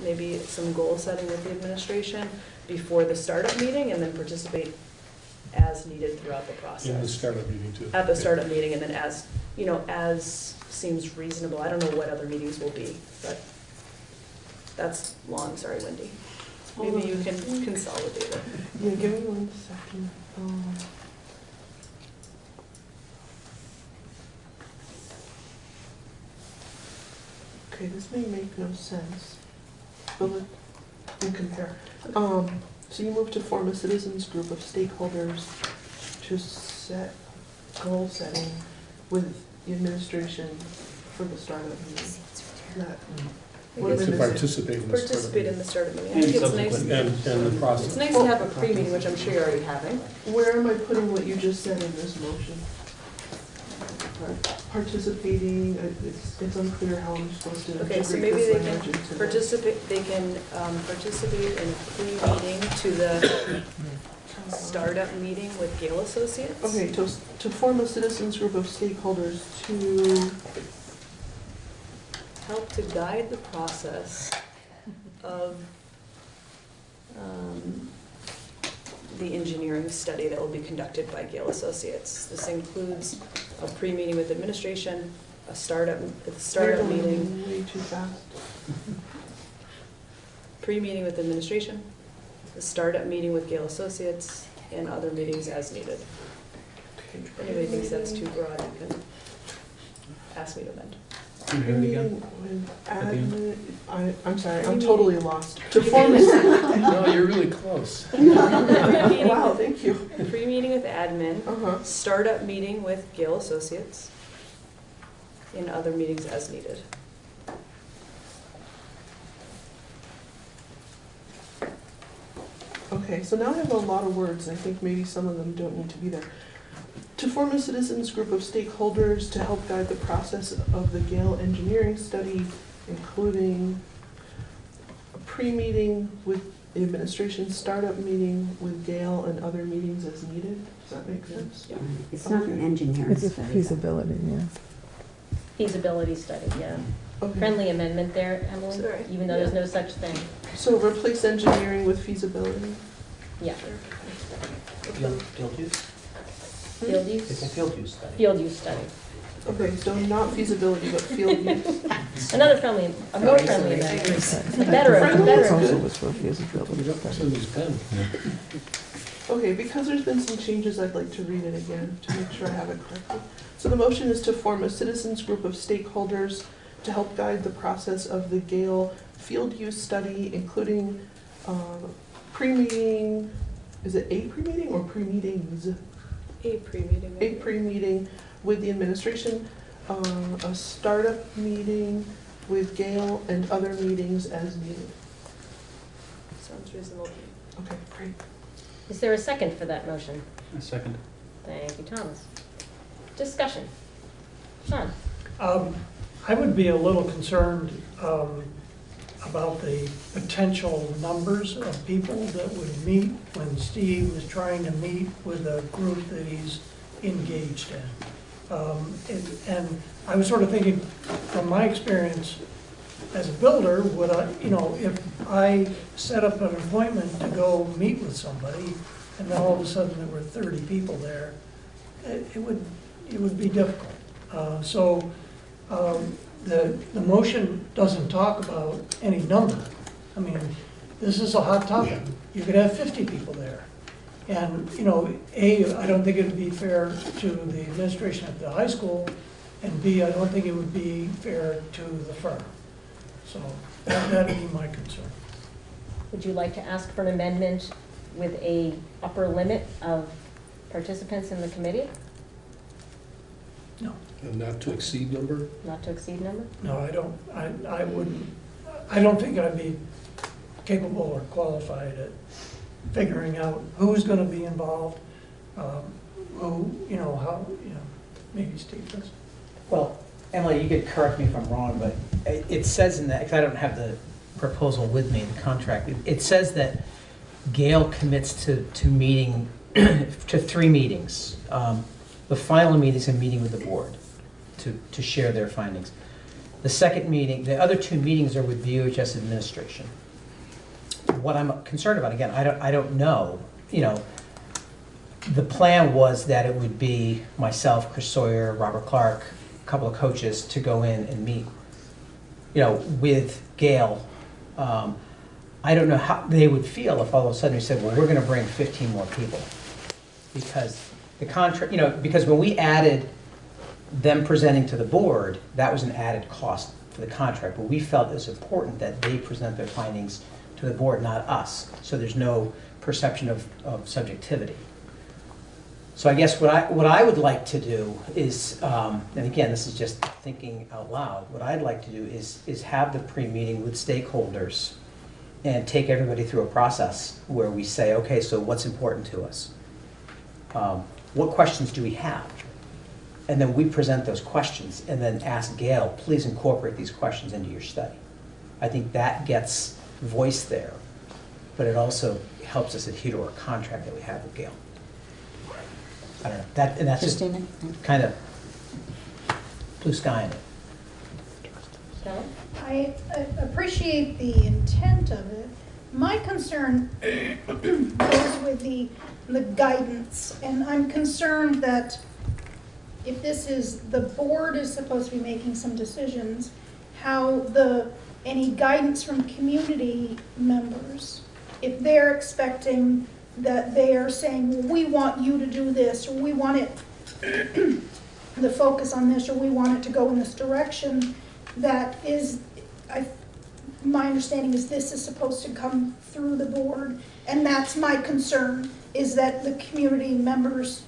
maybe some goal setting with the administration before the startup meeting, and then participate as needed throughout the process. In the startup meeting too. At the startup meeting, and then as seems reasonable. I don't know what other meetings will be, but that's long, sorry, Wendy. Maybe you can consolidate it. Yeah, give me 1 second. Okay, this may make no sense. But and compare. So you move to form a citizens group of stakeholders to set goal setting with the administration for the startup meeting. What am I To missing? participate in the startup Participate in meeting. the startup meeting. I And think it's subsequent. nice. And the process. It's nice to have a pre-meeting, which I'm sure you're already having. Where am I putting what you just said in this motion? Participating, it's unclear how I'm supposed to Okay, so integrate maybe this they language can into this. participate in pre-meeting to the startup meeting with Gale Associates. Okay, to form a citizens group of stakeholders to, Help to guide the process of the engineering study that will be conducted by Gale Associates. This includes a pre-meeting with administration, a startup You're going meeting, way too fast. pre-meeting with administration, a startup meeting with Gale Associates, and other meetings as needed. Okay, If anybody thinks that's too broad, you can ask me to amend. Can you hear me again? With At the end? admin, I'm sorry, I'm Pre-meeting. totally lost. To form a, No, you're really close. wow, thank you. Pre-meeting with admin, Uh-huh. startup meeting with Gale Associates, and other meetings as needed. Okay, so now I have a lot of words, and I think maybe some of them don't need to be there. To form a citizens group of stakeholders to help guide the process of the Gale engineering study, including a pre-meeting with the administration, startup meeting with Gale, and other meetings as needed. Does that make sense? Yeah. It's not an engineering It's a study. feasibility, yeah. Feasibility study, yeah. Okay, Friendly amendment there, Emily, Sorry. even though there's no such thing. so replace engineering with feasibility. Yeah. Field use? Field It's a use? field use study. Field use study. Okay, so not feasibility, but field use. Another friendly, a more friendly amendment. Better, The better. proposal was for feasibility study. Somebody's pen. Okay, because there's been some changes, I'd like to read it again to make sure I have it correctly. So the motion is to form a citizens group of stakeholders to help guide the process of the Gale field use study, including pre-meeting, is it a pre-meeting or pre-meetings? A pre-meeting. A pre-meeting with the administration, a startup meeting with Gale, and other meetings as needed. Sounds reasonable. Okay, great. Is there a second for that motion? A second. Thank you, Thomas. Discussion. Sean? I would be a little concerned about the potential numbers of people that would meet when Steve was trying to meet with a group that he's engaged in. And I was sort of thinking, from my experience as a builder, would I, if I set up an appointment to go meet with somebody, and then all of a sudden there were 30 people there, it would be difficult. The motion doesn't talk about any number. I mean, this is a hot topic. You could have 50 people there. And, I don't think it would be fair to the administration at the high school, and B, I don't think it would be fair to the firm. So that would be my concern. Would you like to ask for an amendment with a upper limit of participants in the committee? No, A not to exceed number? Not to exceed number? no, I don't, I wouldn't, I don't think I'd be capable or qualified at figuring out who's gonna be involved, how, maybe Steve does. Well, Emily, you could correct me if I'm wrong, but it says in that, because I don't have the proposal with me, the contract, it says that Gale commits to meeting, to 3 meetings. The final meeting is a meeting with the board to share their findings. The second meeting, the other two meetings are with VHS administration. What I'm concerned about, again, I don't know, you know, the plan was that it would be myself, Chris Sawyer, Robert Clark, a couple of coaches to go in and meet, you know, with Gail. I don't know how they would feel if all of a sudden we said, well, we're gonna bring 15 more people. Because the contract, you know, because when we added them presenting to the board, that was an added cost for the contract. But we felt it was important that they present their findings to the board, not us. So there's no perception of subjectivity. So I guess what I would like to do is, and again, this is just thinking out loud, what I'd like to do is have the pre-meeting with stakeholders and take everybody through a process where we say, okay, so what's important to us? What questions do we have? And then we present those questions and then ask Gail, please incorporate these questions into your study. I think that gets voice there, but it also helps us adhere to our contract that we have with Gail. I don't know, and that's just Christina? kind of blue sky in it. John? I appreciate the intent of it. My concern goes with the guidance, and I'm concerned that if this is, the board is supposed to be making some decisions, how any guidance from community members, if they're expecting that they are saying, well, we want you to do this, or we want it, the focus on this, or we want it to go in this direction, that is, my understanding is this is supposed to come through the board, and that's my concern, is that the community members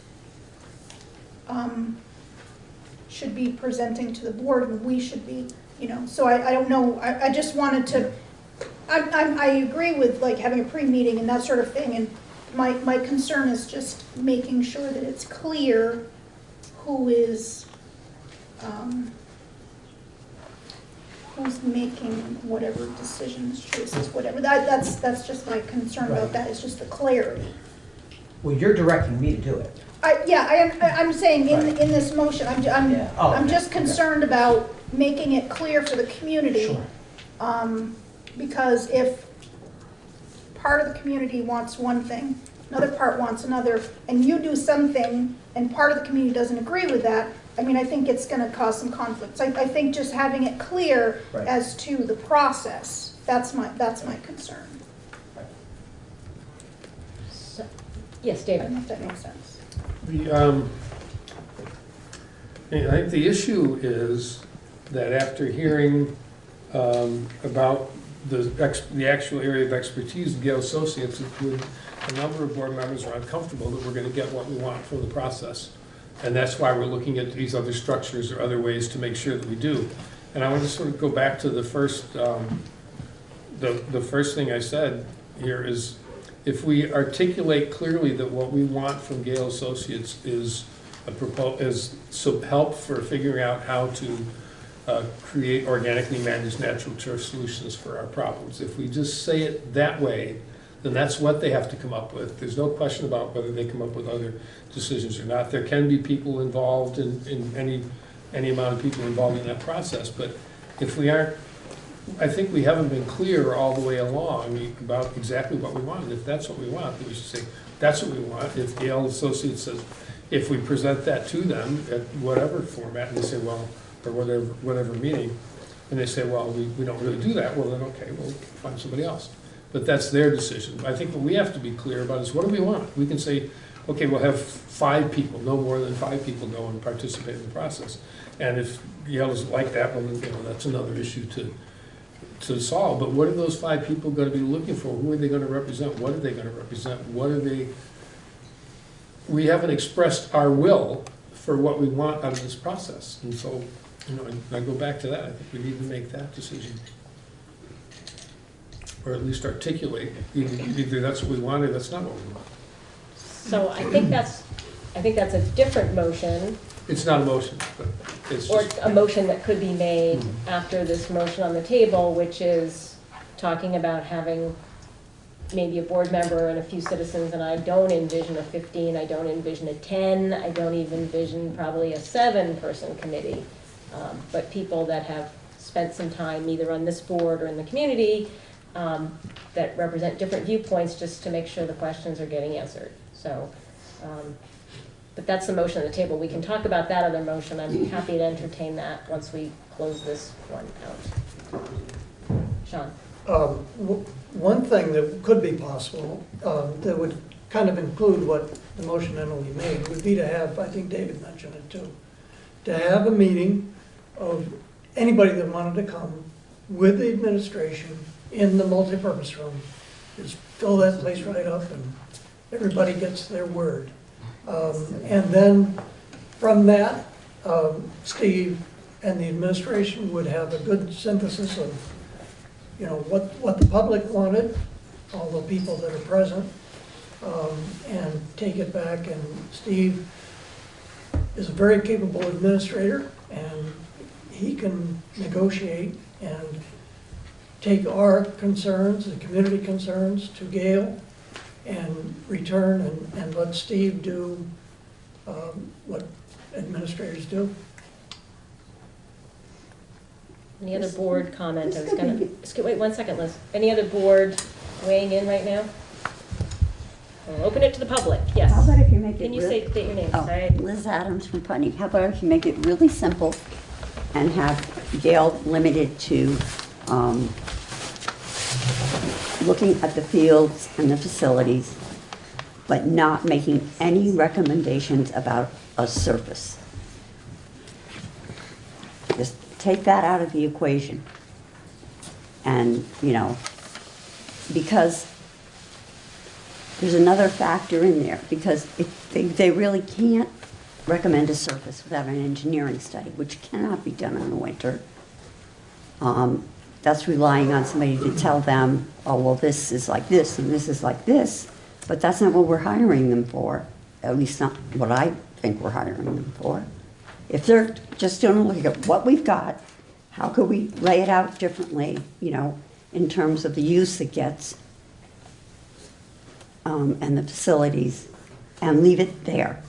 should be presenting to the board, and we should be, you know, so I don't know, I just wanted to, I agree with like having a pre-meeting and that sort of thing, and my concern is just making sure that it's clear who is, who's making whatever decisions, choices, whatever. That's just my concern about that, is just the clarity. Well, you're directing me to do it. I'm saying in Right. this motion, Yeah. Oh, I'm okay. just concerned about making it clear for the community. Sure. Because if part of the community wants one thing, another part wants another, and you do something, and part of the community doesn't agree with that, I mean, I think it's gonna cause some conflicts. I think just having it clear Right. as to the process, that's my concern. So- Yes, I David? don't know if that makes sense. I think the issue is that after hearing about the actual area of expertise of Gale Associates, with a number of board members are uncomfortable that we're gonna get what we want from the process. And that's why we're looking at these other structures or other ways to make sure that we do. And I want to sort of go back to the first thing I said here is, if we articulate clearly that what we want from Gale Associates is some help for figuring out how to create organically managed natural turf solutions for our problems. If we just say it that way, then that's what they have to come up with. There's no question about whether they come up with other decisions or not. There can be people involved in any amount of people involved in that process, but if we aren't, I think we haven't been clear all the way along about exactly what we want. And if that's what we want, then we should say, that's what we want. If Gale Associates says, if we present that to them at whatever format, and they say, well, or whatever meeting, and they say, well, we don't really do that, well then, okay, we'll find somebody else. But that's their decision. I think what we have to be clear about is, what do we want? We can say, okay, we'll have 5 people, no more than 5 people go and participate in the process. And if Yale isn't like that, well, then, that's another issue to solve. But what are those 5 people going to be looking for? Who are they going to represent? What are they going to represent? We haven't expressed our will for what we want out of this process. And so, and I go back to that. I think we need to make that decision. Or at least articulate, either that's what we want or that's not what we want. So I think that's a different motion, It's not a motion, but it's or just, a motion that could be made Mhm. after this motion on the table, which is talking about having maybe a board member and a few citizens, and I don't envision a 15, I don't envision a 10, I don't even envision probably a 7-person committee, but people that have spent some time either on this board or in the community that represent different viewpoints, just to make sure the questions are getting answered. So, but that's the motion on the table. We can talk about that other motion. I'm happy to entertain that once we close this one out. Sean? One thing that could be possible, that would kind of include what the motion Emily made, would be to have, I think David mentioned it too, to have a meeting of anybody that wanted to come with the administration in the multipurpose room. Just fill that place right up and everybody gets their word. And then from that, Steve and the administration would have a good synthesis of, you know, what the public wanted, all the people that are present, and take it back. And Steve is a very capable administrator, and he can negotiate and take our concerns, the community concerns, to Gail and return and let Steve do what administrators do. Any other board comment? I was gonna, wait 1 second, Liz. Any other board weighing in right now? We'll open it to the public, yes. How about if you make it Can you real- state your name, Oh, sorry? Liz Adams from Putney. How about if you make it really simple and have Gail limited to looking at the fields and the facilities, but not making any recommendations about a surface? Just take that out of the equation. And, you know, because there's another factor in there, because they really can't recommend a surface without an engineering study, which cannot be done in the winter. That's relying on somebody to tell them, oh, well, this is like this and this is like this, but that's not what we're hiring them for, at least not what I think we're hiring them for. If they're just going to look at what we've got, how could we lay it out differently, you know, in terms of the use it gets, and the facilities, and leave it there.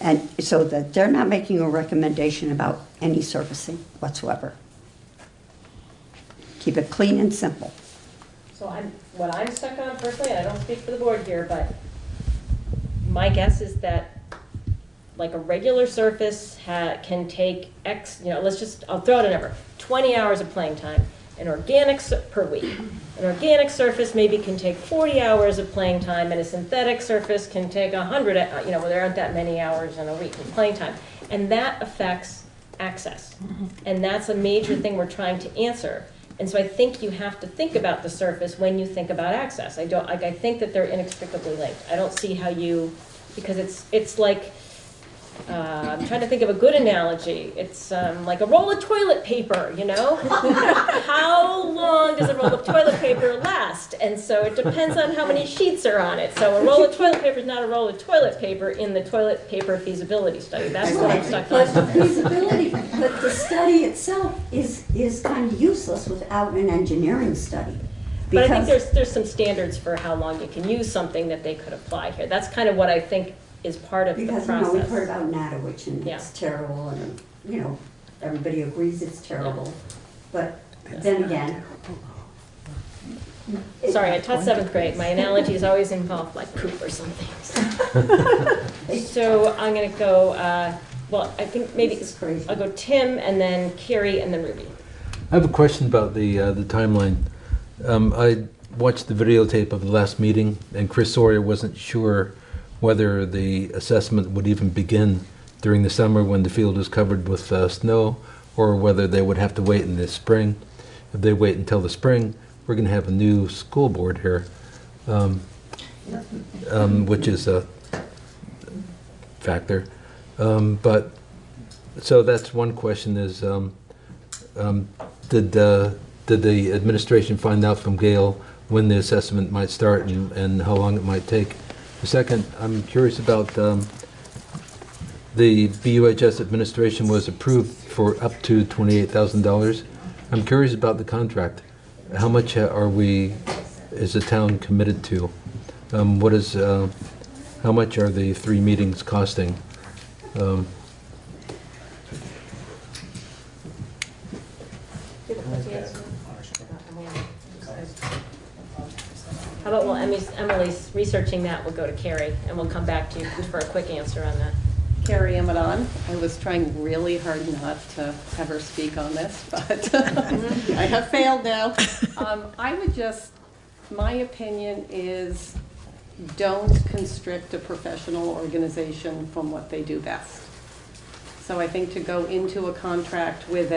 And so that they're not making a recommendation about any surfacing whatsoever. Keep it clean and simple. So what I'm stuck on personally, and I don't speak for the board here, but my guess is that like a regular surface can take X, you know, I'll throw out a number, 20 hours of playing time. An organic per week. An organic surface maybe can take 40 hours of playing time, and a synthetic surface can take 100, you know, there aren't that many hours in a week of playing time. And that affects access. And that's a major thing we're trying to answer. And so I think you have to think about the surface when you think about access. I think that they're inextricably linked. I don't see how because it's like, I'm trying to think of a good analogy. It's like a roll of toilet paper, you know? How long does a roll of toilet paper last? And so it depends on how many sheets are on it. So a roll of toilet paper is not a roll of toilet paper in the toilet paper feasibility study. That's what I'm stuck But the on. feasibility, but the study itself is kind of useless without an engineering study. But I think Because- there's some standards for how long you can use something that they could apply here. That's kind of what I think is part of the Because, process. you know, we've heard about Natowich and Yeah. it's terrible and, you know, everybody agrees it's terrible. But then again. Sorry, I taught 7th grade. My analogies always involve like poop or something. So I'm going to go, well, I think maybe This is crazy. I'll go Tim and then Carrie and then Ruby. I have a question about the timeline. I watched the videotape of the last meeting, and Chris Sawyer wasn't sure whether the assessment would even begin during the summer when the field is covered with snow, or whether they would have to wait in the spring. If they wait until the spring, we're going to have a new school board here, which is a factor. But so that's one question: is did the administration find out from Gail when the assessment might start and how long it might take? The second, I'm curious about the BUHS administration was approved for up to $28,000. I'm curious about the contract. How much is the town committed to? How much are the 3 meetings costing? How about while Emily's researching that, we'll go to Carrie, and we'll come back to you for a quick answer on that. Carrie Amadon. I was trying really hard not to have her speak on this, but I have failed now. I would just, my opinion is don't constrict a professional organization from what they do best. So I think to go into a contract with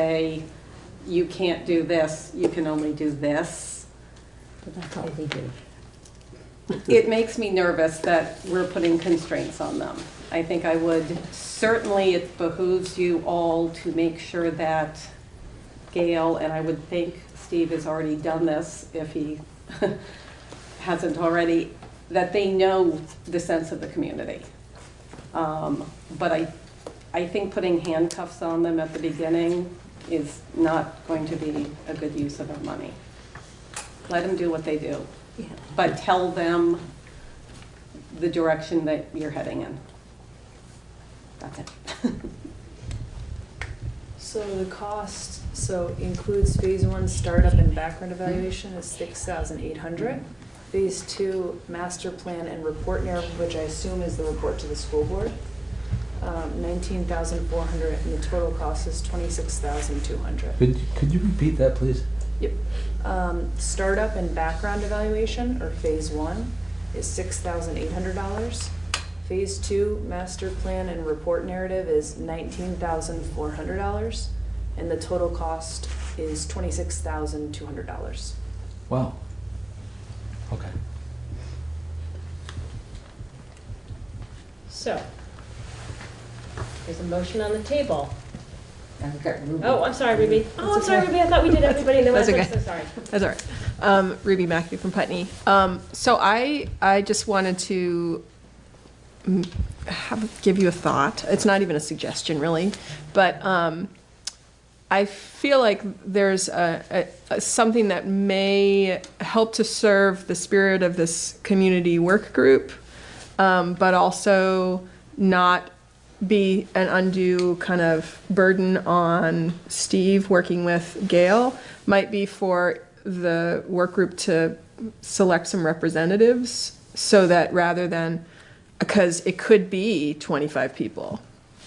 you can't do this, you can only do this. But that's all they do. It makes me nervous that we're putting constraints on them. I think I would, certainly it behooves you all to make sure that Gail, and I would think Steve has already done this if he hasn't already, that they know the sense of the community. But I think putting handcuffs on them at the beginning is not going to be a good use of our money. Let them do what they do, but tell them the direction that you're heading in. That's it. So the cost, includes phase 1 startup and background evaluation is $6,800. Phase 2 master plan and report narrative, which I assume is the report to the school board, $19,400, and the total cost is $26,200. Could you repeat that, please? Yep. Startup and background evaluation, or phase 1, is $6,800. Phase 2 master plan and report narrative is $19,400, and the total cost is $26,200. Wow. Okay. So, there's a motion on the table. I've got Ruby. Oh, I'm sorry, Ruby. Oh, I'm sorry, Ruby. I thought we did everybody in the That's West. okay. I'm so sorry. That's all right. Ruby Mackey from Putney. So I just wanted to give you a thought. It's not even a suggestion, really, but I feel like there's something that may help to serve the spirit of this community work group, but also not be an undue kind of burden on Steve working with Gail. Might be for the work group to select some representatives so that rather than, because it could be 25 people,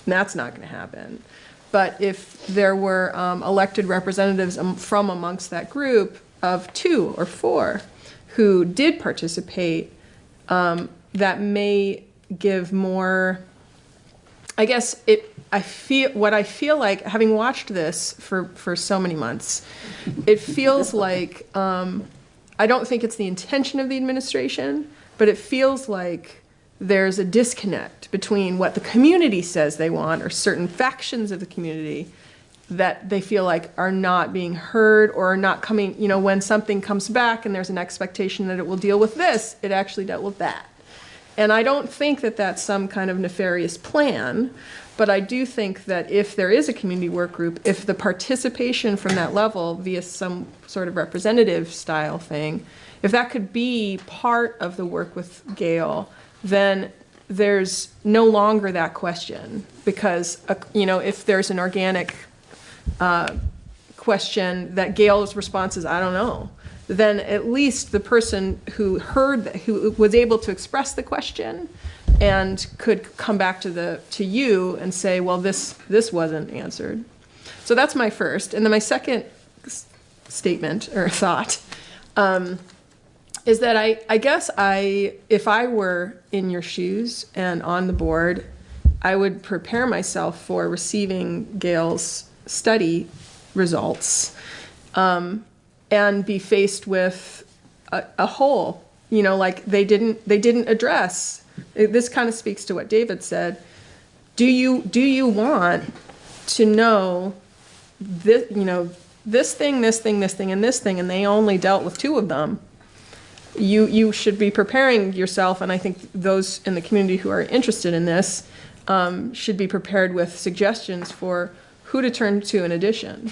and that's not going to happen. But if there were elected representatives from amongst that group of 2 or 4 who did participate, that may give more, I guess I feel like, having watched this for so many months, it feels like, I don't think it's the intention of the administration, but it feels like there's a disconnect between what the community says they want, or certain factions of the community that they feel like are not being heard or are not coming, when something comes back and there's an expectation that it will deal with this, it actually dealt with that. And I don't think that that's some kind of nefarious plan, but I do think that if there is a community work group, if the participation from that level via some sort of representative style thing, if that could be part of the work with Gail, then there's no longer that question. Because, if there's an organic question that Gail's response is, I don't know, then at least the person who was able to express the question and could come back to you and say, well, this wasn't answered. So that's my first. And then my second statement or thought is that I guess if I were in your shoes and on the board, I would prepare myself for receiving Gail's study results, and be faced with a hole, like they didn't address. This kind of speaks to what David said. Do you want to know this, this thing, this thing, this thing, and this thing, and they only dealt with 2 of them? You should be preparing yourself, and I think those in the community who are interested in this should be prepared with suggestions for who to turn to in addition.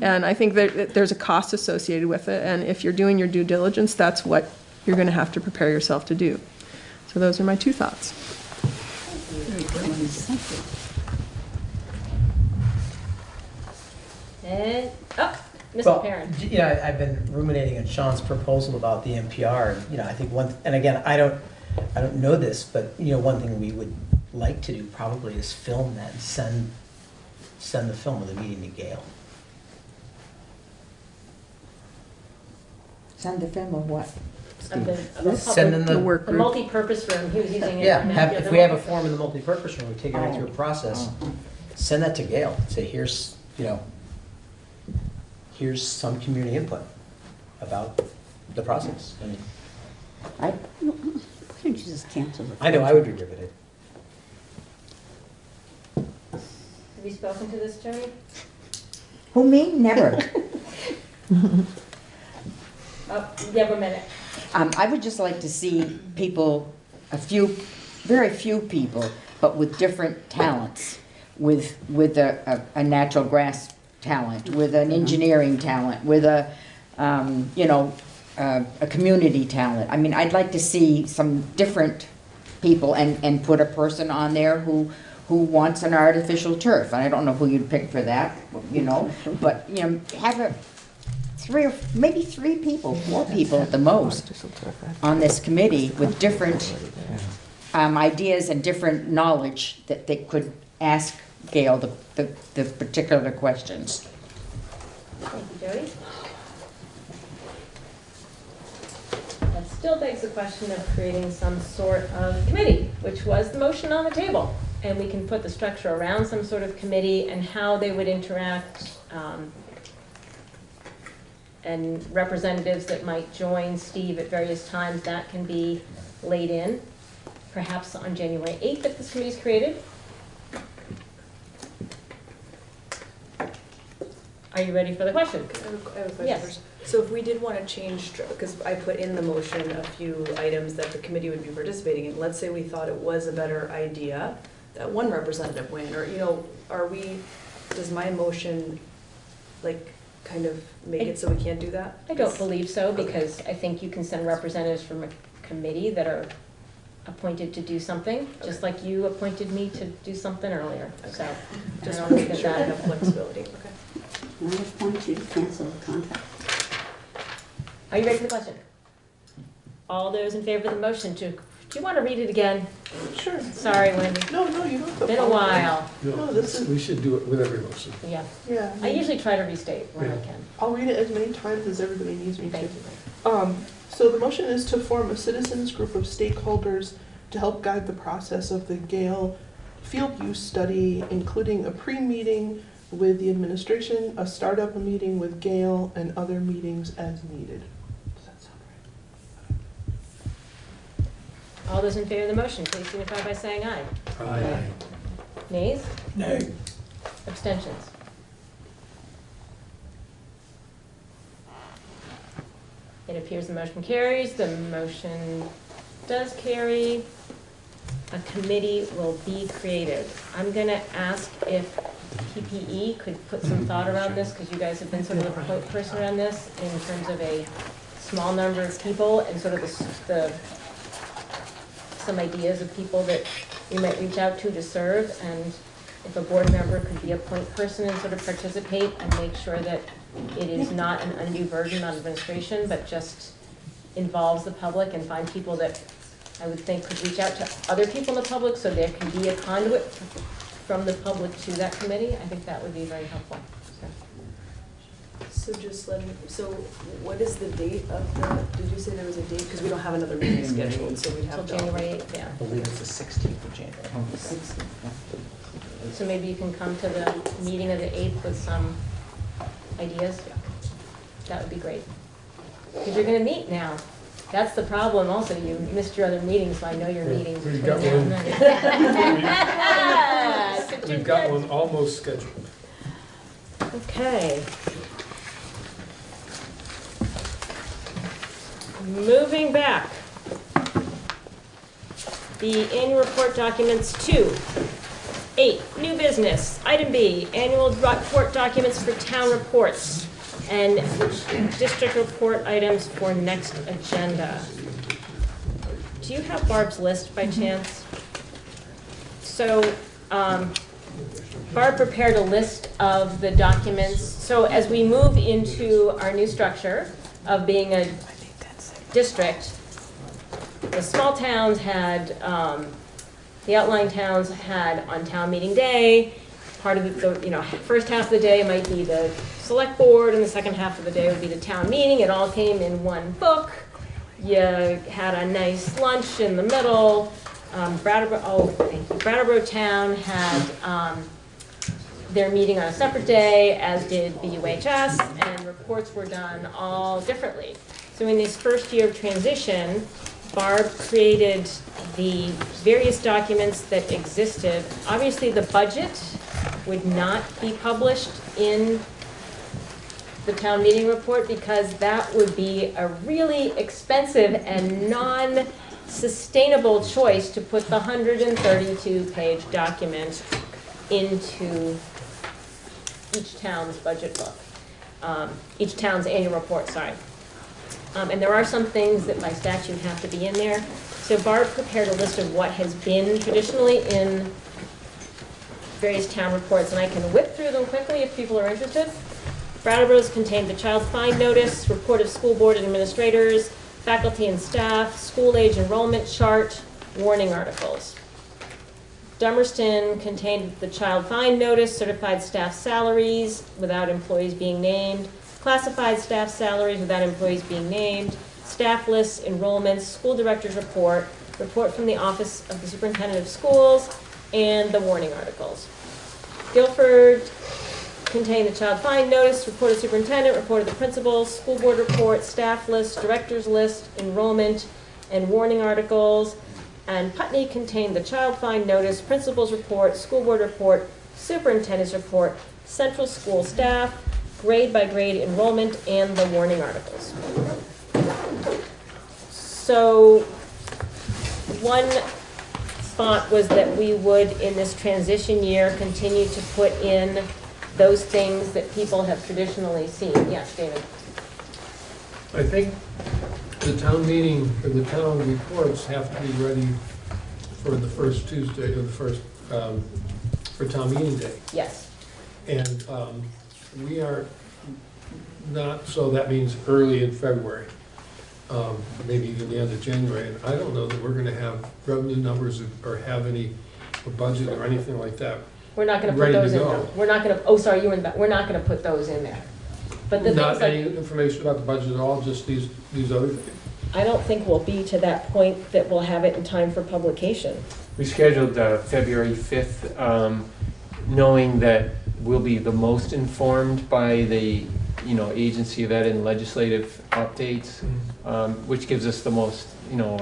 And I think that there's a cost associated with it, and if you're doing your due diligence, that's what you're going to have to prepare yourself to do. So those are my 2 thoughts. And, Mr. Perrin. You know, I've been ruminating on Sean's proposal about the NPR, and, you know, I think and again, I don't know this, but, you know, one thing we would like to do probably is film that and send the film of the meeting to Gail. Send the film of what? Send in the work The group. multi-purpose room, he was using it. Yeah, the if we have a multi- form in the multi-purpose room, we take it right through a process, send that to Gail, say, here's, you know, here's some community input about the process. I mean, Why don't you just cancel it? I know, I would be riveted. Have you spoken to this, Jody? Who, me? Never. Oh, you have a minute. I would just like to see people, very few people, but with different talents, with a natural grass talent, with an engineering talent, with a community talent. I mean, I'd like to see some different people and put a person on there who wants an artificial turf. And I don't know who you'd pick for that, but, have maybe 3 people, 4 people at the most on this committee with different ideas and different knowledge that they could ask Gail the particular questions. Thank you, Jody. That still begs the question of creating some sort of committee, which was the motion on the table. And we can put the structure around some sort of committee and how they would interact, and representatives that might join Steve at various times. That can be laid in, perhaps on January 8th if this committee is created. Are you ready for the question? I have a question Yes. first. So if we did want to change, because I put in the motion a few items that the committee would be participating in, let's say we thought it was a better idea that one representative win, or, does my motion, kind of make it so we can't do that? I don't believe so, because I think you can send representatives from a committee that are appointed to do something, just like you appointed me to do something earlier, so. Just I want don't to think make sure I that have flexibility, okay. Can I appoint you to cancel the contract? Are you ready for the question? All those in favor of the motion do you want to read it again? Sure. Sorry, Wendy. No, you don't have to. Been a apologize. while. No, this is- We should do it with every motion. Yeah. Yeah. I usually try to restate when I Yeah. can. I'll read it as many times as everybody needs me to. Thank you. So the motion is to form a citizens group of stakeholders to help guide the process of the Gale field use study, including a pre-meeting with the administration, a startup meeting with Gale, and other meetings as needed. Does that sound right? All those in favor of the motion, please signify by saying aye. Aye. Nays? Nay. Abstentions? It appears the motion carries. The motion does carry. A committee will be created. I'm going to ask if PPE could put some thought around this, because you guys have been sort of the point person around this in terms of a small number of people and sort of some ideas of people that we might reach out to serve, and if a board member could be a point person and sort of participate and make sure that it is not an undue burden on administration, but just involves the public and find people that I would think could reach out to other people in the public so there can be a conduit from the public to that committee. I think that would be very helpful. So what is the date of did you say there was a date? Because we don't have another meeting scheduled, so we'd Until have to. January 8th, yeah. I believe it's the 16th of January. So maybe you can come to the meeting of the 8th with some ideas. That would be great. Because you're going to meet now. That's the problem also. You missed your other meetings, so I know your meetings. We've between got now and then. We've got one almost scheduled. Okay. Moving back. The annual report documents 2. 8, new business. Item B, annual report documents for town reports and district report items for next agenda. Do you have Barb's list by chance? So, Barb prepared a list of the documents. So as we move into our new structure of being a district, the small towns had, the outlying towns had on town meeting day, part of the, you know, first half of the day might be the select board, and the second half of the day would be the town meeting. It all came in one book. You had a nice lunch in the middle. Brattleboro Town had their meeting on a separate day, as did BUHS, and reports were done all differently. So in this first year of transition, Barb created the various documents that existed. Obviously, the budget would not be published in the town meeting report because that would be a really expensive and non-sustainable choice to put the 132-page document into each town's budget book, each town's annual report, sorry. And there are some things that by statute have to be in there. So Barb prepared a list of what has been traditionally in various town reports, and I can whip through them quickly if people are interested. Brattleboro's contained the child find notice, report of school board and administrators, faculty and staff, school age enrollment chart, warning articles. Dummerston contained the child find notice, certified staff salaries without employees being named, classified staff salaries without employees being named, staff lists, enrollments, school director's report, report from the Office of the Superintendent of Schools, and the warning articles. Guilford contained the child find notice, report of superintendent, report of the principal, school board report, staff list, director's list, enrollment, and warning articles. And Putney contained the child find notice, principal's report, school board report, superintendent's report, central school staff, grade by grade enrollment, and the warning articles. So one thought was that we would, in this transition year, continue to put in those things that people have traditionally seen. Yes, David? I think the town meeting, or the town reports have to be ready for the first Tuesday, or the first, for town meeting day. Yes. And we are not, so that means early in February, maybe even the end of January. And I don't know that we're gonna have revenue numbers or have any budget or anything like that. We're not going to put Ready to those in. go. We're not going to, oh, sorry, you were in the back. We're not going to put those in there. But the Not things any like, information about the budget at all, just these other things. I don't think we'll be to that point that we'll have it in time for publication. We scheduled February 5th, knowing that we'll be the most informed by the, agency of ed and legislative updates, which gives us the most,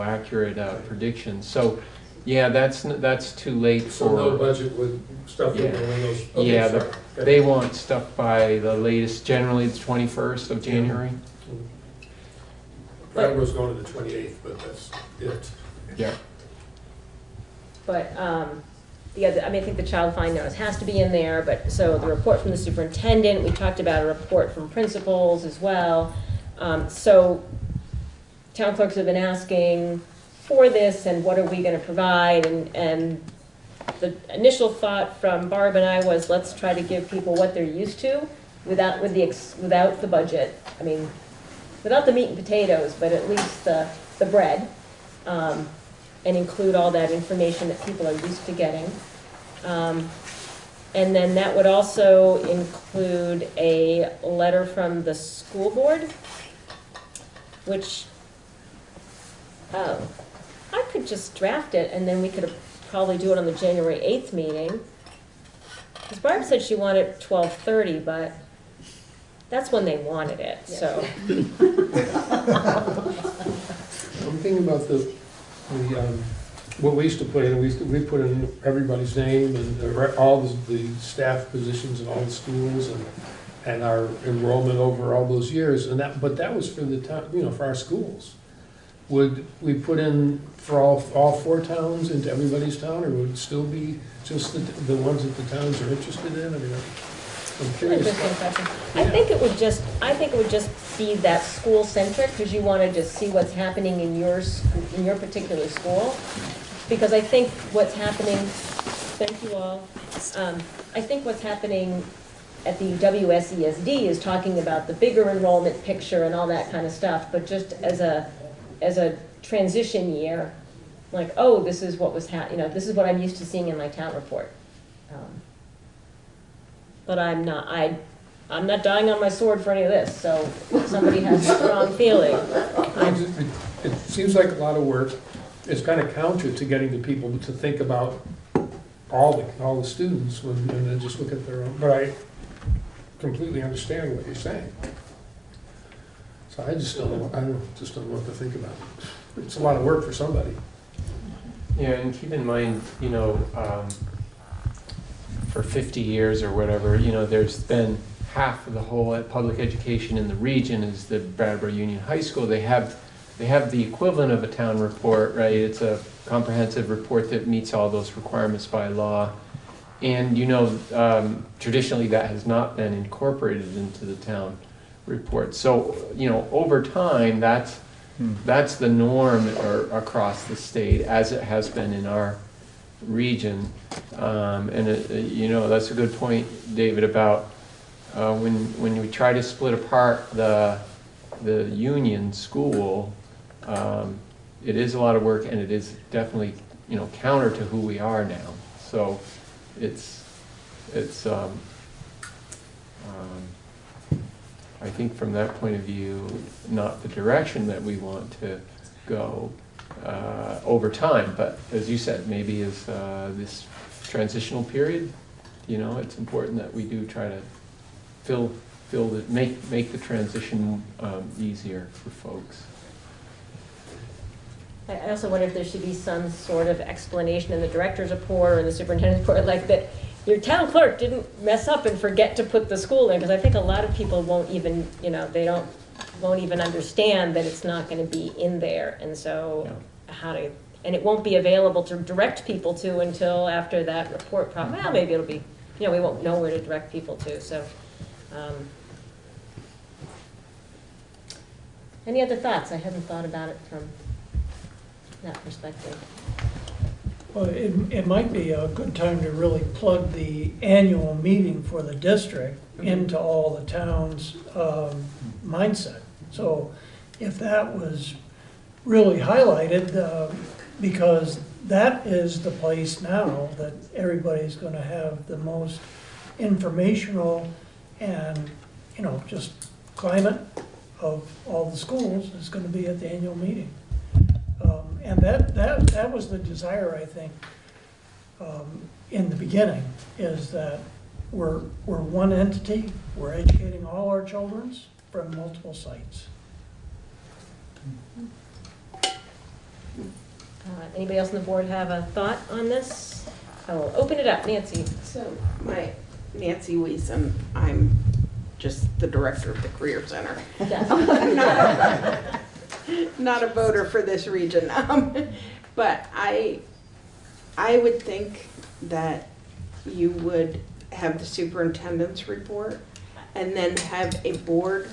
accurate predictions. So, yeah, that's too late for. So no budget with stuff in those. Okay, Yeah, sorry. they want stuff by the latest, generally the 21st of January. Brattleboro's going to the 28th, but that's it. Yeah. But, I think the child find notice has to be in there, but, so the report from the superintendent, we talked about a report from principals as well. So town clerks have been asking for this, and what are we gonna provide, and the initial thought from Barb and I was, let's try to give people what they're used to, without the budget. I mean, without the meat and potatoes, but at least the bread, and include all that information that people are used to getting. And then that would also include a letter from the school board, which, I could just draft it, and then we could probably do it on the January 8th meeting. Because Barb said she wanted it 12:30, but that's when they wanted it, so. I'm thinking about what we used to put in, we put in everybody's name and all the staff positions in all the schools and our enrollment over all those years, but that was for the town, for our schools. Would we put in for all four towns into everybody's town, or would it still be just the ones that the towns are interested in? I mean, I'm curious. Interesting question. I think it would just be that school centric, because you want to just see what's happening in your particular school. Because I think what's happening, thank you all, Yes. I think what's happening at the WSESD is talking about the bigger enrollment picture and all that kind of stuff, but just as a transition year, like, oh, this is what was this is what I'm used to seeing in my town report. But I'm not dying on my sword for any of this, so if somebody has a strong feeling. It seems like a lot of work. It's kind of counter to getting the people to think about all the students when they just look at their own. But I completely understand what you're saying. So I just don't know what to think about. It's a lot of work for somebody. Yeah, and keep in mind, for 50 years or whatever, there's been half of the whole public education in the region is the Brattleboro Union High School. They have the equivalent of a town report, right? It's a comprehensive report that meets all those requirements by law. And traditionally that has not been incorporated into the town report. So, over time, that's the norm across the state, as it has been in our region. And that's a good point, David, about when we try to split apart the union school, it is a lot of work, and it is definitely counter to who we are now. So it's I think from that point of view, not the direction that we want to go over time. But as you said, maybe as this transitional period, it's important that we do try to make the transition easier for folks. I also wonder if there should be some sort of explanation in the director's report or in the superintendent's report, like that your town clerk didn't mess up and forget to put the school in, because I think a lot of people won't even, won't even understand that it's not going to be in there, and so and it won't be available to direct people to until after that report. Well, maybe it'll be, we won't know where to direct people to. So, any other thoughts? I hadn't thought about it from that perspective. Well, it might be a good time to really plug the annual meeting for the district into all the town's mindset. So if that was really highlighted, because that is the place now that everybody's going to have the most informational and, just climate of all the schools is going to be at the annual meeting. And that was the desire, I think, in the beginning, is that we're one entity, we're educating all our children from multiple sites. Anybody else on the board have a thought on this? I will open it up. Nancy. So, Nancy Weiss, and I'm just the director of the Career Center. Not a voter for this region. But I would think that you would have the superintendent's report and then have a board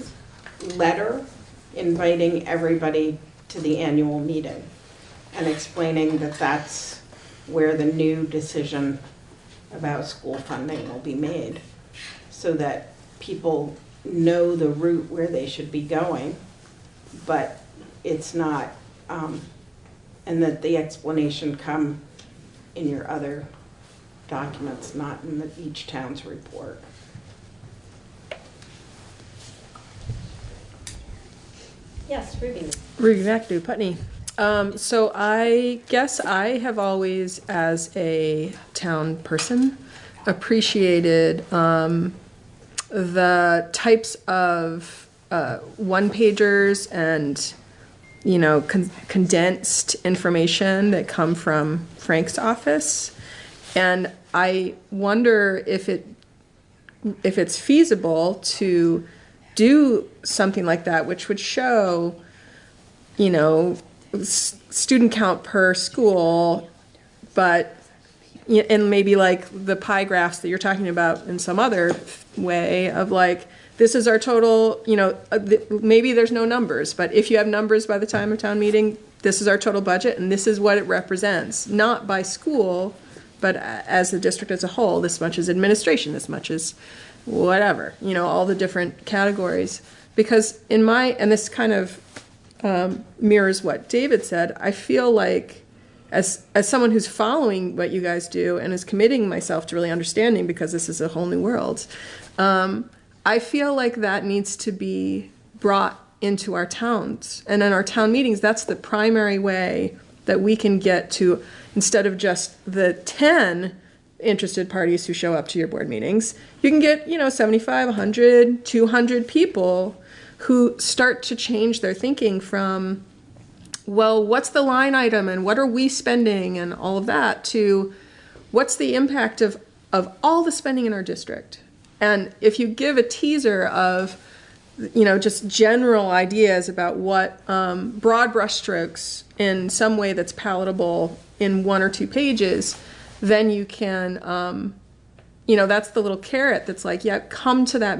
letter inviting everybody to the annual meeting and explaining that that's where the new decision about school funding will be made, so that people know the route where they should be going, but it's not, and that the explanation come in your other documents, not in each town's report. Yes, Ruby. Ruby McAdoo, Putney. So I guess I have always, as a town person, appreciated the types of one-pagers and condensed information that come from Frank's office, and I wonder if it's feasible to do something like that, which would show, student count per school, but and maybe like the pie graphs that you're talking about in some other way of like, this is our total, maybe there's no numbers, but if you have numbers by the time of town meeting, this is our total budget and this is what it represents, not by school, but as the district as a whole, this much is administration, this much is whatever, all the different categories. Because and this kind of mirrors what David said, I feel like as someone who's following what you guys do and is committing myself to really understanding, because this is a whole new world, I feel like that needs to be brought into our towns. And in our town meetings, that's the primary way that we can get to, instead of just the 10 interested parties who show up to your board meetings, you can get, 75, 100, 200 people who start to change their thinking from, well, what's the line item and what are we spending and all of that, to what's the impact of all the spending in our district. And if you give a teaser of, just general ideas about what broad brushstrokes in some way that's palatable in 1 or 2 pages, then you can, that's the little carrot that's like, yeah, come to the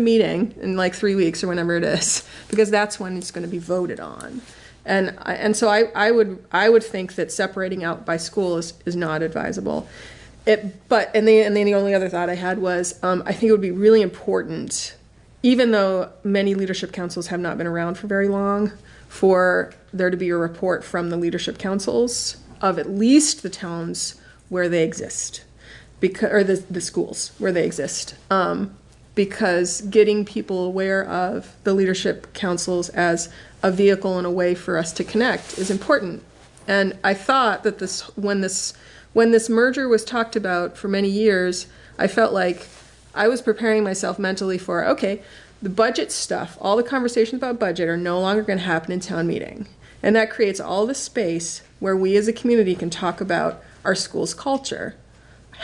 meeting in like 3 weeks or whenever it is, because that's when it's going to be voted on. And so I would think that separating out by school is not advisable. And then the only other thought I had was, I think it would be really important, even though many leadership councils have not been around for very long, for there to be a report from the leadership councils of at least the towns where they exist, or the schools where they exist. Because getting people aware of the leadership councils as a vehicle and a way for us to connect is important. And I thought that when this merger was talked about for many years, I felt like I was preparing myself mentally for, okay, the budget stuff, all the conversations about budget are no longer going to happen in town meeting. And that creates all the space where we as a community can talk about our school's culture.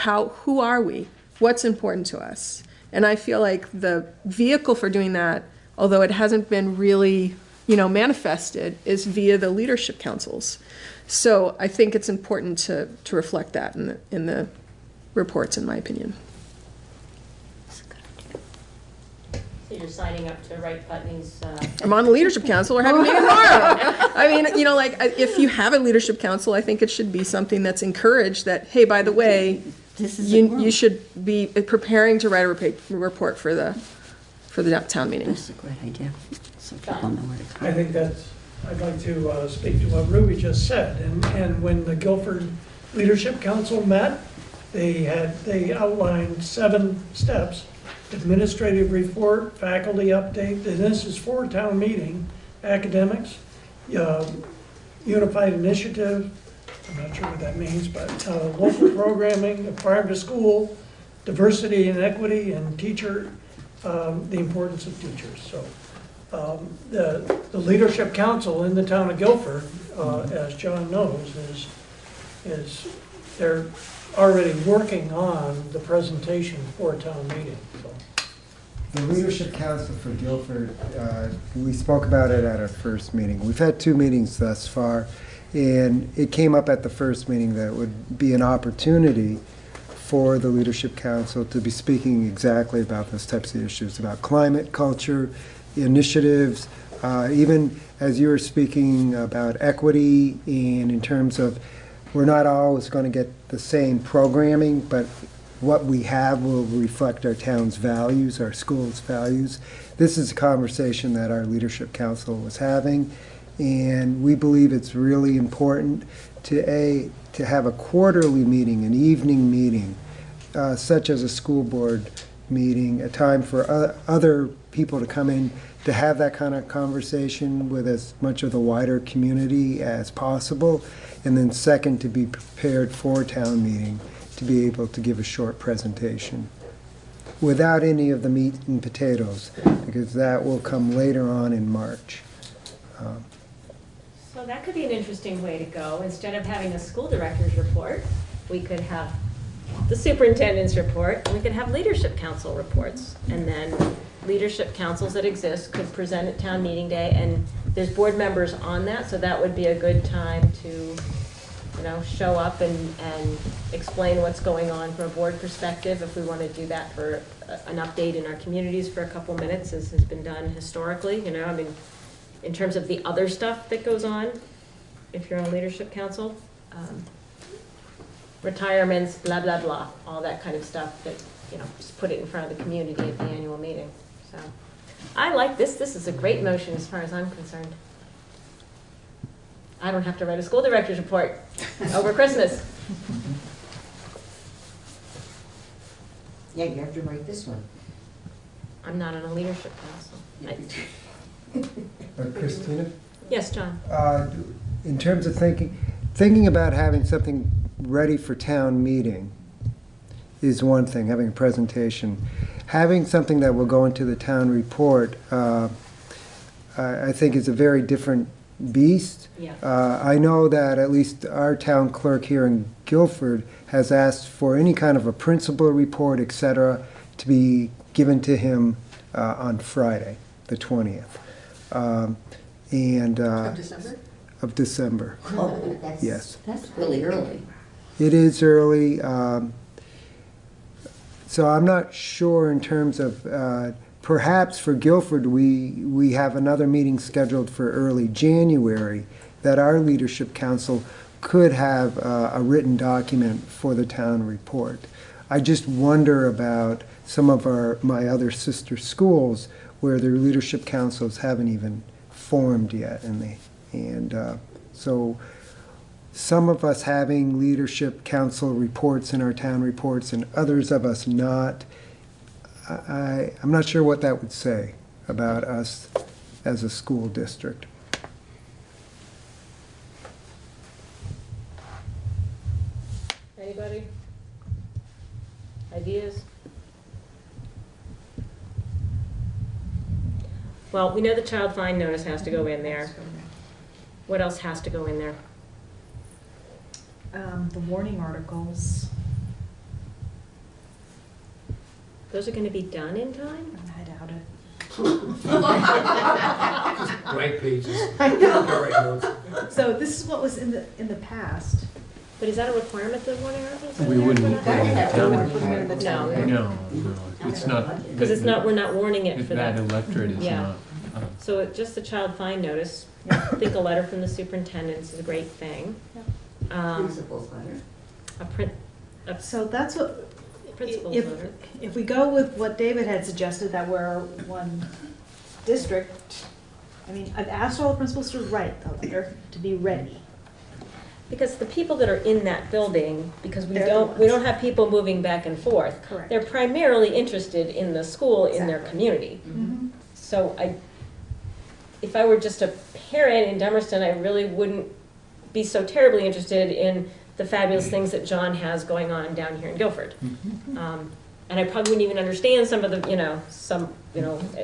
Who are we? What's important to us? And I feel like the vehicle for doing that, although it hasn't been really, manifested, is via the leadership councils. So I think it's important to reflect that in the reports, in my opinion. So you're signing up to write Putney's, I'm on the leadership council. We're having a meeting tomorrow. I mean, if you have a leadership council, I think it should be something that's encouraged that, hey, by the way, you should be preparing to write a report for the town meeting. That's a great idea. So people know where to come. I think I'd like to speak to what Ruby just said. And when the Guilford Leadership Council met, they outlined 7 steps: administrative report, faculty update, and this is for town meeting, academics, unified initiative, I'm not sure what that means, but local programming, farm to school, diversity and equity, and the importance of teachers. So the Leadership Council in the town of Guilford, as John knows, is they're already working on the presentation for a town meeting. So. The Leadership Council for Guilford, we spoke about it at our first meeting. We've had 2 meetings thus far, and it came up at the first meeting that it would be an opportunity for the Leadership Council to be speaking exactly about those types of issues, about climate, culture, initiatives, even as you were speaking about equity, and in terms of we're not always going to get the same programming, but what we have will reflect our town's values, our school's values. This is a conversation that our Leadership Council was having, and we believe it's really important to have a quarterly meeting, an evening meeting, such as a school board meeting, a time for other people to come in to have that kind of conversation with as much of the wider community as possible, and then second, to be prepared for town meeting, to be able to give a short presentation without any of the meat and potatoes, because that will come later on in March. So that could be an interesting way to go. Instead of having a school director's report, we could have the superintendent's report, and we could have leadership council reports. And then leadership councils that exist could present at town meeting day, and there's board members on that, so that would be a good time to show up and explain what's going on from a board perspective, if we want to do that for an update in our communities for a couple minutes, as has been done historically. In terms of the other stuff that goes on, if you're on a leadership council. retirements, blah, blah, blah, all that kind of stuff that, you know, just put it in front of the community at the annual meeting, so. I like this, this is a great motion as far as I'm concerned. I don't have to write a school director's report over Christmas. Yeah, you have to write this one. I'm not on a leadership council. Christina? Yes, John? In terms of thinking about having something ready for town meeting is one thing, having a presentation. Having something that will go into the town report, I think is a very different beast. Yeah. I know that at least our town clerk here in Guilford has asked for any kind of a principal report, et cetera, to be given to him on Friday, the 20th. Of December? Of December. Oh, Yes. That's really early. It is early, so I'm not sure in terms of, perhaps for Guilford, we have another meeting scheduled for early January, that our leadership council could have a written document for the town report. I just wonder about some of my other sister schools where their leadership councils haven't even formed yet, so some of us having leadership council reports in our town reports and others of us not, I'm not sure what that would say about us as a school district. Anybody? Ideas? Well, we know the child find notice has to go in there. What else has to go in there? The warning articles. Those are gonna be done in time? I doubt it. Blank pages. I know. Write notes. So this is what was in the past. But is that a requirement, the warning articles? We wouldn't put it in the town No. report. No, it's not. Because it's not, we're not warning it for that. That electorate is Yeah. not. So just the child find notice, I think a letter from the superintendent is a great thing. Principal's letter. So that's what, Principal's if, letter. if we go with what David had suggested, that we're one district, I mean, I've asked all the principals to write the letter to be ready. Because the people that are in that building, because we They're the don't ones. have people moving back and forth. Correct. They're primarily interested in the school, in their Exactly. community. Mhm. So if I were just a parent in Dummerston, I really wouldn't be so terribly interested in the fabulous things that John has going on down here in Guilford. And I probably wouldn't even understand some of the,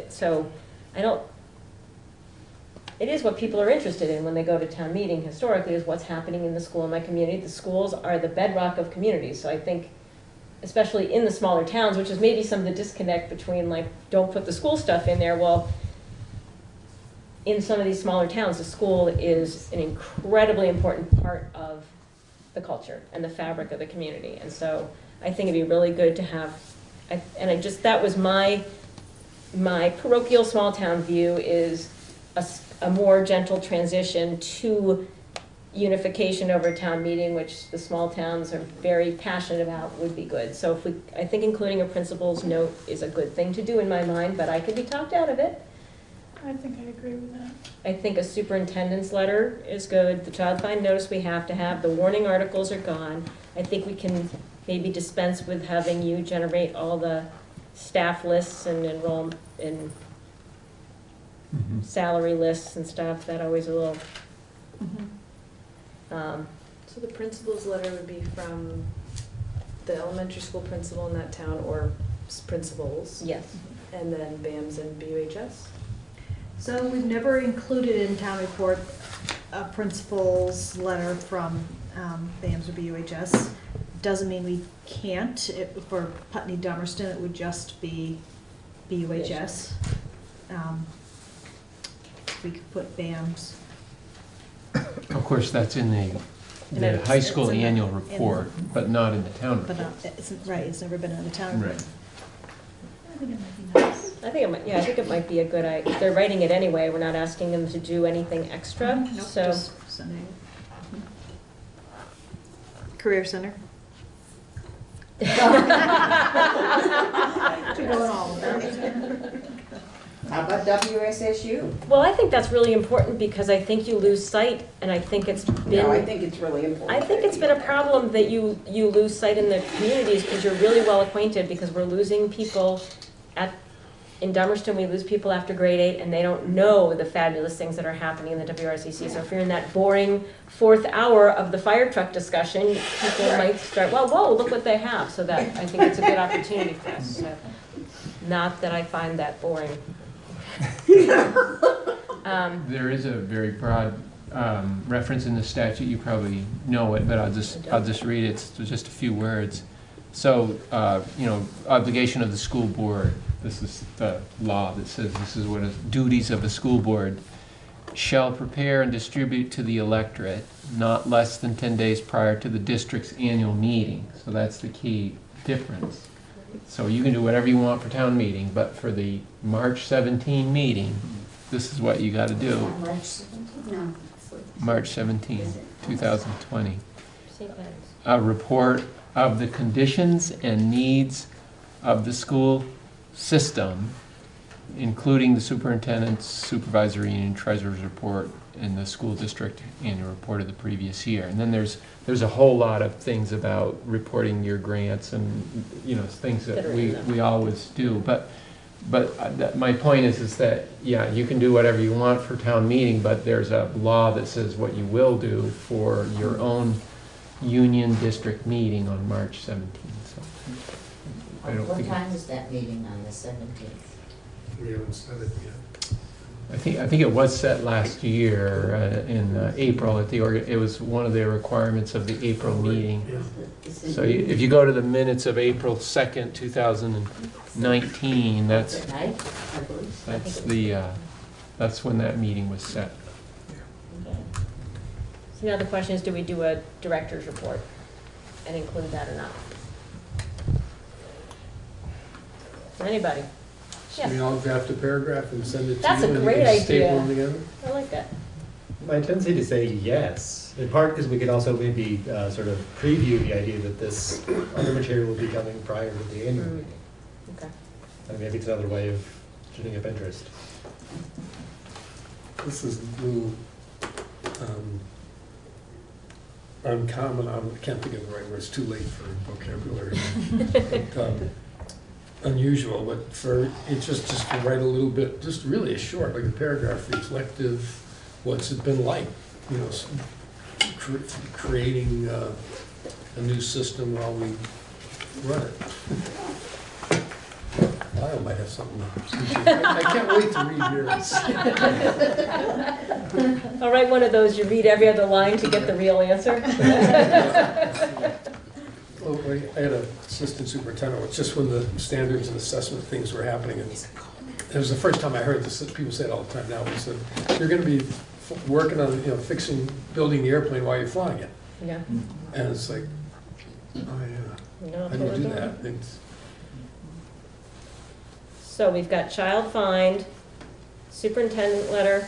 so I don't, it is what people are interested in when they go to town meeting historically, is what's happening in the school in my community. The schools are the bedrock of communities, so I think, especially in the smaller towns, which is maybe some of the disconnect between, like, don't put the school stuff in there. Well, in some of these smaller towns, the school is an incredibly important part of the culture and the fabric of the community. And so I think it'd be really good to have, that was my parochial small town view, is a more gentle transition to unification over town meeting, which the small towns are very passionate about, would be good. So I think including a principal's note is a good thing to do in my mind, but I could be talked out of it. I think I agree with that. I think a superintendent's letter is good. The child find notice we have to have. The warning articles are gone. I think we can maybe dispense with having you generate all the staff lists and enroll in salary lists and stuff. That always a little. So the principal's letter would be from the elementary school principal in that town, or principals? Yes. And then BAMS and BUHS? So we've never included in town report a principal's letter from BAMS or BUHS. Doesn't mean we can't. For Putney Dummerston, it would just be BUHS. We could put BAMS. Of course, that's in the it's- high school it's in the- annual report, but not in the town But report. not, it's never been in the town report. Right. I think it might be nice. I think it might be a good idea. If they're writing it anyway, we're not asking them to do anything extra, Nope, so. just sending. Career Center. To go in all of that. How about WSSU? Well, I think that's really important because I think you lose sight, and I think it's been. No, I think it's really important. I think it's been a problem that you lose sight in the communities because you're really well acquainted, because we're losing people in Dummerston, we lose people after grade 8 and they don't know the fabulous things that are happening in the WRCC. So if you're in that boring 4th hour of the fire truck discussion, people might start, well, whoa, look what they have. So that, I think it's a good opportunity for us. So, not that I find that boring. There is a very broad reference in the statute. You probably know it, but I'll just read it. It's just a few words. So, obligation of the school board. This is the law that says this is what duties of a school board shall prepare and distribute to the electorate not less than 10 days prior to the district's annual meeting. So that's the key difference. So you can do whatever you want for town meeting, but for the March 17 meeting, this is what you got to do. March 17th? No. March 17, 2020. A report of the conditions and needs of the school system, including the superintendent's, supervisory union, treasurer's report, and the school district annual report of the previous year. And then there's a whole lot of things about reporting your grants and things that we always do. But my point is that yeah, you can do whatever you want for town meeting, but there's a law that says what you will do for your own union district meeting on March 17th. So What time is that meeting on the 17th? We haven't said it yet. I think it was set last year in April at it was one of the requirements of the April meeting. Yeah. So if you go to the minutes of April 2nd, 2019, that's when that meeting was set. So now the question is, do we do a director's report and include that or not? Anybody? So we all draft a paragraph and send it to you. That's a great and you can staple idea. them together? I like that. My tendency to say yes, in part because we could also maybe sort of preview the idea that this other material will be coming prior to the annual meeting. Okay. And maybe it's another way of tuning up interest. This is a little uncommon. I can't think of the right word. It's too late for vocabulary. But, unusual, but it's just to write a little bit, just really a short, like a paragraph, reflective, what's it been like, creating a new system while we run it. Lyle might have something. I can't wait to read yours. I'll write one of those, you read every other line to get the real answer. Oh, I had an assistant superintendent, it's just when the standards and assessment things were happening, and it was the first time I heard this, people say it all the time now, they said, you're gonna be working on, building the airplane while you're flying it. Yeah. And it's like, oh yeah, how do you do that? So we've got child find, superintendent letter,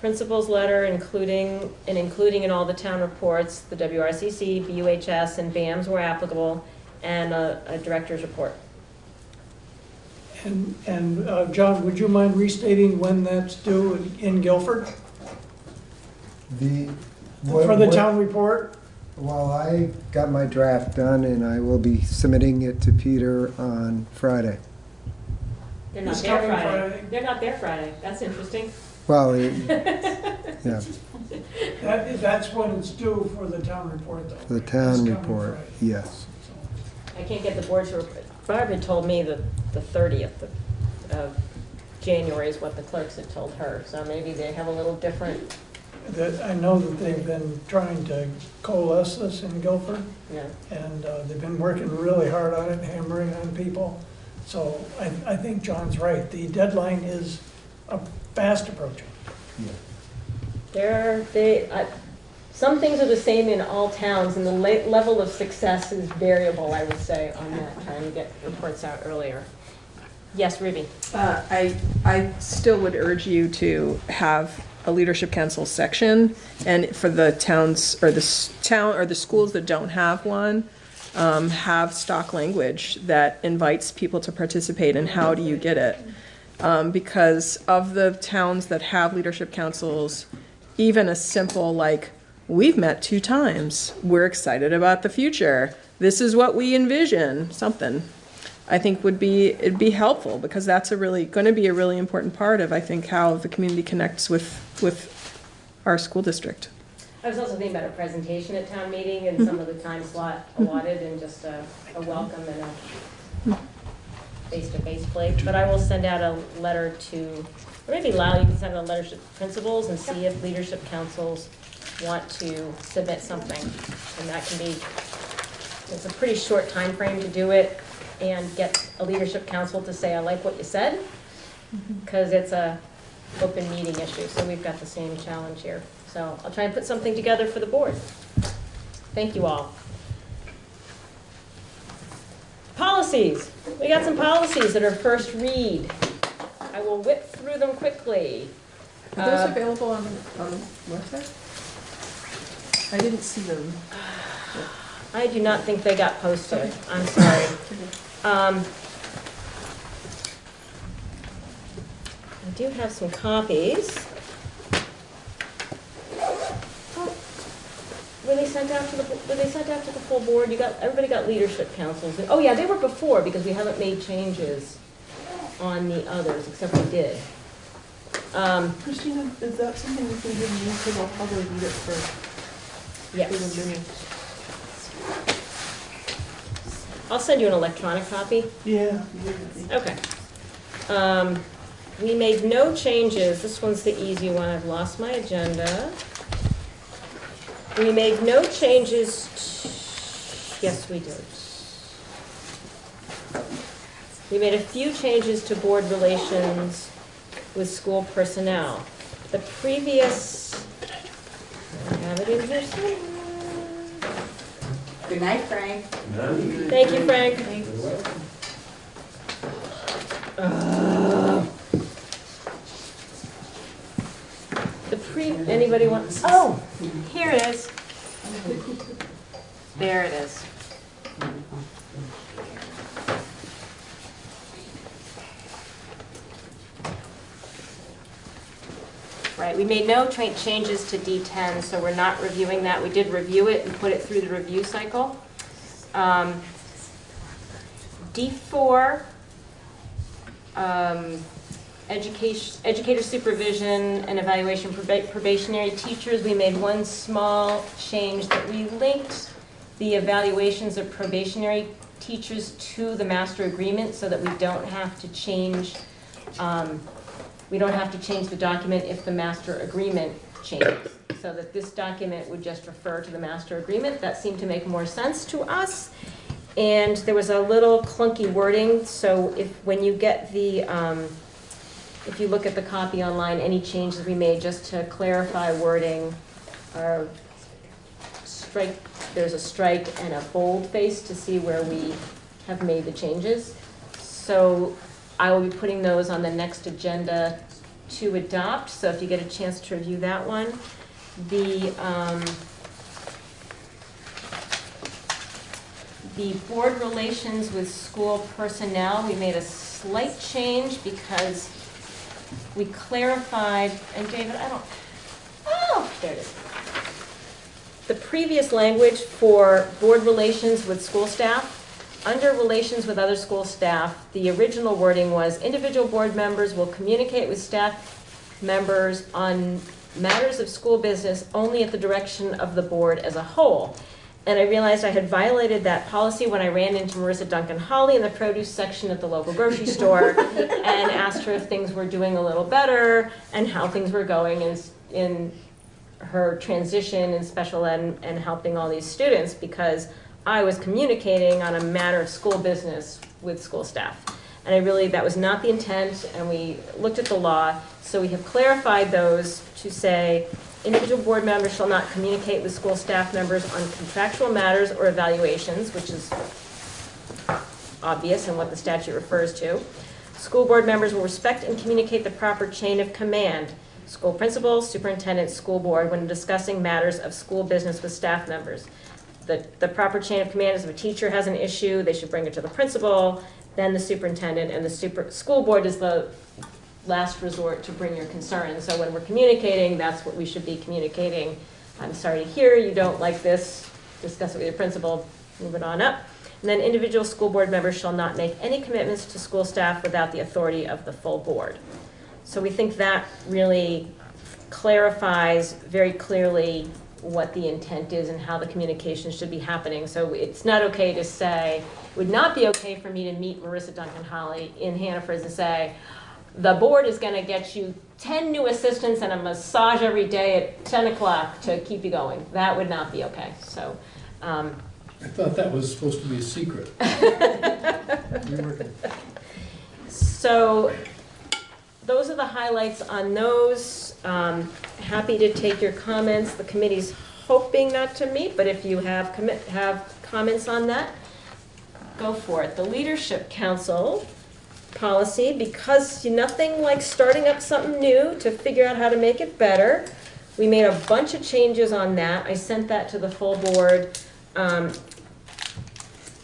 principal's letter, including in all the town reports, the WRCC, BUHS, and BAMS where applicable, and a director's report. And John, would you mind restating when that's due in Guilford? For the town report? Well, I got my draft done and I will be submitting it to Peter on Friday. They're not there Friday. They're not there Friday. That's interesting. Well, yeah. That's when it's due for the town report, though. For the town report, yes. I can't get the board to, Barb had told me that the 30th of January is what the clerks had told her, so maybe they have a little different. I know that they've been trying to coalesce this in Guilford. Yeah. And they've been working really hard on it, hammering on people. So I think John's right. The deadline is fast approaching. Some things are the same in all towns, and the level of success is variable, I would say, on that, trying to get reports out earlier. Yes, Ruby? I still would urge you to have a leadership council section, and for the towns or the schools that don't have one, have stock language that invites people to participate, and how do you get it? Because of the towns that have leadership councils, even a simple like, we've met 2 times, we're excited about the future, this is what we envision, something, I think it'd be helpful, because that's going to be a really important part of, I think, how the community connects with our school district. I was also thinking about a presentation at town meeting and some of the time slot allotted, and just a welcome and a face-to-face plate. But I will send out a letter to, or maybe Lyle, you can send out a letter to principals and see if leadership councils want to submit something. And that can be, it's a pretty short time frame to do it and get a leadership council to say, I like what you said, because it's a open meeting issue. So we've got the same challenge here. So I'll try and put something together for the board. Thank you all. Policies. We got some policies that are first read. I will whip through them quickly. Are those available on the website? I didn't see them. I do not think they got posted. Okay. I'm sorry. I do have some copies. Were they sent out to the full board? Everybody got leadership councils. Oh yeah, they were before, because we haven't made changes on the others, except we did. Christina, is that something we can give you, because I'll probably need it for yes. the meeting. I'll send you an electronic copy. Yeah. Okay. We made no changes. This one's the easy one. I've lost my agenda. We made no changes. Yes, we did. We made a few changes to board relations with school personnel. The previous, I have it in here somewhere. Good night, Frank. Thank you, Frank. Anybody wants? Oh, here it is. There it is. Right, we made no changes to D10, so we're not reviewing that. We did review it and put it through the review cycle. D4, educator supervision and evaluation probationary teachers. We made one small change that we linked the evaluations of probationary teachers to the master agreement, so that we don't have to change the document if the master agreement changes. So that this document would just refer to the master agreement. That seemed to make more sense to us. And there was a little clunky wording, so when you get the if you look at the copy online, any changes we made just to clarify wording are there's a strike and a bold face to see where we have made the changes. So I will be putting those on the next agenda to adopt, so if you get a chance to review that one. The board relations with school personnel, we made a slight change because we clarified, and David, there it is. The previous language for board relations with school staff, under relations with other school staff, the original wording was individual board members will communicate with staff members on matters of school business only at the direction of the board as a whole. And I realized I had violated that policy when I ran into Marissa Duncan-Hawley in the produce section at the local grocery store and asked her if things were doing a little better and how things were going in her transition in special ed and helping all these students, because I was communicating on a matter of school business with school staff. And that was not the intent, and we looked at the law, so we have clarified those to say individual board members shall not communicate with school staff members on contractual matters or evaluations, which is obvious and what the statute refers to. School board members will respect and communicate the proper chain of command, school principal, superintendent, school board, when discussing matters of school business with staff members. the proper chain of command is if a teacher has an issue, they should bring it to the principal, then the superintendent, and the school board is the last resort to bring your concern. So when we're communicating, that's what we should be communicating. I'm sorry to hear you don't like this, discuss it with your principal, move it on up. And then individual school board members shall not make any commitments to school staff without the authority of the full board. So we think that really clarifies very clearly what the intent is and how the communication should be happening. So it's not okay to say, it would not be okay for me to meet Marissa Duncan Holly in Hannaford and say, the board is going to get you 10 new assistants and a massage every day at 10 o'clock to keep you going. That would not be okay. So, I thought that was supposed to be a secret. So those are the highlights on those. Happy to take your comments. The committee's hoping not to meet, but if you have comments on that, go for it. The Leadership Council policy, because nothing like starting up something new to figure out how to make it better. We made a bunch of changes on that. I sent that to the full board.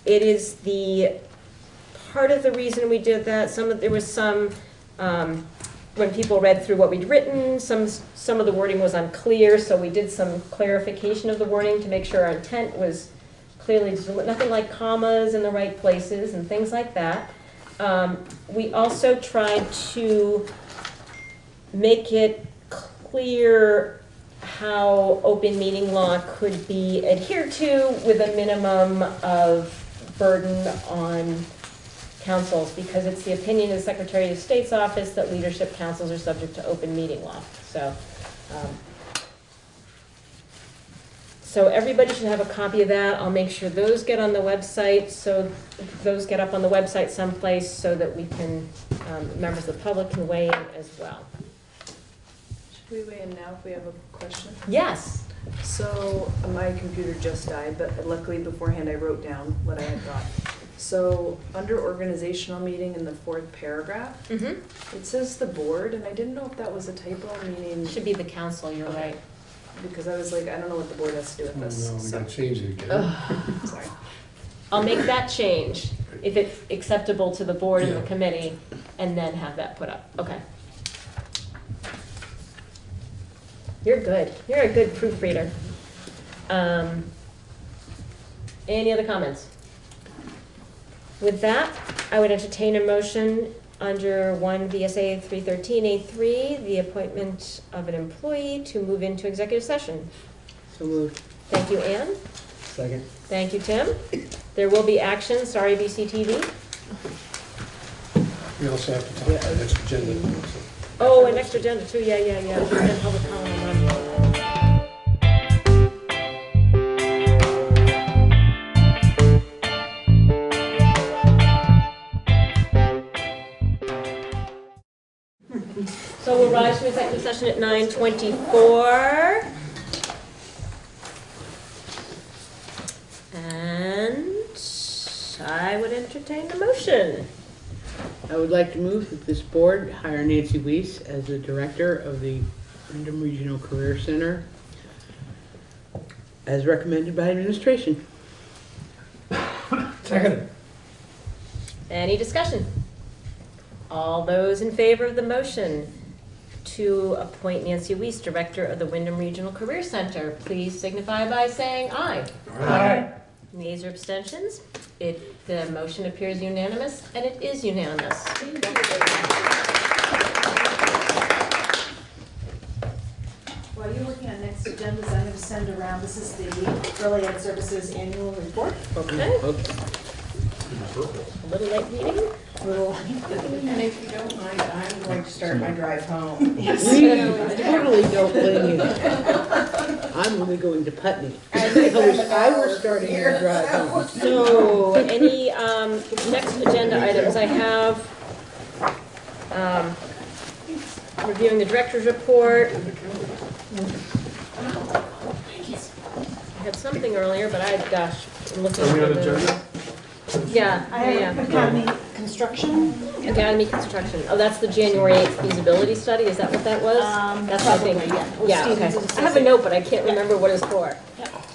It is the part of the reason we did that. There was some when people read through what we'd written, some of the wording was unclear, so we did some clarification of the wording to make sure our intent was clearly nothing like commas in the right places and things like that. We also tried to make it clear how open meeting law could be adhered to with a minimum of burden on councils, because it's the opinion of the Secretary of State's office that leadership councils are subject to open meeting law. So everybody should have a copy of that. I'll make sure those get on the website, so those get up on the website someplace so that we can, members of the public can weigh in as well. Should we weigh in now if we have a question? Yes. So my computer just died, but luckily beforehand I wrote down what I had thought. So under organizational meeting in the 4th paragraph, it says the board, and I didn't know if that was a typo, meaning... It should be the council, you're right. Because I was like, I don't know what the board has to do with this. No, we gotta change it again. Sorry. I'll make that change if it's acceptable to the board and Yeah. the committee, and then have that put up. Okay. You're good. You're a good proofreader. Any other comments? With that, I would entertain a motion under 1 VSA 313A3, the appointment of an employee to move into executive session. So moved. Thank you, Ann. Second. Thank you, Tim. There will be action. Sorry, BCTV. We also have to talk about next agenda. Oh, an extra agenda too. Yeah. And public comment on that. So we'll rise to executive session at 9:24. And I would entertain the motion. I would like to move that this board hire Nancy Weiss as the director of the Wyndham Regional Career Center as recommended by administration. Second. Any discussion? All those in favor of the motion to appoint Nancy Weiss, director of the Wyndham Regional Career Center, please signify by saying aye. Aye. Nays or abstentions? The motion appears unanimous, and it is unanimous. While you're working on next agendas, I'm going to send around, this is the Early Ed Services Annual Report. Okay. A little late reading? And if you don't mind, I'm going to start my drive home. Yes. We totally don't blame you. I'm only going to Putney. I wish I were starting your drive home. So, any next agenda items? I have reviewing the director's report. I had something earlier, but gosh, I'm looking. Are we on for the- agenda? Yeah, I have yeah. Academy Construction construction. Academy construction. Oh, that's the January 8th feasibility study? Is that what that was? That's what I think. Probably, yeah. With Yeah, okay. Stevens and I have a note, but I can't remember what it's for.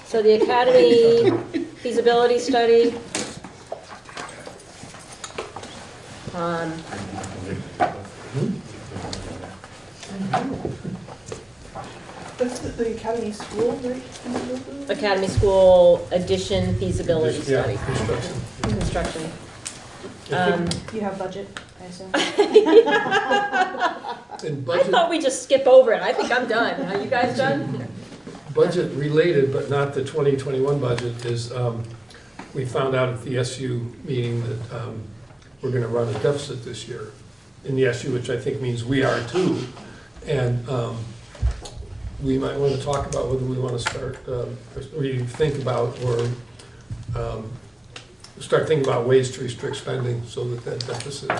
So the Academy feasibility study. That's the Academy School, right? Academy School addition feasibility Yeah, study. construction. Construction. You have budget, I assume? And I thought we just skip over it. I think I'm done. Are you guys done? budget related, but not the 2021 budget, is we found out at the SU meeting that we're going to run a deficit this year in the SU, which I think means we are too. And we might want to talk about whether we want to start, or you think about, or start thinking about ways to restrict spending so that that deficit,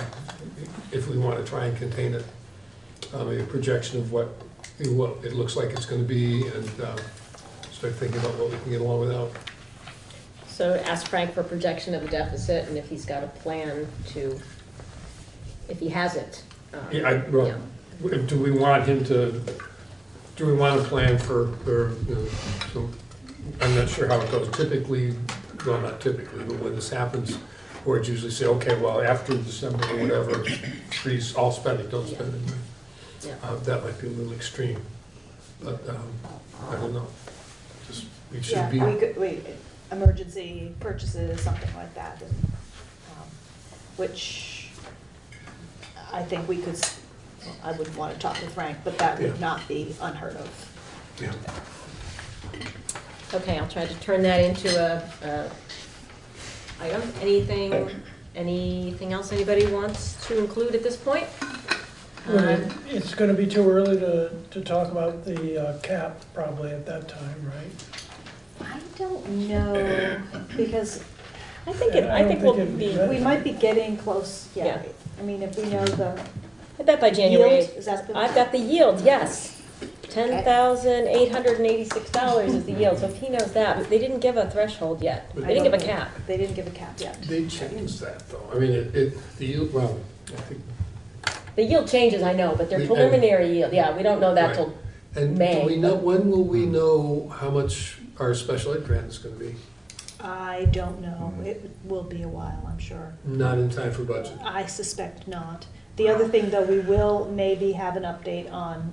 if we want to try and contain it, a projection of what it looks like it's going to be, and start thinking about what we can get along without. So ask Frank for a projection of the deficit and if he's got a plan to, if he has it. Well, do we want him to, do we want a plan for, so, I'm not sure how it goes. Typically, well, not typically, but when this happens, boards usually say, okay, well, after December or whatever, freeze all spending, don't spend it. That might be a little extreme, but I don't know. Just, we should be. Emergency purchases, something like that, and, which I think we could, I would want to talk with Frank, but that would not be unheard of. Yeah. Okay, I'll try to turn that into a item. Anything else anybody wants to include at this point? It's going to be too early to talk about the cap probably at that time, right? I don't know, because I think we'll be. we might be getting close, Yeah. yeah. I mean, if we know the I bet by January yield, 8th. is that the? I've got the yield, yes. $10,886 is the yield, so if he knows that, but they didn't give a threshold yet. They didn't give a cap. They didn't give a cap yet. They changed that though. I mean, the yield, well, I think. The yield changes, I know, but their And- preliminary yield, yeah, we don't know that Right. till And May. do we know, when will we know how much our special ed grant is going to be? I don't know. It will be a while, I'm sure. Not in time for budget. I suspect not. The other thing, though, we will maybe have an update on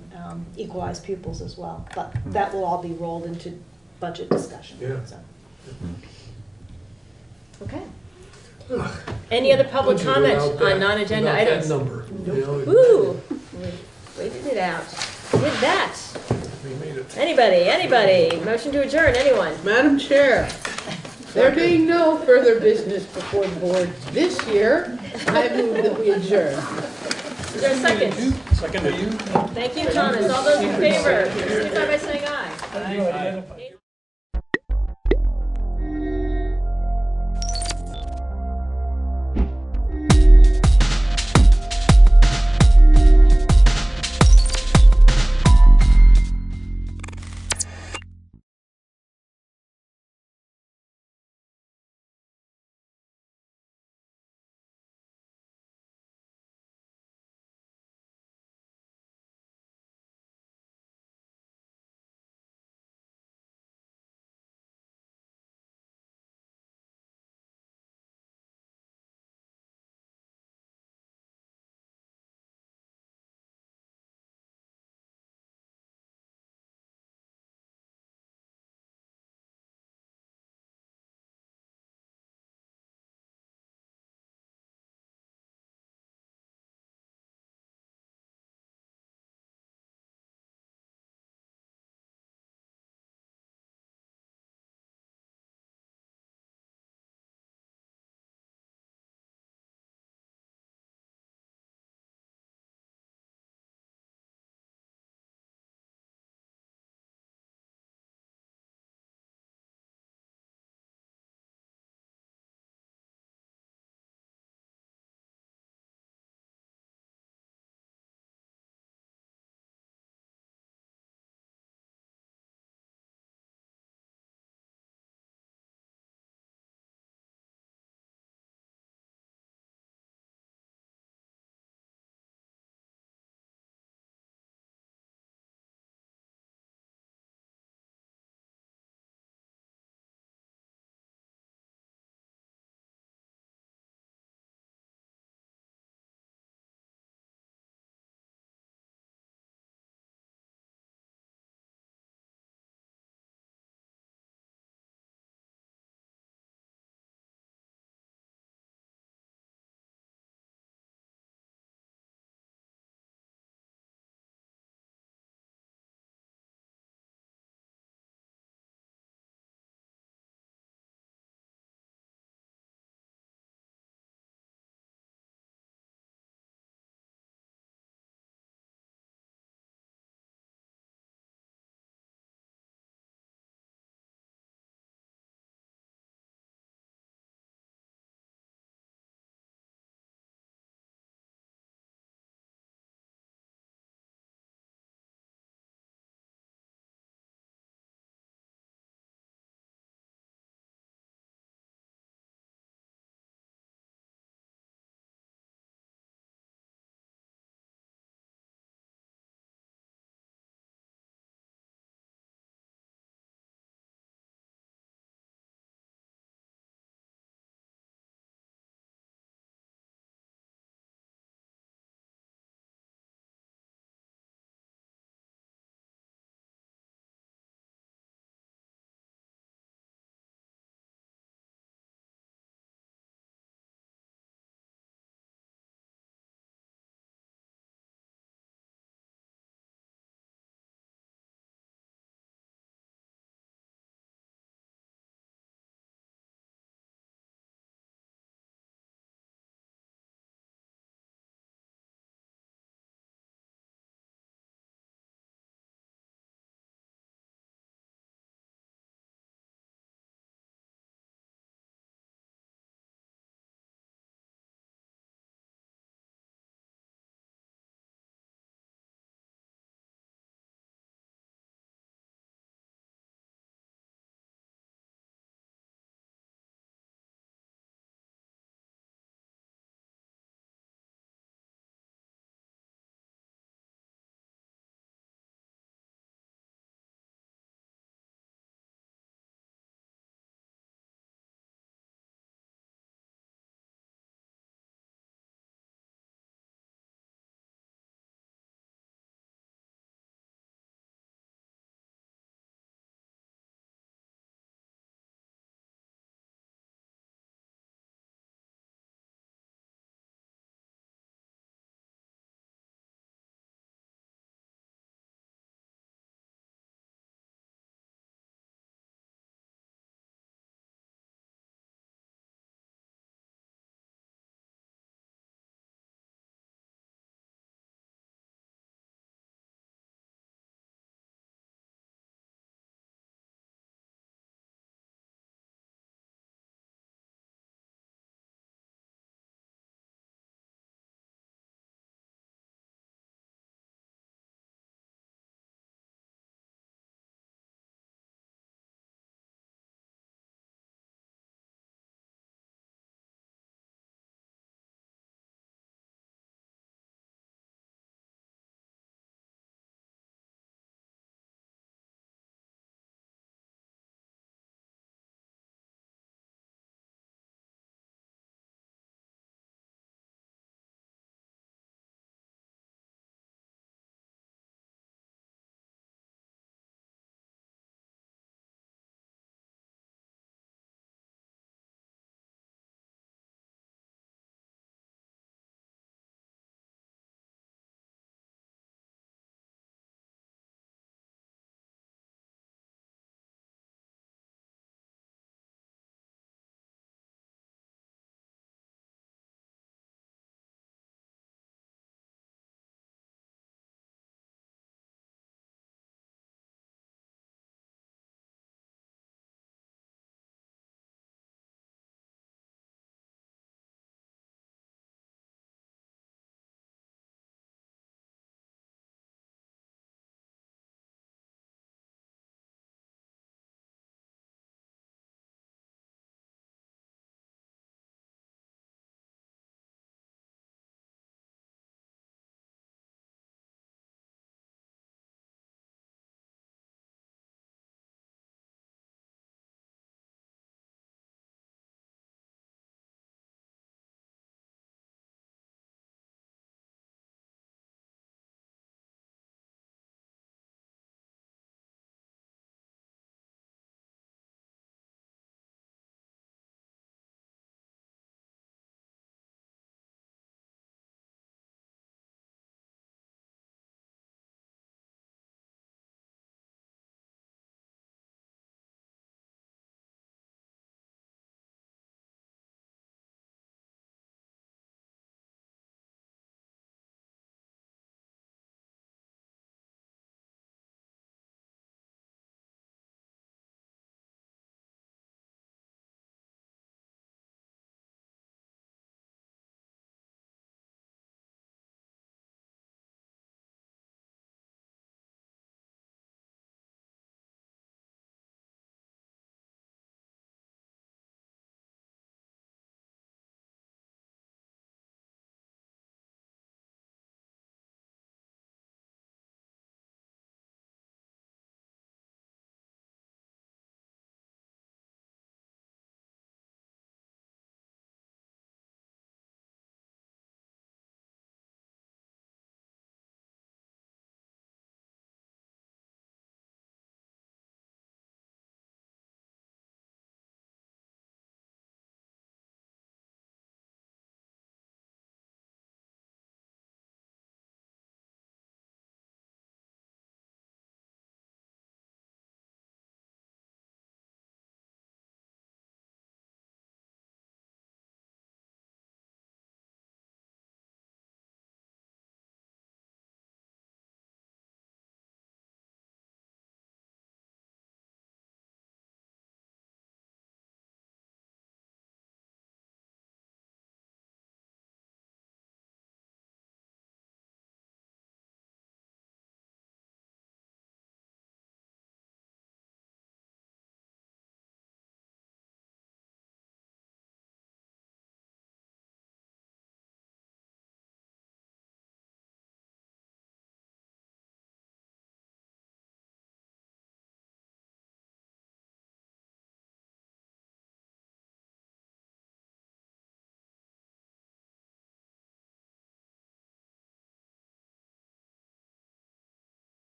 equalized pupils as well, but that will all be rolled into budget discussion. Yeah. So. Okay. Any other public Budget comment without that- on non-agenda without items? that number. Woo, we waited it out. Did that. We made it. Anybody? Motion to adjourn, anyone? Madam Chair, there being no further business before the board this year, I move that we adjourn. Is there a second? Second to you? Thank you, Thomas. All those in favor, signify by saying aye. Identify.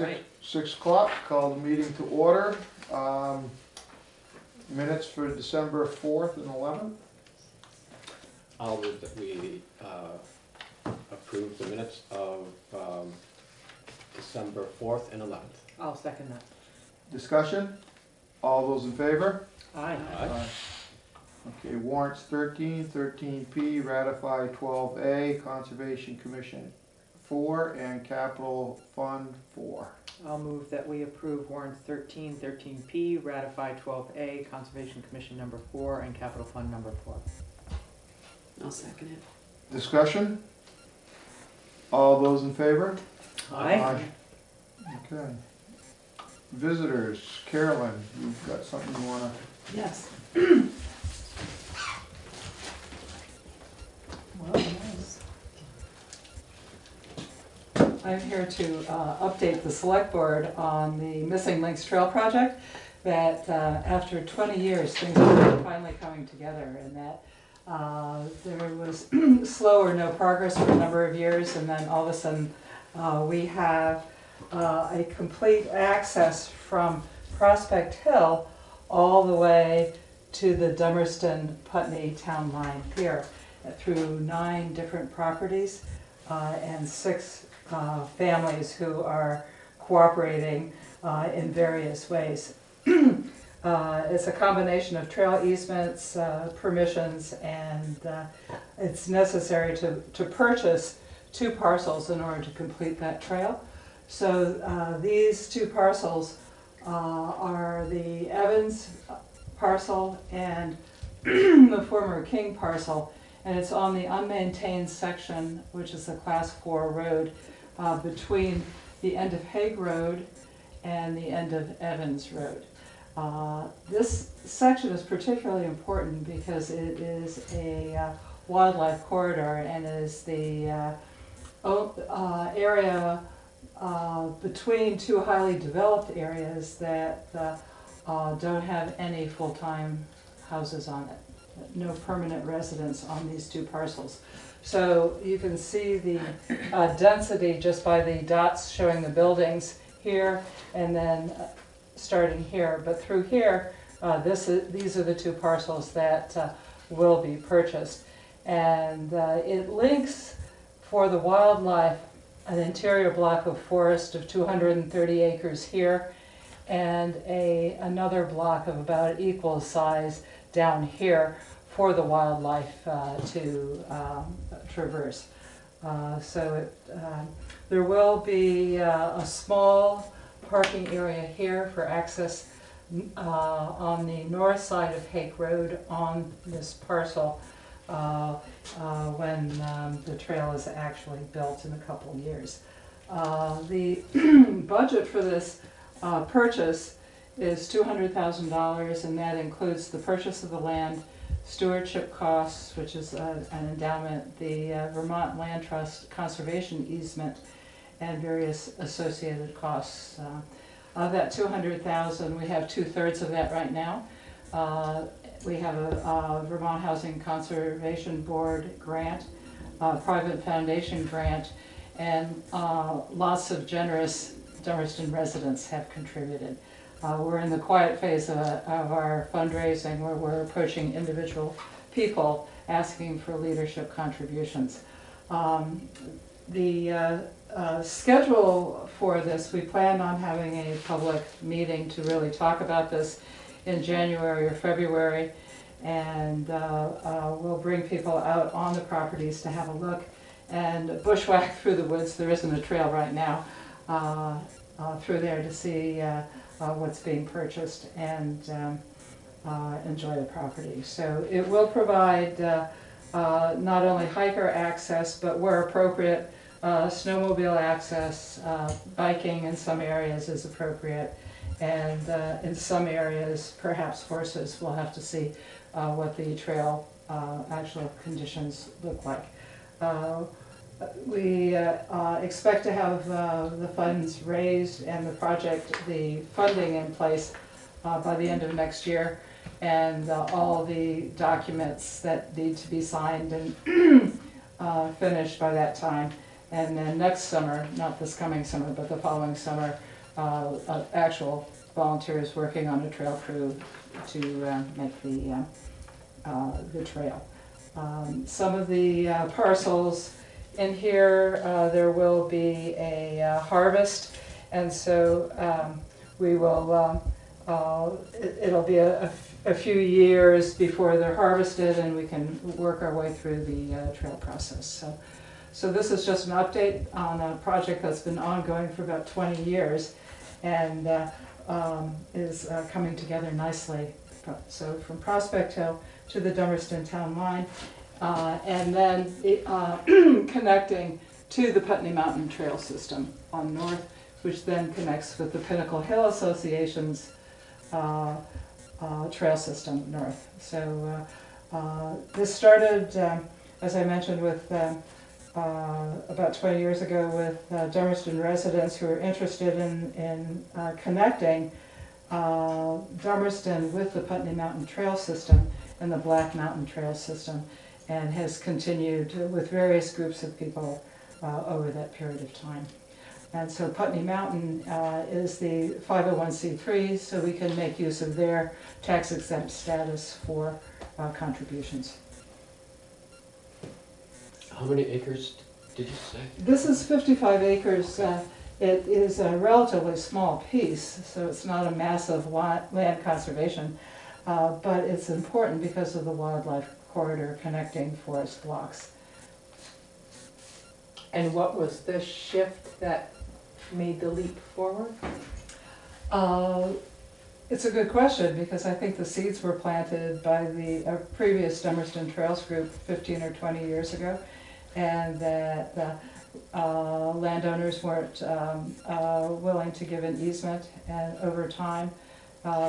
right. 6 o'clock, call the meeting to order. Minutes for December 4th and 11th. I'll move that we approve the minutes of December 4th and 11th. I'll second that. Discussion? All those in favor? Aye. Aye. Okay, warrants 13, 13P, ratify 12A, Conservation Commission 4, and Capital Fund 4. I'll move that we approve warrants 13, 13P, ratify 12A, Conservation Commission number 4, and Capital Fund number 4. I'll second it. Discussion? All those in favor? Aye. Okay. Visitors, Carolyn, you've got something you wanna? Yes. Well, nice. I'm here to update the select board on the Missing Links Trail project, that after 20 years, things are finally coming together, and that there was slow or no progress for a number of years, and then all of a sudden we have a complete access from Prospect Hill all the way to the Dummerston-Putney Town Line Pier through 9 different properties and 6 families who are cooperating in various ways. It's a combination of trail easements, permissions, and it's necessary to purchase 2 parcels in order to complete that trail. So these 2 parcels are the Evans parcel and the former King parcel, and it's on the unmaintained section, which is a Class 4 road between the end of Hague Road and the end of Evans Road. This section is particularly important because it is a wildlife corridor and is the area between 2 highly developed areas that don't have any full-time houses on it. No permanent residents on these 2 parcels. So you can see the density just by the dots showing the buildings here and then starting here. But through here, these are the 2 parcels that will be purchased. And it links for the wildlife an interior block of forest of 230 acres here and another block of about equal size down here for the wildlife to traverse. There will be a small parking area here for access on the north side of Hake Road on this parcel when the trail is actually built in a couple of years. The budget for this purchase is $200,000, and that includes the purchase of the land, stewardship costs, which is an endowment, the Vermont Land Trust conservation easement, and various associated costs. Of that $200,000, we have 2/3 of that right now. We have a Vermont Housing Conservation Board grant, a private foundation grant, and lots of generous Dummerston residents have contributed. We're in the quiet phase of our fundraising where we're approaching individual people asking for leadership contributions. The schedule for this, we plan on having a public meeting to really talk about this in January or February, and we'll bring people out on the properties to have a look and bushwhack through the woods. There isn't a trail right now through there to see what's being purchased and enjoy the property. So it will provide not only hiker access, but where appropriate, snowmobile access, biking in some areas is appropriate, and in some areas perhaps horses. We'll have to see what the trail actual conditions look like. We expect to have the funds raised and the project, the funding in place by the end of next year, and all the documents that need to be signed and finished by that time. And then next summer, not this coming summer, but the following summer, actual volunteers working on a trail crew to make the trail. Some of the parcels in here, there will be a harvest, and so we will, it'll be a few years before they're harvested, and we can work our way through the trail process. So this is just an update on a project that's been ongoing for about 20 years and is coming together nicely. So from Prospect Hill to the Dummerston Town line, and then connecting to the Putney Mountain Trail System on north, which then connects with the Pinnacle Hill Association's trail system north. So this started, as I mentioned, with about 20 years ago with Dummerston residents who were interested in connecting Dummerston with the Putney Mountain Trail System and the Black Mountain Trail System, and has continued with various groups of people over that period of time. And so Putney Mountain is the 501c3, so we can make use of their tax exempt status for contributions. How many acres did you say? This is 55 acres. It is a relatively small piece, so it's not a massive land conservation, but it's important because of the wildlife corridor connecting forest blocks. And what was the shift that made the leap forward? It's a good question, because I think the seeds were planted by the previous Dummerston Trails group 15 or 20 years ago, and that landowners weren't willing to give an easement, and over time,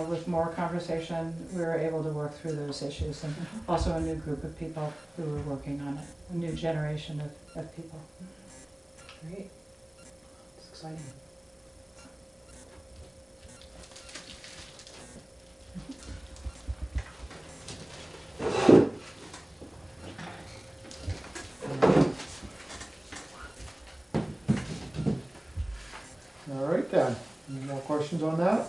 with more conversation, we were able to work through those issues, and also a new group of people who were working on it, a new generation of people. Great. It's exciting. All right then, any more questions on that?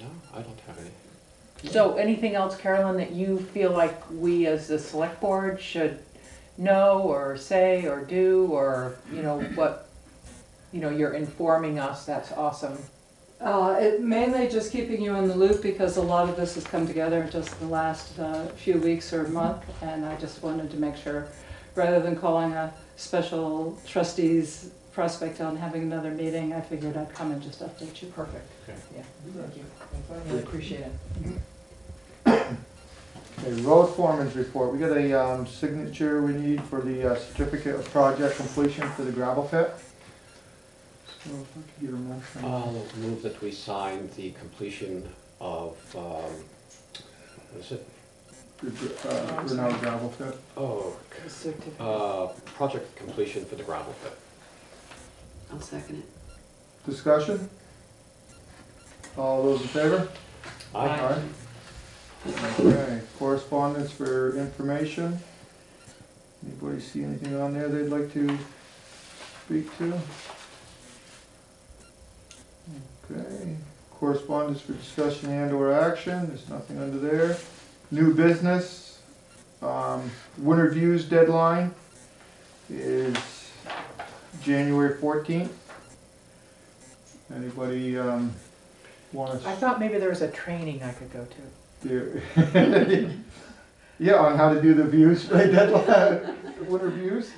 No, I don't have any. So anything else, Carolyn, that you feel like we as the select board should know or say or do, or, you know, what, you know, you're informing us, that's awesome. It mainly just keeping you in the loop, because a lot of this has come together in just the last few weeks or month, and I just wanted to make sure, rather than calling a special trustees Prospect Hill and having another meeting, I figured I'd come and just update you. Perfect. Okay. Yeah, thank you. Really appreciate it. Okay, road foreman's report. We got a signature we need for the certificate of project completion for the gravel pit. So if I could get a motion. I'll move that we sign the completion of, what is it? Renal gravel pit. Oh, project completion for the gravel pit. I'll second it. Discussion? All those in favor? Aye. Okay, correspondence for information. Anybody see anything on there they'd like to speak to? Okay, correspondence for discussion and or action, there's nothing under there. New business, winter views deadline is January 14th. Anybody want to? I thought maybe there was a training I could go to. Yeah, on how to do the views, right, deadline, winter views.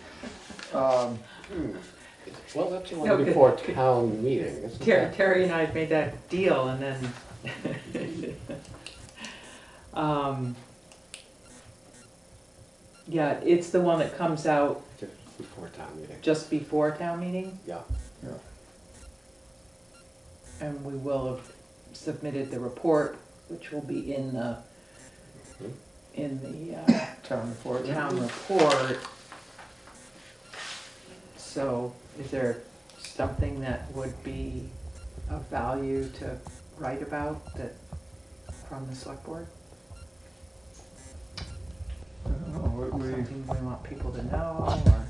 Well, that's only before town meeting, isn't it? Terry and I had made that deal, and then yeah, it's the one that comes out Just before town meeting. just before town meeting, Yeah. Yeah. and we will have submitted the report, which will be in the Town report. town report. So is there something that would be of value to write about that, from the select board? I don't know, we, something we want people to know, or?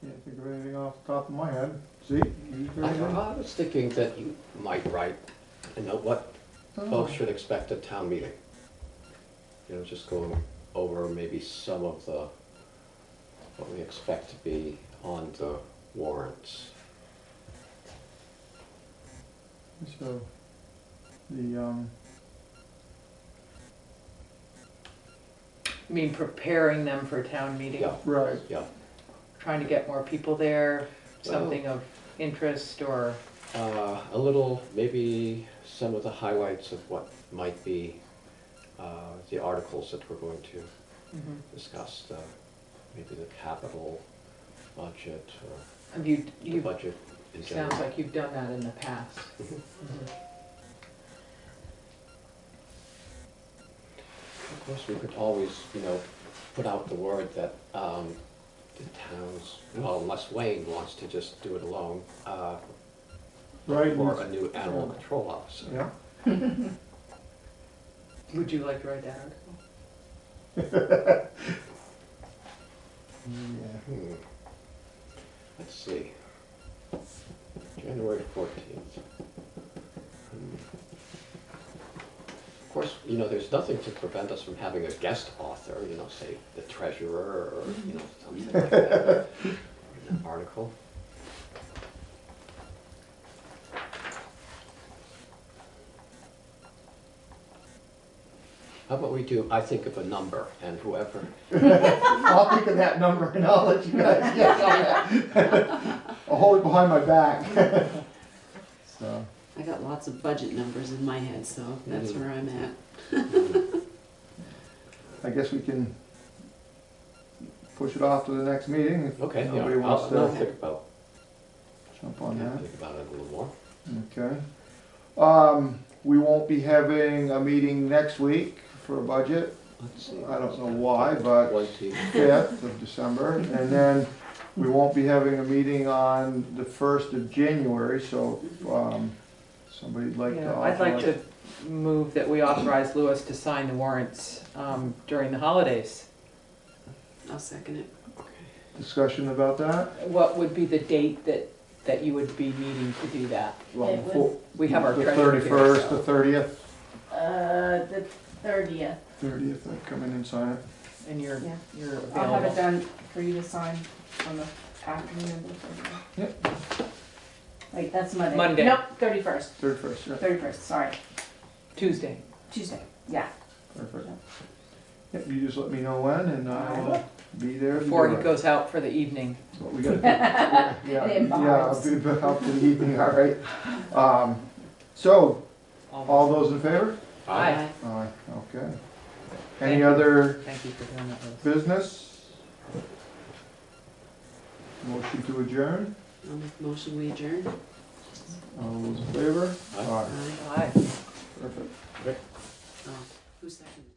Can't think of anything off the top of my head. See? You got anything? I was thinking that you might write, what folks should expect at town meeting. Just going over maybe some of what we expect to be on the warrants. So, I mean, preparing them for town meeting? Yeah. right. Yeah. Trying to get more people there, something of interest, or? A little, maybe some of the highlights of what might be the articles that we're going to discuss, maybe the capital budget or Have the you, budget in general. sounds like you've done that in the past. Of course, we could always, put out the word that the towns, well, unless Wayne wants to just do it alone, Right. or a new animal control officer. Yeah. Would you like to write that article? Yeah. Let's see. January 14th. Of course, there's nothing to prevent us from having a guest author, say the treasurer or, something like that. An article. How about we do, I think of a number, and whoever. I'll think of that number and I'll let you guys guess on that. I'll hold it behind my back. So. I got lots of budget numbers in my head, so that's where I'm at. I guess we can push it off to the next meeting if Okay, nobody yeah, wants I'll to think about, jump on that. think about it a little more. Okay. We won't be having a meeting next week for a budget. Let's see. I don't know why, but 5th of December. And then we won't be having a meeting on the 1st of January, so somebody'd like to Yeah, I'd like to move that we authorize Louis to sign the warrants during the holidays. I'll second it. Discussion about that? What would be the date that you would be needing to do that? Well, We have our the treasurer here, 31st, so- the 30th? The 30th. 30th, I'd come in and sign it. And you're Yeah. available. I'll have it done for you to sign on the afternoon of the 30th. Yep. Wait, that's Monday. Monday. Nope, 31st. 31st, yeah. 31st, sorry. Tuesday. Tuesday, yeah. Perfect. Yep, you just let me know when and I'll be there. to Before do he it. goes out for the evening. What we gotta do. Yeah, I'll be out for the evening, all right. So, all those in favor? Aye. Aye, okay. Thank Any you. other Thank you for doing that, Louis. business? Motion to adjourn? I'll make the motion, we adjourn. All those in favor? Aye. Aye. Perfect. Oh, who seconded?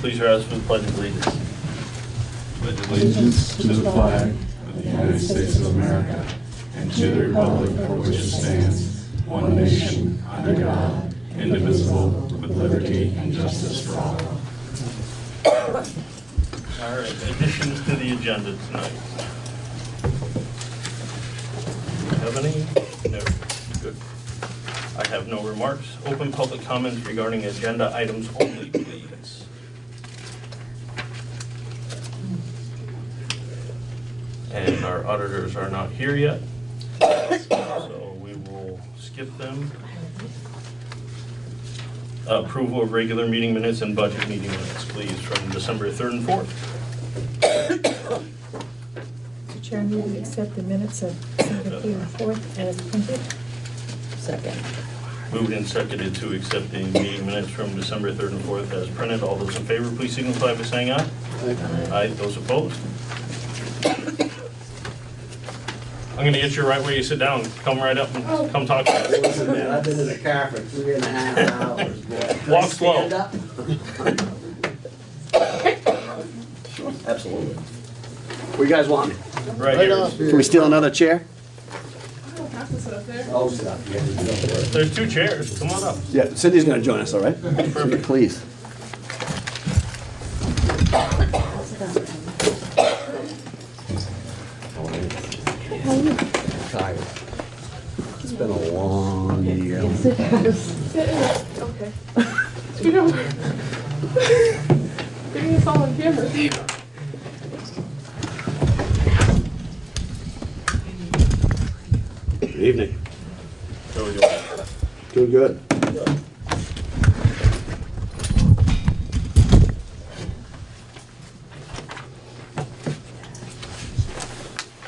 Please rise for the pledge of allegiance. allegiance to the flag of the United States of America and to the republic for which it stands, one nation, under God, indivisible, with liberty and justice for all. All right, additions to the agenda tonight. Have any? No. Good. I have no remarks. Open public comments regarding agenda items only, please. And our auditors are not here yet, so we will skip them. Approval of regular meeting minutes and budget meeting minutes, please, from December 3rd and 4th. Mr. Chair, I move to accept the minutes of December 3rd and 4th as printed. Second. Moved and seconded to accept the meeting minutes from December 3rd and 4th as printed. All those in favor, please signify by saying aye. Aye. Those opposed? I'm gonna get you right where you sit down. Come right up and come talk to us. Listen, man, I've been in the car for 3.5 hours, boy. Walk slow. Absolutely. What you guys want? Right here. Can we steal another chair? Oh, stop. There's 2 chairs. Come on up. Yeah, Cindy's gonna join us, all right? Perfect. Please. Tired. It's been a long year. Yes, it has. Okay. You know, getting us all on camera. Good evening. How are we doing? Doing good.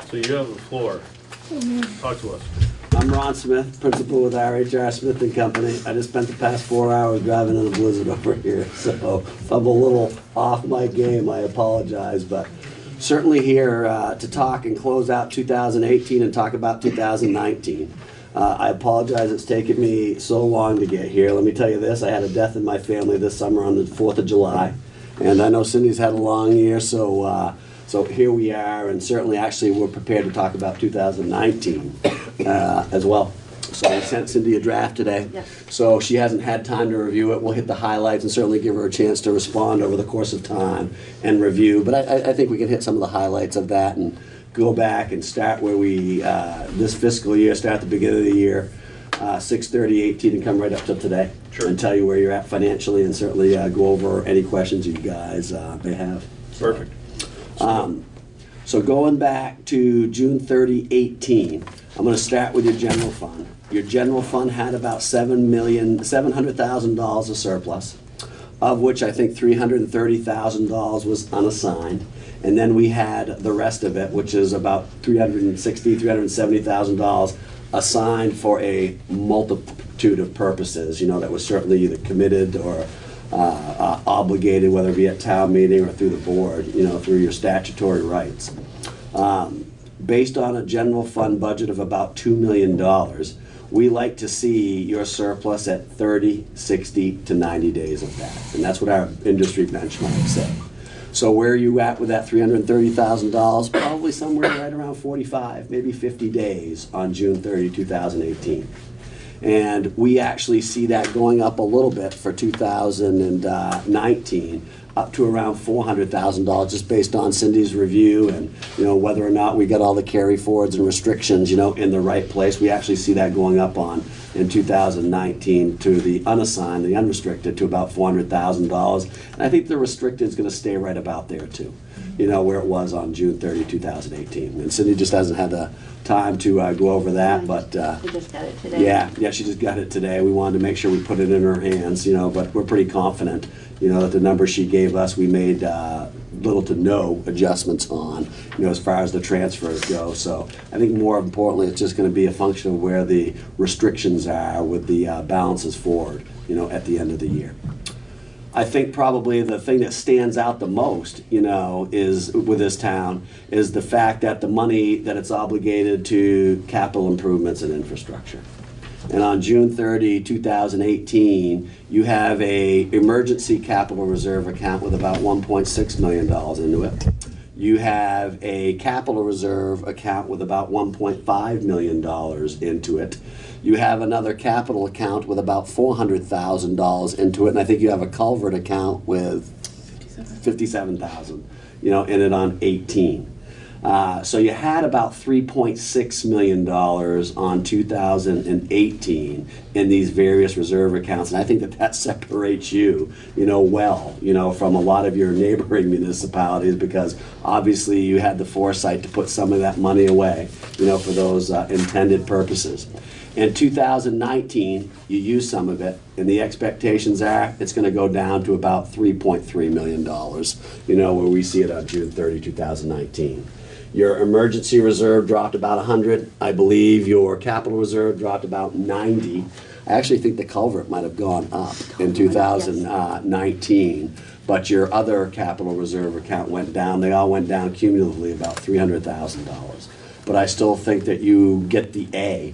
So you have the floor. Talk to us. I'm Ron Smith, principal with RHR Smith and Company. I just spent the past 4 hours driving in a blizzard over here, so if I'm a little off my game, I apologize, but certainly here to talk and close out 2018 and talk about 2019. I apologize it's taken me so long to get here. Let me tell you this, I had a death in my family this summer on the 4th of July, and I know Cindy's had a long year, so here we are, and certainly actually we're prepared to talk about 2019 as well. So we sent Cindy a draft today, so she hasn't had time to review it. We'll hit the highlights and certainly give her a chance to respond over the course of time and review, but I think we can hit some of the highlights of that and go back and start where we, this fiscal year, start at the beginning of the year, 6/30/18 and come right up to today. Sure. And tell you where you're at financially and certainly go over any questions you guys may have. Perfect. So going back to June 30, 18, I'm going to start with your general fund. Your general fund had about $700,000 of surplus, of which I think $330,000 was unassigned. And then we had the rest of it, which is about $360,000, $370,000 assigned for a multitude of purposes, that was certainly either committed or obligated, whether it be at town meeting or through the board, through your statutory rights. Based on a general fund budget of about $2 million, we like to see your surplus at 30, 60 to 90 days of that. And that's what our industry benchmarks say. So where are you at with that $330,000? Probably somewhere right around 45, maybe 50 days on June 30, 2018. And we actually see that going up a little bit for 2019, up to around $400,000, just based on Cindy's review and whether or not we got all the carry forwards and restrictions in the right place. We actually see that going up in 2019 to the unassigned, the unrestricted, to about $400,000. And I think the restricted is going to stay right about there too, where it was on June 30, 2018. And Cindy just hasn't had the time to go over that, but She just got it today. yeah, she just got it today. We wanted to make sure we put it in her hands, but we're pretty confident, that the number she gave us, we made little to no adjustments on, as far as the transfers go. So I think more importantly, it's just going to be a function of where the restrictions are with the balances forward, at the end of the year. I think probably the thing that stands out the most, is with this town, is the fact that the money that it's obligated to capital improvements and infrastructure. And on June 30, 2018, you have a emergency capital reserve account with about $1.6 million into it. You have a capital reserve account with about $1.5 million into it. You have another capital account with about $400,000 into it, and I think you have a culvert account with $57,000, in it on 18. So you had about $3.6 million on 2018 in these various reserve accounts, and I think that separates you, well, from a lot of your neighboring municipalities, because obviously you had the foresight to put some of that money away, for those intended purposes. In 2019, you use some of it, and the expectations are it's going to go down to about $3.3 million, where we see it on June 30, 2019. Your emergency reserve dropped about 100. I believe your capital reserve dropped about 90. I actually think the culvert might have gone up in 2019, but your other capital reserve account went down. They all went down cumulatively about $300,000. But I still think that you get the A,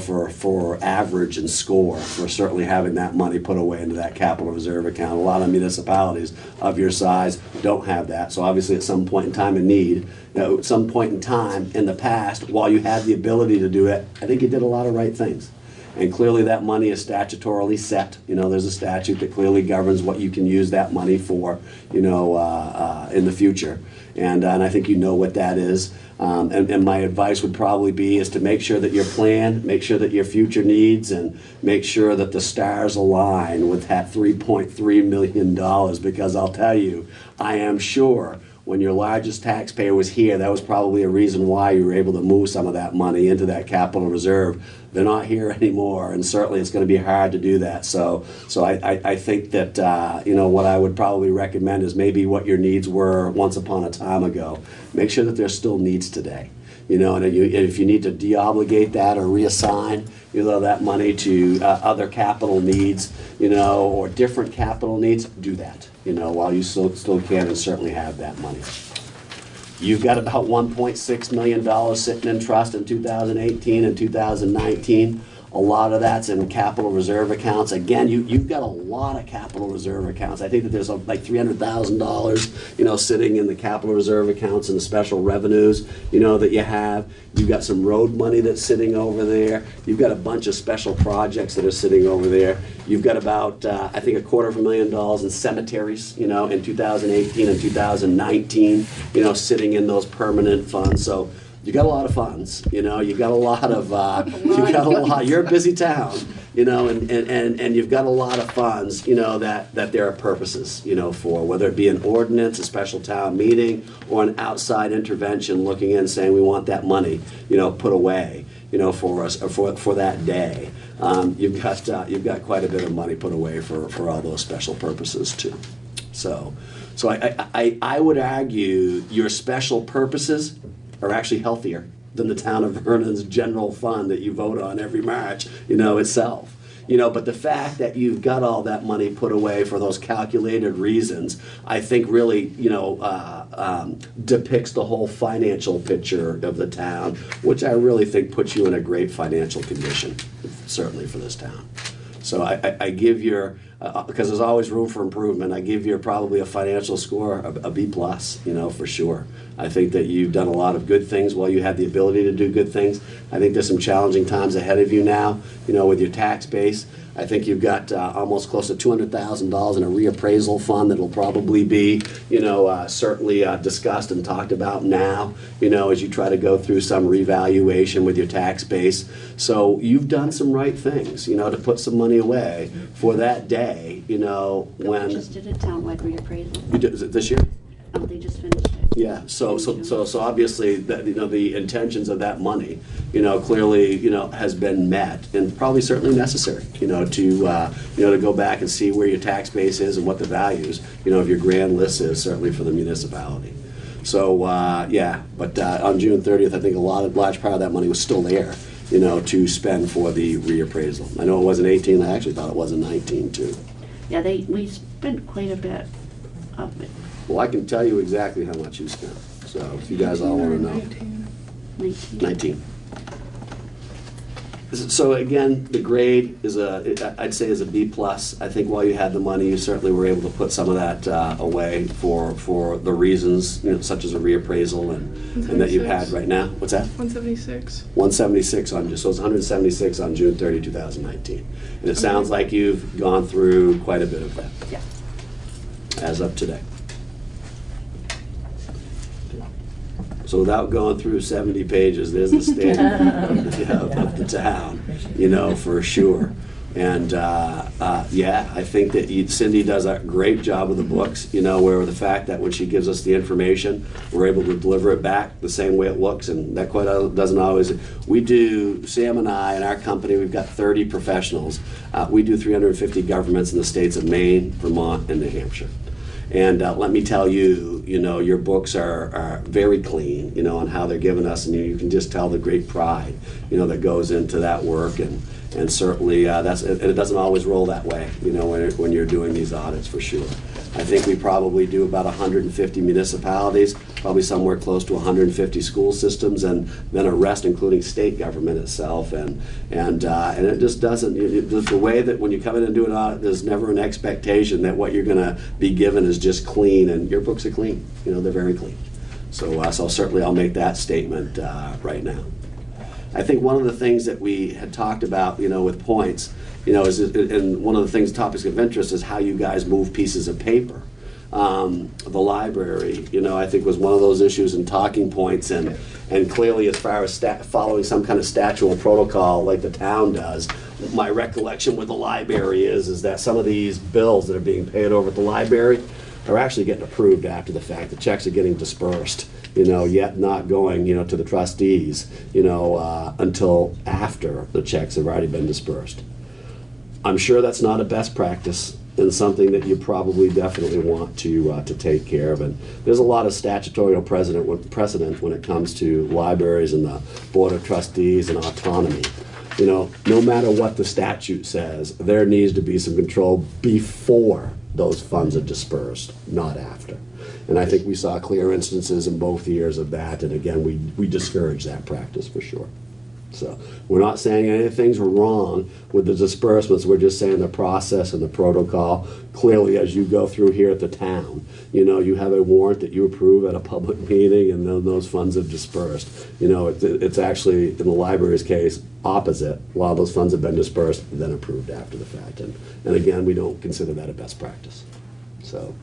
for average and score for certainly having that money put away into that capital reserve account. A lot of municipalities of your size don't have that. So obviously at some point in time in need, at some point in time in the past, while you had the ability to do it, I think you did a lot of right things. And clearly that money is statutorily set. There's a statute that clearly governs what you can use that money for, in the future. And I think what that is. And my advice would probably be is to make sure that your plan, make sure that your future needs, and make sure that the stars align with that $3.3 million, because I'll tell you, I am sure when your largest taxpayer was here, that was probably a reason why you were able to move some of that money into that capital reserve. They're not here anymore, and certainly it's going to be hard to do that. So I think that, what I would probably recommend is maybe what your needs were once upon a time ago. Make sure that there's still needs today. And if you need to de-obligate that or reassign, that money to other capital needs, or different capital needs, do that, while you still can and certainly have that money. You've got about $1.6 million sitting in trust in 2018 and 2019. A lot of that's in capital reserve accounts. Again, you've got a lot of capital reserve accounts. I think that there's like $300,000, sitting in the capital reserve accounts and the special revenues, that you have. You've got some road money that's sitting over there. You've got a bunch of special projects that are sitting over there. You've got about, I think, $250,000 in cemeteries, in 2018 and 2019, sitting in those permanent funds. So you got a lot of funds, you got a lot of, you're a busy town, and you've got a lot of funds, that there are purposes, for, whether it be an ordinance, a special town meeting, or an outside intervention looking in saying we want that money, put away, for us, or for that day. You've got quite a bit of money put away for all those special purposes too. So I would argue your special purposes are actually healthier than the town of Vernon's general fund that you vote on every March, itself. But the fact that you've got all that money put away for those calculated reasons, I think really, depicts the whole financial picture of the town, which I really think puts you in a great financial condition, certainly for this town. So I give your, because there's always room for improvement, I give you probably a financial score, a B+, for sure. I think that you've done a lot of good things while you had the ability to do good things. I think there's some challenging times ahead of you now, with your tax base. I think you've got almost close to $200,000 in a reappraisal fund that will probably be, certainly discussed and talked about now, as you try to go through some revaluation with your tax base. So you've done some right things, to put some money away for that day, when... We just did a townwide reappraisal. You did, is it this year? Oh, they just finished it. Yeah, so obviously, that, the intentions of that money, clearly, has been met, and probably certainly necessary, to go back and see where your tax base is and what the values, of your grand list is, certainly for the municipality. So, yeah, but on June 30th, I think large part of that money was still there, to spend for the reappraisal. I know it wasn't 18, I actually thought it was in 19 too. Yeah, we spent quite a bit of it. Well, I can tell you exactly how much you spent, so if you guys all want to know. 19. So again, the grade is I'd say is a B plus. I think while you had the money, you certainly were able to put some of that away for the reasons, such as a reappraisal and that you had right now. What's that? 176. 176 on, so it's 176 on June 30, 2019. And it sounds like you've gone through quite a bit of that. Yeah. As of today. So without going through 70 pages, there's the standard of the town, for sure. And yeah, I think that Cindy does a great job with the books, where the fact that when she gives us the information, we're able to deliver it back the same way it looks, and that quite doesn't always. We do, Sam and I and our company, we've got 30 professionals. We do 350 governments in the states of Maine, Vermont, and New Hampshire. And let me tell you, your books are very clean, on how they're given us, and you can just tell the great pride, that goes into that work, and certainly it doesn't always roll that way, when you're doing these audits, for sure. I think we probably do about 150 municipalities, probably somewhere close to 150 school systems, and then a rest, including state government itself, and it just doesn't. The way that when you come in and do an audit, there's never an expectation that what you're going to be given is just clean, and your books are clean. They're very clean. So certainly I'll make that statement right now. I think one of the things that we had talked about, with points, is, and one of the things, topics of interest, is how you guys move pieces of paper. The library, I think was one of those issues and talking points, and clearly as far as following some kind of statutory protocol like the town does, my recollection with the library is that some of these bills that are being paid over at the library are actually getting approved after the fact. The checks are getting dispersed, yet not going, to the trustees, until after the checks have already been dispersed. I'm sure that's not a best practice and something that you probably definitely want to take care of. And there's a lot of statutory precedent when it comes to libraries and the Board of Trustees and autonomy. No matter what the statute says, there needs to be some control before those funds are dispersed, not after. And I think we saw clear instances in both years of that, and again, we discourage that practice for sure. So we're not saying anything's wrong with the disbursements, we're just saying the process and the protocol. Clearly, as you go through here at the town, you have a warrant that you approve at a public meeting, and then those funds have dispersed. It's actually, in the library's case, opposite. While those funds have been dispersed, then approved after the fact. And again, we don't consider that a best practice. So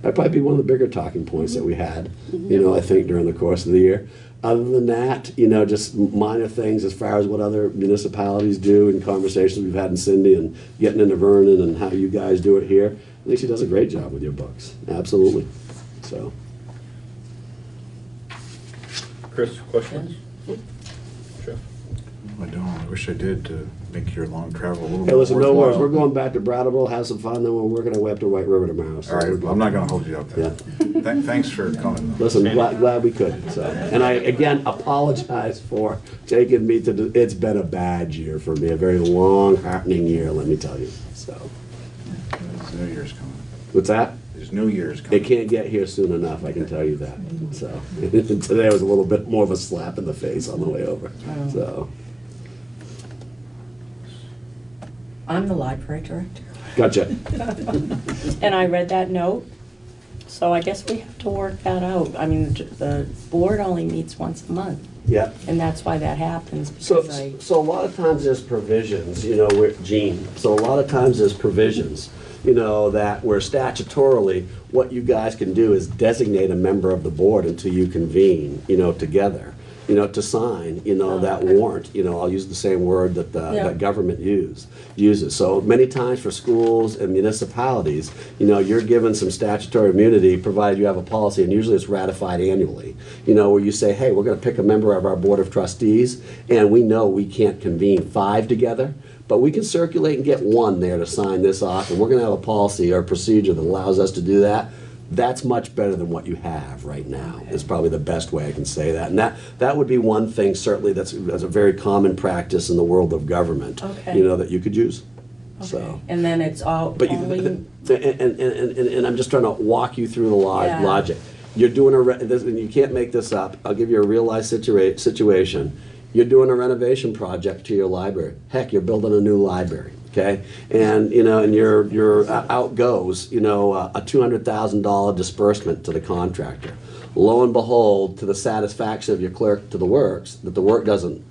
that'd probably be one of the bigger talking points that we had, I think, during the course of the year. Other than that, just minor things as far as what other municipalities do and conversations we've had in Cindy and getting into Vernon and how you guys do it here. I think she does a great job with your books. Absolutely. So. Chris, questions? Jeff? I don't. I wish I did to make your long travel a little Hey, bit listen, no worries. worthwhile. We're going back to Brattleboro, have some fun, then we're working our way up to White River tomorrow. So All right, I'm not going to hold you up there. Yeah. Thanks for coming. Listen, glad we could. So, and I again apologize for taking me to. It's been a bad year for me, a very long, heartening year. Let me tell you. So. There's New Year's coming. What's that? There's New Year's coming. It can't get here soon enough. I can tell you that. So today was a little bit more of a slap in the face on the way over. So. I'm the library director. Gotcha. And I read that note, so I guess we have to work that out. I mean, the board only meets once a month. Yeah. And that's why that happens, So, because so a lot of times there's provisions, Gene. So a lot of times there's provisions, that where statutorily, what you guys can do is designate a member of the board until you convene, together. To sign, that warrant, I'll use the same word that that government uses. So many times for schools and municipalities, you're given some statutory immunity provided you have a policy, and usually it's ratified annually, where you say, hey, we're going to pick a member of our Board of Trustees, and we know we can't convene 5 together, but we can circulate and get 1 there to sign this off, and we're going to have a policy or procedure that allows us to do that. That's much better than what you have right now. Is probably the best way I can say that. And that would be one thing, certainly, that's a very common practice in the world of government, that you could use. Okay. So. And then it's all But only... and I'm just trying to walk you through the logic. You're doing and you can't make this up. I'll give you a real life situation. You're doing a renovation project to your library. Heck, you're building a new library, okay? And, and your out goes, a $200,000 disbursement to the contractor. Lo and behold, to the satisfaction of your clerk to the works, that the work wasn't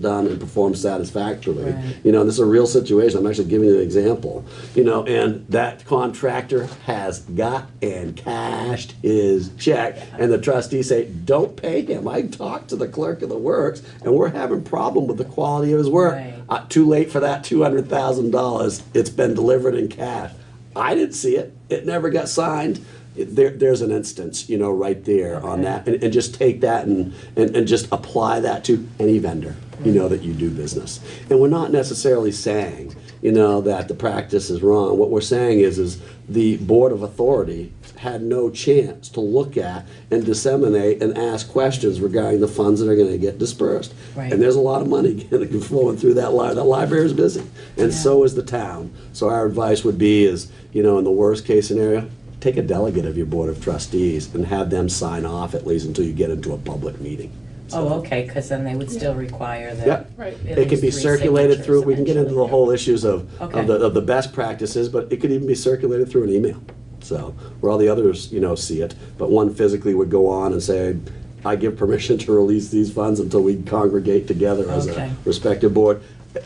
done and performed satisfactorily. Right. This is a real situation. I'm actually giving you an example. And that contractor has got and cashed his check, and the trustees say, don't pay him. I talked to the clerk of the works, and we're having a problem with the quality of his work. Right. Too late for that $200,000. It's been delivered in cash. I didn't see it. It never got signed. There's an instance, right there on that, and just take that and just apply that to any vendor, that you do business. And we're not necessarily saying, that the practice is wrong. What we're saying is the Board of Authority had no chance to look at and disseminate and ask questions regarding the funds that are going to get dispersed. Right. And there's a lot of money flowing through that library. That library is busy, and so is the town. So our advice would be is, in the worst case scenario, take a delegate of your Board of Trustees and have them sign off at least until you get into a public meeting. Oh, okay, because then they would still require that. Yep. Right. It can be circulated through, we can get into the whole issues of Okay. the best practices, but it could even be circulated through an email. So, where all the others, see it, but one physically would go on and say, I give permission to release these funds until we congregate together as Okay. a respective board,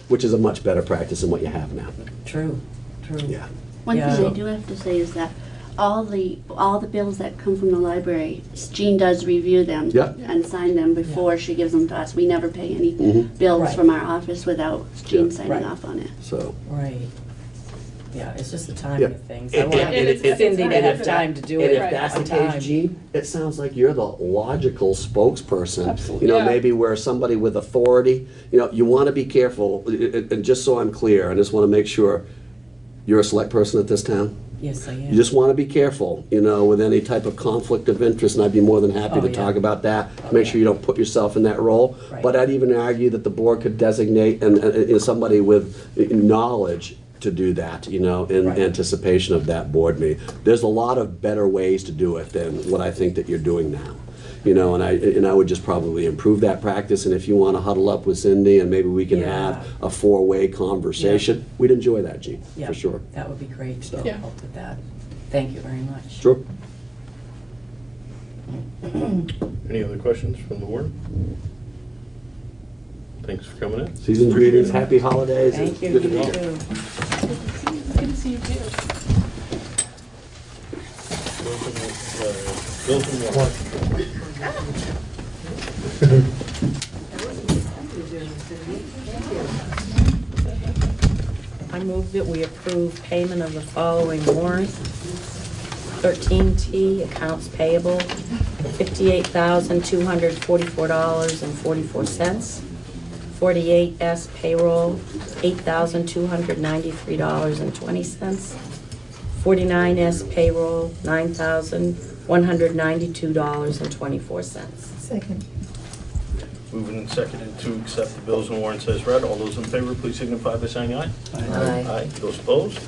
which is a much better practice than what you have now. True. Yeah. One Yeah. thing I do have to say is that all the bills that come from the library, Jean does review them Yep. and sign them before she gives them to us. We never pay any Mhm. bills Right. from our office without Jean Yeah. signing Right. off on it. So, Right. Yeah, it's just the timing Yeah. of things. And- I want and- Cindy to have time to do and it if that's the on case, time. Gene, it sounds like you're the logical spokesperson. Absolutely. You know, Yeah. maybe where somebody with authority, you want to be careful, and just so I'm clear, I just want to make sure you're a select person at this town. Yes, I am. You just want to be careful, with any type of conflict of interest, and I'd be more than happy Oh, to yeah. talk about that. Make sure you don't put yourself in that role. Right. But I'd even argue that the board could designate somebody with knowledge to do that, in Right. anticipation of that board meeting. There's a lot of better ways to do it than what I think that you're doing now. And I would just probably improve that practice, and if you want to huddle up with Cindy and maybe we can Yeah. have a four-way conversation, we'd enjoy that, Gene, Yeah, for sure. That would be great to Yeah. help with that. Thank you very much. Sure. Any other questions from the board? Thanks for coming in. Season's greetings, happy holidays. Thank you. Good to You be here. too. Good to see you too. Bills and warrants. I move that we approve payment of the following warrants. 13T, accounts payable, $58,244.44. 48S payroll, $8,293.20. 49S payroll, $9,192.24. Second. Moving and seconded to accept the bills and warrants as read. All those in favor, please signify by saying aye. Aye. Aye. Those opposed?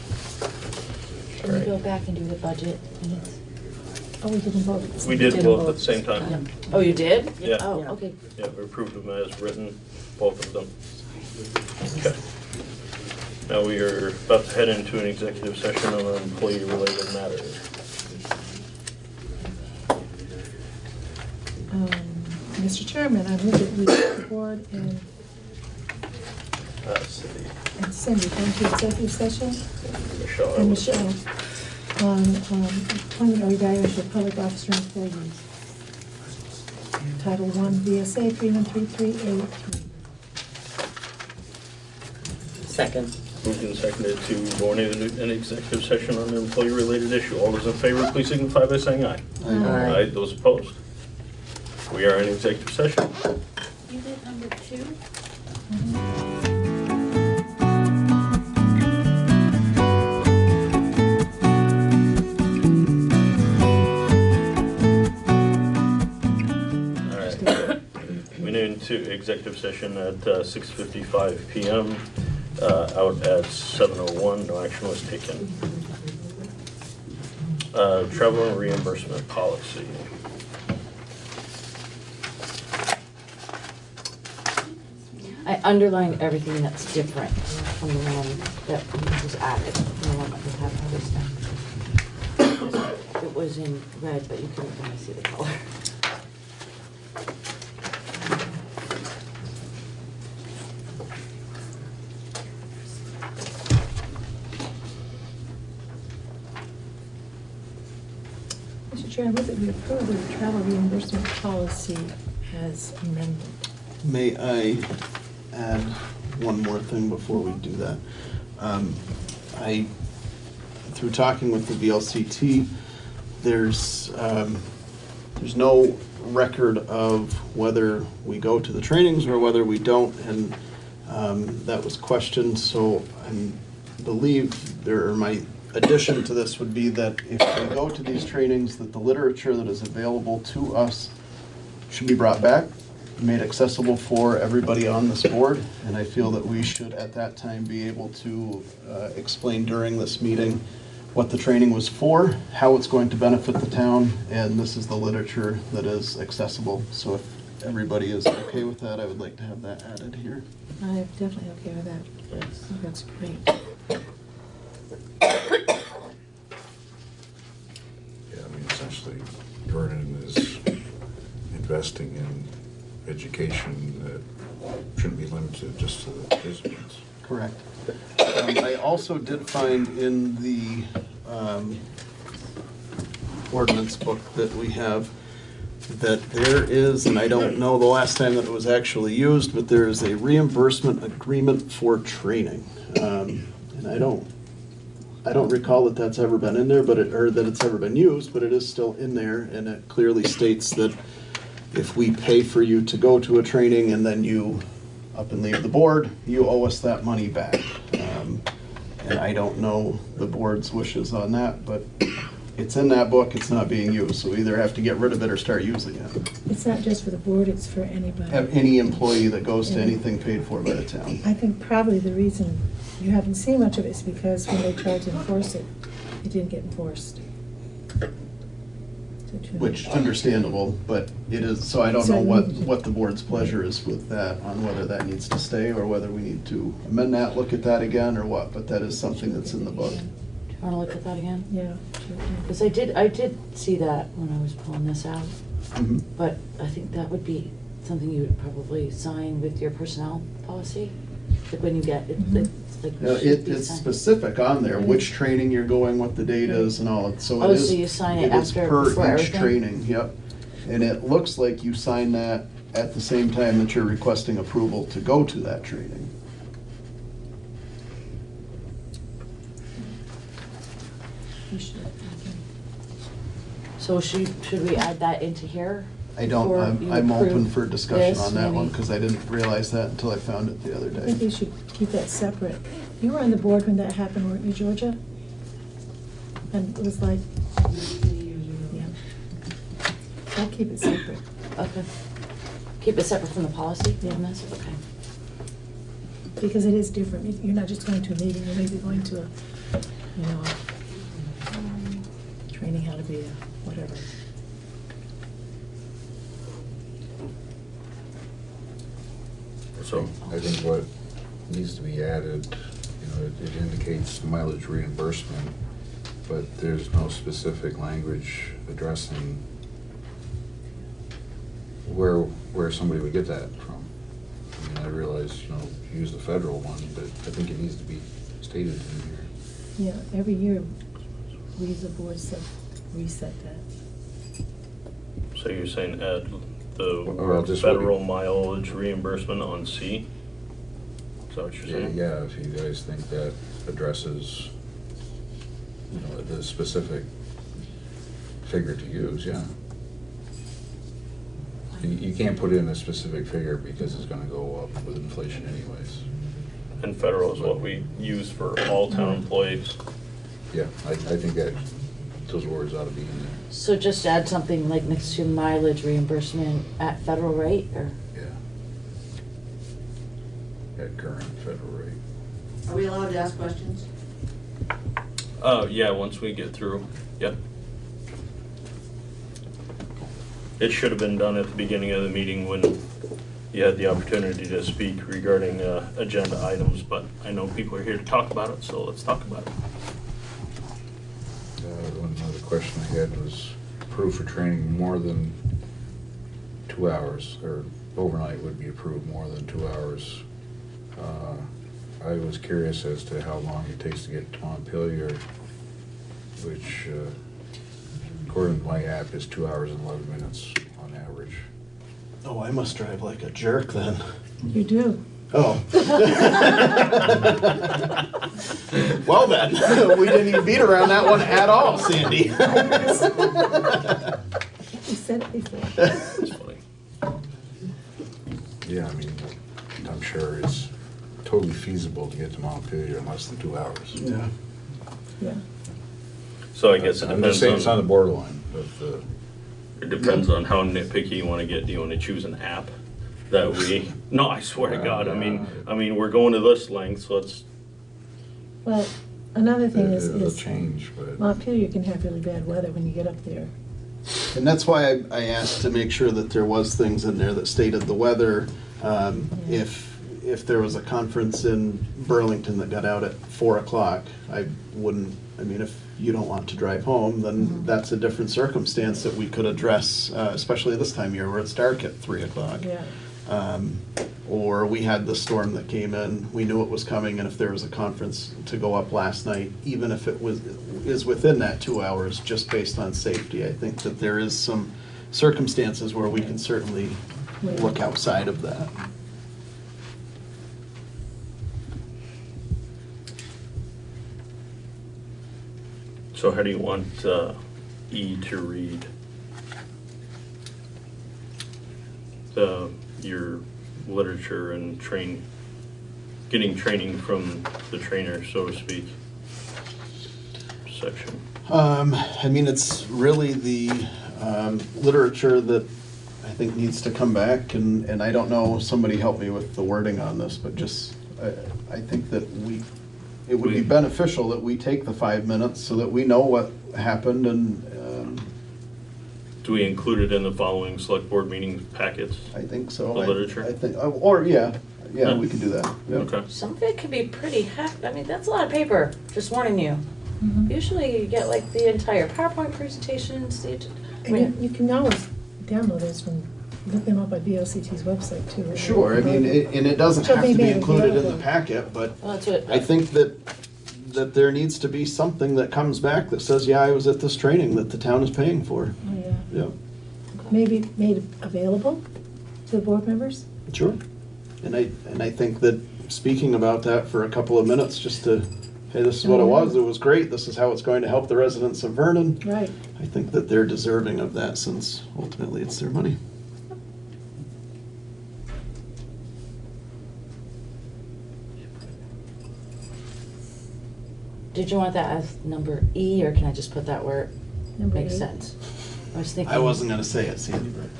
Can we go back and do the budget minutes? Oh, we didn't vote. We did both at the same time. Oh, you did? Yeah. Oh, okay. Yeah, we approved them as written, both of them. Okay. Now we are about to head into an executive session on employee-related matters. Mr. Chairman, I move that we board and Cindy, Cindy go into executive session, Michelle. and Michelle, on appointment or evaluation of public officer employees. Title I, VSA 3133A3. Second. Moved and seconded to go into an executive session on an employee-related issue. All those in favor, please signify by saying aye. Aye. Those opposed? We are in executive session. You did number 2? All right. We went into executive session at 6:55 PM. Out at 7:01, no action was taken. Travel and reimbursement policy. underlined everything that's different from the one that was added, from the one that we have this now. It was in red, but you couldn't really see the color. Mr. Chair, I move that we approve the travel reimbursement policy as amended. May I add one more thing before we do that? Through talking with the VLCT, there's no record of whether we go to the trainings or whether we don't, and that was questioned. So I believe my addition to this would be that if we go to these trainings, that the literature that is available to us should be brought back, made accessible for everybody on this board, and I feel that we should at that time be able to explain during this meeting what the training was for, how it's going to benefit the town, and this is the literature that is accessible. So if everybody is okay with that, I would like to have that added here. I'm definitely okay with that. Yes. I think that's great. Yeah, I mean, essentially, Vernon is investing in education that shouldn't be limited just to the participants. Correct. I also did find in the ordinance book that we have that there is, and I don't know the last time that it was actually used, but there is a reimbursement agreement for training. And I don't recall that that's ever been in there, or that it's ever been used, but it is still in there, and it clearly states that if we pay for you to go to a training and then you up and leave the board, you owe us that money back. And I don't know the board's wishes on that, but it's in that book, it's not being used, so we either have to get rid of it or start using it. It's not just for the board, it's for anybody. Have any employee that goes to anything paid for by the town. I think probably the reason you haven't seen much of it is because when they tried to enforce it, it didn't get enforced. Which, understandable, but it is, so I don't know what the board's pleasure is with that, on whether that needs to stay or whether we need to amend that, look at that again, or what, but that is something that's in the book. Do you want to look at that again? Yeah. Because I did see that when I was pulling this out, Mhm. but I think that would be something you would probably sign with your personnel policy, like when you get it. It's like No, it's specific on there, which training you're going, what the date is and all, so it is. so you sign it is after, per before each everything? training, yep. And it looks like you sign that at the same time that you're requesting approval to go to that training. So should we add that into here? I don't, before I'm you open approve for discussion this, on that one, maybe? because I didn't realize that until I found it the other I think day. you should keep that separate. You were on the board when that happened, weren't you, Georgia? And it was like, yeah. I'll keep it separate. Okay. Keep it separate from the policy on this? Okay. Because it is different. You're not just going to a meeting, you may be going to a, training how to be a whatever. So I think what needs to be added, it indicates mileage reimbursement, but there's no specific language addressing where somebody would get that from. I mean, I realize, use the federal one, but I think it needs to be stated in here. Yeah, every year, we as a board reset that. So you're saying add the Or I'll just- federal mileage reimbursement on C? Is that what you're saying? Yeah, if you guys think that addresses, the specific figure to use, yeah. You can't put in a specific figure because it's gonna go up with inflation anyways. And federal is what we use for all town employees. Yeah, I think that those words ought to be in there. So just add something like next to mileage reimbursement at federal rate, or? Yeah. At current federal rate. Are we allowed to ask questions? Yeah, once we get through, yep. It should have been done at the beginning of the meeting when you had the opportunity to speak regarding agenda items, but I know people are here to talk about it, so let's talk about it. One other question I had was approved for training more than 2 hours, or overnight would be approved more than 2 hours. I was curious as to how long it takes to get to Montpelier, which according to my app is 2 hours and 11 minutes on average. Oh, I must drive like a jerk then. You do. Oh. Well then, we didn't even beat around that one at all, Sandy. You said it before. That's funny. Yeah, I mean, I'm sure it's totally feasible to get to Montpelier in less than 2 hours. Yeah. Yeah. So I guess it I'm just depends saying it's on on, the borderline of it depends on how nitpicky you want to get. Do you want to choose an app that we, no, I swear to God, I mean, we're going to this length, so let's, Well, another thing it'll is change, but Montpelier can have really bad weather when you get up there. And that's why I asked to make sure that there was things in there that stated the weather. If there was a conference in Burlington that got out at 4 o'clock, I wouldn't, I mean, if you don't want to drive home, then that's a different circumstance that we could address, especially this time of year where it's dark at 3 o'clock. Yeah. Or we had the storm that came in, we knew it was coming, and if there was a conference to go up last night, even if it is within that 2 hours, just based on safety, I think that there is some circumstances where we can certainly look outside of that. so how do you want E to read? Your literature and getting training from the trainer, so to speak, section. I mean, it's really the literature that I think needs to come back, and I don't know, somebody help me with the wording on this, but just, I think that it would be beneficial that we take the 5 minutes so that we know what happened and. Do we include it in the following select board meeting packets? I think so. The literature? I think, or, yeah, we can do that. Yep. Okay. Some of it can be pretty I mean, that's a lot of paper, just warning you. Usually you get like the entire PowerPoint presentation, And you can always download those from, look them up at VLCT's website too. Sure, I mean, and it doesn't have to be included in the packet, but Well, that's what, I think that there needs to be something that comes back that says, yeah, I was at this training that the town is paying for. Oh, yeah. Yeah, Maybe made available to the board members? sure. And I think that speaking about that for a couple of minutes, just to, hey, this is what it was great, this is how it's going to help the residents of Vernon. Right. I think that they're deserving of that since ultimately it's their money. did you want that as number E, or can I just put that where it Number makes 8. sense? I was thinking. I wasn't gonna say it, Sandy, but.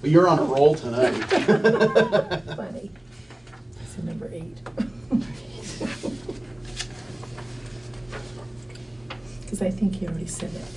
But you're on a roll tonight. Funny. So number 8. Because I think you already said that.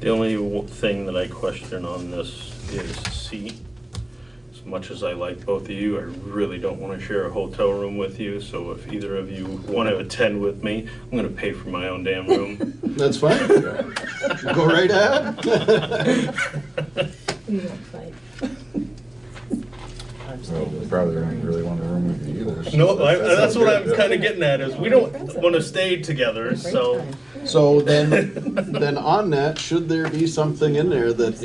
The only thing that I question on this is C. As much as I like both of you, I really don't want to share a hotel room with you, so if either of you want to attend with me, I'm going to pay for my own damn room. That's fine. Go right ahead. We won't fight. well, we probably don't really want to room with you either. so No, that's what I'm good. kind of getting at, is we don't want to stay together, so. So then on that, should there be something in there that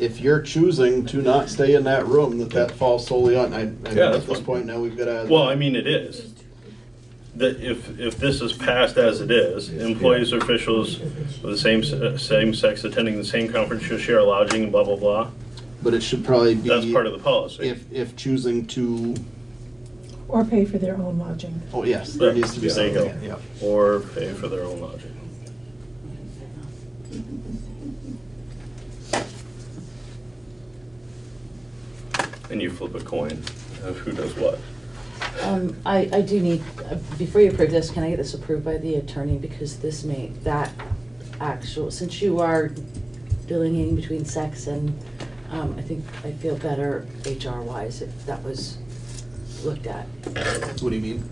if you're choosing to not stay in that room, that falls solely on, I mean, Yeah, at this point now, we've got to. Well, I mean, it is. That if this is passed as it is, employees or officials of the same sex attending the same conference shall share lodging and blah, blah, blah. But it should probably be. That's part of the policy. If choosing to Or pay for their own lodging. Oh, yes, there needs to be There you something, go. yeah. Or pay for their own lodging. And you flip a coin of who does what. I do need, before you approve this, can I get this approved by the attorney? Because this may, that actual, since you are delineating between sex and, I think I feel better HR-wise if that was looked at. What do you mean?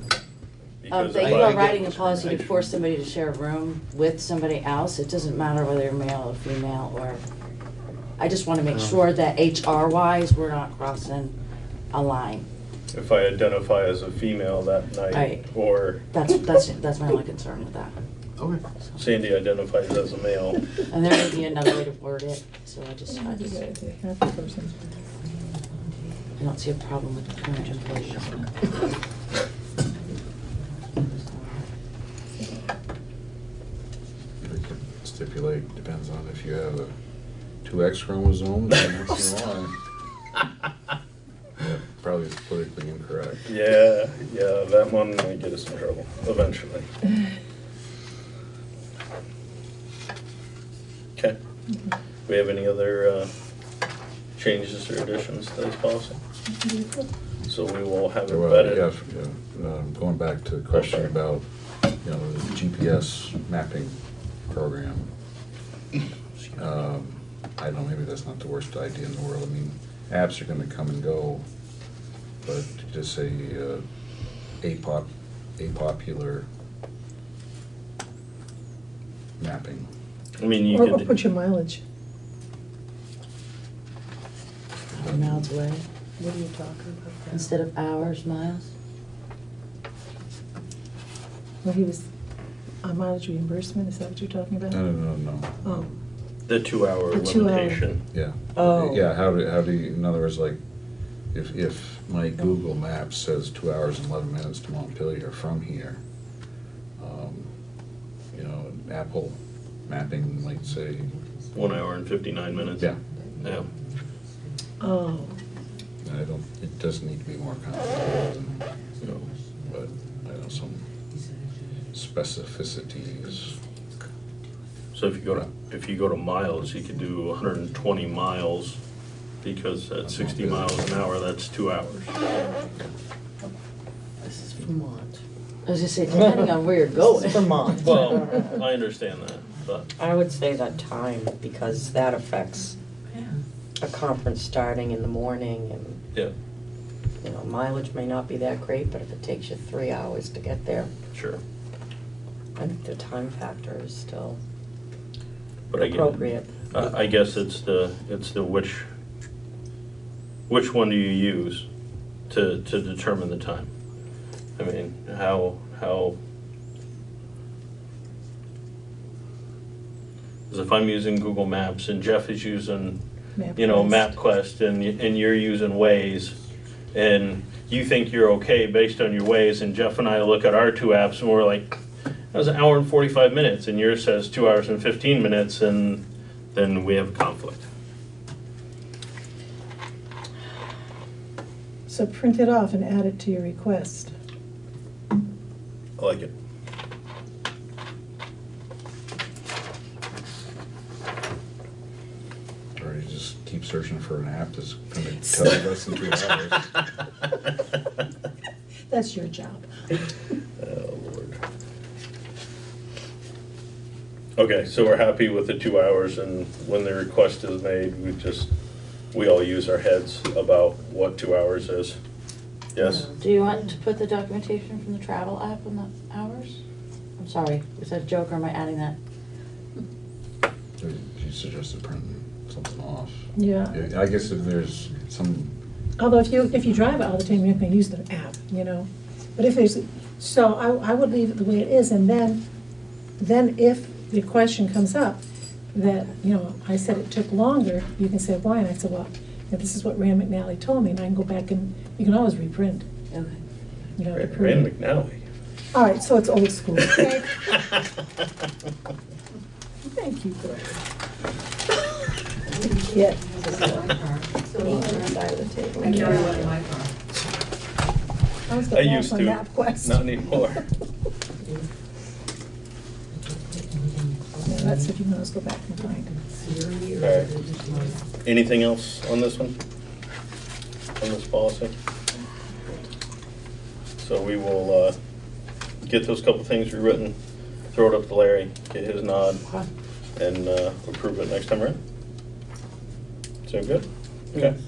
Because That if you I are get- writing a policy to force somebody to share a room with somebody else. It doesn't matter whether you're male or female, or, I just want to make sure that HR-wise, we're not crossing a line. If I identify as a female that night, Right. or That's my only concern with that. Okay. Sandy identifies as a male. And there may be another way to word it, so I don't see a problem with the current employees. We could stipulate, depends on if you have a 2X chromosome, then that's why. Yeah, probably is politically incorrect. Yeah, that one might get us in trouble eventually. Okay. We have any other changes or additions to this policy? So we will have it Well, vetted. going back to the question about, the GPS mapping program. I don't know, maybe that's not the worst idea in the world. I mean, apps are gonna come and go, but just say, popular mapping. I mean, you Or could, put your mileage. Miles away, What are you talking about? instead of hours, miles? Well, he was, mileage reimbursement, is that what you're talking about? No. Oh, the 2-hour The 2 hour. limitation. Yeah. Oh. Yeah, how do you, in other words, like, if my Google Maps says 2 hours and 11 minutes to Montpelier from here, Apple mapping might say. 1 hour and 59 minutes. Yeah. Yeah. oh. It doesn't need to be more complicated than, but some specificities. So if you go to miles, you could do 120 miles, because at 60 miles an hour, that's 2 hours. This is Vermont. I was just saying, depending on where you're going. Vermont. Well, I understand that, but I would say that time, because that affects a conference starting in the morning, and, yeah, mileage may not be that great, but if it takes you 3 hours to get there, sure. I think the time factor is still But appropriate. I guess it's the which one do you use to determine the time? I mean, how because if I'm using Google Maps and Jeff is using MapQuest and you're using Waze, and you think you're okay based on your Waze, and Jeff and I look at our 2 apps and we're like, that was 1 hour and 45 minutes, and yours says 2 hours and 15 minutes, and then we have a conflict. So print it off and add it to your request. I like it. Or you just keep searching for an app that's gonna tell you less than 2 hours. That's your job. Oh, Lord. Okay, so we're happy with the 2 hours, and when the request is made, we all use our heads about what 2 hours is. Yes? Do you want to put the documentation from the travel app on the hours? I'm sorry, was that a joke or am I adding that? You suggested printing something off. Yeah. I guess if there's some, Although if you drive it all the time, you're not gonna use the app, But if there's, so I would leave it the way it is, and then if the question comes up that, I said it took longer, you can say why, and I said, well, this is what Rand McNally told me, and I can go back and, you can always reprint. Okay. Rand McNally. All right, so it's old school. Thank you, Grace. Yeah. I was I getting used lost on to, MapQuest. not anymore. That's if you want us to go back and find. All right. Anything else on this one? On this policy? So we will get those couple things rewritten, throw it up to Larry, get his nod, and approve it next time, right? Sound good? Okay.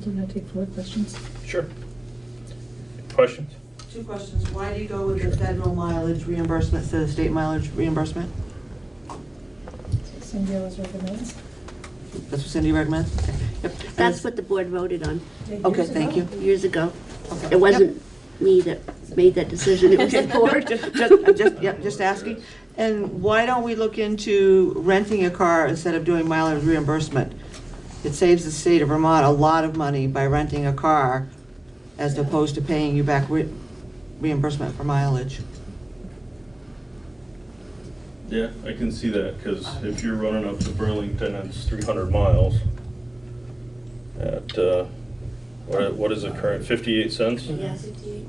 Do you want to take floor questions? Sure. Questions? 2 questions. Why do you go with the federal mileage reimbursement instead of state mileage reimbursement? Cindy always recommends. That's what Cindy recommends? Okay. Yep. That's what the board voted on. Okay, thank you. Years ago. Okay. It wasn't me that made that decision, it was the Okay. board. Just asking. And why don't we look into renting a car instead of doing mileage reimbursement? It saves the state of Vermont a lot of money by renting a car as opposed to paying you back reimbursement for mileage. Yeah, I can see that, because if you're running up to Burlington, it's 300 miles at, what is the current, 58 cents? Yeah, 58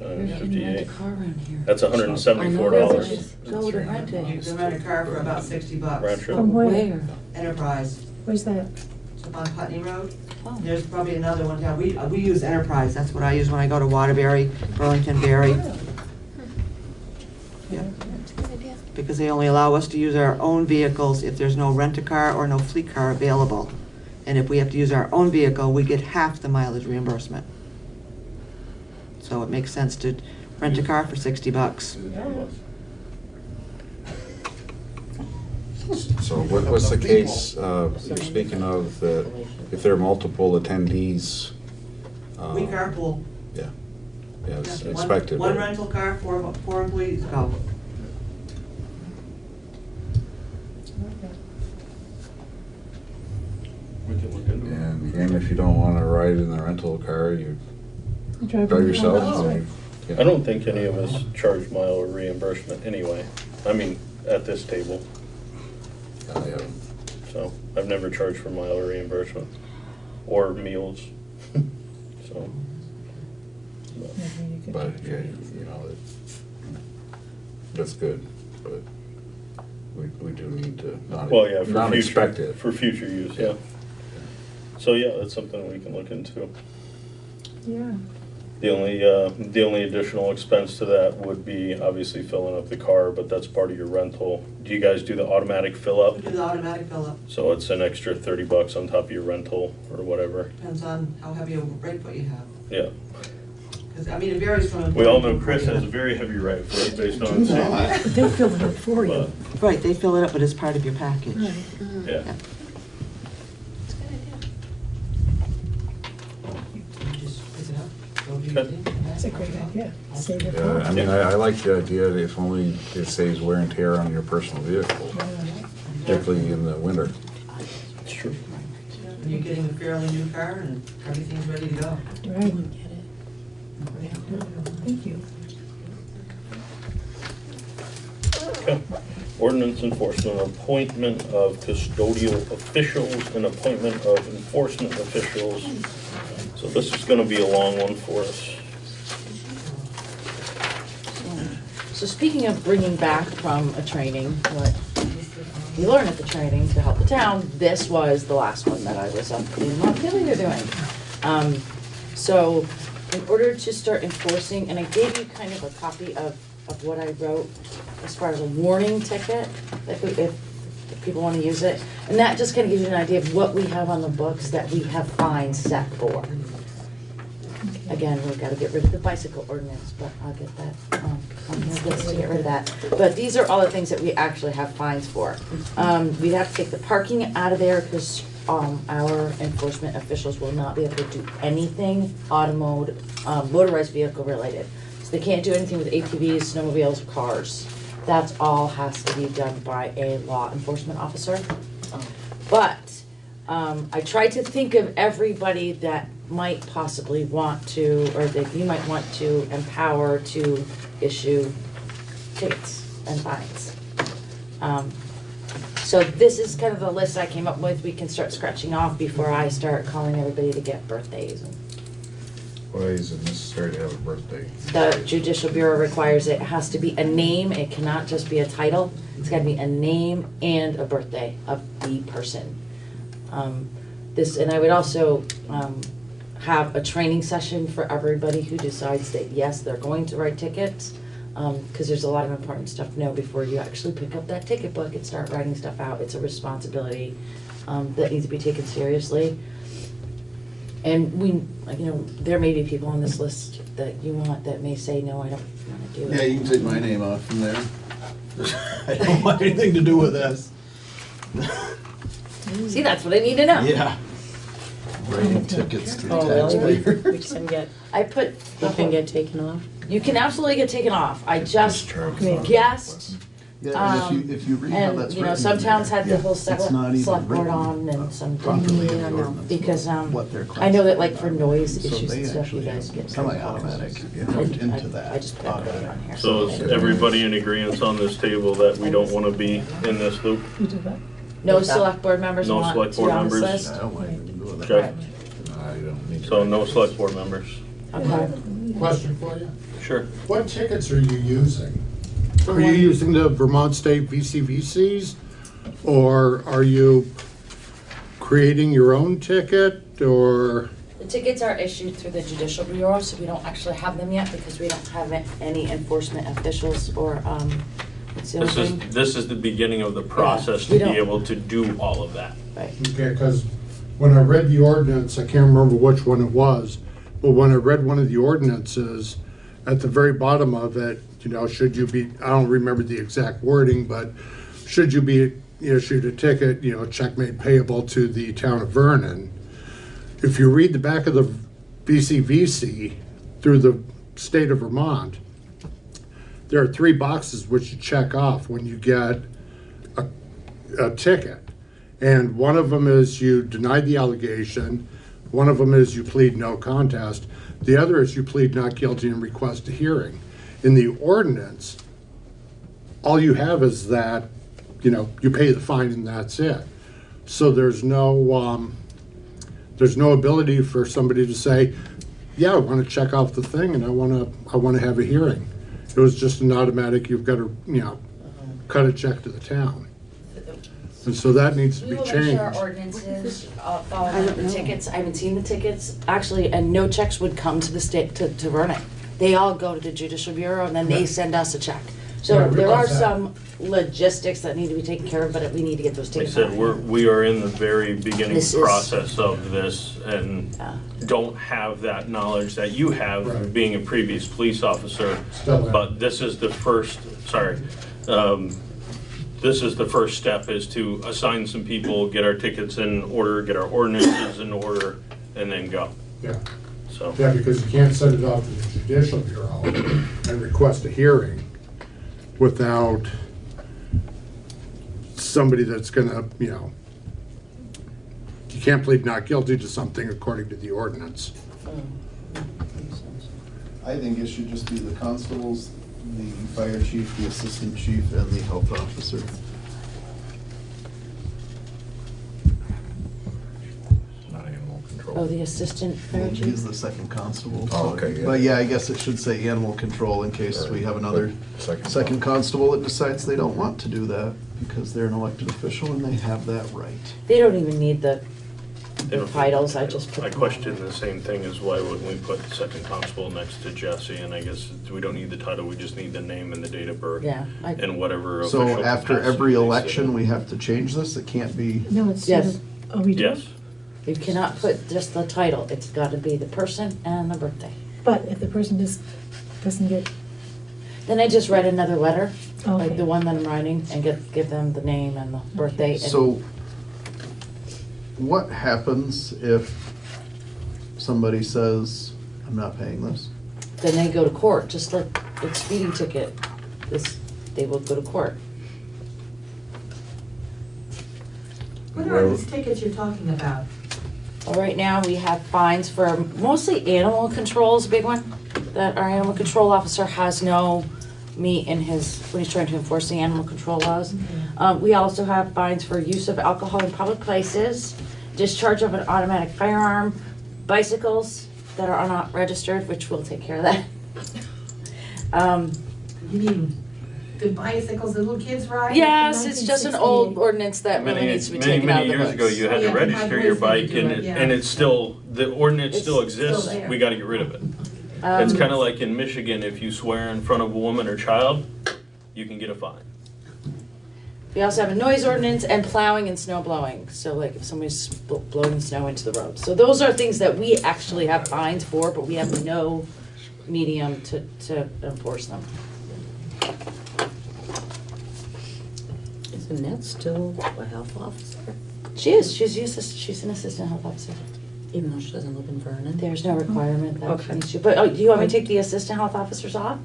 Times Rent 58. a car around here. That's $174. Go to rent You it. can rent a car for about $60. Round trip. From where? Where? Enterprise. Where's that? It's up on Putney Road. Oh. There's probably another one down. We use Enterprise. That's what I use when I go to Waterbury, Burlington, Berry. Yeah. Because they only allow us to use our own vehicles if there's no rent-a-car or no fleet car available. And if we have to use our own vehicle, we get half the mileage reimbursement. So it makes sense to rent a car for $60. So what's the case, you're speaking of, that if there are multiple attendees? We carpool. Yeah, yeah, it's One- expected. One but- rental car, four employees go. We can look into it. And if you don't wanna ride in the rental car, you drive yourself. so you- I don't think any of us charge mile reimbursement anyway. I mean, at this table. I haven't. So I've never charged for mile reimbursement or meals. So. But, yeah, you know, that's good, but we do need to Well, yeah, for not future, expect it. for future use, yeah. So, yeah, that's something we can look into. Yeah. The only additional expense to that would be obviously filling up the car, but that's part of your rental. Do you guys do the automatic fill up? We do the automatic fill-up. So it's an extra $30 on top of your rental or whatever. Depends on how heavy a rate foot you have. Yeah. Because, I mean, it varies from. We all know Chris has a very heavy right foot based on. But they fill it up for you. Right, they fill it up, but it's part of your package. Yeah. That's a great idea. Save it. Yeah, I mean, I like the idea that if only it saves wear and tear on your personal vehicle, particularly in the winter. It's true. When you're getting a fairly new car and everything's ready to go. Right. Thank you. Okay. Ordinance enforcement, appointment of custodial officials and appointment of enforcement officials. So this is gonna be a long one for us. So speaking of bringing back from a training, what we learned at the training to help the town, this was the last one that I was up in Montpelier doing. So in order to start enforcing, and I gave you kind of a copy of what I wrote as far as a warning ticket, if people want to use it. And that just kind of gives you an idea of what we have on the books that we have fines set for. Again, we've got to get rid of the bicycle ordinance, but I'll get that on the list to get rid of that. But these are all the things that we actually have fines for. We'd have to take the parking out of there because our enforcement officials will not be able to do anything motorized vehicle related. So they can't do anything with ATVs, snowmobiles, or cars. That's all has to be done by a law enforcement officer. But I tried to think of everybody that might possibly want to, or that you might want to empower to issue tickets and fines. So this is kind of the list I came up with. We can start scratching off before I start calling everybody to get birthdays. Why is it necessary to have a birthday? The Judicial Bureau requires it has to be a name, it cannot just be a title. It's gotta be a name and a birthday of the person. And I would also, have a training session for everybody who decides that, yes, they're going to write tickets. Cause there's a lot of important stuff to know before you actually pick up that ticket book and start writing stuff out. It's a responsibility, that needs to be taken seriously. And there may be people on this list that you want that may say, no, I don't wanna do it. Yeah, you can take my name off from there. I don't want anything to do with this. See, that's what I need to know. Yeah. Writing tickets to the Oh, really? taxpayer. We can get, I put, you can get taken off. you can absolutely get taken off. I just Discharge. guessed. Yeah, and if you read how And, that's you know, written some in towns there, had the whole it's not even select board written on and some properly in the didn't. ordinance Because, what they're I know that like for classified noise So issues they and stuff, you actually guys have get. semi-automatic I into that. just put it on here. So is everybody in agreement on this table that we don't want to be in this loop? You did that? No select board members No want select to board be on this members? list? I don't want anything to do with Okay, that. I don't need to. so no select board members. Okay. Question for you. Sure. What tickets are you using? Are you using the Vermont State VCVCs? Or are you creating your own ticket, or? The tickets are issued through the Judicial Bureau, so we don't actually have them yet because we don't have any enforcement officials or, what's the other thing? This is the beginning of the process we to be don't- able to do all of that. Right. Okay, because when I read the ordinance, I can't remember which one it was, but when I read one of the ordinances, at the very bottom of it, should you be, I don't remember the exact wording, but should you be issued a ticket, check made payable to the town of Vernon. If you read the back of the VCVC through the state of Vermont, there are 3 boxes which you check off when you get a ticket. And one of them is you deny the allegation, one of them is you plead no contest, the other is you plead not guilty and request a hearing. In the ordinance, all you have is that, you pay the fine and that's it. So there's no ability for somebody to say, yeah, I want to check off the thing and I want to have a hearing. It was just an automatic, you've got to, cut a check to the town. And so that needs to We be will make sure our changed. ordinances follow the tickets. I haven't seen the tickets, actually, and no checks would come to the state, to Vernon. They all go to the Judicial Bureau and then they send us a check. So Yeah, I there are realize that. some logistics that need to be taken care of, but we need to get those Like I taken said, care we are in the very beginning This is- process of this and Yeah. don't have that knowledge that you have Right. being a previous police officer. Still there. But this is the first, this is the first step, is to assign some people, get our tickets in order, get our ordinances in order, and then go. Yeah. So, Yeah, because you can't send it off to the Judicial Bureau and request a hearing without somebody that's gonna, you can't plead not guilty to something according to the ordinance. I think it should just be the constables, the fire chief, the assistant chief, and the health officer. Not animal control. Oh, the assistant fire Well, chief? he's the second constable. Oh, so- okay, yeah. But yeah, I guess it should say animal control in case we have another second constable that decides they don't want to do that because they're an elected official and they have that right. They don't even need the they don't- titles, I just put I them question the same thing as why wouldn't we put the second constable next to Jesse? And I guess we don't need the title, we just need the name and the date of birth. Yeah, And whatever So official after capacity every they sit election, in. we have to change this? It can't be, No, it's Yes. sort of, oh, we do? Yes. You cannot put just the title, it's gotta be the person and the birthday. But if the person just doesn't get, Then I just write another letter, like Okay. the one that I'm writing, and give them the name and the birthday. and- so what happens if somebody says, I'm not paying this? Then they go to court, just like a speeding ticket, they will go to court. What are these tickets you're talking about? Well, right now, we have fines for mostly animal control is a big one, that our animal control officer has no meat in his, when he's trying to enforce the animal control laws. We also have fines for use of alcohol in public places, discharge of an automatic firearm, bicycles, that are not registered, which will take care of that. You mean the bicycles the little kids ride? Yes, it's just an old ordinance that really Many, needs to be many, taken out many of the years ago, books. you had Yeah, to my register your boys had to bike, do and it, yeah. and it's still, the ordinance It's still exists, still there. we gotta get rid of it. It's Um, kinda like in Michigan, if you swear in front of a woman or child, you can get a fine. We also have a noise ordinance and plowing and snow blowing. So like if somebody's blowing snow into the road. So those are things that we actually have fines for, but we have no medium to enforce them. Is Annette still a health officer? She is, she's an assistant health officer. Even though she doesn't live in Vernon? There's no requirement that Okay. she needs to, but do you want me to take the assistant health officers off?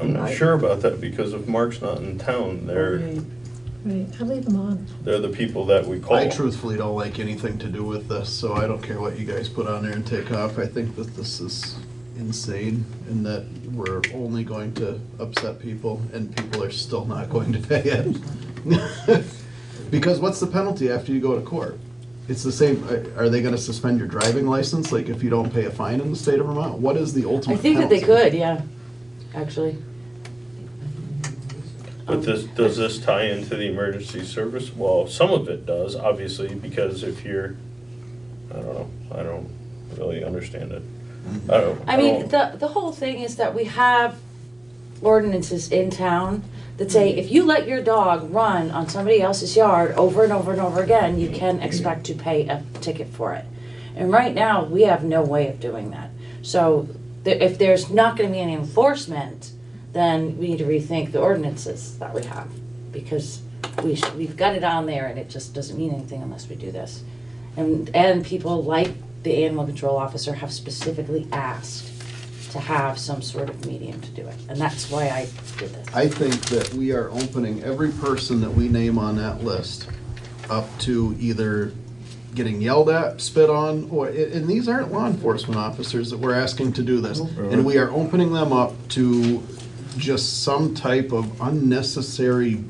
I'm not sure about that, because if Mark's not in town, Right, I leave them on. they're the people that we call. I truthfully don't like anything to do with this, so I don't care what you guys put on there and take off. I think that this is insane and that we're only going to upset people and people are still not going to pay it. Because what's the penalty after you go to court? It's the same, are they gonna suspend your driving license, like if you don't pay a fine in the state of Vermont? What is the ultimate I think that penalty? they could, yeah, actually. But does this tie into the emergency service? Well, some of it does, obviously, because if you're, I don't really understand it. I mean, the whole thing is that we have ordinances in town that say if you let your dog run on somebody else's yard over and over and over again, you can expect to pay a ticket for it. And right now, we have no way of doing that. So if there's not going to be any enforcement, then we need to rethink the ordinances that we have, because we've got it on there and it just doesn't mean anything unless we do this. And people like the animal control officer have specifically asked to have some sort of medium to do it, and that's why I did this. I think that we are opening every person that we name on that list up to either getting yelled at, spit on, or, and these aren't law enforcement officers that we're asking to do this. And we are opening them up to just some type of unnecessary,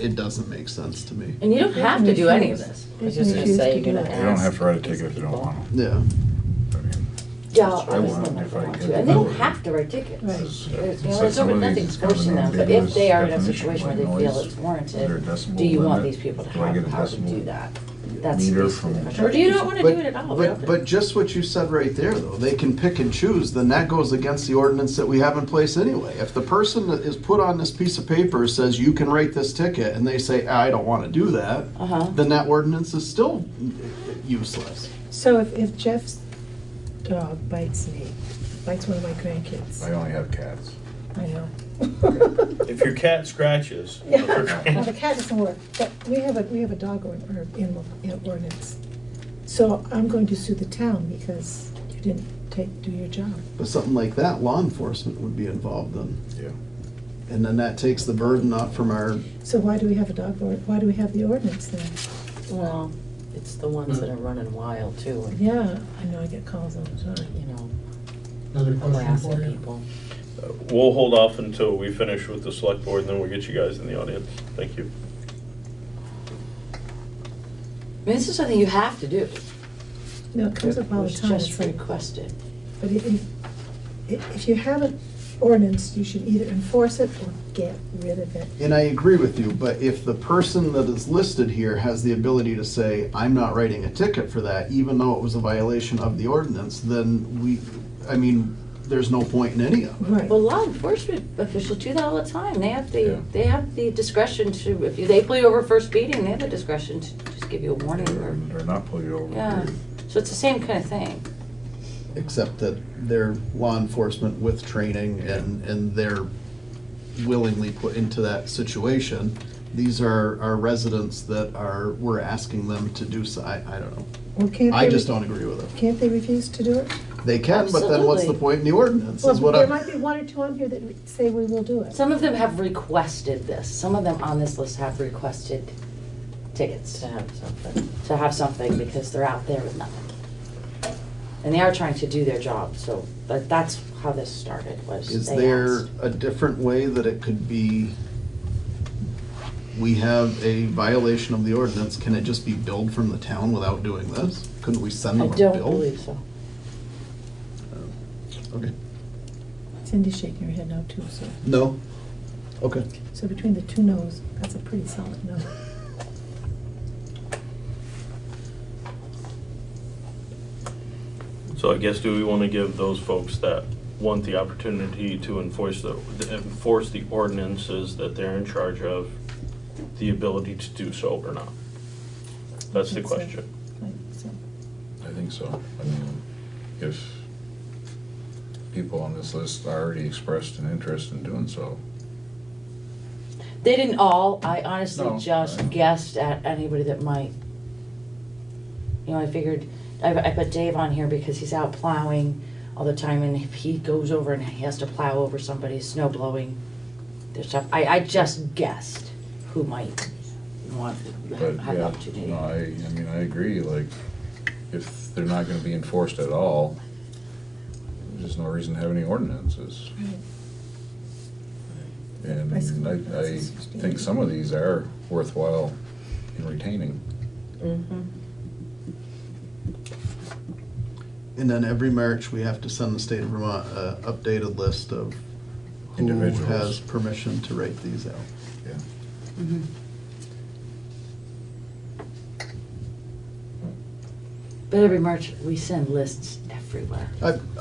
it doesn't make sense to me. And you don't have to do any of this. I was just gonna say, you're gonna You don't have to write a ticket if you don't want to. Yeah. Yeah, I wouldn't if I and get they the don't vote. have to write tickets. Right. Nothing's forcing them, but if they are in a situation where they feel it's warranted, do you want these people to have the power to do that? That's basically the question. Or do you not want to do it at all? But just what you said right there, though, they can pick and choose, then that goes against the ordinance that we have in place anyway. If the person that is put on this piece of paper says you can write this ticket, and they say, I don't want to do that, then that ordinance is still useless. So if Jeff's dog bites one of my grandkids. I only have cats. I know. If your cat scratches. Yeah, well, the cat doesn't work, but we have a dog or animal ordinance. So I'm going to sue the town because you didn't do your job. But something like that, law enforcement would be involved in. Yeah. And then that takes the burden off from our, So why do we have a dog why do we have the ordinance then? Well, it's the ones that are running wild too, and, Yeah, I know, I get calls all the time. you know, Another question harassing for you? people. We'll hold off until we finish with the select board, and then we'll get you guys in the audience. Thank you. I mean, this is something you have to do. No, it comes up all the It's time. just It's like- requested. But if you have an ordinance, you should either enforce it or get rid of it. and I agree with you, but if the person that is listed here has the ability to say, I'm not writing a ticket for that, even though it was a violation of the ordinance, then there's no point in any of it. Right. Well, law enforcement officials do that all the time. They have the discretion to, if they pull you over for speeding, they have the discretion to just give you a warning or, Or not pull you over. yeah. period. So it's the same kind of thing. Except that they're law enforcement with training and they're willingly put into that situation. These are our residents that we're asking them to do so, I don't know. Well, can't I they- just don't agree with it. Can't they refuse to do it? They can, but then what's the Absolutely. point in the ordinance, Well, is what there I'm. might be one or two on here that say we will do it. Some of them have requested this. Some of them on this list have requested tickets. To have something because they're out there with nothing. And they are trying to do their job, so that's how this started, was Is they there asked. a different way that it could be, we have a violation of the ordinance, can it just be billed from the town without doing this? Couldn't we send I them a bill? don't believe so. Okay. Cindy's shaking her head no too, so. No? Okay. So between the two no's, that's a pretty solid no. So I guess, do we want to give those folks that want the opportunity to enforce the ordinances that they're in charge of, the ability to do so or not? That's the question. I think so. I mean, if people on this list already expressed an interest in doing so. They didn't all, I honestly No, just right. guessed at anybody that might. You know, I figured, I put Dave on here because he's out plowing all the time, and if he goes over and he has to plow over somebody's snow blowing, their stuff, I just guessed who might want to But have the yeah, opportunity. no, I mean, I agree, like, if they're not gonna be enforced at all, there's no reason to have any ordinances. And I think some of these are worthwhile in retaining. Mm-hmm. And then every March, we have to send the state of Vermont an updated list of who Individuals. has permission to write these out. Yeah. Mm-hmm. But every March, we send lists everywhere.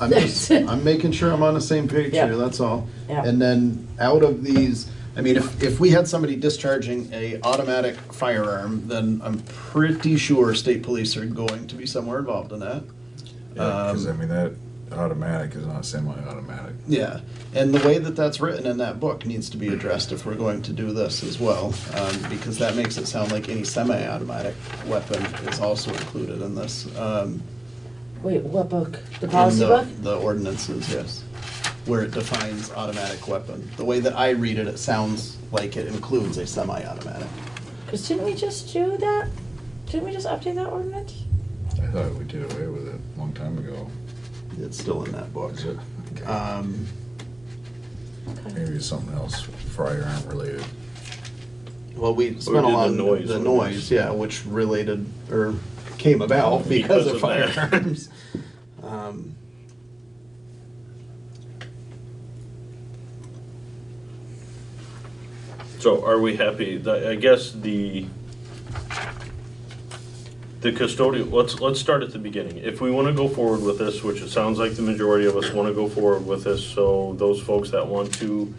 I'm making sure I'm on the same page Yep. here, that's all. Yep. And then out of these, I mean, if we had somebody discharging a automatic firearm, then I'm pretty sure state police are going to be somewhere involved in that. Yeah, because I mean, that automatic is not semi-automatic. Yeah, and the way that that's written in that book needs to be addressed if we're going to do this as well, because that makes it sound like any semi-automatic weapon is also included in this. Wait, what book? The In policy book? The ordinances, yes, where it defines automatic weapon. The way that I read it, it sounds like it includes a semi-automatic. Because didn't we just do that? Didn't we just update that ordinance? I thought we did away with it a long time ago. It's still in that book. Is it? Okay. Maybe it's something else, firearm related. Well, we spent a did lot the noise on the ordinance. noise, yeah, which related, or came about because of that. firearms. So are we happy? I guess the custodial, let's start at the beginning. If we want to go forward with this, which it sounds like the majority of us want to go forward with this, so those folks that want to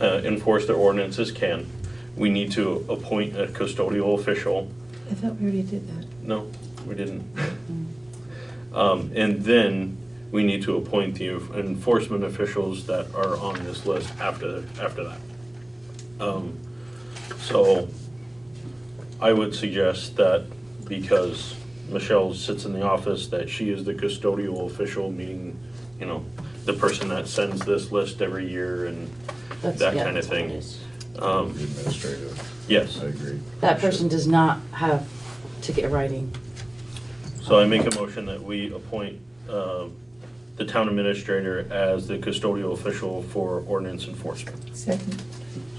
enforce their ordinances can, we need to appoint a custodial official. I thought we already did that. No, we didn't. And then we need to appoint the enforcement officials that are on this list after that. So I would suggest that because Michelle sits in the office, that she is the custodial official, meaning, you know, the person that sends this list every year and that kind of that's what it thing. is. Administrative. Yes. I agree. That person does not have to get writing. So I make a motion that we appoint the town administrator as the custodial official for ordinance enforcement. Second.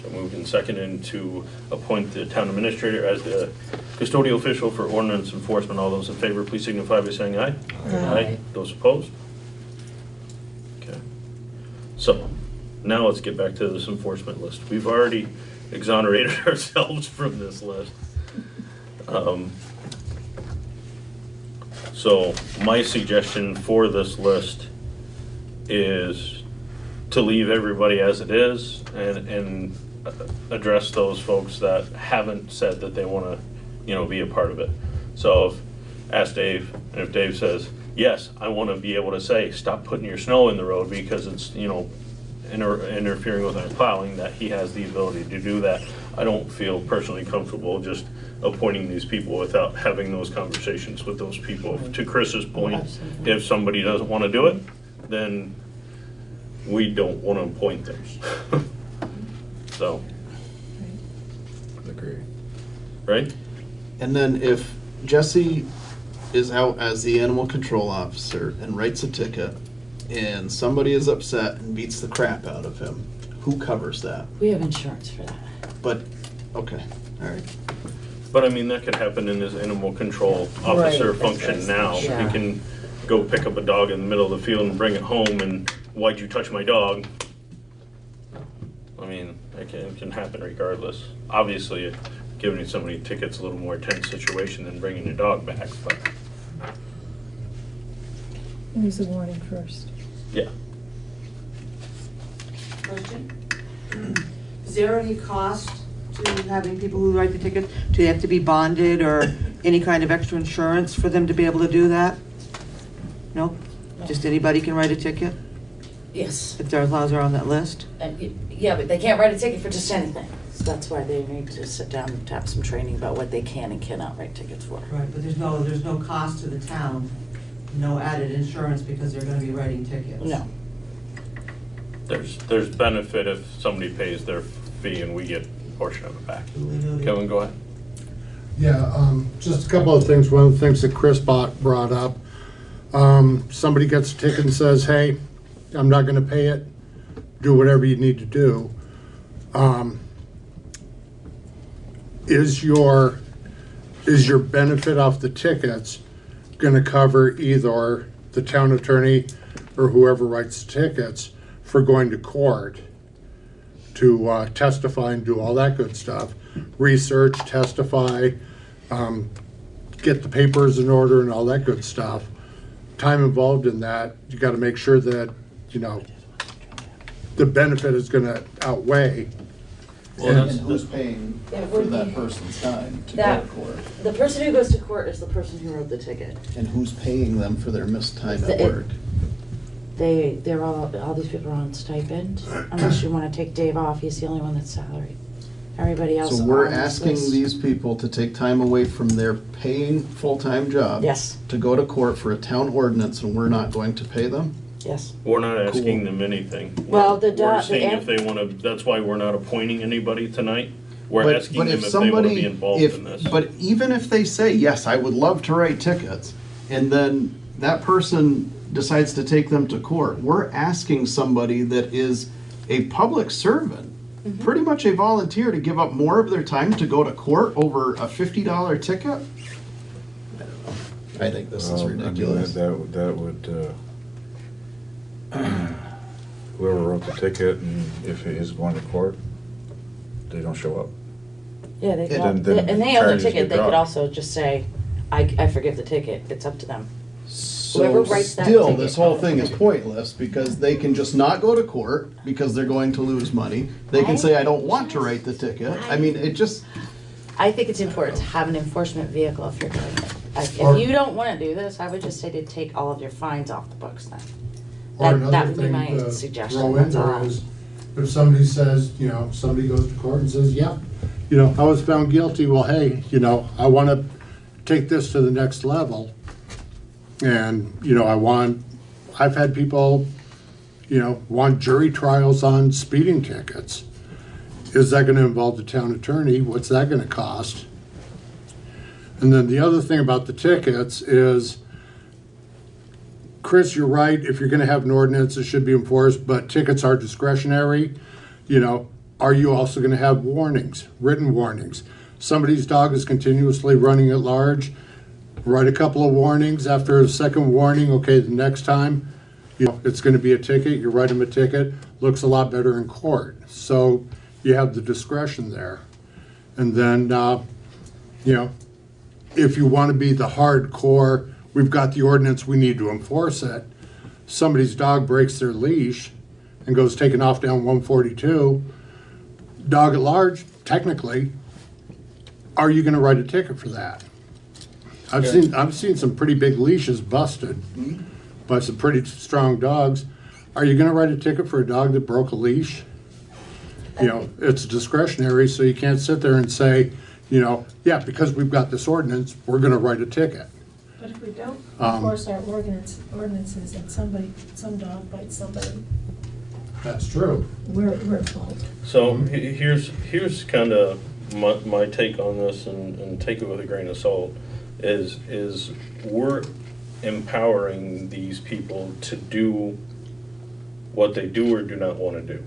So moved and seconded to appoint the town administrator as the custodial official for ordinance enforcement. All those in favor, please signify by saying aye. Aye. Those opposed? Okay. So, now let's get back to this enforcement list. We've already exonerated ourselves from this list. So, my suggestion for this list is to leave everybody as it is and address those folks that haven't said that they want to, you know, be a part of it. So ask Dave, and if Dave says, yes, I want to be able to say, stop putting your snow in the road because it's, you know, interfering with our plowing, that he has the ability to do that. I don't feel personally comfortable just appointing these people without having those conversations with those people. To Chris's point, if somebody doesn't want to do it, then we don't want to appoint them. So. Agree. Right? And then if Jesse is out as the animal control officer and writes a ticket, and somebody is upset and beats the crap out of him, who covers that? We have insurance for that. But, okay, all right. But I mean, that could happen in his animal control officer Right, function that's now. right. He can, go pick up a dog in the middle of the field and bring it home and why'd you touch my dog? I mean, it can happen regardless. Obviously, giving somebody tickets a little more tense situation than bringing your dog back, but Use the warning first. yeah. Question? Is there any cost to having people who write the ticket? Do they have to be bonded or any kind of extra insurance for them to be able to do that? No? Just anybody can write a ticket Yes. if their laws are on that list? Yeah, but they can't write a ticket for just anything. So that's why they need to sit down and have some training about what they can and cannot write tickets for. Right, but there's no cost to the town, no added insurance because they're gonna be writing tickets? No. There's benefit if somebody pays their fee and we get a portion of it back. Kevin, go ahead. Yeah, just a couple of things. One of the things that Chris brought up, somebody gets a ticket and says, hey, I'm not gonna pay it, do whatever you need to do. Is your benefit off the tickets gonna cover either the town attorney or whoever writes the tickets for going to court to testify and do all that good stuff? Research, testify, get the papers in order and all that good stuff. Time involved in that, you gotta make sure that, you know, the benefit is gonna outweigh. And who's paying It for would that be- person's time to go That, to court? the person who goes to court is the person who wrote the ticket. And who's paying them for their missed time at It- work? They're all these people are on stipend, unless you wanna take Dave off, he's the only one that's salaried. Everybody else So we're on this asking list- these people to take time away from their paying full-time job. Yes. To go to court for a town ordinance and we're not going to pay them? Yes. We're not asking Cool. them anything. Well, the We're the seeing if they wanna, that's why we're not appointing anybody tonight. We're But- asking but them if if they wanna somebody- be involved if- in this. But even if they say, yes, I would love to write tickets, and then that person decides to take them to court, we're asking somebody that is a public servant, pretty much a volunteer, to give up more of their time to go to court over a $50 ticket? I don't know. I think this is Well, I mean, ridiculous. That would, whoever wrote the ticket, and if it is going to court, they don't show up. Yeah, they could, Then- then and they own the charges ticket, get they could dropped. also just say, I forgive the ticket, it's up to them. Whoever So writes that still, ticket- this whole thing is pointless because they can just not go to court because they're going to lose money. They can say, I don't want to write the ticket. I mean, it just, I think it's important to have an enforcement vehicle if you're doing it. Like, Or- if you don't wanna do this, I would just say to take all of your fines off the books then. Or That another would be thing my to suggestion, throw in that's there all. is, if somebody says, you know, somebody goes to court and says, yep, you know, I was found guilty, well, hey, you know, I wanna take this to the next level. And, you know, I've had people, you know, want jury trials on speeding tickets. Is that gonna involve the town attorney? What's that gonna cost? And then the other thing about the tickets is, Chris, you're right, if you're gonna have an ordinance, it should be enforced, but tickets are discretionary. You know, are you also gonna have warnings, written warnings? Somebody's dog is continuously running at large, write a couple of warnings, after a second warning, okay, the next time, you know, it's gonna be a ticket, you write them a ticket, looks a lot better in court. So you have the discretion there. And then, you know, if you wanna be the hardcore, we've got the ordinance, we need to enforce it. Somebody's dog breaks their leash and goes taking off down 142, dog at large, technically, are you gonna write a ticket for that? I've seen some pretty big leashes busted by some pretty strong dogs. Are you gonna write a ticket for a dog that broke a leash? You know, it's discretionary, so you can't sit there and say, you know, yeah, because we've got this ordinance, we're gonna write a ticket. But if we don't Um, enforce our ordinances and some dog bites somebody, That's true. we're at fault. So here's kind of my take on this, and take it with a grain of salt, is we're empowering these people to do what they do or do not want to do.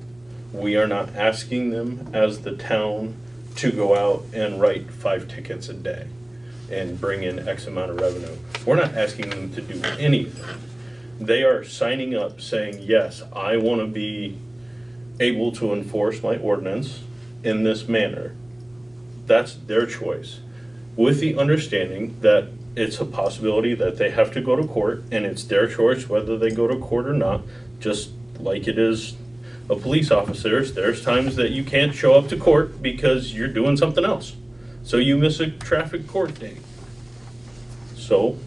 We are not asking them as the town to go out and write 5 tickets a day. and bring in X amount of revenue. We're not asking them to do anything. They are signing up saying, yes, I want to be able to enforce my ordinance in this manner. That's their choice, with the understanding that it's a possibility that they have to go to court, and it's their choice whether they go to court or not, just like it is a police officer. There's times that you can't show up to court because you're doing something else. So you miss a traffic court date. So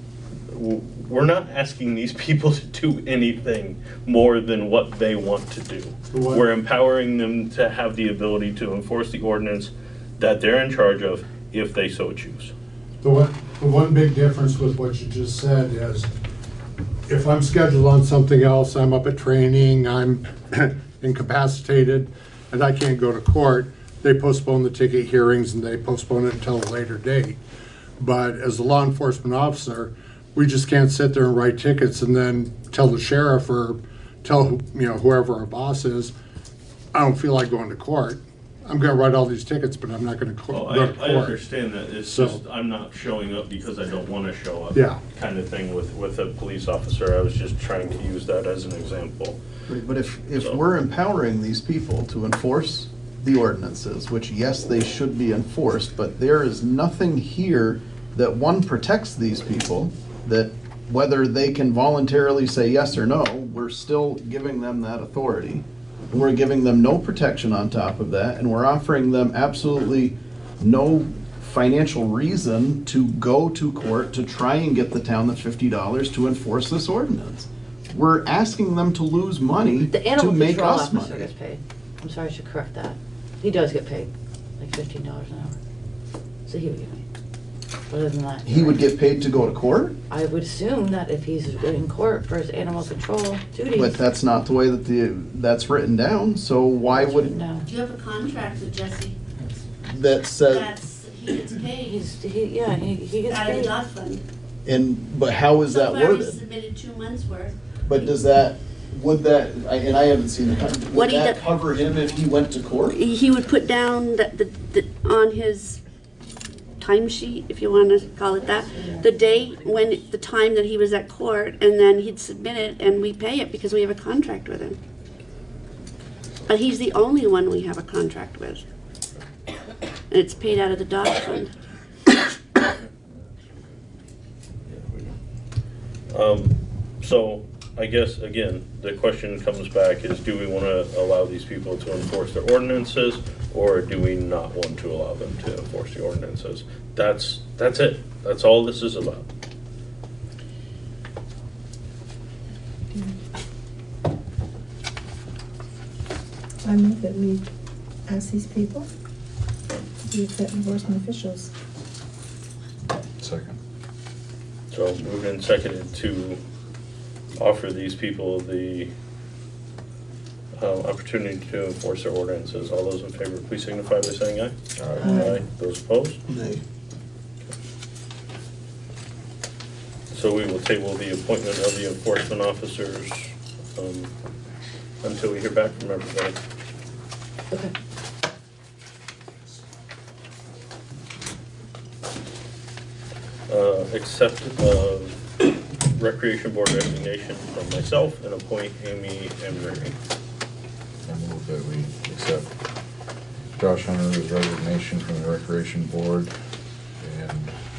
we're not asking these people to do anything more than what they want to do. We're empowering them to have the ability to enforce the ordinance that they're in charge of if they so choose. The one big difference with what you just said is, if I'm scheduled on something else, I'm up at training, I'm incapacitated, and I can't go to court, they postpone the ticket hearings and they postpone it until a later date. But as a law enforcement officer, we just can't sit there and write tickets and then tell the sheriff or tell whoever our boss is, I don't feel like going to court. I'm gonna write all these tickets, but I'm not gonna go to court. I understand that. It's just, I'm not showing up because I don't want to show up. Yeah. Kind of thing with a police officer. I was just trying to use that as an example. But if we're empowering these people to enforce the ordinances, which yes, they should be enforced, but there is nothing here that one protects these people, that whether they can voluntarily say yes or no, we're still giving them that authority. And we're giving them no protection on top of that, and we're offering them absolutely no financial reason to go to court to try and get the town the $50 to enforce this ordinance. We're asking them to lose money The to animal make control us officer money. gets paid. I'm sorry, I should correct that. He does get paid, like $15 an hour. So he would get paid. Other than that. He would get paid to go to court? I would assume that if he's in court for his animal control duties. But that's not the way that that's written down, so why would, No. Do you have a contract with Jesse? that says, He gets paid. He gets Out of the paid. dog fund. but how is that So far, he's worded? submitted 2 months' worth. But does that, and I haven't seen the contract, What would he that does- cover him if he went to court? He would put down on his timesheet, if you want to call it that, the date, the time that he was at court, and then he'd submit it, and we pay it because we have a contract with him. But he's the only one we have a contract with. And it's paid out of the dog fund. So I guess, again, the question comes back is, do we want to allow these people to enforce their ordinances, or do we not want to allow them to enforce the ordinances? That's it. That's all this is about. I move that we ask these people to be fit enforcement officials. Second. So moved and seconded to offer these people the opportunity to enforce their ordinances. All those in favor, please signify by saying aye. Aye. Those opposed? Nay. So we will table the appointment of the enforcement officers until we hear back from everybody. Okay. Accept Recreation Board resignation from myself and appoint Amy Emery. I move that we accept Josh Hunter's resignation from the Recreation Board, and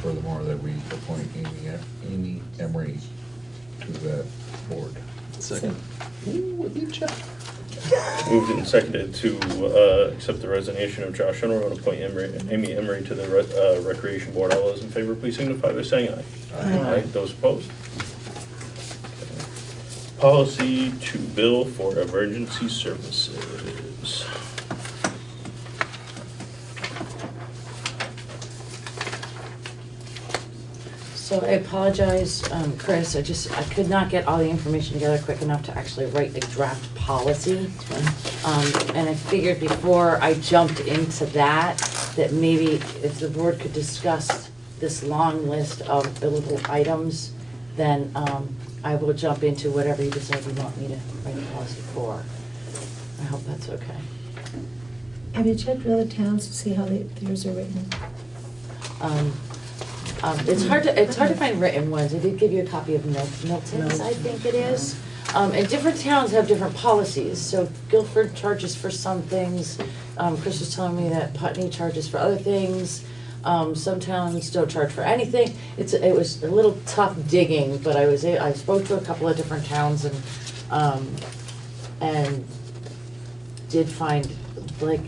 furthermore, that we appoint Amy Emery to that board. Second. Ooh, with you, Jeff. Moved and seconded to accept the resignation of Josh Hunter and appoint Amy Emery to the Recreation Board. All those in favor, please signify by saying aye. Aye. Those opposed? Policy to bill for emergency services. So I apologize, Chris, I could not get all the information together quick enough to actually write a draft policy. And I figured before I jumped into that maybe if the board could discuss this long list of billable items, then I will jump into whatever you decide you want me to write a policy for. I hope that's okay. Have you checked with other towns to see how theirs are written? It's hard to find written ones. I did give you a copy of Milton's, I think it is. And different towns have different policies. So Guilford charges for some things. Chris was telling me that Putney charges for other things. Some towns don't charge for anything. It was a little tough digging, but I spoke to a couple of different towns and did find like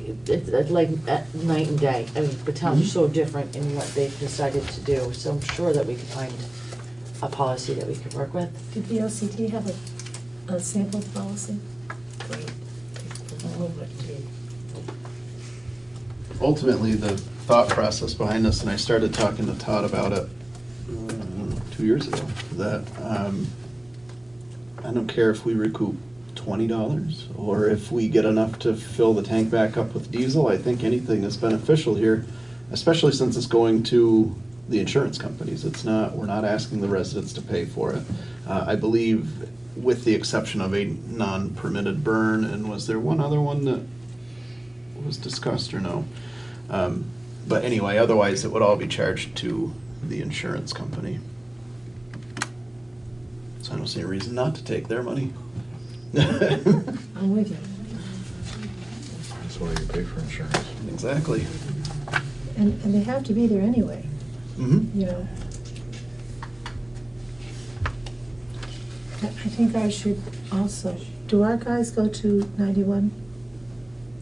night and day. I mean, the towns are so different in what they've decided to do. So I'm sure that we could find a policy that we could work with. Did VLCT have a sample policy? Ultimately, the thought process behind this, and I started talking to Todd about it 2 years ago, that I don't care if we recoup $20 or if we get enough to fill the tank back up with diesel. I think anything is beneficial here, especially since it's going to the insurance companies. We're not asking the residents to pay for it. I believe, with the exception of a non-permitted burn, and was there one other one that was discussed or no? But anyway, otherwise it would all be charged to the insurance company. So I don't see a reason not to take their money. I'm with you. That's why you pay for insurance. Exactly. And they have to be there anyway, Mm-hmm. you know. I think I should also, do our guys go to 91?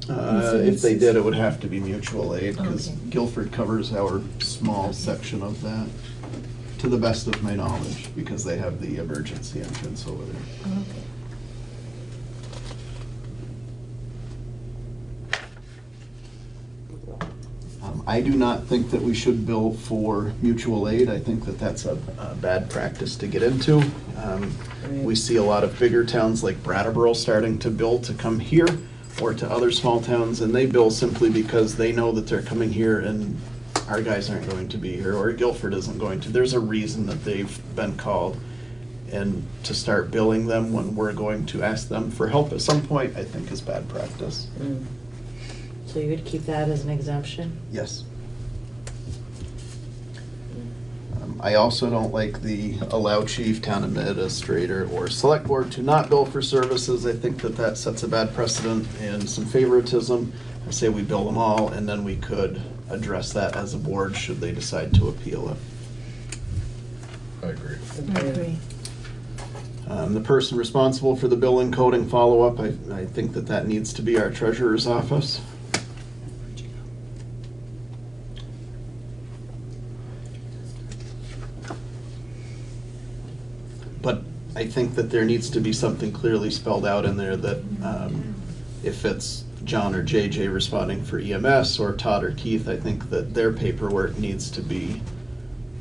If they did, it would have to be mutual aid, because Okay. Guilford covers our small section of that, to the best of my knowledge, because they have the emergency entrance over there. Okay. I do not think that we should bill for mutual aid. I think that that's a bad practice to get into. We see a lot of bigger towns like Brattleboro starting to bill to come here, or to other small towns, and they bill simply because they know that they're coming here and our guys aren't going to be here, or Guilford isn't going to. There's a reason that they've been called, and to start billing them when we're going to ask them for help at some point, I think is bad practice. So you would keep that as an exemption? Yes. I also don't like the allow chief, town administrator, or select board to not bill for services. I think that that sets a bad precedent and some favoritism. I say we bill them all, and then we could address that as a board should they decide to appeal it. I agree. I agree. The person responsible for the billing, coding, follow-up, I think that that needs to be our treasurer's office. But I think that there needs to be something clearly spelled out in there that if it's John or JJ responding for EMS, or Todd or Keith, I think that their paperwork needs to be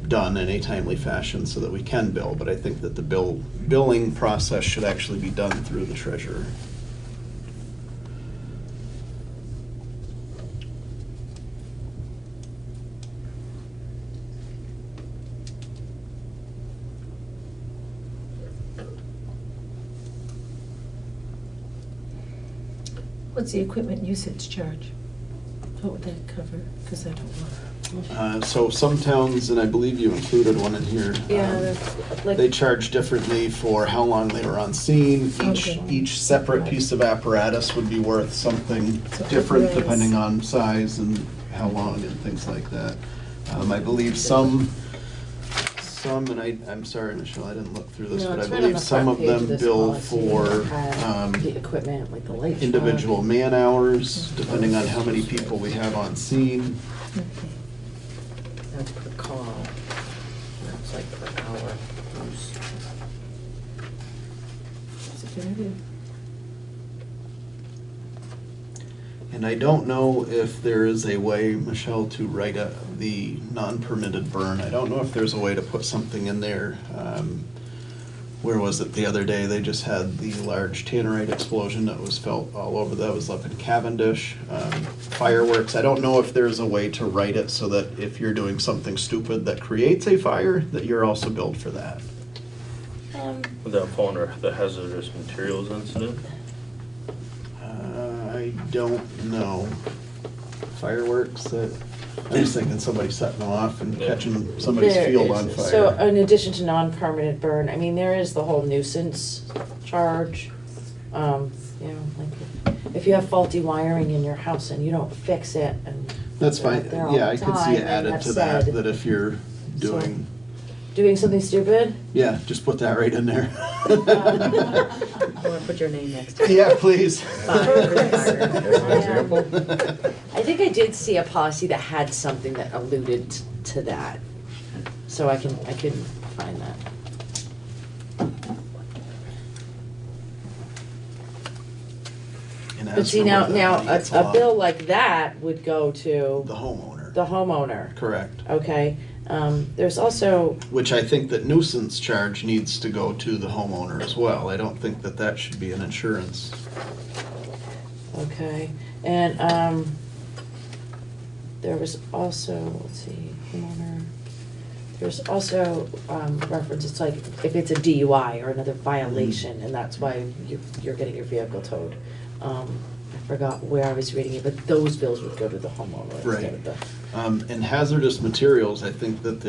done in a timely fashion so that we can bill. But I think that the billing process should actually be done through the treasurer. What's the equipment usage charge? What would that cover? Because I don't know. So some towns, and I believe you included one in here. Yeah, that's like. They charge differently for how long they were on scene. Okay. Each separate piece of apparatus would be worth something different varies. depending on size and how long and things like that. I believe some, and I'm sorry, Michelle, I didn't look through this, No, but I it's right on believe the some front of page of them this bill policy. for It had the equipment, like the light. individual man hours, depending on how many people we have on scene. Okay. That's per call. That's like per hour. That's a good idea. And I don't know if there is a way, Michelle, to write the non-permitted burn. I don't know if there's a way to put something in there. Where was it the other day? They just had the large tannerite explosion that was felt all over. That was up in Cavendish. Fireworks. I don't know if there's a way to write it so that if you're doing something stupid that creates a fire, that you're also billed for that. Would that fall under the hazardous materials incident? I don't know. fireworks that, I'm just thinking somebody setting them off and catching somebody's There field is- on fire. So in addition to non-permanent burn, I mean, there is the whole nuisance charge. You know, like if you have faulty wiring in your house and you don't fix it and. That's they're fine, out there all yeah, the I could time see it and added have to that, said- that if you're doing, Doing something stupid? yeah, just put that right in there. Or put your name next to it. Yeah, please. As an example, I think I did see a policy that had something that alluded to that. So I can find that. And But as see, for now, whether now, money gets a bill lost, like that would go to the homeowner, the homeowner, correct. okay? There's also, Which I think that nuisance charge needs to go to the homeowner as well. I don't think that that should be an insurance. okay, and, there was also, let's see, homeowner, there's also, reference, it's like, if it's a DUI or another violation, and that's why you're getting your vehicle towed. I forgot where I was reading it, but those bills would go to the homeowner instead of the. And hazardous materials, I think that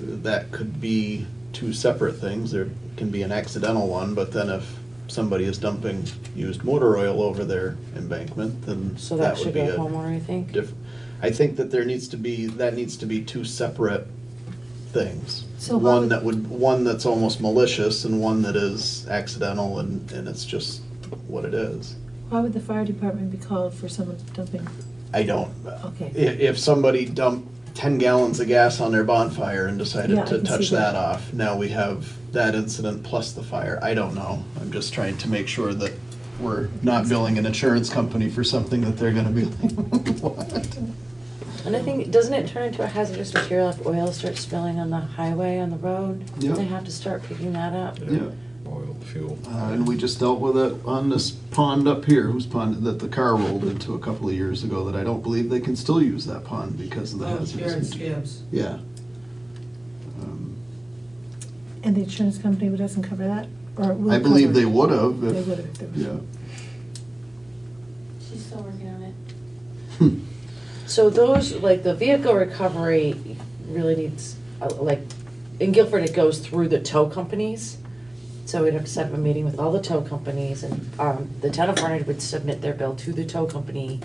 that could be two separate things. There can be an accidental one, but then if somebody is dumping used motor oil over their embankment, then So that that would should be go a homeowner, I think? I think that that needs to be two separate things. So how would- One that's almost malicious and one that is accidental and it's just what it is. Why would the fire department be called for someone dumping? I don't. Okay. If somebody dumped 10 gallons of gas on their bonfire and Yeah, decided I to can touch see that. that off, now we have that incident plus the fire. I don't know. I'm just trying to make sure that we're not billing an insurance company for something that they're gonna be like, what? And I think, doesn't it turn into a hazardous material if oil starts spilling on the highway, on the road? Yep. They have to start picking that up. Yeah. oil, fuel. And we just dealt with it on this pond up here, whose pond, that the car rolled into a couple of years ago, that I don't believe they can still use that pond because of the hazardous. Scabs. Yeah. And the insurance company doesn't cover that? Or will I it believe cover they it? would have. They if- would have. if there was- Yeah. She's still working on it. So those, like, the vehicle recovery really needs, like, in Guilford, it goes through the tow companies. So we'd have to set up a meeting with all the tow companies, and the town of Hartford would submit their bill to the tow company,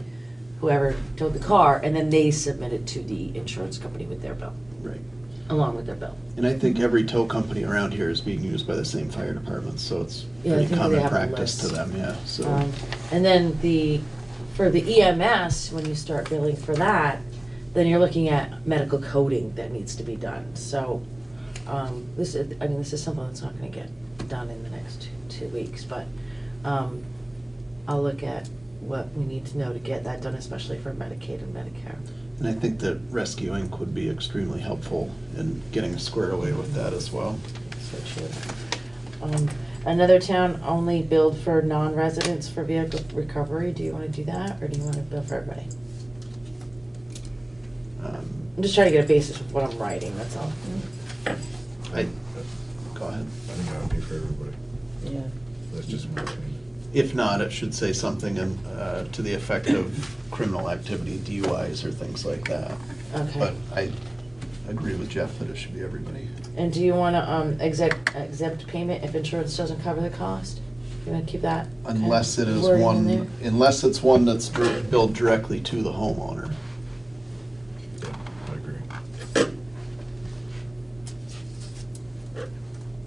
whoever towed the car, and then they submit it to the insurance company with their bill, Right. along with their bill. And I think every tow company around here is being used by the same fire departments, so it's Yeah, I pretty think they common have a practice to list. them, yeah, so. And then for the EMS, when you start billing for that, then you're looking at medical coding that needs to be done. So, this is something that's not gonna get done in the next two weeks, but, I'll look at what we need to know to get that done, especially for Medicaid and Medicare. And I think that Rescue Inc. would be extremely helpful in getting squared away with that as well. So it should. Another town only billed for non-residents for vehicle recovery. Do you wanna do that, or do you wanna bill for everybody? I'm just trying to get a basis of what I'm writing, that's all. Go ahead. I think that would be for everybody. Yeah. That's just my opinion. If not, it should say something to the effect of criminal activity, DUIs or things like that. Okay. But I agree with Jeff that it should be everybody. And do you wanna, exempt payment if insurance doesn't cover the cost? You wanna keep that? kind of Unless it is wording in there? one, unless it's one that's billed directly to the homeowner. I agree.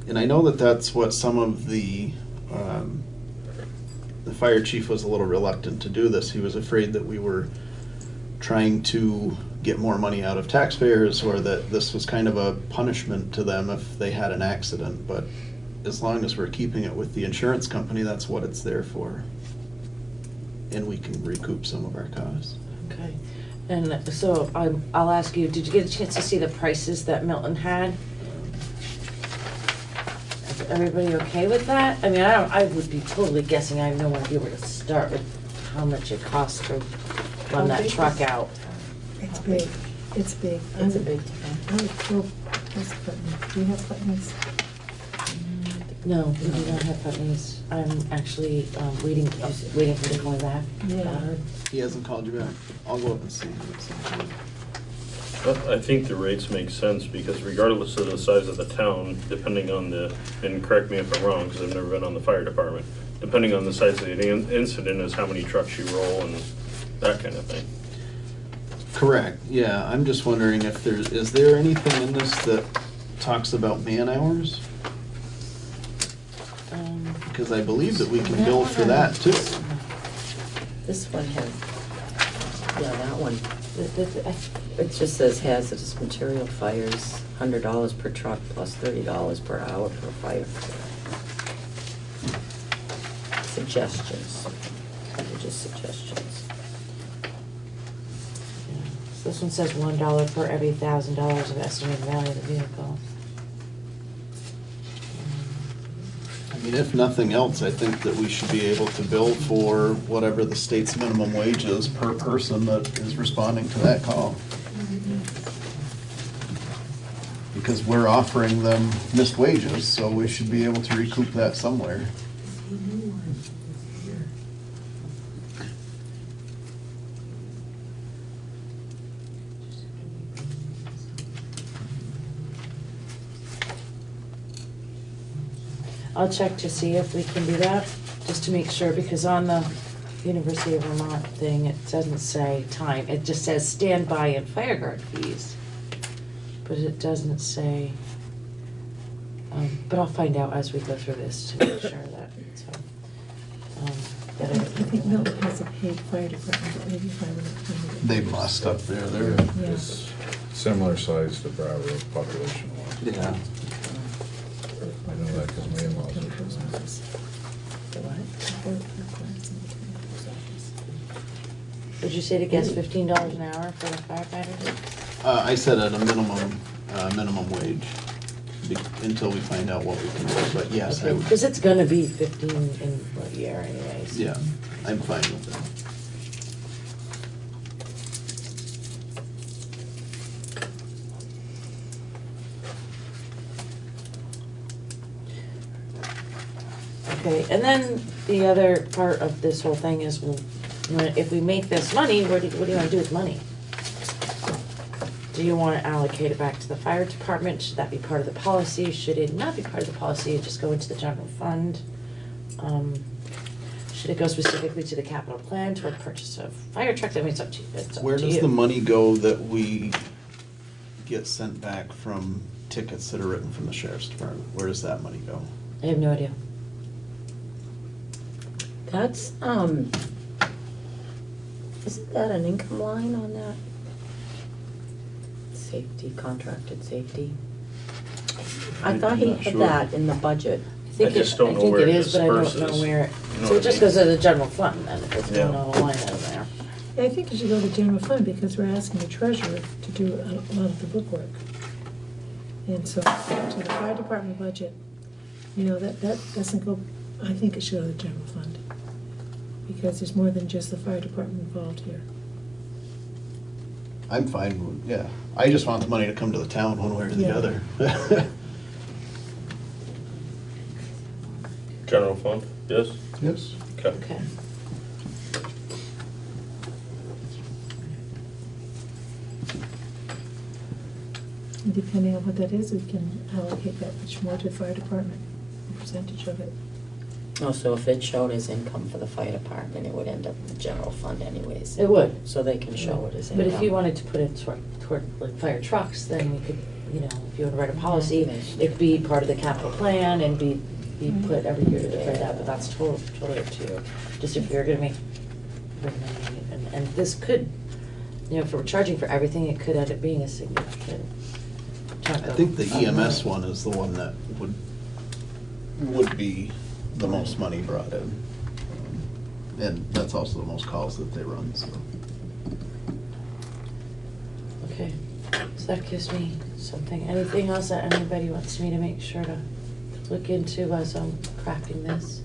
And I know that that's what some of the fire chief was a little reluctant to do this. He was afraid that we were trying to get more money out of taxpayers, or that this was kind of a punishment to them if they had an accident. But as long as we're keeping it with the insurance company, that's what it's there for. And we can recoup some of our costs. Okay, and so I'll ask you, did you get a chance to see the prices that Milton had? Is everybody okay with that? I mean, I would be totally guessing, I have no idea where to start with how much it costs to run that truck out. It's big, it's big. It's a big I would go, where's Putney? Do you have Putney's? No, we do not have Putney's. I'm actually waiting for him to call me back. Yeah. He hasn't called you back? I'll go up and see. I think the rates make sense because regardless of the size of the town, depending on the, and correct me if I'm wrong, because I've never been on the fire department, depending on the size of the incident is how many trucks you roll and that kind of thing. Correct, yeah. I'm just wondering if is there anything in this that talks about man hours? Because I believe that we can bill for that too. This one has, yeah, that one. It just says hazardous material fires, $100 per truck plus $30 per hour for a fire. Suggestions. They're just suggestions. So this one says $1 for every $1,000 of estimated value of the vehicle. I mean, if nothing else, I think that we should be able to bill for whatever the state's minimum wage is per person that is responding to that call. Because we're offering them missed wages, so we should be able to recoup that somewhere. I'll check to see if we can do that, just to make sure, because on the University of Vermont thing, it doesn't say time, it just says standby and fire guard fees. But it doesn't say, but I'll find out as we go through this to make sure that, so. I think Milton has a paid fire department, but maybe if I would have. They must up there. They're It's similar size to Broward population-wise. Yeah. I know that because my in-laws are from there. Would you say to guess $15 an hour for the firefighters? I said at a minimum wage until we find out what we can do, but yes, I would. Because it's gonna be 15 in what year anyways. Yeah, I'm fine with that. Okay, and then the other part of this whole thing is, well, if we make this money, what do you wanna do with money? Do you wanna allocate it back to the fire department? Should that be part of the policy? Should it not be part of the policy and just go into the general fund? Should it go specifically to the capital plan toward purchase of fire trucks? I mean, it's up to you. Where does the money go that we get sent back from tickets that are written from the sheriff's department? Where does that money go? I have no idea. That's, isn't that an income line on that? Safety, contracted safety? I thought he I'm not had sure. that in the budget. I just don't know where it is, but I don't know disperses. where, You know so what it I just mean? goes to the general fund then, if it's Yeah. going on a line item there. Yeah, I think it should go to general fund because we're asking the treasurer to do a lot of the bookwork. And so, to the fire department budget, you know, that doesn't go, I think it should go to the general fund. Because there's more than just the fire department involved here. I'm fine with, yeah. I just want the money to come to the town one way or the Yeah. other. General fund, yes? Yes. Okay. Okay. And depending on what that is, we can allocate that much more to the fire department, a percentage of it. Oh, so if it showed as income for the fire department, it would end up in the general fund anyways. It would. So they can show it as income. But if you wanted to put it toward like fire trucks, then we could, you know, if you would write a policy, it'd be part of the capital plan and be put every year to figure it out, but that's totally up to you. Just if you're gonna make money, and this could, you know, if we're charging for everything, it could end up being a significant chunk I of. think the of EMS money. one is the one that would be the most money brought in. And that's also the most calls that they run, so. Okay, so that gives me something. Anything else that anybody wants me to make sure to look into as I'm crafting this?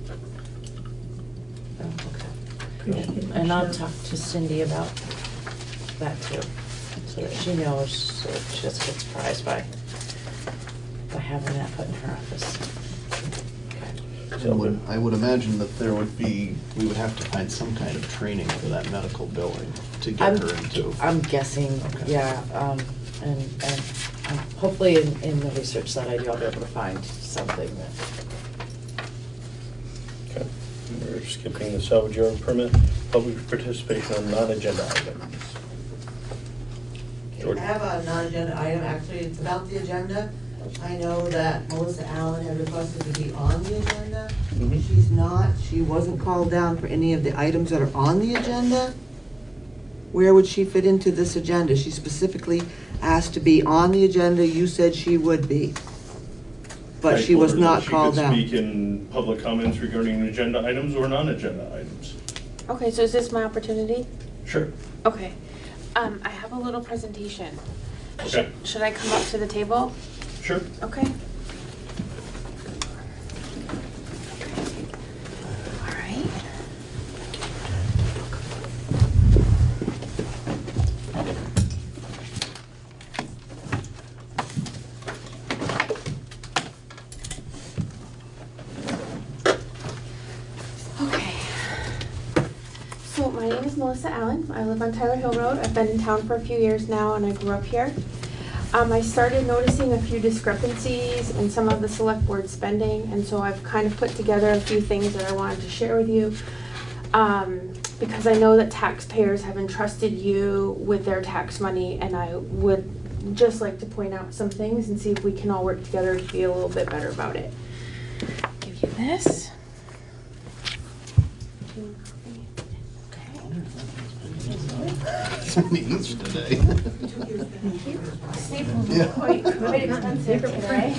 Oh, okay. And I'll talk to Cindy about that too, so that she knows, so that she doesn't get surprised by having that put in her office. I would imagine that we would have to find some kind of training for that medical billing to get her into. I'm guessing, yeah, and hopefully in the research that I do, I'll be able to find something that. Okay, we're skipping the salvage yard permit, public participation on non-agenda items. I have a non-agenda item, actually, it's about the agenda. I know that Melissa Allen had requested to be on the agenda. She's not, she wasn't called down for any of the items that are on the agenda. Where would she fit into this agenda? She specifically asked to be on the agenda, you said she would be. But I she told was her not that called She down. could speak in public comments regarding agenda items or non-agenda items. Okay, so is this my opportunity? Sure. Okay. I have a little presentation. Okay. Should I come up to the table? Sure. Okay. All right. Okay. So my name is Melissa Allen. I live on Tyler Hill Road. I've been in town for a few years now and I grew up here. I started noticing a few discrepancies in some of the select board spending, and so I've kind of put together a few things that I wanted to share with you. Because I know that taxpayers have entrusted you with their tax money, and I would just like to point out some things and see if we can all work together to be a little bit better about it. Give you this. So many each today. Staples Yeah. are quite expensive today.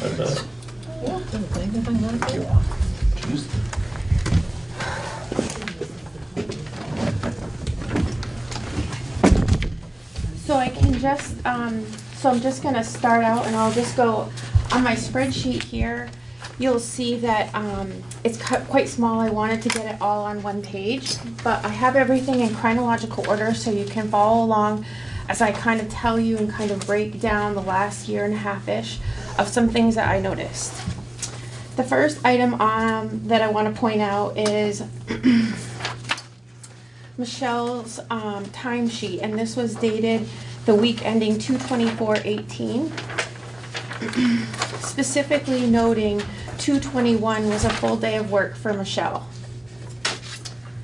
So I can just, so I'm just gonna start out and I'll just go on my spreadsheet here. You'll see that it's cut quite small. I wanted to get it all on one page, but I have everything in chronological order so you can follow along as I kind of tell you and kind of break down the last year and a half-ish of some things that I noticed. The first item that I want to point out is Michelle's timesheet, and this was dated the week ending 2/24/18. Specifically noting 2/21 was a full day of work for Michelle.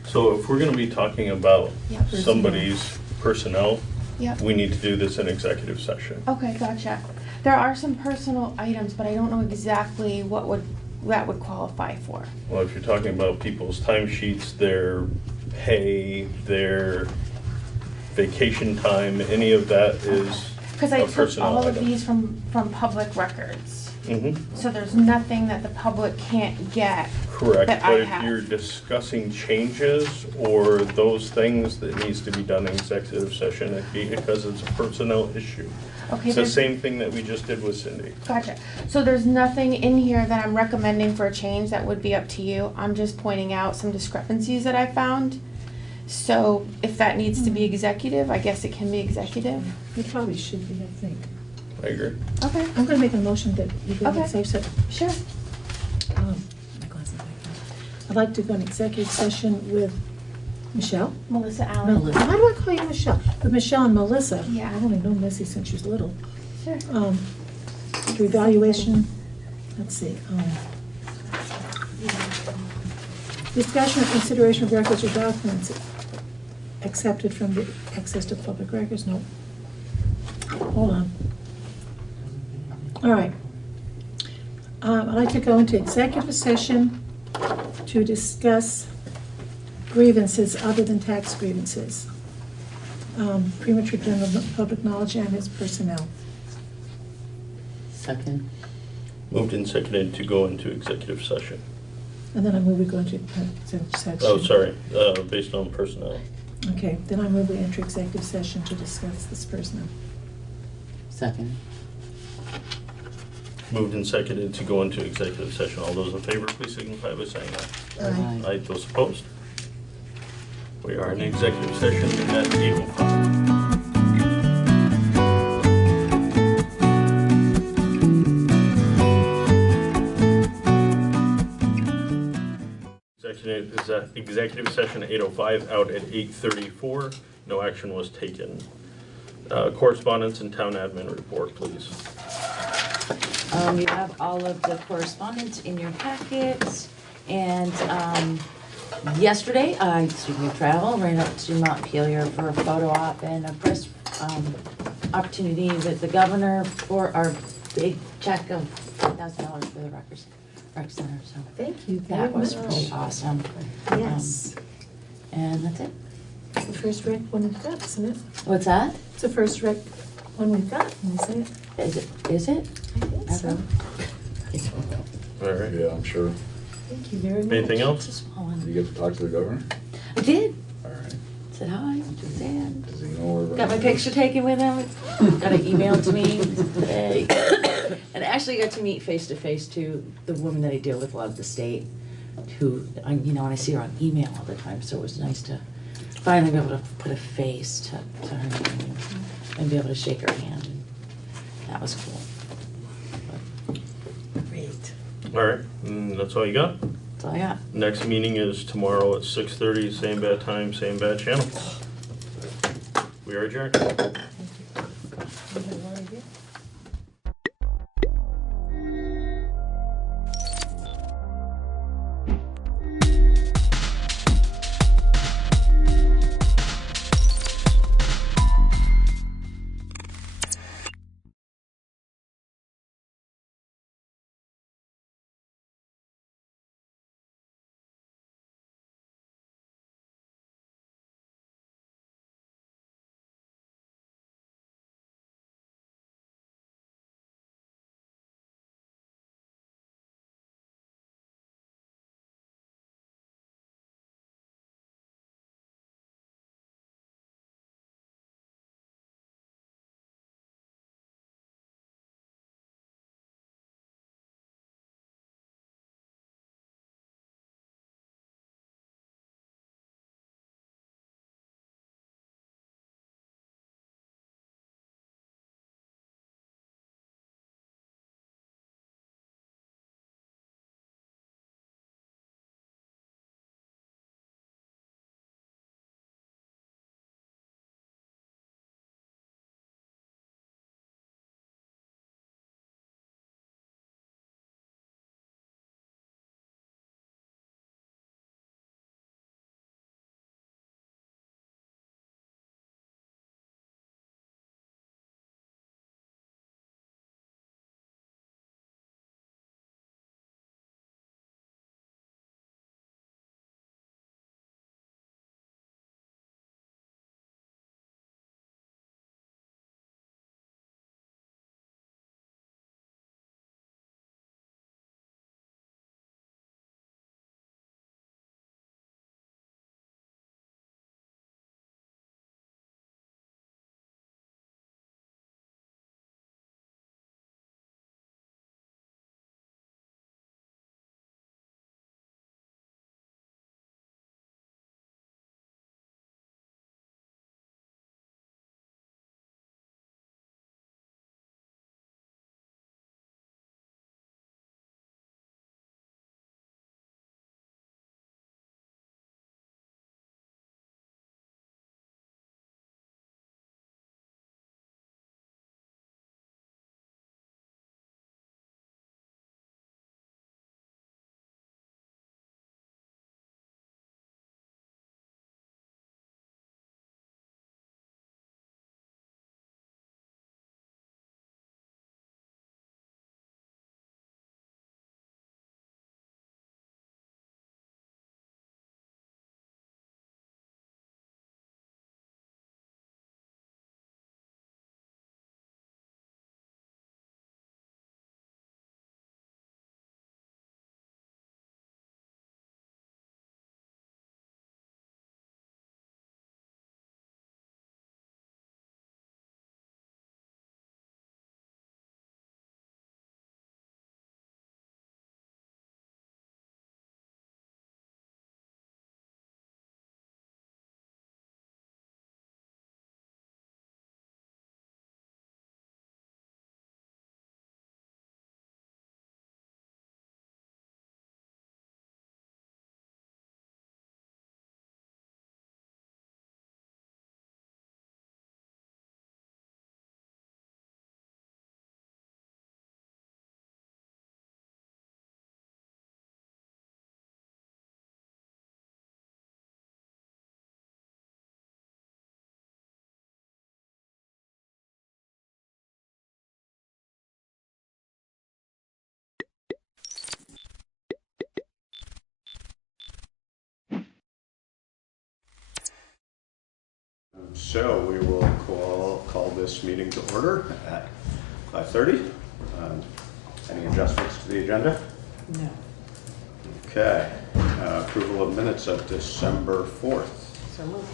So if we're gonna be talking about Yep. somebody's personnel, Yep. we need to do this in executive session. Okay, gotcha. There are some personal items, but I don't know exactly what that would qualify for. Well, if you're talking about people's timesheets, their pay, their vacation time, any of that is Because I a took personnel all of item. these from public records. Mhm. So there's nothing that the public can't get. Correct, that but I if have. you're discussing changes or those things that needs to be done in executive session, it'd be because it's a personnel issue. Okay, It's the there's- same thing that we just did with Cindy. Gotcha. So there's nothing in here that I'm recommending for a change. That would be up to you. I'm just pointing out some discrepancies that I found. So if that needs to be executive, I guess it can be executive. It probably should be, I think. I agree. Okay. I'm gonna make a motion that we go Okay. in safe session. Sure. My glasses back there. I'd like to go in executive session with Michelle. Melissa Allen. Melissa. Why do I call you Michelle? With Michelle and Melissa. Yeah. I've only known Missy since she was little. Sure. To evaluation, let's see. Discussion or consideration of records or documents accepted from the access to public records. No. Hold on. All right. I'd like to go into executive session to discuss grievances other than tax grievances. Premature general public knowledge and its personnel. Second. Moved and seconded to go into executive session. And then I move we go into executive session. Oh, sorry, based on personnel. Okay, then I move we enter executive session to discuss this personnel. Second. Moved and seconded to go into executive session. All those in favor, please signify by saying aye. Aye. Aye, those opposed? We are in executive session at 8:05. executive session at 8:05, out at 8:34. No action was taken. Correspondence and town admin report, please. You have all of the correspondence in your packets, and yesterday, speaking of travel, ran up to Montpelier for a photo op and a press opportunity with the governor for our big check of $5,000 for the rec center, so. Thank you very That was much. pretty awesome. Yes. And that's it. It's the first rec one we've got, isn't it? What's that? It's the first rec one we've got, can I say it? Is it? I think so. All right. Yeah, I'm sure. Thank you very much. Anything else? It's a small one. Did you get to talk to the governor? I did. All right. Said hi, Suzanne. Does he know where? Got my picture taken with him. Got it emailed to me today. And actually got to meet face to face to the woman that I deal with a lot of the state, who, and I see her on email all the time, so it was nice to finally be able to put a face to her name and be able to shake her hand. And that was cool. Great. All right, that's all you got? That's all I got. Next meeting is tomorrow at 6:30, same bad time, same bad channel. We are adjourned. You have one idea? so we will call this meeting to order at 5:30. Any adjustments to the agenda? No. Okay. Approval of minutes of December 4th. So moved.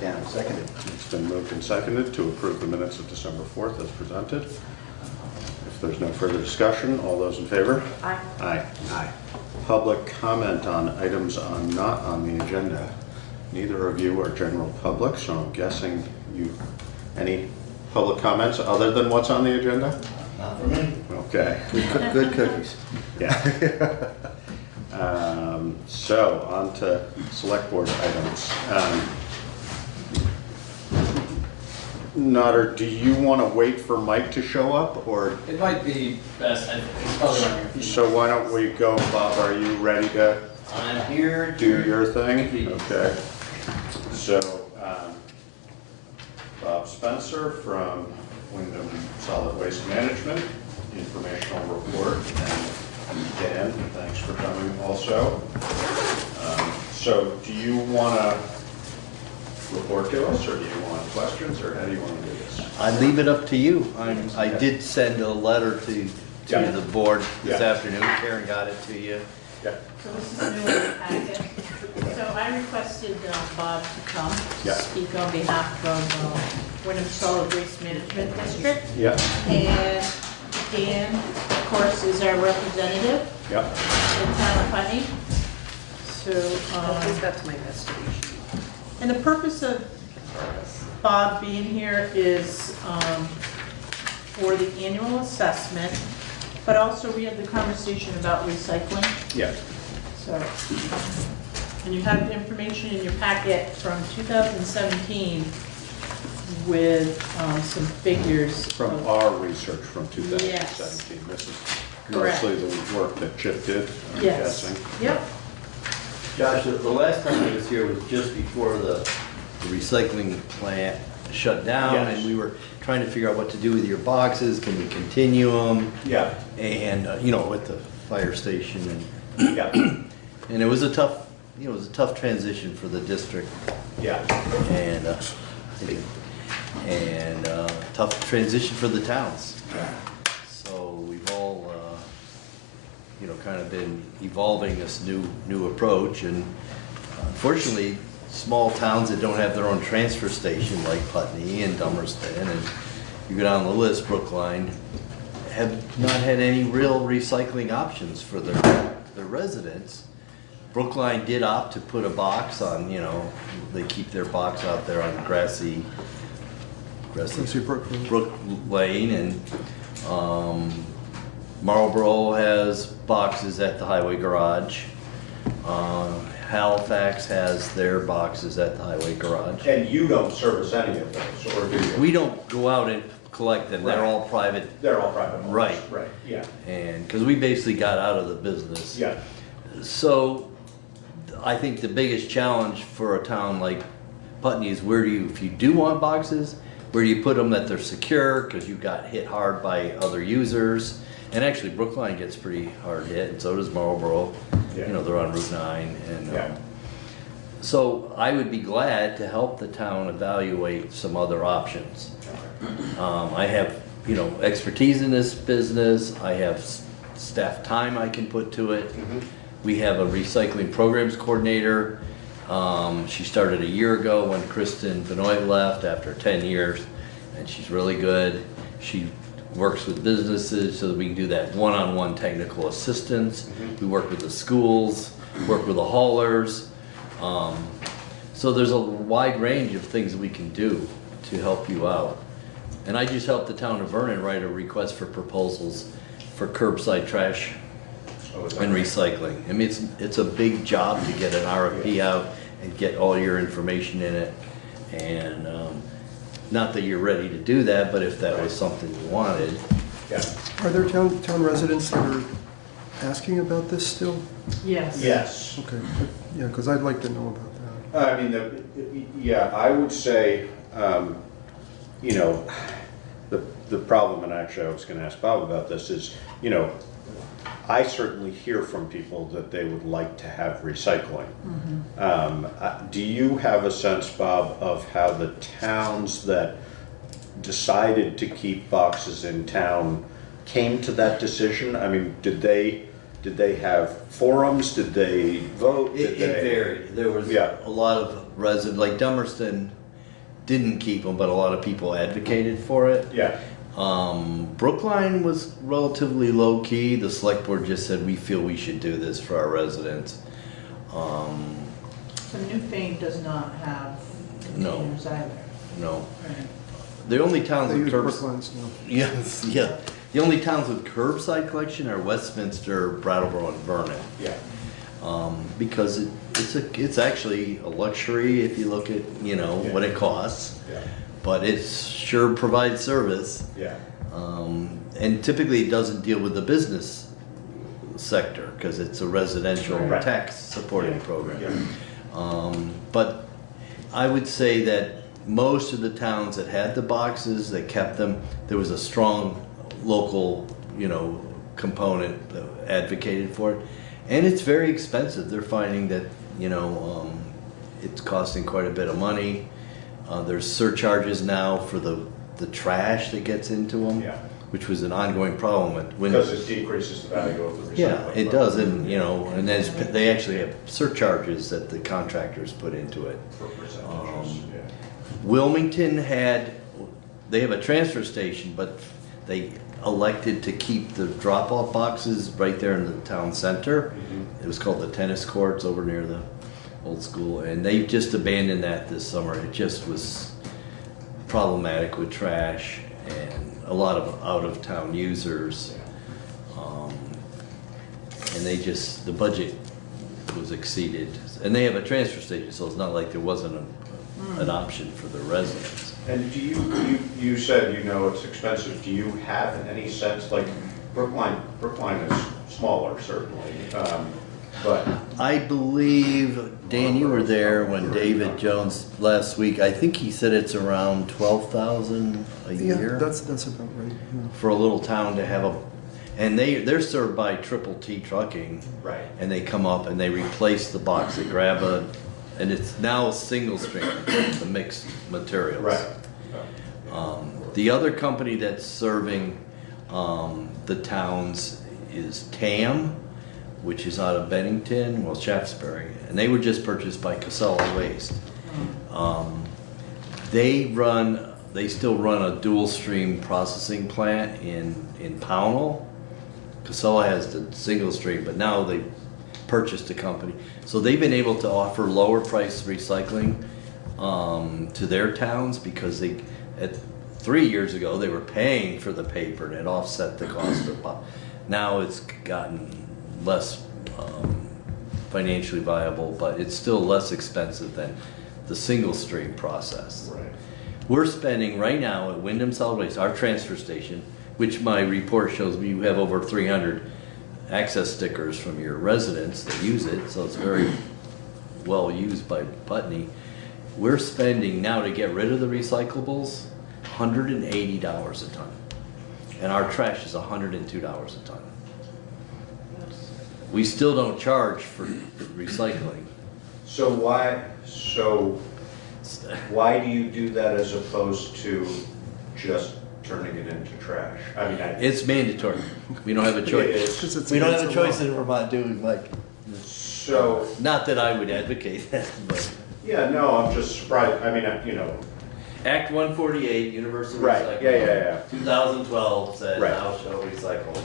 Yeah, seconded. It's been moved and seconded to approve the minutes of December 4th as presented. If there's no further discussion, all those in favor? Aye. Aye. Aye. Public comment on items not on the agenda. Neither of you are general public, so I'm guessing any public comments other than what's on the agenda? Not for me. Okay. Good cookies. Yeah. So on to select board items. Nutter, do you want to wait for Mike to show up, or? It might be best, probably not here. So why don't we go, Bob, are you ready to? I'm here. Do your thing? Okay. So, Bob Spencer from Wyndham Solid Waste Management, informational report, and Dan, thanks for coming also. So do you want to report to us, or do you want questions, or how do you want to do this? I leave it up to you. I did send a letter to the board this afternoon. Karen got it to you. Yeah. So this is new in the packet. So I requested Bob to come to speak on behalf of Wyndham Solid Waste Management District. Yeah. And Dan, of course, is our representative Yeah. in town of Putney. So, That's my investigation. and the purpose of Bob being here is for the annual assessment, but also we had the conversation about recycling. Yeah. So, and you have the information in your packet from 2017 with some figures. From our research from 2017. Yes. This is Correct. mostly the work that Chip did, I'm Yes. guessing. Yep. Josh, the last time I was here was just before the recycling plant shut down, and we were trying to figure out what to do with your boxes. Can we continue them? Yeah. And with the fire station, and and it was a tough, transition for the district. Yeah. And tough transition for the towns. So we've all, kind of been evolving this new approach, and unfortunately, small towns that don't have their own transfer station, like Putney and Dummerston, and you go down the list, Brookline, have not had any real recycling options for their residents. Brookline did opt to put a box on, they keep their box out there on grassy Brook Lane, and Marlboro has boxes at the highway garage. Halifax has their boxes at the highway garage. And you don't service any of those, or do you? We don't go out and collect them. They're all private. They're all private. Right. Right, yeah. And, because we basically got out of the business. Yeah. So, I think the biggest challenge for a town like Putney is if you do want boxes, where do you put them that they're secure, because you got hit hard by other users. And actually, Brookline gets pretty hard hit, and so does Marlboro. Yeah. They're on Route 9. And so I would be glad to help the town evaluate some other options. I have, expertise in this business. I have staff time I can put to it. We have a recycling programs coordinator. She started a year ago when Kristen Benoit left after 10 years, and she's really good. She works with businesses so that we can do that one-on-one technical assistance. We work with the schools, work with the haulers. So there's a wide range of things we can do to help you out. And I just helped the town of Vernon write a request for proposals for curbside trash and recycling. I mean, it's a big job to get an RFP out and get all your information in it. And not that you're ready to do that, but if that was something you wanted. Yeah. Are there town residents that are asking about this still? Yes. Yes. Okay, yeah, because I'd like to know about that. I mean, I would say, the problem, and actually I was going to ask Bob about this, is, I certainly hear from people that they would like to have recycling. Do you have a sense, Bob, of how the towns that decided to keep boxes in town came to that decision? I mean, did they have forums? Did they vote? It varied. There was a lot of residents, like Dummerston didn't keep them, but a lot of people advocated for it. Yeah. Brookline was relatively low key. The select board just said, we feel we should do this for our residents. So Newfane does not have containers either. No. Right. The only towns They with use curbs. Brookline still. Yes, yeah. The only towns with curbside collection are Westminster, Brattleboro, and Vernon. Yeah. Because it's actually a luxury if you look at what it costs. Yeah. But it sure provides service. Yeah. And typically it doesn't deal with the business sector because it's a residential Right. tax supporting program. Yeah. But I would say that most of the towns that had the boxes, they kept them. There was a strong local, component that advocated for it. And it's very expensive. They're finding that, it's costing quite a bit of money. There's surcharges now for the trash that gets into them, which was an ongoing problem. Because it decreases the value of the recycling. Yeah, it does, and they actually have surcharges that the contractors put into it. For percentages, Wilmington they have a transfer station, but they elected to keep the drop-off boxes right there in the town center. It was called the tennis courts over near the old school, and they just abandoned that this summer. It just was problematic with trash and a lot of out-of-town users. And the budget was exceeded. And they have a transfer station, so it's not like there wasn't an option for the residents. And do you said it's expensive. Do you have any sense, like Brookline is smaller certainly, but I believe, Dan, you were there when David Jones last week. I think he said it's around 12,000 a year. Yeah, that's about right. Yeah. For a little town to have and they're served by Triple T Trucking. Right. And they come up and they replace the box. They grab and it's now single stream, the mixed materials. Right. The other company that's serving the towns is TAM, which is out of Bennington, Shaftesbury, and they were just purchased by Casella Waste. They still run a dual stream processing plant in Pownell. Casella has the single stream, but now they purchased a company. So they've been able to offer lower price recycling to their towns because 3 years ago they were paying for the paper and it offset the cost of now it's gotten less financially viable, but it's still less expensive than the single stream process. Right. We're spending right now at Wyndham Solid Waste, our transfer station, which my report shows me you have over 300 access stickers from your residents that use it, so it's very well used by Putney. We're spending now to get rid of the recyclables $180 a ton, and our trash is $102 a ton. We still don't charge for recycling. So why do you do that as opposed to just turning it into trash? I mean, it's mandatory. We don't have a choice. We don't have a choice in Vermont doing So. Not that I would advocate that, but. Yeah, no, I'm just surprised. I mean, Act 148, Universal Right. Recycling. Yeah. 2012 said Right. thou shalt recycle,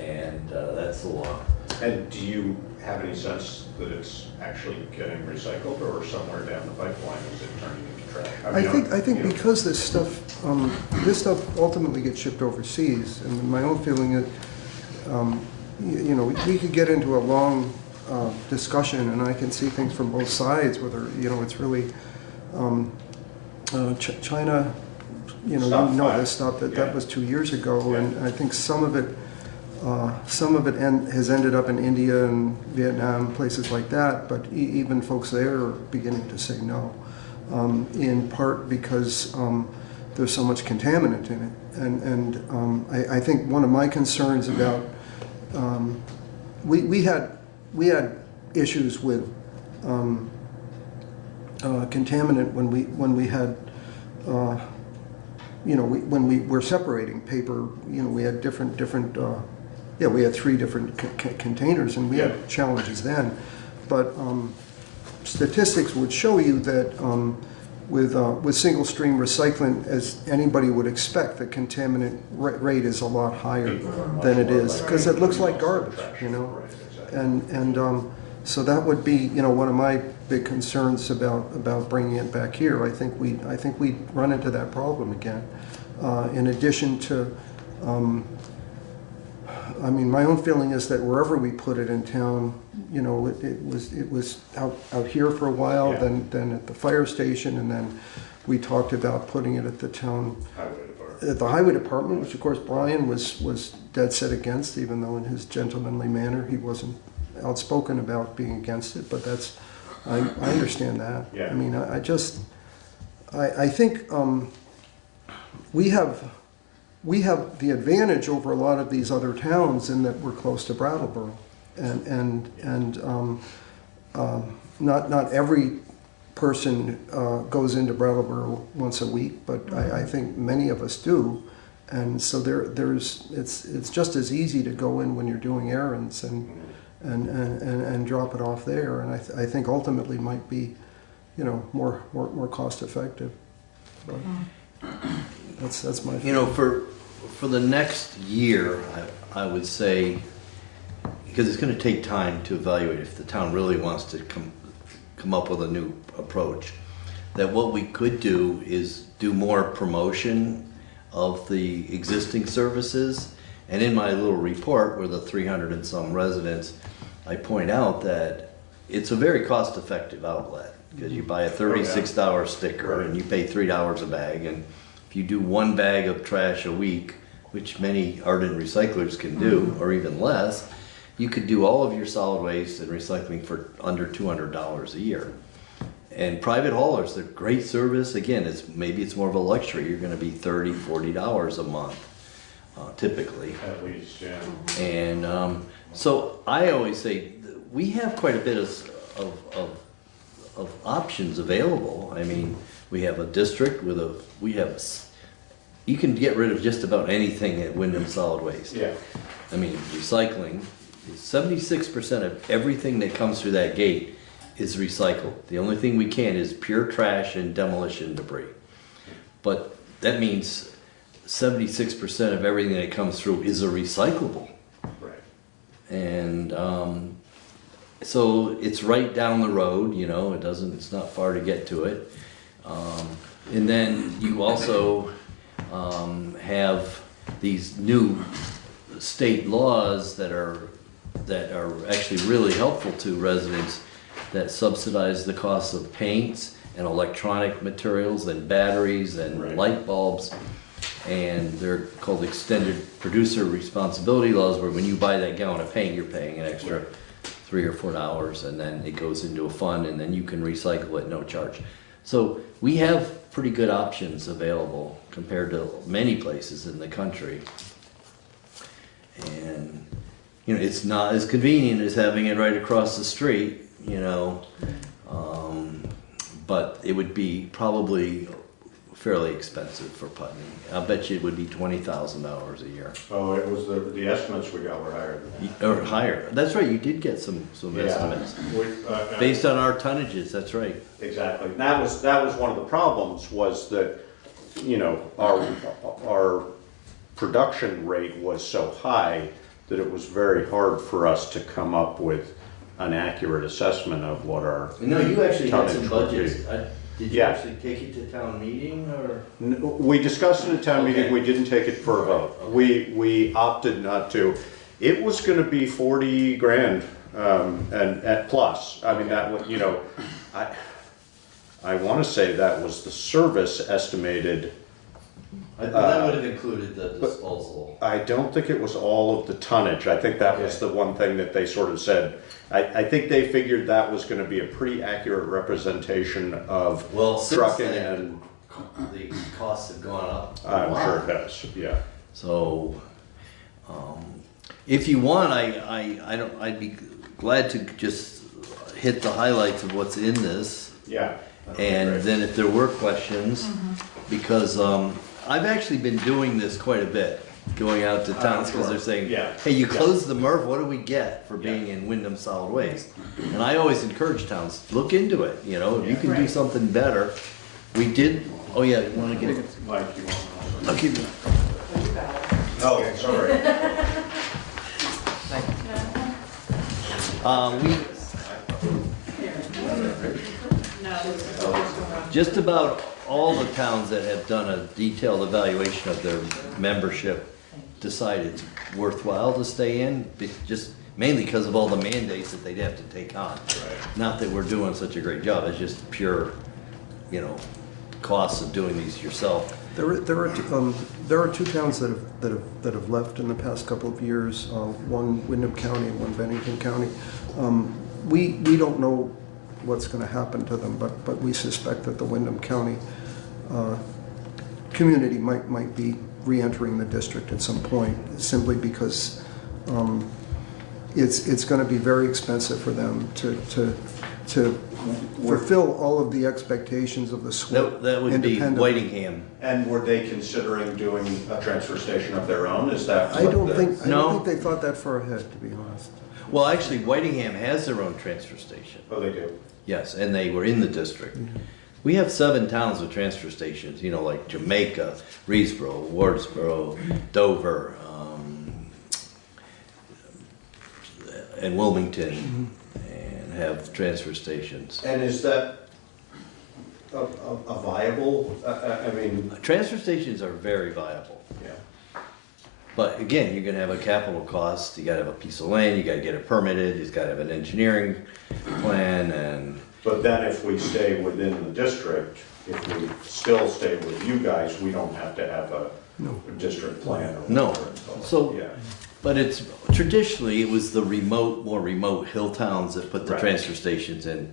and that's the law. And do you have any sense that it's actually getting recycled, or somewhere down the pipeline is it turning into trash? I think because this stuff ultimately gets shipped overseas, and my own feeling is, we could get into a long discussion, and I can see things from both sides, whether it's really China, this stuff that was 2 years ago, and I think some of it has ended up in India and Vietnam, places like that, but even folks there are beginning to say no, in part because there's so much contaminant in it. And I think one of my concerns about we had issues with contaminant when we had, when we were separating paper. We had different. We had 3 different containers, and we had challenges then. But statistics would show you that with single stream recycling, as anybody would expect, the contaminant rate is a lot higher than it is, because it looks like garbage, and so that would be one of my big concerns about bringing it back here. I think we run into that problem again. In addition to, my own feeling is that wherever we put it in town, it was out here for a while, then at the fire station, and then we talked about putting it at the town at the highway department, which of course Brian was dead set against, even though in his gentlemanly manner he wasn't outspoken about being against it. But I understand that. I think we have the advantage over a lot of these other towns in that we're close to Brattleboro, and not every person goes into Brattleboro once a week, but I think many of us do, and so it's just as easy to go in when you're doing errands and drop it off there, and I think ultimately might be more cost effective. But that's my for the next year, I would say, because it's going to take time to evaluate if the town really wants to come up with a new approach, that what we could do is do more promotion of the existing services. And in my little report, where the 300 and some residents, I point out that it's a very cost-effective outlet, because you buy a $36 sticker and you pay $3 a bag, and if you do 1 bag of trash a week, which many ardent recyclers can do, or even less, you could do all of your solid waste and recycling for under $200 a year. And private haulers, they're great service. Again, maybe it's more of a luxury. You're going to be $30, $40 a month, typically. At least, yeah. And so I always say we have quite a bit of options available. I mean, we have a district with you can get rid of just about anything at Wyndham Solid Waste. Yeah. I mean, recycling, 76% of everything that comes through that gate is recycled. The only thing we can't is pure trash and demolition debris. But that means 76% of everything that comes through is a recyclable. Right. And so it's right down the road, it's not far to get to it. And then you also have these new state laws that are actually really helpful to residents, that subsidize the cost of paints and electronic materials and batteries and light bulbs. And they're called extended producer responsibility laws, where when you buy that gallon of paint, you're paying an extra $3 or $4, and then it goes into a fund, and then you can recycle it no charge. So we have pretty good options available compared to many places in the country. And it's not as convenient as having it right across the street, but it would be probably fairly expensive for Putney. I'll bet you it would be $20,000 a year. Oh, it was the estimates we got were higher than that. Or higher. That's right, you did get some estimates. Based on our tonnages, that's right. Exactly. That was one of the problems, was that, our production rate was so high that it was very hard for us to come up with an accurate assessment of what our No, you actually had some tonnage would be. budgets. Did you actually take it to town meeting, or? We discussed it at town meeting, we didn't take it for a vote. We opted not to. It was gonna be 40 grand, and at plus. I mean, that would, I wanna say that was the service estimated. That would have included the disposal. I don't think it was all of the tonnage. I think that was the one thing that they sort of said. I think they figured that was going to be a pretty accurate representation of trucking, and the costs have gone up. I'm sure it has. Yeah. So, If you want, I'd be glad to just hit the highlights of what's in this. Yeah. that'd be And great. then if there were questions, because I've actually been doing this quite a bit, going out to towns because they're saying, Yeah. hey, you Yeah. closed the MRF, what do we get for being in Wyndham Solid Waste? And I always encourage towns, look into it, you know, if you can do Right. something better. We did, oh yeah, you wanna get, Mike, you want to? I'll keep it. Oh, sorry. Just about all the towns that have done a detailed evaluation of their membership decide it's worthwhile to stay in, just mainly because of all the mandates that they'd have to take on. Not that we're doing such a great job, it's just pure, you know, costs of doing these yourself. There are two towns that have left in the past couple of years. One Wyndham County and one Bennington County. We don't know what's going to happen to them, but we suspect that the Wyndham County community might be re-entering the district at some point, simply because it's going to be very expensive for them to fulfill all of the expectations of the SWIP. That would be independently. Whitingham. And were they considering doing a transfer station of their own? Is that? I what don't the- think they thought that far ahead, to be honest. Well, actually, Whitingham has their own transfer station. Oh, they do? Yes, and they were in the district. We have 7 towns with transfer stations, you know, like Jamaica, Reesboro, Wardsboro, Dover, and Wilmington, and have transfer stations. And is that a viable, I mean? Transfer stations are very viable. Yeah. But again, you're gonna have a capital cost, you gotta have a piece of land, you gotta get it permitted, you gotta have an engineering plan, and But then if we stay within the district, if we still stay with you guys, we don't have to have a district plan or no. whatever it's called. So, Yeah. but it's, traditionally, it was the more remote hill towns that put the Right. transfer stations in,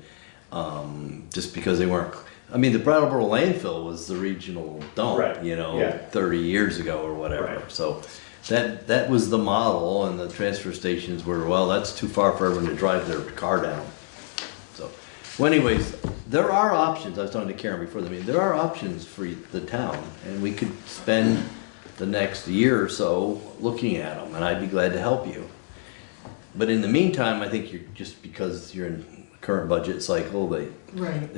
just because they weren't, I mean, the Brattleboro landfill was the regional dump, Right. you know, Yeah. 30 years ago or whatever. Right. So that was the model, and the transfer stations were, well, that's too far for everyone to drive their car down. So, well, anyways, there are options. I was talking to Karen before the meeting. There are options for the town, and we could spend the next year or so looking at them, and I'd be glad to help you. But in the meantime, I think you're just because you're in the current budget cycle, that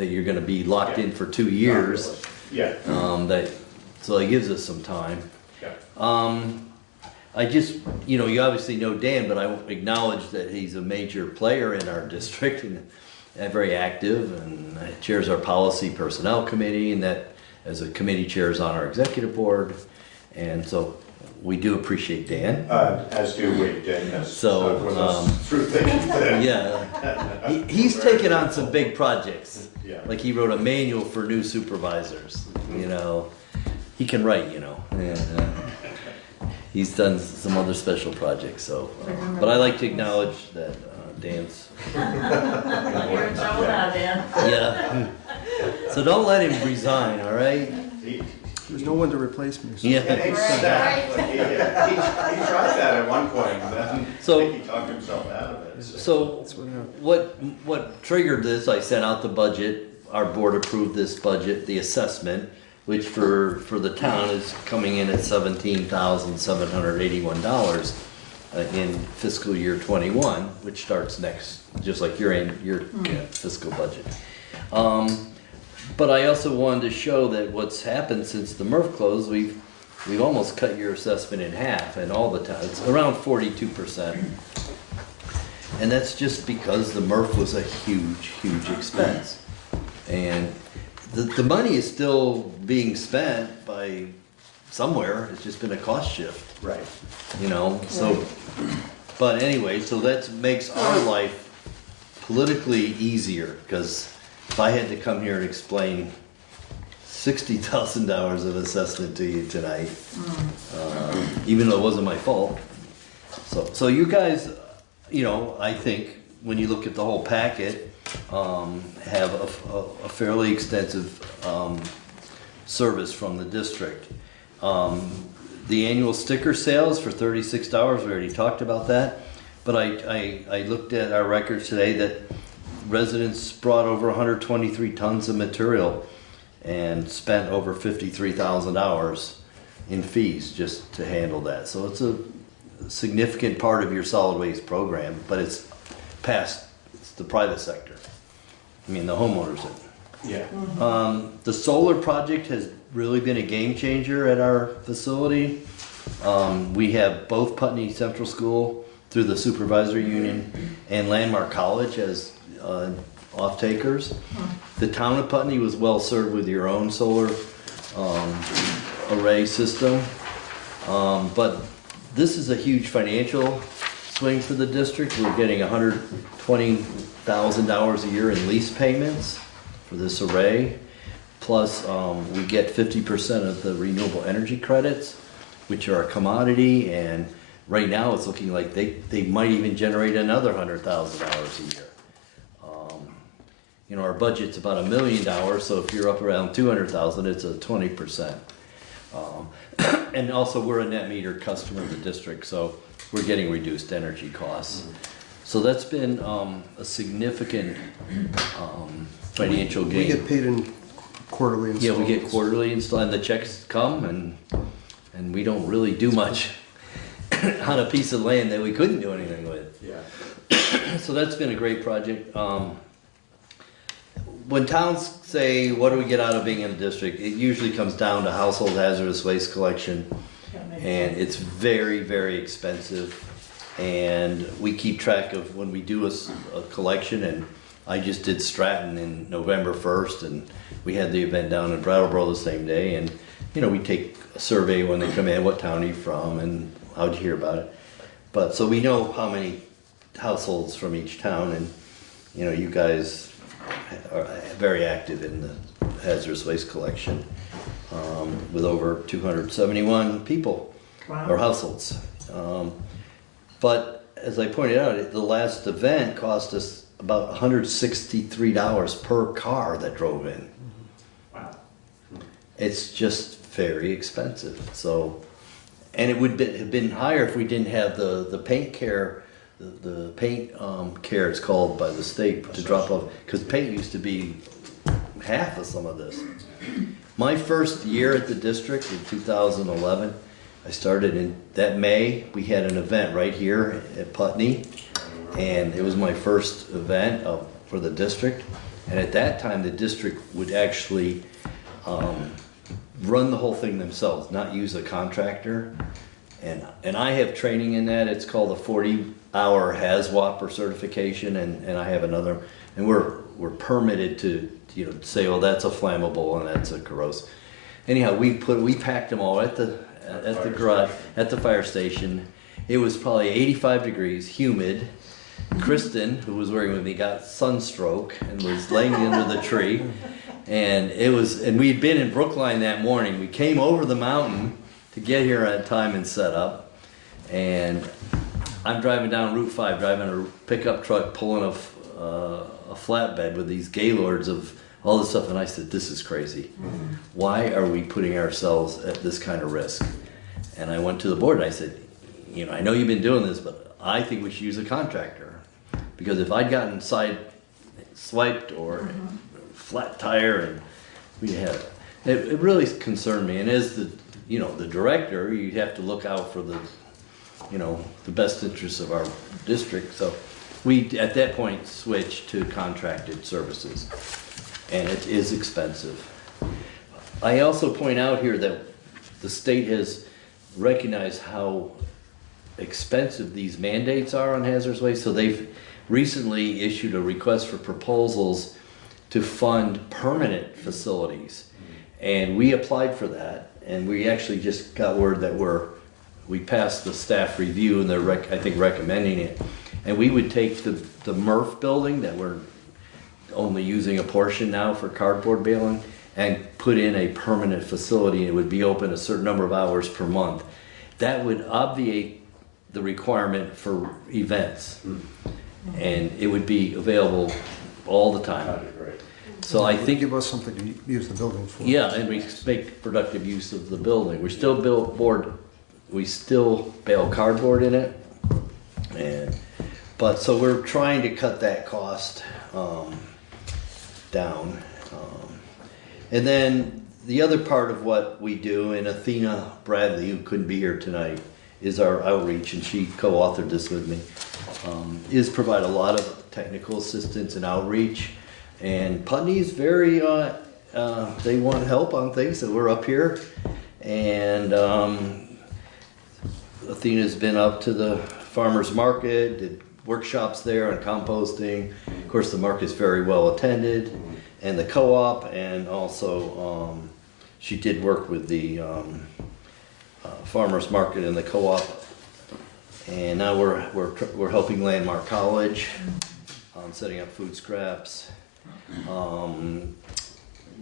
you're going to be locked in for 2 years. Yeah. So it gives us some time. Yeah. I just, you know, you obviously know Dan, but I acknowledge that he's a major player in our district and very active, and chairs our policy personnel committee, and that as a committee chairs on our executive board. And so we do appreciate Dan. As do we, Dan has So, stuck with us through thick and thin. yeah, he's taken on some big projects. Yeah. Like he wrote a manual for new supervisors, you know. He can write, you know. And, he's done some other special projects, so. But I like to acknowledge that Dan's. You're in trouble now, Dan. Yeah. So don't let him resign, all right? There's no one to replace me. So. Yeah. Exactly. Yeah. He tried that at one point, and then So- I think he talked himself out of it. So what triggered this, I sent out the budget, our board approved this budget, the assessment, which for the town is coming in at $17,781 in fiscal year 21, which starts next, just like your fiscal budget. But I also wanted to show that what's happened since the MRF closed, we've almost cut your assessment in half, and all the time, it's around 42%. And that's just because the MRF was a huge, huge expense. And the money is still being spent by somewhere, it's just been a cost shift. Right. You know, so, but anyway, so that makes our life politically easier, because if I had to come here and explain $60,000 of assessment to you tonight, even though it wasn't my fault. So you guys, you know, I think when you look at the whole packet, have a fairly extensive service from the district. the annual sticker sales for $36, we already talked about that. But I looked at our records today that residents brought over 123 tons of material and spent over $53,000 in fees just to handle that. So it's a significant part of your solid waste program, but it's the private sector. I mean, the homeowners. Yeah. The solar project has really been a game changer at our facility. We have both Putney Central School through the supervisory union and Landmark College as off-takers. The town of Putney was well served with your own solar array system. But this is a huge financial swing for the district. We're getting $120,000 a year in lease payments for this array. Plus, we get 50% of the renewable energy credits, which are a commodity, and right now it's looking like they might even generate another $100,000 a year. You know, our budget's about $1 million, so if you're up around 200,000, it's a 20%. And also, we're a net meter customer of the district, so we're getting reduced energy costs. So that's been a significant financial gain. We get paid in quarterly installments. Yeah, we get quarterly installments, and the checks come, and we don't really do much on a piece of land that we couldn't do anything with. Yeah. So that's been a great project. When towns say, what do we get out of being in a district, it usually comes down to household hazardous waste collection. And it's very, very expensive. And we keep track of when we do a collection, and I just did Stratton in November 1st, and we had the event down in Brattleboro the same day. And, you know, we take a survey when they come in, what town are you from, and how'd you hear about it? But so we know how many households from each town, and, you know, you guys are very active in the hazardous waste collection, with over 271 people or households. But as I pointed out, the last event cost us about $163 per car that drove in. Wow. It's just very expensive. So, and it would have been higher if we didn't have the paint care. The paint care, it's called by the state, to drop off, because paint used to be half of some of this. My first year at the district in 2011, I started in that May. We had an event right here at Putney, and it was my first event for the district. And at that time, the district would actually run the whole thing themselves, not use a contractor. And I have training in that. It's called a 40-hour HAZWOPER certification, and I have another. And we're permitted to, you know, say, oh, that's a flammable and that's a corrosive. Anyhow, we packed them all at the garage, at the fire station. It was probably 85 degrees, humid. Kristen, who was working with me, got sunstroke and was laying under the tree. And we'd been in Brookline that morning. We came over the mountain to get here on time and set up. And I'm driving down Route 5, driving a pickup truck, pulling a flatbed with these gaylords of all this stuff. And I said, this is crazy. Why are we putting ourselves at this kind of risk? And I went to the board and I said, you know, I know you've been doing this, but I think we should use a contractor. Because if I'd gotten side swiped or flat tire, and we had it really concerned me. And as the director, you have to look out for the best interests of our district. So we at that point switched to contracted services, and it is expensive. I also point out here that the state has recognized how expensive these mandates are on hazardous waste, so they've recently issued a request for proposals to fund permanent facilities. And we applied for that, and we actually just got word that we passed the staff review, and they're I think recommending it. And we would take the Murph building that we're only using a portion now for cardboard baling, and put in a permanent facility, and it would be open a certain number of hours per month. That would obviate the requirement for events, and it would be available all the time. So I think give us something to use the building for. Yeah, and we make productive use of the building. We're still we still bale cardboard in it. But so we're trying to cut that cost down. And then the other part of what we do, and Athena Bradley, who couldn't be here tonight, is our outreach, and she co-authored this with me, is provide a lot of technical assistance and outreach. And Putney's very, they want help on things, so we're up here. And Athena's been up to the farmer's market, did workshops there on composting. Of course, the market's very well attended, and the co-op, and also she did work with the farmer's market and the co-op. And now we're helping Landmark College on setting up food scraps.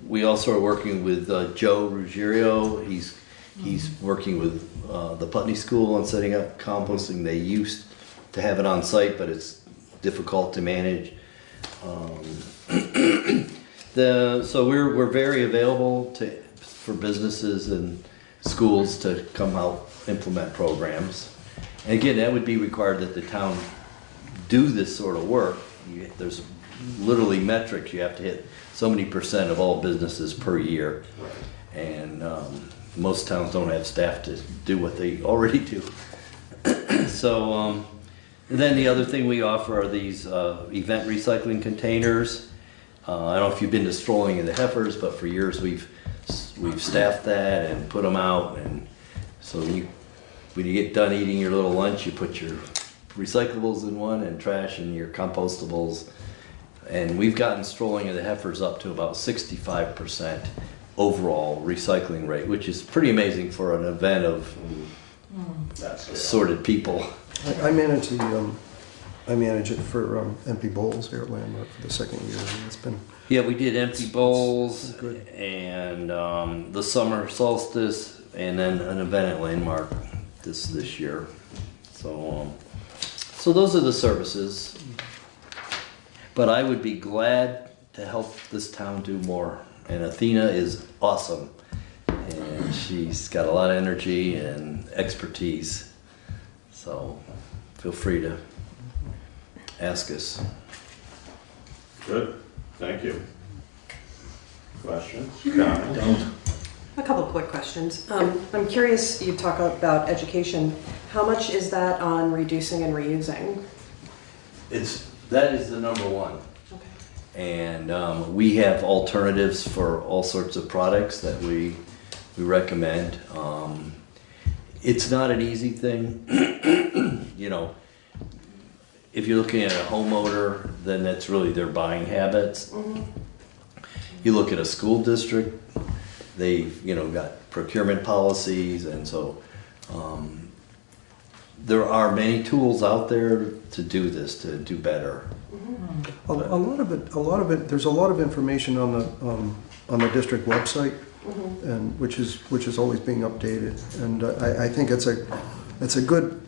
We also are working with Joe Ruggiero. He's working with the Putney School on setting up composting. They used to have it on site, but it's difficult to manage. So we're very available for businesses and schools to come out implement programs. And again, that would be required that the town do this sort of work. There's literally metrics. You have to hit so many % of all businesses per year. And most towns don't have staff to do what they already do. So then the other thing we offer are these event recycling containers. I don't know if you've been to Strolling in the Heifers, but for years we've staffed that and put them out. And so when you get done eating your little lunch, you put your recyclables in one and trash in your compostables. And we've gotten Strolling in the Heifers up to about 65% overall recycling rate, which is pretty amazing for an event of assorted people. I manage it for Empty Bowls here at Landmark for the second year, and it's been... Yeah, we did Empty Bowls and the summer solstice, and then an event at Landmark this year. So those are the services. But I would be glad to help this town do more. And Athena is awesome. And she's got a lot of energy and expertise. So feel free to ask us. Good, thank you. Questions, comments? A couple of quick questions. I'm curious, you talk about education. How much is that on reducing and reusing? That is the number one. And we have alternatives for all sorts of products that we recommend. It's not an easy thing. You know, if you're looking at a homeowner, then that's really their buying habits. Mm-hmm. You look at a school district, they've got procurement policies, and so there are many tools out there to do this, to do better. A lot of it. There's a lot of information on the district website, and which is always being updated. And I think it's a good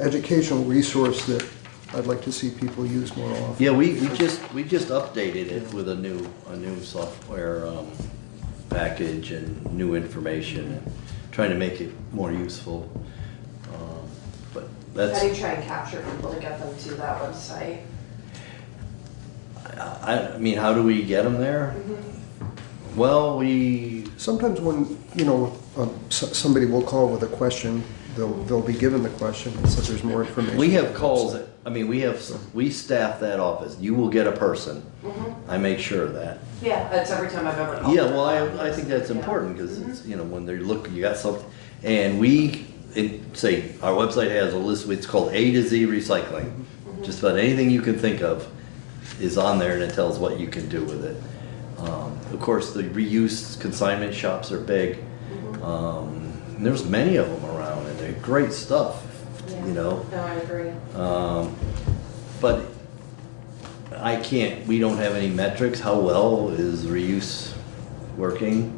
educational resource that I'd like to see people use more often. Yeah, we just updated it with a new software package and new information, and trying to make it more useful. But that's. How do you try and capture people to get them to that website? I mean, how do we get them there? Well, sometimes when somebody will call with a question, they'll be given the question, so there's more information. We have calls. We staff that office. You will get a person. I make sure of that. Yeah, that's every time I've ever called. Yeah, well, I think that's important because it's, when they're looking, you got something, and say our website has a list. It's called A to Z Recycling. Just about anything you can think of is on there, and it tells what you can do with it. Of course, the reuse consignment shops are big. And there's many of them around, and they're great stuff. No, I agree. But we don't have any metrics. How well is reuse working?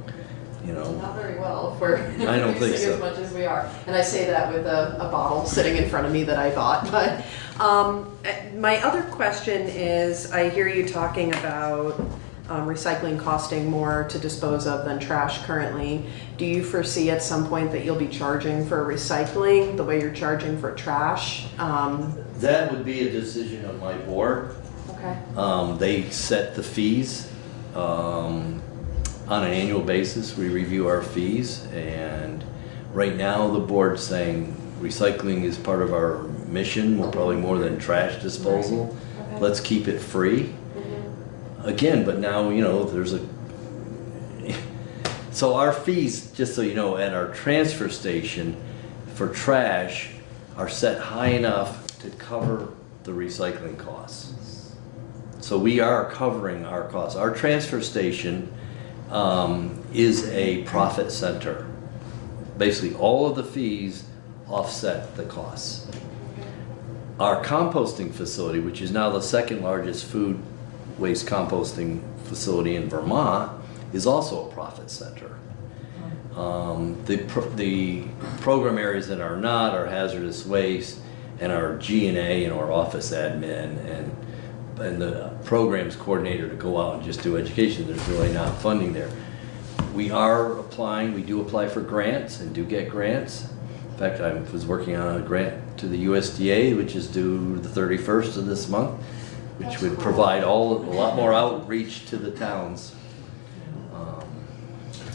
Not very well if we're I don't think using so. as much as we are. And I say that with a bottle sitting in front of me that I bought. But my other question is, I hear you talking about recycling costing more to dispose of than trash currently. Do you foresee at some point that you'll be charging for recycling the way you're charging for trash? That would be a decision of my board. Okay. They set the fees on an annual basis. We review our fees, and right now the board's saying recycling is part of our mission, probably more than trash disposal. Okay. Let's keep it free. Again, but now, you know, there's a, so our fees, just so you know, at our transfer station for trash are set high enough to cover the recycling costs. So we are covering our costs. Our transfer station is a profit center. Basically, all of the fees offset the costs. Our composting facility, which is now the second largest food waste composting facility in Vermont, is also a profit center. The program areas that are not are hazardous waste and our G&A and our office admin and the programs coordinator to go out and just do education. There's really not funding there. We are applying, we do apply for grants and do get grants. In fact, I was working on a grant to the USDA, which is due the 31st of this month, which would provide a lot more outreach to the towns.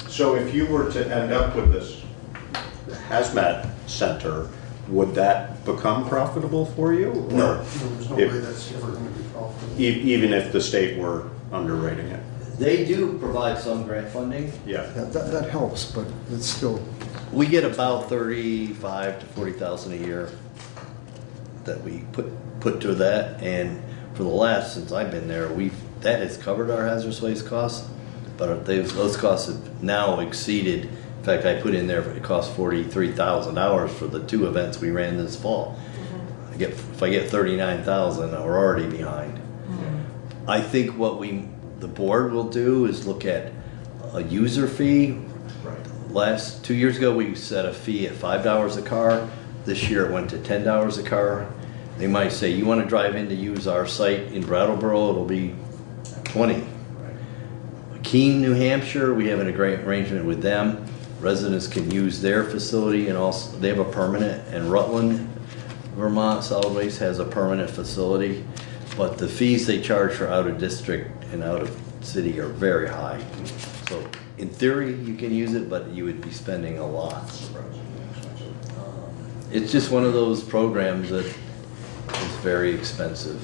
So if you were to end up with this hazmat center, would that become profitable for you? No, there's no way that's ever going to be profitable. Even if the state were underwriting it? They do provide some grant funding. Yeah. That helps, but it's still. We get about 35 to 40,000 a year that we put to that, and for the last, since I've been there, that has covered our hazardous waste costs, but those costs have now exceeded. In fact, I put in there, it cost $43,000 for the 2 events we ran this fall. If I get 39,000, we're already behind. I think what the board will do is look at a user fee. Last 2 years ago, we set a fee at $5 a car. This year it went to $10 a car. They might say, you want to drive in to use our site in Brattleboro, it'll be 20. Keene, New Hampshire, we have an great arrangement with them. Residents can use their facility, and also they have a permanent, and Rutland, Vermont Solid Waste has a permanent facility, but the fees they charge for out of district and out of city are very high. So in theory, you can use it, but you would be spending a lot. It's just one of those programs that is very expensive.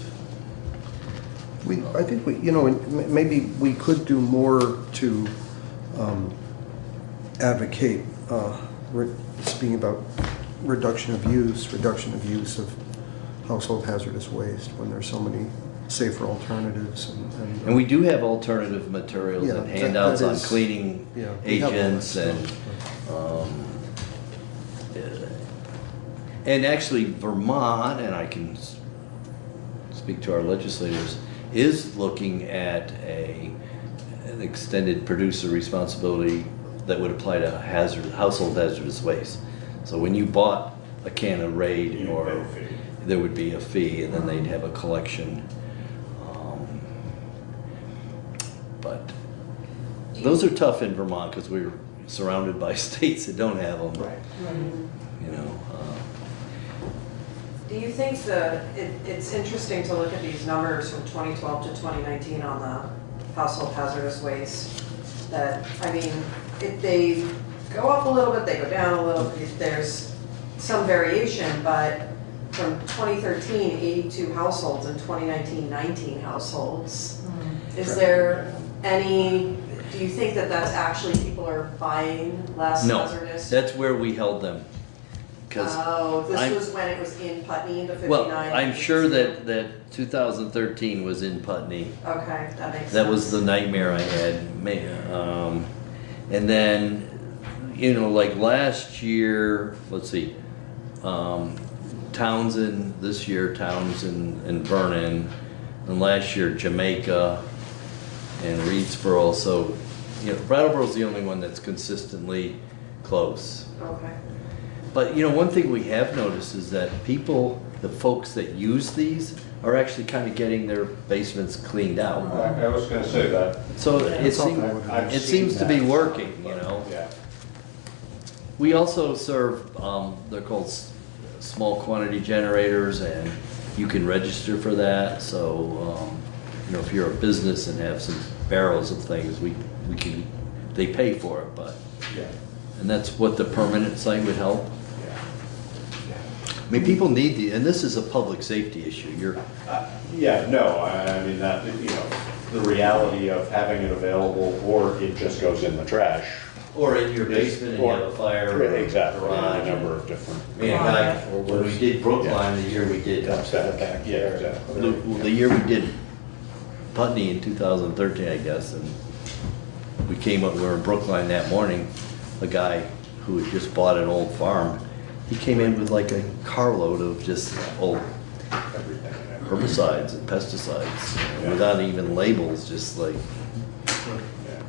I think maybe we could do more to advocate, speaking about reduction of use of household hazardous waste when there's so many safer alternatives. And we do have alternative materials and handouts on cleaning agents and actually Vermont, and I can speak to our legislators, is looking at an extended producer responsibility that would apply to household hazardous waste. So when you bought a can of Raid, there would be a fee, and then they'd have a collection. But those are tough in Vermont because we're surrounded by states that don't have them. Right. You know. Do you think it's interesting to look at these numbers from 2012 to 2019 on the household hazardous waste? That, I mean, if they go up a little bit, they go down a little bit, there's some variation, but from 2013, 82 households, and 2019, 19 households. Is there any, do you think that that's actually people are buying less hazardous? No, that's where we held them. Oh, this was when it was in Putney, the 59? Well, I'm sure that 2013 was in Putney. Okay, that makes sense. That was the nightmare I had. And then, you know, like last year, let's see, Townsend, this year Townsend and Vernon, and last year Jamaica and Reedsboro. So, you know, Brattleboro's the only one that's consistently close. Okay. But, you know, one thing we have noticed is that the folks that use these are actually kind of getting their basements cleaned out. I was gonna say that. So it I've seems seen to be that. working, you know? Yeah. We also serve, they're called small quantity generators, and you can register for that. So, you know, if you're a business and have some barrels of things, we can, they pay for it, but. Yeah. And that's what the permanent site would help. Yeah. I mean, people need and this is a public safety issue. Yeah, no, I mean, that, you know, the reality of having it available, or it just goes in the trash. Or in your basement and you have a fire. Or Exactly, garage. a number of different. When we did Brookline, the year we did. Dumps that back, yeah, exactly. The year we did Putney in 2013, I guess, and we came up, we were in Brookline that morning, a guy who had just bought an old farm, he came in with like a carload of just old herbicides and pesticides, without even labels, just like,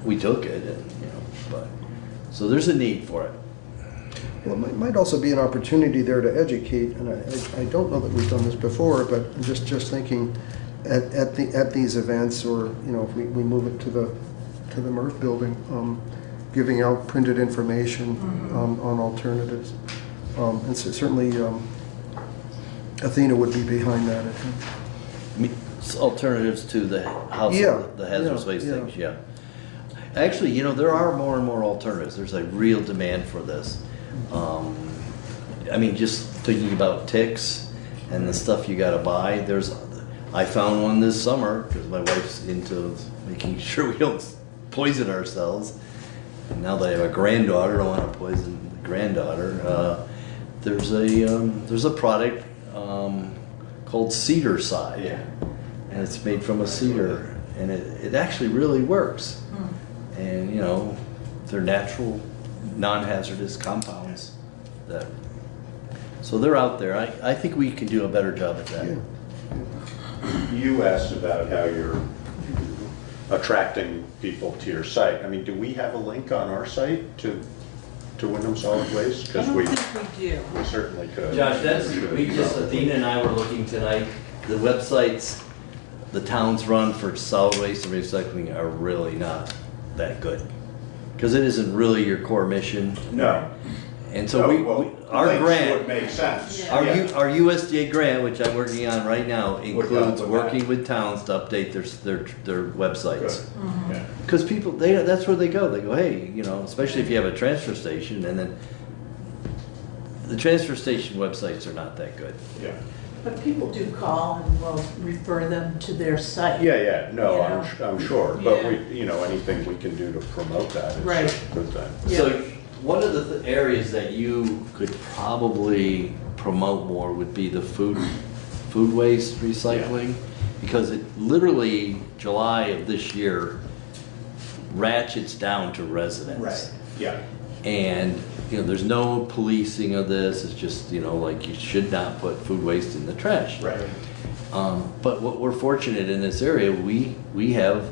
we took it, and, you know, but, so there's a need for it. Well, it might also be an opportunity there to educate, and I don't know that we've done this before, but I'm just thinking at these events, or, you know, if we move it to the MRF building, giving out printed information on alternatives. And certainly Athena would be behind that, I think. Alternatives to the house, Yeah, the hazardous yeah, waste yeah. things, yeah. Actually, you know, there are more and more alternatives. There's a real demand for this. I mean, just thinking about ticks and the stuff you gotta buy, I found one this summer, because my wife's into making sure we don't poison ourselves. And now that I have a granddaughter, I don't wanna poison the granddaughter. There's a product called Cedar Side. Yeah. And it's made from a cedar, and it actually really works. And, you know, they're natural, non-hazardous compounds that, so they're out there. I think we can do a better job at that. You asked about how you're attracting people to your site. I mean, do we have a link on our site to Wyndham Solid Waste? Because we do. We certainly could. Josh, Athena and I were looking tonight, the websites the towns run for solid waste and recycling are really not that good. Because it isn't really your core mission. No. And so our links grant would make sense. Our Yeah. our USDA grant, which I'm working on right now, includes with working that. with towns to update their websites. Yeah. Because people, that's where they go. They go, hey, you know, especially if you have a transfer station, and then the transfer station websites are not that good. Yeah. But people do call and we'll refer them to their site. Yeah, no, You I'm sure, but Yeah. we, you know, anything we can do to promote that is Right. a good thing. So one of the areas that you could probably promote more would be the food waste recycling, because it literally, July of this year, ratchets down to residents. Right. Yeah. And, you know, there's no policing of this, it's just, you know, like you should not put food waste in the trash. Right. But what we're fortunate in this area, we have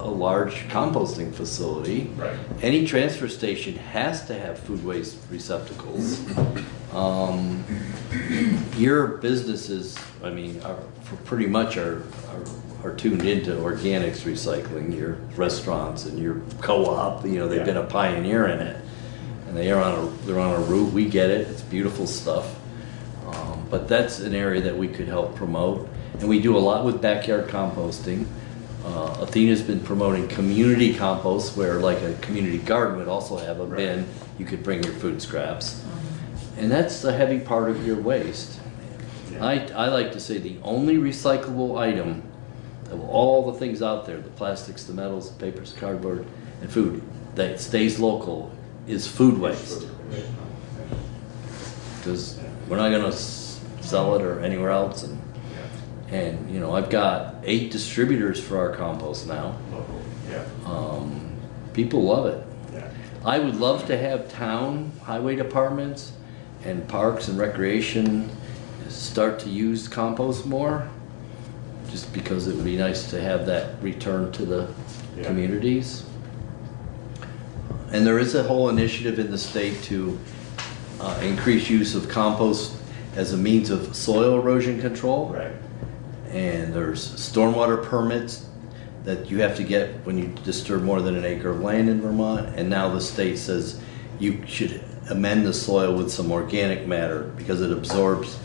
a large composting facility. Right. Any transfer station has to have food waste receptacles. Your businesses, I mean, are pretty much are tuned into organics recycling. Your restaurants and your co-op, you know, they've been a pioneer in it, and they're on a route. We get it. It's beautiful stuff. But that's an area that we could help promote, and we do a lot with backyard composting. Athena's been promoting community compost, where like a community garden would also have a bin. You could bring your food scraps. And that's the heavy part of your waste. I like to say the only recyclable item of all the things out there, the plastics, the metals, the papers, cardboard, and food, that stays local is food waste. Because we're not gonna sell it or anywhere else. And you know, I've got 8 distributors for our compost now. People love it. I would love to have town highway departments and parks and recreation start to use compost more, just because it would be nice to have that return to the communities. And there is a whole initiative in the state to increase use of compost as a means of soil erosion control. Right. and there's stormwater permits that you have to get when you disturb more than an acre of land in Vermont, and now the state says you should amend the soil with some organic matter because it absorbs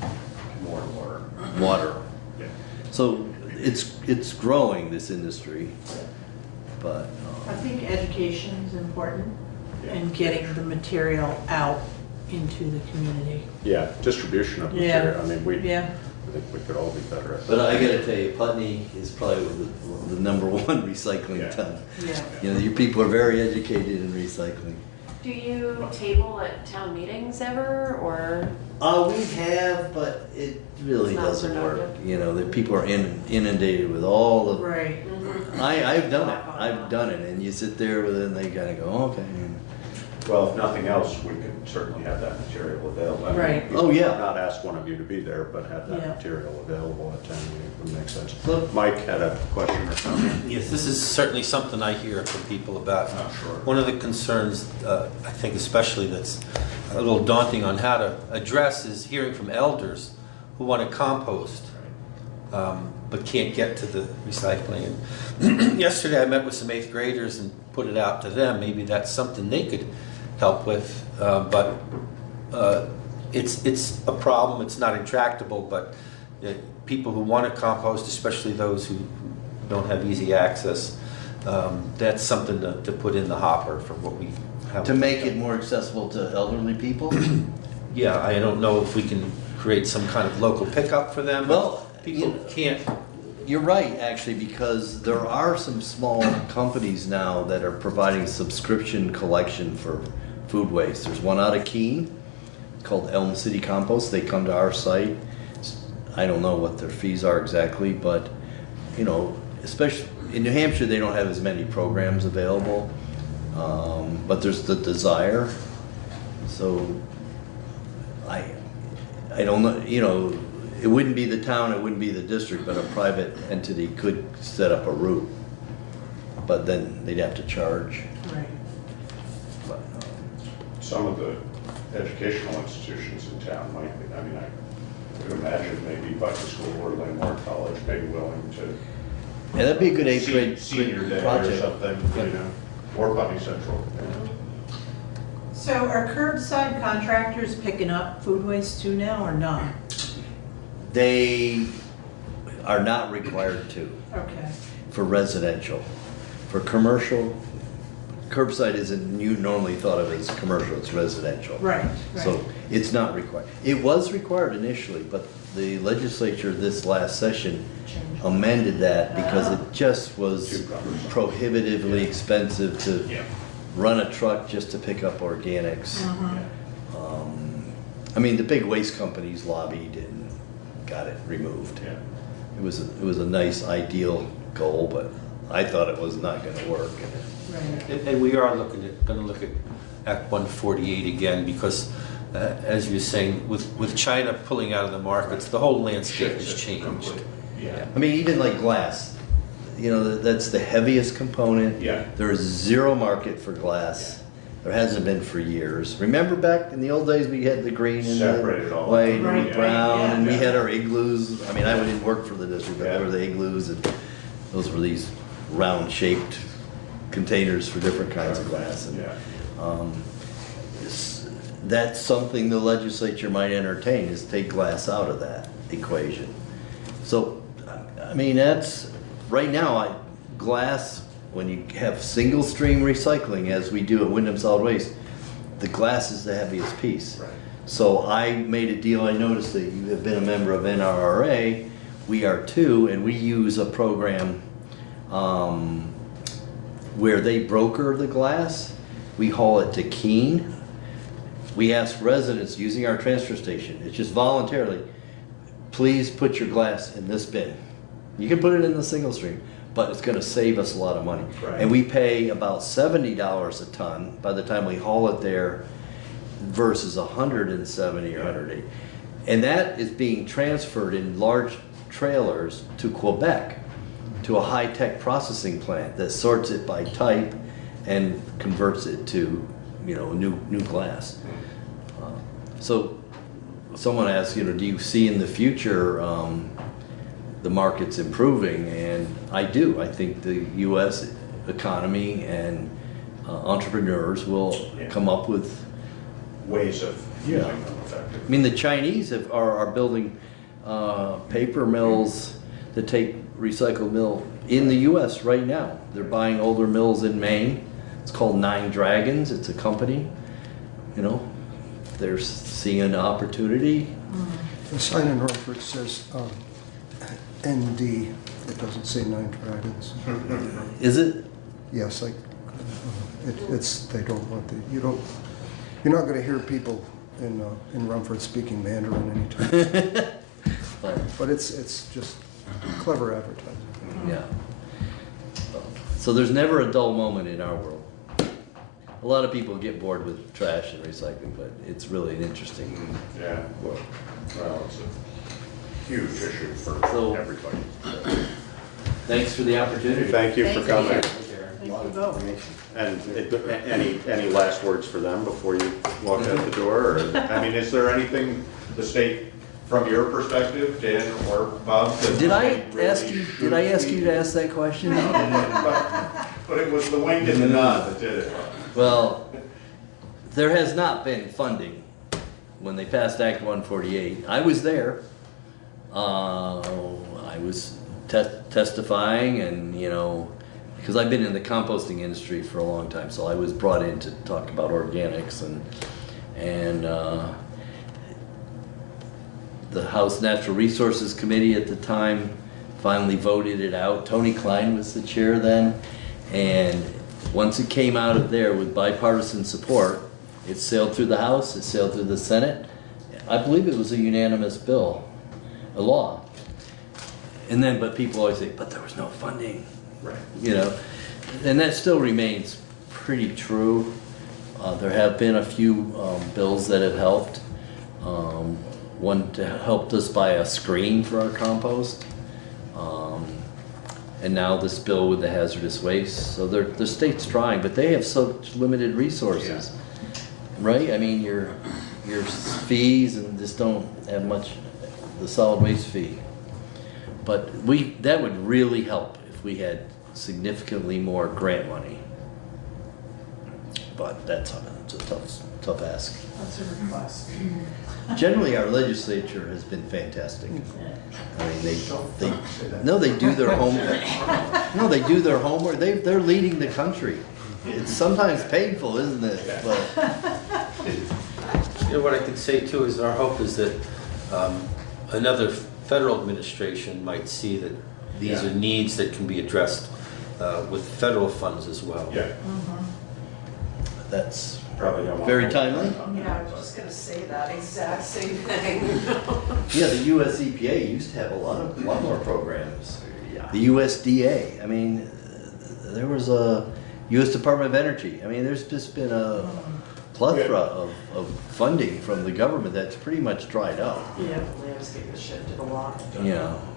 More water. water. Yeah. So it's growing, this industry, but I think education is important Yeah. and getting the material out into the community. Yeah, distribution of Yeah. material. I mean, Yeah. I think we could all be better at that. But I gotta tell you, Putney is probably the number one recycling Yeah. town. Yeah. You know, your people are very educated in recycling. Do you table at town meetings ever, or? We have, but it really It's not doesn't work. productive. You know, the people are inundated with all the. Right. I've done it, and you sit there with it, and they kind of go, okay. Well, if nothing else, we could certainly have that material available. I mean, Right. we Oh, yeah. Not ask one of you to be there, but have that Yeah. material available at town meeting would make sense. Look. Mike had a question or comment. Yes, this is certainly something I hear from people about. Sure. One of the concerns, I think especially that's a little daunting on how to address is hearing from elders who want to compost, but can't get to the recycling. And yesterday I met with some 8th graders and put it out to them. Maybe that's something they could help with, but it's a problem. It's not intractable, but people who want to compost, especially those who don't have easy access, that's something to put in the hopper for what we have. To make it more accessible to elderly people? Yeah, I don't know if we can create some kind of local pickup for them. Well, People can't. You're right, actually, because there are some small companies now that are providing subscription collection for food waste. There's one out of Keene called Elm City Compost. They come to our site. I don't know what their fees are exactly, but, you know, especially in New Hampshire, they don't have as many programs available, but there's the desire. So I don't know, you know, it wouldn't be the town, it wouldn't be the district, but a private entity could set up a route. But then they'd have to charge. Right. But, Some of the educational institutions in town might be, I mean, I could imagine maybe Bucky School or Langmore College may be willing to. Yeah, that'd be a good 8th grade Senior day or project. something, you know, or Putney Central. So are curbside contractors picking up food waste too now or not? They are not required to Okay. for residential. For commercial, curbside isn't you normally thought of as commercial, it's residential. Right, So right. it's not required. It was required initially, but the legislature this last session amended that because it just was prohibitively expensive to run a truck just to pick up organics. I mean, the big waste companies lobbied and got it removed. Yeah. It was a nice ideal goal, but I thought it was not going to work. And we are going to look at Act 148 again because, as you were saying, with China pulling out of the markets, the whole landscape has changed. Yeah. I mean, even like glass, you know, that's the heaviest component. Yeah. There is zero market for glass. There hasn't been for years. Remember back in the old days, we had the green and Separated the all. white and Right. the brown, Yeah. and we Yeah. had our igloos. I mean, I didn't work for the district, but there were the igloos, and those were these round-shaped containers for different kinds of glass. And, that's something the legislature might entertain, is take glass out of that equation. So, I mean, that's, right now, glass, when you have single stream recycling, as we do at Wyndham Solid Waste, the glass is the heaviest piece. Right. So I made a deal, I noticed that you have been a member of NRRA, we are too, and we use a program where they broker the glass. We haul it to Keene. We ask residents using our transfer station, it's just voluntarily, please put your glass in this bin. You can put it in the single stream, but it's gonna save us a lot of money. Right. And we pay about $70 a ton by the time we haul it there versus 170 or 180. And that is being transferred in large trailers to Quebec, to a high-tech processing plant that sorts it by type and converts it to, you know, new glass. So someone asked, you know, do you see in the future the market's improving, and I do. I think the U.S. economy and entrepreneurs will come up with Ways of using them effectively. I mean, the Chinese are building paper mills that take recycled mill in the U.S. right now. They're buying older mills in Maine. It's called Nine Dragons. It's a company. You know, they're seeing an opportunity. The sign in Norfolk says ND. It doesn't say Nine Dragons. Is it? Yes, it's, they don't want the, you're not gonna hear people in Rumford speaking Mandarin anytime. But it's just clever advertising. Yeah. So there's never a dull moment in our world. A lot of people get bored with trash and recycling, but it's really an interesting. Yeah, well, it's a huge issue for everybody. Thanks for the opportunity. Thank you for coming. Thank you both. And any last words for them before you walk out the door? Or, I mean, is there anything the state, from your perspective, Dan or Bob? Did I ask you to ask that question? But it was the wink and the nod that did it. Well, there has not been funding when they passed Act 148. I was there. I was testifying, and because I've been in the composting industry for a long time, so I was brought in to talk about organics, and the House Natural Resources Committee at the time finally voted it out. Tony Klein was the chair then, and once it came out of there with bipartisan support, it sailed through the House, it sailed through the Senate. I believe it was a unanimous bill, a law. And then, but people always say, but there was no funding. Right. And that still remains pretty true. There have been a few bills that have helped. One helped us buy a screen for our compost. And now this bill with the hazardous waste. So the state's trying, but they have such limited resources, right? I mean, your fees and just don't have much, the solid waste fee. But that would really help if we had significantly more grant money. But it's a tough ask. That's a request. Generally, our legislature has been fantastic. I mean, they do their homework. No, they do their homework. They're leading the country. It's sometimes painful, isn't it? But what I can say too is our hope is that another federal administration might see that these are needs that can be addressed with federal funds as well. Yeah. That's probably very timely. Yeah, I was just gonna say that exact same thing. Yeah, the US EPA used to have a lot more programs. The USDA. I mean, there was a US Department of Energy. I mean, there's just been a plethora of funding from the government that's pretty much dried up. Yeah, the landscape has shifted a lot.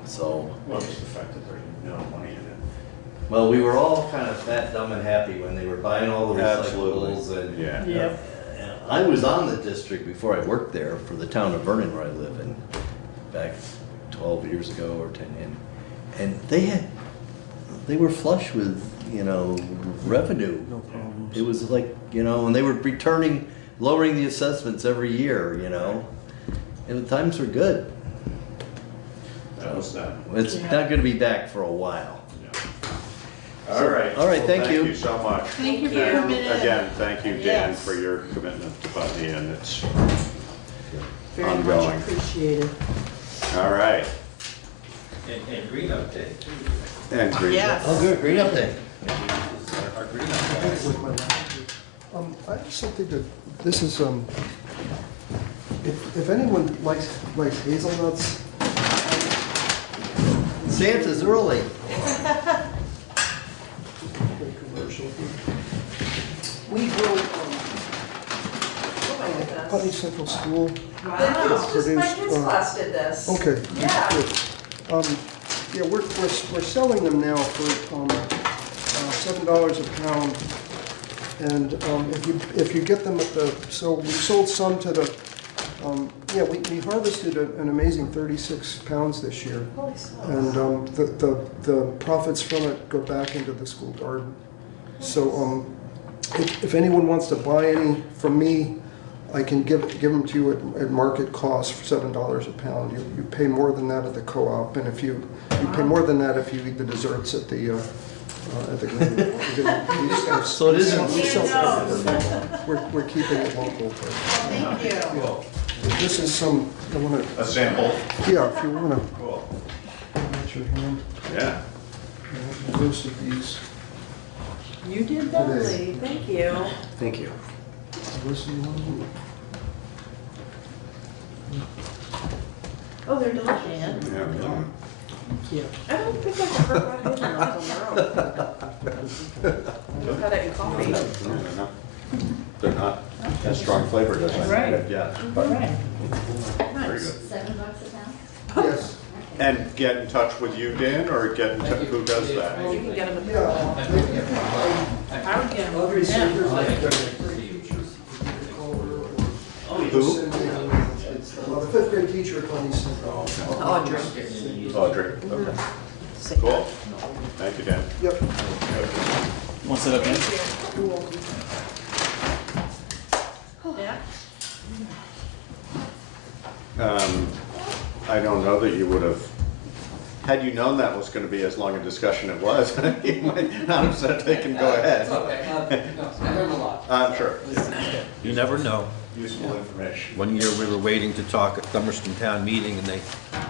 So. Well, it's the fact that there's no money in it. Well, we were all kind of fat, dumb, and happy when they were buying all the recyclables. And I was on the district before I worked there for the town of Vernon, where I live, and back 12 years ago or 10, and they were flush with revenue. No problems. It was like and they were lowering the assessments every year. And the times were good. That was that. It's not going to be back for a while. All right. All right, thank you. Thank you so much. Thank you for coming in. Again, thank you, Dan, Yes. for your commitment to Putney, and it's Very ongoing. much appreciated. All right. And green update. And green. Yes. Oh, good. Green update. Our green update. With my I have something this is, if anyone likes hazelnuts. Santa's early. We grow, Putney Central School. Wow, just my produced, kids' class did this. Okay. Yeah. Good. Yeah, we're selling them now for $7 a pound, and if you get them at so we sold some to the Yeah, we harvested an amazing 36 pounds this year. Holy smokes. And the profits from it go back into the school garden. So if anyone wants to buy any from me, I can give them to you at market cost for $7 a pound. You pay more than that at the co-op, and if you pay more than that if you eat the desserts at the So it isn't- we sell everything. We're keeping it local. Thank you. Yeah. This is some, I want to. A sample? Yeah, if you want to. Cool. Put your hand. Yeah. Roasted these. You did lovely, thank you. Thank you. Listen, Oh, they're delicious. Yeah. Thank you. I don't think I've ever brought hazelnuts on their own. I've had it in coffee. They're not as strong flavored as I Right. had guessed, but Right. very good. $7 a pound? Yes. And get in touch with you, Dan, or get in touch, who does that? You can get them at the. Yeah. I would get them with them. Who? Well, the fifth grade teacher at Bunny Center. Audrey. Audrey, okay. Cool. Thank you, Dan. Yep. Want to sit up, Dan? Yeah. I don't know that you would have, had you known that was going to be as long a discussion it was, you might not have said they can go ahead. It's okay. I learned a lot. I'm sure. You never know. Useful information. One year we were waiting to talk at Dummerston Town Meeting, and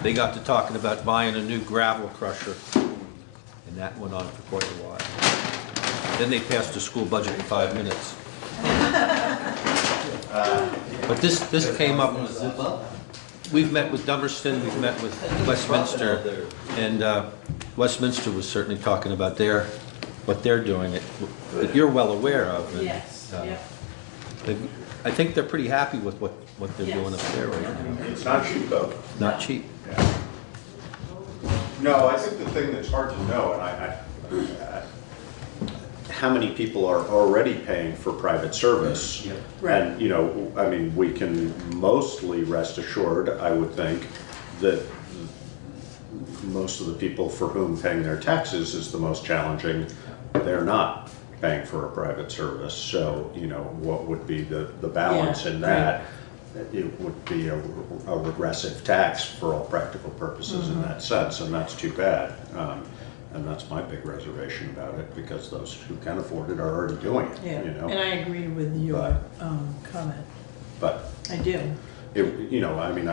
they got to talking about buying a new gravel crusher, and that went on for quite a while. Then they passed the school budget in 5 minutes. But this came up. We've met with Dummerston, we've met with Westminster, and Westminster was certainly talking about what they're doing that you're well aware of. And, Yes, yeah. I think they're pretty happy with what they're doing up there right now. It's not cheap, though. Not cheap. Yeah. No, I think the thing that's hard to know, and how many people are already paying for private service? Right. And, you know, I mean, we can mostly rest assured, I would think, that most of the people for whom paying their taxes is the most challenging, they're not paying for a private service. So, you know, what would be the balance in that? It would be a regressive tax for all practical purposes in that sense, and that's too bad. And that's my big reservation about it, because those who can afford it are already doing it, Yeah, you know? and I agree with your comment. But, I do. you know, I mean,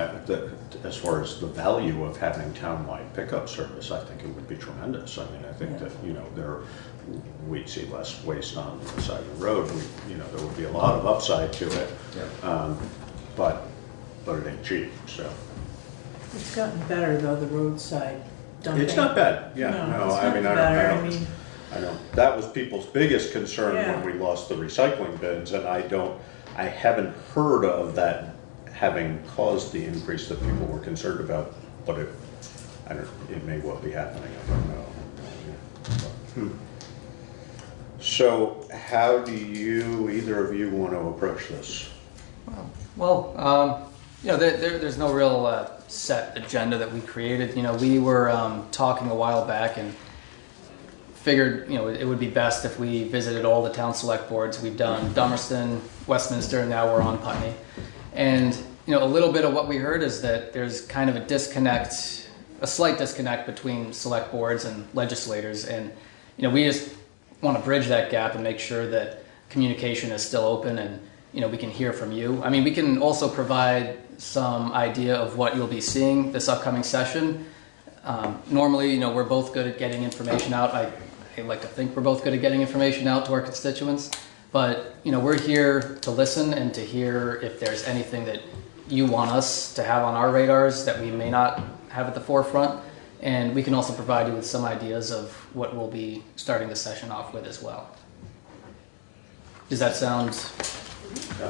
as far as the value of having townwide pickup service, I think it would be tremendous. I mean, I think that, you know, we'd see less waste on the side of the road. You know, there would be a lot of upside to it. But it ain't cheap, so. It's gotten better though, the roadside dumping. It's not bad, yeah, no, it's I mean, gotten better. I mean, I don't, that was people's biggest concern Yeah. when we lost the recycling bins, and I haven't heard of that having caused the increase that people were concerned about, but it may well be happening, I don't know. So how do either of you want to approach this? Well, you know, there's no real set agenda that we created. You know, we were talking a while back and figured, you know, it would be best if we visited all the town select boards. We've done Dummerston, Westminster, and now we're on Putney. And, you know, a little bit of what we heard is that there's kind of a slight disconnect between select boards and legislators. And, you know, we just want to bridge that gap and make sure that communication is still open and, you know, we can hear from you. I mean, we can also provide some idea of what you'll be seeing this upcoming session. Normally, you know, we're both good at getting information out. I like to think we're both good at getting information out to our constituents. But, you know, we're here to listen and to hear if there's anything that you want us to have on our radars that we may not have at the forefront. And we can also provide you with some ideas of what we'll be starting the session off with as well. Does that sound?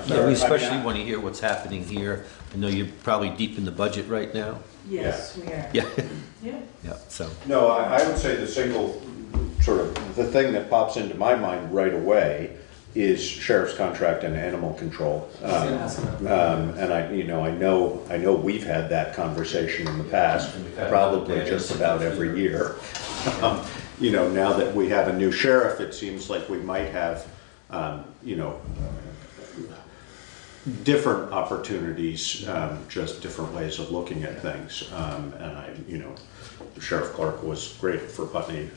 Yeah, we especially want to hear what's happening here. I know you're probably deep in the budget right now. yes, we are. Yeah. Yeah. Yeah, so. No, I would say the thing that pops into my mind right away is sheriff's contract and animal control. And I know we've had that conversation in the past, probably just about every year. Now that we have a new sheriff, it seems like we might have, different opportunities, just different ways of looking at things. Sheriff Clark was great for Putney,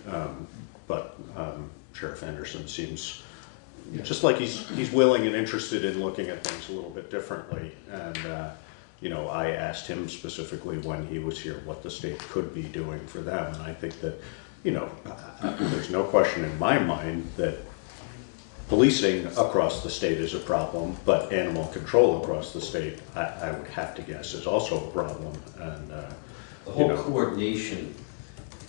but Sheriff Anderson seems just like he's willing and interested in looking at things a little bit differently. And I asked him specifically when he was here what the state could be doing for them, and I think that there's no question in my mind that policing across the state is a problem, but animal control across the state, I would have to guess, is also a problem. And the whole coordination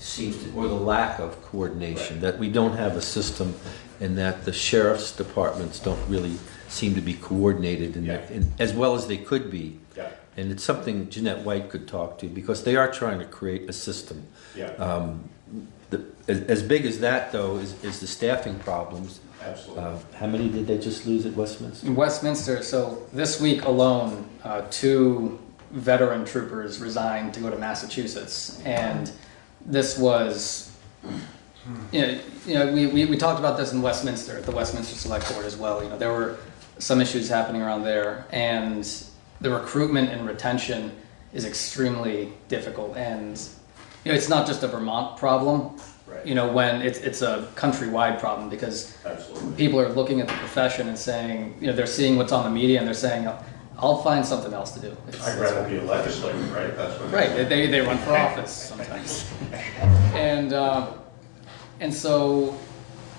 seems to, or the lack of coordination, that we don't have a system, and that the sheriff's departments don't really seem to be coordinated as well as they could be. Yeah. And it's something Jeanette White could talk to, because they are trying to create a system. Yeah. As big as that, though, is the staffing problems. Absolutely. How many did they just lose at Westminster? In Westminster, so this week alone, 2 veteran troopers resigned to go to Massachusetts, and this was, we talked about this in Westminster, at the Westminster Select Board as well. There were some issues happening around there, and the recruitment and retention is extremely difficult, and it's not just a Vermont problem. Right. When it's a countrywide problem, because people are looking at the profession and saying, they're seeing what's on the media and they're saying, I'll find something else to do. I'd rather be a legislator, right? That's what right. They run for office sometimes, and so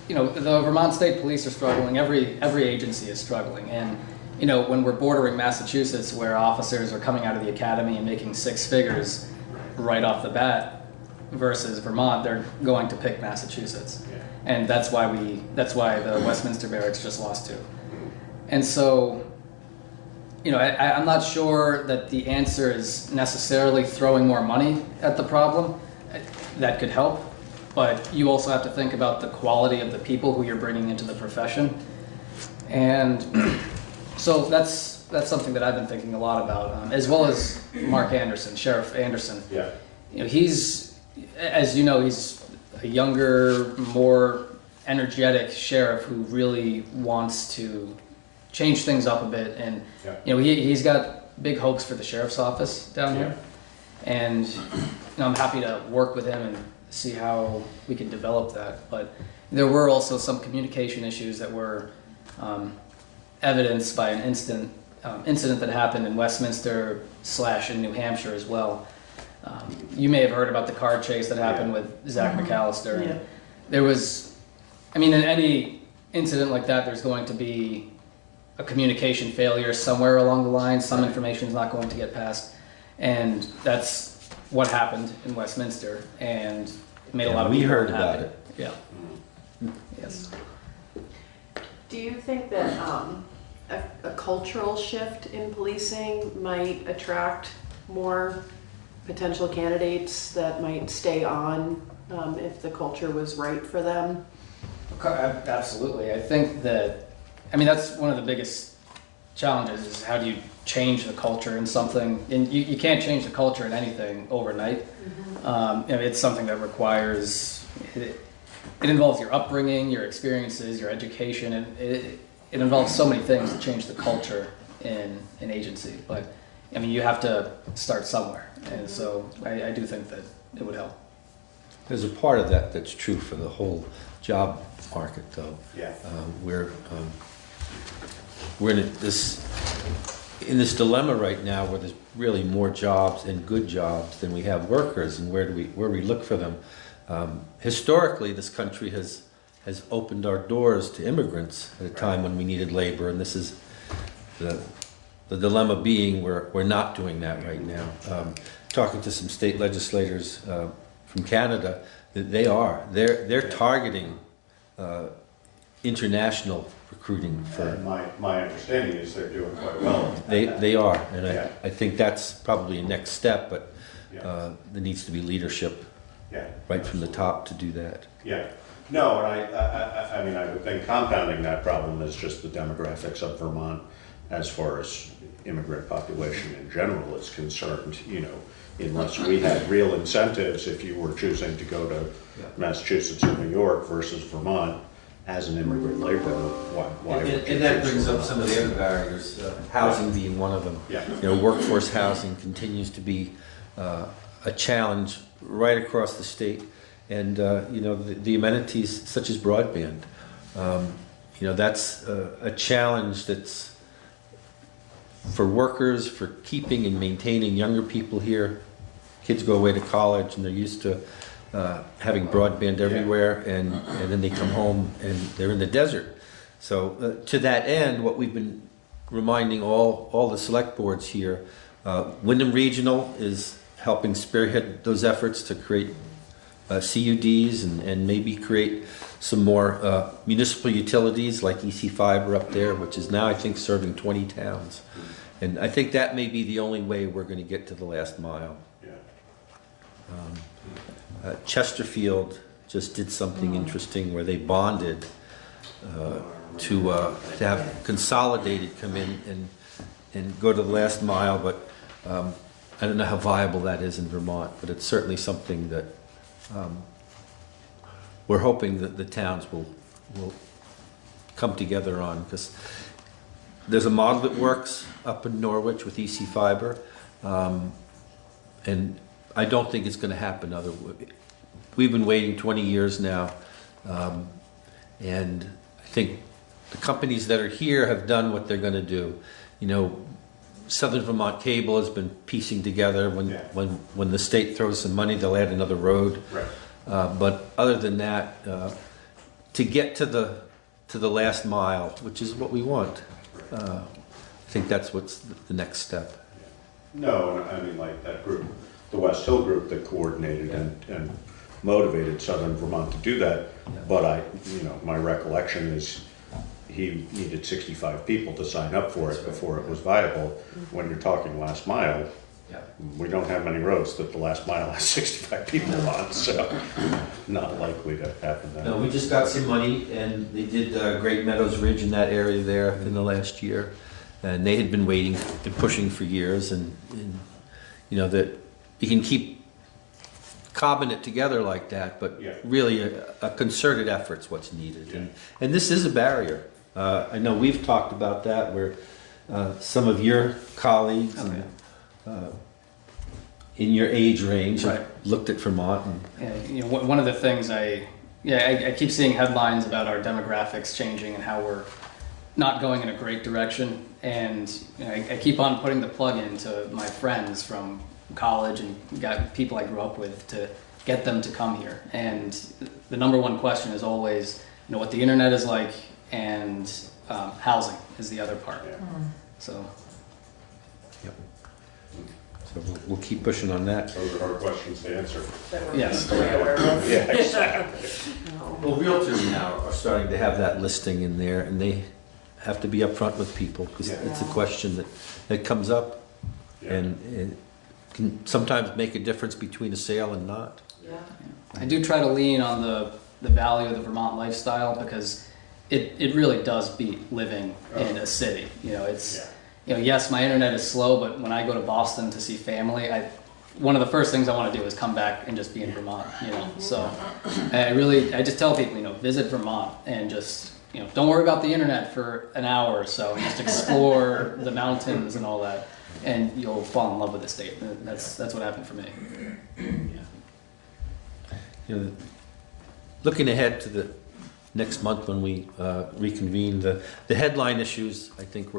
the Vermont State Police are struggling. Every agency is struggling, and when we're bordering Massachusetts, where officers are coming out of the academy and making 6 figures right off the bat, versus Vermont, they're going to pick Massachusetts, and that's why the Westminster barracks just lost 2. And so, I'm not sure that the answer is necessarily throwing more money at the problem. That could help, but you also have to think about the quality of the people who you're bringing into the profession, and so that's something that I've been thinking a lot about, as well as Mark Anderson, Sheriff Anderson. Yeah. He's, as you know, he's a younger, more energetic sheriff who really wants to change things up a bit, and he's got big hopes for the sheriff's office down here, and I'm happy to work with him and see how we can develop that. But there were also some communication issues that were evidenced by an incident that happened in Westminster / in New Hampshire as well. You may have heard about the car chase that happened with Zach McAllister. And there was, in any incident like that, there's going to be a communication failure somewhere along the line. Some information is not going to get passed, and that's what happened in Westminster, and it made a lot of people heard unhappy. about it. Yeah. Yes. Do you think that a cultural shift in policing might attract more potential candidates that might stay on if the culture was right for them? Absolutely. I think that, that's one of the biggest challenges, is how do you change the culture in something, and you can't change the culture in anything overnight. It's something that requires, it involves your upbringing, your experiences, your education, and it involves so many things to change the culture in an agency. But you have to start somewhere, and so I do think that it would help. There's a part of that that's true for the whole job market, though. Yeah. We're in this dilemma right now where there's really more jobs and good jobs than we have workers, and where we look for them. Historically, this country has opened our doors to immigrants at a time when we needed labor, and this is the dilemma being we're not doing that right now. Talking to some state legislators from Canada, they're targeting international recruiting for. And my understanding is they're doing quite well. They are, and I think that's probably a next step, but there needs to be leadership right from the top to do that. Yeah. No, and I mean, I would think compounding that problem is just the demographics of Vermont as far as immigrant population in general is concerned, you know, unless we had real incentives if you were choosing to go to Massachusetts or New York versus Vermont as an immigrant laborer, why would you And that choose brings up Vermont? some of the other barriers, housing being one of them. Yeah. You know, workforce housing continues to be a challenge right across the state. And, you know, the amenities such as broadband, you know, that's a challenge that's for workers, for keeping and maintaining younger people here. Kids go away to college and they're used to having broadband everywhere, and then they come home and they're in the desert. So to that end, what we've been reminding all the select boards here, Wyndham Regional is helping spearhead those efforts to create CUDs and maybe create some more municipal utilities like EC Fiber up there, which is now I think serving 20 towns. And I think that may be the only way we're going to get to the last mile. Chesterfield just did something interesting where they bonded to have Consolidated come in and go to the last mile, but I don't know how viable that is in Vermont, but it's certainly something that we're hoping that the towns will come together on, because there's a model that works up in Norwich with EC Fiber, and I don't think it's going to happen we've been waiting 20 years now, and I think the companies that are here have done what they're going to do. You know, Southern Vermont Cable has been piecing together when the state throws some money, they'll add another road. Right. But other than that, to get to the last mile, which is what we want, I think that's what's the next step. No, and I mean, like that group, the West Hill group that coordinated and motivated Southern Vermont to do that, but my recollection is he needed 65 people to sign up for it before it was viable. When you're talking last mile, we don't have many roads that the last mile has 65 people on, so not likely to happen then. No, we just got some money, and they did Great Meadows Ridge in that area there in the last year, and they had been waiting and pushing for years, and you know that you can keep cobbing it together like that, but really a concerted effort's what's needed, and this is a barrier. I know we've talked about that where some of your colleagues in your age range have looked at Vermont. And, you know, one of the things I keep seeing headlines about our demographics changing and how we're not going in a great direction. And you know, I keep on putting the plug into my friends from college and got people I grew up with to get them to come here. And the number one question is always, you know, what the internet is like, and housing is the other part. So. So we'll keep pushing on that. Those are hard questions to answer. Yes. Yeah, exactly. Well, realtors now are starting to have that listing in there, and they have to be upfront with people because it's a question that comes up, and it can sometimes make a difference between a sale and not. I do try to lean on the value of the Vermont lifestyle because it really does beat living in a city. You know, it's. You know, yes, my internet is slow, but when I go to Boston to see family, one of the first things I want to do is come back and just be in Vermont, you know. So I just tell people, you know, visit Vermont and just, you know, don't worry about the internet for an hour or so and just explore the mountains and all that, and you'll fall in love with the state. That's what happened for me. You know, looking ahead to the next month when we reconvene, the headline issues, I think,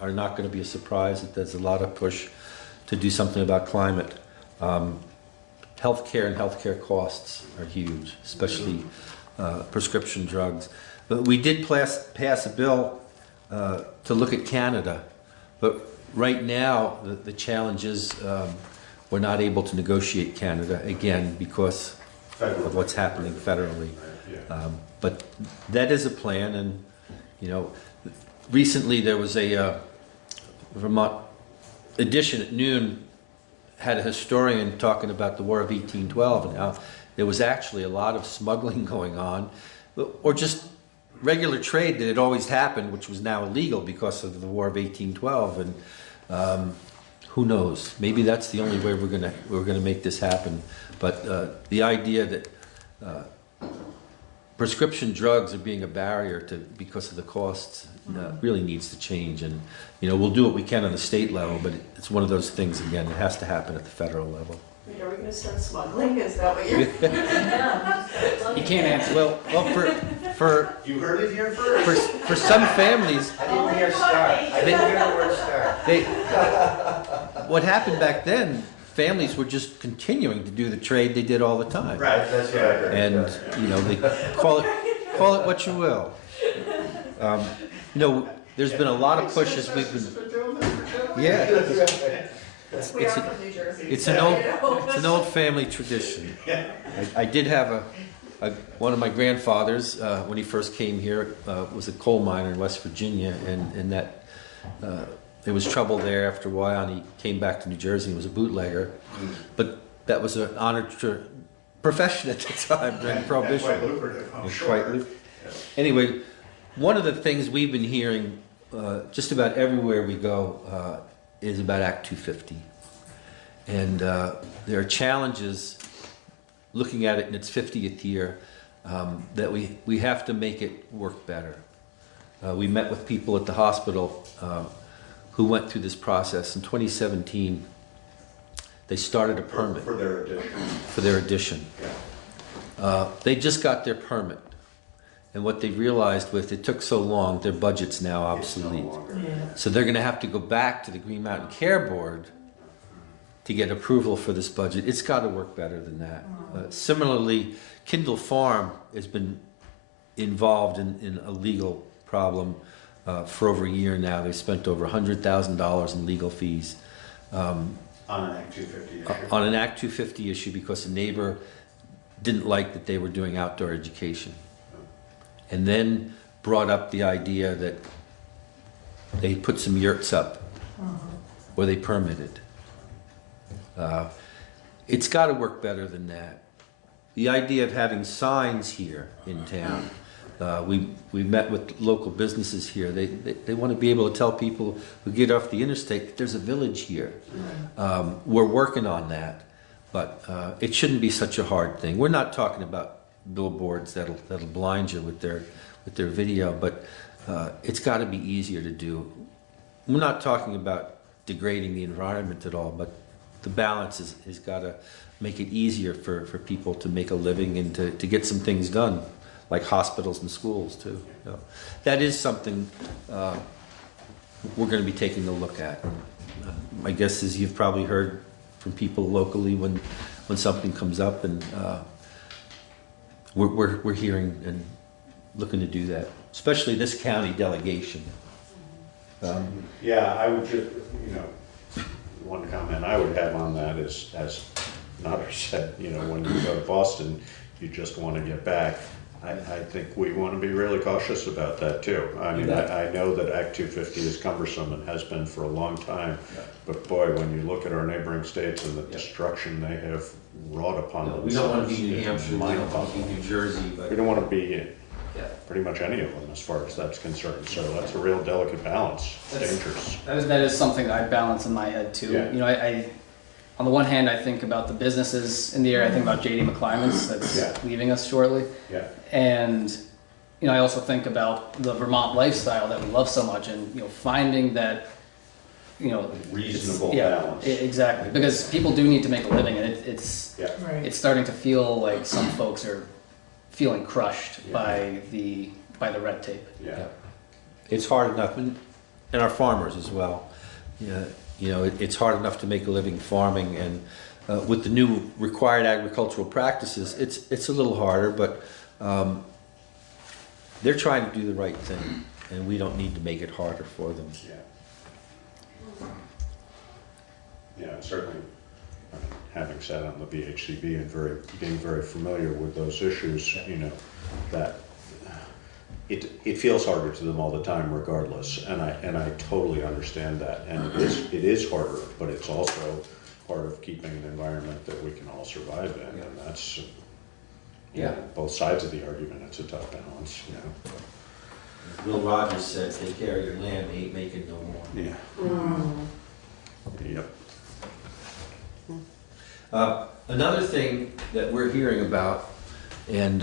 are not going to be a surprise. That there's a lot of push to do something about climate. Healthcare and healthcare costs are huge, especially prescription drugs. But we did pass a bill to look at Canada, but right now the challenge is we're not able to negotiate Canada again because of what's happening federally. But that is a plan, and you know. Recently, there was a Vermont edition at noon had a historian talking about the War of 1812 and how there was actually a lot of smuggling going on, or just regular trade that had always happened, which was now illegal because of the War of 1812. And who knows? Maybe that's the only way we're gonna make this happen. But the idea that prescription drugs are being a barrier because of the costs really needs to change. And we'll do what we can on the state level, but it's one of those things. Again, it has to happen at the federal level. Are we gonna start smuggling? Is that what you're? You can't answer. Well, for You heard it here first. for some families, I didn't hear start. I didn't hear the word start. what happened back then, families were just continuing to do the trade they did all the time. Right, that's what I heard. And they call it what you will. There's been a lot of pushes. We've been, yeah. We are from New Jersey. It's an old family tradition. I did have one of my grandfathers when he first came here was a coal miner in West Virginia, and that there was trouble there after a while, and he came back to New Jersey. He was a bootlegger, but that was an honored profession at the time during Prohibition. Quite lucrative, I'm sure. Quite lucrative. Anyway, one of the things we've been hearing just about everywhere we go is about Act 250. And there are challenges looking at it in its 50th year that we have to make it work better. We met with people at the hospital who went through this process. In 2017, they started a permit. For their addition. For their addition. They just got their permit. And what they realized it took so long, their budget's now obsolete. So they're going to have to go back to the Green Mountain Care Board to get approval for this budget. It's got to work better than that. Similarly, Kindle Farm has been involved in a legal problem for over a year now. They've spent over $100,000 in legal fees. On an Act 250 issue. On an Act 250 issue because a neighbor didn't like that they were doing outdoor education. And then brought up the idea that they put some yurts up where they permitted. It's got to work better than that. The idea of having signs here in town, we met with local businesses here. They want to be able to tell people who get off the interstate that there's a village here. We're working on that, but it shouldn't be such a hard thing. We're not talking about billboards that'll blind you with their video, but it's got to be easier to do. We're not talking about degrading the environment at all, but the balance has got to make it easier for people to make a living and to get some things done, like hospitals and schools too. That is something we're going to be taking a look at. My guess is you've probably heard from people locally when something comes up, and we're hearing and looking to do that, especially this county delegation. Yeah, I would just, one comment I would have on that is, as Nader said, when you go to Boston, you just want to get back. I think we want to be really cautious about that too. I mean, I know that Act 250 is cumbersome and has been for a long time, but boy, when you look at our neighboring states and the destruction they have wrought upon themselves. We don't want to be New Hampshire, we don't want to be New Jersey, but we don't want to be pretty much any of them as far as that's concerned. So that's a real delicate balance. It's dangerous. That is something that I balance in my head too. Yeah. I on the one hand, I think about the businesses in the area. I think about JD McClymonds that's leaving us shortly. Yeah. And I also think about the Vermont lifestyle that we love so much, and finding that reasonable balance. Exactly, because people do need to make a living, and it's starting to feel like some folks are feeling crushed by the red tape. Yeah. It's hard enough, and our farmers as well. It's hard enough to make a living farming, and with the new required agricultural practices, it's a little harder, but they're trying to do the right thing, and we don't need to make it harder for them. Yeah, certainly. Having sat on the VHCB and being very familiar with those issues, that it feels harder to them all the time, regardless. And I totally understand that. And it is harder, but it's also part of keeping an environment that we can all survive in. And that's Yeah. Both sides of the argument, it's a tough balance, you know. Will Rogers said, take care of your land, they ain't making no more. Yeah. Yep. Another thing that we're hearing about, and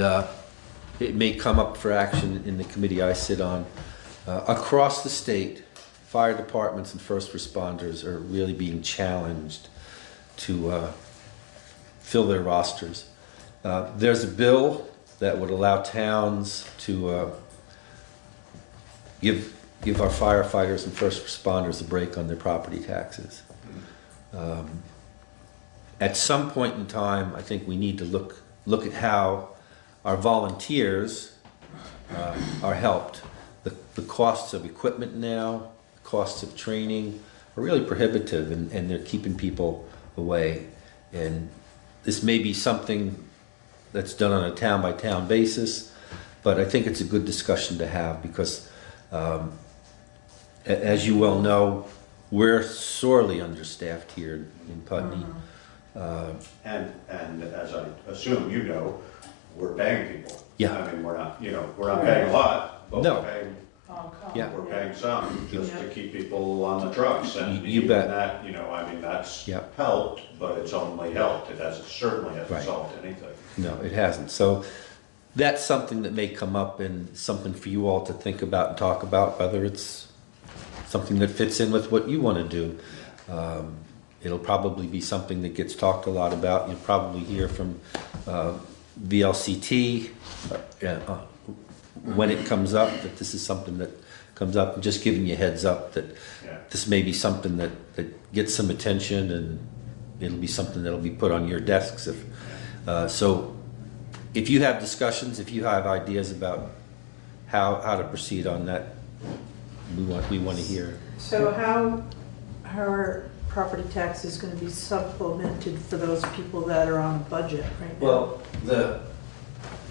it may come up for action in the committee I sit on, across the state, fire departments and first responders are really being challenged to fill their rosters. There's a bill that would allow towns to give our firefighters and first responders a break on their property taxes. At some point in time, I think we need to look at how our volunteers are helped. The costs of equipment now, costs of training are really prohibitive, and they're keeping people away. And this may be something that's done on a town-by-town basis, but I think it's a good discussion to have because, as you well know, we're sorely understaffed here in Putney. And as I assume you know, we're paying people. Yeah. I mean, we're not paying a lot, but No. we're paying, Yeah. we're paying some just to keep people on the trucks. And You even bet. that, you know, I mean, that's Yep. helped, but it's only helped. It certainly hasn't Right. solved anything. No, it hasn't. So that's something that may come up and something for you all to think about and talk about, whether it's something that fits in with what you want to do. It'll probably be something that gets talked a lot about. You'll probably hear from VLCT when it comes up, that this is something that comes up. And just giving you a heads up that this may be something that gets some attention, and it'll be something that'll be put on your desks. So if you have discussions, if you have ideas about how to proceed on that, we want to hear. So how are property taxes going to be supplemented for those people that are on a budget right now? Well, the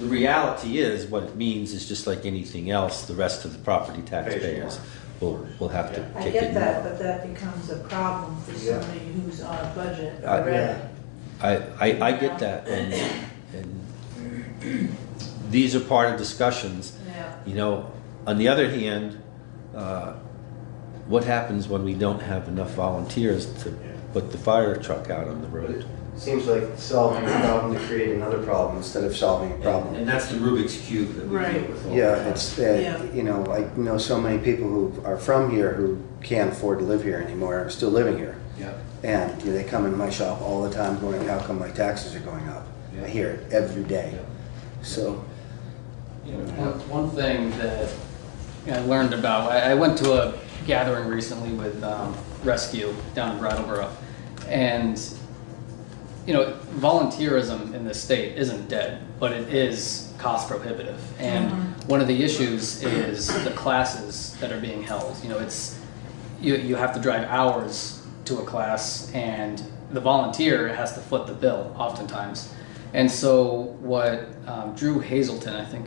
reality is, what it means is just like anything else, the rest of the property taxpayers will have to I kick get in. that, but that becomes a problem for somebody who's on a budget I- already. I get that, and these are part of discussions. Yeah. You know, on the other hand, what happens when we don't have enough volunteers to put the fire truck out on the road? Seems like solving a problem to create another problem instead of solving a problem. And that's the Rubik's Cube that we Right. deal with all the Yeah, time. it's that, you know, I know so many people who are from here who can't afford to live here anymore, are still living here. Yeah. And you know, they come in my shop all the time going, how come my taxes are going up? I hear it every day. So. You know, one thing that I learned about, I went to a gathering recently with Rescue down in Brattleboro, and you know, volunteerism in this state isn't dead, but it is cost prohibitive. And one of the issues is the classes that are being held. You know, it's you have to drive hours to a class, and the volunteer has to foot the bill oftentimes. And so what Drew Hazelton, I think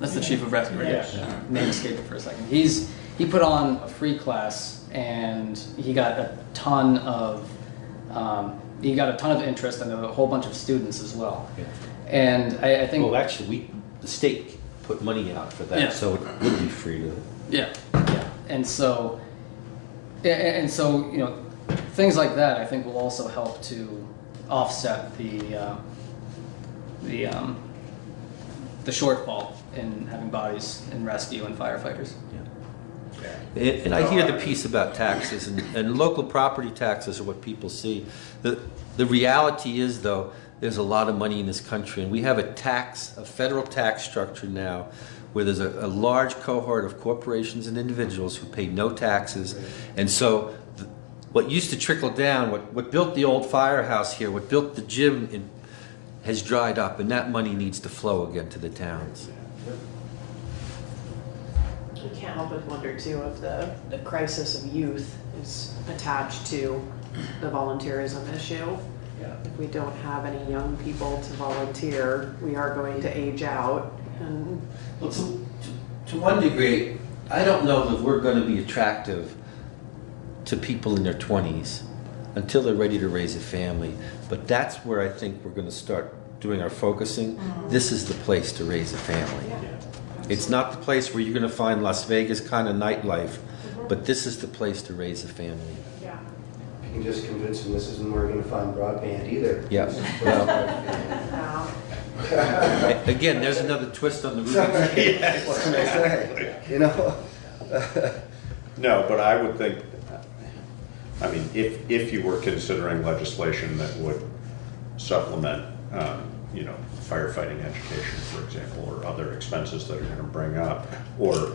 that's the chief of rescue, right? Yes. Name escaped it for a second. He put on a free class, and he got a ton of interest and a whole bunch of students as well. Yeah. And I think, Well, actually, the state put money out for that, Yeah. so it would be free to. yeah. And so you know, things like that I think will also help to offset the shortfall in having bodies in rescue and firefighters. And I hear the piece about taxes, and local property taxes are what people see. The reality is, though, there's a lot of money in this country, and we have a federal tax structure now where there's a large cohort of corporations and individuals who pay no taxes. And so what used to trickle down, what built the old firehouse here, what built the gym has dried up, and that money needs to flow again to the towns. I can't help but wonder too if the crisis of youth is attached to the volunteerism issue. Yeah. If we don't have any young people to volunteer, we are going to age out. And Well, to one degree, I don't know that we're going to be attractive to people in their 20s until they're ready to raise a family. But that's where I think we're going to start doing our focusing, this is the place to raise a family. It's not the place where you're going to find Las Vegas kind of nightlife, but this is the place to raise a family. You can just convince them this isn't where we're gonna find broadband either. Yeah. Again, there's another twist on the Rubik's Cube. What can I say? You know? No, but I would think, I mean, if you were considering legislation that would supplement, you know, firefighting education, for example, or other expenses that are gonna bring up, or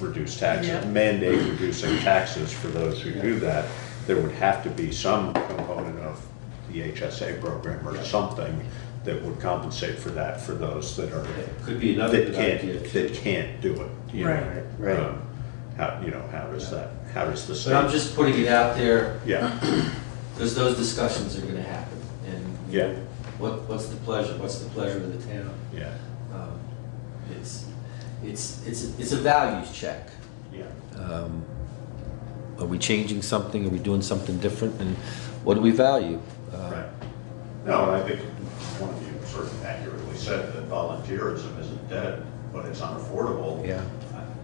reduce taxes, Yeah. mandate reducing taxes for those who do that, there would have to be some component of the HSA program or something that would compensate for that for those that are, Could be another that good idea, can't do it, you know? Right. How, you know, how does the state? But I'm just putting it out there, Yeah, because those discussions are going to happen. And yeah, what's the pleasure? What's the pleasure of the town? yeah, It's a values check. yeah. Are we changing something? Are we doing something different? And what do we value? Right. No, and I think one of you sort of accurately said that volunteerism isn't dead, but it's unaffordable. Yeah.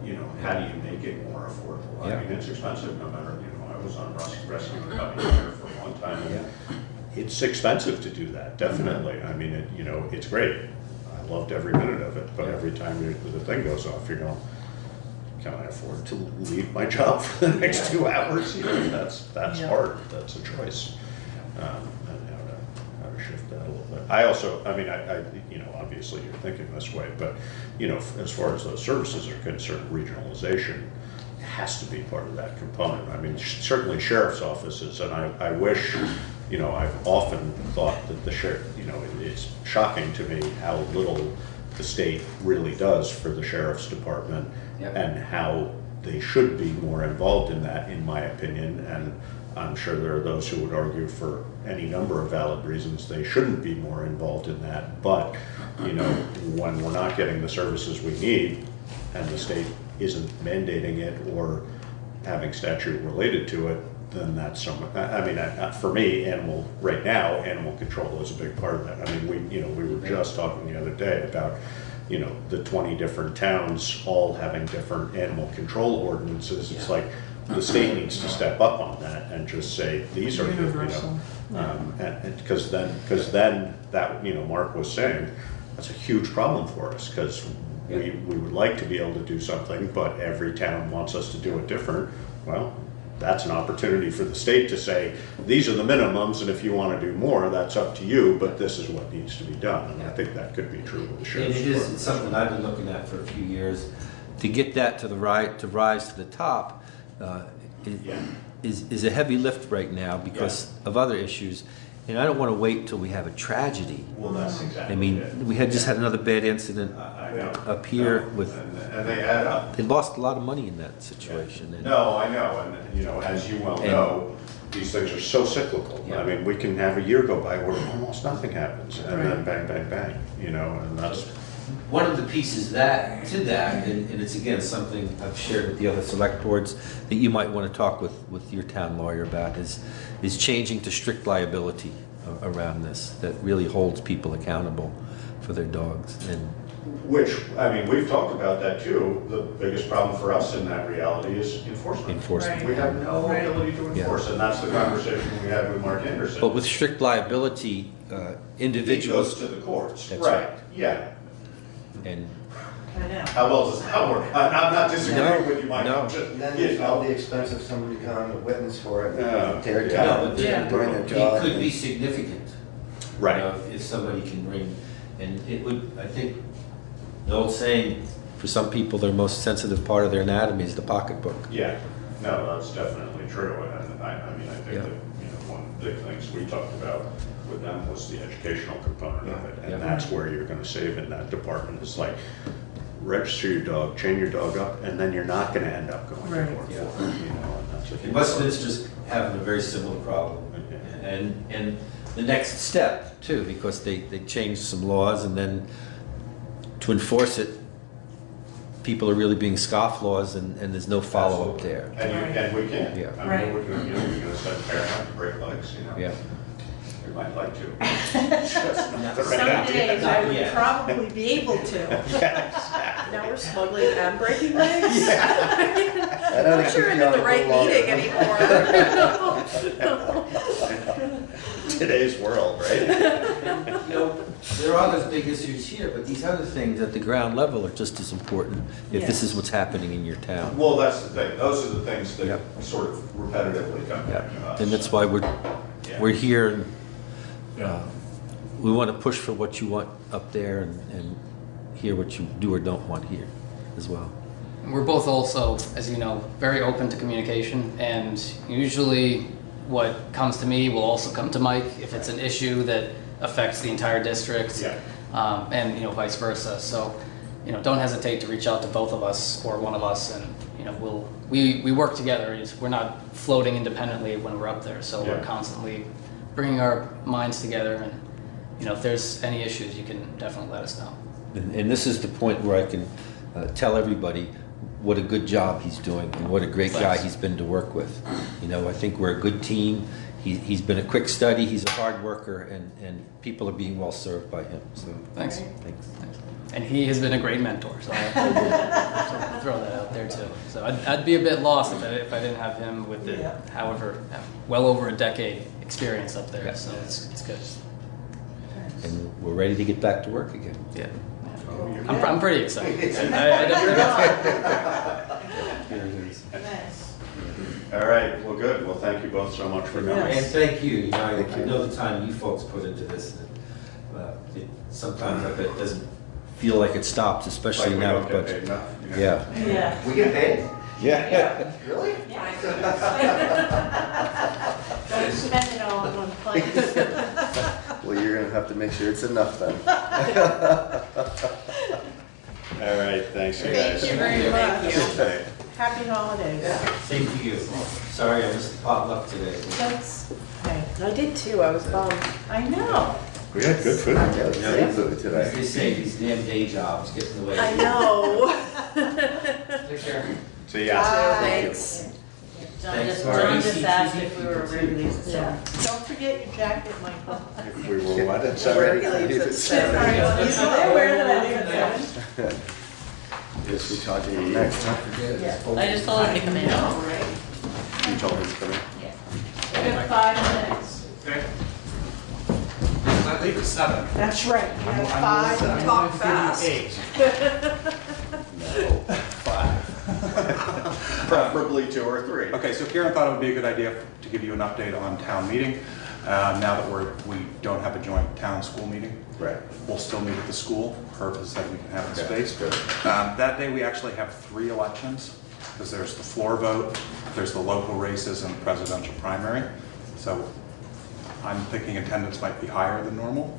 You know, how do you make it more affordable? Yeah. I mean, it's expensive no matter, you know, I was on rescue and cutting here for a long time. And it's expensive to do that, definitely. I mean, it, you know, it's great. I loved every minute of it, but every time the thing goes off, you go, can I afford to leave my job for the next 2 hours? You know, that's hard. That's a choice. And how to shift that a little bit. I also, I mean, I you know, obviously you're thinking this way, but you know, as far as those services are concerned, regionalization has to be part of that component. I mean, certainly sheriff's offices, and I wish, you know, I've often thought that the sheriff, you know, it's shocking to me how little the state really does for the sheriff's department. Yep. And how they should be more involved in that, in my opinion. And I'm sure there are those who would argue for any number of valid reasons they shouldn't be more involved in that. But, you know, when we're not getting the services we need and the state isn't mandating it or having statute related to it, then that's so much. I mean, for me, right now, animal control is a big part of that. I mean, we were just talking the other day about, you know, the 20 different towns all having different animal control ordinances. It's like the state needs to step up on that and just say, these are, Universal. you know, and because then that, you know, Mark was saying, that's a huge problem for us because we would like to be able to do something, but every town wants us to do it different. Well, that's an opportunity for the state to say, these are the minimums, and if you want to do more, that's up to you, but this is what needs to be done. And I think that could be true with the sheriff's department. It's something I've been looking at for a few years. To get that to rise to the top is a heavy lift right now because of other issues. And I don't want to wait till we have a tragedy. Well, that's exactly I mean, it. we had just had another bad incident up here with. And they add up. They lost a lot of money in that situation. And, No, I know, and you know, as you well know, these things are so cyclical. I mean, we can have a year go by where almost nothing happens, and then bang, bang, bang. You know, and that's one of the pieces to that, and it's again something I've shared with the other select boards that you might want to talk with your town lawyer about is changing to strict liability around this that really holds people accountable for their dogs. And which, I mean, we've talked about that too. The biggest problem for us in that reality is enforcement. Enforcement. We have no ability to enforce, and that's the conversation we had with Mark Anderson. But with strict liability, individuals It goes to the courts. That's right. Yeah. And how well does that work? I'm not disagreeing with you, Mike. No. Just, Then you there's all know. the expense of somebody becoming a witness for it, Yeah. tear it Yeah. down, No, but doing their job. it could be significant. Right. You know, if somebody can bring, and it would, I think, the old saying, for some people, their most sensitive part of their anatomy is the pocketbook. Yeah, no, that's definitely true, and I mean, I think that, you know, one of the big things we talked about with them was the educational component of it, and that's where you're gonna save in that department, is like, register your dog, chain your dog up, and then you're not gonna end up going to court for it, you know, and that's a huge And part. Westminster's having a very similar problem. And the next step, too, because they changed some laws, and then to enforce it, people are really being scofflaws, and there's no follow-up there. And we can. Yeah. I mean, we're gonna, you know, we're gonna send Paramount to break legs, you know. Yeah. I'd like to. Some days I would probably be able to. Now we're smuggling and breaking legs? I don't I'm think sure I'm you're in the on right a little meeting anymore. Today's world, right? You know, there are those big issues here, but these other things at the ground level are just as important if this is what's happening in your town. Well, that's the thing. Those are the things that sort of repetitively come back to us. And that's why we're here, and we want to push for what you want up there and hear what you do or don't want here as well. We're both also, as you know, very open to communication, and usually what comes to me will also come to Mike if it's an issue that affects the entire district, and vice versa. So, don't hesitate to reach out to both of us or one of us, and we work together. We're not floating independently when we're up there, so we're constantly bringing our minds together. And if there's any issues, you can definitely let us know. And this is the point where I can tell everybody what a good job he's doing and what a great guy he's been to work with. I think we're a good team. He's been a quick study. He's a hard worker, and people are being well served by him. So thanks. And he has been a great mentor. So I have to throw that out there too. So I'd be a bit lost if I didn't have him with however well over a decade experience up there. So it's good. And we're ready to get back to work again. Yeah. I'm pretty excited. I All right, well, good. Well, thank you both so much for coming. And thank you. I know the time you folks put into this. Sometimes I bet it doesn't feel like it stops, especially Like we now. don't get paid enough, Yeah. We get paid? Yeah. Really? Don't spend it all in one place. Well, you're gonna have to make sure it's enough then. All right, thanks, you guys. Thank you very much. Okay. Happy holidays. Same to you. Sorry I missed the potluck today. That's, okay. I did too, I was bummed. I know. We had good food. Yeah, it's great food today. As they say, these damn day jobs get in the way. I know. Take care. See ya. Thanks. John just asked if we were regularly, Don't forget your jacket, Michael. If we were what? It's Already, already. leave it Sorry, you still there? Where did I leave it? Yes, we talked to you next, huh? I just told him to come in. You told him to come in? We have 5 minutes. I leave at 7. That's right. We have 5 minutes. Talk fast. 5. Preferably 2 or 3. Okay, so Karen thought it would be a good idea to give you an update on town meeting. Now that we don't have a joint town school meeting. Right. We'll still meet at the school. Herb has said we can have the Okay, space. good. That day we actually have 3 elections because there's the floor vote, there's the local races, and the presidential primary. So I'm thinking attendance might be higher than normal.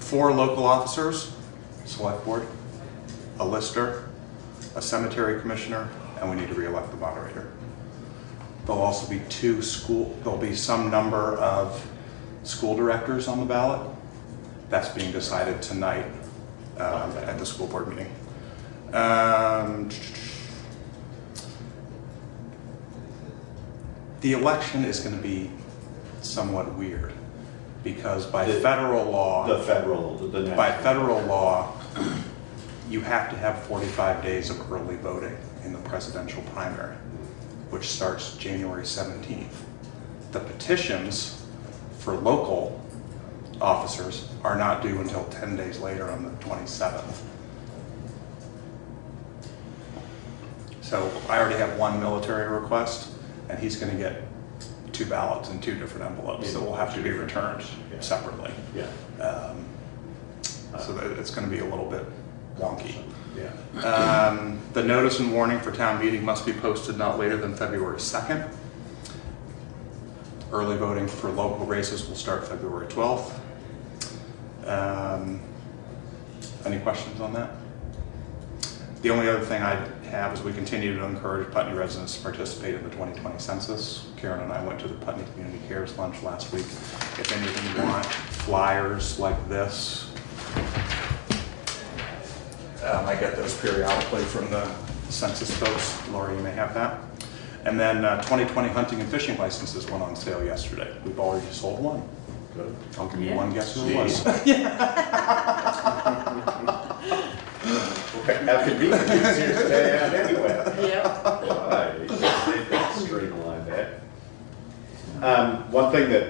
4 local officers, select board, a lister, a cemetery commissioner, and we need to re-elect the moderator. There'll also be there'll be some number of school directors on the ballot. That's being decided tonight at the school board meeting. The election is going to be somewhat weird because by federal law, by federal law, you have to have 45 days of early voting in the presidential primary, which starts January 17th. The petitions for local officers are not due until 10 days later on the 27th. So I already have 1 military request, and he's going to get 2 ballots in 2 different envelopes that will have to be returned separately. So it's going to be a little bit wonky. The notice and warning for town meeting must be posted not later than February 2nd. Early voting for local races will start February 12th. Any questions on that? The only other thing I have is we continue to encourage Putney residents to participate in the 2020 census. Karen and I went to the Putney Community Cares Lunch last week. If any of you want flyers like this, I get those periodically from the census folks. Laura, you may have that. And then 2020 hunting and fishing licenses went on sale yesterday. We've already sold one. Good. I'll give you one guess who it was. How convenient, it's here today and anyway. Yep. Why? They streamlined that. One thing that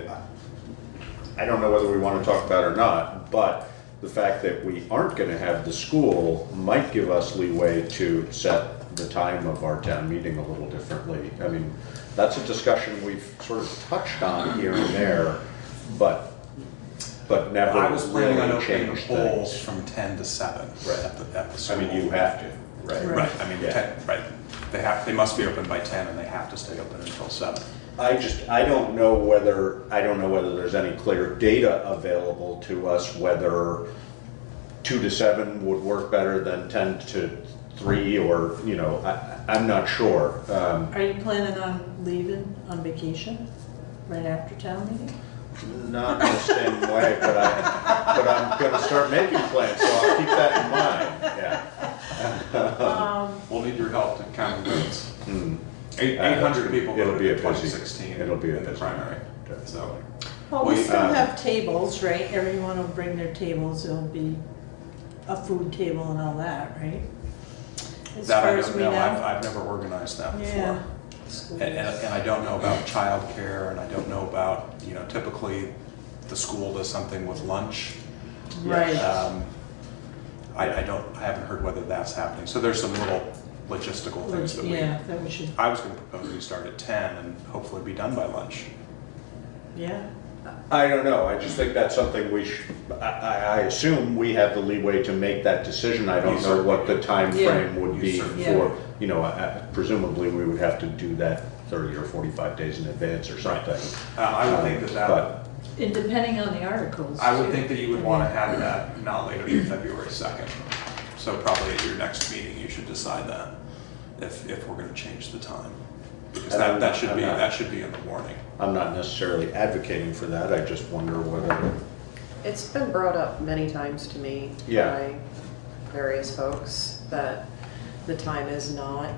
I don't know whether we want to talk about or not, but the fact that we aren't going to have the school might give us leeway to set the time of our town meeting a little differently. I mean, that's a discussion we've sort of touched on here and there, but never I was planning on really opening the changed polls things. from 10 to 7 Right. at the I school. mean, you have to, right? Right, I mean, Yeah. 10, right. They must be open by 10 and they have to stay open until 7. I don't know whether there's any clear data available to us whether 2 to 7 would work better than 10 to 3, or, you know, I'm not sure. Are you planning on leaving on vacation right after town meeting? Not in the same way, but I'm gonna start making plans, so I'll keep that in mind, yeah. We'll need your help to count the votes. 800 people it'll voted be a in busy- 2016 it'll be a in the busy primary. So, Well, we We, still uh, have tables, right? Everyone will bring their tables, it'll be a food table and all that, right? As that far I as don't we know, I've never organized that Yeah. before. And I don't know about childcare, and I don't know about, you know, typically the school does something with lunch. Right. I haven't heard whether that's happening. So there's some little logistical things that Yeah, that we should, I was gonna propose we start at 10 and hopefully be done by lunch. yeah. I don't know, I just think that's something we should, I assume we have the leeway to make that decision. I don't know what the time frame would be for, you know, presumably we would have to do that 30 or 45 days in advance or something. I would think that And depending on the articles. I would too. think that you would want to have that not later than February 2nd. So probably at your next meeting, you should decide that, if we're going to change the time. Because that should be in the warning. I'm not necessarily advocating for that, I just wonder whether, It's been brought up many times to me by various folks that the time is not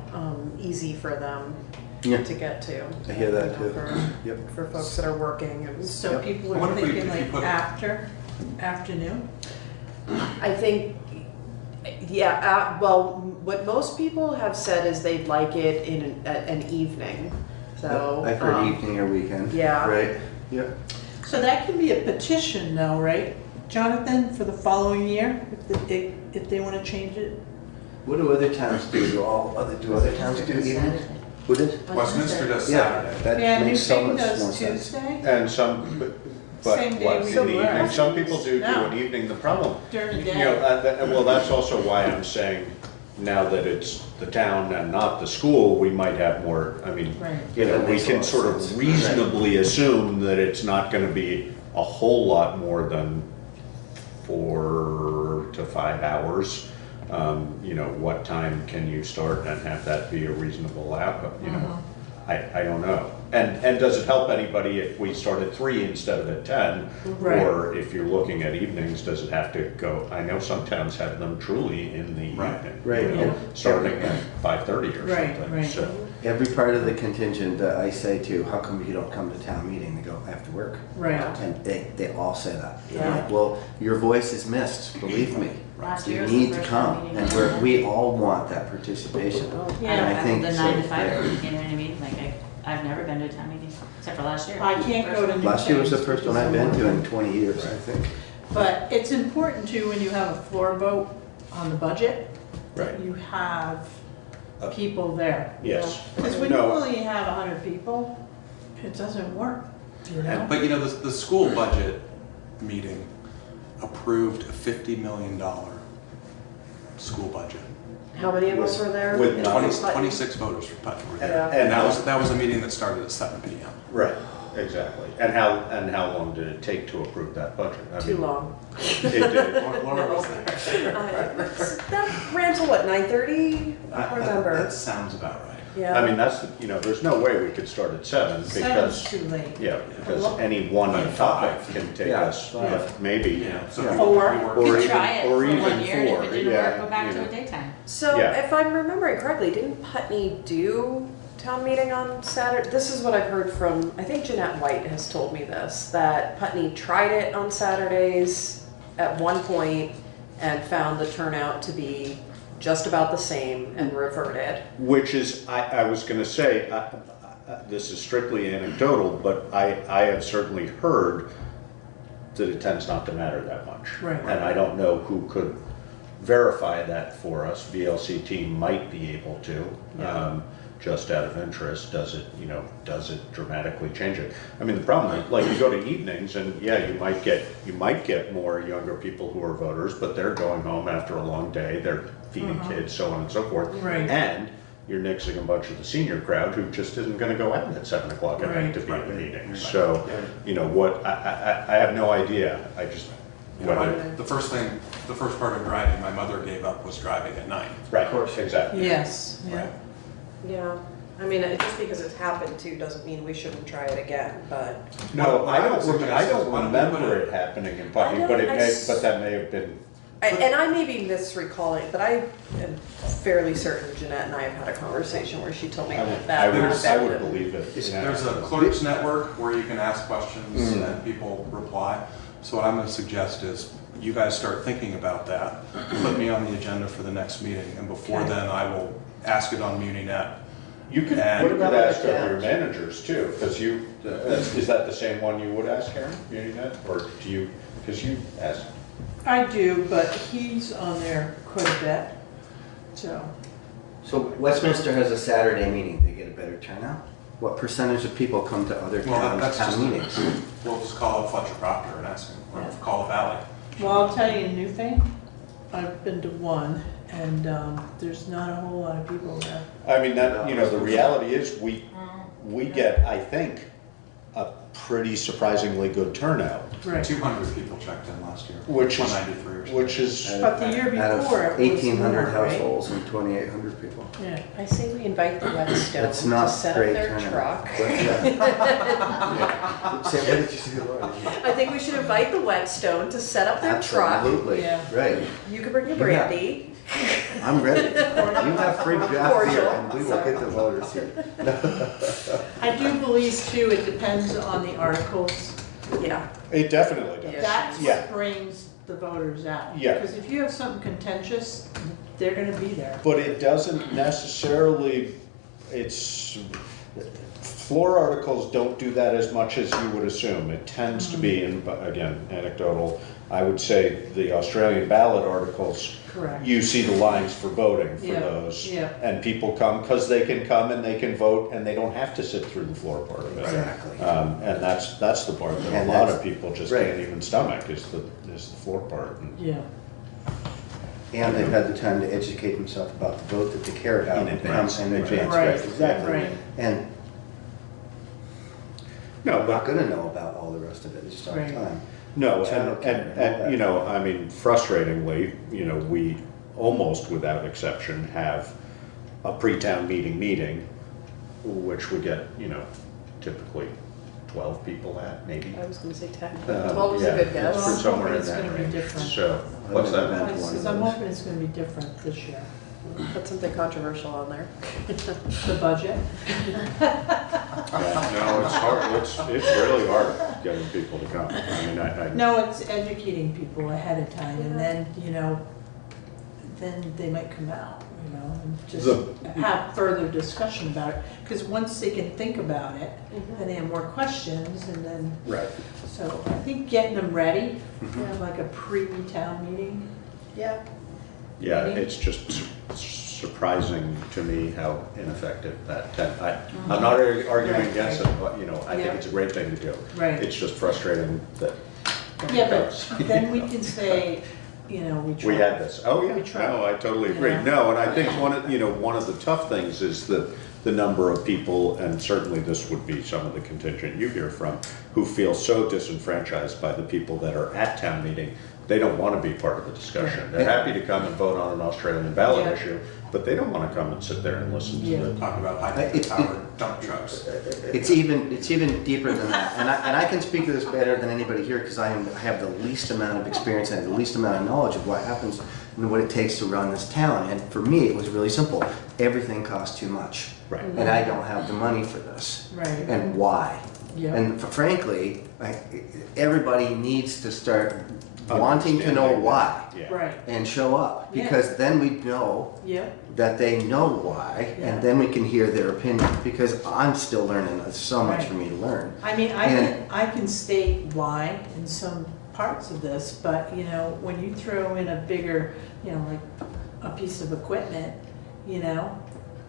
easy for them to get to. I hear that too. For folks that are working and. So people are thinking like afternoon? I think, well, what most people have said is they'd like it in an evening, so. I've heard evening or weekend. Yeah. Right, yep. So that can be a petition though, right, Jonathan, for the following year, if they want to change it? What do other towns do? Do other towns do evening? Would it? Westminster does Yeah, Saturday. that makes so much more does sense. Tuesday? and some, but Same day what, we in do the evening, ours. some people do No. an evening, the problem. During the You know, day. well, that's also why I'm saying, now that it's the town and not the school, we might have more, I mean, Right. you know, That we makes a can lot of sort sense. of reasonably assume that it's not gonna be a whole lot more than 4 to 5 hours. You know, what time can you start and have that be a reasonable outcome, you know? I don't know. And does it help anybody if we start at 3 instead of at 10? Right. Or if you're looking at evenings, does it have to go, I know some towns have them truly in the evening. Right. You know, starting at 5:30 or Right, something, right. so. Every part of the contingent that I say to, how come you don't come to town meeting? They go, I have to work. Right. And they all say that. They're Yeah. like, well, your voice is missed, believe me. Last You year was the need to first come, town meeting. and we all want that participation. Yeah, And I think the so, 9 to 5, yeah. you know what I mean? Like, I've never been to a town meeting, except for last year. I can't go to New Last year was the Things first one because I've been I'm to in working. 20 years, I think. But it's important too, when you have a floor vote on the budget, that Right. you have people there. Yes. Because when you No. only have 100 people, it doesn't work, you know? But you know, the school budget meeting approved a $50 million school budget. How many of us were there? With 26 voters were there. Yeah. And that was a meeting that started at 7 p.m. Right, exactly. And how long did it take to approve that budget? I Too mean, long. It did. Laura was there. That ran till what, 9:30? I don't remember. That sounds about right. Yeah. I mean, that's, you know, there's no way we could start at 7 Seven's because, too late. yeah, because any one But topic 5. can take Yeah, us, 5. maybe, Yeah, so Yeah. people Or- we work- or You even, try it or for even 1 year, and 4. if it didn't yeah, work, go back you to know. a daytime. So Yeah. if I'm remembering correctly, didn't Putney do town meeting on Saturday? This is what I've heard from, I think Jeanette White has told me this, that Putney tried it on Saturdays at one point and found the turnout to be just about the same and reverted. Which is, I was going to say, this is strictly anecdotal, but I have certainly heard that it tends not to matter that much. Right. And I don't know who could verify that for us. VLCT might be able to, just out of interest. Does it dramatically change it? I mean, the problem is, like, you go to evenings and yeah, you might get more younger people who are voters, but they're going home after a long day, they're feeding kids, so on and so forth. Right. And you're nixing a bunch of the senior crowd who just isn't going to go out at 7 o'clock at night to be at the meeting. So, I have no idea. I just, the first part of driving my mother gave up was driving at night. Right, of course, exactly. Yes, yeah. Right. Yeah, I mean, just because it's happened too doesn't mean we shouldn't try it again, but. No, I don't remember it happening in Putney, but that may have been. And I may be misrecalling, but I am fairly certain Jeanette and I have had a conversation where she told me that I would happened. believe it. There's a clerks network where you can ask questions and people reply. So what I'm going to suggest is you guys start thinking about that. Put me on the agenda for the next meeting, and before then I will ask it on MuniNet. You could ask of your managers too, because is that the same one you would ask, Karen, MuniNet, or do you? Because you asked. I do, but he's on there quite a bit, so. So Westminster has a Saturday meeting, they get a better turnout? What percentage of people come to other town meetings? We'll just call up Fletcher Proctor and ask him, or call the Valley. Well, I'll tell you a new thing. I've been to one, and there's not a whole lot of people there. I mean, the reality is we get, I think, a pretty surprisingly good turnout. Right. 200 people checked in last year. Which 193 or something. Which is. But the year before, it was 1,800 more, right? households and 2,800 people. Yeah. I say we invite the Whetstone That's not to set up great their turnout. truck. Say, where did you see the Lord? I think we should invite the Whetstone to set up their truck. Absolutely, right. You can bring your brandy. I'm ready. You have free draft beer and we will Sorry. get the voters here. I do believe too, it depends on the articles. Yeah. It definitely does. That's Yeah. what brings the voters out. Yeah. Because if you have something contentious, they're gonna be there. But it doesn't necessarily, floor articles don't do that as much as you would assume. It tends to be, and again, anecdotal, I would say the Australian ballot articles, Correct. you see the lines for voting for Yeah, those. yeah. And people come because they can come and they can vote and they don't have to sit through the floor part of it. Exactly. And that's the part that And a lot that's- of people just right. can't even stomach is the floor part. Yeah. And they've had the time to educate themselves about the vote that they care about. In advance. In advance, Right, right, exactly. right. And No, we're not gonna know about all the rest of it, it's just our Right. time. No, Child care and all and that. I mean, frustratingly, we almost without exception have a pre-town meeting, which we get, typically 12 people at, maybe. I was gonna say 10. Uh, 12 is yeah, a good it's guess. Well, I'm somewhere hoping in it's that gonna be range. different. So, what's that? I've been to one of I'm those. hoping it's gonna be different this year. Put something controversial on there. The budget. No, it's hard, it's really hard getting people to come. I mean, I No, it's educating people ahead of time, and then, then they might come out, and just have further discussion about it. Because once they can think about it, then they have more questions, and then, right. so I think getting them ready, like a pre-town meeting. Yeah. Yeah, Meeting. it's just surprising to me how ineffective I'm not arguing Right, against right. it, but, I think Yeah. it's a great thing to do. Right. It's just frustrating that. Yeah, it but goes. then we can say, we tried. We had this. Oh, yeah. We tried. No, I totally agree. Yeah. No, and I think one of the tough things is the number of people, and certainly this would be some of the contingent you hear from, who feel so disenfranchised by the people that are at town meeting. They don't want to be part of the discussion. They're happy to come and vote on an Australian ballot Yeah. issue, but they don't want to come and sit there and listen to the. Talk about high-powered dump trucks. It's even deeper than that, and I can speak to this better than anybody here because I have the least amount of experience and the least amount of knowledge of what happens and what it takes to run this town. And for me, it was really simple. Everything costs too much. Right. And I don't have the money for this. Right. And why? Yeah. And frankly, everybody needs to start wanting to know why. Yeah. Right. And show up, Yeah. because then we know Yeah. that they know why, Yeah. and then we can hear their opinion, because I'm still learning. There's so much for me to learn. I mean, And- I can state why in some parts of this, but you know, when you throw in a bigger, you know, like a piece of equipment, you know.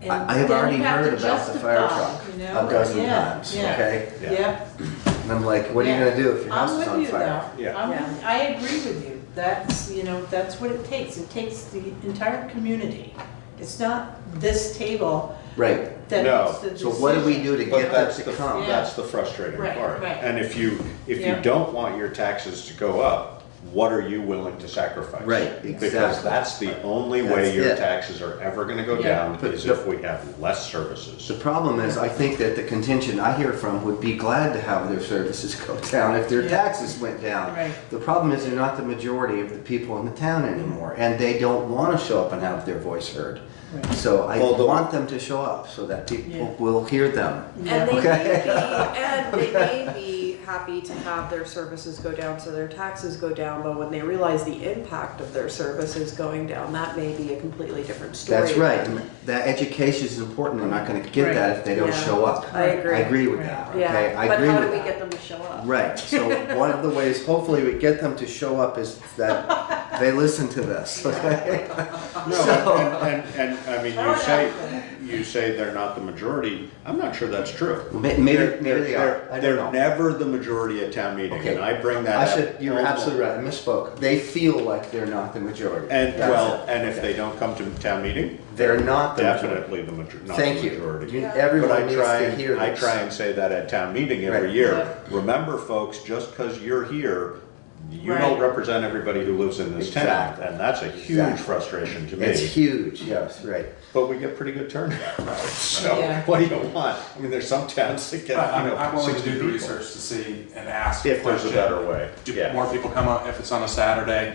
and I have then already you have heard to about the fire justify, truck you know? a dozen Yeah, times, yeah, okay? Yeah. And I'm like, what are you Yeah. gonna do if your house is I'm on with you fire? though. I agree with you. That's, you know, that's what it takes. It takes the entire community. It's not this table Right. that No. makes the decision. So what do we do to But get them that's to the, come? that's the frustrating Right, part. right. And if you Yeah. don't want your taxes to go up, what are you willing to sacrifice? Right, Because exactly. that's the only way That's your it. taxes are ever gonna go Yeah. down, is if we have less services. The problem is, I think that the contingent I hear from would be glad to have their services go down if their taxes went down. Right. The problem is they're not the majority of the people in the town anymore, and they don't want to show up and have their voice heard. Right. So I Although- want them to show up so that people Yeah. will hear them. And they Okay. may be happy to have their services go down so their taxes go down, but when they realize the impact of their services going down, that may be a completely different story. That's right, and that education is important. They're not going to get Right. that if they don't Yeah. show up. I agree. I agree with Right. that, Yeah, okay? I but agree how with do we that. get them to show up? Right, so one of the ways, hopefully we get them to show up is that they listen to this, okay? No, So- and, I mean, you say they're not the majority, I'm not sure that's true. Maybe They're- they are, I don't They're know. never the majority at town meeting, Okay. and I bring that I up. should, you're almost- absolutely right, I misspoke. They feel like they're not the majority. And, That's well, it. and if Okay. they don't come to town meeting, They're not the majority. definitely the not Thank the you. majority. You- But Everyone I needs try to hear and, I this. try and say that at town meeting every Right. year. Remember, folks, just because you're here, you Right. don't represent everybody who lives in this town, Exactly. and that's a huge Exactly. frustration to me. It's huge, yes, right. But we get pretty good turnout, so Yeah. what do you want? I mean, there's some towns that get, I'm you know, willing to 60 do the people. research to see and ask. If there's a question. better way, Do yeah. more people come up if it's on a Saturday?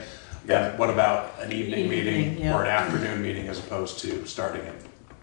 Yeah. And what about an evening meeting Evening, yeah. or an afternoon meeting as opposed to starting at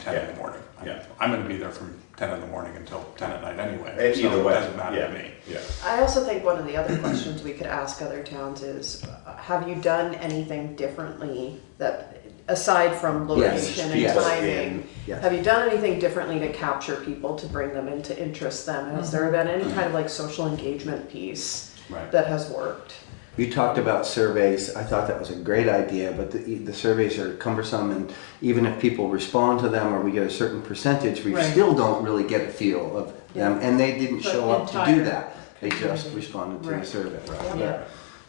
10 in the morning? Yeah. I'm gonna be there from 10 in the morning until 10 at night anyway, Either so it way, doesn't matter yeah, to me. yeah. I also think one of the other questions we could ask other towns is, have you done anything differently that, aside from location and yes, timing, yes. have you done anything differently to capture people, to bring them in, to interest them? Has there been any kind of like social engagement piece Right. that has worked? You talked about surveys. I thought that was a great idea, but the surveys are cumbersome, and even if people respond to them or we get a certain percentage, we Right. still don't really get a feel of them. And they didn't The show up to entire do that. They just community. responded to the Right. survey. Yeah.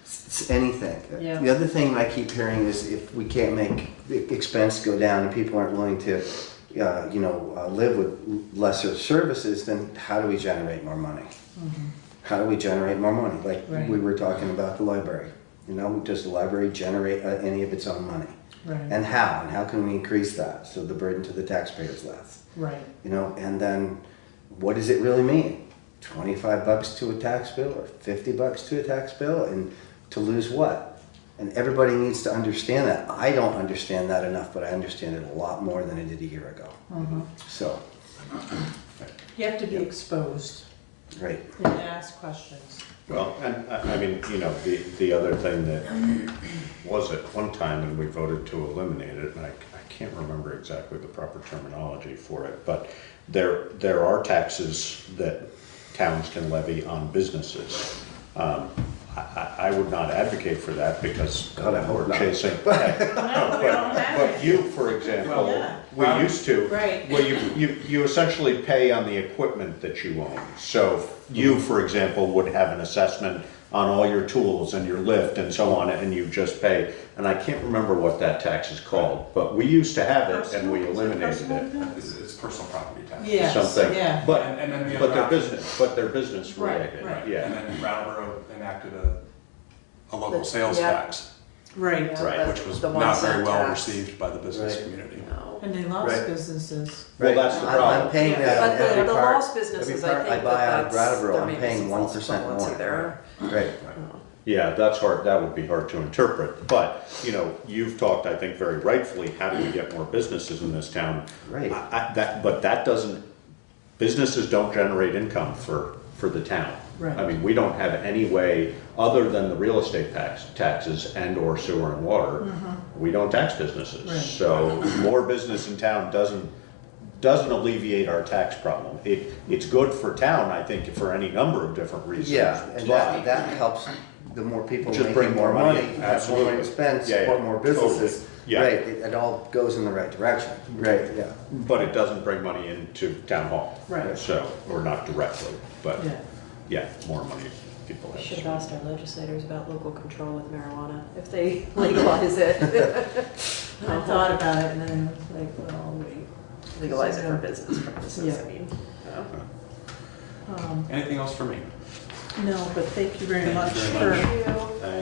It's anything. Yeah. The other thing I keep hearing is if we can't make the expense go down and people aren't willing to, live with lesser services, then how do we generate more money? How do we generate more money? Like Right. we were talking about the library. Does the library generate any of its own money? Right. And how? And how can we increase that so the burden to the taxpayer is less? Right. And then what does it really mean? $25 to a tax bill or $50 to a tax bill, and to lose what? And everybody needs to understand that. I don't understand that enough, but I understand it a lot more than I did a year ago. So, You have to be exposed right. and ask questions. Well, and I mean, the other thing that was at one time, and we voted to eliminate it, and I can't remember exactly the proper terminology for it, but there are taxes that towns can levy on businesses. I would not advocate for that because God, I hope we're not. chasing. No, we don't have But it. you, for example, Yeah. we used to. Right. Well, you essentially pay on the equipment that you own. So you, for example, would have an assessment on all your tools and your lift and so on, and you just pay. And I can't remember what that tax is called, but we used to have it and we eliminated it. It's personal property tax. Yes, Something, yeah. but, And then the but other they're option- business Right, related, right. yeah. And then Brattleboro enacted a local sales Yeah. tax, Right. Yeah, Right. the- which was the not 1 very cent well tax. received by the business Right. community. No. And they lost Right. businesses. Well, that's the problem. I'm paying that on But the- every the part. lost businesses, every I part think I buy that out of that's- Brattleboro, there I'm may be paying some 1% false more. equivalency there. Right. Yeah, that's hard, that would be hard to interpret, but, you know, you've talked, I think very rightfully, how do we get more businesses in this town? Right. But that doesn't, businesses don't generate income for the town. Right. I mean, we don't have any way, other than the real estate taxes and or sewer and water, we don't tax businesses. Right. So more business in town doesn't alleviate our tax problem. It's good for town, I think, for any number of different reasons. Yeah, and but- that helps the more people Just making bring more more money, money, have more money to absolutely. spend, Yeah, support yeah, more businesses. totally. Yeah. Right, it all goes in the right direction. Right, yeah. But it doesn't bring money into town hall. Right. So, or not directly, but Yeah. yeah, more money people We have. should have asked our legislators about local control with marijuana, if they legalize it. I thought about it and then I was like, well, wait. Legalize it for business purposes, I mean. Anything else for me? No, but thank you very much Thank you for. very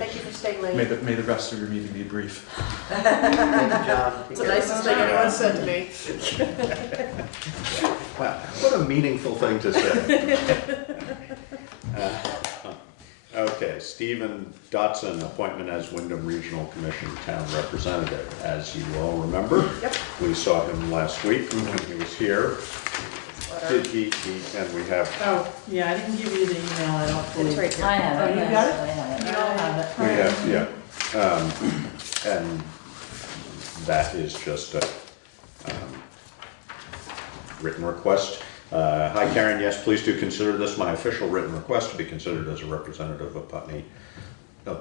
Thank you for staying late. May the rest of your meeting be brief. Thank you, John. It's the nicest thing anyone said to me. Wow, what a meaningful thing to say. Okay, Stephen Dotson, appointment as Wyndham Regional Commission Town Representative. As you all remember, we saw him last week when he was here. Did he, and we have, Oh, yeah, I didn't give you the email, I don't believe. right here. I have it. Oh, you yes, got it? I have it. You all have it. we have, yeah. And that is just a written request. Hi Karen, yes, please do consider this my official written request to be considered as a representative of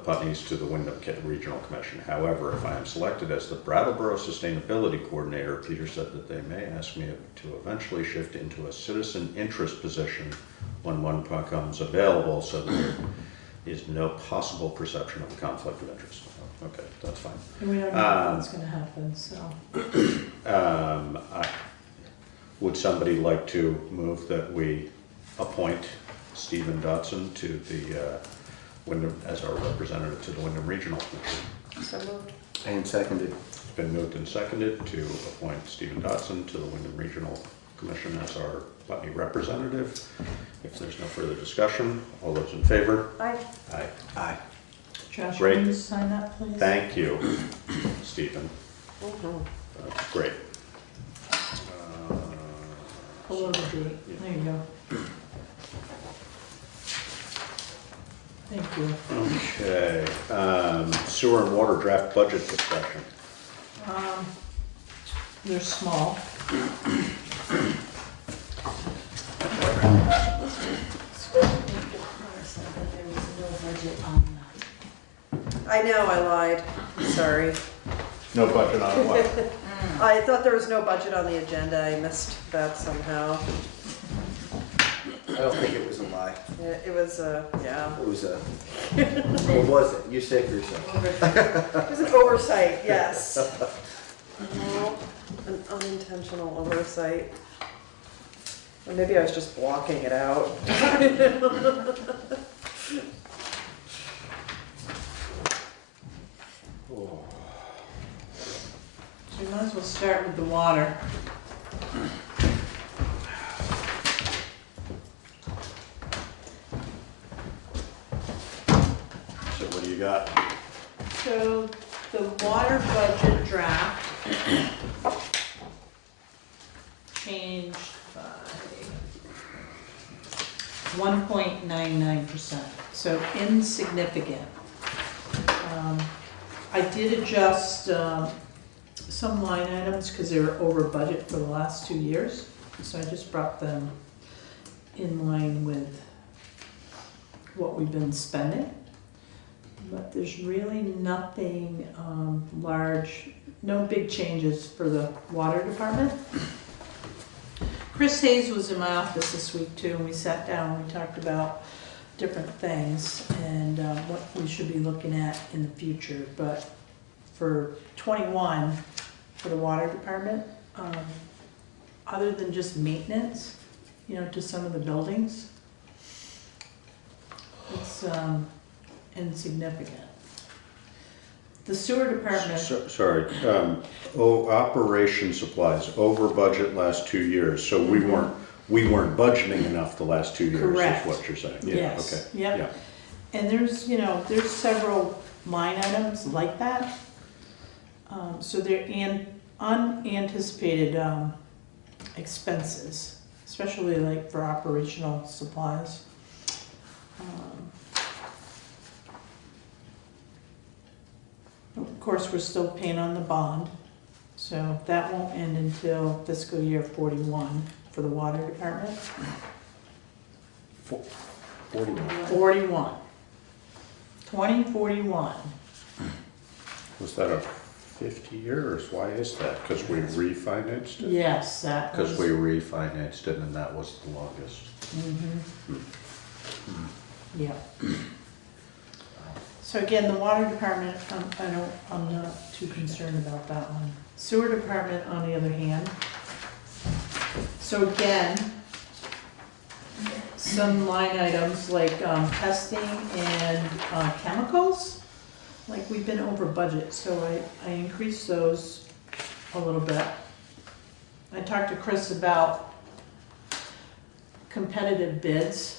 Putney's to the Wyndham Regional Commission. However, if I am selected as the Brattleboro Sustainability Coordinator, Peter said that they may ask me to eventually shift into a citizen interest position when one becomes available, so that there is no possible perception of a conflict of interest. Okay, that's fine. And we don't know what's gonna happen, so. Would somebody like to move that we appoint Stephen Dotson to the Wyndham, as our representative to the Wyndham Regional Commission? So moved. And seconded. It's been moved and seconded to appoint Stephen Dotson to the Wyndham Regional Commission as our Putney representative. If there's no further discussion, all those in favor? Aye. Aye. Aye. Josh, Great. will you sign that, please? Thank you, Stephen. That's great. Below the date, there you go. Thank you. Okay, sewer and water draft budget discussion. They're small. I know, I lied, sorry. No budget on what? I thought there was no budget on the agenda, I missed that somehow. I don't think it was a lie. It was, yeah. It was a, what was it? You say for yourself. It was an oversight, yes. No, an unintentional oversight. Or maybe I was just blocking it out. So we might as well start with the water. So what do you got? So the water budget draft changed by 1.99%, so insignificant. I did adjust some line items because they were over budget for the last 2 years, so I just brought them in line with what we've been spending. But there's really nothing large, no big changes for the water department. Chris Hayes was in my office this week too, and we sat down and we talked about different things and what we should be looking at in the future. But for 21, for the water department, other than just maintenance, you know, to some of the buildings, it's insignificant. The sewer department. Sorry, operation supplies, over budget last 2 years, so we weren't budgeting enough the last 2 years, Correct. is what you're saying? Yeah, Yes. okay. Yep. Yeah. And there's, you know, there's several line items like that. So they're unanticipated expenses, especially like for operational supplies. Of course, we're still paying on the bond, so that won't end until fiscal year 41 for the water department. 41. 41. 2041. Was that a 50 years? Why is that? Because we refinanced it? Yes, that was. Because we refinanced it and that was the longest. Yeah. So again, the water department, I'm not too concerned about that one. Sewer department, on the other hand. So again, some line items like testing and chemicals, like we've been over budget, so I increased those a little bit. I talked to Chris about competitive bids.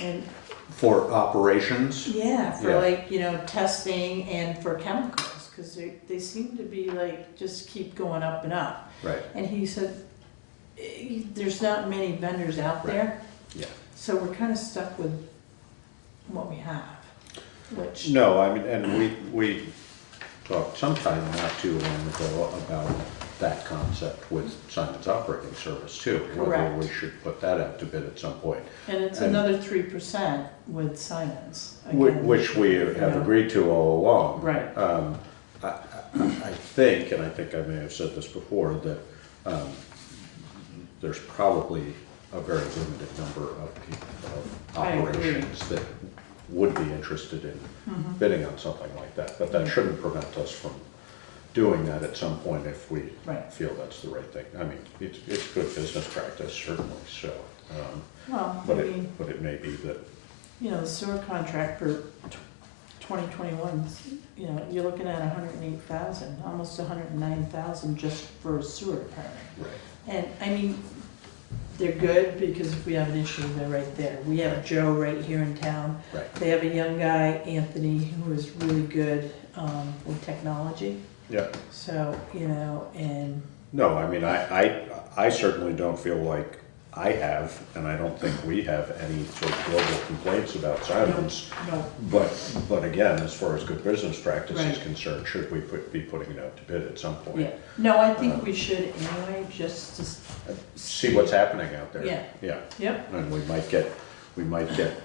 And For operations? yeah, for Yeah. like, you know, testing and for chemicals, because they seem to be like, just keep going up and up. Right. And he said, there's not many vendors out there. Yeah. So we're kind of stuck with what we have, which. No, I mean, and we talked sometime not too long ago about that concept with Simon's Operating Service too. Whether Correct. we should put that out to bid at some point. And it's another 3% with Simon's. Which we have agreed to all along. Right. I think, and I think I may have said this before, that there's probably a very limited number of people, of operations that would be interested in bidding on something like that. But that shouldn't prevent us from doing that at some point if we feel that's the right thing. I mean, it's good business practice, certainly, so. Well, but I mean, it may be that. You know, the sewer contract for 2021, you know, you're looking at 108,000, almost 109,000 just for a sewer department. Right. And I mean, they're good because if we have an issue, they're right there. We have Joe right here in town. Right. They have a young guy, Anthony, who is really good with technology. Yeah. So, you know, and. No, I mean, I certainly don't feel like I have, and I don't think we have any sort of global complaints about Simon's. No. But again, as far as good business practice is Right. concerned, should we be putting it out to bid at some point? Yeah. No, I think we should anyway, just to. See what's happening out there. Yeah. Yeah. Yep. And we might get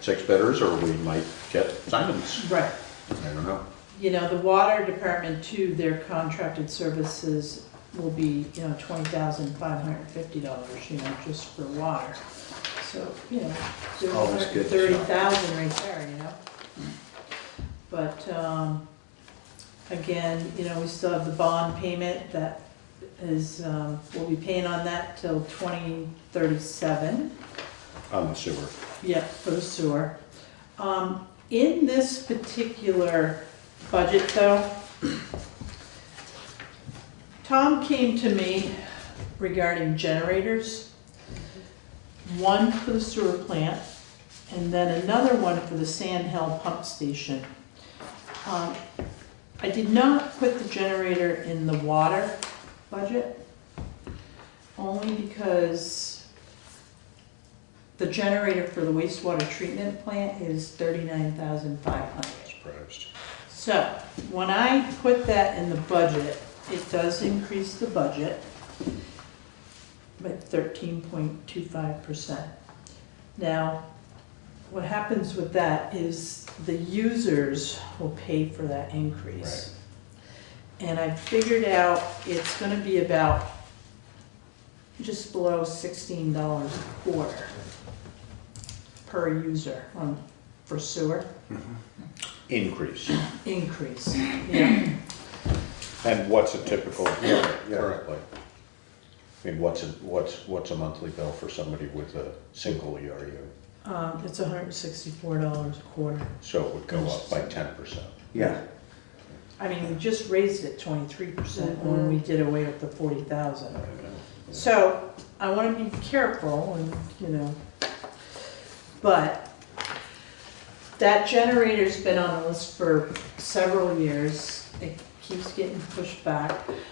6 bidders, or we might get Simon's. Right. I don't know. You know, the water department too, their contracted services will be, you know, $20,550, you know, just for water. So, you know, there's Always good. 30,000 right there, you know? But, again, you know, we still have the bond payment that is, we'll be paying on that till 2037. On the sewer. Yeah, for the sewer. In this particular budget though, Tom came to me regarding generators. One for the sewer plant, and then another one for the Sandhill pump station. I did not put the generator in the water budget, only because the generator for the wastewater treatment plant is $39,500. Surprised. So, when I put that in the budget, it does increase the budget by 13.25%. Now, what happens with that is the users will pay for that increase. Right. And I figured out it's gonna be about just below $16 a quarter per user for sewer. Increase. Increase, yeah. And what's a typical, currently? I mean, what's a monthly bill for somebody with a single ERU? It's $164 a quarter. So it would go up by 10%. Yeah. I mean, we just raised it 23% when we did away with the 40,000. So I want to be careful and, you know, but that generator's been on the list for several years. It keeps getting pushed back.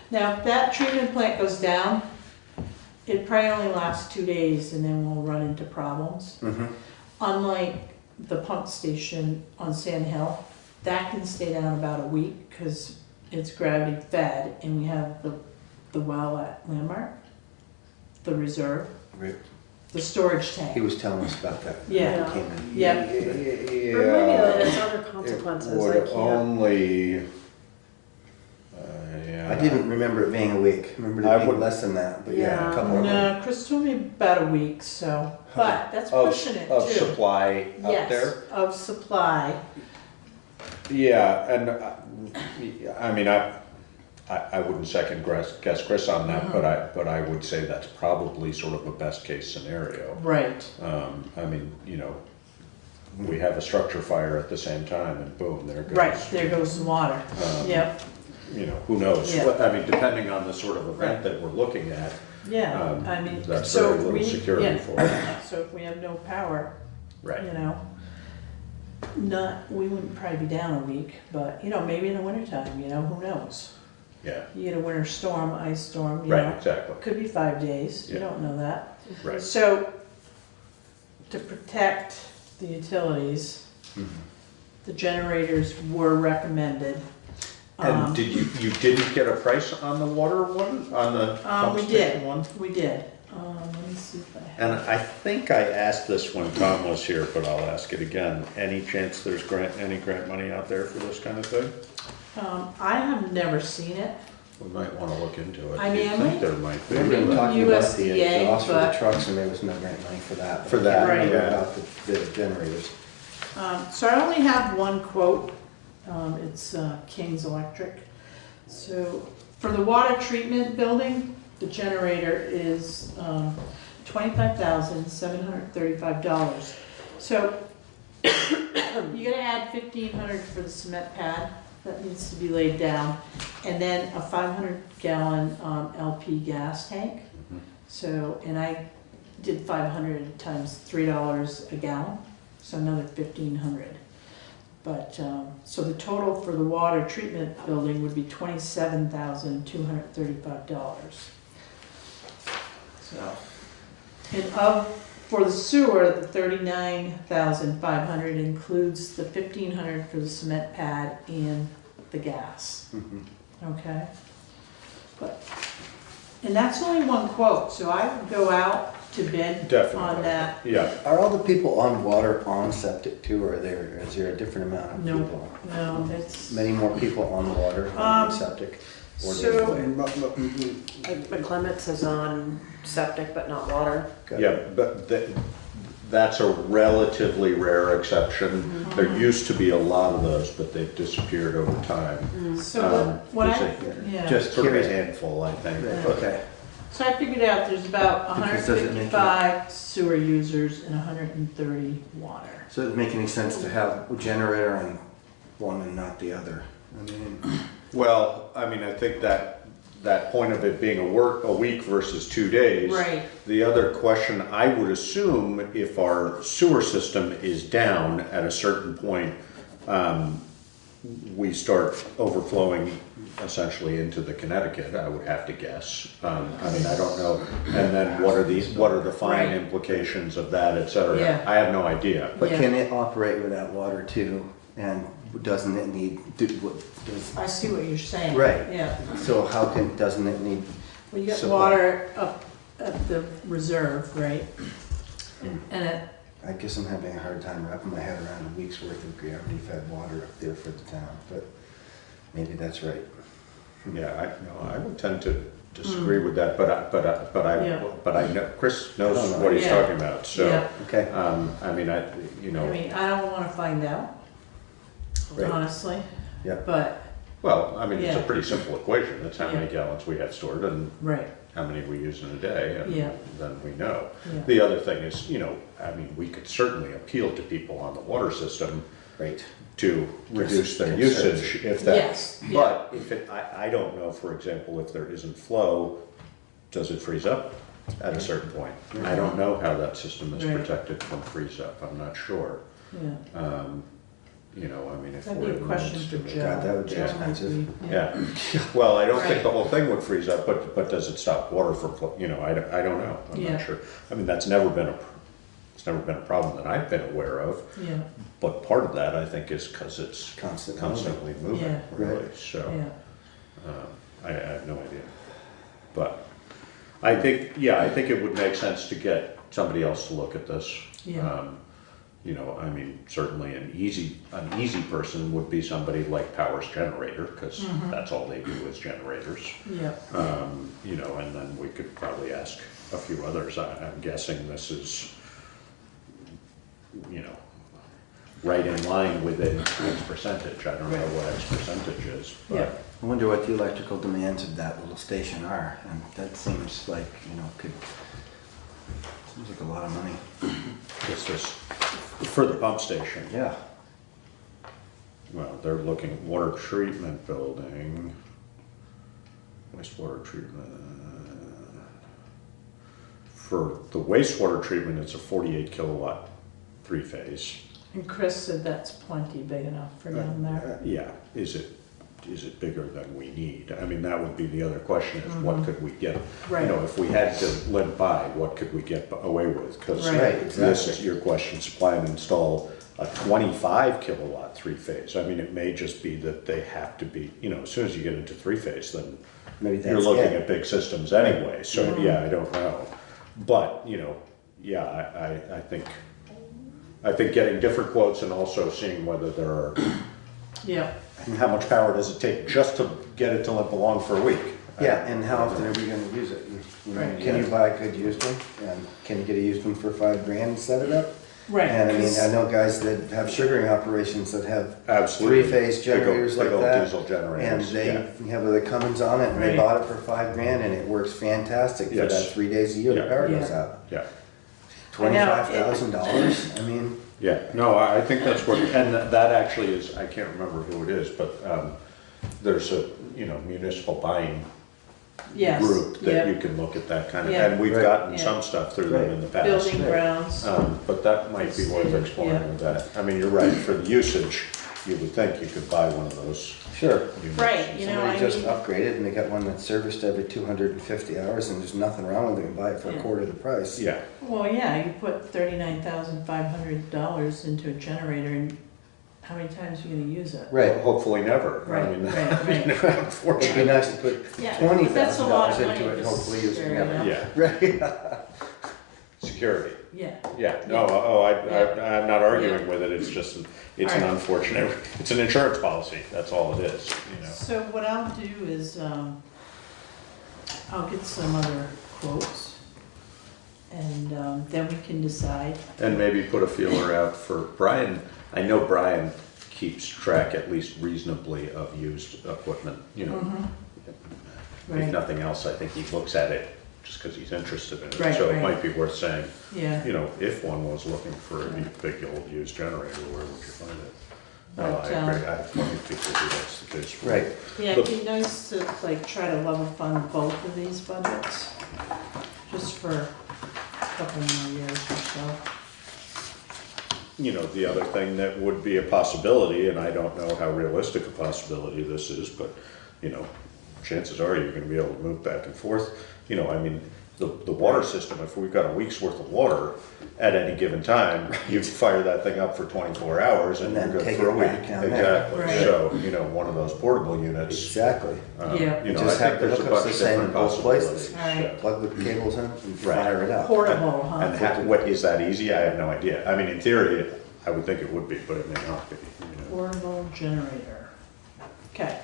Now, if that treatment plant goes down, it probably only lasts 2 days and then we'll run into problems. Mm-hmm. Unlike the pump station on Sand Hill, that can stay down about a week because it's gravity fed, and we have the well at Landmark, the reserve, Right. the storage tank. He was telling us about that. Yeah. He came in. Yeah. Or maybe that has other consequences. It I would can't. only, I didn't remember it being a week. I remember it being less than that, but yeah, a couple of them. No, Chris told me about a week, so, but that's pushing it too. of supply up Yes, there. of supply. Yeah, and I mean, I wouldn't second guess Chris on that, but I would say that's probably sort of a best case scenario. Right. I mean, you know, we have a structure fire at the same time, and boom, there goes. Right, there goes the water. Yep. You know, who knows? Yeah. I mean, depending on the sort of event that we're looking at. Yeah, I mean, That's so very little security for it. So if we have no power, Right. you know, we wouldn't probably be down a week, but, you know, maybe in the wintertime, you know, who knows? Yeah. You get a winter storm, ice storm, you Right, know. exactly. Could be 5 days, you Yeah. don't know that. Right. So, to protect the utilities, the generators were recommended. And did you didn't get a price on the water one, on the pump We station did, one? we did. Let me see if I have. And I think I asked this when Tom was here, but I'll ask it again. Any chance there's any grant money out there for this kind of thing? I have never seen it. We might wanna look into it. I mean, I think might- there might be. We were talking about the USDA, exhaust for the but- trucks, and there was no grant money for that. For that, I remember right. about the generators. So I only have one quote. It's King's Electric. So for the water treatment building, the generator is $25,735. So you gotta add $1,500 for the cement pad that needs to be laid down, and then a 500-gallon LP gas tank. So, and I did 500 times $3 a gallon, so another 1,500. But, so the total for the water treatment building would be $27,235. So, and for the sewer, the 39,500 includes the 1,500 for the cement pad and the gas. Okay? But, and that's only one quote, so I would go out to bid on that. Yeah. Are all the people on water on septic too, or is there a different amount of No, people? no, it's. Many more people on water on septic? Or the other way? Like Clements is on septic but not water. Yeah, but that's a relatively rare exception. There used to be a lot of those, but they've disappeared over time. So what it's I, yeah. Just sort of a handful, I think. but- Okay. So I figured out there's about Because does it make 155 sewer users and 130 water. So does it make any sense to have a generator on one and not the other? I mean, Well, I mean, I think that point of it being a week versus 2 days. Right. The other question, I would assume if our sewer system is down at a certain point, we start overflowing essentially into the Connecticut, I would have to guess. I mean, I don't know. And then what are the fine Right. implications of that, et cetera? Yeah. I have no idea. but Yeah. can it operate without water too? And doesn't it need, I see what you're saying. right. Yeah. So doesn't it need Well, you got supply? water up at the reserve, right? And it, I guess I'm having a hard time wrapping my head around a week's worth of gravity-fed water up there for the town, but maybe that's right. Yeah, I would tend to disagree with that, but I know, Chris knows I don't know. what he's Yeah. talking about, so. Yeah. Okay. I mean, I mean, I don't wanna find out, Right. honestly. Yeah. But, well, I mean, it's a Yeah. pretty simple equation. It's how many Yeah. gallons we have stored and right, how many we use in a day, and Yeah. then we know. Yeah. The other thing is, I mean, we could certainly appeal to people on the water system Right. to reduce their Concerns. usage if that. Yes, yeah. But if I don't know, for example, if there isn't flow, does it freeze up at a certain point? I don't know how that system is Right. protected from freeze up. I'm not sure. yeah. you know, I mean, if That'd we're be a in question the for midst of Joe. it. God, that would be Joe expensive. might be- Yeah, well, I don't think Right. the whole thing would freeze up, but does it stop water from, you know, I don't know, I'm Yeah. not sure. I mean, it's never been a problem that I've been aware of, Yeah, but part of that, I think, is because it's Constantly constantly moving, Yeah. really, Right. so. yeah. I have no idea. But I think it would make sense to get somebody else to look at this. Yeah. You know, I mean, certainly an easy person would be somebody like Powers Generator, because that's all they do is generators. Yeah. You know, and then we could probably ask a few others. I'm guessing this is, you know, right in line with X percentage. I don't know what X percentage is, but. Yeah. I wonder what the electrical demands of that little station are, and that seems like, you know, seems like a lot of money. This is for the pump station. Yeah. Well, they're looking at water treatment building, wastewater treatment. For the wastewater treatment, it's a 48 kilowatt, 3-phase. And Chris said that's plenty big enough for down there. Yeah, is it bigger than we need? I mean, that would be the other question, is what could we get? Right. You know, if we had to limp by, what could we get away with? Because Right. this is your question, supply and install a 25 kilowatt 3-phase. I mean, it may just be that they have to be, you know, as soon as you get into 3-phase, then Maybe that's you're looking it. at big systems anyway, so yeah, I don't know. But, you know, yeah, I think getting different quotes and also seeing whether there are, Yeah. and how much power does it take just to get it to limp along for a week? Yeah, and how often are we gonna use it? You know, Right. can you buy a good used one? And can you get a used one for $5,000 and set it up? Right. And I mean, 'cause- I know guys that have sugaring operations that have Absolutely. 3-phase generators Big like old that. diesel generators, And they yeah. have the Cummins on it, and they Right. bought it for $5,000, and it works fantastic for Yes. that 3 days a year the Yeah. power goes Yeah. out. Yeah, $25,000, I mean, yeah, no, I think that's what, and that actually is, I can't remember who it is, but there's a, you know, municipal buying Yes. group that Yeah. you can look at that kind of, Yeah. and we've Right. gotten Yeah. some stuff through them in the past. Building grounds. But that might be worth exploring Yeah. with that. I mean, you're right, for the usage, you would think you could buy one of those sure. units. Right, you know, Somebody I just mean, upgraded and they got one that's serviced every 250 hours and there's nothing wrong with it, and buy it for a Yeah. quarter the price. Yeah, well, yeah, you put $39,500 into a generator, and how many times are you gonna use it? Right. hopefully never. I Right, mean, right, right. It'd be unfortunately. nice to put Yeah, $20,000 but that's a lot of into money it and to hopefully use it spare, never. you know? Yeah, Right. security. Yeah. Yeah, no, I'm not arguing with it, it's just, it's an Alright. unfortunate, it's an insurance policy, that's all it is, you know. So what I'll do is, I'll get some other quotes, and then we can decide. And maybe put a feeler out for Brian. I know Brian keeps track, at least reasonably, of used equipment, you know. If Right. nothing else, I think he looks at it just because he's interested in it. Right, So it right. might be worth saying, Yeah. you know, if one was looking for a big old used generator, where would you find it? No, I But, agree, I have plenty of people who that's the case. for. Right. Yeah, it'd be nice to like try to level fund both of these budgets, just for a couple more years or so. You know, the other thing that would be a possibility, and I don't know how realistic a possibility this is, but, you know, chances are you're gonna be able to move back and forth. You know, I mean, the water system, if we've got a week's worth of water at any given time, you fire that thing up for 24 hours and And you're then good take for a it week. back down there. Exactly, Right. so, you know, one of those portable units. Exactly. Yeah. You know, I Just think have the there's a hookups bunch the of same in different both places. possibilities. Alright. Plug the cables in and Right. fire it up. Portable, huh? And what, is that easy? I have no idea. I mean, in theory, I would think it would be, but it may not be, you know. Portable generator. Okay.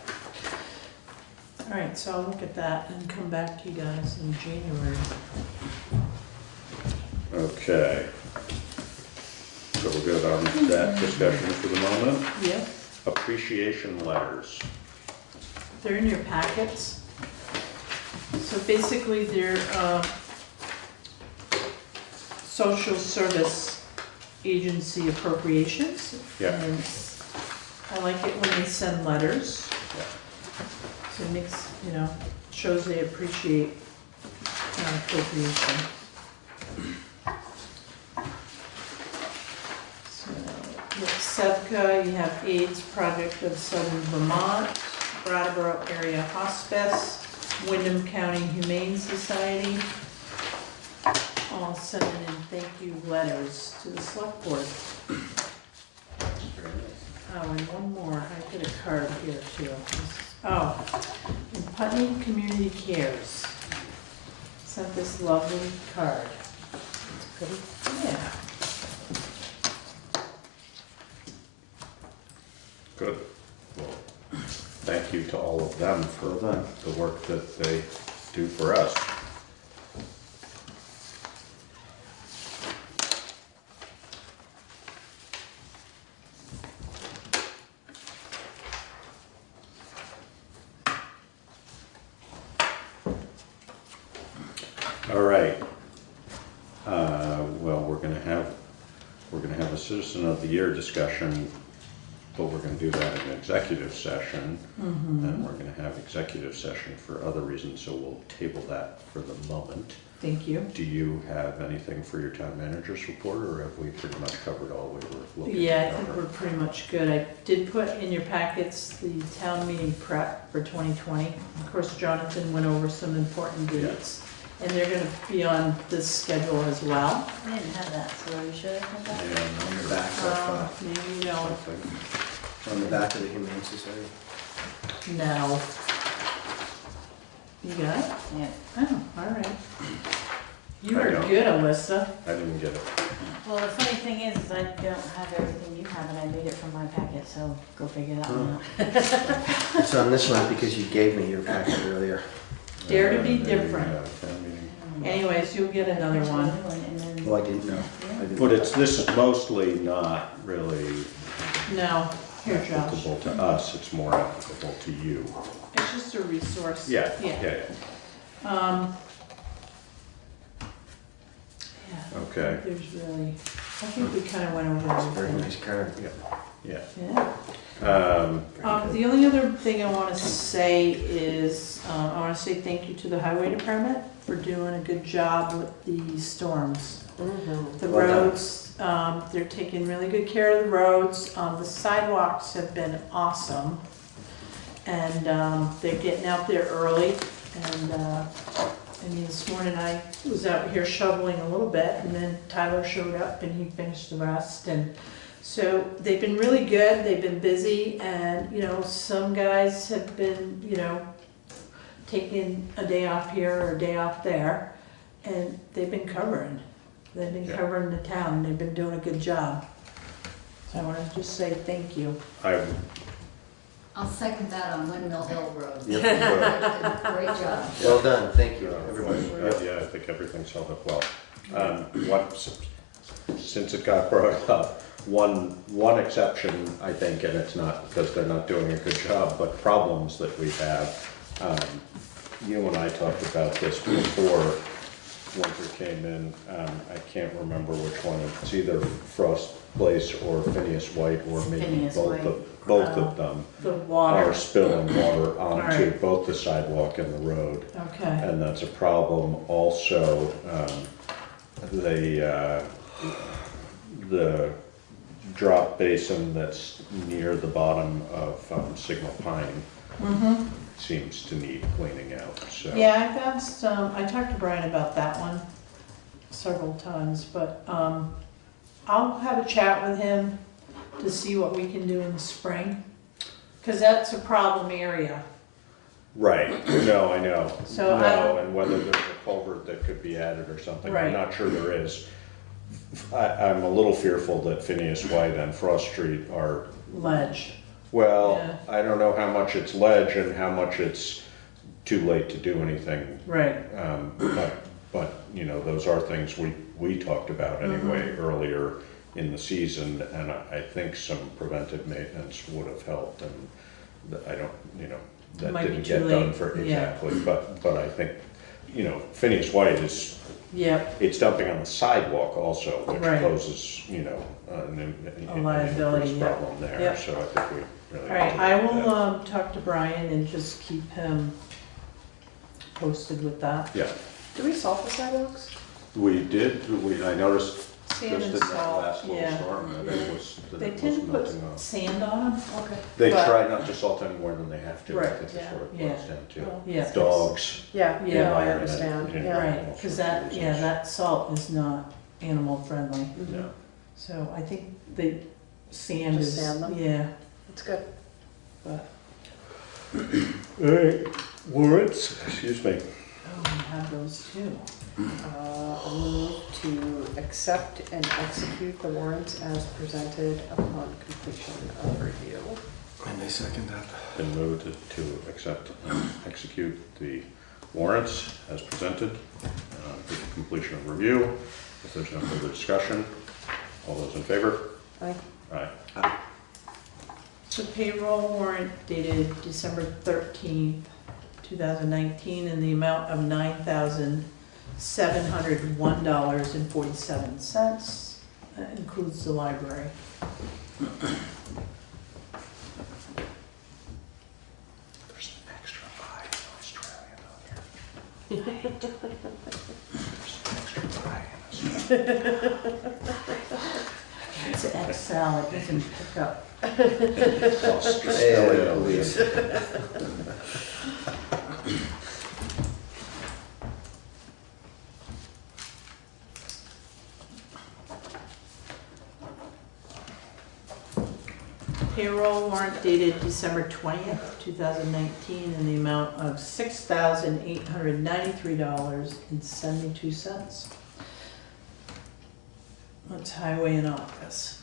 All right, so I'll look at that and come back to you guys in January. Okay. So we're good on that discussion for the moment. Yep, Appreciation letters. they're in your packets. So basically, they're social service agency appropriations. Yeah. And I like it when they send letters. So it makes, you know, shows they appreciate appropriation. So, yes. SEVCA, you have AIDS Project of Southern Vermont, Brattleboro Area Hospice, Wyndham County Humane Society, all sending in thank you letters to the select board. Oh, and one more, I get a card here too. Oh, and Putney Community Cares sent this lovely card. It's pretty, yeah. Good. Well, thank you to all of them for the work that they do for us. All right. Well, we're gonna have a Citizen of the Year discussion, but we're gonna do that in an executive session. And we're gonna have executive session for other reasons, so we'll table that for the moment. Thank you. Do you have anything for your town manager's report, or have we pretty much covered all we were looking Yeah, to I think cover? we're pretty much good. I did put in your packets the town meeting prep for 2020. Of course, Jonathan went over some important dates, and they're gonna be on this schedule as well. I didn't have that, so you should have had that. Yeah, on the back of, Maybe you don't. on the back of the Humane Society. No. You got it? Yeah. Oh, all right. You I were don't. good, Alyssa. I didn't get it. Well, the funny thing is I don't have everything you have, and I made it from my packet, so go figure that one out. It's on this one because you gave me your packet earlier. Dare to be There you different. go, town meeting. Anyways, you'll get another one. And then, Well, I didn't know. I didn't But know. this is mostly not really No, here, Josh. applicable to us, it's more applicable to you. It's just a resource. Yeah. Yeah. Yeah. Okay. There's really, I think we kind of went over It's a very everything. nice card. Yeah. Yeah. The only other thing I want to say is, I want to say thank you to the highway department for doing a good job with the storms. The Well done. roads, they're taking really good care of the roads. The sidewalks have been awesome. And, they're getting out there early. And, I mean, this morning I was out here shoveling a little bit, and then Tyler showed up and he finished the rest. And so they've been really good, they've been busy, and, you know, some guys have been, you know, taking a day off here or a day off there, and they've been covering. They've been Yeah. covering the town, they've been doing a good job. So I want to just say thank you. I'll second that on Windmill Hill Road. Yep. Great job. Well done, thank you, everybody. Yeah, I think everything's held up well. Since it got brought up, one exception, I think, and it's not because they're not doing a good job, but problems that we have. You and I talked about this before winter came in. I can't remember which one. It's either Frost Place or Phineas White, or maybe Phineas both White. of them The water. are spilling water onto Alright. both the sidewalk and the road. Okay. And that's a problem. Also, the drop basin that's near the bottom of Signal Pine seems to need cleaning out, so. Yeah, I've asked, I talked to Brian about that one several times, but, I'll have a chat with him to see what we can do in the spring, cause that's a problem area. Right, no, I know. So No, and whether there's a culvert that could be added or something, Right. I'm not sure there is. I'm a little fearful that Phineas White and Frost Street are, Ledge. well, Yeah. I don't know how much it's ledge and how much it's too late to do anything. Right. But, you know, those are things we talked about anyway earlier in the season, and I think some preventive maintenance would have helped, and I don't, you know, that Might be didn't too get done late, for, yeah. exactly, but I think, you know, Phineas White is, Yep, it's dumping on the sidewalk also, which Right. poses, you know, a liability, increased yeah. problem there, Yep. so I think we really. alright, need to I look at will, talk to Brian and just keep him posted with that. that. Yeah, Do we salt the sidewalks? we did, I noticed Sand Just and in that salt, last little yeah. storm, that it was, that They it tend to was put melting off. sand on them. Okay. They But- try not to salt any more than they have to, I Right, think that's what it yeah. boils down to. Yeah. Dogs. Yeah, Yeah, yeah, I environment, understand, you know, yeah. Right, all because sorts of that, yeah, reasons. that salt is not animal friendly. No. So I think the sand Just is, sand them? yeah, That's good. but, All right, warrants, excuse me. oh, we have those too. I'll move to accept and execute the warrants as presented upon completion of review. And I second that. Been moved to accept and execute the warrants as presented with the completion of review. If there's no further discussion, all those in favor? Aye. Aye. The payroll warrant dated December 13th, 2019, in the amount of $9,701.47. That includes the library. There's an extra I in Australian on here. There's an extra I in Australian. It's Excel, it doesn't pick up. Australia, please. Payroll warrant dated December 20th, 2019, in the amount of $6,893.72. That's highway and office.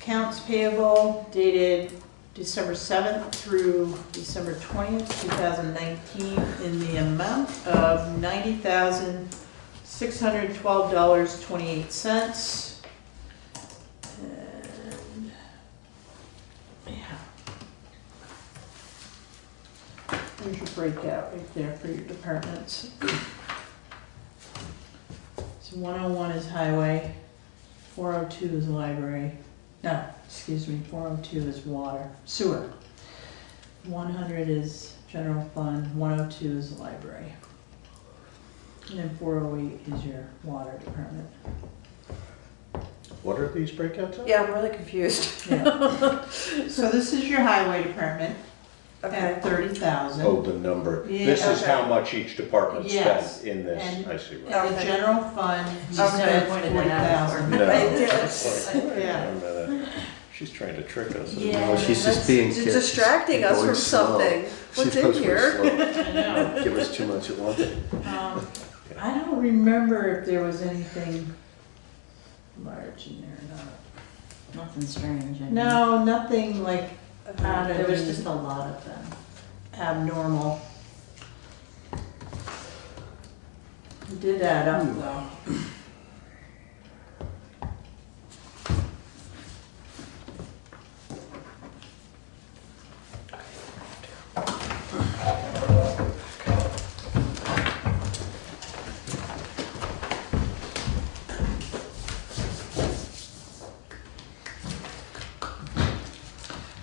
Accounts payable dated December 7th through December 20th, 2019, in the amount of $90,612.28. And, yeah. There's your breakout right there for your departments. So 101 is highway, 402 is library. No, excuse me, 402 is water, sewer. 100 is general fund, 102 is the library. And then 408 is your water department. What are these breakouts of? Yeah, I'm really confused. Yeah. So this is your highway department at 30,000. Oh, the number. Yeah. This is Okay. how much each department Yes. spent in this, And- I see. What And the general fund, you Okay. spent Pointed that out 40,000. No. I did. Yeah. Wait a minute. She's trying to trick us. Yeah. No, she's just being. It's distracting us going from slow. something. She What's in knows we're here? slow. I know. Give us too much at once. I don't remember if there was anything large in there or not. Nothing strange. I mean. No, nothing like out There was of just a lot of them. abnormal. It did add up though.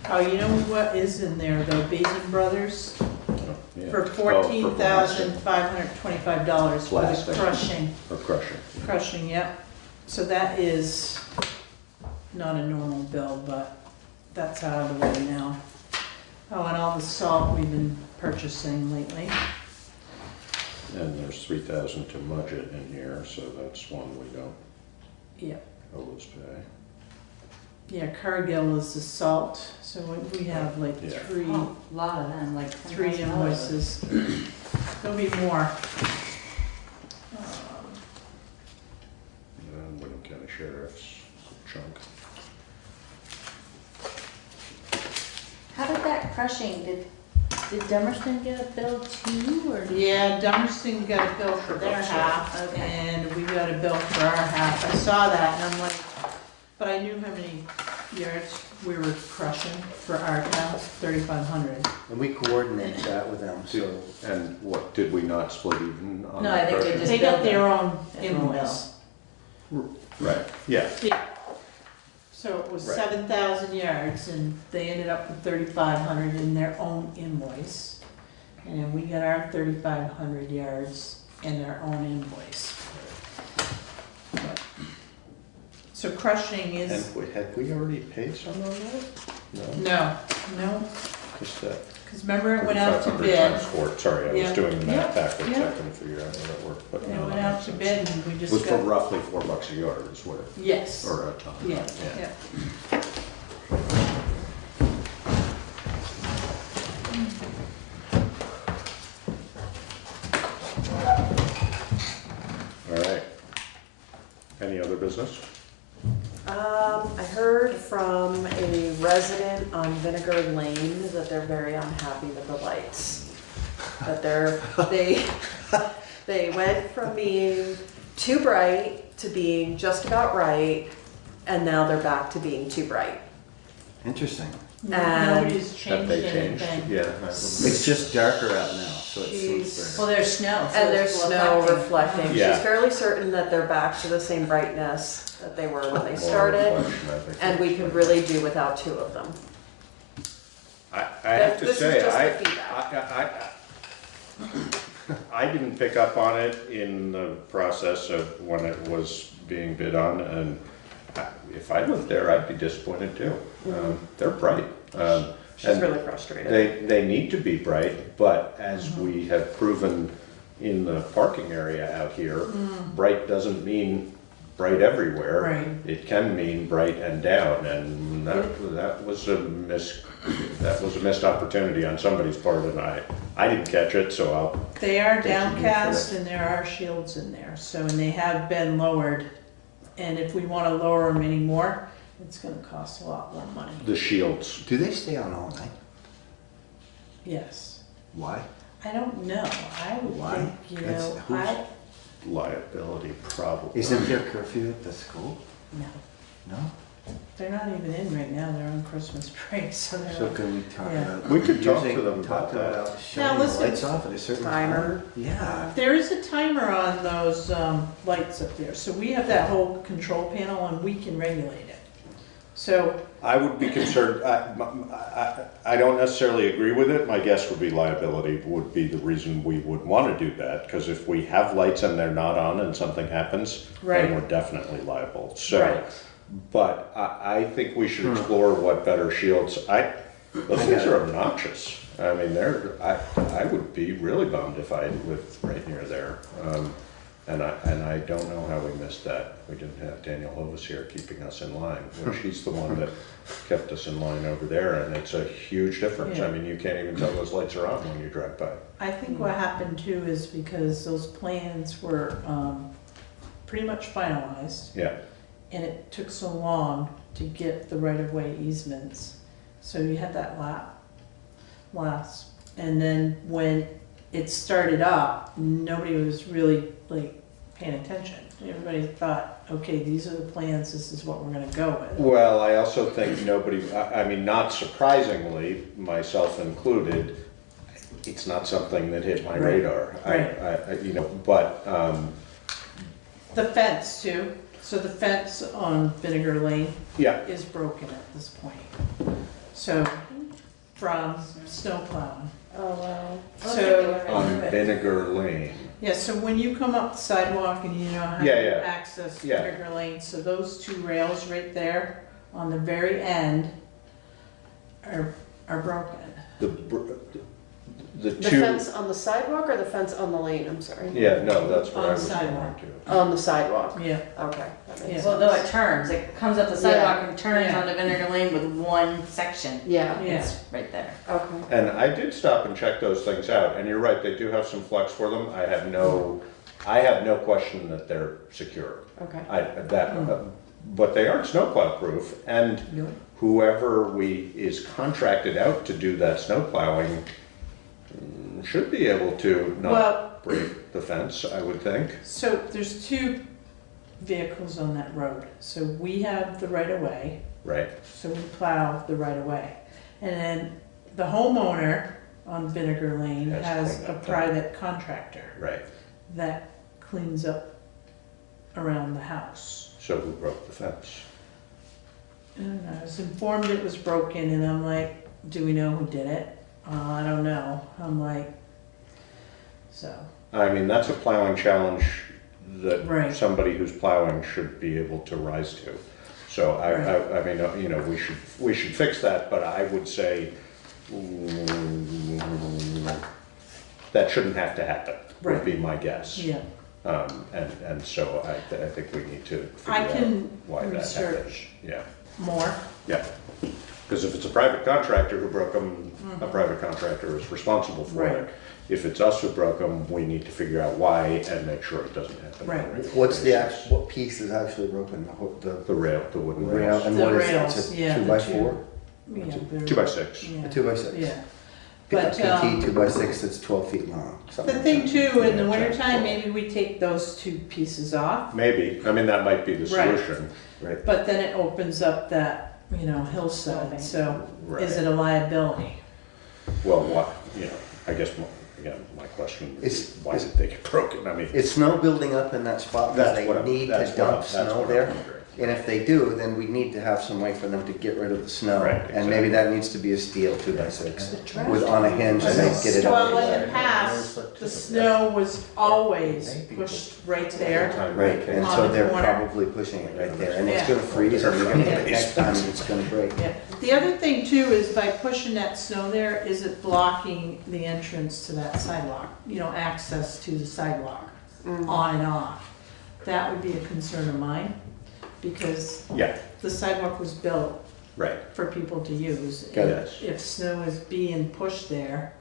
Oh, you know what is in there though, Basin Brothers, Yeah. for Oh, $14,525 for the Blasting. crushing. Or crushing. Crushing, yep. So that is not a normal bill, but that's out of the way now. Oh, and all the salt we've been purchasing lately. And there's 3,000 to budget in here, so that's one we don't Yep. always pay. Yeah, Cargill is the salt, so we have like Yeah. three Oh, a lot of them, like three 10,000 invoices. There'll be more. And William County Sheriff's chunk. How did that crushing, did Dummerston get a bill too, or? Yeah, Dummerston got a bill for their half, Okay. and we got a bill for our half. I saw that, and I'm like, But I knew how many yards we were crushing for our town, 3,500. And we coordinate that with them, so. And what, did we not split even on No, the I think they crushing? just They got built their them own as a invoice. Right, yeah. Yeah. So it was Right. 7,000 yards and they ended up with 3,500 in their own invoice. And then we got our 3,500 yards in their own invoice. But- So crushing And is, had we already paid some on that? no, Just that. because remember it went out to 3,500 bid. times 4, sorry, I was Yeah. doing the math Yeah. backwards, I Yeah. couldn't figure out how that worked, but It no, went that out makes to sense. bid and we It just was for got. roughly $4 a yard is what it, Yes. or a ton. Yeah, Yeah. yeah. All right. Any other business? I heard from a resident on Vinegar Lane that they're very unhappy with the lights. That they went from being too bright to being just about right, and now they're back to being too bright. Interesting. And Nobody's changed anything. Yeah. It's just darker out now, so it seems She's- Well, there's snow. so And it's there's snow reflecting. reflecting. Yeah. She's fairly certain that they're back to the same brightness that they were when they More started, reflection, I think. and we could really do without two of them. I have to This is say, just the feedback. I didn't pick up on it in the process of when it was being bid on, and if I lived there, I'd be disappointed too. They're bright. She's and really frustrated. They need to be bright, but as we have proven in the parking area out here, bright doesn't mean bright everywhere. Right. It can mean bright and down, and that was a missed opportunity on somebody's part, and I didn't catch it, so I'll. They are Take some heat for downcast it. and there are shields in there, so, and they have been lowered. And if we want to lower them anymore, it's gonna cost a lot more money. The shields. Do they stay on all night? Yes. Why? I don't know. I would Why? think, you That's- know, who's- Liability, probably. Isn't there curfew at the school? no, No? they're not even in right now. They're on Christmas break, so they're. So can we talk Yeah. about? We could talk to using- them talk about to them that. about shutting the listen. lights off at a certain time? Timer. Yeah. There is a timer on those lights up there, so we have that whole control panel and we can regulate it. So, I would be concerned, I don't necessarily agree with it. My guess would be liability would be the reason we would want to do that. Because if we have lights and they're not on and something happens, Right. then we're definitely liable. So, Right. but I think we should explore what better shields. Those things are obnoxious. I mean, I would be really bummed if I lived right near there. And I don't know how we missed that. We didn't have Daniel Hovis here keeping us in line, which he's the one that kept us in line over there, and it's a huge difference. Yeah. I mean, you can't even tell those lights are on when you drive by. I think what happened too is because those plans were pretty much finalized. Yeah. And it took so long to get the right-of-way easements. So you had that last. And then when it started up, nobody was really like paying attention. Everybody thought, okay, these are the plans, this is what we're gonna go with. Well, I also think nobody, I mean, not surprisingly, myself included, it's not something that hit my Right. radar. Right. You know, but, The fence too, so the fence on Vinegar Lane yeah, is broken at this point. So, from snow plowing. Oh, wow. So, on Vinegar Lane. yeah, so when you come up the sidewalk and you know how Yeah, to yeah. access Yeah. Vinegar Lane, so those two rails right there on the very end are broken. The The two, fence on the sidewalk or the fence on the lane, I'm sorry? yeah, no, that's what On I was sidewalk. referring to. On the sidewalk? Yeah. Okay, that makes Yeah. sense. Well, though it turns, it comes up the sidewalk and turns Yeah. onto Vinegar Lane with one section. Yeah, Yeah. It's right there. okay. And I did stop and check those things out, and you're right, they do have some flex for them. I have no question that they're secure. Okay. But they aren't snowplow proof, and No. whoever is contracted out to do that snow plowing should be able to Well- not break the fence, I would think. So there's two vehicles on that road. So we have the right of way, Right. so we plow the right of way. And then the homeowner on Vinegar Lane has a private contractor Right. that cleans up around the house. So who broke the fence? I don't know, I was informed it was broken and I'm like, do we know who did it? I don't know. I'm like, so. I mean, that's a plowing challenge that Right. somebody who's plowing should be able to rise to. So I mean, you know, we should fix that, but I would say that shouldn't have to happen, would be my guess. Yeah. And so I think we need to I figure out can why that happens. research Yeah. more. Yeah. Because if it's a private contractor who broke them, a Mhm. private contractor is responsible for Right. it. If it's us who broke them, we need to figure out why and make sure it doesn't happen. Right. What's the what piece is actually broken? The rail, the wooden rail, rails. and The what is it? rails, It's a yeah, 2x4? Yeah, they're- 2x6. yeah. A 2x6. Yeah. But But, PT 2x6 that's 12 feet long. The something like thing that. too, in the Yeah, wintertime, maybe we take those two pieces off, Maybe, I mean, that might be the Right. solution. Right. but then it opens up that, hillside, so is it a liability? Well, what, I guess, again, my question is, why did they get broken? I mean. Is snow building up in that spot because That's what they I'm- need that's to what I'm- dump that's snow what I'm there? wondering. And if they do, then we need to have some way for them to get rid of the snow. Right, And maybe that needs to be a steel 2x6 trash with on a hinge and they get it Well, up. in the past, the snow was always pushed right there. Right, and on so the they're corner. probably pushing it right there, and it's Yeah. gonna freeze, and you're gonna hit it next time, and it's gonna break. Yeah. The other thing too is by pushing that snow there, is it blocking the entrance to that sidewalk? Access to the sidewalk, on and off. That would be a concern of mine, because Yeah, the sidewalk was built right. for people to use. Got And it. if snow is being pushed there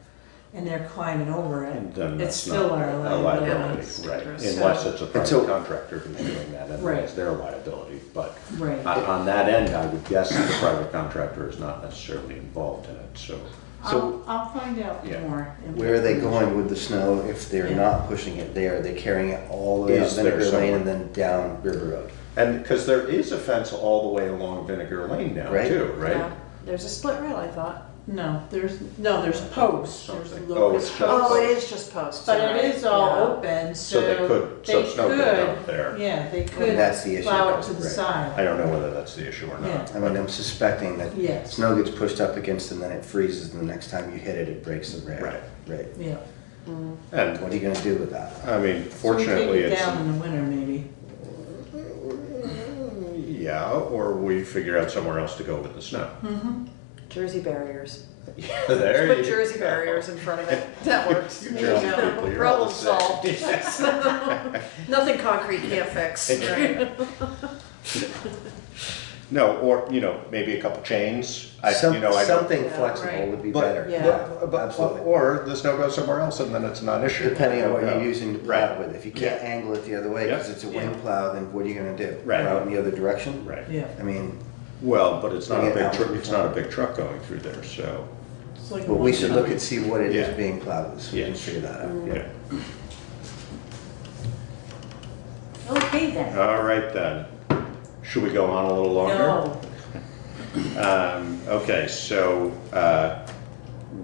and they're climbing over it, Then it's that's still not our a liability. liability, right, So- unless it's a And so- private contractor who's doing that, and Right. that's their liability, but Right. on that end, I would guess the private contractor is not necessarily involved in it, so. I'll find out Yeah. more. Where are they going with the snow if they're Yeah. not pushing it there? Are they carrying it all the way up Is there Vinegar Lane someone- and then down River Road? And, because there is a fence all the way along Vinegar Lane now, Right. too, right? Yeah. There's a split rail, I thought. No, there's posts, there's Something. local Oh, it's just- posts. Oh, it is just posts. But you're it right. is all Yeah. open, so So they could, so snow could dump there. Yeah, they could That's the issue, plow it to the right. side. I don't know whether that's the issue or not. I mean, I'm suspecting that Yes. snow gets pushed up against and then it freezes, and the next time you hit it, it breaks the rail. Right. Right. Yeah. And, What are you gonna do with that? I mean, So we fortunately, take it it's. down in the winter maybe. Yeah, or we figure out somewhere else to go with the snow. Mm-hmm. Jersey barriers. There Put you Jersey go. barriers in front of it. That works. You Jersey people, you're all Problem the same. solved. Nothing concrete can't fix. No, or, maybe a couple chains. Something Yeah, flexible right. would be But- better. Yeah. Absolutely. Or the snow goes somewhere else and then it's not an issue. Depending on what Yeah. you're using to plow Right. it with. If you can't angle it the other way because Yeah. it's a wind plow, then what are you gonna do? Right. Plow it in the other direction? Right. Yeah. I mean, Well, but it's not a Bring it big out. truck, it's not a big truck going through there, so, It's like a but we should one- look and see what it is Yeah. being plowed with, so we can Yes. figure that out. yeah. Okay then. All right then. Should we go on a little longer? No, Okay, so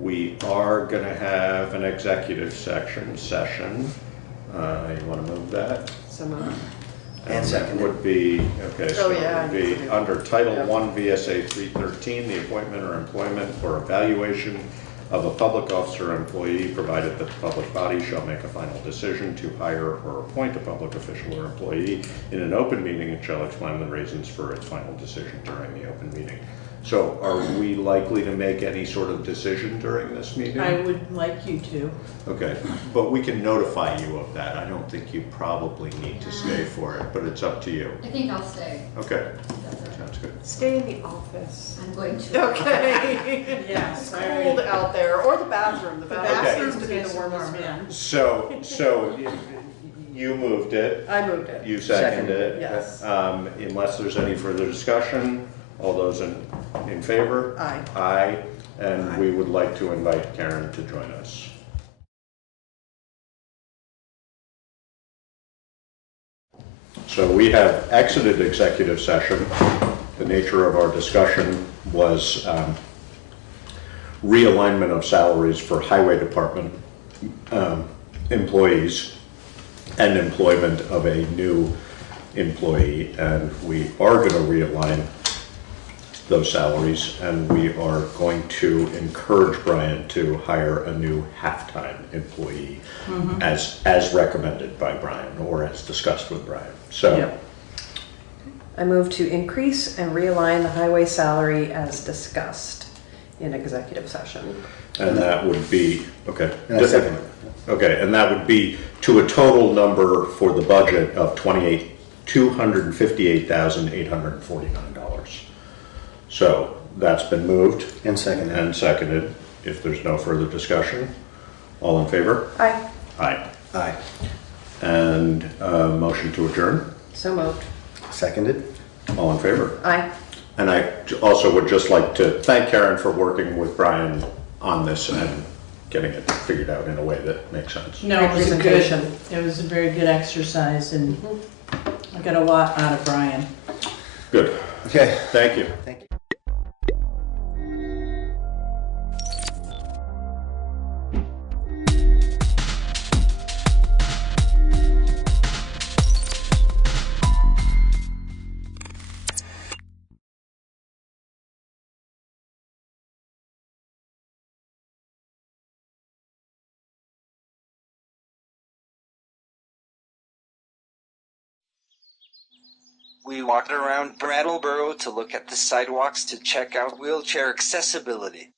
we are going to have an executive session. You want to move that? So moved. And that seconded. would be, okay, so Oh, it yeah, would I need be to do- under Title yeah. I VSA 313, the appointment or employment or evaluation of a public officer or employee, provided that the public body shall make a final decision to hire or appoint a public official or employee in an open meeting and shall explain the reasons for its final decision during the open meeting. So are we likely to make any sort of decision during this meeting? I would like you to. Okay, but we can notify you of that. I don't think you probably need to stay for it, but it's up to you. I think I'll stay. Okay, sounds good. Stay in the office. I'm going to. Okay. Yes, It's I cold already- out there, or the bathroom. The The bathroom bathroom seems to be gets the warmest warm, one. So you moved it, I moved it. you seconded it. Yes. Unless there's any further discussion, all those in favor? Aye. Aye, and we would like to invite Karen to join us. So we have exited executive session. The nature of our discussion was realignment of salaries for highway department employees and employment of a new employee. And we are going to realign those salaries, and we are going to encourage Brian to hire a new half-time employee as recommended by Brian or as discussed with Brian. So Yep. I move to increase and realign the highway salary as discussed in executive session. and that would be, okay. And I second it. Okay, and that would be to a total number for the budget of $258,849. So that's been moved. And seconded. And seconded. If there's no further discussion, all in favor? Aye. Aye. Aye. And motion to adjourn, So moved. Seconded. all in favor? Aye. And I also would just like to thank Karen for working with Brian on this and getting it figured out in a way that makes sense. No, it was a very good exercise, and I got a lot out of Brian. Good. Okay. Thank you. Thank you. We walked around Brattleboro to look at the sidewalks to check out wheelchair accessibility.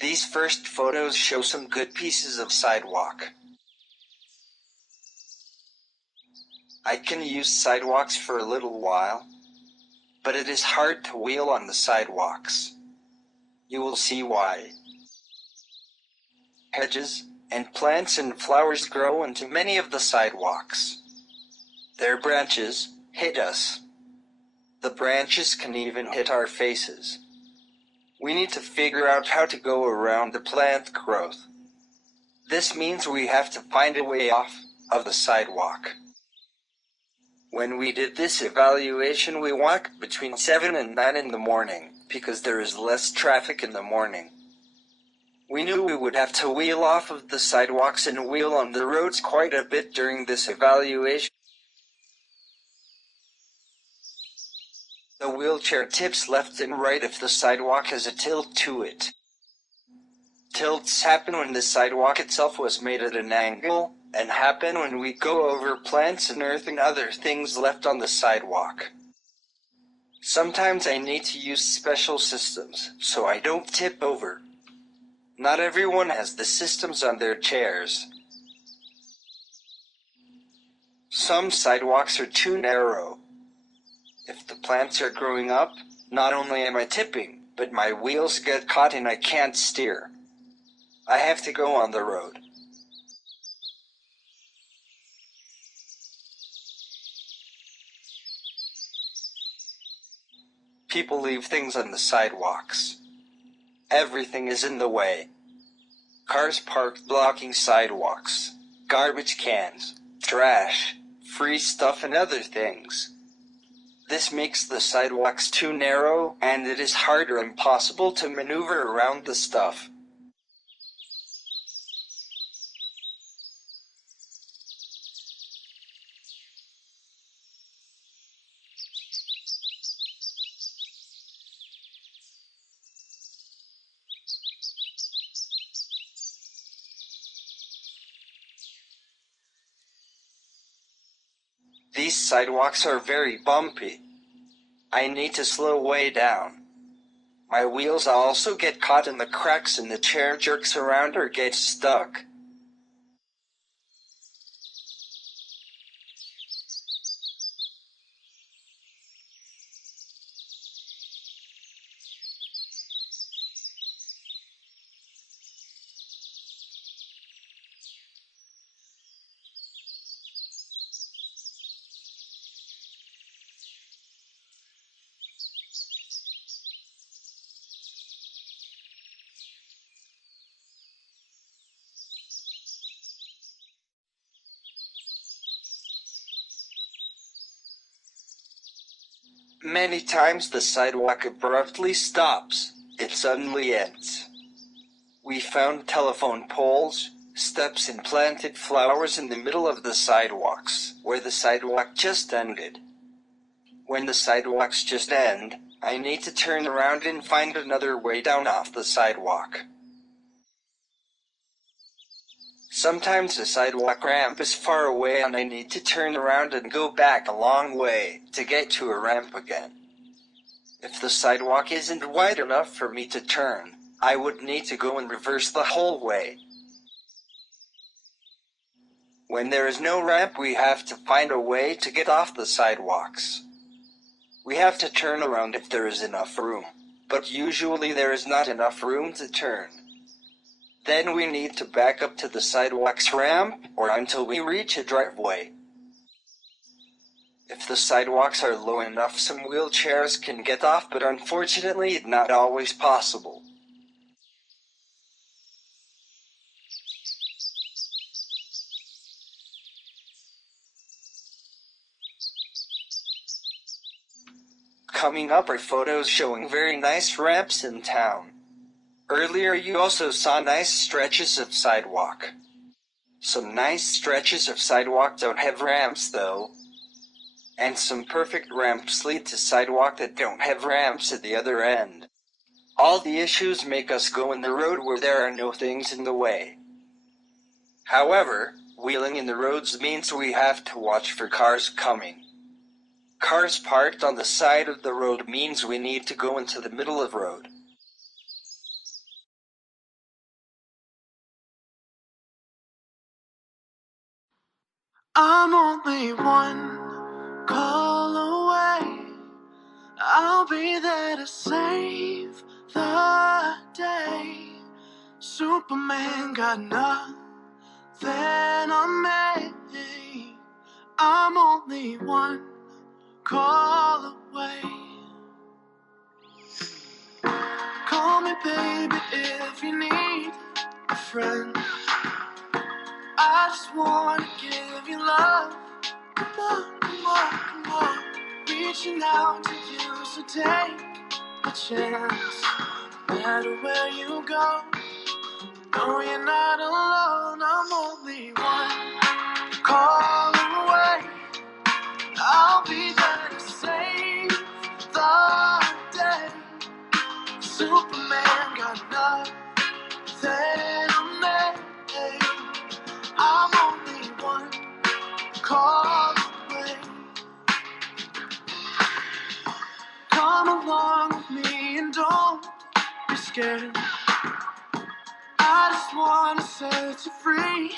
These first photos show some good pieces of sidewalk. I can use sidewalks for a little while, but it is hard to wheel on the sidewalks. You will see why. Hedges and plants and flowers grow into many of the sidewalks. Their branches hit us. The branches can even hit our faces. We need to figure out how to go around the plant growth. This means we have to find a way off of the sidewalk. When we did this evaluation, we walked between 7 and 9 in the morning because there is less traffic in the morning. We knew we would have to wheel off of the sidewalks and wheel on the roads quite a bit during this evaluation. The wheelchair tips left and right if the sidewalk has a tilt to it. Tilts happen when the sidewalk itself was made at an angle, and happen when we go over plants and earth and other things left on the sidewalk. Sometimes I need to use special systems, so I don't tip over. Not everyone has the systems on their chairs. Some sidewalks are too narrow. If the plants are growing up, not only am I tipping, but my wheels get caught and I can't steer. I have to go on the road. People leave things on the sidewalks. Everything is in the way. Cars parked blocking sidewalks, garbage cans, trash, free stuff and other things. This makes the sidewalks too narrow, and it is hard or impossible to maneuver around the stuff. These sidewalks are very bumpy. I need to slow way down. My wheels also get caught in the cracks and the chair jerks around or gets stuck. Many times the sidewalk abruptly stops, it suddenly ends. We found telephone poles, steps and planted flowers in the middle of the sidewalks, where the sidewalk just ended. When the sidewalks just end, I need to turn around and find another way down off the sidewalk. Sometimes the sidewalk ramp is far away and I need to turn around and go back a long way to get to a ramp again. If the sidewalk isn't wide enough for me to turn, I would need to go in reverse the whole way. When there is no ramp, we have to find a way to get off the sidewalks. We have to turn around if there is enough room, but usually there is not enough room to turn. Then we need to back up to the sidewalk's ramp or until we reach a driveway. If the sidewalks are low enough, some wheelchairs can get off, but unfortunately it's not always possible. Coming up are photos showing very nice ramps in town. Earlier you also saw nice stretches of sidewalk. Some nice stretches of sidewalk don't have ramps though. And some perfect ramps lead to sidewalk that don't have ramps at the other end. All the issues make us go in the road where there are no things in the way. However, wheeling in the roads means we have to watch for cars coming. Cars parked on the side of the road means we need to go into the middle of the road. I'm only one call away. I'll be there to save the day. Superman got nothing on me. I'm only one call away. Call me baby if you need a friend. I just wanna give you love. Come on, come on, come on. Reaching out to you, so take a chance. No matter where you go, no, you're not alone. I'm only one call away. I'll be there to save the day. Superman got nothing on me. I'm only one call away. Come along with me and don't be scared. I just wanna set you free.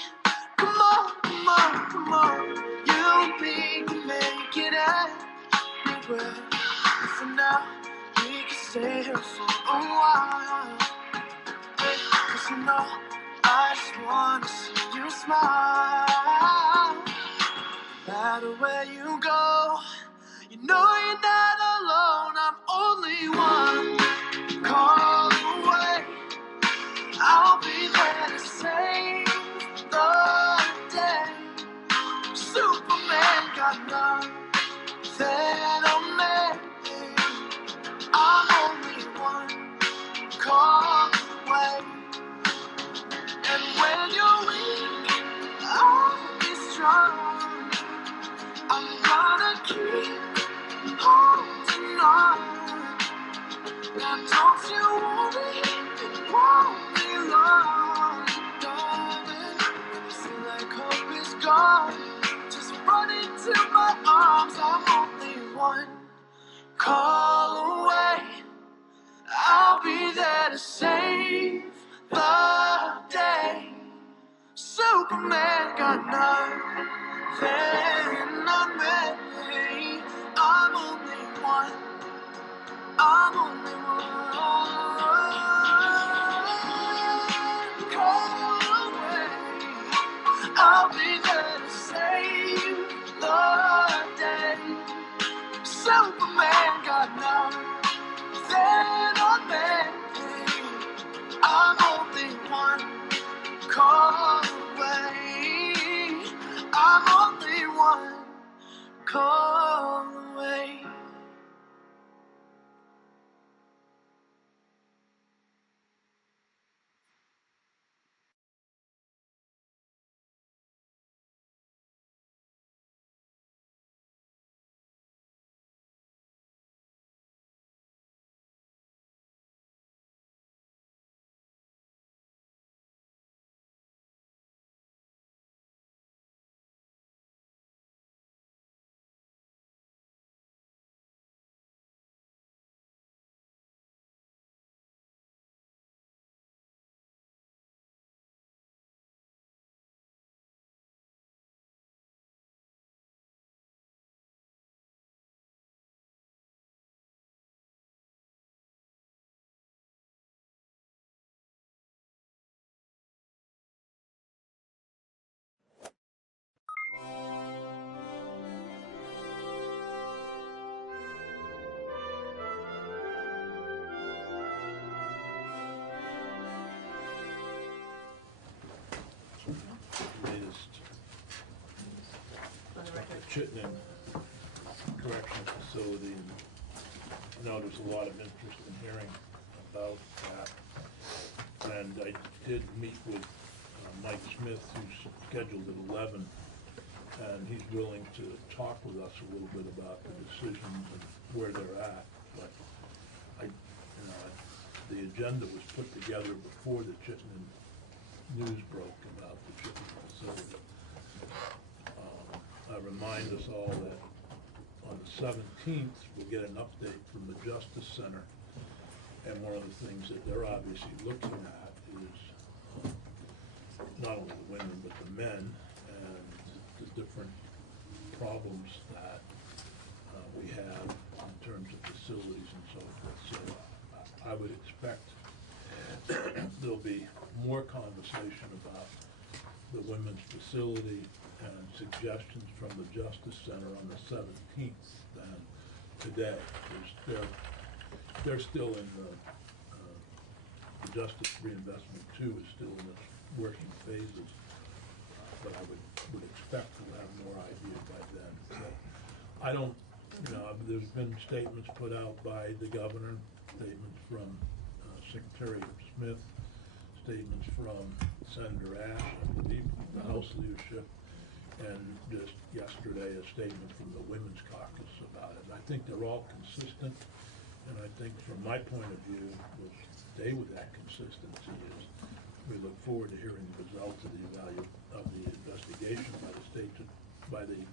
Come on, come on, come on. You and me can make it anywhere. For now, we can stay here for a while. Hey, 'cause you know, I just wanna see you smile. No matter where you go, you know you're not alone. I'm only one call away. I'll be there to save the day. Superman got nothing on me. I'm only one call away. And when you're weak, I'll be strong. I'm gonna keep holding on. Now don't you worry, it won't be long, darling. Feel like hope is gone, just run into my arms. I'm only one call away. I'll be there to save the day. Superman got nothing on me. I'm only one. I'm only one call away. I'll be there to save the day. Superman got nothing on me. I'm only one call away. I'm only one call away. the Chittenden Correctional Facility, and I know there's a lot of interest in hearing about that. And I did meet with Mike Smith, who's scheduled at 11, and he's willing to talk with us a little bit about the decisions and where they're at. But the agenda was put together before the Chittenden news broke about the Chittenden facility. I remind us all that on the 17th, we'll get an update from the Justice Center. And one of the things that they're obviously looking at is not only the women, but the men and the different problems that we have in terms of facilities and so forth. So I would expect there'll be more conversation about the women's facility and suggestions from the Justice Center on the 17th than today. They're still in the Justice Reinvestment 2 is still in its working phases, but I would expect to have more idea by then. So I don't, there's been statements put out by the governor, statements from Secretary Smith, statements from Senator Ash, I believe, the House leadership, and just yesterday a statement from the Women's Caucus about it. And I think they're all consistent, and I think from my point of view, we'll stay with that consistency is we look forward to hearing the results of the investigation by the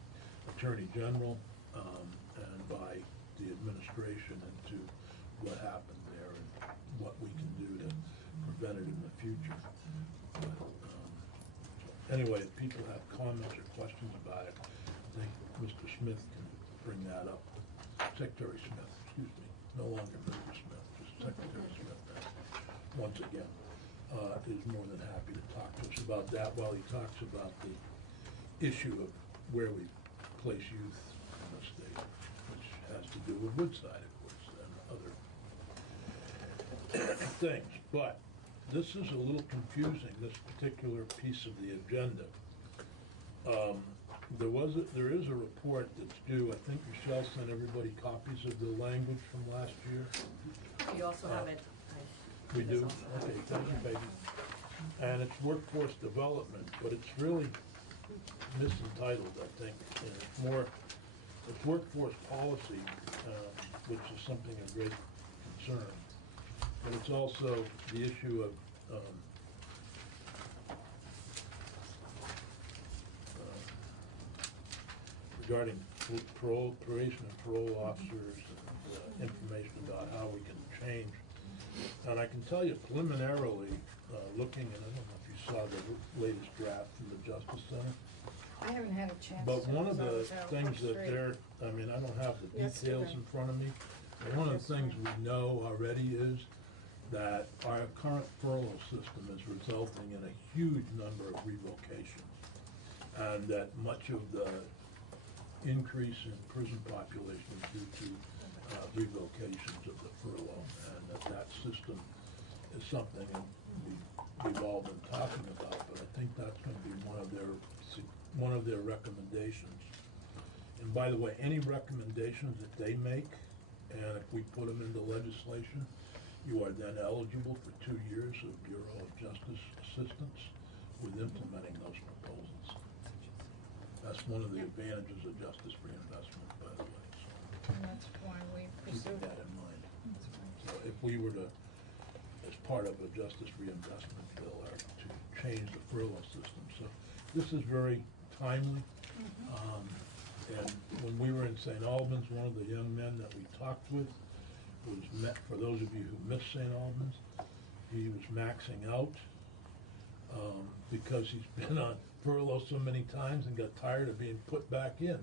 Attorney General and by the administration into what happened there and what we can do to prevent it in the future. But, anyway, if people have comments or questions about it, I think Mr. Smith can bring that up. Secretary Smith, excuse me, no longer Mr. Smith, just Secretary Smith now, once again, is more than happy to talk to us about that while he talks about the issue of where we place youth in the state, which has to do with Woodside, of course, and other things. But this is a little confusing, this particular piece of the agenda. There is a report that's due. I think Michelle sent everybody copies of the language from last year. You also have it. We do? Okay, thank you, Peggy. And it's workforce development, but it's really misentitled, I think. And it's workforce policy, which is something of great concern. But it's also the issue of regarding probation and parole officers and information about how we can change. And I can tell you preliminarily, looking, and I don't know if you saw the latest draft from the Justice Center. I haven't had a chance. But one of the things that they're, I mean, I don't have the details in front of me, but one of the things we know already is that our current furlough system is resulting in a huge number of revocations. And that much of the increase in prison population is due to revocations of the furlough, and that system is something that we've all been talking about, but I think that's going to be one of their recommendations. And by the way, any recommendations that they make, and if we put them into legislation, you are then eligible for 2 years of Bureau of Justice assistance with implementing those proposals. That's one of the advantages of justice reinvestment, by the way. So And that's why we keep pursued that in mind. So if we were to, as part of a justice reinvestment bill, to change the furlough system. So this is very timely. And when we were in St. Albans, one of the young men that we talked with was met, for those of you who missed St. Albans, he was maxing out because he's been on furlough so many times and got tired of being put back in.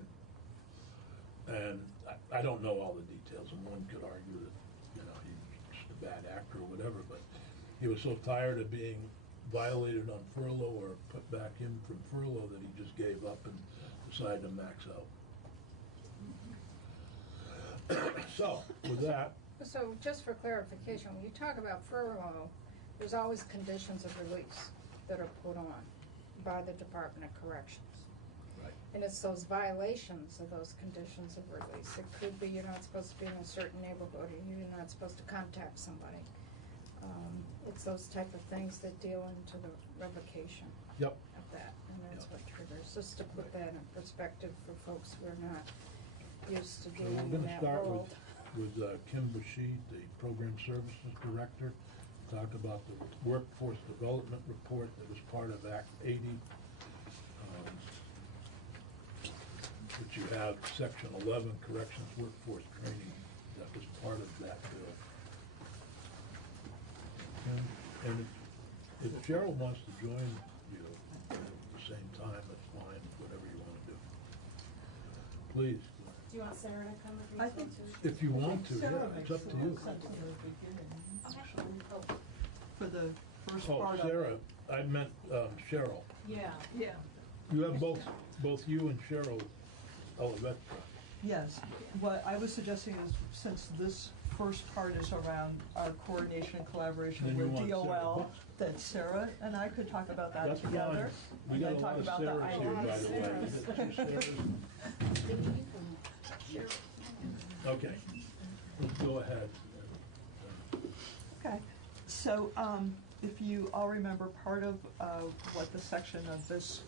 And I don't know all the details, and one could argue that, he's just a bad actor or whatever, but he was so tired of being violated on furlough or put back in from furlough that he just gave up and decided to max out. So, with that. So just for clarification, when you talk about furlough, there's always conditions of release that are put on by the Department of Corrections. Right. And it's those violations of those conditions of release. It could be you're not supposed to be in a certain neighborhood, or you're not supposed to contact somebody. It's those type of things that deal into the revocation Yep. of that, and that's what triggers. Just to put that in perspective for folks who are not used to So dealing we're in gonna that start world. with Kim Bashid, the Program Services Director, talk about the Workforce Development Report that was part of Act 80, which you have Section 11, Corrections Workforce Training, that was part of that bill. And if Cheryl wants to join you at the same time, that's fine, whatever you want to do. Please, Do you want Sarah to come with me? I think if you want to, Sarah yeah, it's makes up the to you. most sense in the beginning, actually. For the first Oh, part of Sarah, it. I meant Cheryl. Yeah. Yeah. You have both you and Cheryl Olivetra. Yes, what I was suggesting is, since this first part is around our coordination and collaboration Then you with want Sarah. DOL, that Sarah and I could talk about that That's together. fine. We and got then a talk lot of about the Sarahs here, by the way. ideas. You got two Sarahs? Okay, let's go ahead. Okay, so if you all remember, part of what the section of this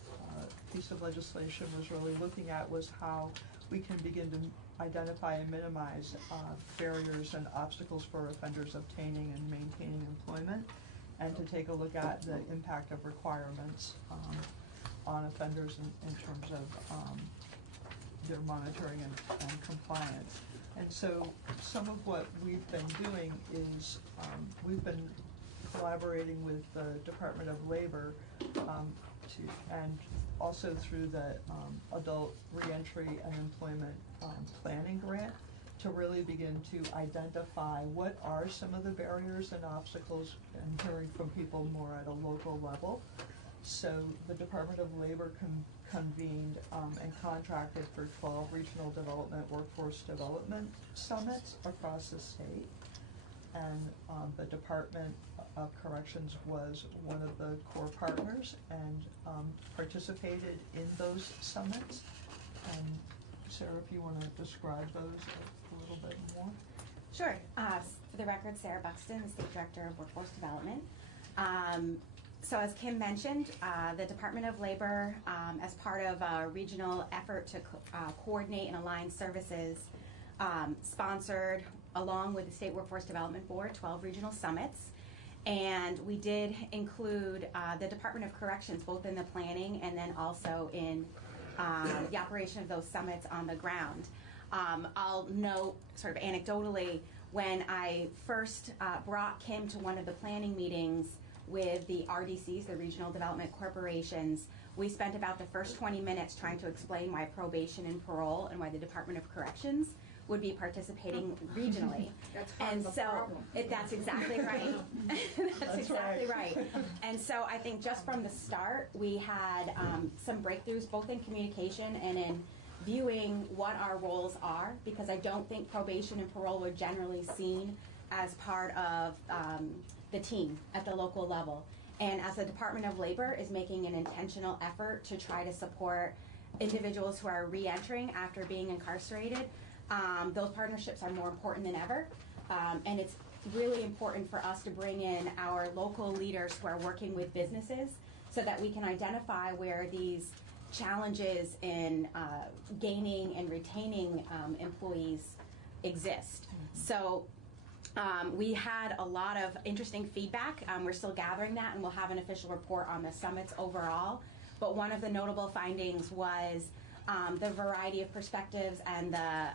piece of legislation was really looking at was how we can begin to identify and minimize barriers and obstacles for offenders obtaining and maintaining employment, and to take a look at the impact of requirements on offenders in terms of their monitoring and compliance. And so some of what we've been doing is we've been collaborating with the Department of Labor and also through the Adult Reentry and Employment Planning Grant to really begin to identify what are some of the barriers and obstacles, and hearing from people more at a local level. So the Department of Labor convened and contracted for 12 regional development workforce development summits across the state. And the Department of Corrections was one of the core partners and participated in those summits. And Sarah, if you want to describe those a little bit more. Sure. For the record, Sarah Buxton, the State Director of Workforce Development. So as Kim mentioned, the Department of Labor, as part of a regional effort to coordinate and align services, sponsored, along with the State Workforce Development Board, 12 regional summits. And we did include the Department of Corrections, both in the planning and then also in the operation of those summits on the ground. I'll note, sort of anecdotally, when I first brought Kim to one of the planning meetings with the RDCs, the Regional Development Corporations, we spent about the first 20 minutes trying to explain why probation and parole and why the Department of Corrections would be participating regionally. That's that's exactly right. That's exactly right. And so I think just from the start, we had some breakthroughs both in communication and in viewing what our roles are, because I don't think probation and parole are generally seen as part of the team at the local level. And as the Department of Labor is making an intentional effort to try to support individuals who are re-entering after being incarcerated, those partnerships are more important than ever. And it's really important for us to bring in our local leaders who are working with businesses so that we can identify where these challenges in gaining and retaining employees exist. So we had a lot of interesting feedback. We're still gathering that, and we'll have an official report on the summits overall. But one of the notable findings was the variety of perspectives and the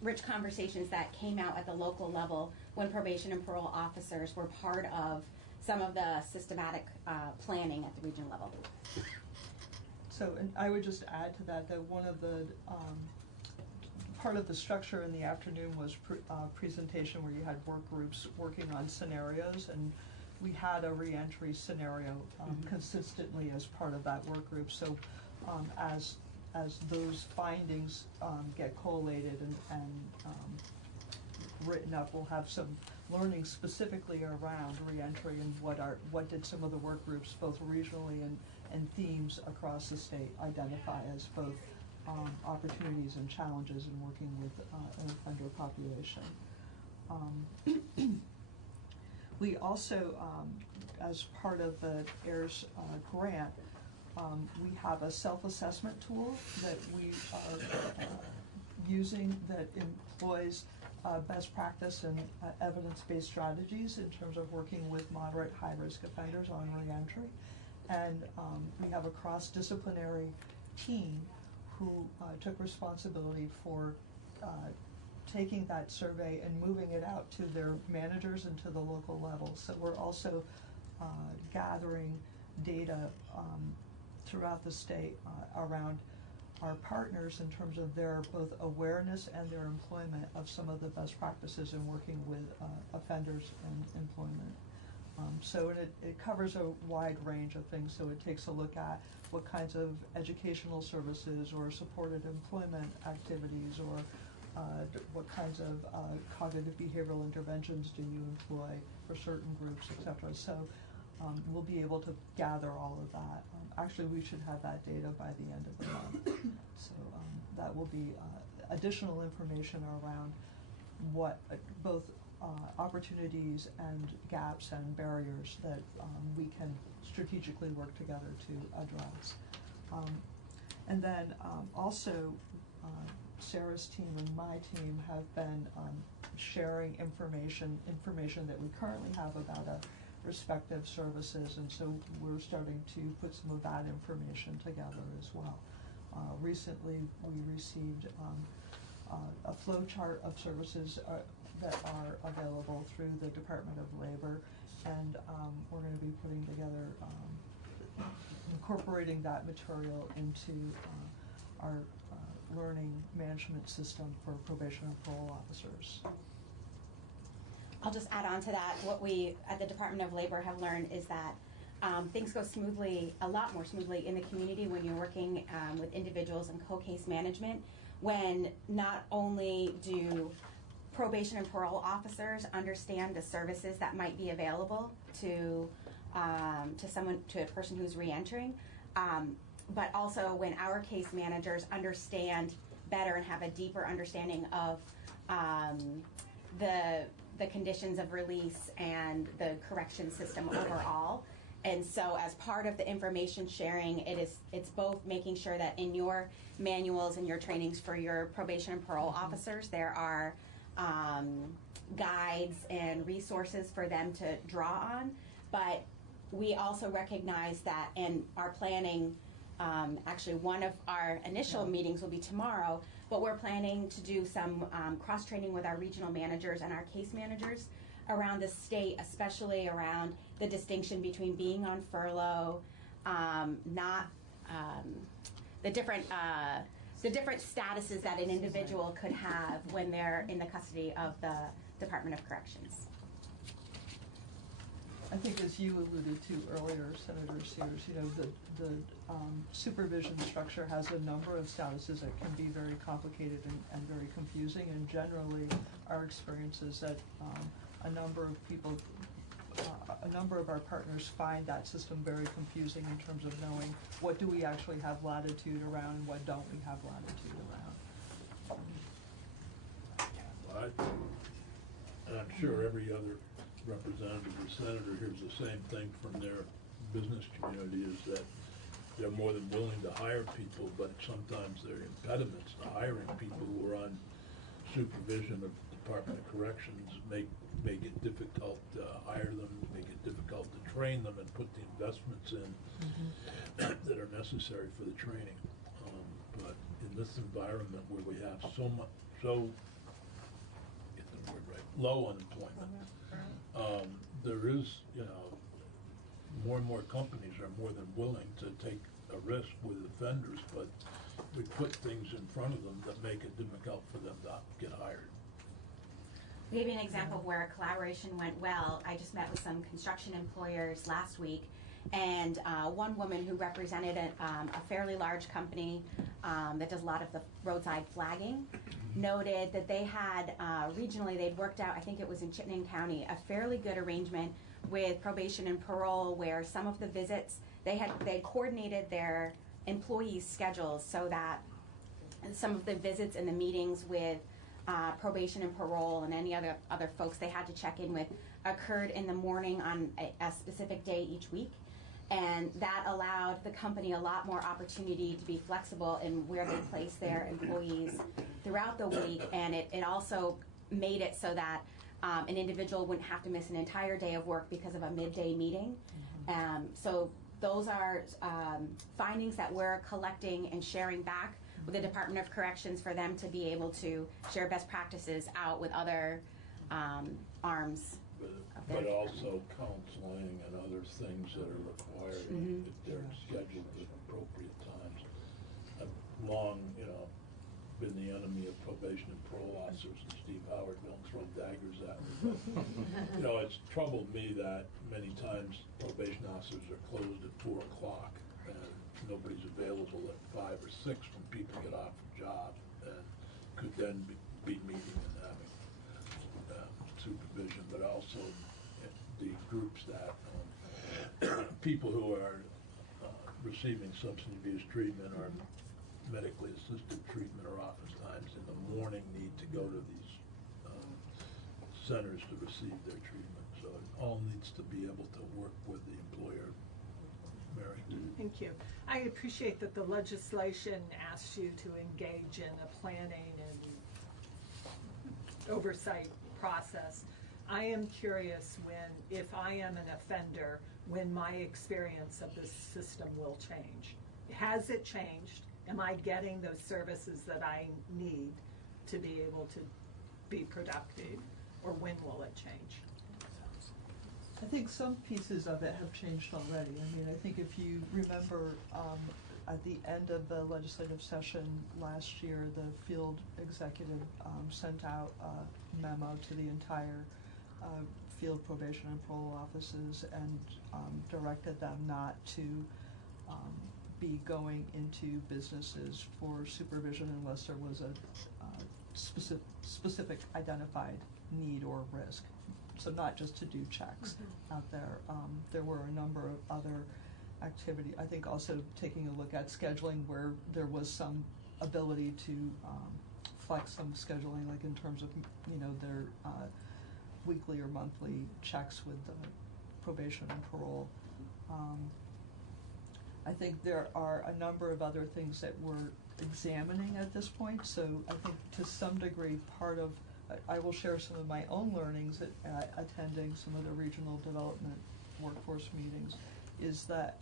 rich conversations that came out at the local level when probation and parole officers were part of some of the systematic planning at the regional level. So, and I would just add to that that one of the part of the structure in the afternoon was presentation where you had work groups working on scenarios, and we had a reentry scenario consistently as part of that work group. So as those findings get collated and written up, we'll have some learning specifically around reentry and what did some of the work groups both regionally and and themes across the state identify as both opportunities and challenges in working with an offender population. We also, as part of the AIRS grant, we have a self-assessment tool that we are using that employs best practice and evidence-based strategies in terms of working with moderate high-risk offenders on reentry. And we have a cross-disciplinary team who took responsibility for taking that survey and moving it out to their managers and to the local level. So we're also gathering data throughout the state around our partners in terms of their both awareness and their employment of some of the best practices in working with offenders and employment. So it covers a wide range of things. So it takes a look at what kinds of educational services or supported employment activities or what kinds of cognitive behavioral interventions do you employ for certain groups, et cetera. So we'll be able to gather all of that. Actually, we should have that data by the end of the month. So that will be additional information around what both opportunities and gaps and barriers that we can strategically work together to address. And then also, Sarah's team and my team have been sharing information that we currently have about our respective services, and so we're starting to put some of that information together as well. Recently, we received a flow chart of services that are available through the Department of Labor, and we're going to be putting together, incorporating that material into our learning management system for probation and parole officers. I'll just add on to that. What we at the Department of Labor have learned is that things go smoothly, a lot more smoothly in the community when you're working with individuals in co-case management, when not only do probation and parole officers understand the services that might be available to a person who's reentering, but also when our case managers understand better and have a deeper understanding of the conditions of release and the correction system overall. And so as part of the information sharing, it's both making sure that in your manuals and your trainings for your probation and parole officers, there are guides and resources for them to draw on. But we also recognize that in our planning, actually one of our initial meetings will be tomorrow, but we're planning to do some cross-training with our regional managers and our case managers around the state, especially around the distinction between being on furlough, the different statuses that an individual could have when they're in the custody of the Department of Corrections. I think, as you alluded to earlier, Senator Sears, the supervision structure has a number of statuses that can be very complicated and very confusing. And generally, our experience is that a number of our partners find that system very confusing in terms of knowing what do we actually have latitude around and what don't we have latitude around. And I'm sure every other representative or senator hears the same thing from their business community, is that they're more than willing to hire people, but sometimes there are impediments to hiring people who are on supervision of Department of Corrections, make it difficult to hire them, make it difficult to train them and put the investments in that are necessary for the training. But in this environment where we have low unemployment, there is, more and more companies are more than willing to take a risk with offenders, but we put things in front of them that make it difficult for them to get hired. We gave you an example of where a collaboration went well. I just met with some construction employers last week, and one woman who represented a fairly large company that does a lot of the roadside flagging noted that they had regionally, they'd worked out, I think it was in Chittenden County, a fairly good arrangement with probation and parole where some of the visits they coordinated their employees' schedules so that some of the visits and the meetings with probation and parole and any other folks they had to check in with occurred in the morning on a specific day each week. And that allowed the company a lot more opportunity to be flexible in where they place their employees throughout the week. And it also made it so that an individual wouldn't have to miss an entire day of work because of a midday meeting. So those are findings that we're collecting and sharing back with the Department of Corrections for them to be able to share best practices out with other arms. But also counseling and other things that are required if they're scheduled at appropriate times. I've long, been the enemy of probation and parole officers, and Steve Howard don't throw daggers at me. But, it's troubled me that many times probation officers are closed at 4 o'clock and nobody's available at 5 or 6 when people get off the job, and could then be meeting and having supervision, but also the groups that people who are receiving substance abuse treatment or medically assisted treatment are oftentimes in the morning need to go to these centers to receive their treatment. So it all needs to be able to work with the employer. Mary? Thank you. I appreciate that the legislation asks you to engage in a planning and oversight process. I am curious if I am an offender, when my experience of this system will change. Has it changed? Am I getting those services that I need to be able to be productive? Or when will it change? I think some pieces of it have changed already. I mean, I think if you remember, at the end of the legislative session last year, the field executive sent out a memo to the entire field probation and parole offices and directed them not to be going into businesses for supervision unless there was a specific identified need or risk. So not just to do checks out there. There were a number of other activity. I think also taking a look at scheduling where there was some ability to flex some scheduling, like in terms of their weekly or monthly checks with the probation and parole. I think there are a number of other things that we're examining at this point. So I think to some degree part of, I will share some of my own learnings at attending some of the regional development workforce meetings, is that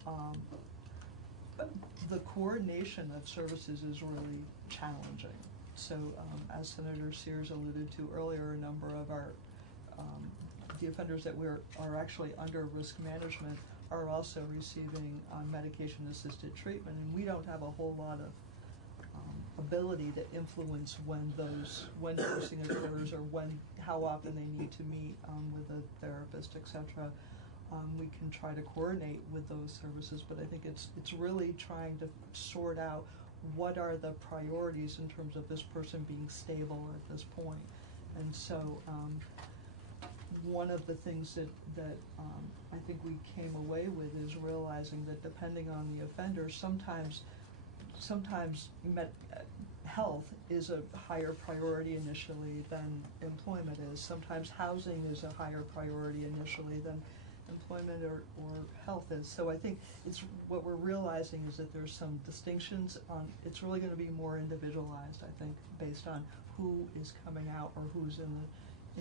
the coordination of services is really challenging. So as Senator Sears alluded to earlier, a number of our the offenders that are actually under risk management are also receiving medication-assisted treatment, and we don't have a whole lot of ability to influence when dosing occurs or how often they need to meet with a therapist, etc. We can try to coordinate with those services, but I think it's really trying to sort out what are the priorities in terms of this person being stable at this point. And so one of the things that I think we came away with is realizing that depending on the offender, sometimes health is a higher priority initially than employment is. Sometimes housing is a higher priority initially than employment or health is. So I think what we're realizing is that there's some distinctions on, it's really going to be more individualized, I think, based on who is coming out or who's in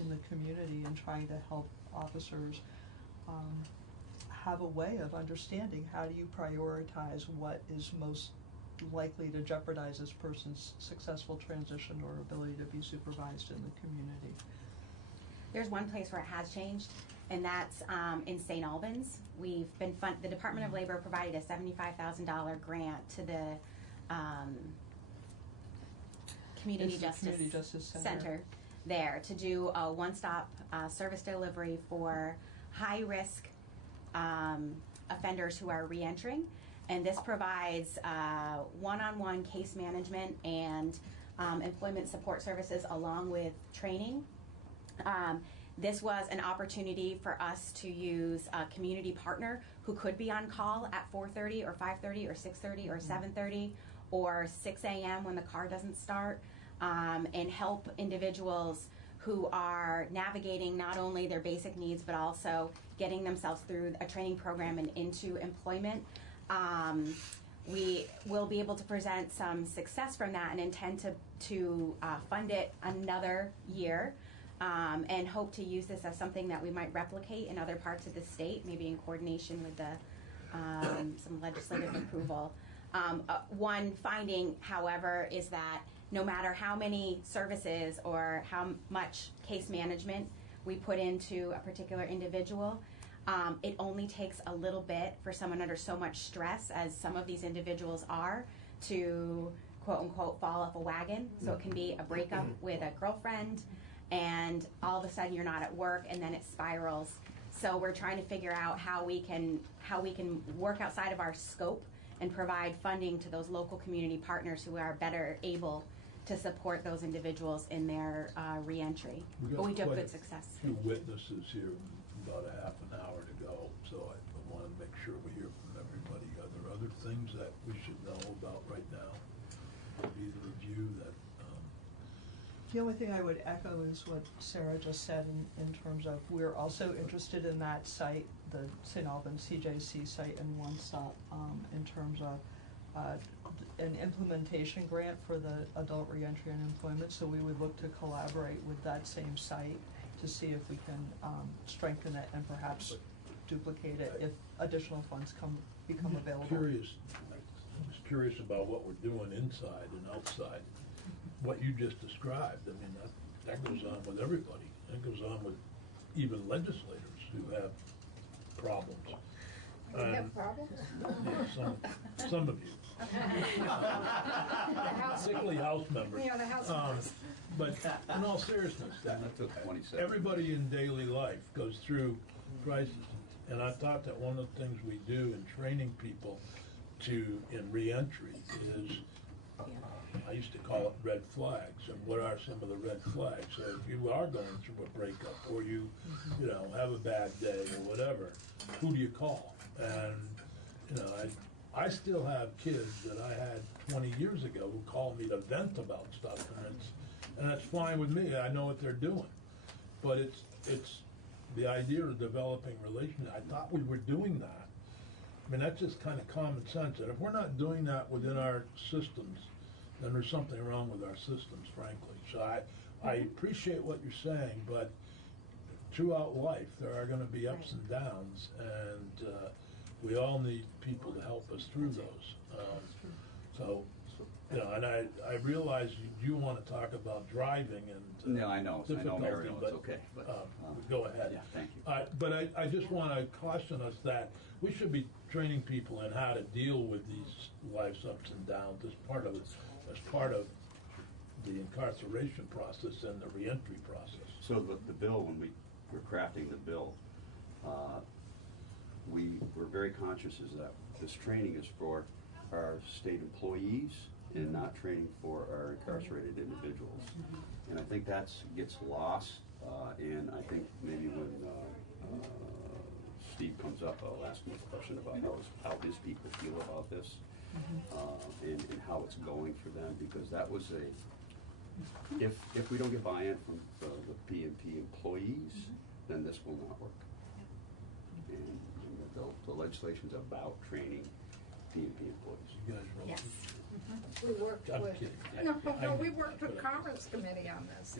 the community, and trying to help officers have a way of understanding how do you prioritize what is most likely to jeopardize this person's successful transition or ability to be supervised in the community. There's one place where it has changed, and that's in St. Albans. The Department of Labor provided a $75,000 grant to the Community Justice Center there to do a one-stop service delivery for high-risk offenders who are reentering. And this provides one-on-one case management and employment support services along with training. This was an opportunity for us to use a community partner who could be on call at 4:30 or 5:30 or 6:30 or 7:30 or 6 a.m. when the car doesn't start, and help individuals who are navigating not only their basic needs but also getting themselves through a training program and into employment. We will be able to present some success from that and intend to fund it another year, and hope to use this as something that we might replicate in other parts of the state, maybe in coordination with the some legislative approval. One finding, however, is that no matter how many services or how much case management we put into a particular individual, it only takes a little bit for someone under so much stress, as some of these individuals are, to quote unquote fall off a wagon. So it can be a breakup with a girlfriend, and all of a sudden you're not at work, and then it spirals. So we're trying to figure out how we can work outside of our scope and provide funding to those local community partners who are better able to support those individuals in their reentry. But we do have good success. Few witnesses here, about a half an hour to go, so I want to make sure we hear from everybody. Are there other things that we should know about right now? Either of you that... The only thing I would echo is what Sarah just said in terms of we're also interested in that site, the St. Albans CJC site and One Stop, in terms of an implementation grant for the adult reentry and employment. So we would look to collaborate with that same site to see if we can strengthen it and perhaps duplicate it if additional funds become available. I was curious about what we're doing inside and outside. What you just described, I mean, that goes on with everybody. That goes on with even legislators who have problems. You have problems? Yeah, some of you. Particularly House members. Yeah, the House members. But in all seriousness, everybody in daily life goes through crisis. And I thought that one of the things we do in training people in reentry is, I used to call it red flags. And what are some of the red flags? So if you are going through a breakup or you have a bad day or whatever, who do you call? And I still have kids that I had 20 years ago who call me to vent about stuff, and that's fine with me. I know what they're doing, but it's the idea of developing relationships. I thought we were doing that. I mean, that's just kind of common sense. And if we're not doing that within our systems, then there's something wrong with our systems, frankly. So I appreciate what you're saying, but throughout life there are going to be ups and downs, and we all need people to help us through those. And I realize you want to talk about driving and no, I know Mario, it's okay. But, go ahead. Yeah, thank you. But I just want to caution us that we should be training people in how to deal with these life's ups and downs as part of the incarceration process and the reentry process. So the bill, when we were crafting the bill, we were very conscious is that this training is for our state employees and not training for our incarcerated individuals. And I think that gets lost, and I think maybe when Steve comes up, I'll ask him a question about how his people feel about this, and how it's going for them, because that was if we don't get buy-in from the PNP employees, then this will not work. And the legislation's about training PNP employees. You guys Yes. Mm-hmm. We worked I'm with, kidding. we worked with Conference Committee on this.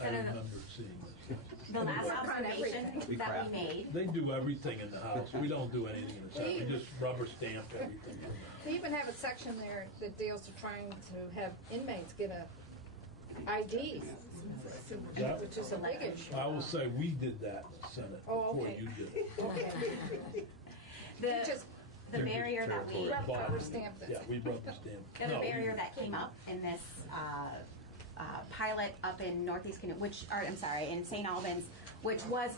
I remember seeing this. The last observation that we made. They do everything in the House. We don't do anything in the Senate. We just rubber stamp everything. They even have a section there that deals with trying to have inmates get a ID, which is a big issue. I will say we did that in the Senate before you did. Okay. The barrier that we rubber stamped it. Yeah, we rubber stamped. The other barrier that came up in this pilot up in Northeast, in St. Albans, which was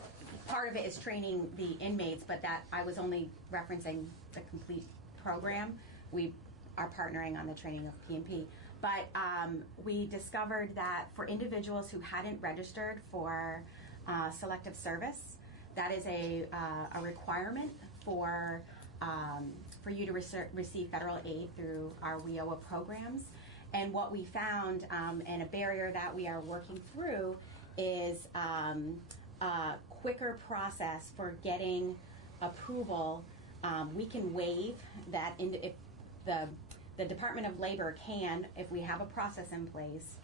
part of it is training the inmates, but that I was only referencing the complete program. We are partnering on the training of PNP. But we discovered that for individuals who hadn't registered for selective service. That is a requirement for you to receive federal aid through our WIOA programs. And what we found, and a barrier that we are working through, is a quicker process for getting approval. We can waive that if the Department of Labor can, if we have a process in place,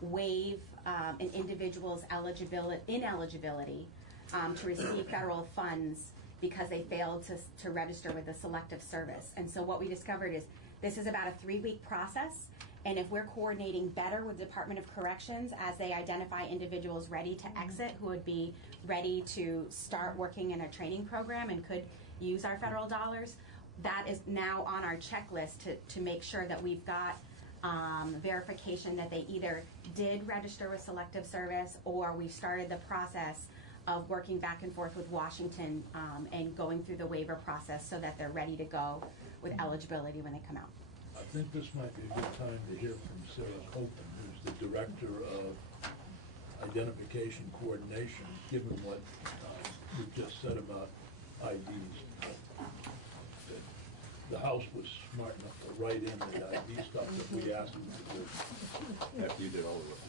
waive an individual's ineligibility to receive federal funds because they failed to register with the selective service. And so what we discovered is this is about a 3-week process, and if we're coordinating better with Department of Corrections as they identify individuals ready to exit who would be ready to start working in a training program and could use our federal dollars, that is now on our checklist to make sure that we've got verification that they either did register with selective service or we've started the process of working back and forth with Washington and going through the waiver process so that they're ready to go with eligibility when they come out. I think this might be a good time to hear from Sarah Copeland, who's the Director of Identification Coordination, given what we just said about IDs. The House was smart enough to write in the ID stuff that we asked them to do. After you did all the work.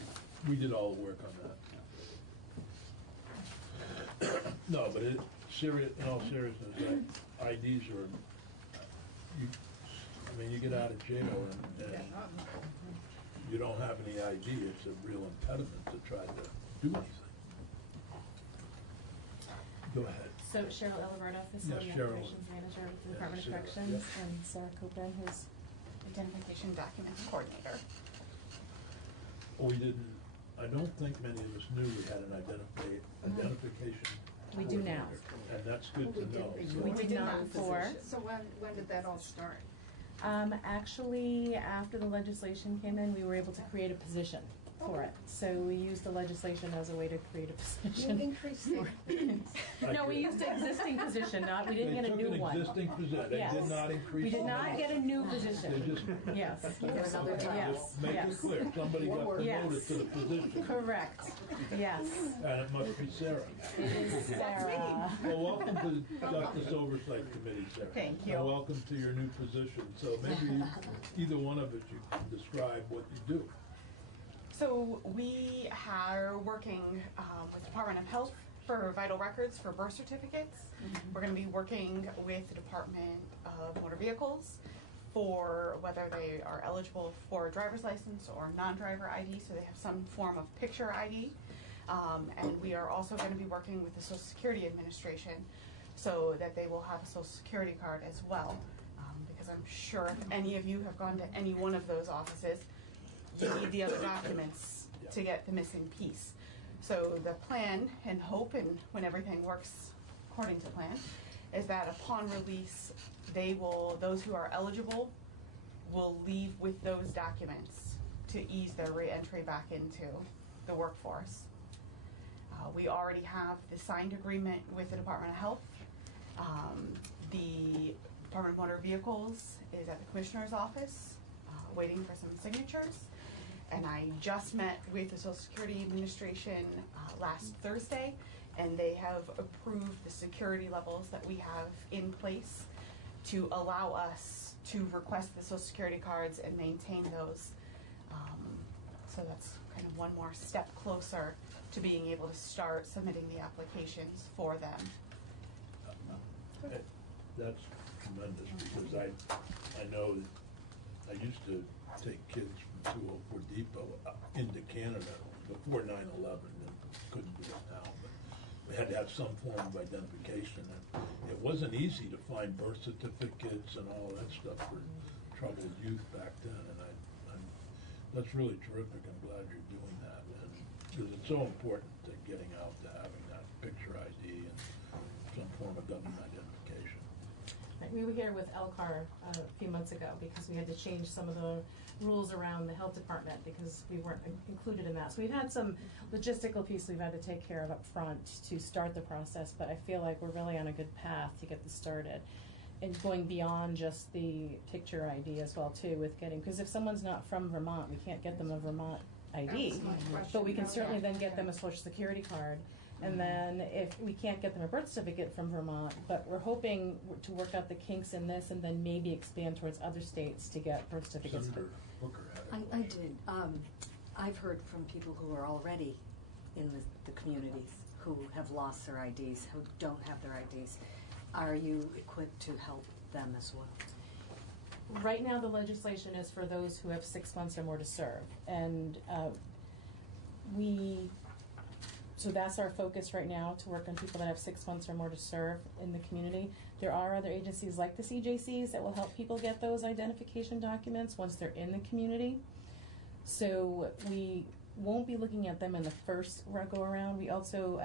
We did all the work on that. No, but in all seriousness, IDs are, you get out of jail and you don't have any ID, it's a real impediment to try to do anything. Go ahead. So Cheryl Elaberto, Facility Operations Manager with the Department of Corrections, and Sarah Copeland, who's Identification Documents Coordinator. I don't think many of us knew we had an identification We do now. coordinator, and that's good to know. We did not before. So when did that all start? Actually, after the legislation came in, we were able to create a position for it. So we used the legislation as a way to create a position. You increased it. No, we used an existing position, we didn't get a new one. They took an existing position, they did not increase. We did not get a new position. They just. Yes. Just make it clear, somebody got promoted to the position. Correct, yes. And it must be Sarah. It is Sarah. Well, welcome to Justice Oversight Committee, Sarah. Thank you. And welcome to your new position. So maybe either one of us, you can describe what you do. So we are working with the Department of Health for vital records for birth certificates. We're going to be working with the Department of Motor Vehicles for whether they are eligible for a driver's license or non-driver ID, so they have some form of picture ID. And we are also going to be working with the Social Security Administration so that they will have a Social Security card as well. Because I'm sure if any of you have gone to any one of those offices, you need the other documents to get the missing piece. So the plan and hope, and when everything works according to plan, is that upon release, those who are eligible will leave with those documents to ease their re-entry back into the workforce. We already have the signed agreement with the Department of Health. The Department of Motor Vehicles is at the Commissioner's office waiting for some signatures. And I just met with the Social Security Administration last Thursday, and they have approved the security levels that we have in place to allow us to request the Social Security cards and maintain those. So that's kind of one more step closer to being able to start submitting the applications for them. That's tremendous, because I know that I used to take kids from 204 Depot into Canada before 9/11, and couldn't do it now, but we had to have some form of identification, and it wasn't easy to find birth certificates and all that stuff for troubled youth back then, and that's really terrific. I'm glad you're doing that, and because it's so important to getting out to having that picture ID and some form of government identification. We were here with Elcar a few months ago because we had to change some of the rules around the health department because we weren't included in that. So we've had some logistical piece we've had to take care of up front to start the process, but I feel like we're really on a good path to get this started. And going beyond just the picture ID as well too with getting, because if someone's not from Vermont, we can't get them a Vermont ID. That was my question. But we can certainly then Yeah. get them a social security card. And then if we can't get them a birth certificate from Vermont, but we're hoping to work out the kinks in this and then maybe expand towards other states to get birth certificates. Senator Booker had a I did. I've heard from people who are already in the communities who have lost their IDs, who don't have their IDs. Are you equipped to help them as well? Right now, the legislation is for those who have 6 months or more to serve. And so that's our focus right now, to work on people that have 6 months or more to serve in the community. There are other agencies like the CJCs that will help people get those identification documents once they're in the community. So we won't be looking at them in the first go around. We also,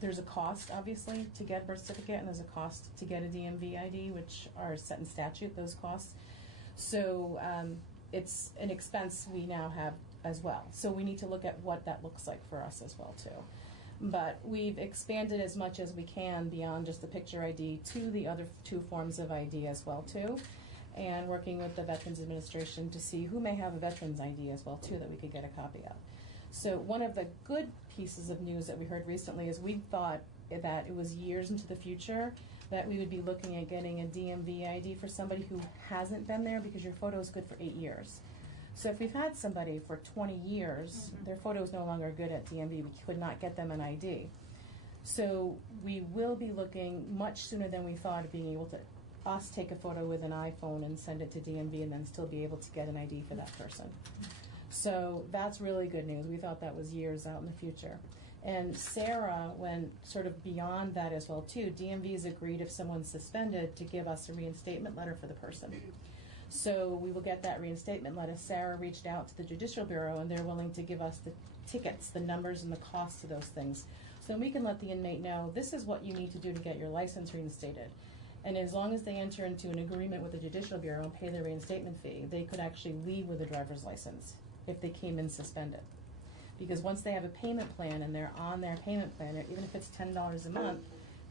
there's a cost, obviously, to get a birth certificate, and there's a cost to get a DMV ID, which are set in statute, those costs. So it's an expense we now have as well. So we need to look at what that looks like for us as well, too. But we've expanded as much as we can beyond just the picture ID to the other 2 forms of ID as well, too. And working with the Veterans Administration to see who may have a Veterans ID as well, too, that we could get a copy of. So one of the good pieces of news that we heard recently is we thought that it was years into the future that we would be looking at getting a DMV ID for somebody who hasn't been there, because your photo is good for 8 years. So if we've had somebody for 20 years, their photo is no longer good at DMV, we could not get them an ID. So we will be looking much sooner than we thought of being able to take a photo with an iPhone and send it to DMV and then still be able to get an ID for that person. So that's really good news. We thought that was years out in the future. And Sarah went sort of beyond that as well, too. DMV has agreed, if someone's suspended, to give us a reinstatement letter for the person. So we will get that reinstatement letter. Sarah reached out to the Judicial Bureau, and they're willing to give us the tickets, the numbers, and the costs of those things. So we can let the inmate know, this is what you need to do to get your license reinstated. And as long as they enter into an agreement with the Judicial Bureau and pay their reinstatement fee, they could actually leave with a driver's license if they came in suspended. Because once they have a payment plan and they're on their payment plan, even if it's $10 a month,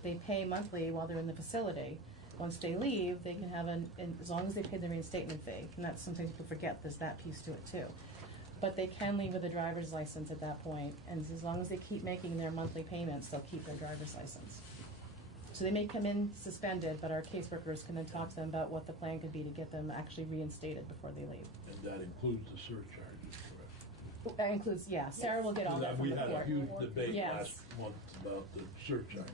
they pay monthly while they're in the facility. Once they leave, they can have as long as they pay the reinstatement fee, and that's sometimes people forget, there's that piece to it too. But they can leave with a driver's license at that point, and as long as they keep making their monthly payments, they'll keep their driver's license. So they may come in suspended, but our caseworkers can then talk to them about what the plan could be to get them actually reinstated before they leave. And that includes the surcharges, correct? That includes, yeah, Sarah will get all that from the court. We had a huge debate Yes. last month about the surcharges.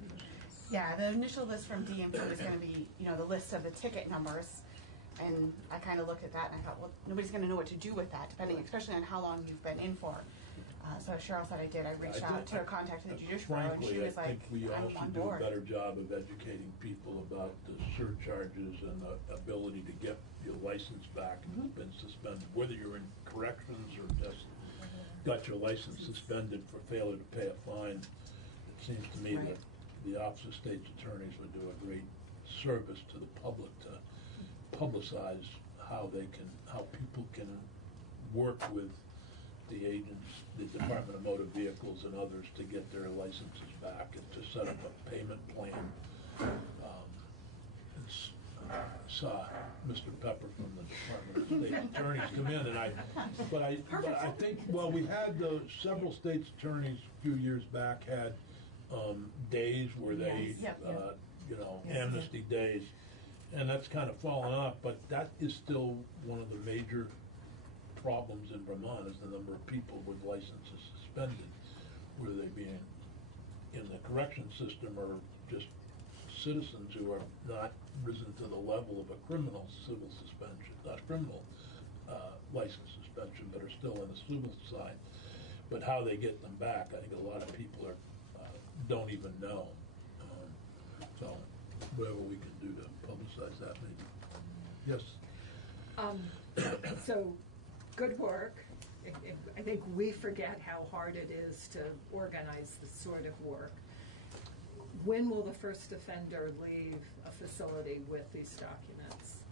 Yeah, the initial list from DMV was going to be, the list of the ticket numbers. And I kind of looked at that and I thought, well, nobody's going to know what to do with that, depending, especially on how long you've been in for. So as Cheryl said I did, I reached out to her contact the Judicial Bureau, and she was I like, think we I'm also on do a board. better job of educating people about the surcharges and the ability to get your license back if it's been suspended, whether you're in corrections or just got your license suspended for failure to pay a fine. It seems to me that the Office of State's Attorneys would do a great service to the public to publicize how people can work with the agents, the Department of Motor Vehicles and others to get their licenses back and to set up a payment plan. I saw Mr. Pepper from the Department of State Attorneys come in, but I think, well, we had several state's attorneys a few years back had days where they, amnesty days, and that's kind of fallen off, but that is still one of the major problems in Vermont, is the number of people with licenses suspended, whether they be in the correction system or just citizens who are not risen to the level of a criminal civil suspension, not criminal license suspension, but are still on the civil side. But how they get them back, I think a lot of people don't even know. So whatever we can do to publicize that, maybe. Yes. So, good work. I think we forget how hard it is to organize this sort of work. When will the first offender leave a facility with these documents?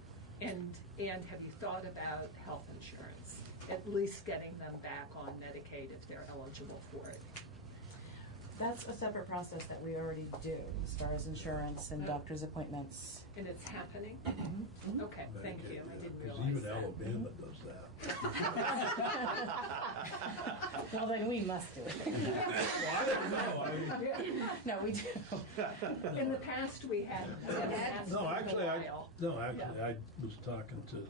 And have you thought about health insurance? At least getting them back on Medicaid if they're eligible for it. That's a separate process that we already do, as far as insurance and doctor's appointments. And it's happening? Okay, thank you. I didn't Because realize even that. Alabama does that. Well, then we must do it. Well, I don't know, No, we do. In the past, we had. No, actually, I was talking to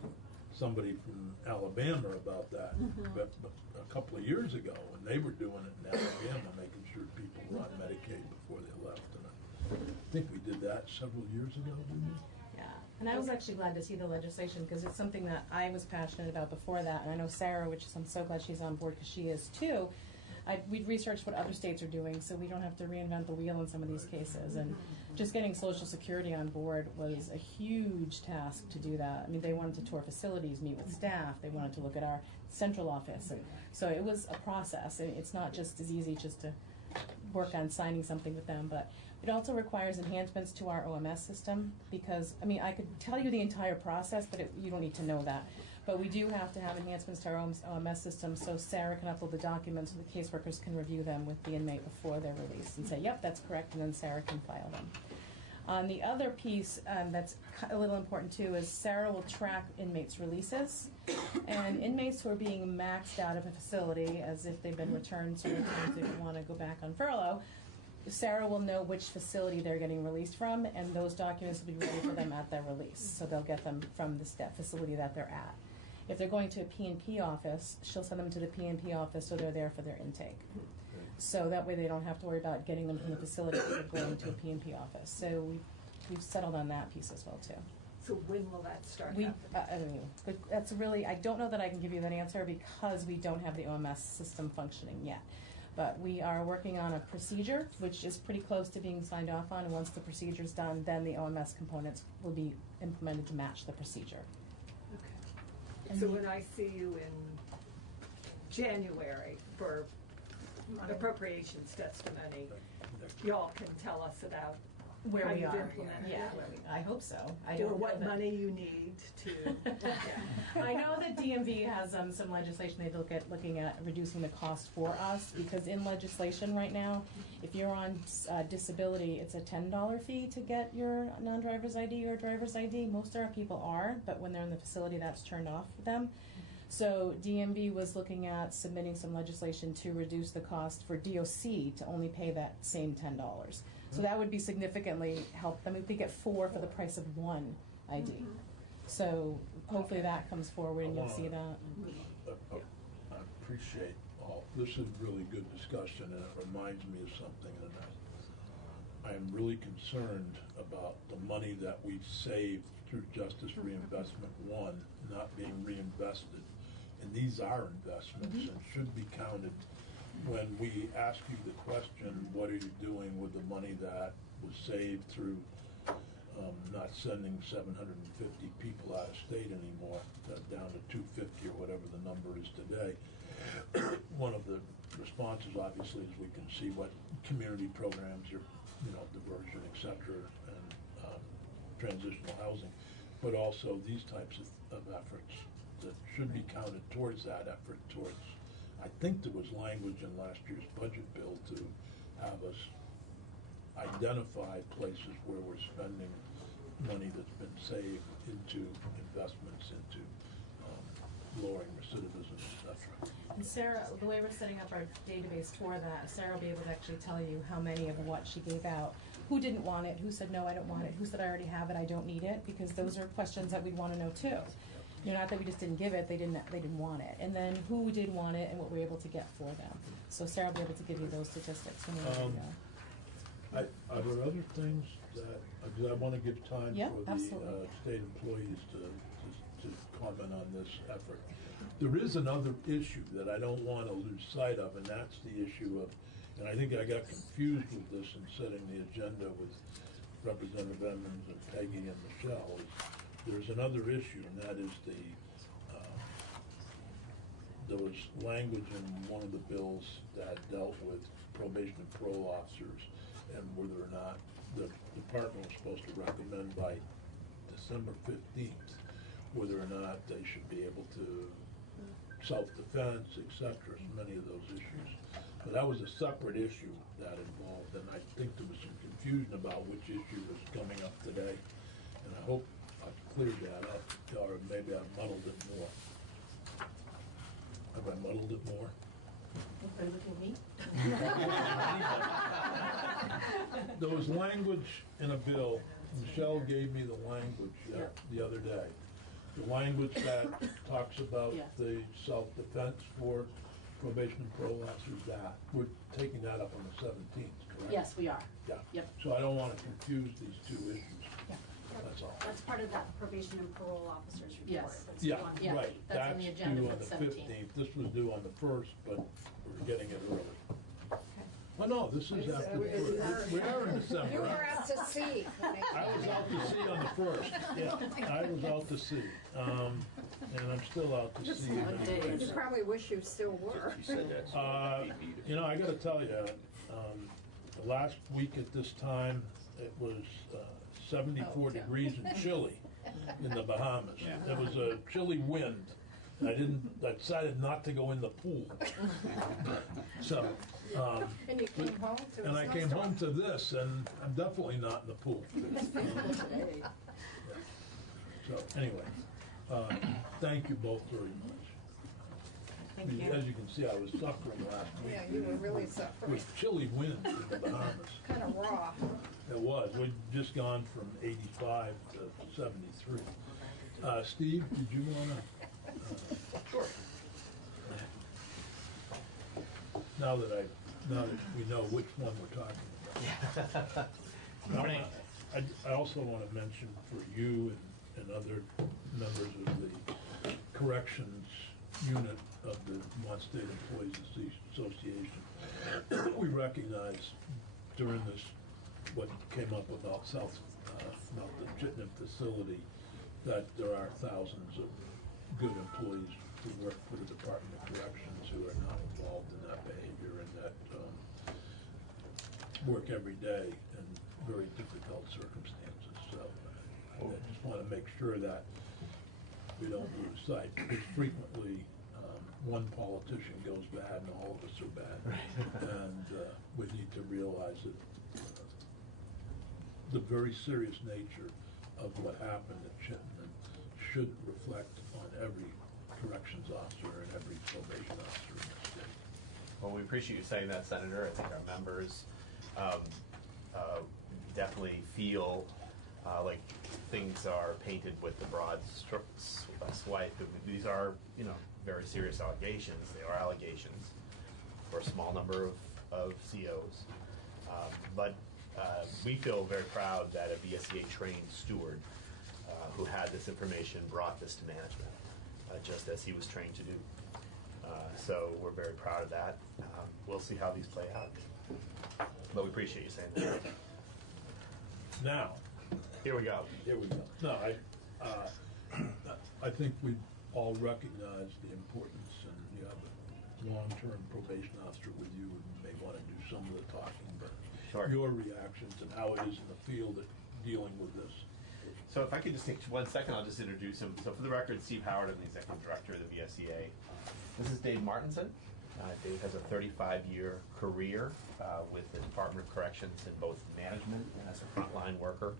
somebody from Alabama about that, but a couple of years ago, when they were doing it in Alabama, making sure people were on Medicaid before they left, and I think we did that several years ago, didn't we? Yeah, and I was actually glad to see the legislation because it's something that I was passionate about before that, and I know Sarah, which I'm so glad she's on board because she is too. We'd researched what other states are doing so we don't have to reinvent the wheel in some of these cases, and just getting Social Security on board was a huge task to do that. I mean, they wanted to tour facilities, meet with staff, they wanted to look at our central office, and so it was a process, and it's not just as easy just to work on signing something with them, but it also requires enhancements to our OMS system because, I mean, I could tell you the entire process, but you don't need to know that. But we do have to have enhancements to our OMS system so Sarah can upload the documents so the caseworkers can review them with the inmate before they're released and say, yep, that's correct, and then Sarah can file them. The other piece that's a little important too is Sarah will track inmates' releases, and inmates who are being maxed out of a facility as if they've been returned to they want to go back on furlough, Sarah will know which facility they're getting released from, and those documents will be ready for them at their release. So they'll get them from the facility that they're at. If they're going to a P&P office, she'll send them to the P&P office so they're there for their intake. So that way they don't have to worry about getting them from the facility if they're going to a P&P office. So we've settled on that piece as well too. So when will that start happening? That's really, I don't know that I can give you that answer because we don't have the OMS system functioning yet. But we are working on a procedure, which is pretty close to being signed off on, and once the procedure's done, then the OMS components will be implemented to match the procedure. Okay. So when I see you in January for appropriations testimony, y'all can tell us about Where how we you've are. implemented Yeah, it. I hope so. I Or don't know what that- money you need to. I know that DMV has some legislation they look at looking at reducing the cost for us because in legislation right now, if you're on disability, it's a $10 fee to get your non-driver's ID or driver's ID. Most of our people are, but when they're in the facility, that's turned off for them. So DMV was looking at submitting some legislation to reduce the cost for DOC to only pay that same $10. So that would be significantly help them. If they get 4 for the price of 1 ID. So hopefully that comes forward and you'll see that. I appreciate all, this is really good discussion, and it reminds me of something that I am really concerned about the money that we've saved through Justice Reinvestment 1 not being reinvested. And these are investments and should be counted. When we ask you the question, what are you doing with the money that was saved through not sending 750 people out of state anymore, down to 250 or whatever the number is today. One of the responses, obviously, is we can see what community programs are, diversion, et cetera, and transitional housing, but also these types of efforts that should be counted towards that effort, towards, I think there was language in last year's budget bill to have us identify places where we're spending money that's been saved into investments, into lowering recidivism, etc. And Sarah, the way we're setting up our database for that, Sarah will be able to actually tell you how many of what she gave out, who didn't want it, who said, no, I don't want it, who said, I already have it, I don't need it, because those are questions that we'd want to know too. Not that we just didn't give it, they didn't want it. And then who did want it and what we were able to get for them. So Sarah will be able to give you those statistics when you're ready to go. Are there other things that, because I want to give time for the state employees to comment on this effort. There is another issue that I don't want to lose sight of, and that's the issue of, and I think I got confused with this in setting the agenda with Representative Emmons and Peggy and Michelle. There's another issue, and that is there was language in one of the bills that dealt with probation and parole officers and whether or not the department was supposed to recommend by December 15th whether or not they should be able to self-defense, etc., many of those issues. But that was a separate issue that involved, and I think there was some confusion about which issue was coming up today. And I hope I've cleared that up, or maybe I've muddled it more. Have I muddled it more? Are you looking at me? There was language in a bill, Michelle gave me the language the other day. The language that talks about the self-defense for probation and parole officers, that, we're taking that up on the 17th, correct? Yes, we are. Yeah. Yep. So I don't want to confuse these two issues. That's all. That's part of that probation and parole officers report. Yes. That's due Yeah, on- right. That's on the agenda due for on the the 17th. 15th. This was due on the 1st, but we're getting it early. Well, no, this is after the 1st. We are in December. You were out to sea. I was out to sea on the 1st. Yeah, I was out to sea. And I'm still out to sea. in many You places. probably wish you still were. She said that. You know, I gotta tell you, the last week at this time, it was 74 degrees and chilly in the Bahamas. There was a chilly wind. I decided not to go in the pool. So, And you came home to a and I came snowstorm. home to this, and I'm definitely not in the pool. So, anyway, thank you both very much. Thank you. As you can see, I was suffering last week. Yeah, you were really suffering. With chilly winds in the Bahamas. Kind of raw. It was. We'd just gone from 85 to 73. Steve, did you want to? Sure. Now that we know which one we're talking about. I also want to mention for you and other members of the corrections unit of the Vermont State Employees Association, we recognize during this, what came up about the Chittenden facility, that there are thousands of good employees who work for the Department of Corrections who are not involved in that behavior and that work every day in very difficult circumstances. So I just want to make sure that we don't lose sight, because frequently one politician goes bad and all of us are bad. And we need to realize that the very serious nature of what happened at Chittenden should reflect on every corrections officer and every probation officer in the state. Well, we appreciate you saying that, Senator. I think our members definitely feel like things are painted with the broad swipe. These are, very serious allegations. They are allegations for a small number of COs. But we feel very proud that a VSEA-trained steward who had this information brought this to management, just as he was trained to do. So we're very proud of that. We'll see how these play out. But we appreciate you saying that. Now, here we go. No, I think we all recognize the importance, and you have a long-term probation officer with you who may want to do some of the talking, but your reactions and how it is in the field at dealing with this. So if I could just take 1 second, I'll just introduce him. So for the record, Steve Howard, I'm the Executive Director of the VSEA. This is Dave Martinson. Dave has a 35-year career with the Department of Corrections in both management and as a frontline worker,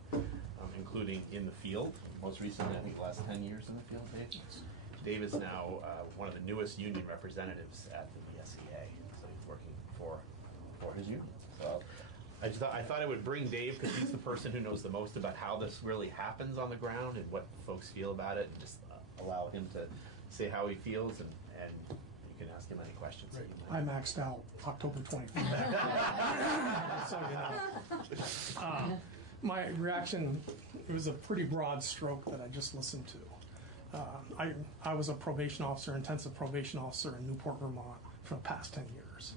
including in the field. Most recently, I think the last 10 years in the field, Dave. Dave is now one of the newest union representatives at the VSEA, so he's working for his union. So I thought I would bring Dave because he's the person who knows the most about how this really happens on the ground and what folks feel about it, and just allow him to say how he feels, and you can ask him any questions. That you might. I maxed out October 25th. So, my reaction, it was a pretty broad stroke that I just listened to. I was a probation officer, intensive probation officer in Newport, Vermont for the past 10 years.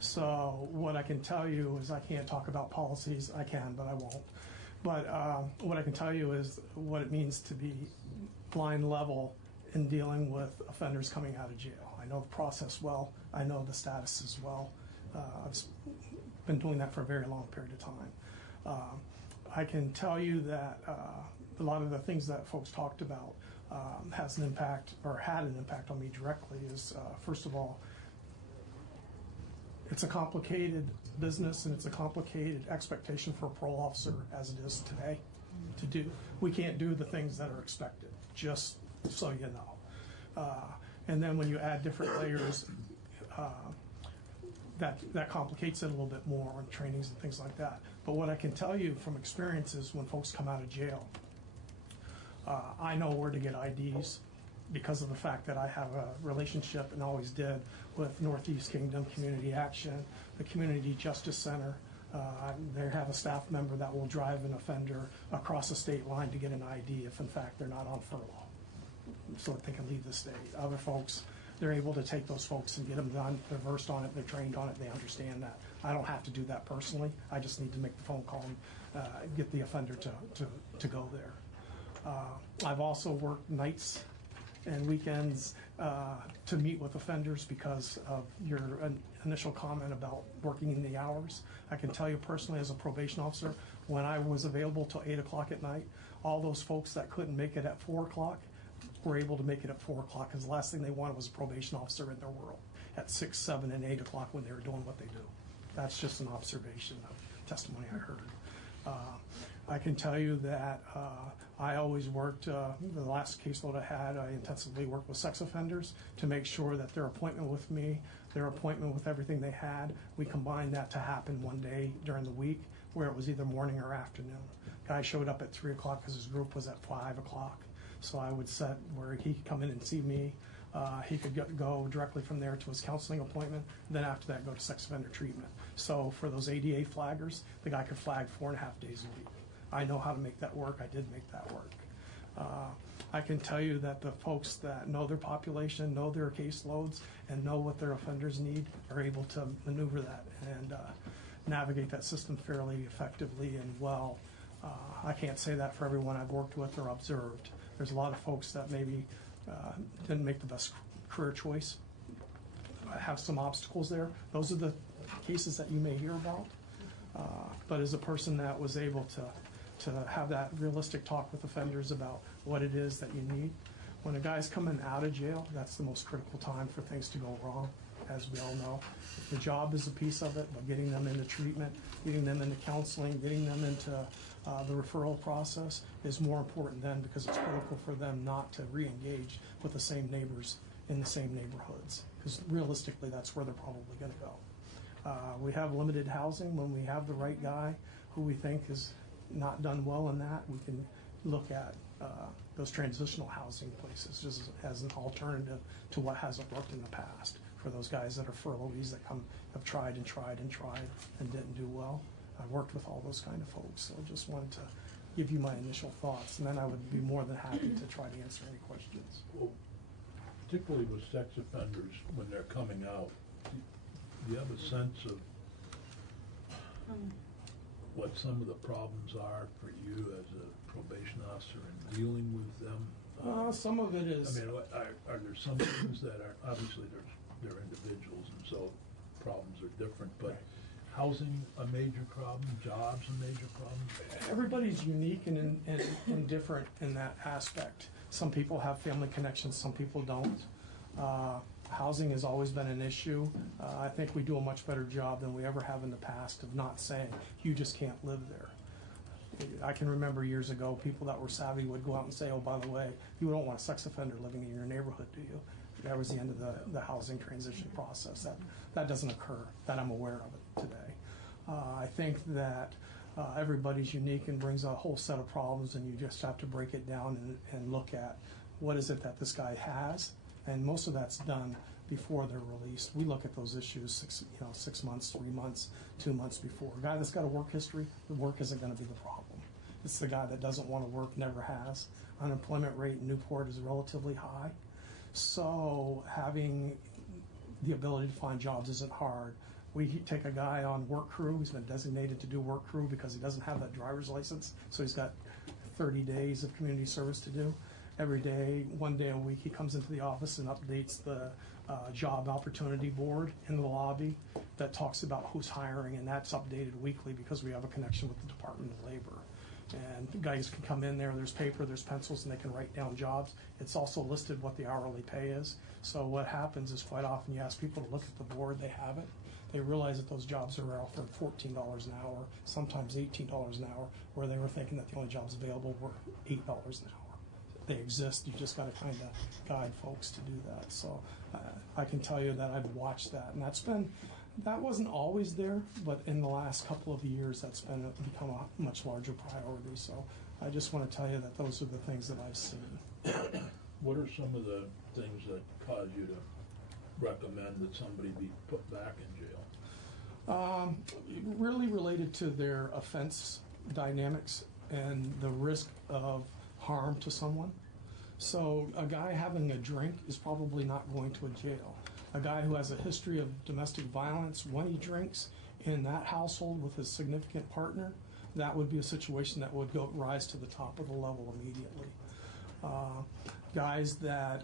So what I can tell you is I can't talk about policies. I can, but I won't. But what I can tell you is what it means to be line level in dealing with offenders coming out of jail. I know the process well. I know the status as well. I've been doing that for a very long period of time. I can tell you that a lot of the things that folks talked about has an impact, or had an impact on me directly, is first of all, it's a complicated business and it's a complicated expectation for a parole officer as it is today to do. We can't do the things that are expected, just so you know. And then when you add different layers, that complicates it a little bit more on trainings and things like that. But what I can tell you from experience is when folks come out of jail, I know where to get IDs because of the fact that I have a relationship and always did with Northeast Kingdom Community Action, the Community Justice Center. They have a staff member that will drive an offender across the state line to get an ID if in fact they're not on furlough, so that they can leave the state. Other folks, they're able to take those folks and get them done. They're versed on it, they're trained on it, they understand that. I don't have to do that personally. I just need to make the phone call and get the offender to go there. I've also worked nights and weekends to meet with offenders because of your initial comment about working in the hours. I can tell you personally as a probation officer, when I was available till 8 o'clock at night, all those folks that couldn't make it at 4 o'clock were able to make it at 4 o'clock because the last thing they wanted was a probation officer in their world at 6, 7, and 8 o'clock when they were doing what they do. That's just an observation of testimony I heard. I can tell you that I always worked, the last caseload I had, I intensively worked with sex offenders to make sure that their appointment with me, their appointment with everything they had, we combined that to happen one day during the week where it was either morning or afternoon. Guy showed up at 3 o'clock because his group was at 5 o'clock. So I would set where he could come in and see me. He could go directly from there to his counseling appointment, then after that go to sex offender treatment. So for those ADA flaggers, the guy could flag 4.5 days a week. I know how to make that work. I did make that work. I can tell you that the folks that know their population, know their caseloads, and know what their offenders need are able to maneuver that and navigate that system fairly effectively and well. I can't say that for everyone I've worked with or observed. There's a lot of folks that maybe didn't make the best career choice, have some obstacles there. Those are the cases that you may hear about. But as a person that was able to have that realistic talk with offenders about what it is that you need, when a guy's coming out of jail, that's the most critical time for things to go wrong, as we all know. The job is a piece of it, but getting them into treatment, getting them into counseling, getting them into the referral process is more important then because it's critical for them not to re-engage with the same neighbors in the same neighborhoods, because realistically that's where they're probably going to go. We have limited housing. When we have the right guy who we think is not done well in that, we can look at those transitional housing places just as an alternative to what hasn't worked in the past for those guys that are furloughees that have tried and tried and tried and didn't do well. I've worked with all those kind of folks, so just wanted to give you my initial thoughts, and then I would be more than happy to try to answer any questions. Well, particularly with sex offenders, when they're coming out, do you have a sense of what some of the problems are for you as a probation officer in dealing with them? Some of it is. I mean, are there some things that are, obviously they're individuals and so problems are different, but housing a major problem, jobs a major problem? Everybody's unique and different in that aspect. Some people have family connections, some people don't. Housing has always been an issue. I think we do a much better job than we ever have in the past of not saying, you just can't live there. I can remember years ago, people that were savvy would go out and say, oh, by the way, you don't want a sex offender living in your neighborhood, do you? That was the end of the housing transition process. That doesn't occur, that I'm aware of it today. I think that everybody's unique and brings a whole set of problems, and you just have to break it down and look at what is it that this guy has, and most of that's done before they're released. We look at those issues 6 months, 3 months, 2 months before. A guy that's got a work history, the work isn't going to be the problem. It's the guy that doesn't want to work, never has. Unemployment rate in Newport is relatively high, so having the ability to find jobs isn't hard. We take a guy on work crew. He's been designated to do work crew because he doesn't have that driver's license, so he's got 30 days of community service to do. Every day, 1 day a week, he comes into the office and updates the job opportunity board in the lobby that talks about who's hiring, and that's updated weekly because we have a connection with the Department of Labor. And the guys can come in there, there's paper, there's pencils, and they can write down jobs. It's also listed what the hourly pay is. So what happens is quite often you ask people to look at the board, they have it. They realize that those jobs are offered $14 an hour, sometimes $18 an hour, where they were thinking that the only jobs available were $8 an hour. They exist, you just got to kind of guide folks to do that. So I can tell you that I've watched that, and that's been That wasn't always there, but in the last couple of years, that's become a much larger priority. So I just want to tell you that those are the things that I've seen. What are some of the things that cause you to recommend that somebody be put back in jail? Really related to their offense dynamics and the risk of harm to someone. So a guy having a drink is probably not going to a jail. A guy who has a history of domestic violence, when he drinks in that household with his significant partner, that would be a situation that would rise to the top of the level immediately. Guys that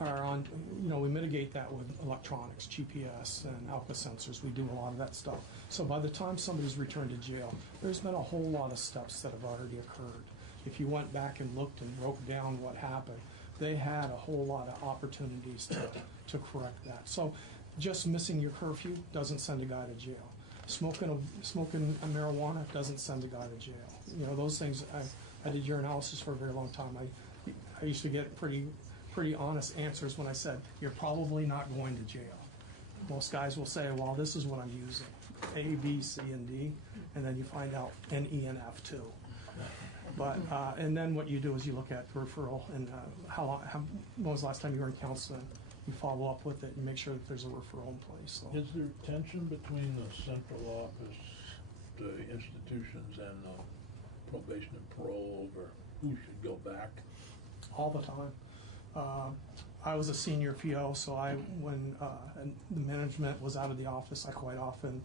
are on, we mitigate that with electronics, GPS and Alka sensors. We do a lot of that stuff. So by the time somebody's returned to jail, there's been a whole lot of steps that have already occurred. If you went back and looked and broke down what happened, they had a whole lot of opportunities to correct that. So just missing your curfew doesn't send a guy to jail. Smoking a marijuana doesn't send a guy to jail. Those things, I did urinalysis for a very long time. I used to get pretty honest answers when I said, you're probably not going to jail. Most guys will say, well, this is what I'm using, A, B, C, and D, and then you find out N, E, and F too. But and then what you do is you look at referral and when was the last time you were in counseling? You follow up with it and make sure that there's a referral in place. So. Is there tension between the central office, the institutions, and probation and parole over who should go back? All the time. I was a senior PO, so when the management was out of the office, I quite often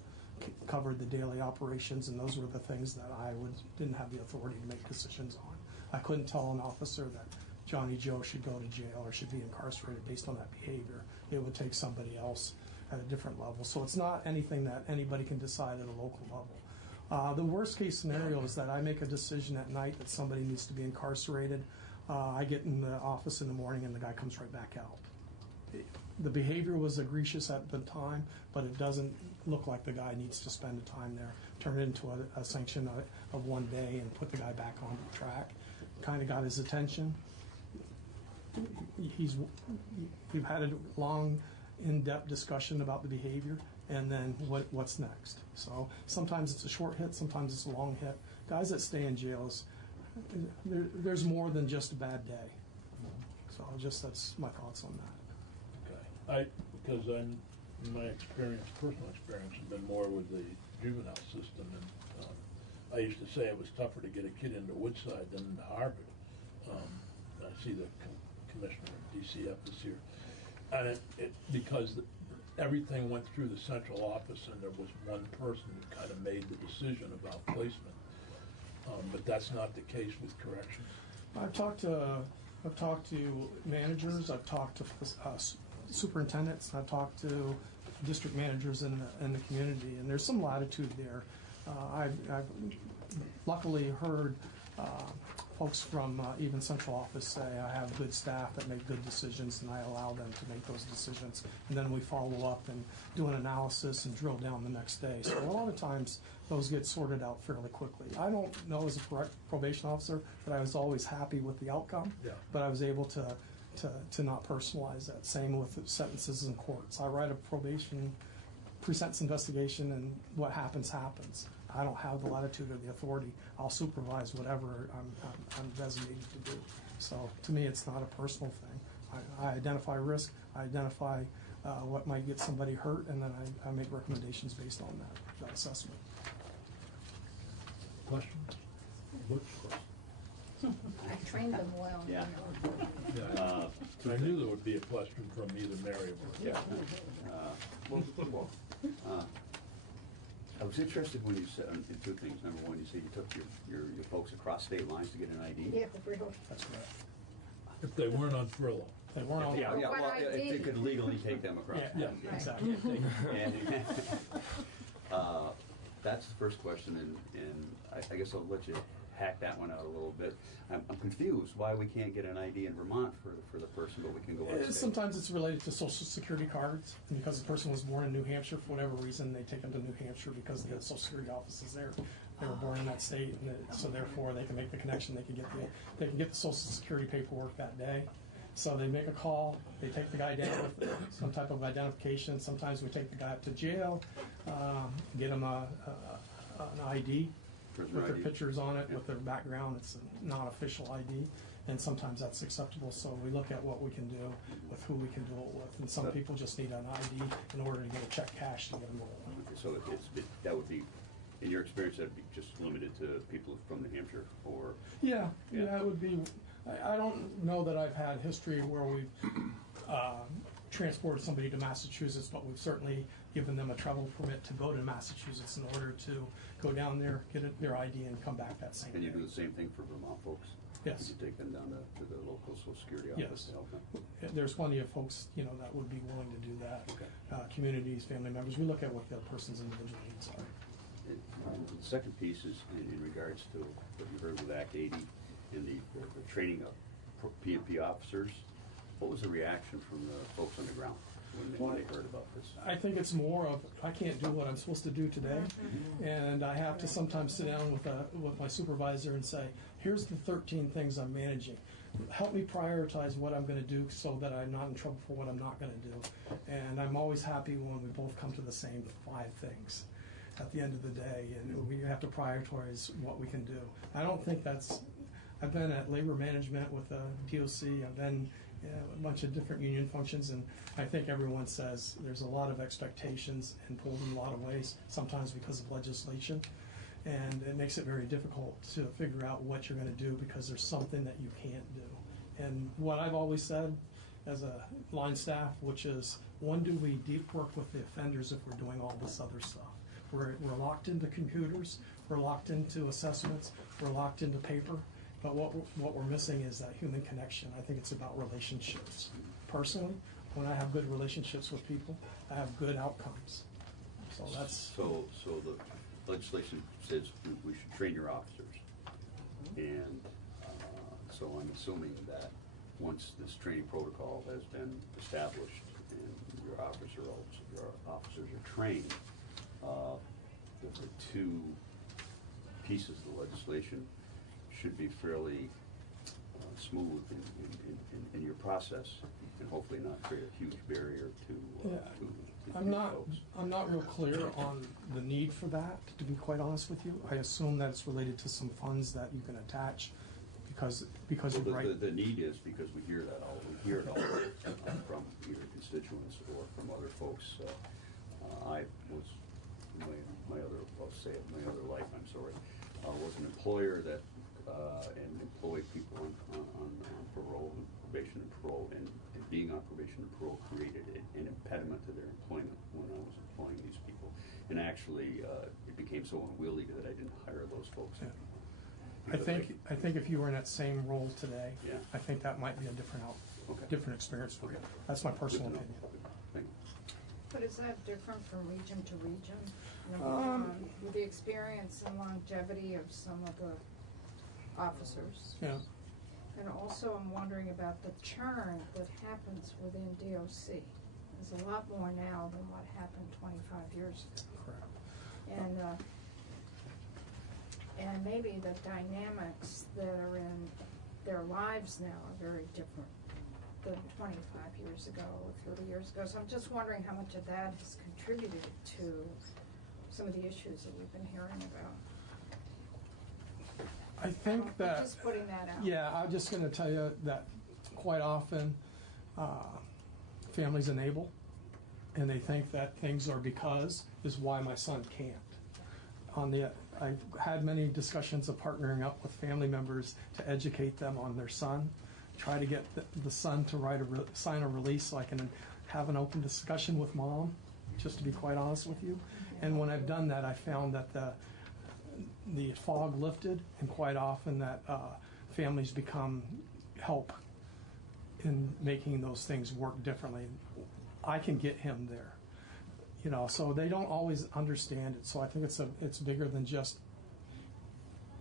covered the daily operations, and those were the things that I didn't have the authority to make decisions on. I couldn't tell an officer that Johnny Joe should go to jail or should be incarcerated based on that behavior. It would take somebody else at a different level. So it's not anything that anybody can decide at a local level. The worst case scenario is that I make a decision at night that somebody needs to be incarcerated. I get in the office in the morning and the guy comes right back out. The behavior was egregious at the time, but it doesn't look like the guy needs to spend the time there. Turn it into a sanction of one day and put the guy back on the track. Kind of got his attention. We've had a long, in-depth discussion about the behavior, and then what's next. So sometimes it's a short hit, sometimes it's a long hit. Guys that stay in jails, there's more than just a bad day. So that's my thoughts on that. Okay. Because my experience, personal experience, has been more with the juvenile system, and I used to say it was tougher to get a kid into Woodside than into Harvard. I see the commissioner of DCF this year, and because everything went through the central office, and there was one person who kind of made the decision about placement. But that's not the case with corrections. I've talked to managers. I've talked to superintendents. I've talked to district managers in the community, and there's some latitude there. I've luckily heard folks from even central office say I have good staff that make good decisions, and I allow them to make those decisions. And then we follow up and do an analysis and drill down the next day. So a lot of times those get sorted out fairly quickly. I don't know as a probation officer that I was always happy with the outcome, but I was able to not personalize that. Same with sentences in courts. I write a probation pre-sentence investigation, and what happens happens. I don't have the latitude or the authority. I'll supervise whatever I'm designated to do. So to me, it's not a personal thing. I identify risk. I identify what might get somebody hurt, and then I make recommendations based on that assessment. Question? I trained them well. Yeah. I knew there would be a question from either Mary or Yeah. I was interested when you said two things. Number one, you said you took your folks across state lines to get an ID. Yeah, for real. That's correct. If they weren't on furlough. They weren't on Yeah, What well, I if you did. could legally take them across. Yeah, Right. exactly. And that's the first question, and I guess I'll let you hack that one out a little bit. I'm confused why we can't get an ID in Vermont for the person, but we can go out. Sometimes it's related to Social Security cards, and because the person was born in New Hampshire, for whatever reason, they take them to New Hampshire because the Social Security office is there. They were born in that state, and so therefore they can make the connection. They can get the Social Security paperwork that day. So they make a call, they take the guy down with some type of identification. Sometimes we take the guy up to jail, get him an ID Prisoner with their ID. pictures on it, with their background. It's a non-official ID, and sometimes that's acceptable. So we look at what we can do with who we can do it with. And some people just need an ID in order to get a check cash to get them rolling. Okay, so that would be, in your experience, that'd be just limited to people from New Hampshire, or? Yeah, it would be. I don't know that I've had history where we've transported somebody to Massachusetts, but we've certainly given them a travel permit to go to Massachusetts in order to go down there, get their ID, and come back that same day. And you do the same thing for Vermont folks? Yes. You take them down to the local Social Security office Yes. to help them? There's plenty of folks, that would be willing to do that. Okay. Communities, family members. We look at what the person's individual needs are. The second piece is in regards to what you heard with Act 80 and the training of PNP officers. What was the reaction from the folks on the ground when they heard about this? I think it's more of, I can't do what I'm supposed to do today, and I have to sometimes sit down with my supervisor and say, here's the 13 things I'm managing. Help me prioritize what I'm going to do so that I'm not in trouble for what I'm not going to do. And I'm always happy when we both come to the same 5 things at the end of the day, and we have to prioritize what we can do. I don't think I've been at labor management with the DOC, I've been a bunch of different union functions, and I think everyone says there's a lot of expectations and pulled in a lot of ways, sometimes because of legislation, and it makes it very difficult to figure out what you're going to do because there's something that you can't do. And what I've always said as a line staff, which is, when do we deep work with the offenders if we're doing all this other stuff? We're locked into computers, we're locked into assessments, we're locked into paper, but what we're missing is that human connection. I think it's about relationships. Personally, when I have good relationships with people, I have good outcomes. So that's... So the legislation says we should train your officers. And so I'm assuming that once this training protocol has been established and your officers are trained, the 2 pieces of the legislation should be fairly smooth in your process, and hopefully not create a huge barrier to I'm not folks. I'm not real clear on the need for that, to be quite honest with you. I assume that it's related to some funds that you can attach because Well, you're right. the need is because we hear it all from either constituents or from other folks. I was my other life, was an employer that and employed people on parole and probation and parole, and being on probation and parole created an impediment to their employment when I was employing these people, and actually it became so unwieldy that I didn't hire those folks. Yeah. I think if you were in that same role today, Yeah. I think that might be a different experience for you. That's my personal Good to know. opinion. Thank you. But is that different from region to region? Number one, with the experience and longevity of some of the officers? Yeah. And also I'm wondering about the churn that happens within DOC. There's a lot more now than what happened 25 years ago. Correct. And maybe the dynamics that are in their lives now are very different than 25 years ago or 30 years ago. So I'm just wondering how much of that has contributed to some of the issues that we've been hearing about. I think that... Just putting that out. Yeah, I'm just going to tell you that quite often families enable, and they think that things are because is why my son can't. I've had many discussions of partnering up with family members to educate them on their son, try to get the son to sign a release so I can have an open discussion with mom, just to be quite honest with you. And when I've done that, I found that the fog lifted, and quite often that families become help in making those things work differently. I can get him there. So they don't always understand it. So I think it's bigger than just.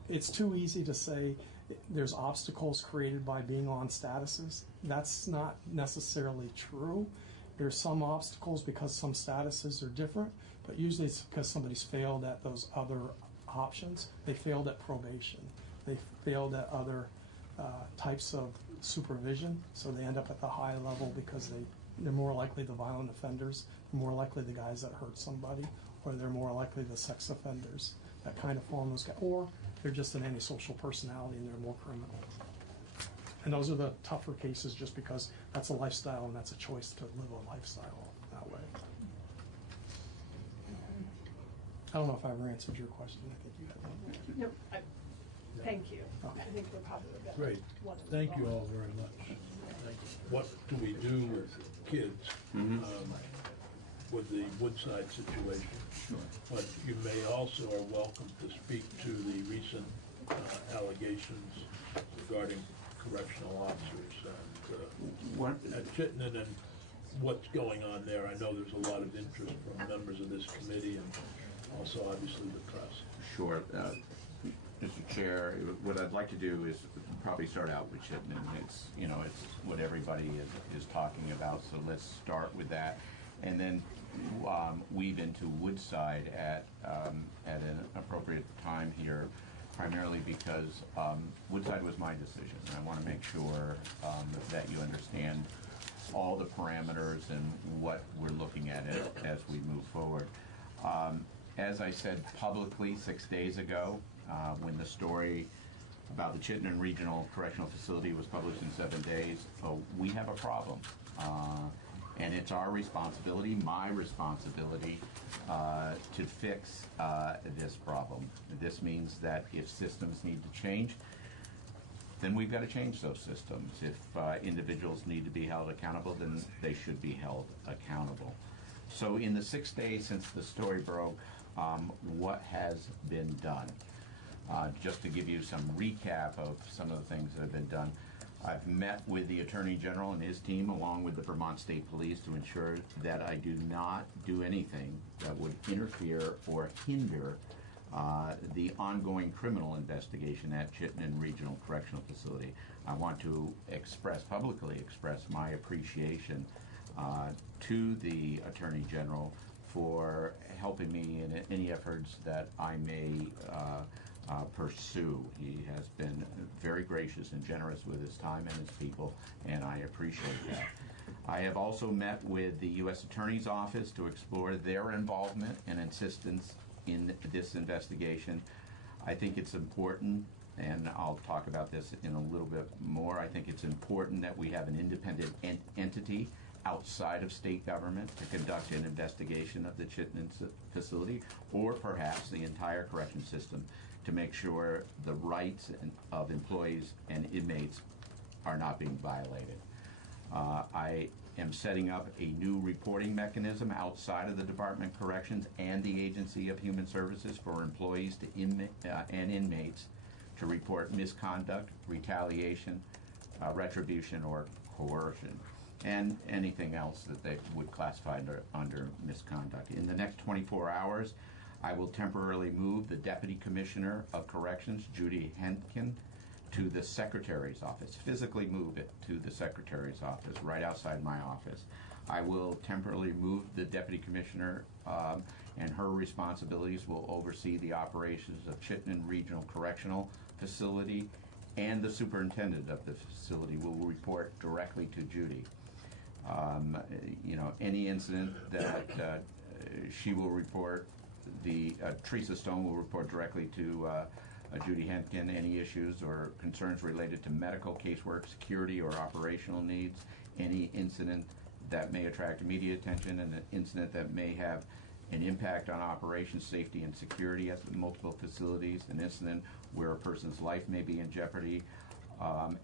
It's too easy to say there's obstacles created by being on statuses. That's not necessarily true. There's some obstacles because some statuses are different, but usually it's because somebody's failed at those other options. They failed at probation. They failed at other types of supervision, so they end up at the high level because they're more likely the violent offenders, more likely the guys that hurt somebody, or they're more likely the sex offenders that kind of form those guys, or they're just an antisocial personality and they're more criminal. And those are the tougher cases just because that's a lifestyle and that's a choice to live a lifestyle that way. I don't know if I ever answered your question. I think you had one. Yep. Thank you. Okay. I think we're probably the Great. one of Thank you them. all very much. Thank you. What do we do with kids with the Woodside situation? But you may also are welcome to speak to the recent allegations regarding correctional officers at Chittenden and what's going on there. I know there's a lot of interest from members of this committee and also obviously the press. Sure. Mr. Chair, what I'd like to do is probably start out with Chittenden. It's, you know, it's what everybody is talking about, so let's start with that. And then weave into Woodside at an appropriate time here, primarily because Woodside was my decision. And I want to make sure that you understand all the parameters and what we're looking at as we move forward. As I said publicly 6 days ago, when the story about the Chittenden Regional Correctional Facility was published in 7 days, we have a problem. And it's our responsibility, my responsibility, to fix this problem. This means that if systems need to change, then we've got to change those systems. If individuals need to be held accountable, then they should be held accountable. So in the 6 days since the story broke, what has been done? Just to give you some recap of some of the things that have been done, I've met with the Attorney General and his team along with the Vermont State Police to ensure that I do not do anything that would interfere or hinder the ongoing criminal investigation at Chittenden Regional Correctional Facility. I want to publicly express my appreciation to the Attorney General for helping me in any efforts that I may pursue. He has been very gracious and generous with his time and his people, and I appreciate that. I have also met with the U.S. Attorney's Office to explore their involvement and assistance in this investigation. I think it's important, and I'll talk about this in a little bit more, I think it's important that we have an independent entity outside of state government to conduct an investigation of the Chittenden facility, or perhaps the entire correction system, to make sure the rights of employees and inmates are not being violated. I am setting up a new reporting mechanism outside of the Department of Corrections and the Agency of Human Services for employees and inmates to report misconduct, retaliation, retribution, or coercion, and anything else that they would classify under misconduct. In the next 24 hours, I will temporarily move the Deputy Commissioner of Corrections, Judy Henkin, to the Secretary's office, physically move it to the Secretary's office, right outside my office. I will temporarily move the Deputy Commissioner, and her responsibilities will oversee the operations of Chittenden Regional Correctional Facility, and the Superintendent of the facility will report directly to Judy. You know, any incident that she will report, Teresa Stone will report directly to Judy Henkin. Any issues or concerns related to medical casework, security, or operational needs, any incident that may attract immediate attention, and an incident that may have an impact on operations, safety, and security at multiple facilities, an incident where a person's life may be in jeopardy,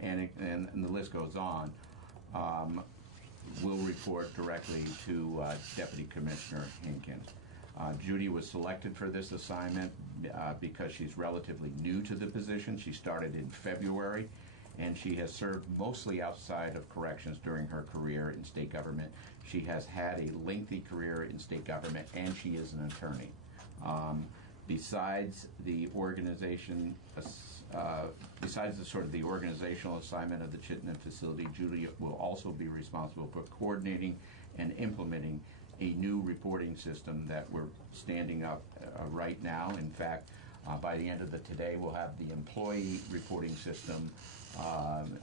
and the list goes on, will report directly to Deputy Commissioner Henkin. Judy was selected for this assignment because she's relatively new to the position. She started in February, and she has served mostly outside of corrections during her career in state government. She has had a lengthy career in state government, and she is an attorney. Besides the organization, besides the sort of the organizational assignment of the Chittenden facility, Judy will also be responsible for coordinating and implementing a new reporting system that we're standing up right now. In fact, By the end of the today, we'll have the employee reporting system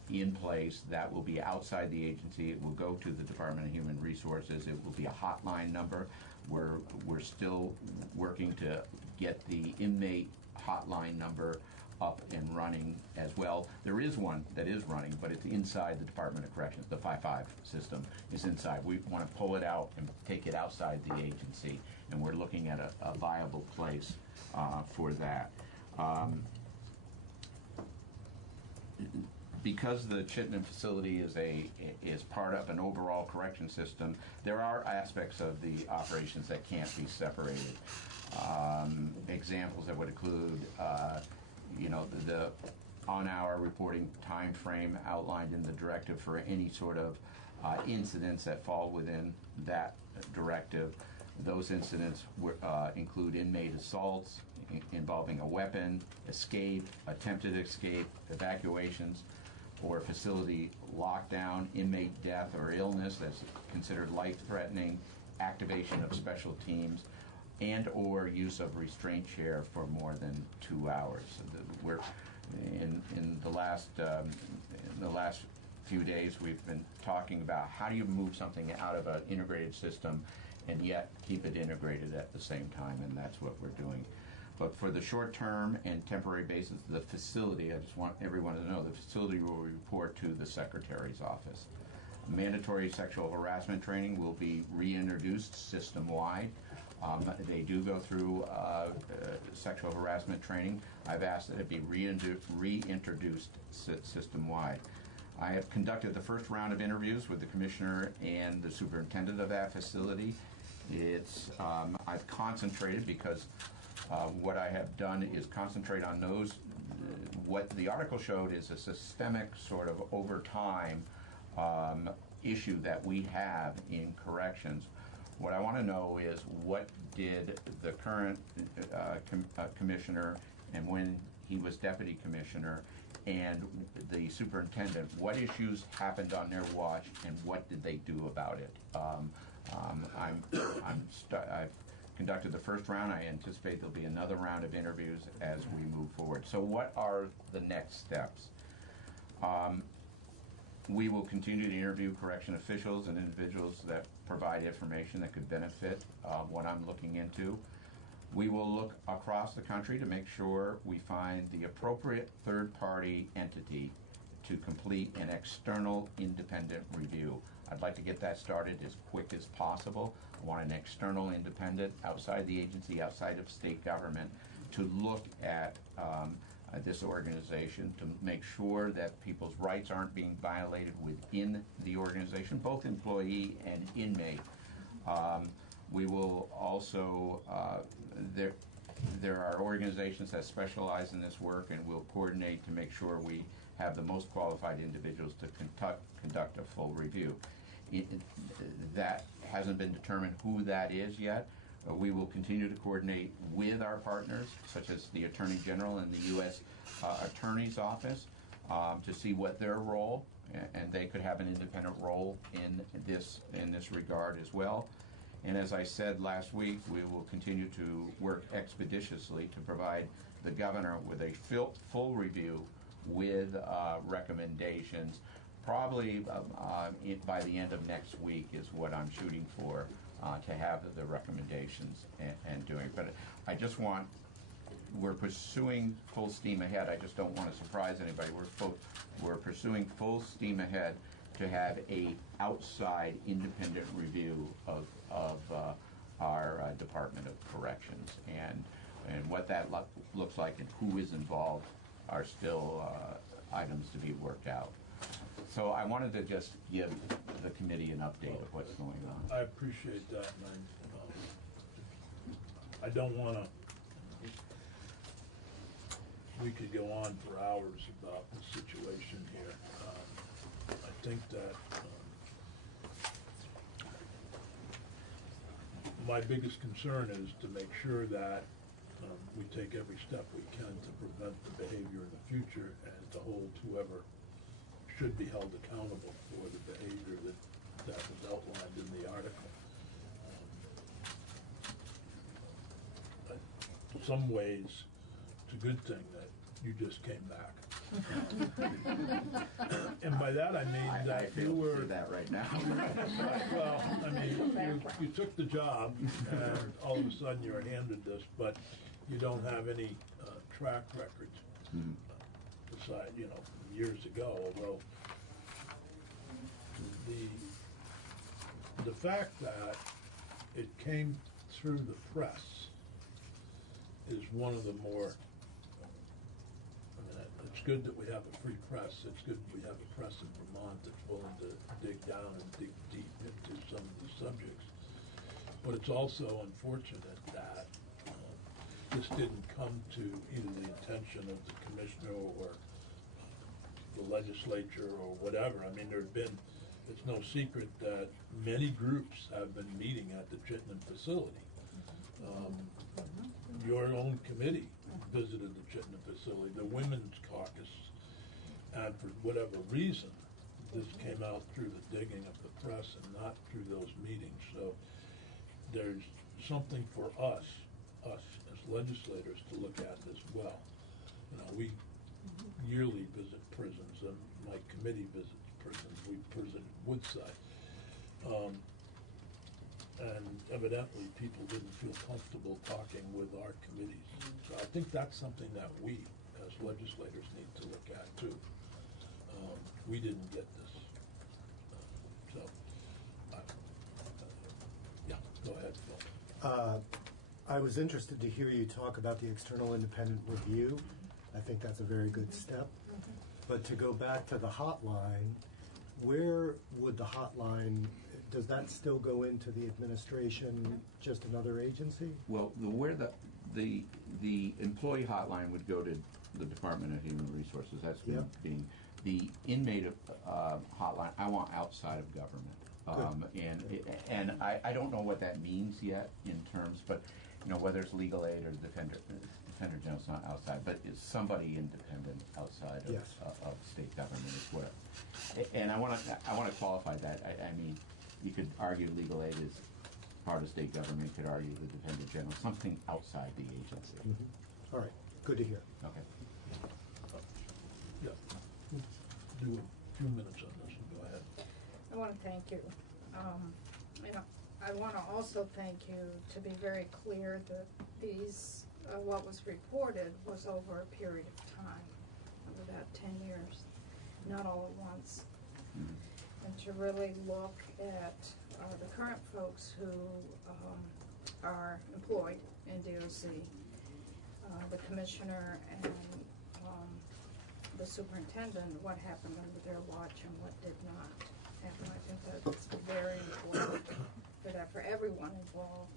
in place. That will be outside the agency. It will go to the Department of Human Resources. It will be a hotline number. We're still working to get the inmate hotline number up and running as well. There is one that is running, but it's inside the Department of Corrections. The 5.5 system is inside. We want to pull it out and take it outside the agency, and we're looking at a viable place for that. Because the Chittenden facility is part of an overall correction system, there are aspects of the operations that can't be separated. Examples that would include, the on-hour reporting time frame outlined in the directive for any sort of incidents that fall within that directive. Those incidents include inmate assaults involving a weapon, escape, attempted escape, evacuations, or facility lockdown, inmate death or illness that's considered life-threatening, activation of special teams, and or use of restraint chair for more than 2 hours. We're in the last few days we've been talking about how do you move something out of an integrated system and yet keep it integrated at the same time, and that's what we're doing. But for the short-term and temporary basis, the facility, I just want everyone to know, the facility will report to the Secretary's office. Mandatory sexual harassment training will be reintroduced system-wide. They do go through sexual harassment training. I've asked that it be reintroduced system-wide. I have conducted the first round of interviews with the commissioner and the superintendent of that facility. I've concentrated because what I have done is concentrate on those. What the article showed is a systemic sort of over time issue that we have in corrections. What I want to know is what did the current commissioner, and when he was deputy commissioner, and the superintendent, what issues happened on their watch and what did they do about it? I've conducted the first round. I anticipate there'll be another round of interviews as we move forward. So what are the next steps? We will continue to interview correction officials and individuals that provide information that could benefit what I'm looking into. We will look across the country to make sure we find the appropriate third-party entity to complete an external independent review. I'd like to get that started as quick as possible. I want an external independent outside the agency, outside of state government, to look at this organization to make sure that people's rights aren't being violated within the organization, both employee and inmate. We will also, there are organizations that specialize in this work, and we'll coordinate to make sure we have the most qualified individuals to conduct a full review. That hasn't been determined who that is yet. We will continue to coordinate with our partners, such as the Attorney General and the U.S. Attorney's Office, to see what their role, and they could have an independent role in this regard as well. And as I said last week, we will continue to work expeditiously to provide the governor with a full review with recommendations. Probably by the end of next week is what I'm shooting for, to have the recommendations and doing. But I just want, we're pursuing full steam ahead. I just don't want to surprise anybody. We're pursuing full steam ahead to have a outside independent review of our Department of Corrections, and what that looks like and who is involved are still items to be worked out. So I wanted to just give the committee an update of what's going on. I appreciate that, and I don't want to, we could go on for hours about the situation here. I think that my biggest concern is to make sure that we take every step we can to prevent the behavior in the future and to hold whoever should be held accountable for the behavior that was outlined in the article. In some ways, a good thing that you just came back. And by that I mean I that feel you were. that right now. Right, well, I mean, you took the job, and all of a sudden you're handed this, but you don't have any track records. Aside, you know, from years ago, although the fact that it came through the press is one of the more, I mean, it's good that we have a free press. It's good we have a press in Vermont that's willing to dig down and dig deep into some of these subjects. But it's also unfortunate that this didn't come to either the attention of the commissioner or the legislature or whatever. I mean, it's no secret that many groups have been meeting at the Chittenden facility. Your own committee visited the Chittenden facility, the Women's Caucus, and for whatever reason, this came out through the digging of the press and not through those meetings. So there's something for us as legislators to look at as well. You know, we yearly visit prisons, and my committee visits prisons. We visited Woodside. And evidently people didn't feel comfortable talking with our committees. So I think that's something that we, as legislators, need to look at too. We didn't get this. Yeah, go ahead, Phil. I was interested to hear you talk about the external independent review. I think that's a very good step. But to go back to the hotline, where would the hotline, does that still go into the administration, just another agency? Well, where the employee hotline would go to the Department of Human Resources. That's being the inmate hotline. I want outside of government, and I don't know what that means yet in terms, but you know whether it's legal aid or Defender General's not outside, but it's somebody independent outside of state government is what. And I want to qualify that. I mean, you could argue legal aid is part of state government. You could argue the Defender General, something outside the agency. All right, good to hear. Okay. Yeah, do a few minutes on this and go ahead. I want to thank you. I want to also thank you to be very clear that these, what was reported was over a period of time, of about 10 years, not all at once. And to really look at the current folks who are employed in DOC, the commissioner and the superintendent, what happened under their watch and what did not happen. I think that's very important for that, for everyone involved.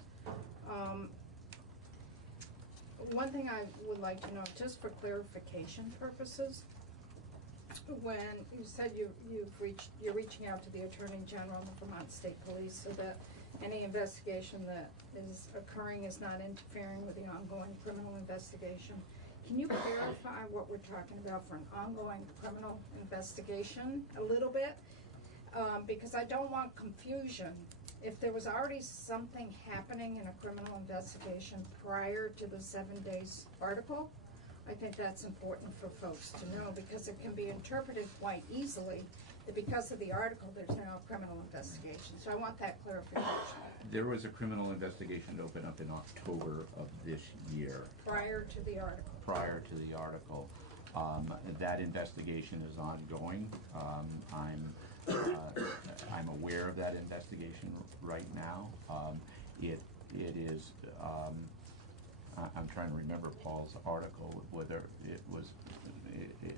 One thing I would like to know, just for clarification purposes, when you said you're reaching out to the Attorney General of the Vermont State Police so that any investigation that is occurring is not interfering with the ongoing criminal investigation. Can you clarify what we're talking about for an ongoing criminal investigation a little bit? Because I don't want confusion. If there was already something happening in a criminal investigation prior to the 7 days article, I think that's important for folks to know, because it can be interpreted quite easily that because of the article there's now a criminal investigation. So I want that clarification. There was a criminal investigation to open up in October of this year. Prior to the article. Prior to the article. That investigation is ongoing. I'm aware of that investigation right now. It is. I'm trying to remember Paul's article, whether it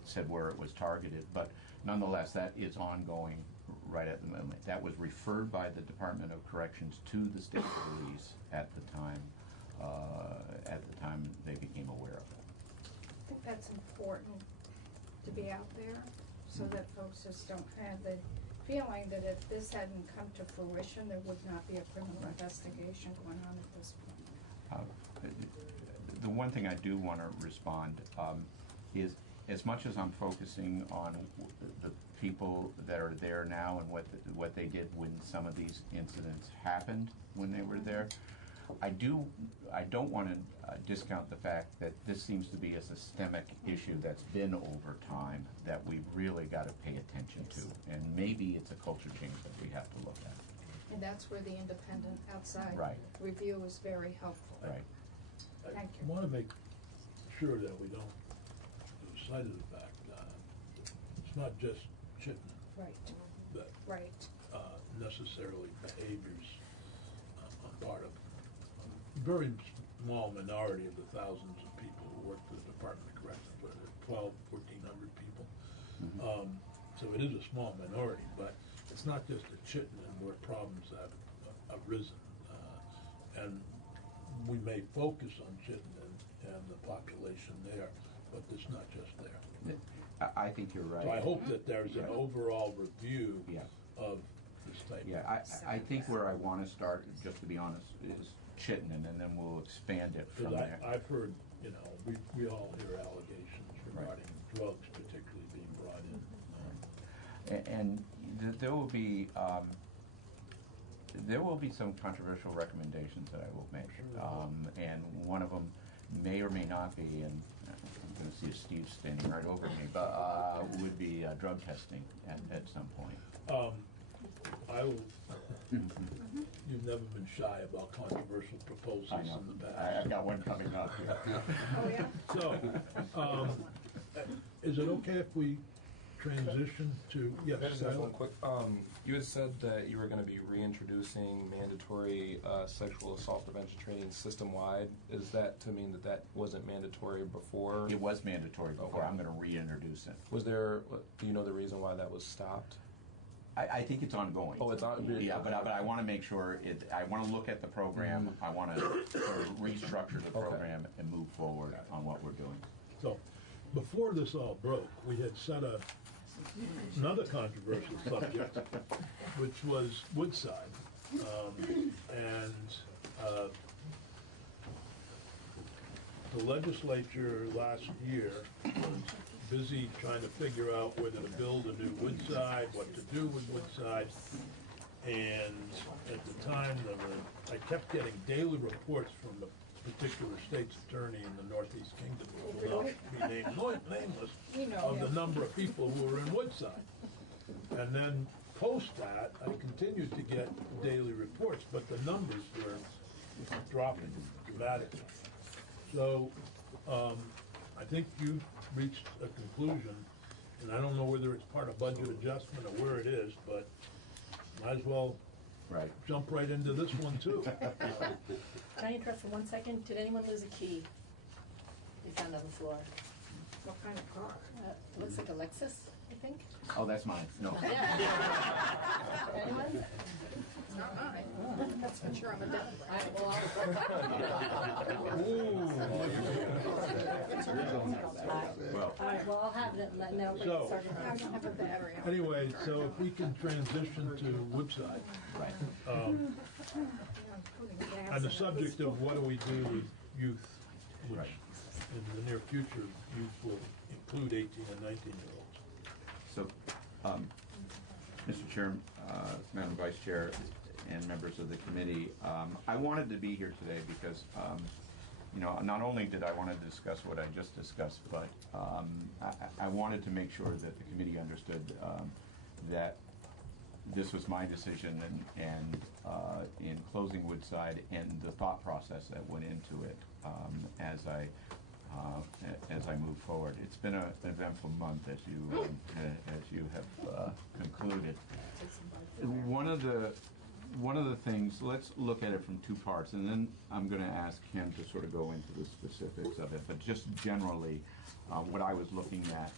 said where it was targeted, but nonetheless, that is ongoing right at the moment. That was referred by the Department of Corrections to the state police at the time they became aware of it. I think that's important to be out there so that folks just don't have the feeling that if this hadn't come to fruition, there would not be a criminal investigation going on at this point. The one thing I do want to respond is, as much as I'm focusing on the people that are there now and what they did when some of these incidents happened when they were there, I don't want to discount the fact that this seems to be a systemic issue that's been over time that we've really got to pay attention to, and maybe it's a culture change that we have to look at. And that's where the independent outside Right. review is very helpful. Right. Thank I want to make sure that we don't lose sight of the fact it's not just Chittenden Right. that Right. necessarily behaviors on part of a very small minority of the thousands of people who work for the Department of Corrections, what is it, 1,400 people. So it is a small minority, but it's not just at Chittenden where problems have arisen. And we may focus on Chittenden and the population there, but it's not just there. I think you're right. So I hope that there's an overall review of this type. Yeah, I think where I want to start, just to be honest, is Chittenden, and then we'll expand it from Because there. I've heard, we all hear allegations regarding drugs particularly being brought in. And there will be some controversial recommendations that I will make, and one of them may or may not be, and I'm going to see Steve standing right over me, but would be drug testing at some point. You've never been shy about controversial proposals I know. in the past. I've got one coming up. Oh, yeah? So, is it okay if we transition to, yes, Can I just ask Sal? one quick, you had said that you were going to be reintroducing mandatory sexual assault prevention training system-wide. Is that to mean that that wasn't mandatory before? It was mandatory before. Okay. I'm going to reintroduce it. Was there, do you know the reason why that was stopped? I think it's ongoing. Oh, it's on. Yeah, but I want to make sure I want to look at the program. I want to sort of restructure the program and move forward on what we're doing. So, before this all broke, we had set another controversial subject, which was Woodside. The legislature last year was busy trying to figure out whether to build a new Woodside, what to do with Woodside. And at the time, I kept getting daily reports from the particular state's attorney in the Northeast Kingdom, who will not be nameless, of the number of people who were in Woodside. And then post that, I continued to get daily reports, but the numbers were dropping dramatically. So I think you reached a conclusion, and I don't know whether it's part of budget adjustment or where it is, but might as well jump right into this one too. Can I interrupt for 1 second? Did anyone lose a key you found on the floor? What kind of car? It looks like a Lexus, I think. Oh, that's mine. No. Anyone? It's not mine. That's for sure. I'm a Democrat. All right, well, all right, well, I'll have it, let know. So- I don't have a battery. Anyway, so if we can transition to Woodside. On the subject of what do we do with youth, which in the near future, youth will include 18 and 19-year-olds. So, Mr. Chair, Madam Vice Chair, and members of the committee, I wanted to be here today because, not only did I want to discuss what I just discussed, but I wanted to make sure that the committee understood that this was my decision and in closing Woodside and the thought process that went into it as I move forward. It's been an eventful month, as you have concluded. One of the things, let's look at it from two parts, and then I'm going to ask him to sort of go into the specifics of it. But just generally, what I was looking at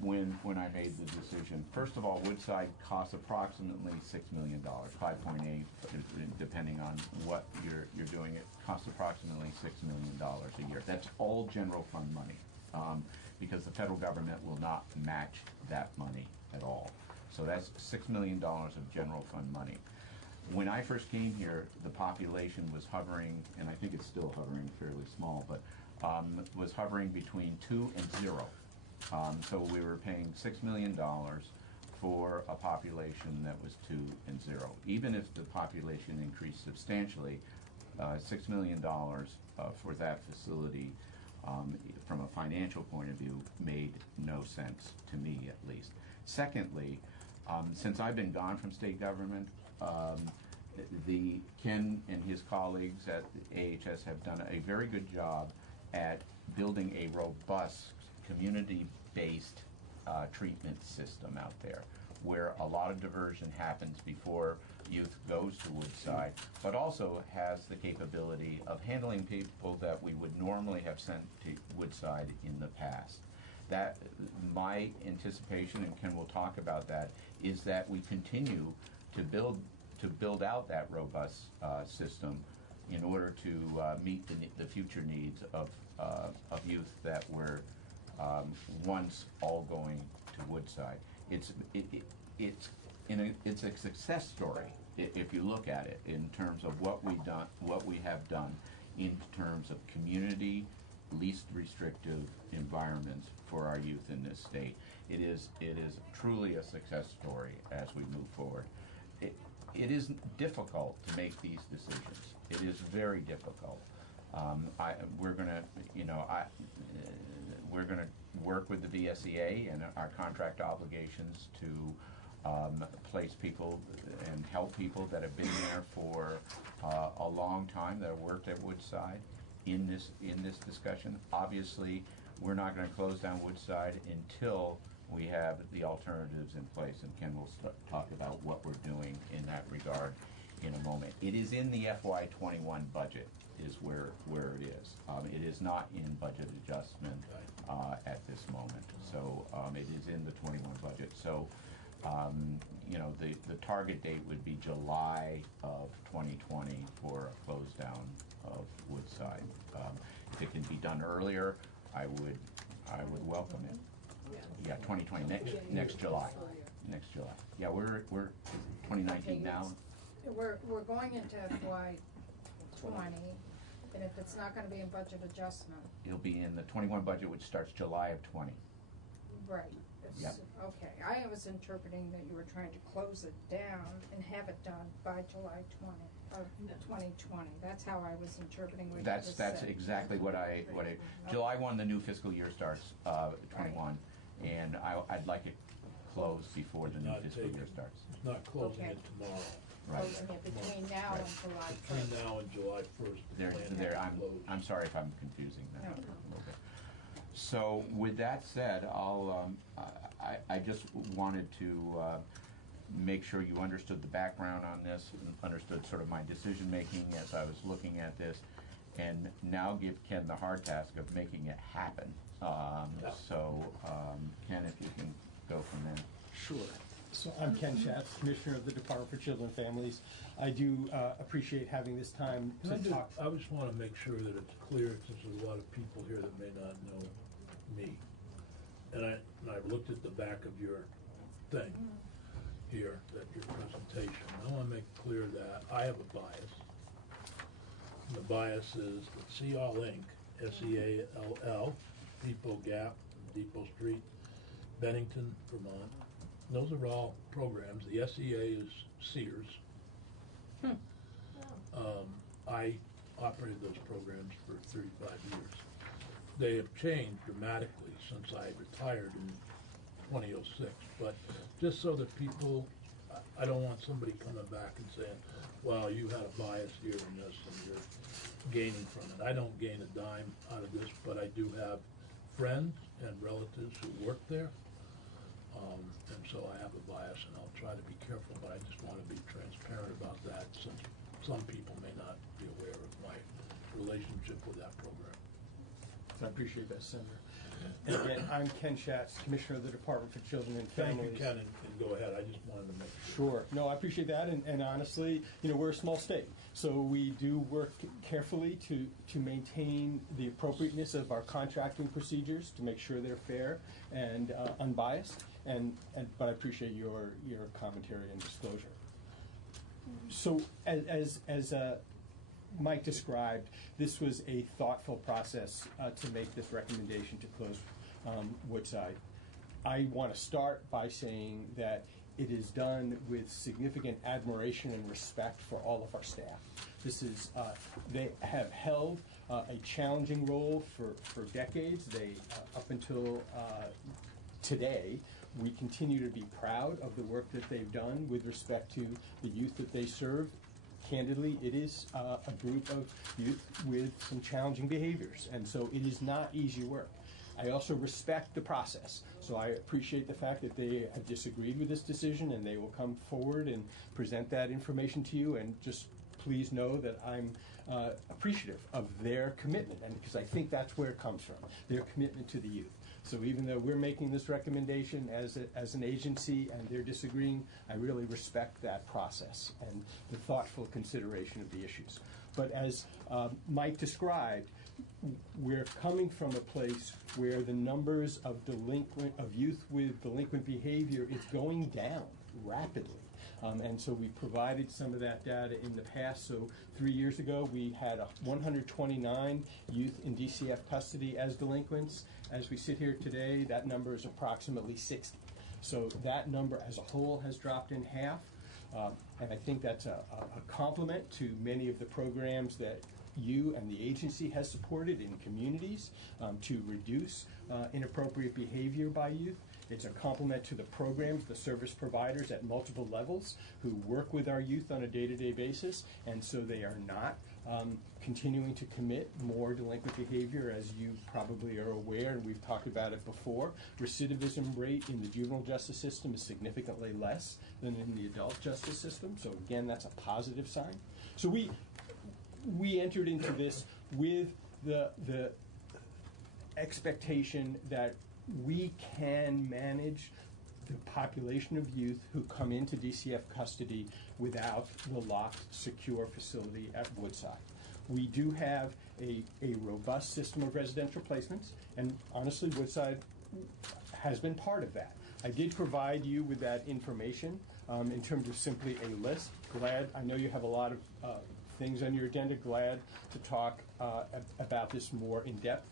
when I made the decision. First of all, Woodside costs approximately $6 million, 5.8, depending on what you're doing. It costs approximately $6 million a year. That's all general fund money, because the federal government will not match that money at all. So that's $6 million of general fund money. When I first came here, the population was hovering, and I think it's still hovering, fairly small, but was hovering between 2 and 0. So we were paying $6 million for a population that was 2 and 0. Even if the population increased substantially, $6 million for that facility, from a financial point of view, made no sense to me, at least. Secondly, since I've been gone from state government, Ken and his colleagues at the AHS have done a very good job at building a robust, community-based treatment system out there, where a lot of diversion happens before youth goes to Woodside, but also has the capability of handling people that we would normally have sent to Woodside in the past. That, my anticipation, and Ken will talk about that, is that we continue to build out that robust system in order to meet the future needs of youth that were once all going to Woodside. It's a success story if you look at it in terms of what we have done in terms of community, least restrictive environments for our youth in this state. It is truly a success story as we move forward. It is difficult to make these decisions. It is very difficult. We're gonna work with the VSEA and our contract obligations to place people and help people that have been there for a long time, that have worked at Woodside in this discussion. Obviously, we're not going to close down Woodside until we have the alternatives in place, and Ken will talk about what we're doing in that regard in a moment. It is in the FY21 budget is where it is. It is not in budget adjustment at this moment. So it is in the 21 budget. So the target date would be July of 2020 for a close down of Woodside. If it can be done earlier, I would welcome it. Yeah, 2020, next July. Next July. Yeah, we're 2019 now. We're going into FY 20, and if it's not gonna be in budget adjustment. It'll be in the 21 budget, which starts July of 20. Right. Yep. Okay, I was interpreting that you were trying to close it down and have it done by July 2020. That's how I was interpreting what you just said. That's exactly what I July 1, the new fiscal year starts, 21, and I'd like it closed before the new fiscal year starts. It's not closing it tomorrow. Right. Closing it between now and July 1st. Between now and July 1st. I'm sorry if I'm confusing that a little bit. So with that said, I just wanted to make sure you understood the background on this, and understood sort of my decision making as I was looking at this, and now give Ken the hard task of making it happen. So Ken, if you can go from there. Sure. So I'm Ken Schatz, Commissioner of the Department for Children and Families. I do appreciate having this time to talk. I just want to make sure that it's clear, since there's a lot of people here that may not know me. And I've looked at the back of your thing here, your presentation. I want to make clear that I have a bias. And the bias is that See All Inc., SEALL, Depot Gap, Depot Street, Bennington, Vermont. Those are all programs. The SEA is Sears. I operated those programs for 35 years. They have changed dramatically since I retired in 2006. But just so that people, I don't want somebody coming back and saying, well, you had a bias here in this and you're gaining from it. I don't gain a dime out of this, but I do have friends and relatives who work there. And so I have a bias, and I'll try to be careful, but I just want to be transparent about that, since some people may not be aware of my relationship with that program. I appreciate that, Senator. And again, I'm Ken Schatz, Commissioner of the Department for Children and Families. Thank you, Ken, and go ahead. I just wanted to make sure. Sure. No, I appreciate that, and honestly, we're a small state, so we do work carefully to maintain the appropriateness of our contracting procedures, to make sure they're fair and unbiased, but I appreciate your commentary and disclosure. So as Mike described, this was a thoughtful process to make this recommendation to close Woodside. I want to start by saying that it is done with significant admiration and respect for all of our staff. This is, they have held a challenging role for decades. They, up until today, we continue to be proud of the work that they've done with respect to the youth that they serve. Candidly, it is a group of youth with some challenging behaviors, and so it is not easy work. I also respect the process, so I appreciate the fact that they have disagreed with this decision, and they will come forward and present that information to you, and just please know that I'm appreciative of their commitment, and because I think that's where it comes from, their commitment to the youth. So even though we're making this recommendation as an agency and they're disagreeing, I really respect that process and the thoughtful consideration of the issues. But as Mike described, we're coming from a place where the numbers of youth with delinquent behavior is going down rapidly. And so we provided some of that data in the past. So 3 years ago, we had 129 youth in DCF custody as delinquents. As we sit here today, that number is approximately 60. So that number as a whole has dropped in half. And I think that's a compliment to many of the programs that you and the agency has supported in communities to reduce inappropriate behavior by youth. It's a compliment to the programs, the service providers at multiple levels who work with our youth on a day-to-day basis, and so they are not continuing to commit more delinquent behavior, as you probably are aware, and we've talked about it before. Recidivism rate in the juvenile justice system is significantly less than in the adult justice system, so again, that's a positive sign. So we entered into this with the expectation that we can manage the population of youth who come into DCF custody without the locked, secure facility at Woodside. We do have a robust system of residential placements, and honestly, Woodside has been part of that. I did provide you with that information in terms of simply a list. Glad, I know you have a lot of things on your agenda. Glad to talk about this more in depth.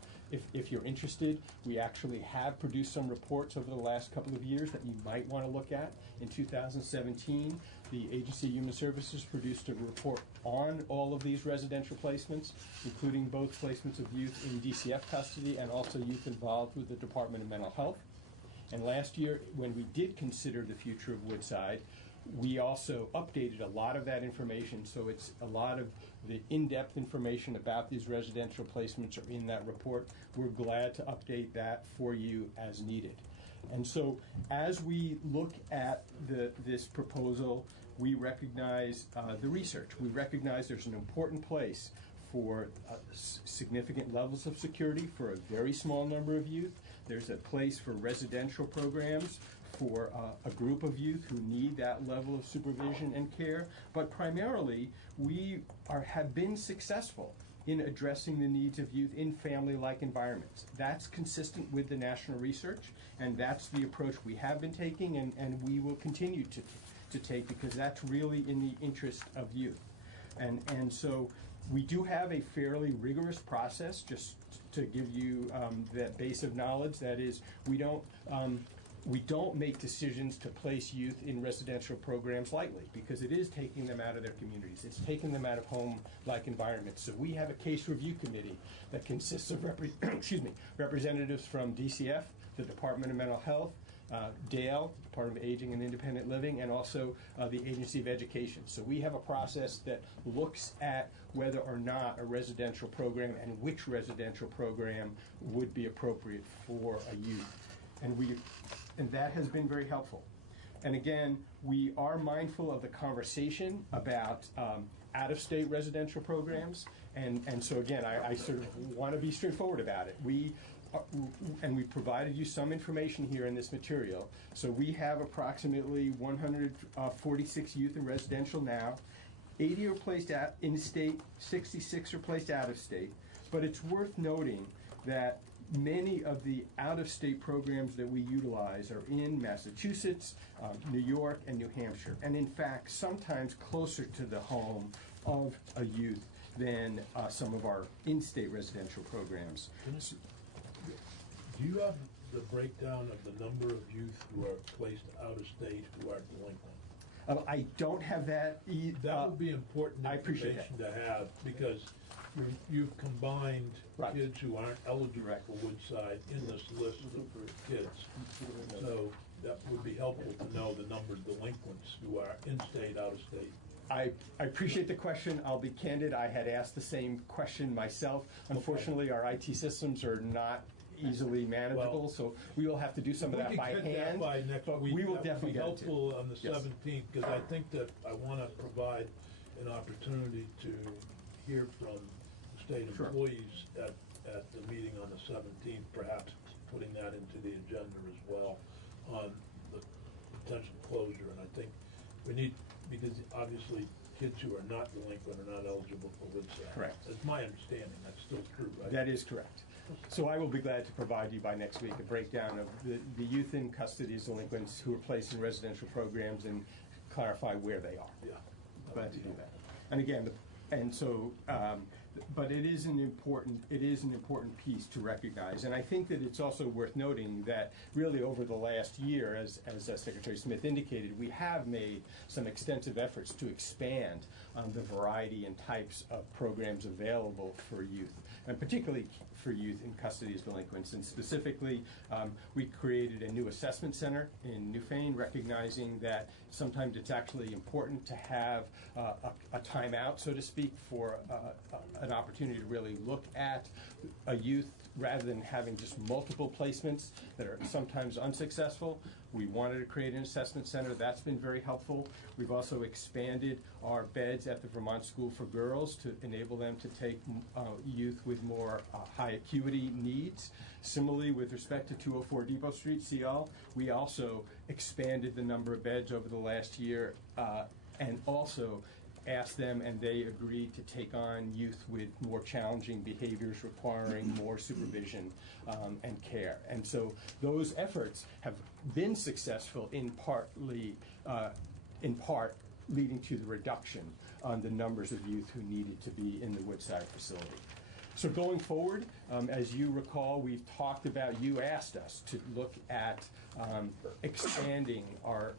If you're interested, we actually have produced some reports over the last couple of years that you might want to look at. In 2017, the Agency of Human Services produced a report on all of these residential placements, including both placements of youth in DCF custody and also youth involved with the Department of Mental Health. And last year, when we did consider the future of Woodside, we also updated a lot of that information, so it's a lot of the in-depth information about these residential placements are in that report. We're glad to update that for you as needed. And so as we look at this proposal, we recognize the research. We recognize there's an important place for significant levels of security for a very small number of youth. There's a place for residential programs for a group of youth who need that level of supervision and care. But primarily, we have been successful in addressing the needs of youth in family-like environments. That's consistent with the national research, and that's the approach we have been taking and we will continue to take, because that's really in the interest of youth. And so we do have a fairly rigorous process, just to give you that base of knowledge. That is, we don't make decisions to place youth in residential programs lightly, because it is taking them out of their communities. It's taking them out of home-like environments. So we have a case review committee that consists of representatives from DCF, the Department of Mental Health, DALE, Department of Aging and Independent Living, and also the Agency of Education. So we have a process that looks at whether or not a residential program and which residential program would be appropriate for a youth. And that has been very helpful. And again, we are mindful of the conversation about out-of-state residential programs. And so again, I sort of want to be straightforward about it. We provided you some information here in this material. So we have approximately 146 youth in residential now. 80 are placed in-state, 66 are placed out-of-state. But it's worth noting that many of the out-of-state programs that we utilize are in Massachusetts, New York, and New Hampshire. And in fact, sometimes closer to the home of a youth than some of our in-state residential programs. Do you have the breakdown of the number of youth who are placed out of state who are delinquent? I don't have that. That would be important I appreciate information to have, because you've combined Right. kids who aren't eligible for Woodside in this list of kids. So that would be helpful to know the number of delinquents who are in-state, out-of-state. I appreciate the question. I'll be candid. I had asked the same question myself. Unfortunately, our IT systems are not easily manageable, so we will have to do some of that by We could get hand. that by next but week. we will That would definitely be get it to you. helpful on the Yes. 17th, because I think that I want to provide an opportunity to hear from state Sure. employees at the meeting on the 17th, perhaps putting that into the agenda as well on the potential closure. And I think we need, because obviously kids who are not delinquent are not eligible for Woodside. Correct. That's my understanding. That's still true, right? That is correct. So I will be glad to provide you by next week a breakdown of the youth in custody as delinquents who are placed in residential programs and clarify where they are. Yeah. Glad to do that. And again, but it is an important piece to recognize. And I think that it's also worth noting that really over the last year, as Secretary Smith indicated, we have made some extensive efforts to expand the variety and types of programs available for youth, and particularly for youth in custody as delinquents. And specifically, we created a new assessment center in Newfane, recognizing that sometimes it's actually important to have a timeout, so to speak, for an opportunity to really look at a youth rather than having just multiple placements that are sometimes unsuccessful. We wanted to create an assessment center. That's been very helpful. We've also expanded our beds at the Vermont School for Girls to enable them to take youth with more high acuity needs. Similarly, with respect to 204 Depot Street, CL, we also expanded the number of beds over the last year and also asked them, and they agreed to take on youth with more challenging behaviors requiring more supervision and care. And so those efforts have been successful in part leading to the reduction on the numbers of youth who needed to be in the Woodside facility. So going forward, as you recall, we've talked about, you asked us to look at expanding our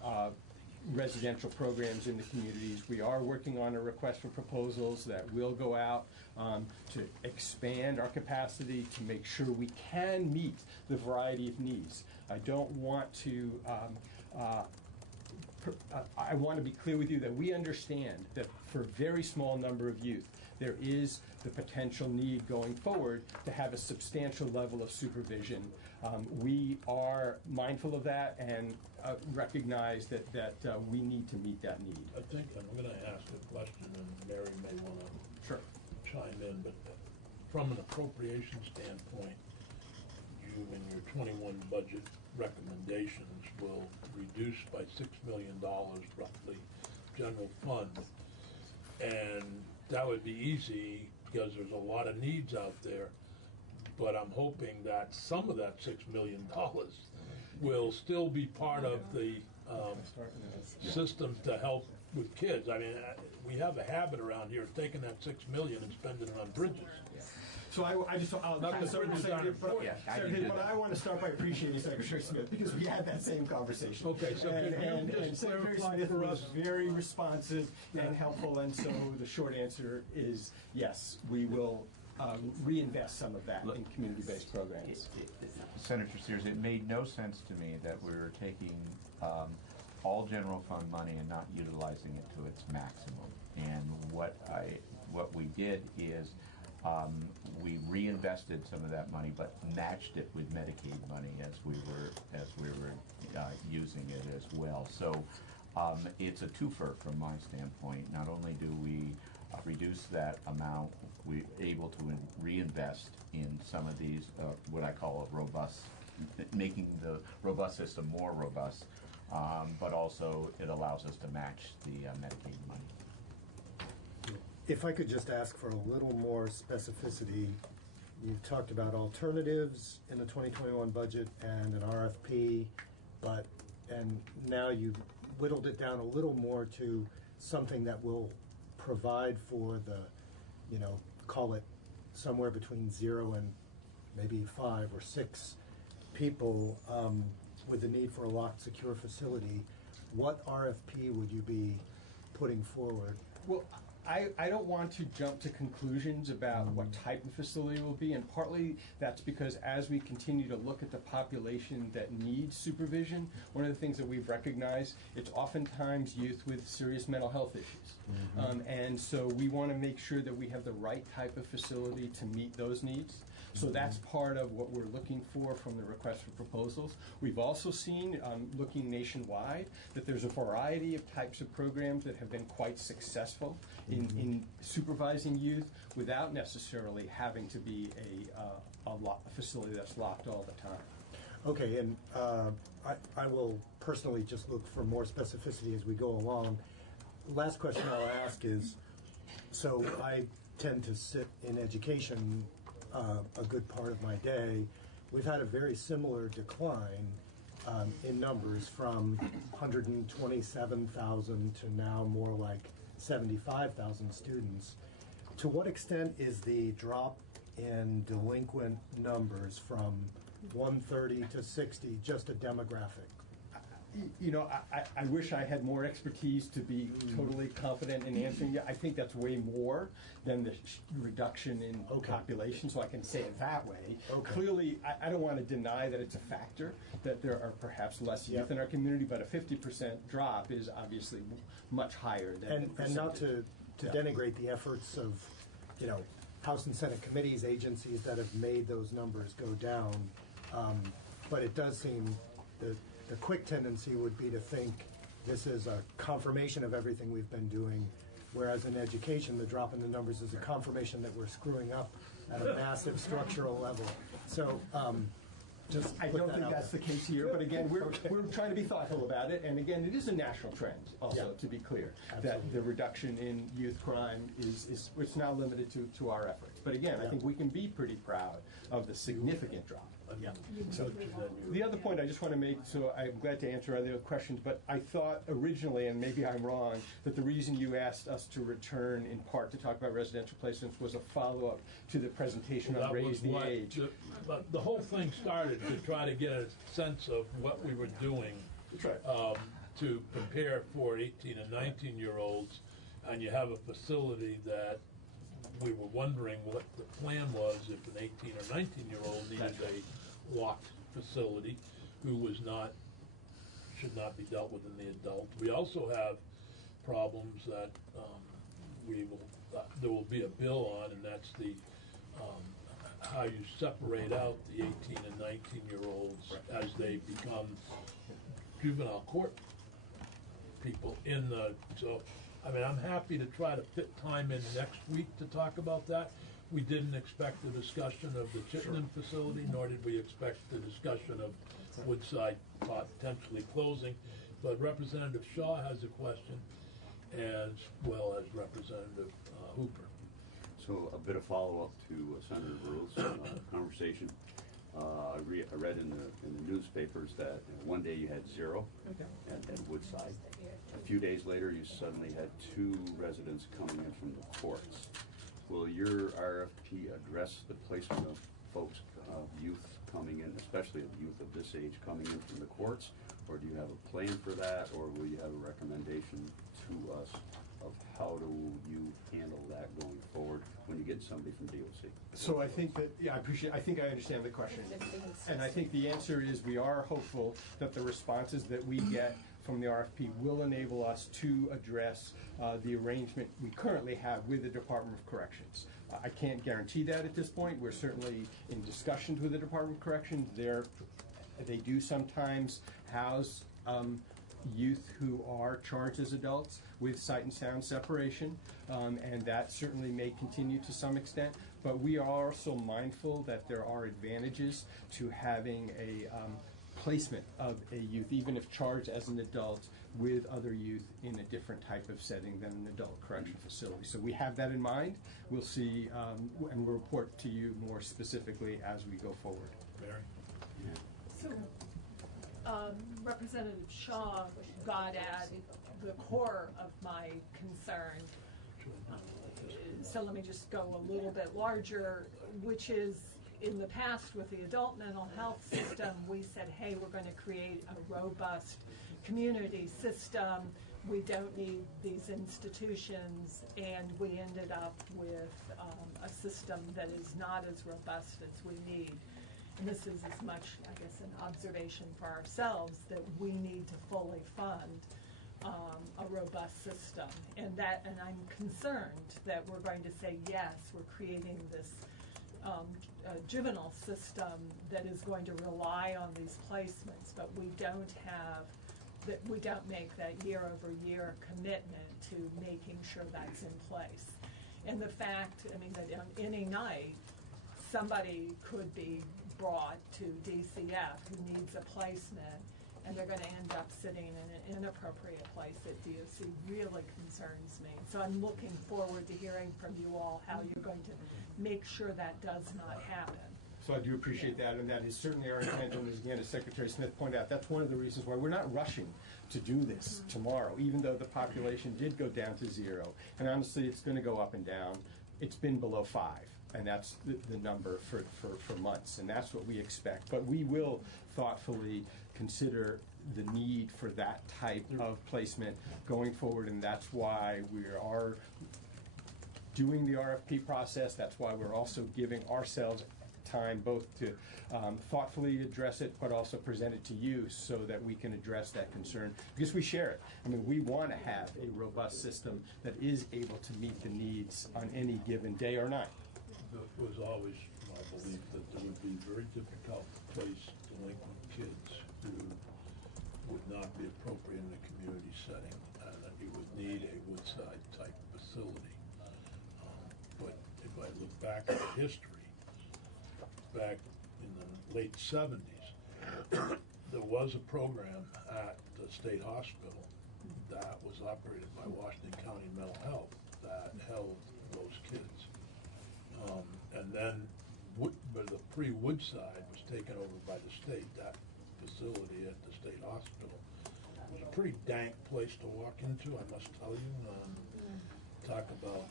residential programs in the communities. We are working on a request for proposals that will go out to expand our capacity to make sure we can meet the variety of needs. I don't want to I want to be clear with you that we understand that for a very small number of youth, there is the potential need going forward to have a substantial level of supervision. We are mindful of that and recognize that we need to meet that need. I think I'm going to ask a question, and Mary may want to chime in, but from an appropriation standpoint, you in your 21 budget recommendations will reduce by $6 million roughly general fund, and that would be easy because there's a lot of needs out there, but I'm hoping that some of that $6 million will still be part of the system to help with kids. I mean, we have a habit around here of taking that $6 million and spending it on bridges. So I want to start by appreciating Secretary Smith because we had that same conversation. Okay, so and Secretary Smith was very responsive and helpful, and so the short answer is yes, we will reinvest some of that in community-based programs. Senator Sears, it made no sense to me that we were taking all general fund money and not utilizing it to its maximum. And what we did is we reinvested some of that money, but matched it with Medicaid money as we were using it as well. So it's a twofer from my standpoint. Not only do we reduce that amount, we're able to reinvest in some of these what I call a robust, making the robust system more robust, but also it allows us to match the Medicaid money. If I could just ask for a little more specificity, you've talked about alternatives in the 2021 budget and an RFP, and now you've whittled it down a little more to something that will provide for the, call it somewhere between 0 and maybe 5 or 6 people with the need for a locked, secure facility, what RFP would you be putting forward? Well, I don't want to jump to conclusions about what type of facility will be, and partly that's because as we continue to look at the population that needs supervision, one of the things that we've recognized, it's oftentimes youth with serious mental health issues. And so we want to make sure that we have the right type of facility to meet those needs. So that's part of what we're looking for from the request for proposals. We've also seen, looking nationwide, that there's a variety of types of programs that have been quite successful in supervising youth without necessarily having to be a facility that's locked all the time. Okay, and I will personally just look for more specificity as we go along. Last question I'll ask is, so I tend to sit in education a good part of my day. We've had a very similar decline in numbers from 127,000 to now more like 75,000 students. To what extent is the drop in delinquent numbers from 130 to 60 just a demographic? You know, I wish I had more expertise to be totally confident in answering you. I think that's way more than the reduction in population, so I can say it that way. Clearly, I don't want to deny that it's a factor, that there are perhaps less youth in our community, but a 50% drop is obviously much higher than and not to denigrate the efforts of, you know, House and Senate committees, agencies that have made those numbers go down, but it does seem that the quick tendency would be to think this is a confirmation of everything we've been doing, whereas in education, the drop in the numbers is a confirmation that we're screwing up at a massive structural level. So just I don't think that's the case here, but again, we're trying to be thoughtful about it, and again, it is a national trend also, to be clear, that the reduction in youth crime is it's now limited to our efforts. But again, I think we can be pretty proud of the significant drop. So the other point I just want to make, so I'm glad to answer other questions, but I thought originally, and maybe I'm wrong, that the reason you asked us to return in part to talk about residential placements was a follow-up to the presentation on Raise the Age. But the whole thing started to try to get a sense of what we were doing to prepare for 18 and 19-year-olds, and you have a facility that we were wondering what the plan was if an 18 or 19-year-old needed a locked facility who should not be dealt with in the adult. We also have problems that there will be a bill on, and that's the how you separate out the 18 and 19-year-olds as they become juvenile court people in the, so I mean, I'm happy to try to fit time in next week to talk about that. We didn't expect the discussion of the Chittenden facility, nor did we expect the discussion of Woodside potentially closing. But Representative Shaw has a question, as well as Representative Hooper. So a bit of follow-up to Senator Burrell's conversation. I read in the newspapers that one day you had 0 at Woodside. A few days later, you suddenly had 2 residents coming in from the courts. Will your RFP address the placement of folks, youth coming in, especially of youth of this age coming in from the courts? Or do you have a plan for that, or will you have a recommendation to us of how do you handle that going forward when you get somebody from DOC? So I think that, I think I understand the question. And I think the answer is we are hopeful that the responses that we get from the RFP will enable us to address the arrangement we currently have with the Department of Corrections. I can't guarantee that at this point. We're certainly in discussions with the Department of Corrections. They do sometimes house youth who are charged as adults with sight and sound separation, and that certainly may continue to some extent. But we are also mindful that there are advantages to having a placement of a youth, even if charged as an adult, with other youth in a different type of setting than an adult correction facility. So we have that in mind. We'll see, and we'll report to you more specifically as we go forward. Mary? So, Representative Shaw got at the core of my concern. So let me just go a little bit larger, which is in the past with the adult mental health system, we said, hey, we're going to create a robust community system. We don't need these institutions, and we ended up with a system that is not as robust as we need. And this is as much, I guess, an observation for ourselves that we need to fully fund a robust system. And I'm concerned that we're going to say, yes, we're creating this juvenile system that is going to rely on these placements, but we don't make that year-over-year commitment to making sure that's in place. And the fact, I mean, that on any night, somebody could be brought to DCF who needs a placement, and they're going to end up sitting in an inappropriate place at DOC really concerns me. So I'm looking forward to hearing from you all how you're going to make sure that does not happen. So I do appreciate that, and that is certainly our intent. And again, as Secretary Smith pointed out, that's one of the reasons why we're not rushing to do this tomorrow, even though the population did go down to 0. And honestly, it's going to go up and down. It's been below 5, and that's the number for months, and that's what we expect. But we will thoughtfully consider the need for that type of placement going forward, and that's why we are doing the RFP process. That's why we're also giving ourselves time both to thoughtfully address it, but also present it to you so that we can address that concern, because we share it. I mean, we want to have a robust system that is able to meet the needs on any given day or night. It was always my belief that there would be very difficult to place delinquent kids who would not be appropriate in a community setting, and that you would need a Woodside type facility. But if I look back at the history, back in the late 70s, there was a program at the state hospital that was operated by Washington County Mental Health that held those kids. And then but the pre-Woodside was taken over by the state. That facility at the state hospital was a pretty dank place to walk into, I must tell you. Talk about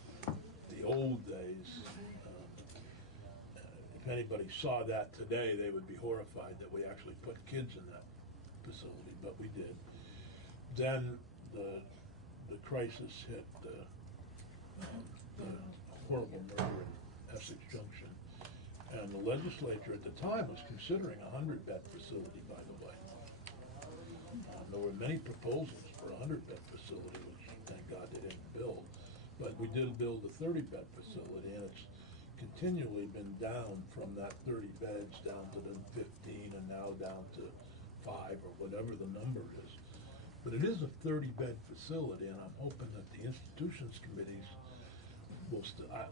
the old days. If anybody saw that today, they would be horrified that we actually put kids in that facility, but we did. Then the crisis hit the horrible murder in Essex Junction, and the legislature at the time was considering a 100-bed facility, by the way. There were many proposals for a 100-bed facility, which thank God they didn't build, but we did build a 30-bed facility, and it's continually been down from that 30 beds down to the 15 and now down to 5 or whatever the number is. But it is a 30-bed facility, and I'm hoping that the institutions committees will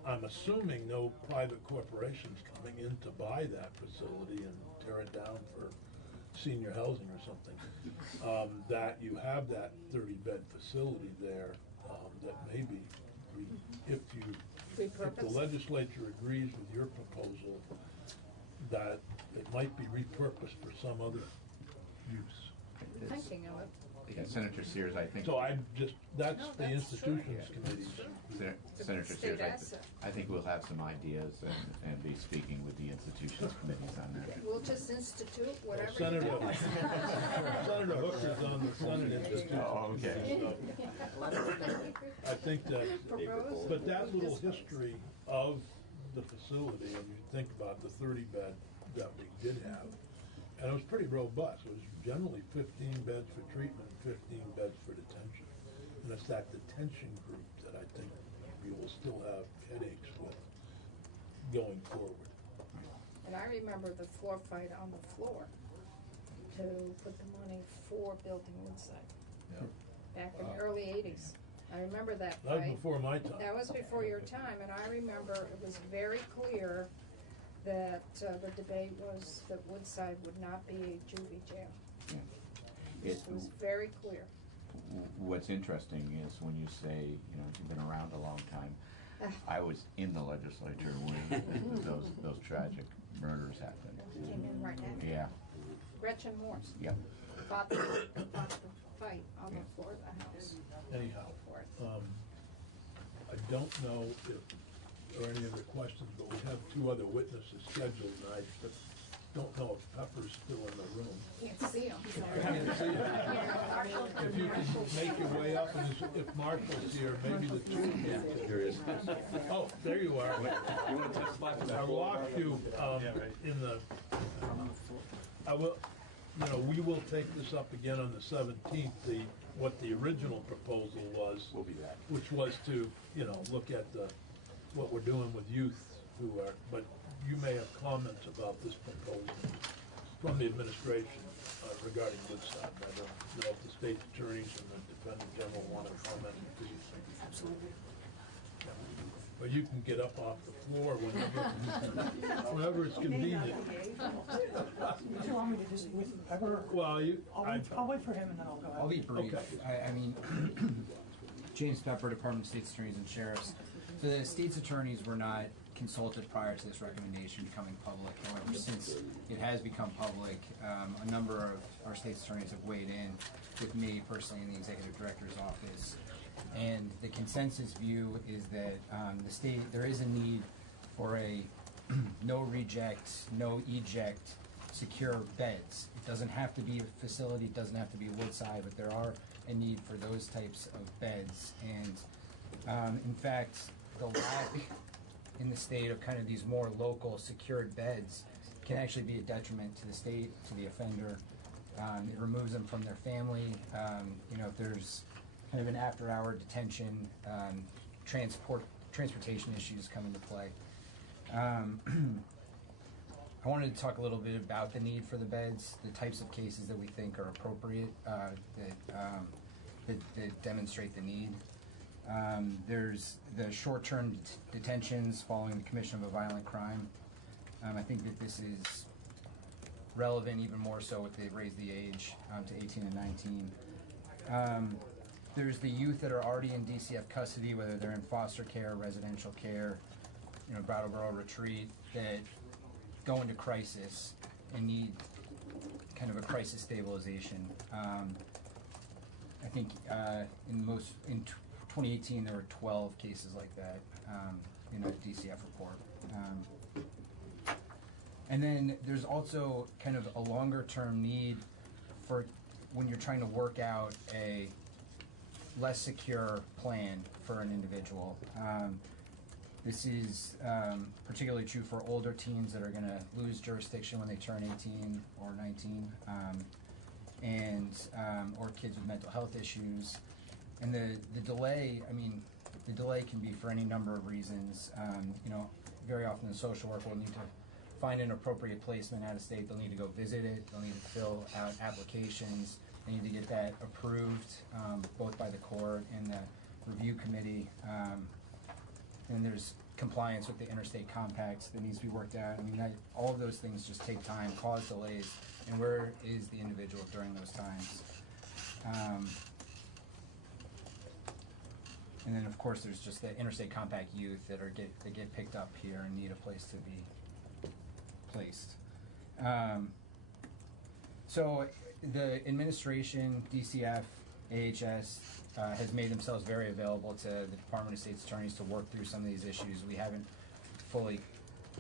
I'm assuming no private corporations coming in to buy that facility and tear it down for senior housing or something. That you have that 30-bed facility there that maybe if the legislature agrees with your proposal, that it might be repurposed for some other use. Thinking of it. Yeah, Senator Sears, I think. So that's the institutions committees. Senator Sears, I think we'll have some ideas and be speaking with the institutions committees on that. We'll just institute whatever. Senator Hooker's on the Senate Institute. Oh, okay. I think that, but that little history of the facility, and you think about the 30-bed that we did have, and it was pretty robust. It was generally 15 beds for treatment, 15 beds for detention. And it's that detention group that I think we will still have headaches with going forward. And I remember the floor fight on the floor to put the money for building Woodside. Yeah. Back in the early 80s. I remember that fight. That was before my time. That was before your time, and I remember it was very clear that the debate was that Woodside would not be a juvie jail. Yeah. It was very clear. What's interesting is when you say, you've been around a long time. I was in the legislature when those tragic murders happened. Came in right after. Yeah. Gretchen Morse. Yep. Fought the fight on the floor of the House. Anyhow, I don't know if or any other questions, but we have 2 other witnesses scheduled, and I just don't know if Pepper's still in the room. Can't see him. If you can make your way up, and if Marshall's here, maybe the 2 can. Here he is. Oh, there you are. You want to testify for that? I lost you in the, I will, we will take this up again on the 17th, what the original proposal was. We'll be back. Which was to, look at what we're doing with youth who are, but you may have comments about this proposal from the administration regarding Woodside. I don't know if the state attorneys and the defendant general want to comment, please. Absolutely. Or you can get up off the floor whenever it's convenient. Do you want me to just whatever? Well, I'll wait for him and then I'll go. I'll be brief. Okay. I mean, James Pepper, Department of State's Attorneys and Sheriffs. So the state's attorneys were not consulted prior to this recommendation becoming public. However, since it has become public, a number of our state's attorneys have weighed in with me personally in the executive director's office. And the consensus view is that there is a need for a no reject, no eject, secure beds. It doesn't have to be a facility, it doesn't have to be Woodside, but there are a need for those types of beds. And in fact, the lack in the state of kind of these more local secured beds can actually be a detriment to the state, to the offender. It removes them from their family. If there's kind of an after-hour detention, transportation issues come into play. I wanted to talk a little bit about the need for the beds, the types of cases that we think are appropriate, that demonstrate the need. There's the short-term detentions following the commission of a violent crime. I think that this is relevant even more so if they raise the age to 18 and 19. There's the youth that are already in DCF custody, whether they're in foster care, residential care, Brattleboro retreat, that go into crisis and need kind of a crisis stabilization. I think in 2018 there were 12 cases like that in a DCF report. And then there's also kind of a longer term need for when you're trying to work out a less secure plan for an individual. This is particularly true for older teens that are going to lose jurisdiction when they turn 18 or 19, or kids with mental health issues. And the delay, the delay can be for any number of reasons. Very often the social worker will need to find an appropriate placement out of state. They'll need to go visit it. They'll need to fill out applications. They need to get that approved, both by the court and the review committee. And there's compliance with the interstate compacts that needs to be worked out. All of those things just take time, cause delays. And where is the individual during those times? And then, of course, there's just the interstate compact youth that get picked up here and need a place to be placed. So the administration, DCF, AHS, has made themselves very available to the Department of State's attorneys to work through some of these issues. We haven't fully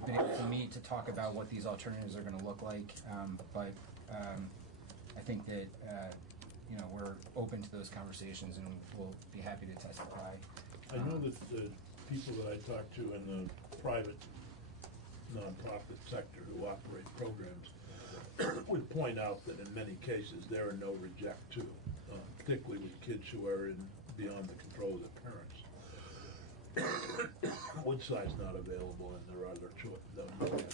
been able to meet to talk about what these alternatives are going to look like, but I think that we're open to those conversations, and we'll be happy to testify. I know that the people that I talk to in the private nonprofit sector who operate programs would point out that in many cases there are no reject too, particularly with kids who are beyond the control of their parents. Woodside's not available, and there are other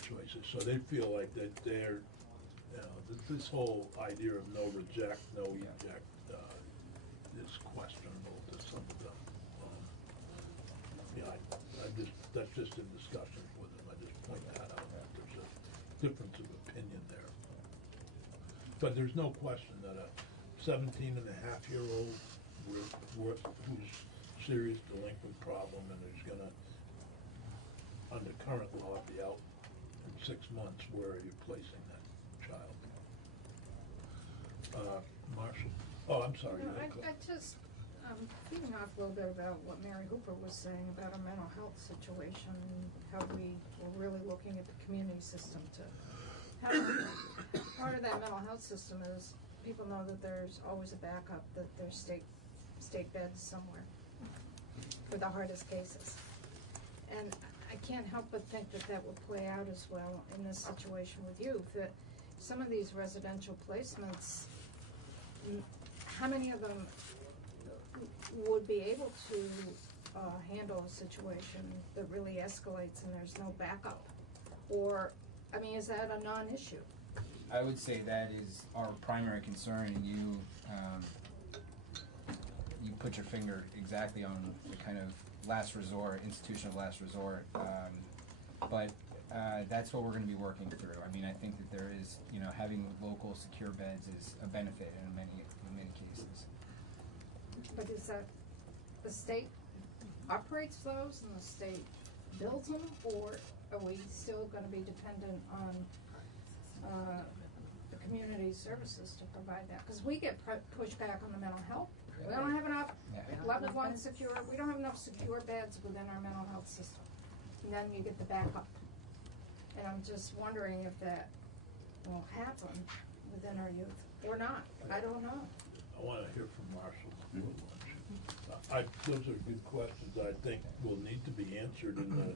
choices. So they feel like that they're, this whole idea of no reject, no eject is questionable to some of them. That's just in discussions with them. I just point that out. There's a difference of opinion there. But there's no question that a 17-and-a-half-year-old who's serious delinquent problem and is going to, under current law, be out in 6 months, where are you placing that child? Marshall. Oh, I'm sorry. No, you had a I just, Feeding off a little bit about what Mary Hooper was saying about our mental health situation and how we were really looking at the community system to help. Part of that mental health system is people know that there's always a backup, that there's state beds somewhere for the hardest cases. And I can't help but think that that would play out as well in this situation with youth, that some of these residential placements, how many of them would be able to handle a situation that really escalates and there's no backup? Or, I mean, is that a non-issue? I would say that is our primary concern, and you put your finger exactly on the kind of last resort, institution of last resort. But that's what we're going to be working through. I mean, I think that there is, having local secure beds is a benefit in many cases. But is that the state operates those and the state builds them, or are we still going to be dependent on the community services to provide that? Because we get pushback on the mental health. We don't have enough level 1 secure. We don't have enough secure beds within our mental health system. And then you get the backup. And I'm just wondering if that will happen within our youth or not. I don't know. I want to hear from Marshall. Those are good questions I think will need to be answered in the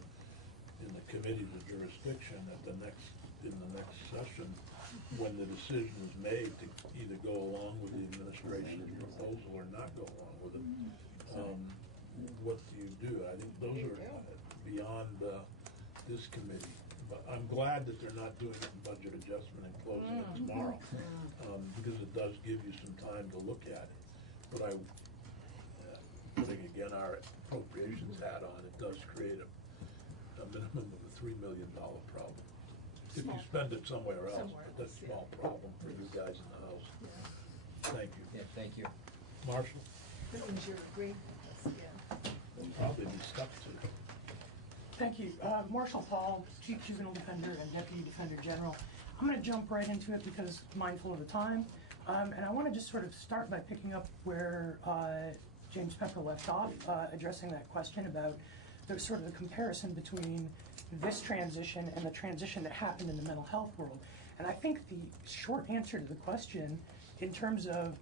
committees of jurisdiction in the next session, when the decision is made to either go along with the administration's proposal or not go along with it. What do you do? I think those are beyond this committee. But I'm glad that they're not doing it in budget adjustment and closing it tomorrow, because it does give you some time to look at it. But putting again our appropriations hat on, it does create a minimum of a $3 million problem. If you spend it somewhere else, but that's a small problem for you guys in the House. Thank you. Yeah, thank you. Marshall? That was your agree? We'll probably be stuck to. Thank you. Marshall Paul, Chief Juvenile Defender and Deputy Defender General. I'm going to jump right into it because mindful of the time. And I want to just sort of start by picking up where James Pepper left off, addressing that question about the sort of the comparison between this transition and the transition that happened in the mental health world. And I think the short answer to the question in terms of,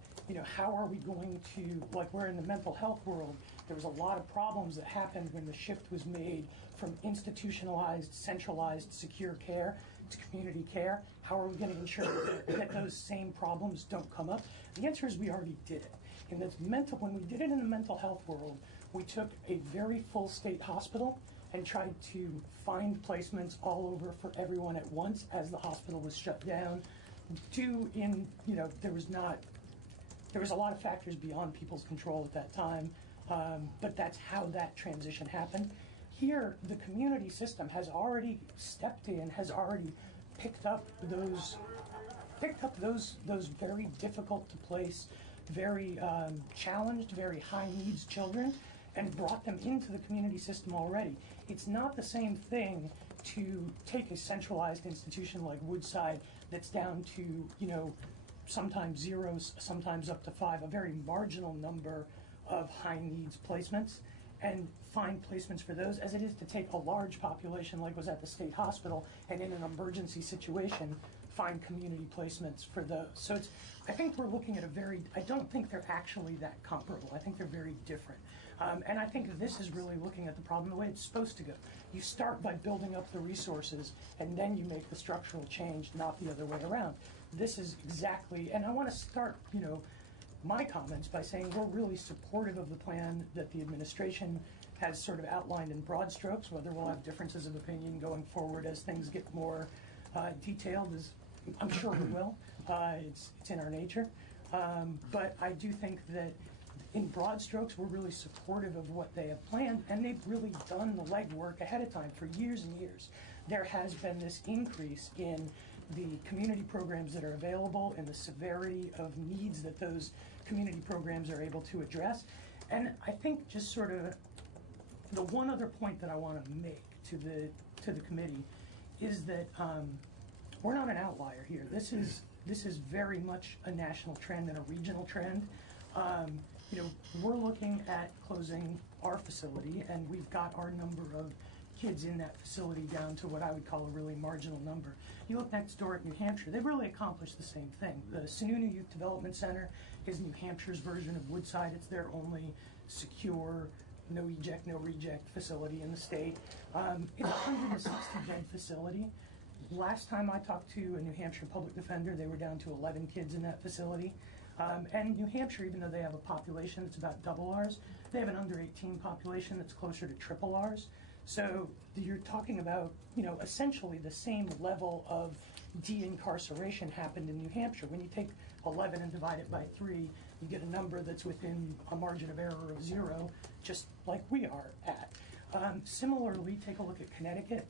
how are we going to, like we're in the mental health world, there was a lot of problems that happened when the shift was made from institutionalized, centralized, secure care to community care. How are we going to ensure that those same problems don't come up? The answer is we already did it. When we did it in the mental health world, we took a very full state hospital and tried to find placements all over for everyone at once as the hospital was shut down. There was a lot of factors beyond people's control at that time, but that's how that transition happened. Here, the community system has already stepped in, has already picked up those very difficult to place, very challenged, very high needs children, and brought them into the community system already. It's not the same thing to take a centralized institution like Woodside that's down to, sometimes zeros, sometimes up to 5, a very marginal number of high needs placements, and find placements for those, as it is to take a large population like was at the state hospital and in an emergency situation find community placements for those. So I think we're looking at I don't think they're actually that comparable. I think they're very different. And I think this is really looking at the problem the way it's supposed to go. You start by building up the resources and then you make the structural change, not the other way around. This is exactly, and I want to start, my comments by saying we're really supportive of the plan that the administration has sort of outlined in broad strokes. Whether we'll have differences of opinion going forward as things get more detailed, I'm sure we will. It's in our nature. But I do think that in broad strokes, we're really supportive of what they have planned, and they've really done the legwork ahead of time for years and years. There has been this increase in the community programs that are available and the severity of needs that those community programs are able to address. And I think just sort of the one other point that I want to make to the committee is that we're not an outlier here. This is very much a national trend and a regional trend. we're looking at closing our facility, and we've got our number of kids in that facility down to what I would call a really marginal number. You look next door at New Hampshire, they've really accomplished the same thing. The Sununu Youth Development Center is New Hampshire's version of Woodside. It's their only secure, no eject, no reject facility in the state. It's a 160-bed facility. Last time I talked to a New Hampshire public defender, they were down to 11 kids in that facility. And New Hampshire, even though they have a population that's about double ours, they have an under 18 population that's closer to triple ours. So you're talking about, essentially the same level of de-incarceration happened in New Hampshire. When you take 11 and divide it by 3, you get a number that's within a margin of error of 0, just like we are at. Similarly, take a look at Connecticut.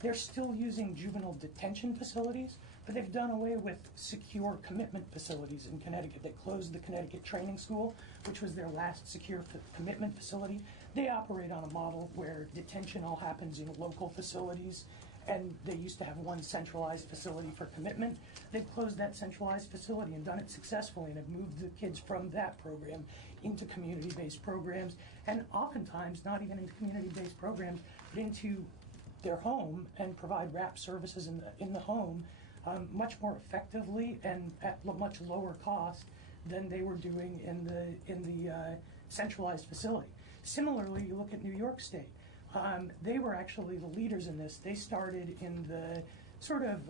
They're still using juvenile detention facilities, but they've done away with secure commitment facilities in Connecticut. They closed the Connecticut Training School, which was their last secure commitment facility. They operate on a model where detention all happens in local facilities, and they used to have one centralized facility for commitment. They've closed that centralized facility and done it successfully, and have moved the kids from that program into community-based programs, and oftentimes not even into community-based programs, but into their home, and provide wrap services in the home much more effectively and at much lower cost than they were doing in the centralized facility. Similarly, you look at New York State. They were actually the leaders in this. They started in the sort of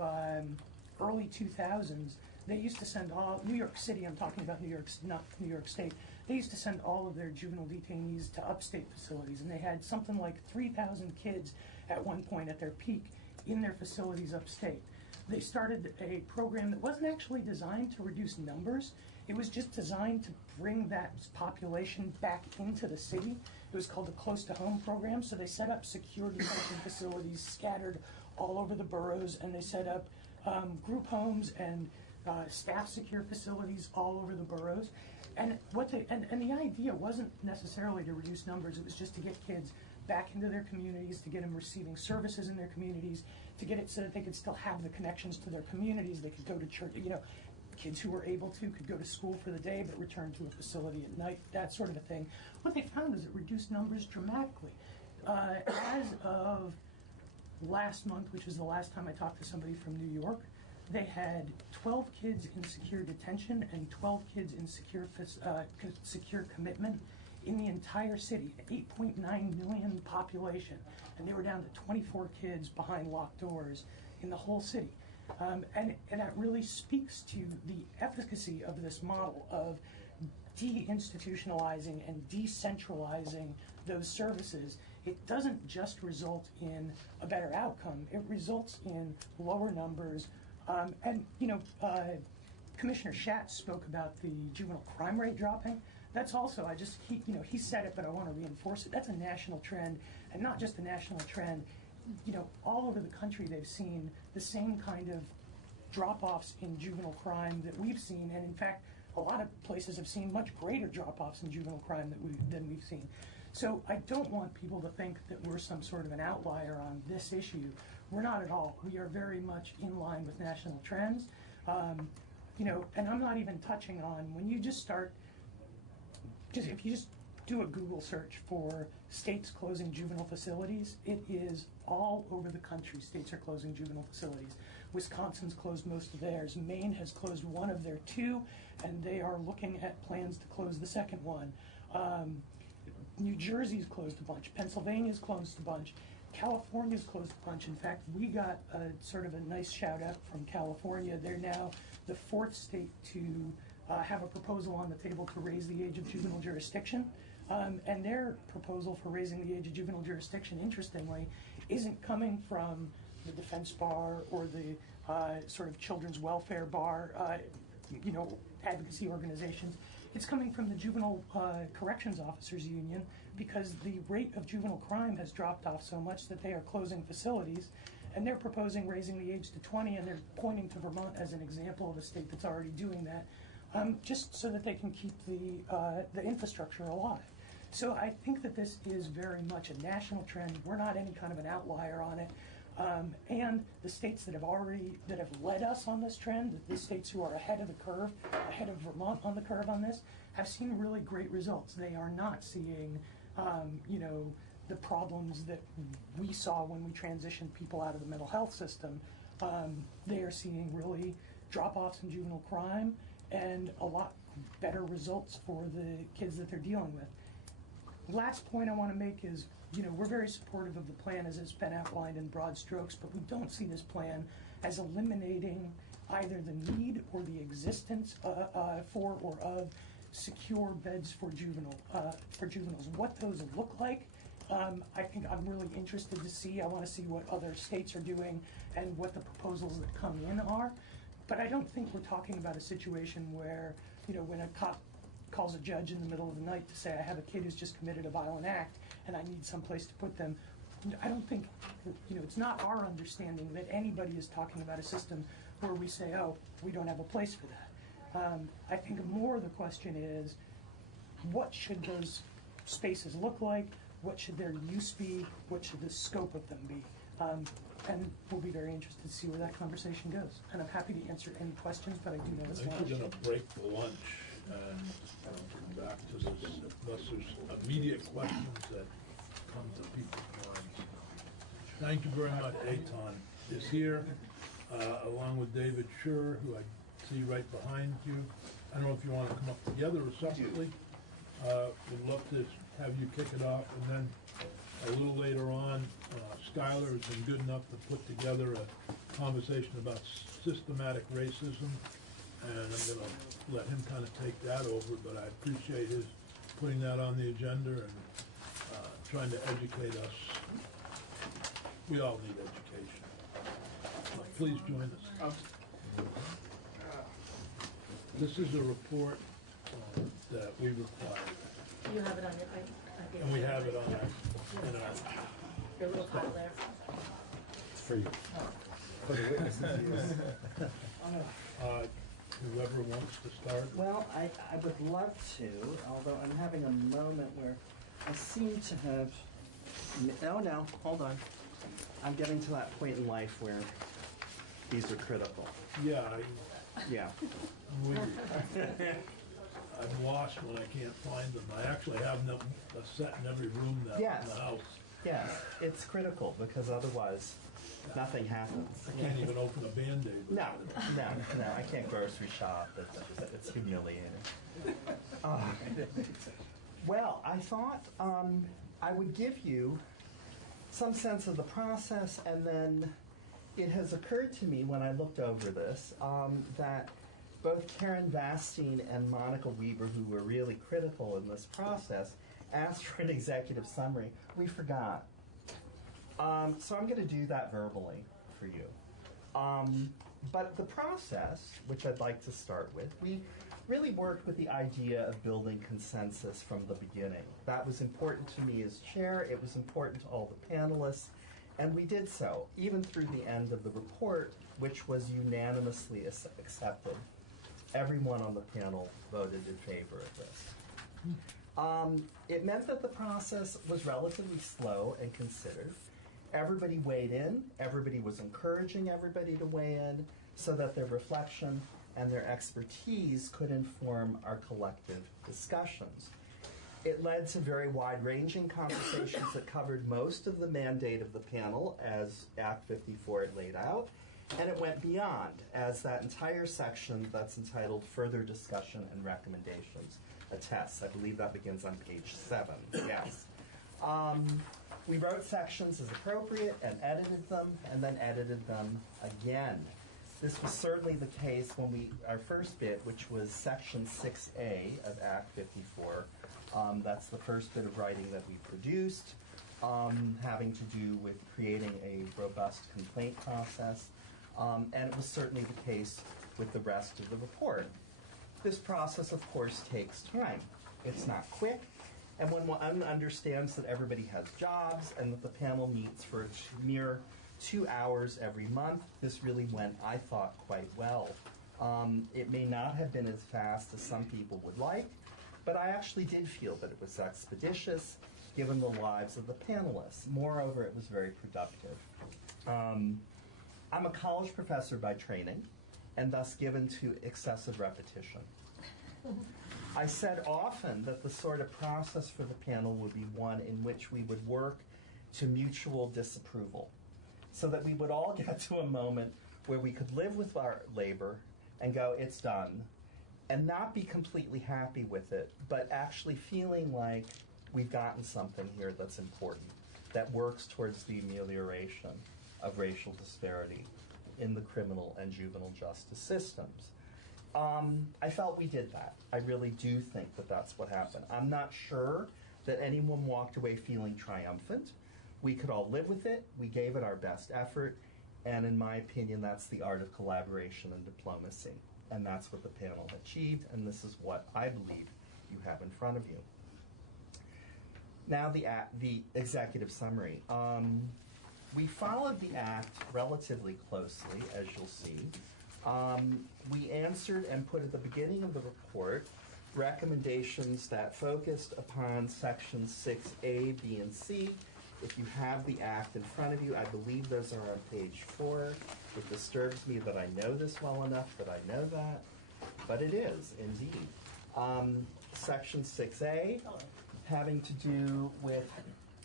early 2000s. They used to send all, New York City, I'm talking about New York, not New York State, they used to send all of their juvenile detainees to upstate facilities, and they had something like 3,000 kids at one point at their peak in their facilities upstate. They started a program that wasn't actually designed to reduce numbers. It was just designed to bring that population back into the city. It was called the Close to Home program. So they set up secure detention facilities scattered all over the boroughs, and they set up group homes and staff secure facilities all over the boroughs. And the idea wasn't necessarily to reduce numbers. It was just to get kids back into their communities, to get them receiving services in their communities, to get it so that they could still have the connections to their communities. They could go to church, kids who were able to could go to school for the day but return to a facility at night, that sort of a thing. What they found is it reduced numbers dramatically. As of last month, which was the last time I talked to somebody from New York, they had 12 kids in secure detention and 12 kids in secure commitment in the entire city, 8.9 million population, and they were down to 24 kids behind locked doors in the whole city. And that really speaks to the efficacy of this model of deinstitutionalizing and decentralizing those services. It doesn't just result in a better outcome, it results in lower numbers. Commissioner Schatz spoke about the juvenile crime rate dropping. That's also, he said it, but I want to reinforce it. That's a national trend, and not just a national trend. All over the country, they've seen the same kind of drop-offs in juvenile crime that we've seen, and in fact, a lot of places have seen much greater drop-offs in juvenile crime than we've seen. So I don't want people to think that we're some sort of an outlier on this issue. We're not at all. We are very much in line with national trends. And I'm not even touching on when you just start. If you just do a Google search for states closing juvenile facilities, it is all over the country. States are closing juvenile facilities. Wisconsin's closed most of theirs. Maine has closed one of their 2, and they are looking at plans to close the second one. New Jersey's closed a bunch. Pennsylvania's closed a bunch. California's closed a bunch. In fact, we got a sort of a nice shout out from California. They're now the 4th state to have a proposal on the table to raise the age of juvenile jurisdiction. And their proposal for raising the age of juvenile jurisdiction, interestingly, isn't coming from the defense bar or the sort of children's welfare bar, advocacy organizations. It's coming from the Juvenile Corrections Officers Union, because the rate of juvenile crime has dropped off so much that they are closing facilities, and they're proposing raising the age to 20, and they're pointing to Vermont as an example of a state that's already doing that, just so that they can keep the infrastructure alive. So I think that this is very much a national trend. We're not any kind of an outlier on it. And the states that have led us on this trend, the states who are ahead of the curve, ahead of Vermont on the curve on this, have seen really great results. They are not seeing, the problems that we saw when we transitioned people out of the mental health system. They are seeing really drop-offs in juvenile crime and a lot better results for the kids that they're dealing with. Last point I want to make is, we're very supportive of the plan as it's been outlined in broad strokes, but we don't see this plan as eliminating either the need or the existence for or of secure beds for juveniles. What those look like, I think I'm really interested to see. I want to see what other states are doing and what the proposals that come in are. But I don't think we're talking about a situation where, when a cop calls a judge in the middle of the night to say, I have a kid who's just committed a violent act and I need some place to put them. I don't think, it's not our understanding that anybody is talking about a system where we say, oh, we don't have a place for that. I think more the question is, what should those spaces look like? What should their use be? What should the scope of them be? And we'll be very interested to see where that conversation goes. And I'm happy to answer any questions, but I do know it's I think lunch. we're going to break for lunch and come back to this unless there's immediate questions that come to people's minds. Thank you very much. Eitan is here, along with David Schur, who I see right behind you. I don't know if you want to come up together or separately. We'd love to have you kick it off, and then a little later on, Skylar has been good enough to put together a conversation about systematic racism, and I'm going to let him kind of take that over, but I appreciate his putting that on the agenda and trying to educate us. We all need education. Please join us. This is a report that we require. You have it on your, And we have it on your little pile there. It's for you. For the witnesses. Whoever wants to start. Well, I would love to, although I'm having a moment where I seem to have, no, hold on. I'm getting to that point in life where these are critical. Yeah. Yeah. I'm lost when I can't find them. I actually have them a set in every room now Yes. in the house. Yes, it's critical because otherwise nothing happens. I can't even open a Band-Aid. No, I can't grocery shop. It's humiliating. Well, I thought I would give you some sense of the process, and then it has occurred to me when I looked over this that both Karen Vastine and Monica Weber, who were really critical in this process, asked for an executive summary. We forgot. So I'm going to do that verbally for you. But the process, which I'd like to start with, we really worked with the idea of building consensus from the beginning. That was important to me as chair. It was important to all the panelists. And we did so, even through the end of the report, which was unanimously accepted. Everyone on the panel voted in favor of this. It meant that the process was relatively slow and considered. Everybody weighed in. Everybody was encouraging everybody to weigh in so that their reflection and their expertise could inform our collective discussions. It led to very wide-ranging conversations that covered most of the mandate of the panel as Act 54 had laid out, and it went beyond as that entire section that's entitled Further Discussion and Recommendations attests. I believe that begins on page 7. Yes. We wrote sections as appropriate and edited them, and then edited them again. This was certainly the case when our first bit, which was section 6A of Act 54. That's the first bit of writing that we produced, having to do with creating a robust complaint process. And it was certainly the case with the rest of the report. This process, of course, takes time. It's not quick. And when one understands that everybody has jobs and that the panel meets for a mere 2 hours every month, this really went, I thought, quite well. It may not have been as fast as some people would like, but I actually did feel that it was expeditious given the lives of the panelists. Moreover, it was very productive. I'm a college professor by training, and thus given to excessive repetition. I said often that the sort of process for the panel would be one in which we would work to mutual disapproval, so that we would all get to a moment where we could live with our labor and go, it's done, and not be completely happy with it, but actually feeling like we've gotten something here that's important, that works towards the amelioration of racial disparity in the criminal and juvenile justice systems. I felt we did that. I really do think that that's what happened. I'm not sure that anyone walked away feeling triumphant. We could all live with it. We gave it our best effort. And in my opinion, that's the art of collaboration and diplomacy. And that's what the panel achieved, and this is what I believe you have in front of you. Now the executive summary. We followed the act relatively closely, as you'll see. We answered and put at the beginning of the report recommendations that focused upon sections 6A, B, and C. If you have the act in front of you, I believe those are on page 4. It disturbs me that I know this well enough that I know that, but it is, indeed. Section 6A, having to do with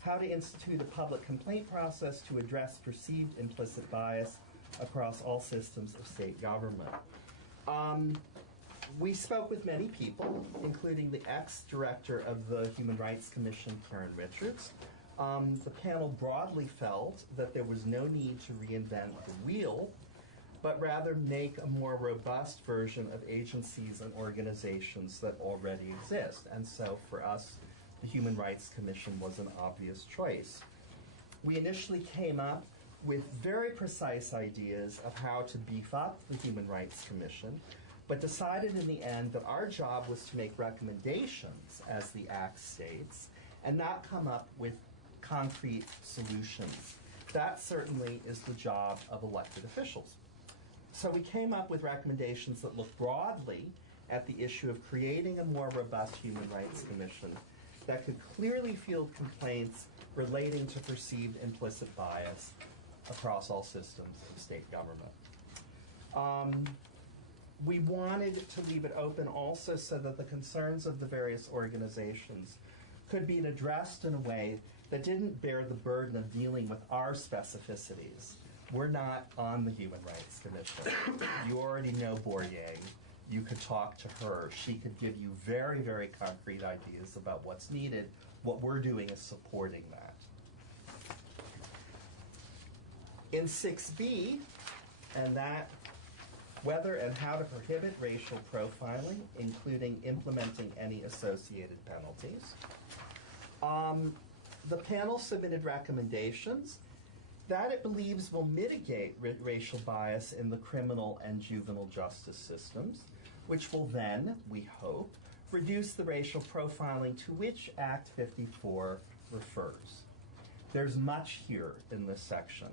how to institute a public complaint process to address perceived implicit bias across all systems of state government. We spoke with many people, including the ex-director of the Human Rights Commission, Karen Richards. The panel broadly felt that there was no need to reinvent the wheel, but rather make a more robust version of agencies and organizations that already exist. And so for us, the Human Rights Commission was an obvious choice. We initially came up with very precise ideas of how to beef up the Human Rights Commission, but decided in the end that our job was to make recommendations, as the Act states, and not come up with concrete solutions. That certainly is the job of elected officials. So we came up with recommendations that look broadly at the issue of creating a more robust Human Rights Commission that could clearly field complaints relating to perceived implicit bias across all systems of state government. We wanted to leave it open also so that the concerns of the various organizations could be addressed in a way that didn't bear the burden of dealing with our specificities. We're not on the Human Rights Commission. You already know Boryang. You could talk to her. She could give you very, very concrete ideas about what's needed. What we're doing is supporting that. In 6B, and that whether and how to prohibit racial profiling, including implementing any associated penalties. The panel submitted recommendations that it believes will mitigate racial bias in the criminal and juvenile justice systems, which will then, we hope, reduce the racial profiling to which Act 54 refers. There's much here in this section,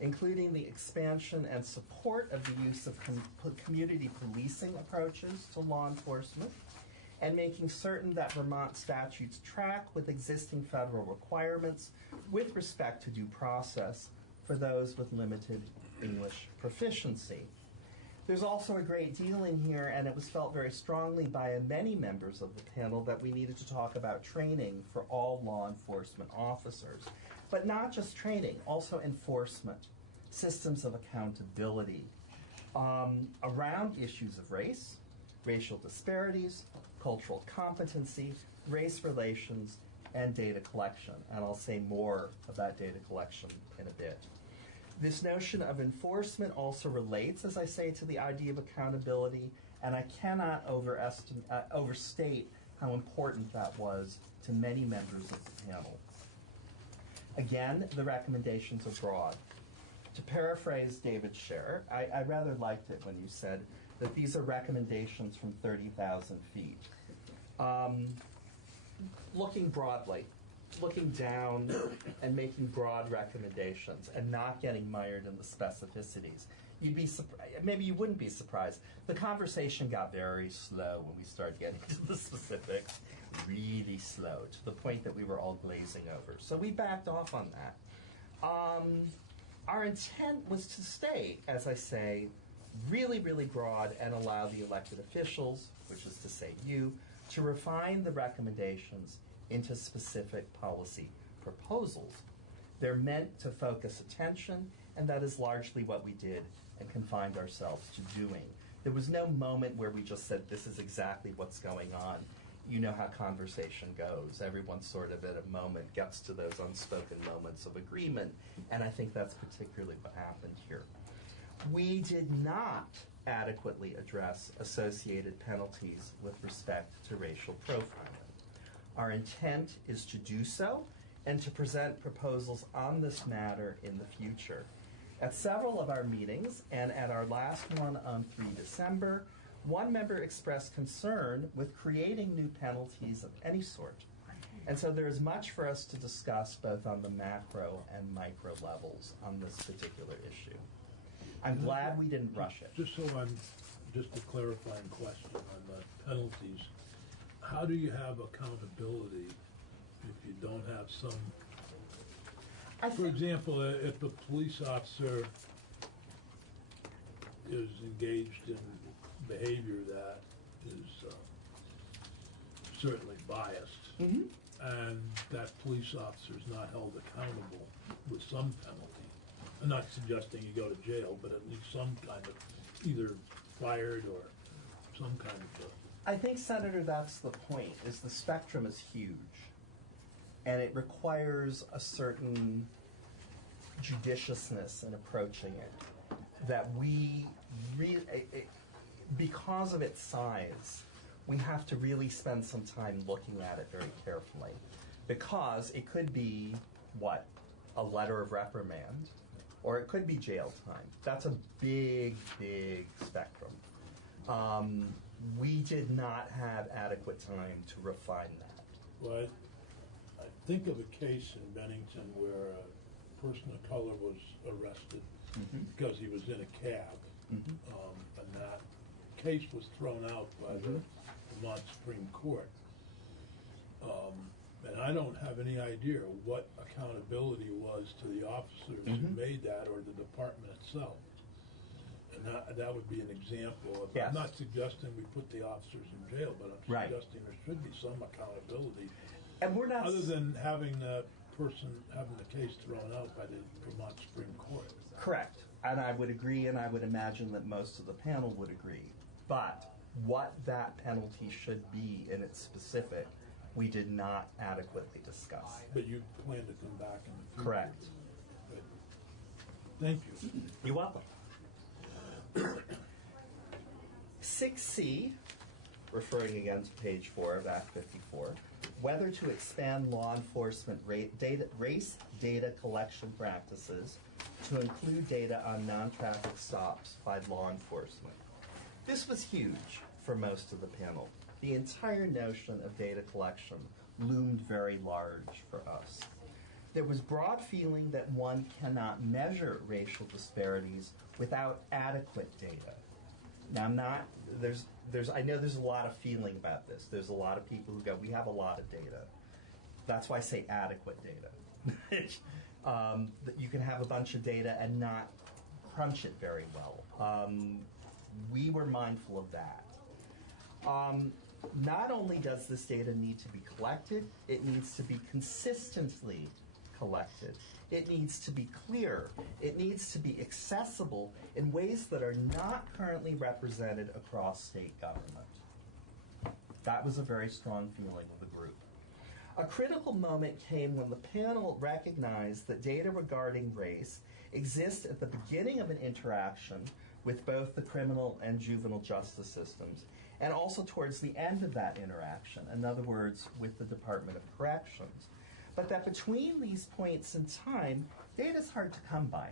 including the expansion and support of the use of community policing approaches to law enforcement, and making certain that Vermont statutes track with existing federal requirements with respect to due process for those with limited English proficiency. There's also a great deal in here, and it was felt very strongly by many members of the panel that we needed to talk about training for all law enforcement officers. But not just training, also enforcement, systems of accountability around issues of race, racial disparities, cultural competency, race relations, and data collection. And I'll say more about data collection in a bit. This notion of enforcement also relates, as I say, to the idea of accountability, and I cannot overstate how important that was to many members of the panel. Again, the recommendations are broad. To paraphrase David Scher, I rather liked it when you said that these are recommendations from 30,000 feet. Looking broadly, looking down and making broad recommendations and not getting mired in the specificities. You'd be maybe you wouldn't be surprised. The conversation got very slow when we started getting to the specifics, really slow, to the point that we were all glazing over. So we backed off on that. Our intent was to stay, as I say, really, really broad and allow the elected officials, which is to say you, to refine the recommendations into specific policy proposals. They're meant to focus attention, and that is largely what we did and confined ourselves to doing. There was no moment where we just said, this is exactly what's going on. You know how conversation goes. Everyone sort of at a moment gets to those unspoken moments of agreement, and I think that's particularly what happened here. We did not adequately address associated penalties with respect to racial profiling. Our intent is to do so and to present proposals on this matter in the future. At several of our meetings, and at our last one on 3 December, one member expressed concern with creating new penalties of any sort. And so there is much for us to discuss both on the macro and micro levels on this particular issue. I'm glad we didn't rush it. Just a clarifying question on the penalties. How do you have accountability if you don't have some? For example, if a police officer is engaged in behavior that is certainly biased, and that police officer is not held accountable with some penalty. I'm not suggesting you go to jail, but at least some kind of either fired or some kind of I think, Senator, that's the point, is the spectrum is huge. And it requires a certain judiciousness in approaching it. That we because of its size, we have to really spend some time looking at it very carefully. Because it could be, what, a letter of reprimand, or it could be jail time. That's a big, big spectrum. We did not have adequate time to refine that. Well, I think of a case in Bennington where a person of color was arrested because he was in a cab. And that case was thrown out by the Vermont Supreme Court. And I don't have any idea what accountability was to the officers who made that or the department itself. And that would be an example of, I'm not suggesting we put the officers in jail, but I'm suggesting there should be some accountability. And we're not other than having the person having the case thrown out by the Vermont Supreme Court. Correct. And I would agree, and I would imagine that most of the panel would agree. But what that penalty should be in its specific, we did not adequately discuss. But you plan to come back in the future? Correct. Good. Thank you. You're welcome. 6C, referring again to page 4 of Act 54, whether to expand law enforcement race data collection practices to include data on non-traffic stops by law enforcement. This was huge for most of the panel. The entire notion of data collection loomed very large for us. There was broad feeling that one cannot measure racial disparities without adequate data. Now, I know there's a lot of feeling about this. There's a lot of people who go, we have a lot of data. That's why I say adequate data. That you can have a bunch of data and not crunch it very well. We were mindful of that. Not only does this data need to be collected, it needs to be consistently collected. It needs to be clear. It needs to be accessible in ways that are not currently represented across state government. That was a very strong feeling of the group. A critical moment came when the panel recognized that data regarding race exists at the beginning of an interaction with both the criminal and juvenile justice systems, and also towards the end of that interaction, in other words, with the Department of Corrections. But that between these points in time, data is hard to come by.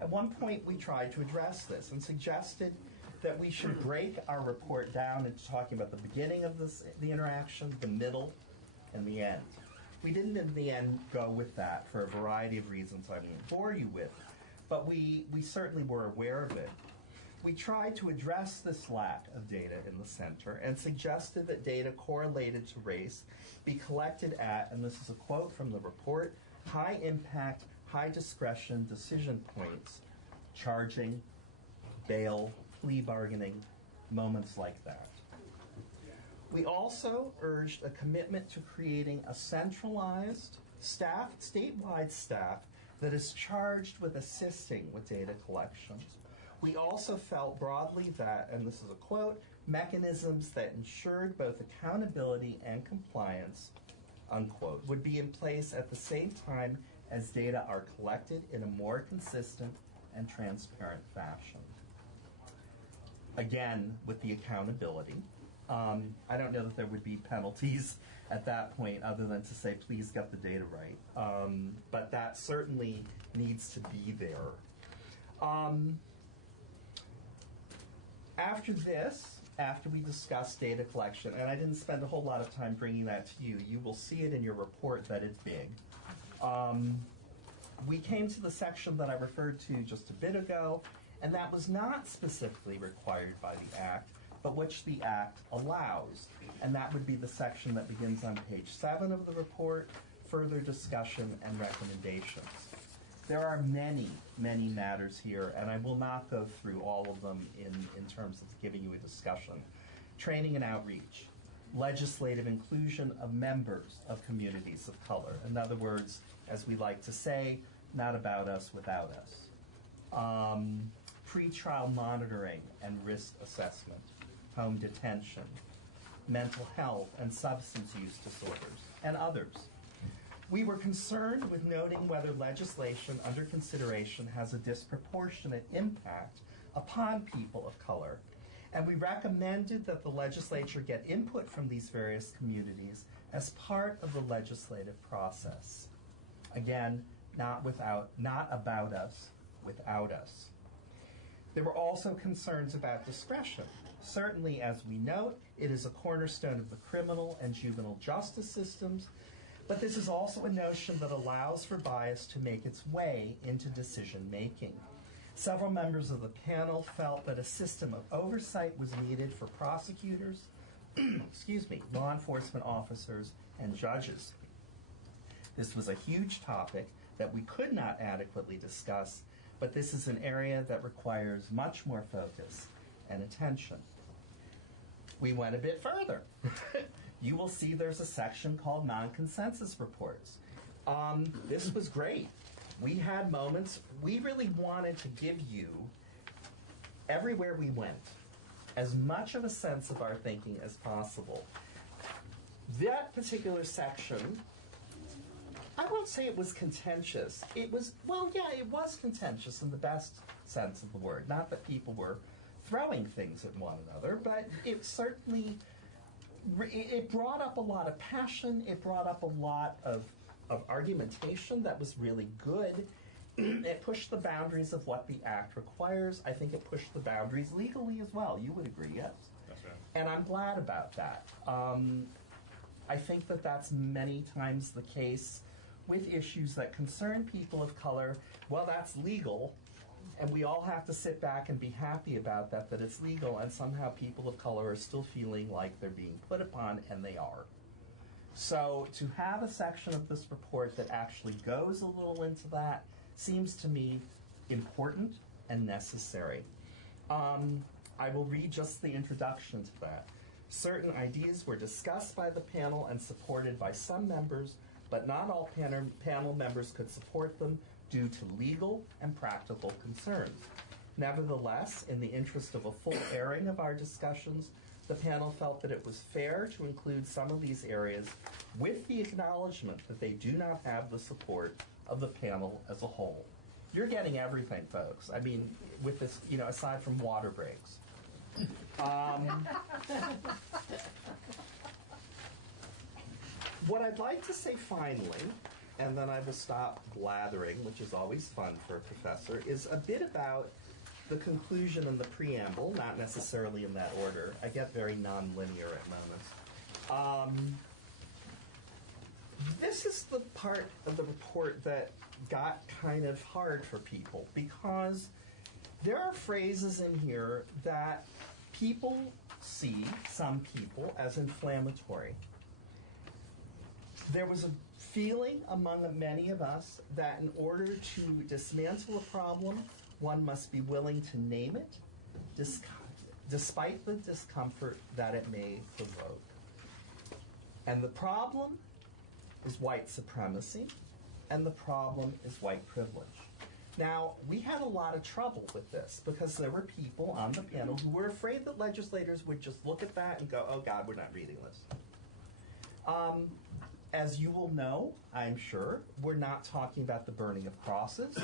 At one point, we tried to address this and suggested that we should break our report down into talking about the beginning of the interaction, the middle, and the end. We didn't in the end go with that for a variety of reasons I won't bore you with, but we certainly were aware of it. We tried to address this lack of data in the center and suggested that data correlated to race be collected at, and this is a quote from the report, high impact, high discretion decision points, charging, bail, plea bargaining, moments like that. We also urged a commitment to creating a centralized statewide staff that is charged with assisting with data collections. We also felt broadly that, and this is a quote, mechanisms that ensured both accountability and compliance, unquote, would be in place at the same time as data are collected in a more consistent and transparent fashion. Again, with the accountability, I don't know that there would be penalties at that point other than to say, please get the data right. But that certainly needs to be there. After this, after we discuss data collection, and I didn't spend a whole lot of time bringing that to you, you will see it in your report that it's big. We came to the section that I referred to just a bit ago, and that was not specifically required by the Act, but which the Act allows. And that would be the section that begins on page 7 of the report, further discussion and recommendations. There are many, many matters here, and I will not go through all of them in terms of giving you a discussion. Training and outreach, legislative inclusion of members of communities of color. In other words, as we like to say, not about us without us. Pre-trial monitoring and risk assessment, home detention, mental health and substance use disorders, and others. We were concerned with noting whether legislation under consideration has a disproportionate impact upon people of color, and we recommended that the legislature get input from these various communities as part of the legislative process. Again, not about us, without us. There were also concerns about discretion. Certainly, as we note, it is a cornerstone of the criminal and juvenile justice systems, but this is also a notion that allows for bias to make its way into decision-making. Several members of the panel felt that a system of oversight was needed for prosecutors, law enforcement officers, and judges. This was a huge topic that we could not adequately discuss, but this is an area that requires much more focus and attention. We went a bit further. You will see there's a section called non-consensus reports. This was great. We had moments, we really wanted to give you, everywhere we went, as much of a sense of our thinking as possible. That particular section, I won't say it was contentious. It was, well, yeah, it was contentious in the best sense of the word. Not that people were throwing things at one another, but it certainly, it brought up a lot of passion. It brought up a lot of argumentation that was really good. It pushed the boundaries of what the Act requires. I think it pushed the boundaries legally as well. You would agree, yes? That's right. And I'm glad about that. I think that that's many times the case with issues that concern people of color. Well, that's legal, and we all have to sit back and be happy about that it's legal, and somehow people of color are still feeling like they're being put upon, and they are. So to have a section of this report that actually goes a little into that seems to me important and necessary. I will read just the introduction to that. Certain ideas were discussed by the panel and supported by some members, but not all panel members could support them due to legal and practical concerns. Nevertheless, in the interest of a full airing of our discussions, the panel felt that it was fair to include some of these areas with the acknowledgement that they do not have the support of the panel as a whole. You're getting everything, folks. I mean, with this, aside from water breaks. What I'd like to say finally, and then I will stop blathering, which is always fun for a professor, is a bit about the conclusion and the preamble, not necessarily in that order. I get very non-linear at moments. This is the part of the report that got kind of hard for people, because there are phrases in here that people see, some people, as inflammatory. There was a feeling among many of us that in order to dismantle a problem, one must be willing to name it, despite the discomfort that it may provoke. And the problem is white supremacy, and the problem is white privilege. Now, we had a lot of trouble with this because there were people on the panel who were afraid that legislators would just look at that and go, oh God, we're not reading this. As you will know, I'm sure, we're not talking about the burning of crosses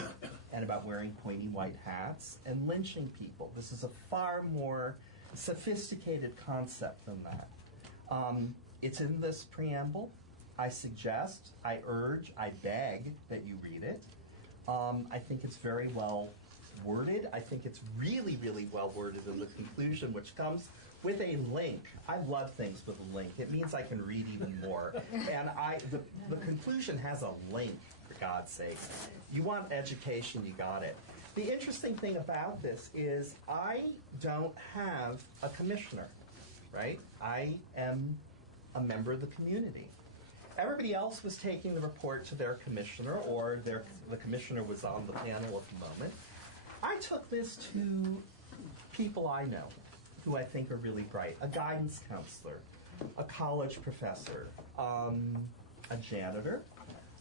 and about wearing pointy white hats and lynching people. This is a far more sophisticated concept than that. It's in this preamble. I suggest, I urge, I beg that you read it. I think it's very well worded. I think it's really, really well worded in the conclusion, which comes with a link. I love things with a link. It means I can read even more. And the conclusion has a link, for God's sake. You want education, you got it. The interesting thing about this is I don't have a commissioner, right? I am a member of the community. Everybody else was taking the report to their commissioner, or the commissioner was on the panel at the moment. I took this to people I know who I think are really bright. A guidance counselor, a college professor, a janitor.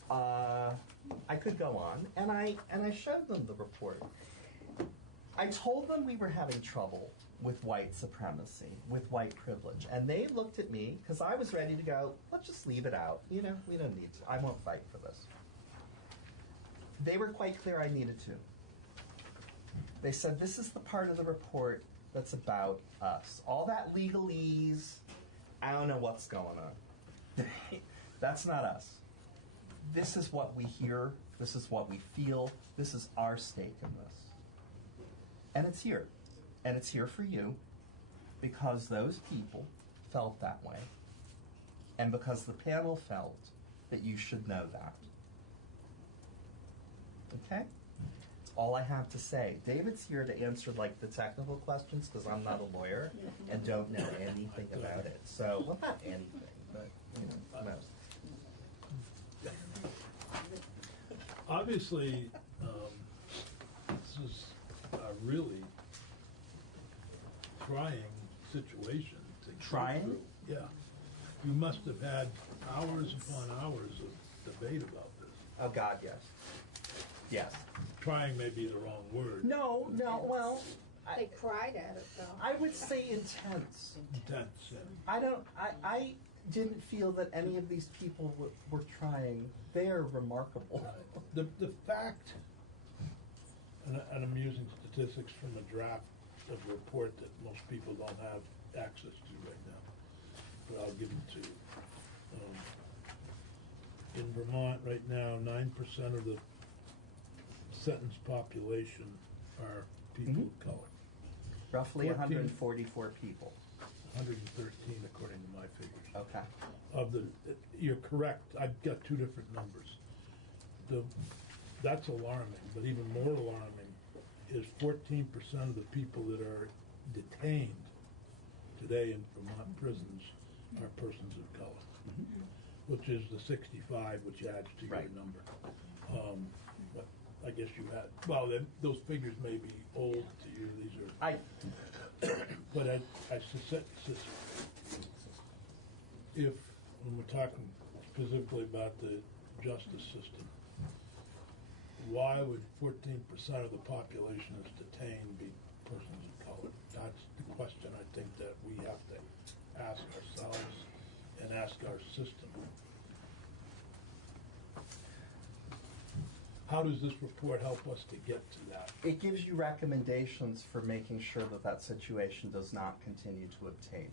I could go on, and I showed them the report. I told them we were having trouble with white supremacy, with white privilege, and they looked at me because I was ready to go, let's just leave it out. You know, we don't need to. I won't fight for this. They were quite clear I needed to. They said, this is the part of the report that's about us. All that legalese, I don't know what's going on. That's not us. This is what we hear. This is what we feel. This is our stake in this. And it's here. And it's here for you because those people felt that way. And because the panel felt that you should know that. Okay? That's all I have to say. David's here to answer like the technical questions because I'm not a lawyer and don't know anything about it. So, well, not anything, but, you know, most. Obviously, this is a really trying situation to go Trying? through. Yeah. You must have had hours upon hours of debate about this. Oh, God, yes. Yes. Trying may be the wrong word. No, well, They cried at it, though. I would say intense. Intense, yeah. I didn't feel that any of these people were trying. They are remarkable. The fact, and I'm using statistics from a draft of a report that most people don't have access to right now, but I'll give them to you. In Vermont right now, 9% of the sentenced population are people of color. Roughly 14 144 people. 113 according to my figures. Okay. You're correct. I've got two different numbers. That's alarming, but even more alarming is 14% of the people that are detained today in Vermont prisons are persons of color, which is the 65, which adds to your number. But I guess you had, well, then those figures may be old to you. These are, but I suspect if, when we're talking specifically about the justice system, why would 14% of the population that's detained be persons of color? That's the question I think that we have to ask ourselves and ask our system. How does this report help us to get to that? It gives you recommendations for making sure that that situation does not continue to obtain.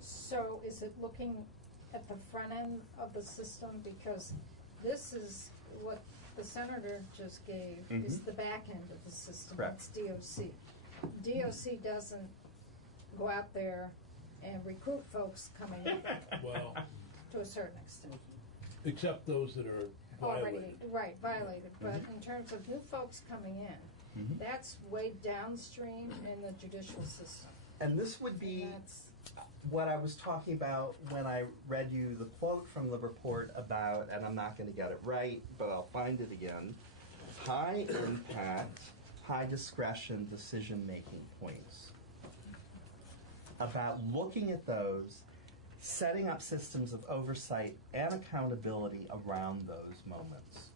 So is it looking at the front end of the system? Because this is what the senator just gave, is the back end of the system. Correct. It's DOC. DOC doesn't go out there and recruit folks coming in. Well, to a certain extent. except those that are violated. Violated. But in terms of new folks coming in, that's way downstream in the judicial system. And this would be what I was talking about when I read you the quote from the report about, and I'm not going to get it right, but I'll find it again, high impact, high discretion decision-making points. About looking at those, setting up systems of oversight and accountability around those moments.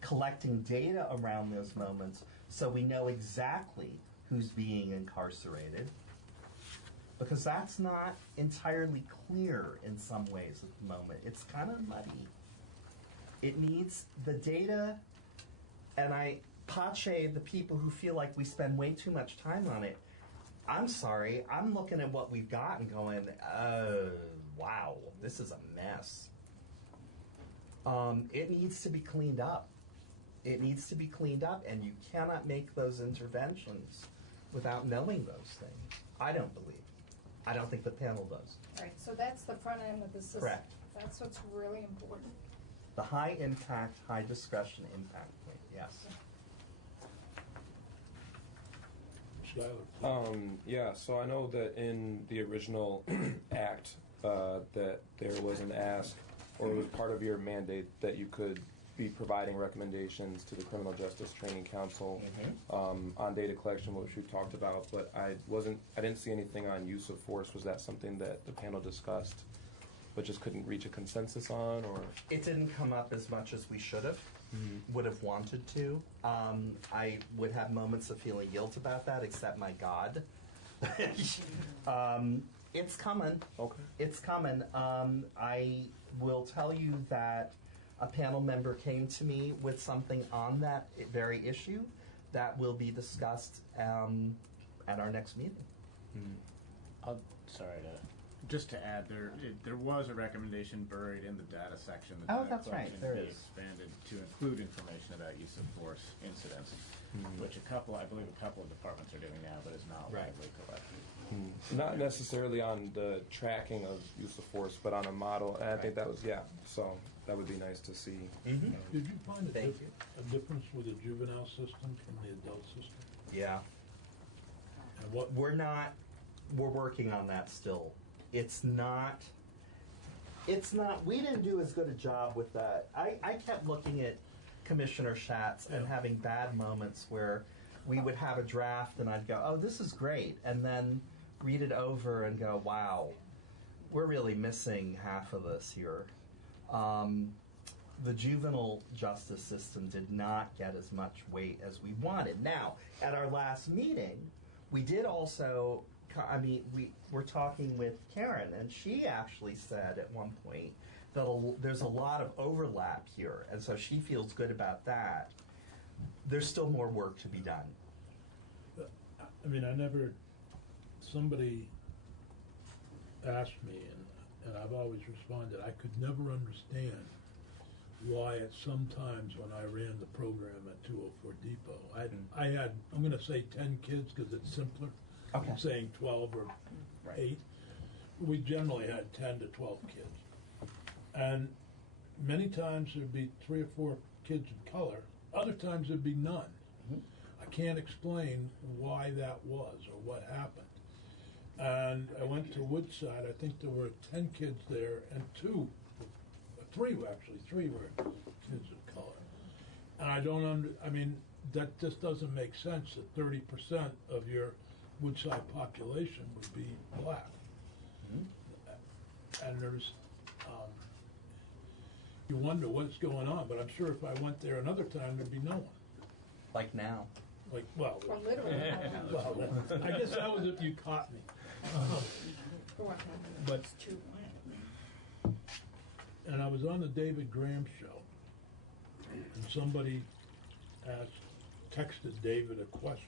Collecting data around those moments so we know exactly who's being incarcerated, because that's not entirely clear in some ways at the moment. It's kind of muddy. It needs the data, and Pache, the people who feel like we spend way too much time on it, I'm sorry, I'm looking at what we've got and going, wow, this is a mess. It needs to be cleaned up. It needs to be cleaned up, and you cannot make those interventions without knowing those things. I don't believe. I don't think the panel does. Right, so that's the front end of the system. Correct. That's what's really important. The high impact, high discretion impact point, yes. Yeah, so I know that in the original act that there was an ask, or it was part of your mandate, that you could be providing recommendations to the Criminal Justice Training Council on data collection, which we've talked about, but I didn't see anything on use of force. Was that something that the panel discussed but just couldn't reach a consensus on, or? It didn't come up as much as we should have, would have wanted to. I would have moments of feeling guilt about that, except my God. It's coming. Okay. It's coming. I will tell you that a panel member came to me with something on that very issue that will be discussed at our next meeting. Just to add, there was a recommendation buried in the data section that Oh, data that's right, collection there be is. expanded to include information about use of force incidents, which I believe a couple of departments are doing now, but is not widely collected. Not necessarily on the tracking of use of force, but on a model, and I think that was, so that would be nice to see. Did you find a difference with the juvenile system from the adult system? Yeah. And what We're working on that still. It's not, we didn't do as good a job with that. I kept looking at Commissioner Schatz and having bad moments where we would have a draft and I'd go, oh, this is great, and then read it over and go, wow, we're really missing half of this here. The juvenile justice system did not get as much weight as we wanted. Now, at our last meeting, we did also, we were talking with Karen, and she actually said at one point that there's a lot of overlap here, and so she feels good about that. There's still more work to be done. Somebody asked me, and I've always responded, I could never understand why at some times when I ran the program at 204 Depot, I had, I'm going to say 10 kids because it's simpler. Okay. I'm saying 12 or 8. We generally had 10 to 12 kids. And many times there'd be 3 or 4 kids of color. Other times there'd be none. I can't explain why that was or what happened. And I went to Woodside. I think there were 10 kids there, and 3 were kids of color. And that just doesn't make sense that 30% of your Woodside population would be black. And there's, you wonder what's going on, but I'm sure if I went there another time, there'd be no one. Like now. Or literally. Well, I guess that was if you caught me. But, and I was on the David Graham show, and somebody texted David a question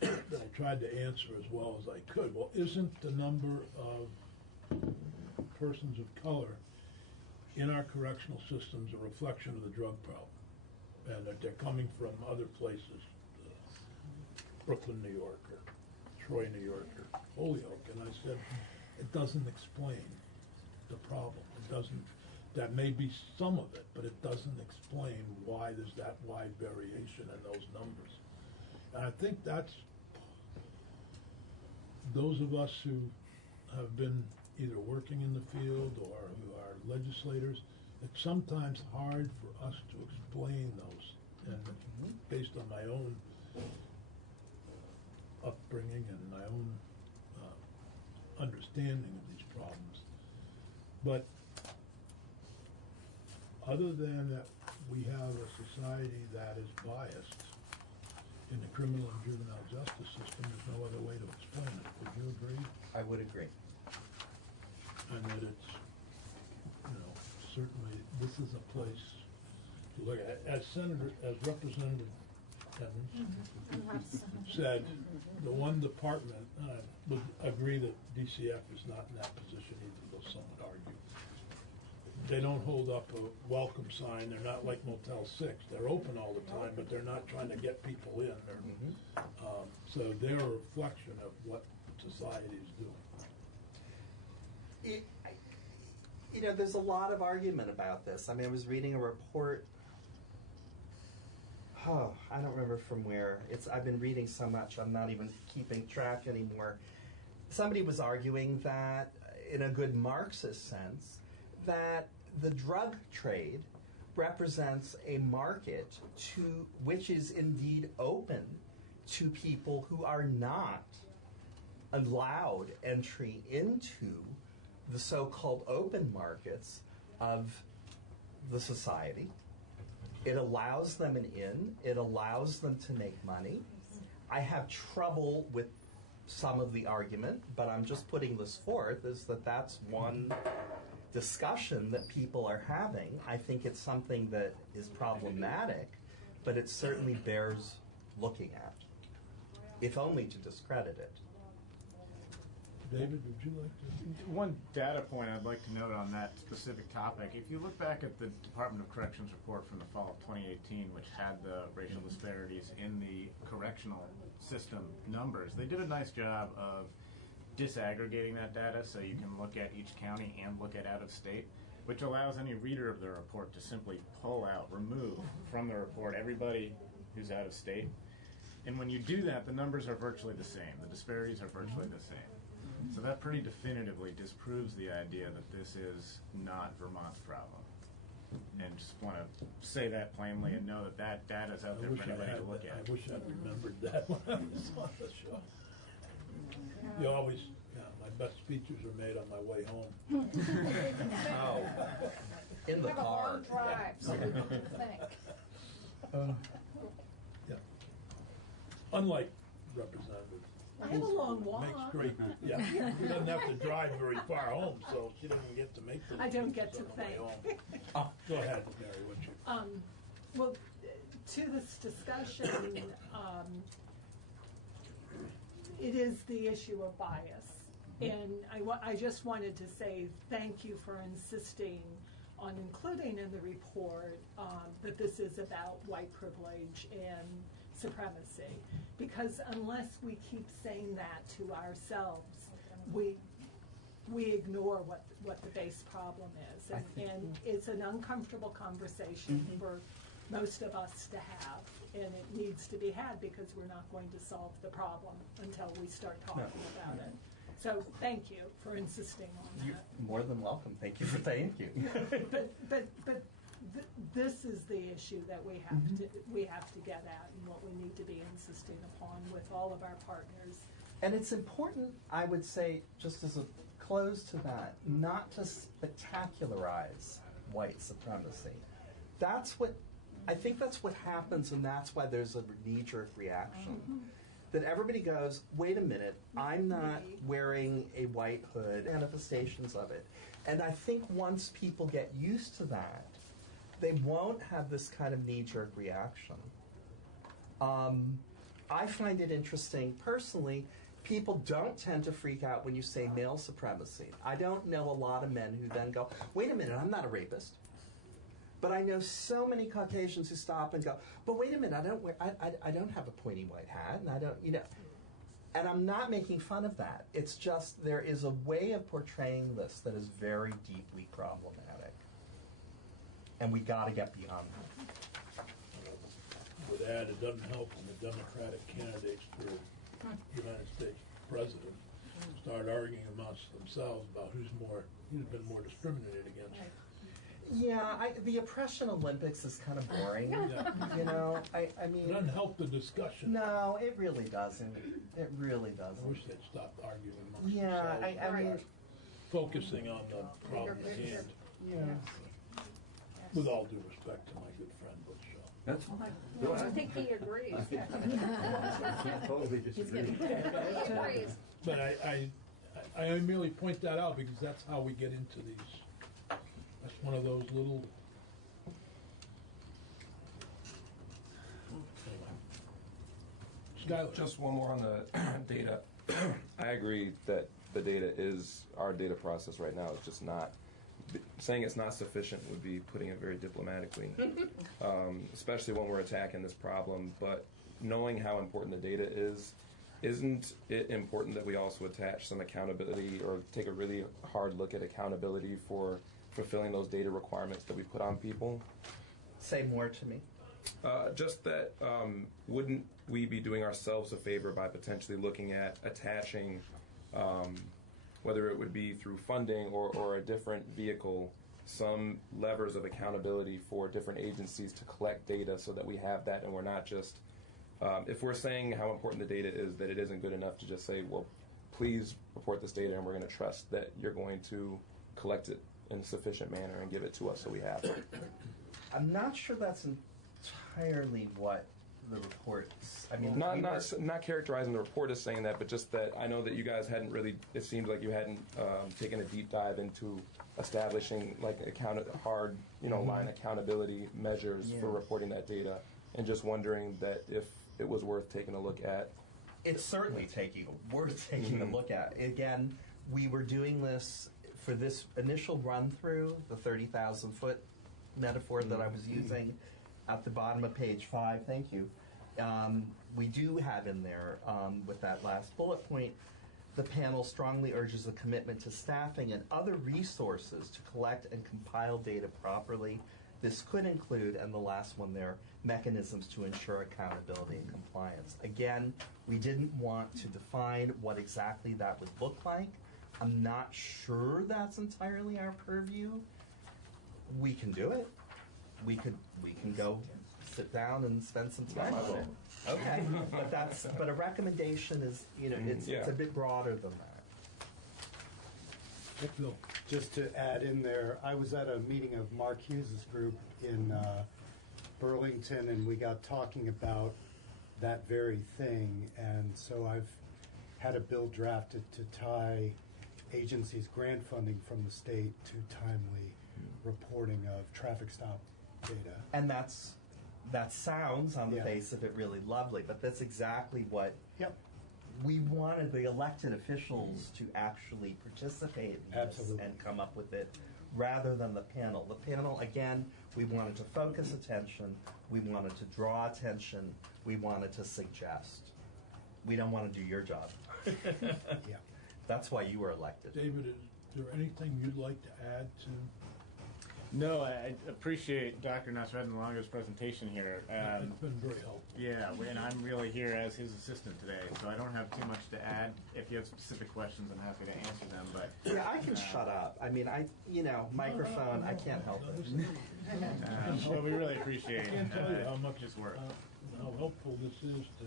that I tried to answer as well as I could. Well, isn't the number of persons of color in our correctional systems a reflection of the drug problem? And that they're coming from other places, Brooklyn, New York, or Troy, New York, or Holyoke. And I said, it doesn't explain the problem. It doesn't, that may be some of it, but it doesn't explain why there's that wide variation in those numbers. And I think that's those of us who have been either working in the field or who are legislators, it's sometimes hard for us to explain those. And based on my own upbringing and my own understanding of these problems. But other than that, we have a society that is biased in the criminal and juvenile justice system. There's no other way to explain it. Would you agree? I would agree. And that it's, certainly this is a place to look at. As Representative Evans said, the one department would agree that DCF is not in that position either, though some would argue. They don't hold up a welcome sign. They're not like Motel 6. They're open all the time, but they're not trying to get people in. So they're a reflection of what society is doing. There's a lot of argument about this. I mean, I was reading a report. I don't remember from where. I've been reading so much, I'm not even keeping track anymore. Somebody was arguing that, in a good Marxist sense, that the drug trade represents a market which is indeed open to people who are not allowed entry into the so-called open markets of the society. It allows them an in. It allows them to make money. I have trouble with some of the argument, but I'm just putting this forth, is that's one discussion that people are having. I think it's something that is problematic, but it certainly bears looking at, if only to discredit it. David, would you like to? One data point I'd like to note on that specific topic, if you look back at the Department of Corrections report from the fall of 2018, which had the racial disparities in the correctional system numbers, they did a nice job of disaggregating that data so you can look at each county and look at out of state, which allows any reader of the report to simply pull out, remove from the report everybody who's out of state. And when you do that, the numbers are virtually the same. The disparities are virtually the same. So that pretty definitively disproves the idea that this is not Vermont's problem. And just want to say that plainly and know that that data is out there for anybody to look at. I wish I'd remembered that when I was on the show. You always, my best speeches are made on my way home. In the have a car. long drive, so we don't think. Yeah. Unlike Representative. I have a long walk. Makes great, yeah. She doesn't have to drive very far home, so she doesn't get to make the. I don't get to think. Go ahead, Mary, would you? Well, to this discussion, it is the issue of bias. And I just wanted to say thank you for insisting on including in the report that this is about white privilege and supremacy, because unless we keep saying that to ourselves, we ignore what the base problem is, and it's an uncomfortable conversation for most of us to have, and it needs to be had because we're not going to solve the problem until we start talking about it. So thank you for insisting on that. You're more than welcome. Thank you for thank you. But this is the issue that we have to get at, and what we need to be insisting upon with all of our partners. And it's important, I would say, just as a close to that, not to spectacularize white supremacy. I think that's what happens, and that's why there's a knee-jerk reaction. That everybody goes, wait a minute, I'm not wearing a white hood, manifestations of it. And I think once people get used to that, they won't have this kind of knee-jerk reaction. I find it interesting, personally, people don't tend to freak out when you say male supremacy. I don't know a lot of men who then go, wait a minute, I'm not a rapist. But I know so many Caucasians who stop and go, but wait a minute, I don't have a pointy white hat, and I don't, and I'm not making fun of that. It's just there is a way of portraying this that is very deeply problematic. And we got to get beyond that. With that, it doesn't help when the Democratic candidates for United States president start arguing amongst themselves about who's been more discriminated against. Yeah, the oppression Olympics is kind of boring. You know, I mean, It doesn't help the discussion. no, it really doesn't. It really doesn't. I wish they'd stop arguing amongst Yeah, themselves. I mean, Focusing on the problem at hand. yeah. With all due respect to my good friend Butch Shaw. That's fine. No, I think he agrees. Can't totally disagree. He agrees. But I merely point that out because that's how we get into these. That's one of those little. Skylar. Just one more on the data. I agree that the data is our data process right now. It's just not saying it's not sufficient would be putting it very diplomatically, especially when we're attacking this problem. But knowing how important the data is, isn't it important that we also attach some accountability or take a really hard look at accountability for fulfilling those data requirements that we put on people? Say more to me. Just that, wouldn't we be doing ourselves a favor by potentially looking at attaching, whether it would be through funding or a different vehicle, some levers of accountability for different agencies to collect data so that we have that and we're not just, if we're saying how important the data is, that it isn't good enough to just say, well, please report this data and we're going to trust that you're going to collect it in a sufficient manner and give it to us so we have it. I'm not sure that's entirely what the report. I mean, not characterizing the report as saying that, but just that I know that you guys hadn't really. It seemed like you hadn't taken a deep dive into establishing like hard, line accountability measures for reporting that data, and just wondering that if it was worth taking a look at. It's certainly worth taking a look at. Again, we were doing this for this initial run through, the 30,000 foot metaphor that I was using at the bottom of page 5. Thank you. We do have in there, with that last bullet point, the panel strongly urges a commitment to staffing and other resources to collect and compile data properly. This could include, and the last one there, mechanisms to ensure accountability and compliance. Again, we didn't want to define what exactly that would look like. I'm not sure that's entirely our purview. We can do it. We can go sit down and spend some time on it. Okay, but a recommendation is, it's a bit broader than that. Just to add in there, I was at a meeting of Mark Hughes' group in Burlington, and we got talking about that very thing, and so I've had a bill drafted to tie agencies' grant funding from the state to timely reporting of traffic stop data. And that sounds on the face of it really lovely, but that's exactly what we wanted the elected officials to actually participate in this and come up with it rather than the panel. The panel, again, we wanted to focus attention, we wanted to draw attention, we wanted to suggest. We don't want to do your job. That's why you were elected. David, is there anything you'd like to add to? No, I appreciate Dr. Nasreddin-Longer's presentation here. It's been very helpful. Yeah, and I'm really here as his assistant today, so I don't have too much to add. If you have specific questions, I'm happy to answer them. But yeah, I can shut up. I mean, microphone, I can't help it. Well, we really appreciate I can't tell you how much his work. How helpful this is to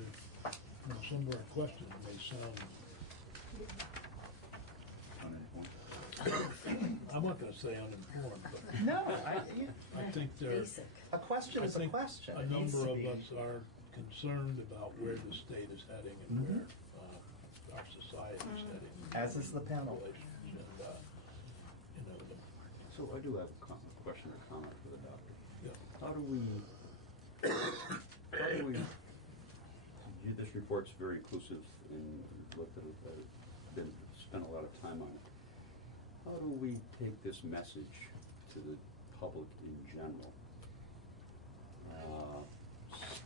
some of our questions may sound. I'm not going to say uninformed, but no, I think a question is a question. A number of us are concerned about where the state is heading and where our society is heading. As is the panel. So I do have a question or comment for the doctor. Yeah. How do we? This report's very inclusive and looked at it, spent a lot of time on it. How do we take this message to the public in general,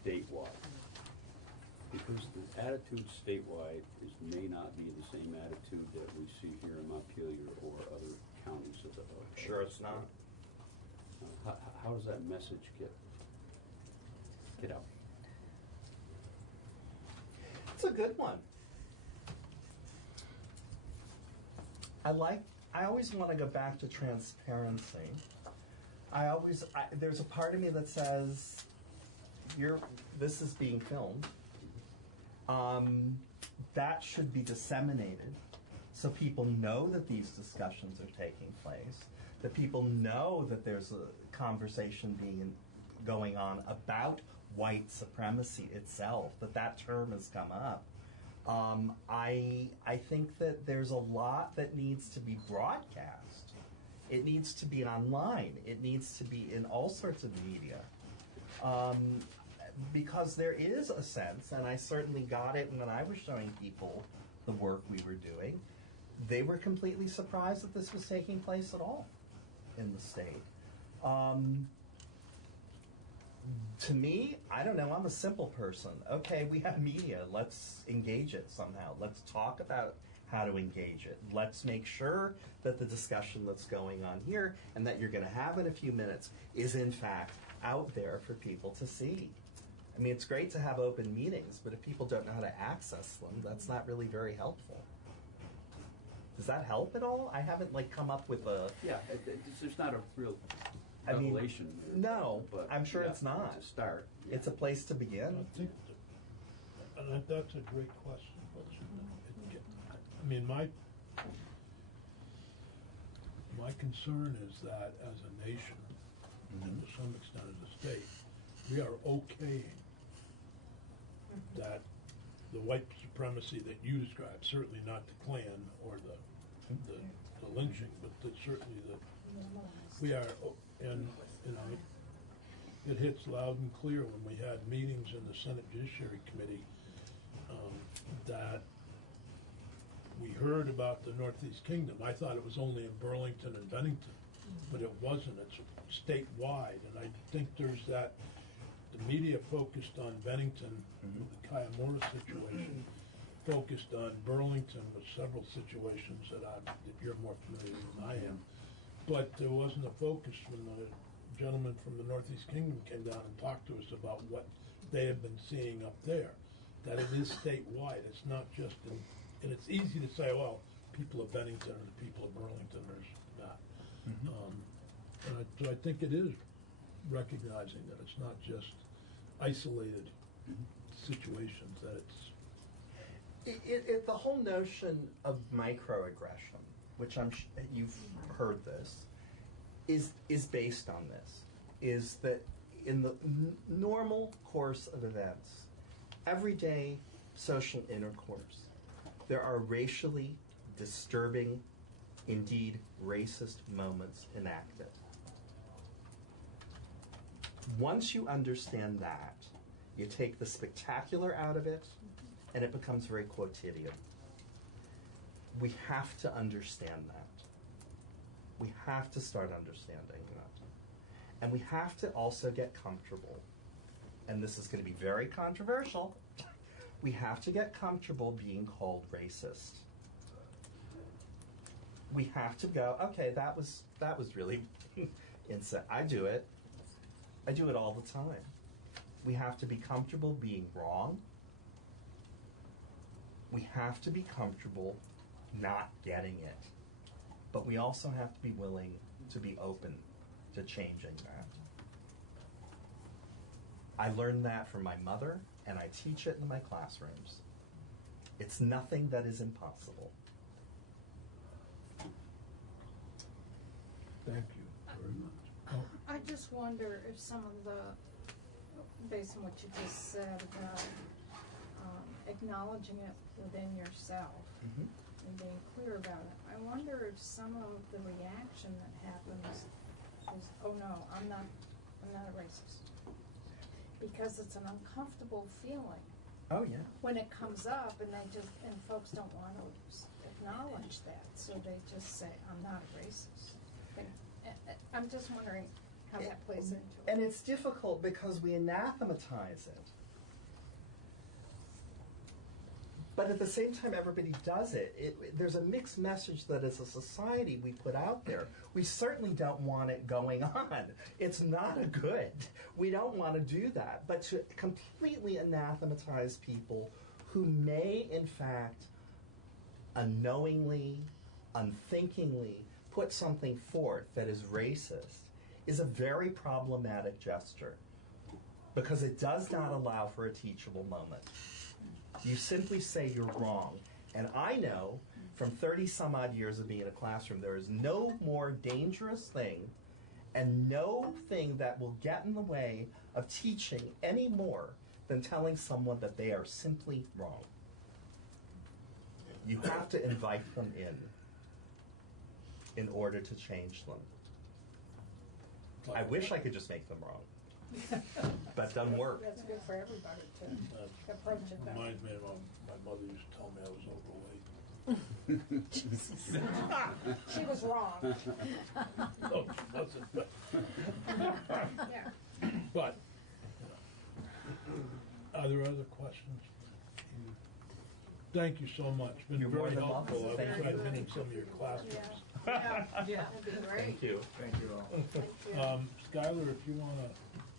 statewide? Because the attitude statewide may not be the same attitude that we see here in Montpelier or other counties of the. Sure, it's not. How does that message get out? It's a good one. I always want to go back to transparency. There's a part of me that says, this is being filmed. That should be disseminated so people know that these discussions are taking place, that people know that there's a conversation going on about white supremacy itself, that term has come up. I think that there's a lot that needs to be broadcast. It needs to be online. It needs to be in all sorts of media. Because there is a sense, and I certainly got it when I was showing people the work we were doing, they were completely surprised that this was taking place at all in the state. To me, I don't know, I'm a simple person. Okay, we have media, let's engage it somehow. Let's talk about how to engage it. Let's make sure that the discussion that's going on here and that you're going to have in a few minutes is in fact out there for people to see. I mean, it's great to have open meetings, but if people don't know how to access them, that's not really very helpful. Does that help at all? I haven't come up with a... Yeah, there's not a real revelation. No, but I'm sure it's not. It's a start. Yeah. It's a place to begin. I think that's a great question. I mean, my concern is that as a nation, and to some extent as a state, we are okaying that the white supremacy that you described, certainly not the Klan or the lynching, but certainly we are, and it hits loud and clear when we had meetings in the Senate Judiciary Committee that we heard about the Northeast Kingdom. I thought it was only in Burlington and Bennington, but it wasn't. It's statewide, and I think there's that. The media focused on Bennington with the Kayamura situation, focused on Burlington with several situations that you're more familiar with than I am. But there wasn't a focus when the gentleman from the Northeast Kingdom came down and talked to us about what they have been seeing up there, that it is statewide. It's not just and it's easy to say, well, people of Bennington or the people of Burlington or not. So I think it is recognizing that it's not just isolated situations, that it's... The whole notion of microaggression, which you've heard this, is based on this, is that in the normal course of events, everyday social intercourse, there are racially disturbing, indeed racist moments enacted. Once you understand that, you take the spectacular out of it, and it becomes very quotidian. We have to understand that. We have to start understanding that. And we have to also get comfortable, and this is going to be very controversial, we have to get comfortable being called racist. We have to go, okay, that was really insane. I do it all the time. We have to be comfortable being wrong. We have to be comfortable not getting it. But we also have to be willing to be open to changing that. I learned that from my mother, and I teach it in my classrooms. It's nothing that is impossible. Thank you very much. I just wonder if some of the, based on what you just said about acknowledging it within yourself and being clear about it, I wonder if some of the reaction that happens is, oh no, I'm not a racist. Because it's an uncomfortable feeling. Oh yeah. When it comes up and folks don't want to acknowledge that, so they just say, I'm not a racist. I'm just wondering how that plays into it. And it's difficult because we anathematize it. But at the same time, everybody does it. There's a mixed message that as a society we put out there. We certainly don't want it going on. It's not a good. We don't want to do that. But to completely anathematize people who may, in fact, unknowingly unthinkingly put something forth that is racist is a very problematic gesture because it does not allow for a teachable moment. You simply say you're wrong. And I know from 30 some odd years of being in a classroom, there is no more dangerous thing and no thing that will get in the way of teaching any more than telling someone that they are simply wrong. You have to invite them in order to change them. I wish I could just make them wrong. That doesn't work. That's good for everybody to approach it that way. Reminds me of my mother used to tell me I was overweight. She was wrong. No, she wasn't. Yeah. But, are there other questions? Thank you so much. Been You're more very than helpful. welcome. I've Thank tried you. been in some of your classrooms. Yeah, that'd be great. Thank you. Thank you all. Skylar, if you want to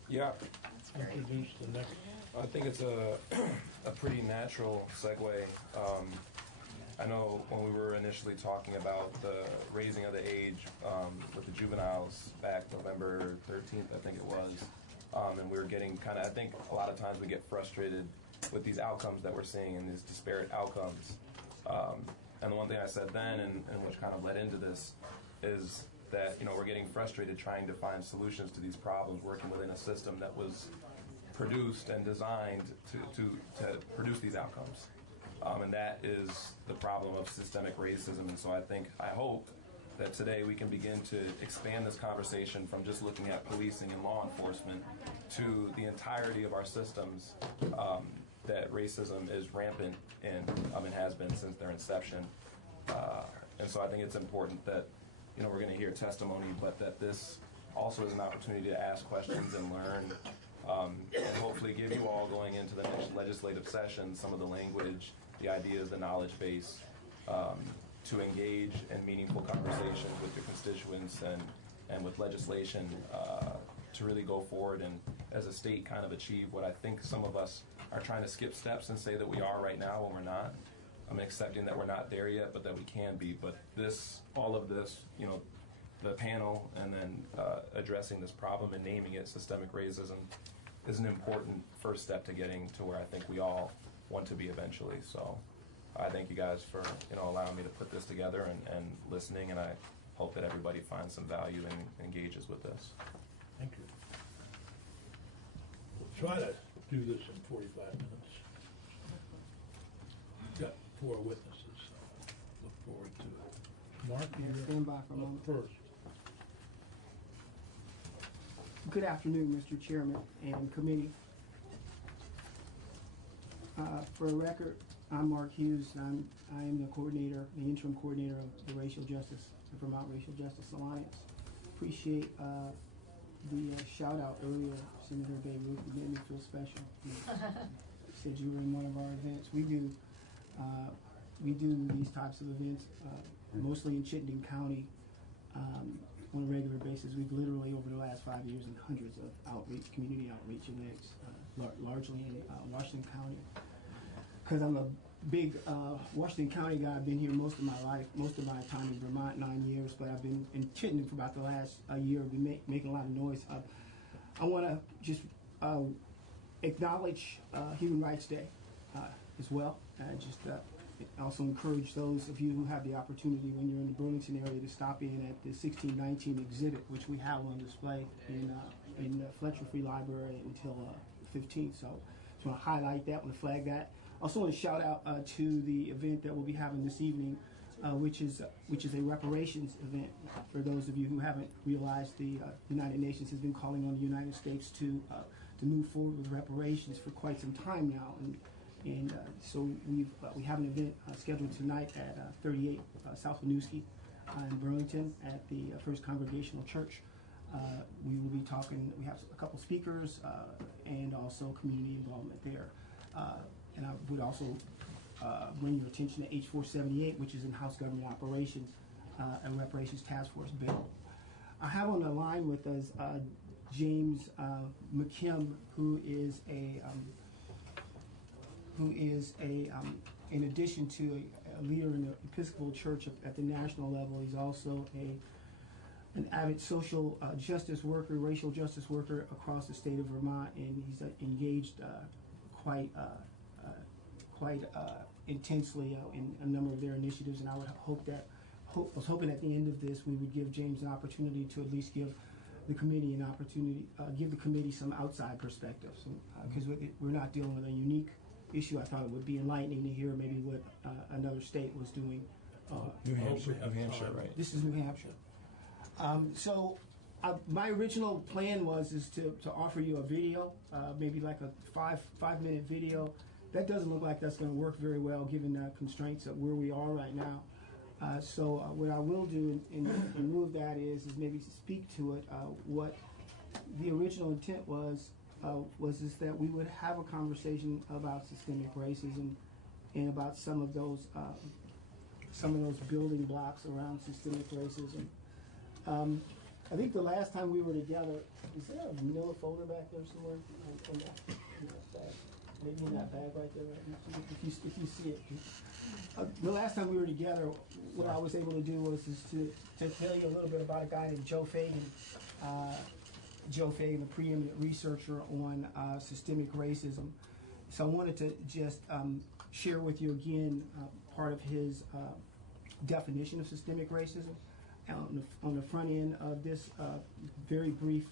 Yeah, introduce the next. I think it's a pretty natural segue. I know when we were initially talking about the raising of the age with the juveniles back November 13th, I think it was, and we were getting kind of, I think a lot of times we get frustrated with these outcomes that we're seeing and these disparate outcomes. And the one thing I said then, and which kind of led into this, is that we're getting frustrated trying to find solutions to these problems, working within a system that was produced and designed to produce these outcomes. And that is the problem of systemic racism. And so I hope that today we can begin to expand this conversation from just looking at policing and law enforcement to the entirety of our systems, that racism is rampant in and has been since their inception. And so I think it's important that we're going to hear testimony, but that this also is an opportunity to ask questions and learn, and hopefully give you all, going into the next legislative session, some of the language, the ideas, the knowledge base, to engage in meaningful conversations with your constituents and with legislation to really go forward and, as a state, kind of achieve what I think some of us are trying to skip steps and say that we are right now when we're not. I'm accepting that we're not there yet, but that we can be. But all of this, the panel, and then addressing this problem and naming it systemic racism is an important first step to getting to where I think we all want to be eventually. So I thank you guys for allowing me to put this together and listening, and I hope that everybody finds some value and engages with this. Thank you. We'll try to do this in 45 minutes. Got 4 witnesses, so look forward to it. Mark, you're Stand by for a up moment. first. Good afternoon, Mr. Chairman and committee. For the record, I'm Mark Hughes. I am the coordinator, the interim coordinator of the Vermont Racial Justice Alliance. Appreciate the shout out earlier, Senator Beirut. You made me feel special. You said you were in one of our events. We do these types of events mostly in Chittenden County on a regular basis. We've literally, over the last 5 years, done hundreds of community outreach events, largely in Washington County. Because I'm a big Washington County guy. I've been here most of my life, most of my time in Vermont, 9 years, but I've been in Chittenden for about the last year. We've been making a lot of noise. I want to just acknowledge Human Rights Day as well. Just also encourage those of you who have the opportunity when you're in the Burlington area to stop in at the 1619 exhibit, which we have on display in the Fletcher Free Library until 15th. So just want to highlight that, want to flag that. Also want to shout out to the event that we'll be having this evening, which is a reparations event. For those of you who haven't realized, the United Nations has been calling on the United States to move forward with reparations for quite some time now, and so we have an event scheduled tonight at 38 South Winooski in Burlington at the First Congregational Church. We will be talking. We have a couple speakers and also community involvement there. And I would also bring your attention to H478, which is in House Government Operations and Reparations Task Force bill. I have on the line with us James McKim, who is in addition to a leader in the Episcopal Church at the national level. He's also an avid social justice worker, racial justice worker across the state of Vermont, and he's engaged quite intensely in a number of their initiatives. And I would was hoping at the end of this we would give James an opportunity to at least give the committee an opportunity, give the committee some outside perspectives, because we're not dealing with a unique issue. I thought it would be enlightening to hear maybe what another state was doing. New Hampshire, right? This is New Hampshire. My original plan was to offer you a video, maybe like a five-minute video. That doesn't look like that's going to work very well given the constraints of where we are right now. What I will do in lieu of that is maybe speak to it. What the original intent was that we would have a conversation about systemic racism and about some of those building blocks around systemic racism. I think the last time we were together, is there a manila folder back there somewhere? In that bag? Maybe in that bag right there. Right? If you see it. The last time we were together, what I was able to do was to tell you a little bit about a guy named Joe Fagan. Joe Fagan, a preeminent researcher on systemic racism. So I wanted to just share with you again part of his definition of systemic racism. On the front end of this very brief,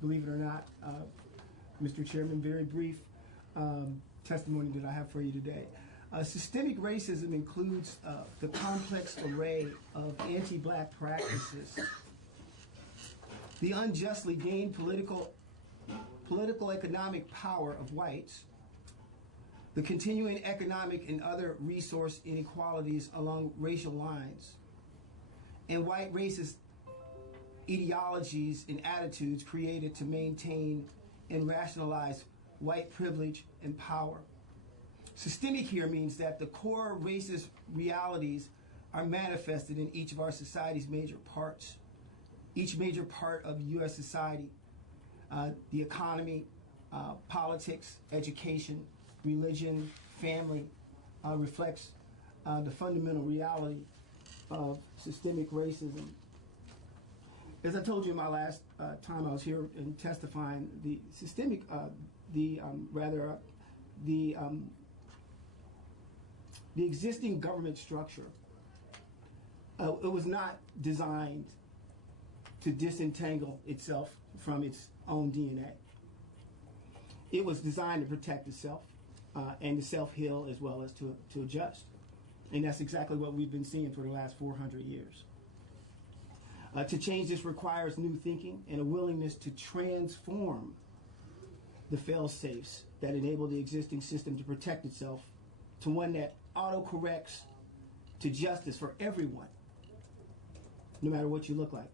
believe it or not, Mr. Chairman, very brief testimony that I have for you today. Systemic racism includes the complex array of anti-black practices, the unjustly gained political economic power of whites, the continuing economic and other resource inequalities along racial lines, and white racist ideologies and attitudes created to maintain and rationalize white privilege and power. Systemic here means that the core racist realities are manifested in each of our society's major parts. Each major part of U.S. society, the economy, politics, education, religion, family, reflects the fundamental reality of systemic racism. As I told you in my last time I was here and testifying, the systemic, the existing government structure, it was not designed to disentangle itself from its own DNA. It was designed to protect itself and to self-heal as well as to adjust. And that's exactly what we've been seeing for the last 400 years. To change this requires new thinking and a willingness to transform the fail-safes that enable the existing system to protect itself to one that auto-corrects to justice for everyone, no matter what you look like.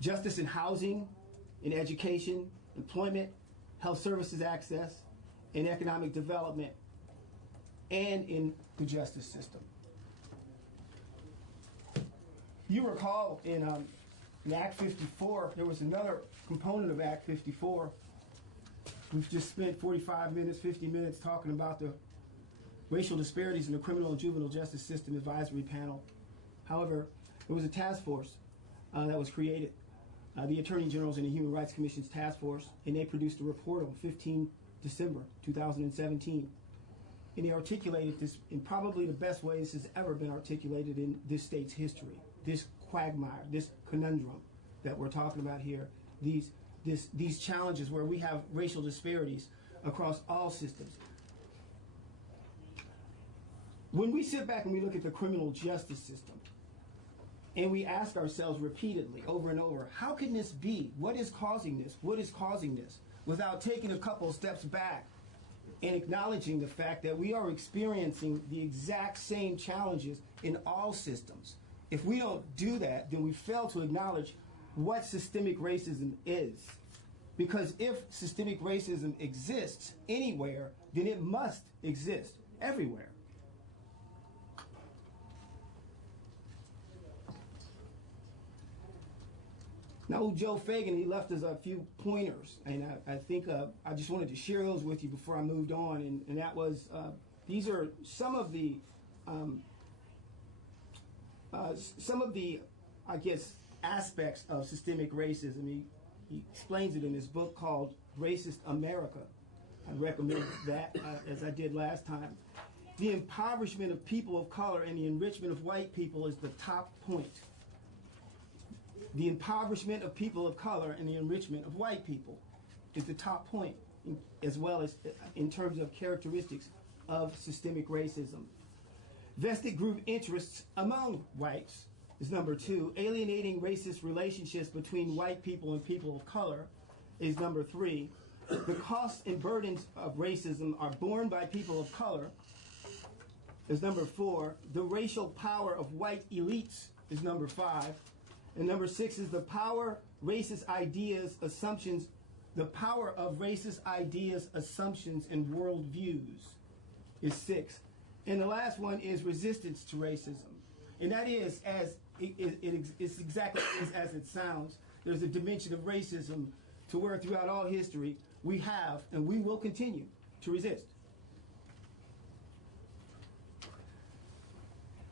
Justice in housing, in education, employment, health services access, in economic development, and in the justice system. You recall in Act 54, there was another component of Act 54. We've just spent 45 minutes, 50 minutes talking about the racial disparities in the criminal and juvenile justice system advisory panel. However, there was a task force that was created, the Attorney General's and the Human Rights Commission's task force, and they produced a report on 15 December 2017. And they articulated this in probably the best way this has ever been articulated in this state's history. This quagmire, this conundrum that we're talking about here, these challenges where we have racial disparities across all systems. When we sit back and we look at the criminal justice system, and we ask ourselves repeatedly, over and over, how can this be? What is causing this? What is causing this? Without taking a couple steps back and acknowledging the fact that we are experiencing the exact same challenges in all systems. If we don't do that, then we fail to acknowledge what systemic racism is. Because if systemic racism exists anywhere, then it must exist everywhere. Now, Joe Fagan, he left us a few pointers, and I think I just wanted to share those with you before I moved on, and that was these are some of the, I guess, aspects of systemic racism. He explains it in his book called Racist America. I recommend that, as I did last time. The impoverishment of people of color and the enrichment of white people is the top point. The impoverishment of people of color and the enrichment of white people is the top point, as well as in terms of characteristics of systemic racism. Vested group interests among whites is number 2. Alienating racist relationships between white people and people of color is number 3. The costs and burdens of racism are borne by people of color is number 4. The racial power of white elites is number 5. And number 6 is the power of racist ideas, assumptions, and worldviews is 6. And the last one is resistance to racism. And that is, it's exactly as it sounds. There's a dimension of racism to where throughout all history we have and we will continue to resist.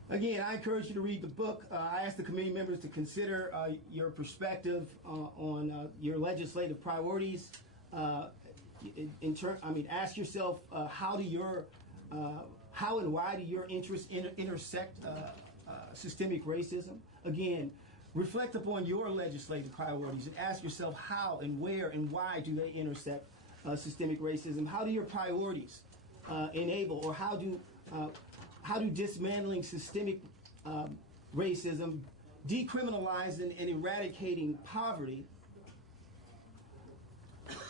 Again, I encourage you to read the book. I ask the committee members to consider your perspective on your legislative priorities. Ask yourself how and why do your interests intersect systemic racism? Again, reflect upon your legislative priorities and ask yourself how and where and why do they intersect systemic racism? How do your priorities enable, or how do dismantling systemic racism, decriminalizing and eradicating poverty,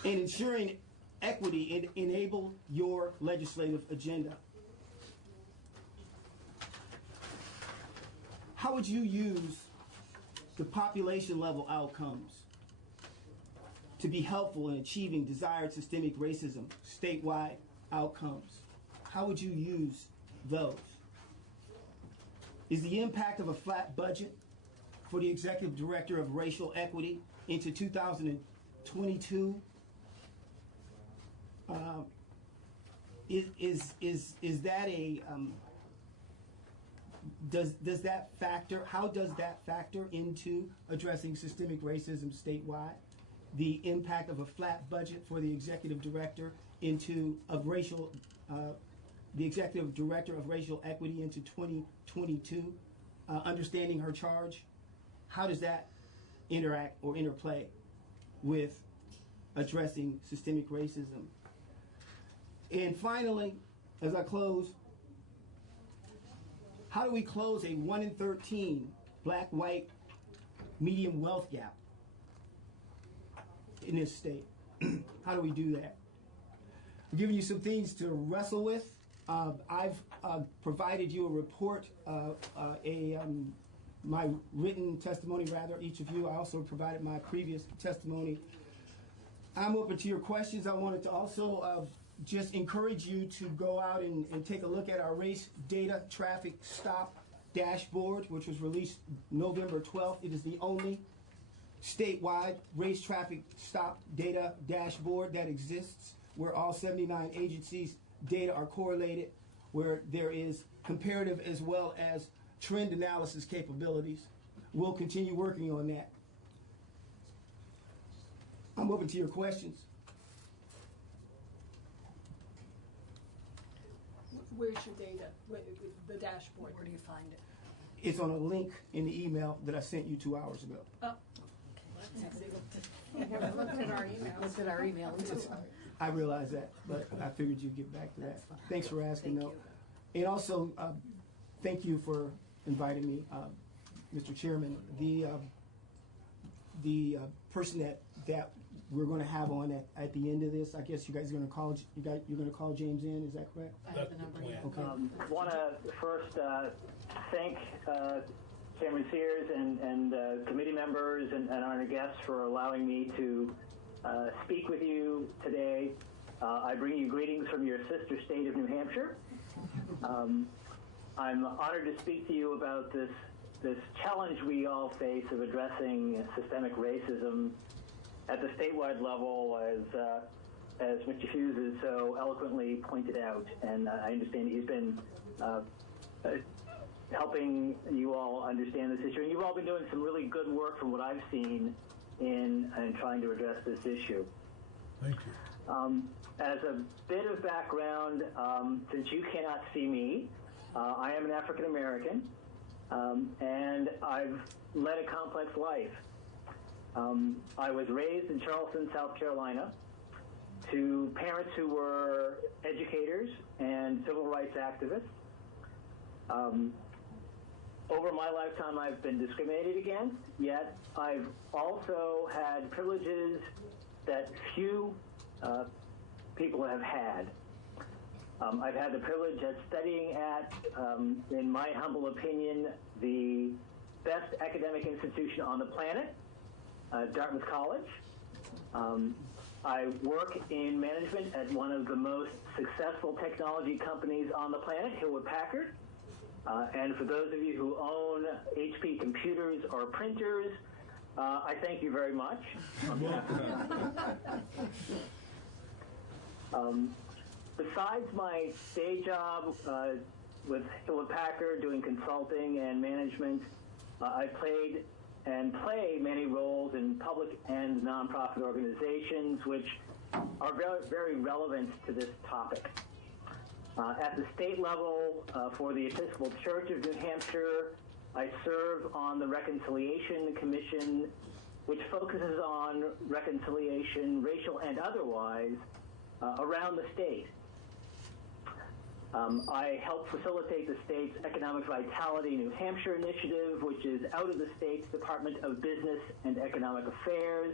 and ensuring equity enable your legislative agenda? How would you use the population level outcomes to be helpful in achieving desired systemic racism statewide outcomes? How would you use those? Is the impact of a flat budget for the Executive Director of Racial Equity into 2022 is that a does that factor? How does that factor into addressing systemic racism statewide? The impact of a flat budget for the Executive Director the Executive Director of Racial Equity into 2022, understanding her charge. How does that interact or interplay with addressing systemic racism? And finally, as I close, how do we close a 1 in 13 black-white medium wealth gap in this state? How do we do that? I'm giving you some things to wrestle with. I've provided you a report, my written testimony, rather, each of you. I also provided my previous testimony. I'm open to your questions. I wanted to also just encourage you to go out and take a look at our race data traffic stop dashboard, which was released November 12th. It is the only statewide race traffic stop data dashboard that exists, where all 79 agencies' data are correlated, where there is comparative as well as trend analysis capabilities. We'll continue working on that. I'm open to your questions. Where's your data? The dashboard. Where do you find it? It's on a link in the email that I sent you 2 hours ago. Oh. We haven't looked at our emails. Looked at our email too. I realize that, but I figured you'd get back to that. Thanks for asking, though. And also, thank you for inviting me, Mr. Chairman. The person that we're going to have on at the end of this, I guess you guys are going to call. You're going to call James in. Is that correct? I have the number. Okay. Want to first thank Chairman Sears and committee members and our guests for allowing me to speak with you today. I bring you greetings from your sister state of New Hampshire. I'm honored to speak to you about this challenge we all face of addressing systemic racism at the statewide level. As as Mr. Hughes has so eloquently pointed out, and I understand he's been helping you all understand this issue, and you've all been doing some really good work from what I've seen in trying to address this issue. Thank you. As a bit of background, since you cannot see me, I am an African American, and I've led a complex life. I was raised in Charleston, South Carolina, to parents who were educators and civil rights activists. Over my lifetime, I've been discriminated against, yet I've also had privileges that few people have had. I've had the privilege of studying at, in my humble opinion, the best academic institution on the planet, Dartmouth College. I work in management at one of the most successful technology companies on the planet, Hewlett-Packard. And for those of you who own HP computers or printers, I thank you very much. Besides my day job with Hewlett-Packard doing consulting and management, I played and play many roles in public and nonprofit organizations which are very, very relevant to this topic. At the state level, for the Episcopal Church of New Hampshire, I serve on the Reconciliation Commission, which focuses on reconciliation, racial and otherwise, around the state. I help facilitate the state's Economic Vitality New Hampshire initiative, which is out of the state's Department of Business and Economic Affairs,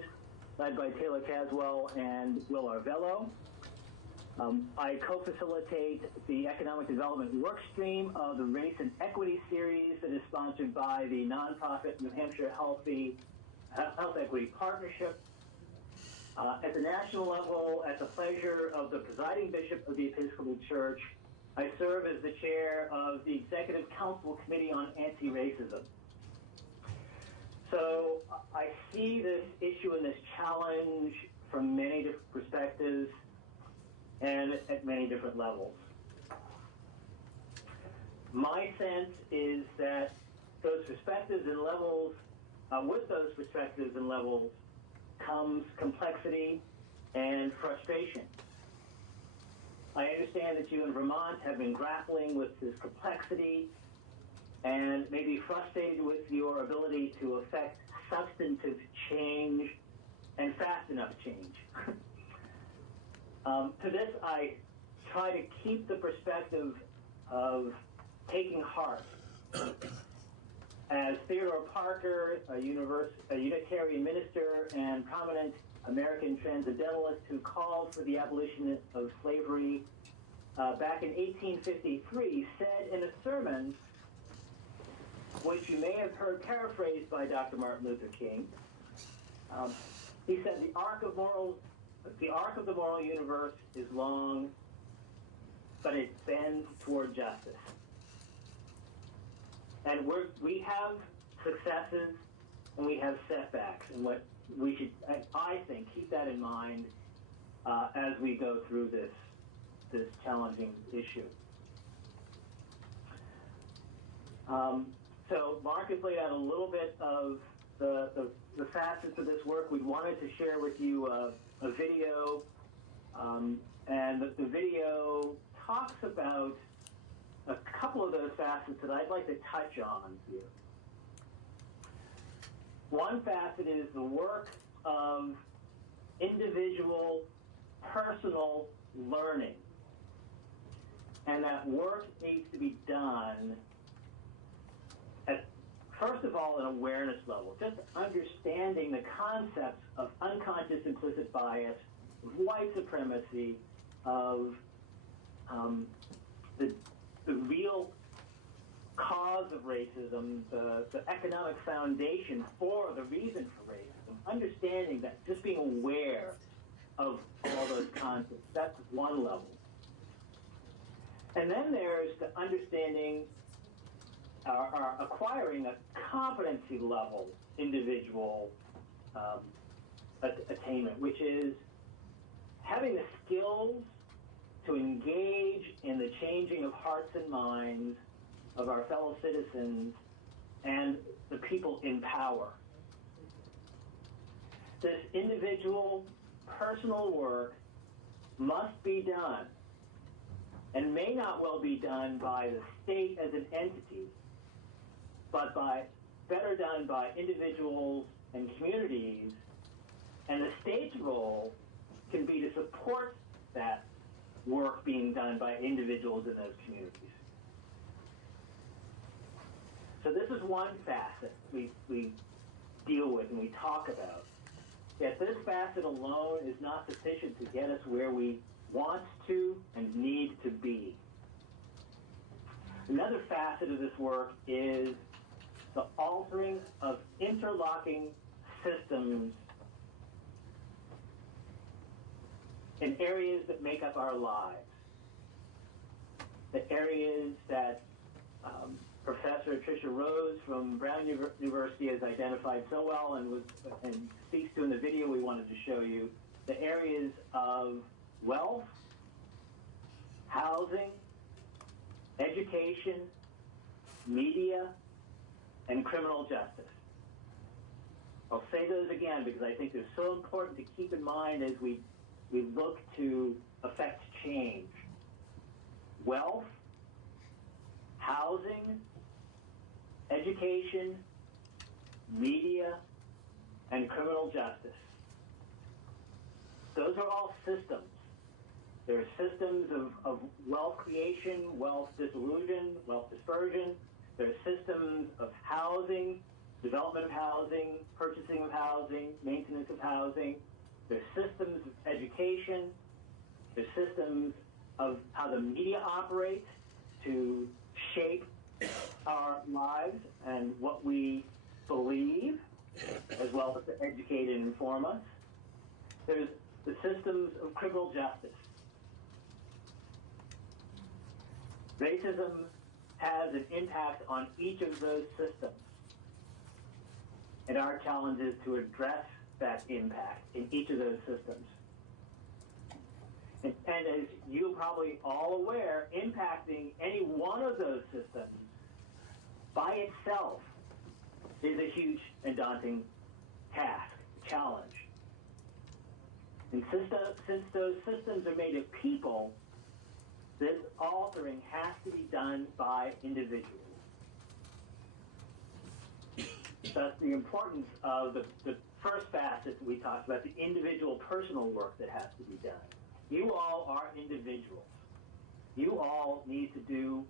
led by Taylor Caswell and Will Arvello. I co-facilitate the Economic Development Workstream of the Race and Equity Series that is sponsored by the nonprofit New Hampshire Health Equity Partnership. At the national level, at the pleasure of the presiding bishop of the Episcopal Church, I serve as the chair of the Executive Council Committee on Anti-Racism. So I see this issue and this challenge from many different perspectives and at many different levels. My sense is that those perspectives and levels, with those perspectives and levels, comes complexity and frustration. I understand that you in Vermont have been grappling with this complexity and may be frustrated with your ability to affect substantive change and fast enough change. To this, I try to keep the perspective of taking heart. As Theodore Parker, a Unitarian minister and prominent American transcendentalist who called for the abolition of slavery back in 1853, said in a sermon, which you may have heard paraphrased by Dr. Martin Luther King, he said, the arc of the moral universe is long, but it bends toward justice. And we have successes and we have setbacks, and what we should, I think, keep that in mind as we go through this challenging issue. So Mark has laid out a little bit of the facets of this work. We wanted to share with you a video, and the video talks about a couple of those facets that I'd like to touch on here. One facet is the work of individual, personal learning. And that work needs to be done at, first of all, an awareness level, just understanding the concepts of unconscious implicit bias, of white supremacy, of the real cause of racism, the economic foundation for the reason for racism, understanding that, just being aware of all those concepts, that's one level. And then there's the understanding or acquiring a competency level individual attainment, which is having the skills to engage in the changing of hearts and minds of our fellow citizens and the people in power. This individual, personal work must be done, and may not well be done by the state as an entity, but better done by individuals and communities, and the state's role can be to support that work being done by individuals in those communities. So this is one facet we deal with and we talk about. Yet this facet alone is not sufficient to get us where we want to and need to be. Another facet of this work is the altering of interlocking systems in areas that make up our lives. The areas that Professor Tricia Rose from Brown University has identified so well and speaks to in the video we wanted to show you, the areas of wealth, housing, education, media, and criminal justice. I'll say those again because I think they're so important to keep in mind as we look to affect change. Wealth, housing, education, media, and criminal justice. Those are all systems. There are systems of wealth creation, wealth dissolution, wealth dispersion. There are systems of housing, development of housing, purchasing of housing, maintenance of housing. There are systems of education. There are systems of how the media operates to shape our lives and what we believe, as well as to educate and inform us. There's the systems of criminal justice. Racism has an impact on each of those systems. And our challenge is to address that impact in each of those systems. And as you're probably all aware, impacting any one of those systems by itself is a huge and daunting task, challenge. And since those systems are made of people, this altering has to be done by individuals. Thus, the importance of the first facet we talked about, the individual personal work that has to be done. You all are individuals. You all need to do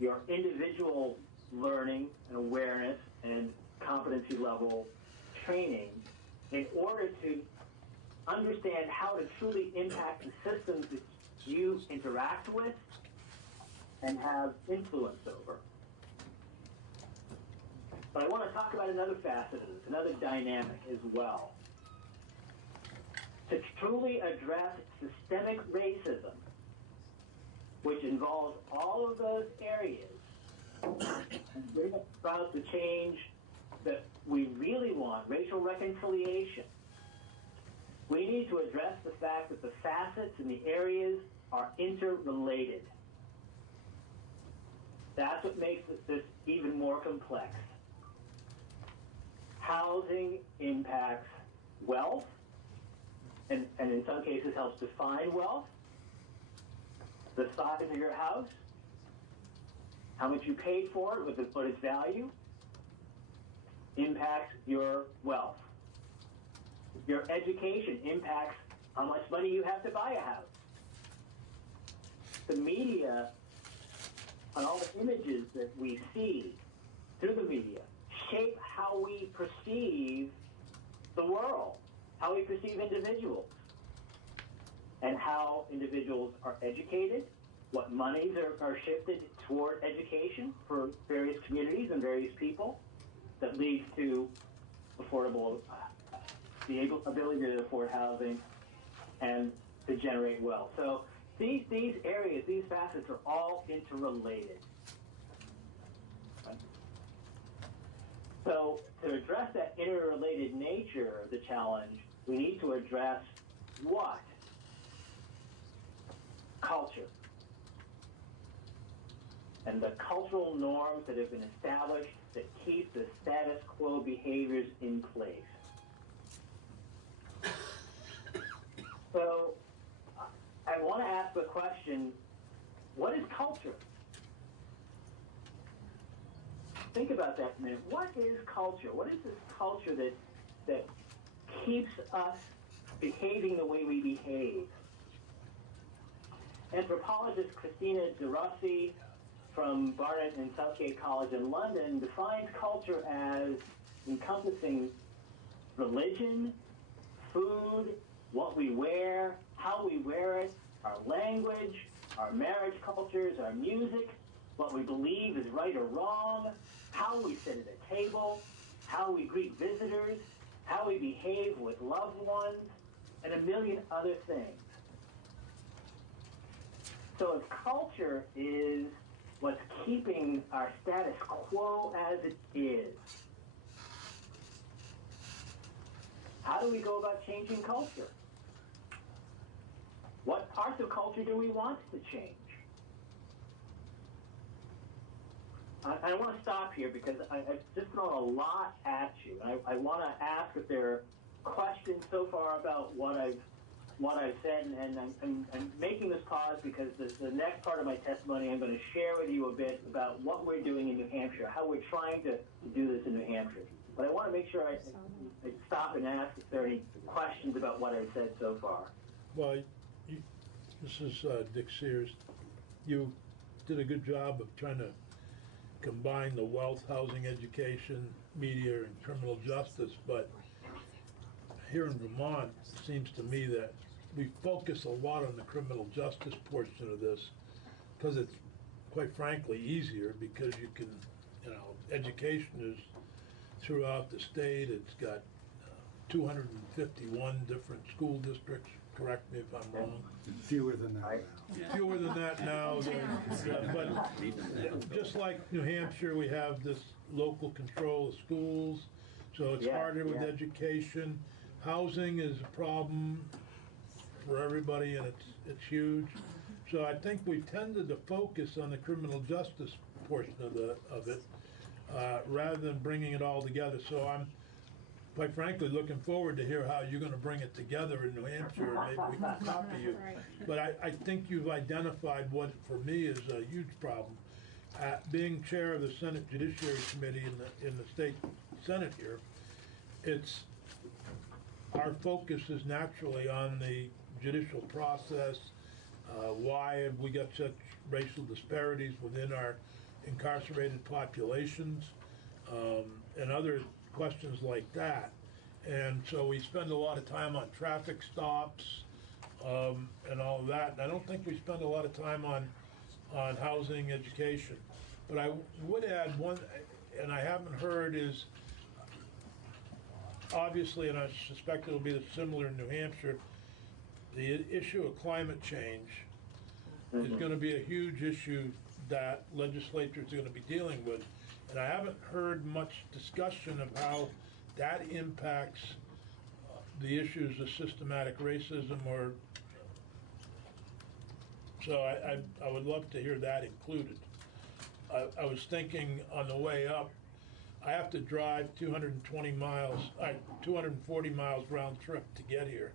your individual learning and awareness and competency level training in order to understand how to truly impact the systems that you interact with and have influence over. But I want to talk about another facet of this, another dynamic as well. To truly address systemic racism, which involves all of those areas, and bring about the change that we really want, racial reconciliation, we need to address the fact that the facets and the areas are interrelated. That's what makes this even more complex. Housing impacts wealth, and in some cases helps define wealth. The size of your house, how much you paid for it, what its value, impacts your wealth. Your education impacts how much money you have to buy a house. The media and all the images that we see through the media shape how we perceive the world, how we perceive individuals, and how individuals are educated, what monies are shifted toward education for various communities and various people that leads to affordable, the ability to afford housing and to generate wealth. So these areas, these facets are all interrelated. So to address that interrelated nature of the challenge, we need to address what culture and the cultural norms that have been established that keep the status quo behaviors in place. So I want to ask the question, what is culture? Think about that for a minute. What is culture? What is this culture that keeps us behaving the way we behave? Anthropologist Christina de Rossi from Barnet and Southgate College in London defines culture as encompassing religion, food, what we wear, how we wear it, our language, our marriage cultures, our music, what we believe is right or wrong, how we sit at a table, how we greet visitors, how we behave with loved ones, and a million other things. So if culture is what's keeping our status quo as it is, how do we go about changing culture? What parts of culture do we want to change? I want to stop here because I've just thrown a lot at you. I want to ask if there are questions so far about what I've said, and I'm making this pause because the next part of my testimony I'm going to share with you a bit about what we're doing in New Hampshire, how we're trying to do this in New Hampshire. But I want to make sure I stop and ask if there are any questions about what I've said so far. Well, this is Dick Sears. You did a good job of trying to combine the wealth, housing, education, media, and criminal justice, but here in Vermont, it seems to me that we focus a lot on the criminal justice portion of this because it's, quite frankly, easier because you can, education is throughout the state. It's got 251 different school districts. Correct me if I'm wrong. Fewer than that now. Fewer than that now. But just like New Hampshire, we have this local control of schools, so it's harder with education. Housing is a problem for everybody, and it's huge. So I think we've tended to focus on the criminal justice portion of it rather than bringing it all together. So I'm, quite frankly, looking forward to hear how you're going to bring it together in New Hampshire, and maybe we can copy you. But I think you've identified what, for me, is a huge problem. Being chair of the Senate Judiciary Committee in the state Senate here, our focus is naturally on the judicial process. Why have we got such racial disparities within our incarcerated populations, and other questions like that. And so we spend a lot of time on traffic stops and all of that. And I don't think we spend a lot of time on housing, education. But I would add one, and I haven't heard, is obviously, and I suspect it'll be similar in New Hampshire, the issue of climate change is going to be a huge issue that legislatures are going to be dealing with. And I haven't heard much discussion of how that impacts the issues of systematic racism, or so I would love to hear that included. I was thinking on the way up, I have to drive 240 miles round trip to get here.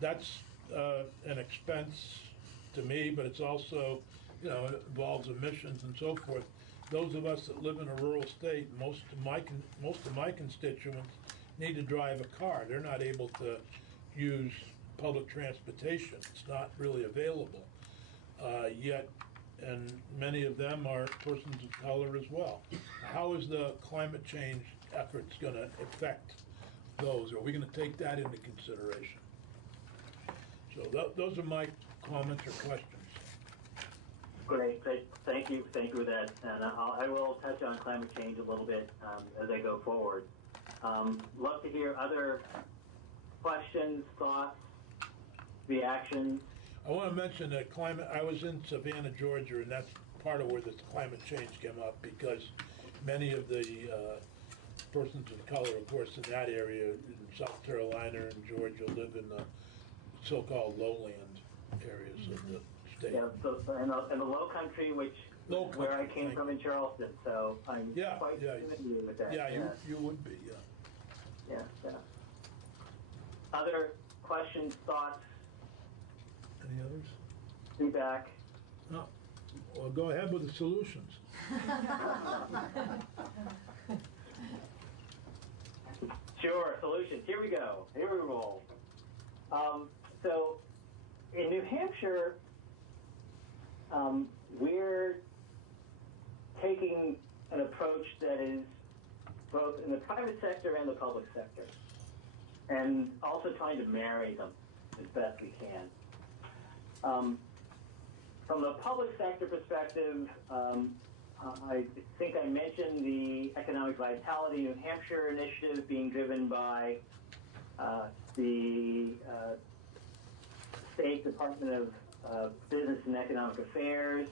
That's an expense to me, but it's also, it involves emissions and so forth. Those of us that live in a rural state, most of my constituents need to drive a car. They're not able to use public transportation. It's not really available yet, and many of them are persons of color as well. How is the climate change efforts going to affect those? Are we going to take that into consideration? So those are my comments or questions. Great. Thank you for that. And I will touch on climate change a little bit as I go forward. Love to hear other questions, thoughts, reactions. I want to mention that I was in Savannah, Georgia, and that's part of where this climate change came up, because many of the persons of color, of course, in that area, in South Carolina and Georgia, live in the so-called lowland areas of the state. Yeah, so in the Low Country, which Low where I Country, came from in Charleston, so I'm quite familiar with that. Yeah, yes. you would be, yeah. Yeah. Other questions, thoughts, Any others? feedback? No. Well, go ahead with the solutions. Sure, solutions. Here we go. Here we roll. So, in New Hampshire, we're taking an approach that is both in the private sector and the public sector, and also trying to marry them as best we can. From the public sector perspective, I think I mentioned the Economic Vitality New Hampshire initiative being driven by the State Department of Business and Economic Affairs,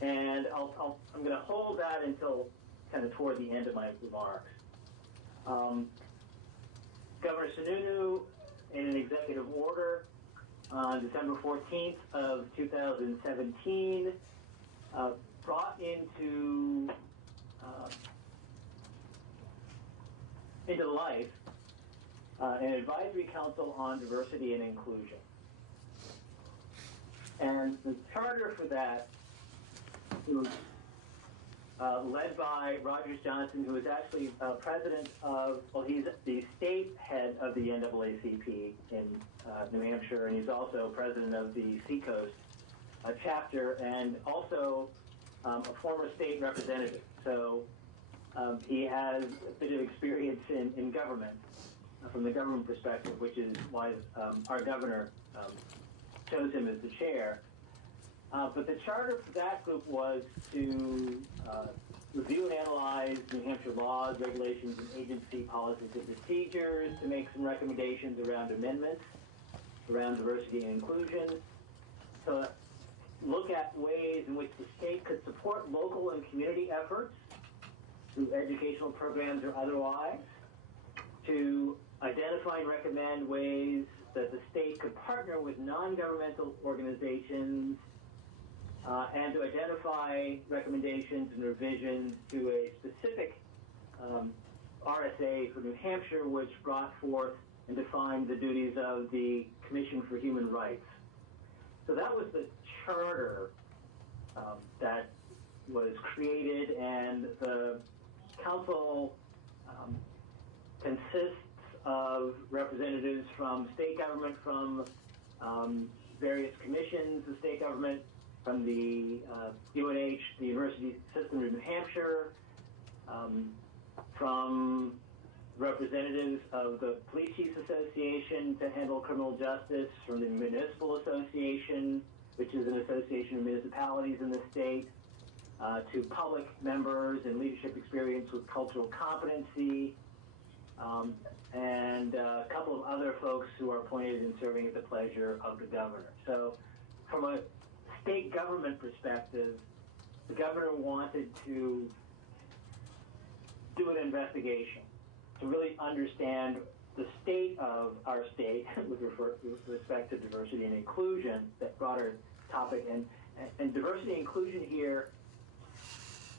and I'm going to hold that until kind of toward the end of my remarks. Governor Sununu, in an executive order on December 14th of 2017, brought into life an advisory council on diversity and inclusion. And the charter for that was led by Rogers Johnson, who is actually president of, well, he's the state head of the NAACP in New Hampshire, and he's also president of the Seacoast chapter, and also a former state representative. So he has a bit of experience in government, from the government perspective, which is why our governor chose him as the chair. But the charter for that group was to review and analyze New Hampshire laws, regulations, and agency policies and procedures, to make some recommendations around amendments, around diversity and inclusion, to look at ways in which the state could support local and community efforts through educational programs or otherwise, to identify and recommend ways that the state could partner with non-governmental organizations, and to identify recommendations and revisions to a specific RSA for New Hampshire, which brought forth and defined the duties of the Commission for Human Rights. So that was the charter that was created, and the council consists of representatives from state government, from various commissions of state government, from the UNH, the University System of New Hampshire, from representatives of the Police Chiefs Association to handle criminal justice, from the Municipal Association, which is an association of municipalities in the state, to public members and leadership experience with cultural competency, and a couple of other folks who are appointed and serving at the pleasure of the governor. So from a state government perspective, the governor wanted to do an investigation to really understand the state of our state with respect to diversity and inclusion, that broader topic. And diversity and inclusion here,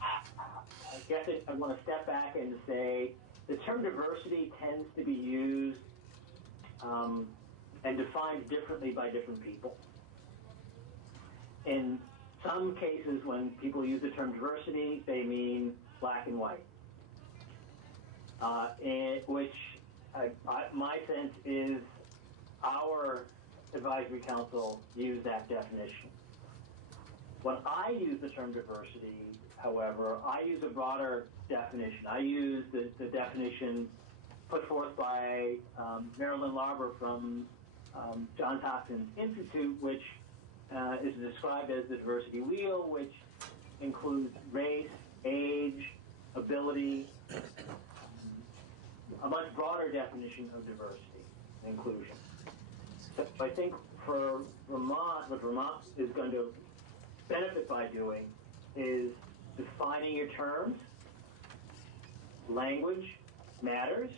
I guess I want to step back and say the term diversity tends to be used and defined differently by different people. In some cases, when people use the term diversity, they mean black and white, which my sense is our advisory council used that definition. When I use the term diversity, however, I use a broader definition. I use the definition put forth by Marilyn Larber from Johns Hopkins Institute, which is described as the diversity wheel, which includes race, age, ability, a much broader definition of diversity and inclusion. So I think for Vermont, what Vermont is going to benefit by doing is defining your terms. Language matters,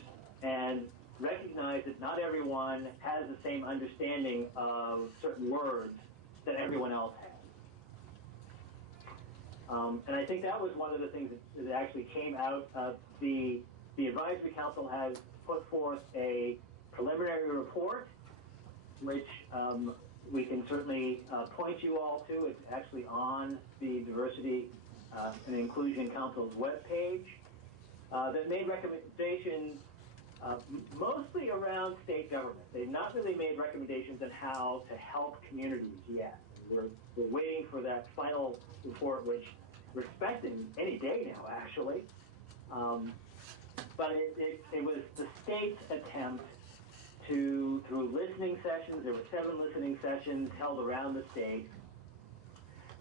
and recognize that not everyone has the same understanding of certain words that everyone else has. And I think that was one of the things that actually came out of the Advisory Council has put forth a preliminary report, which we can certainly point you all to. It's actually on the Diversity and Inclusion Council's webpage that made recommendations mostly around state government. They've not really made recommendations on how to help communities yet. We're waiting for that final report, which we're expecting any day now, actually. But it was the state's attempt to, through listening sessions, there were 7 listening sessions held around the state,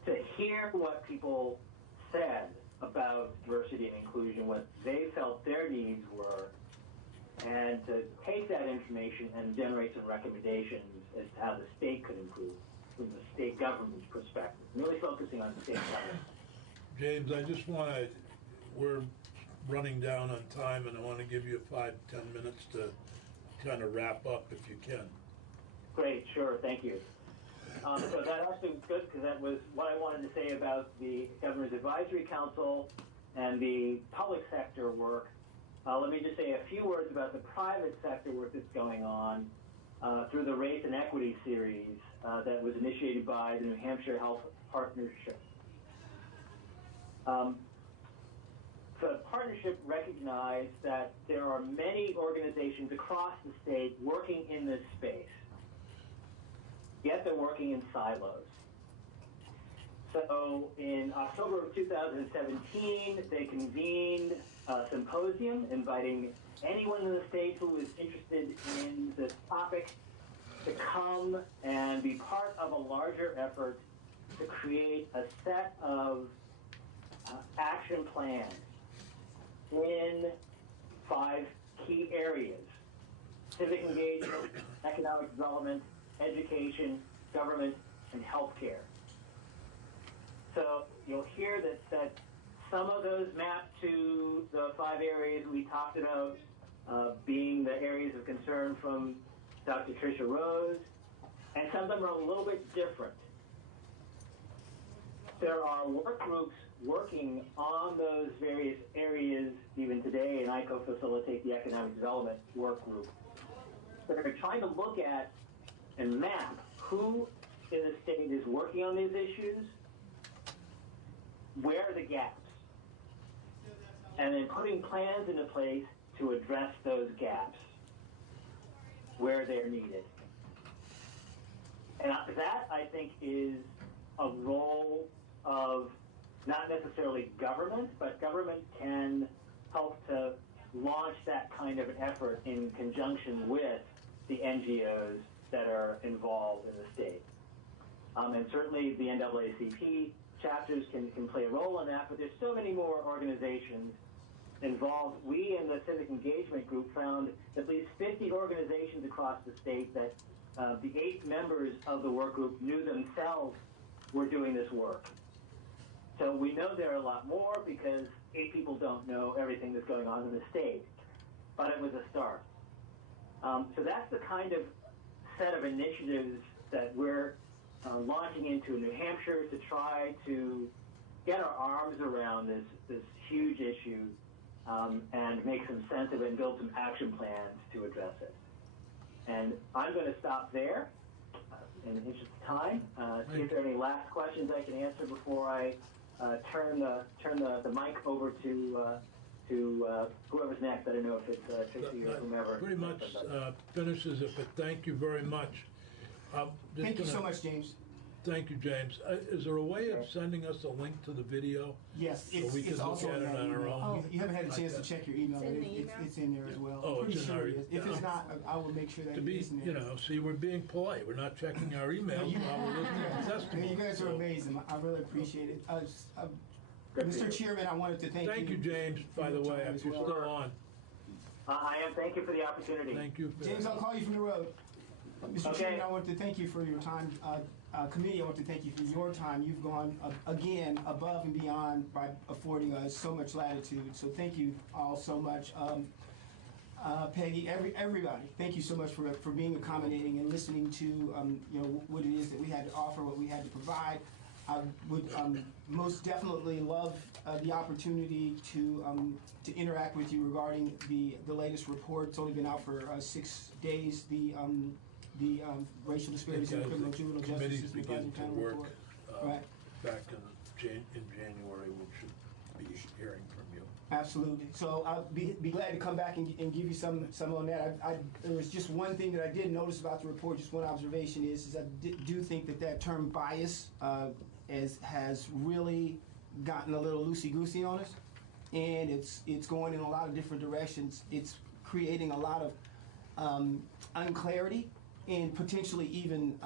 to hear what people said about diversity and inclusion, what they felt their needs were, and to take that information and generate some recommendations as to how the state could improve from the state government's perspective, really focusing on state government. James, I just want to, we're running down on time, and I want to give you 5-10 minutes to kind of wrap up if you can. Great, sure, thank you. So that actually was good, because that was what I wanted to say about the Governor's Advisory Council and the public sector work. Let me just say a few words about the private sector work that's going on through the Race and Equity series that was initiated by the New Hampshire Health Partnership. The partnership recognized that there are many organizations across the state working in this space, yet they're working in silos. So in October of 2017, they convened a symposium inviting anyone in the state who was interested in this topic to come and be part of a larger effort to create a set of action plans in 5 key areas: civic engagement, economic development, education, government, and healthcare. So you'll hear that some of those map to the 5 areas we talked about, being the areas of concern from Dr. Tricia Rose, and some of them are a little bit different. There are work groups working on those various areas even today, and I co-facilitate the Economic Development Work Group. But they're trying to look at and map who in the state is working on these issues, where are the gaps, and then putting plans into place to address those gaps where they're needed. And that, I think, is a role of not necessarily government, but government can help to launch that kind of an effort in conjunction with the NGOs that are involved in the state. And certainly the NAACP chapters can play a role in that, but there's so many more organizations involved. We in the Civic Engagement Group found at least 50 organizations across the state that the 8 members of the work group knew themselves were doing this work. So we know there are a lot more because 8 people don't know everything that's going on in the state, but it was a start. So that's the kind of set of initiatives that we're launching into New Hampshire to try to get our arms around this huge issue and make some sense of it and build some action plans to address it. And I'm going to stop there in the interest of time. See if there are any last questions I can answer before I turn the mic over to whoever's next. I don't know if it's Tracy or whomever. Pretty much finishes it, but thank you very much. Thank you so much, James. Thank you, James. Is there a way of sending us a link to the video? Yes, so we can look at it on our own. You haven't had a chance to check your email. It's in there as well. Oh, it's in our email. If it's not, I will make sure that to be, it is in there. you know, see, we're being polite. We're not checking our emails while we're listening to testimony. You guys are amazing. I really appreciate it. Mr. Chairman, I wanted to thank you. Thank you, James, by the way, if you're still on. I am. Thank you for the opportunity. Thank you. James, I'll call you from the road. Mr. Chairman, I want to thank you for your time. Committee, I want to thank you for your time. You've gone, again, above and beyond by affording us so much latitude. So thank you all so much. Peggy, everybody, thank you so much for being accommodating and listening to what it is that we had to offer, what we had to provide. I would most definitely love the opportunity to interact with you regarding the latest report. It's only been out for 6 days. The racial disparities in the criminal juvenile justice Committees system begin advisory to panel work report. Right. back in January. We should be hearing from you. Absolutely. So I'll be glad to come back and give you some on that. There was just one thing that I did notice about the report. Just one observation is I do think that term bias has really gotten a little loosey-goosey on us, and it's going in a lot of different directions. It's creating a lot of unclarity, and potentially even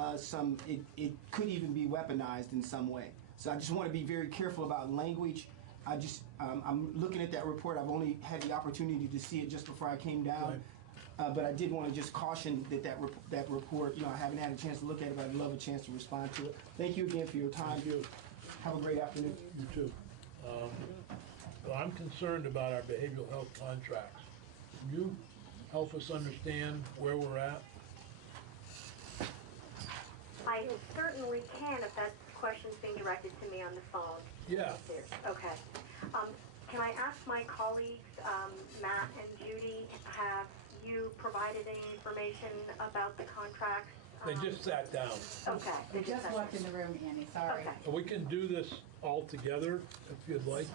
it could even be weaponized in some way. So I just want to be very careful about language. I'm looking at that report. I've only had the opportunity to see it just before I came down. But I did want to just caution that report, I haven't had a chance to look at it, but I'd love a chance to respond to it. Thank you again for your time. Thank you. Have a great afternoon. You too. Well, I'm concerned about our behavioral health contracts. Can you help us understand where we're at? I certainly can if that question's being directed to me on the phone. Yeah. Okay. Can I ask my colleagues, Matt and Judy, have you provided any information about the contracts? They just sat down. Okay. They just walked in the room, Annie, sorry. Okay. We can do this all together if you'd like.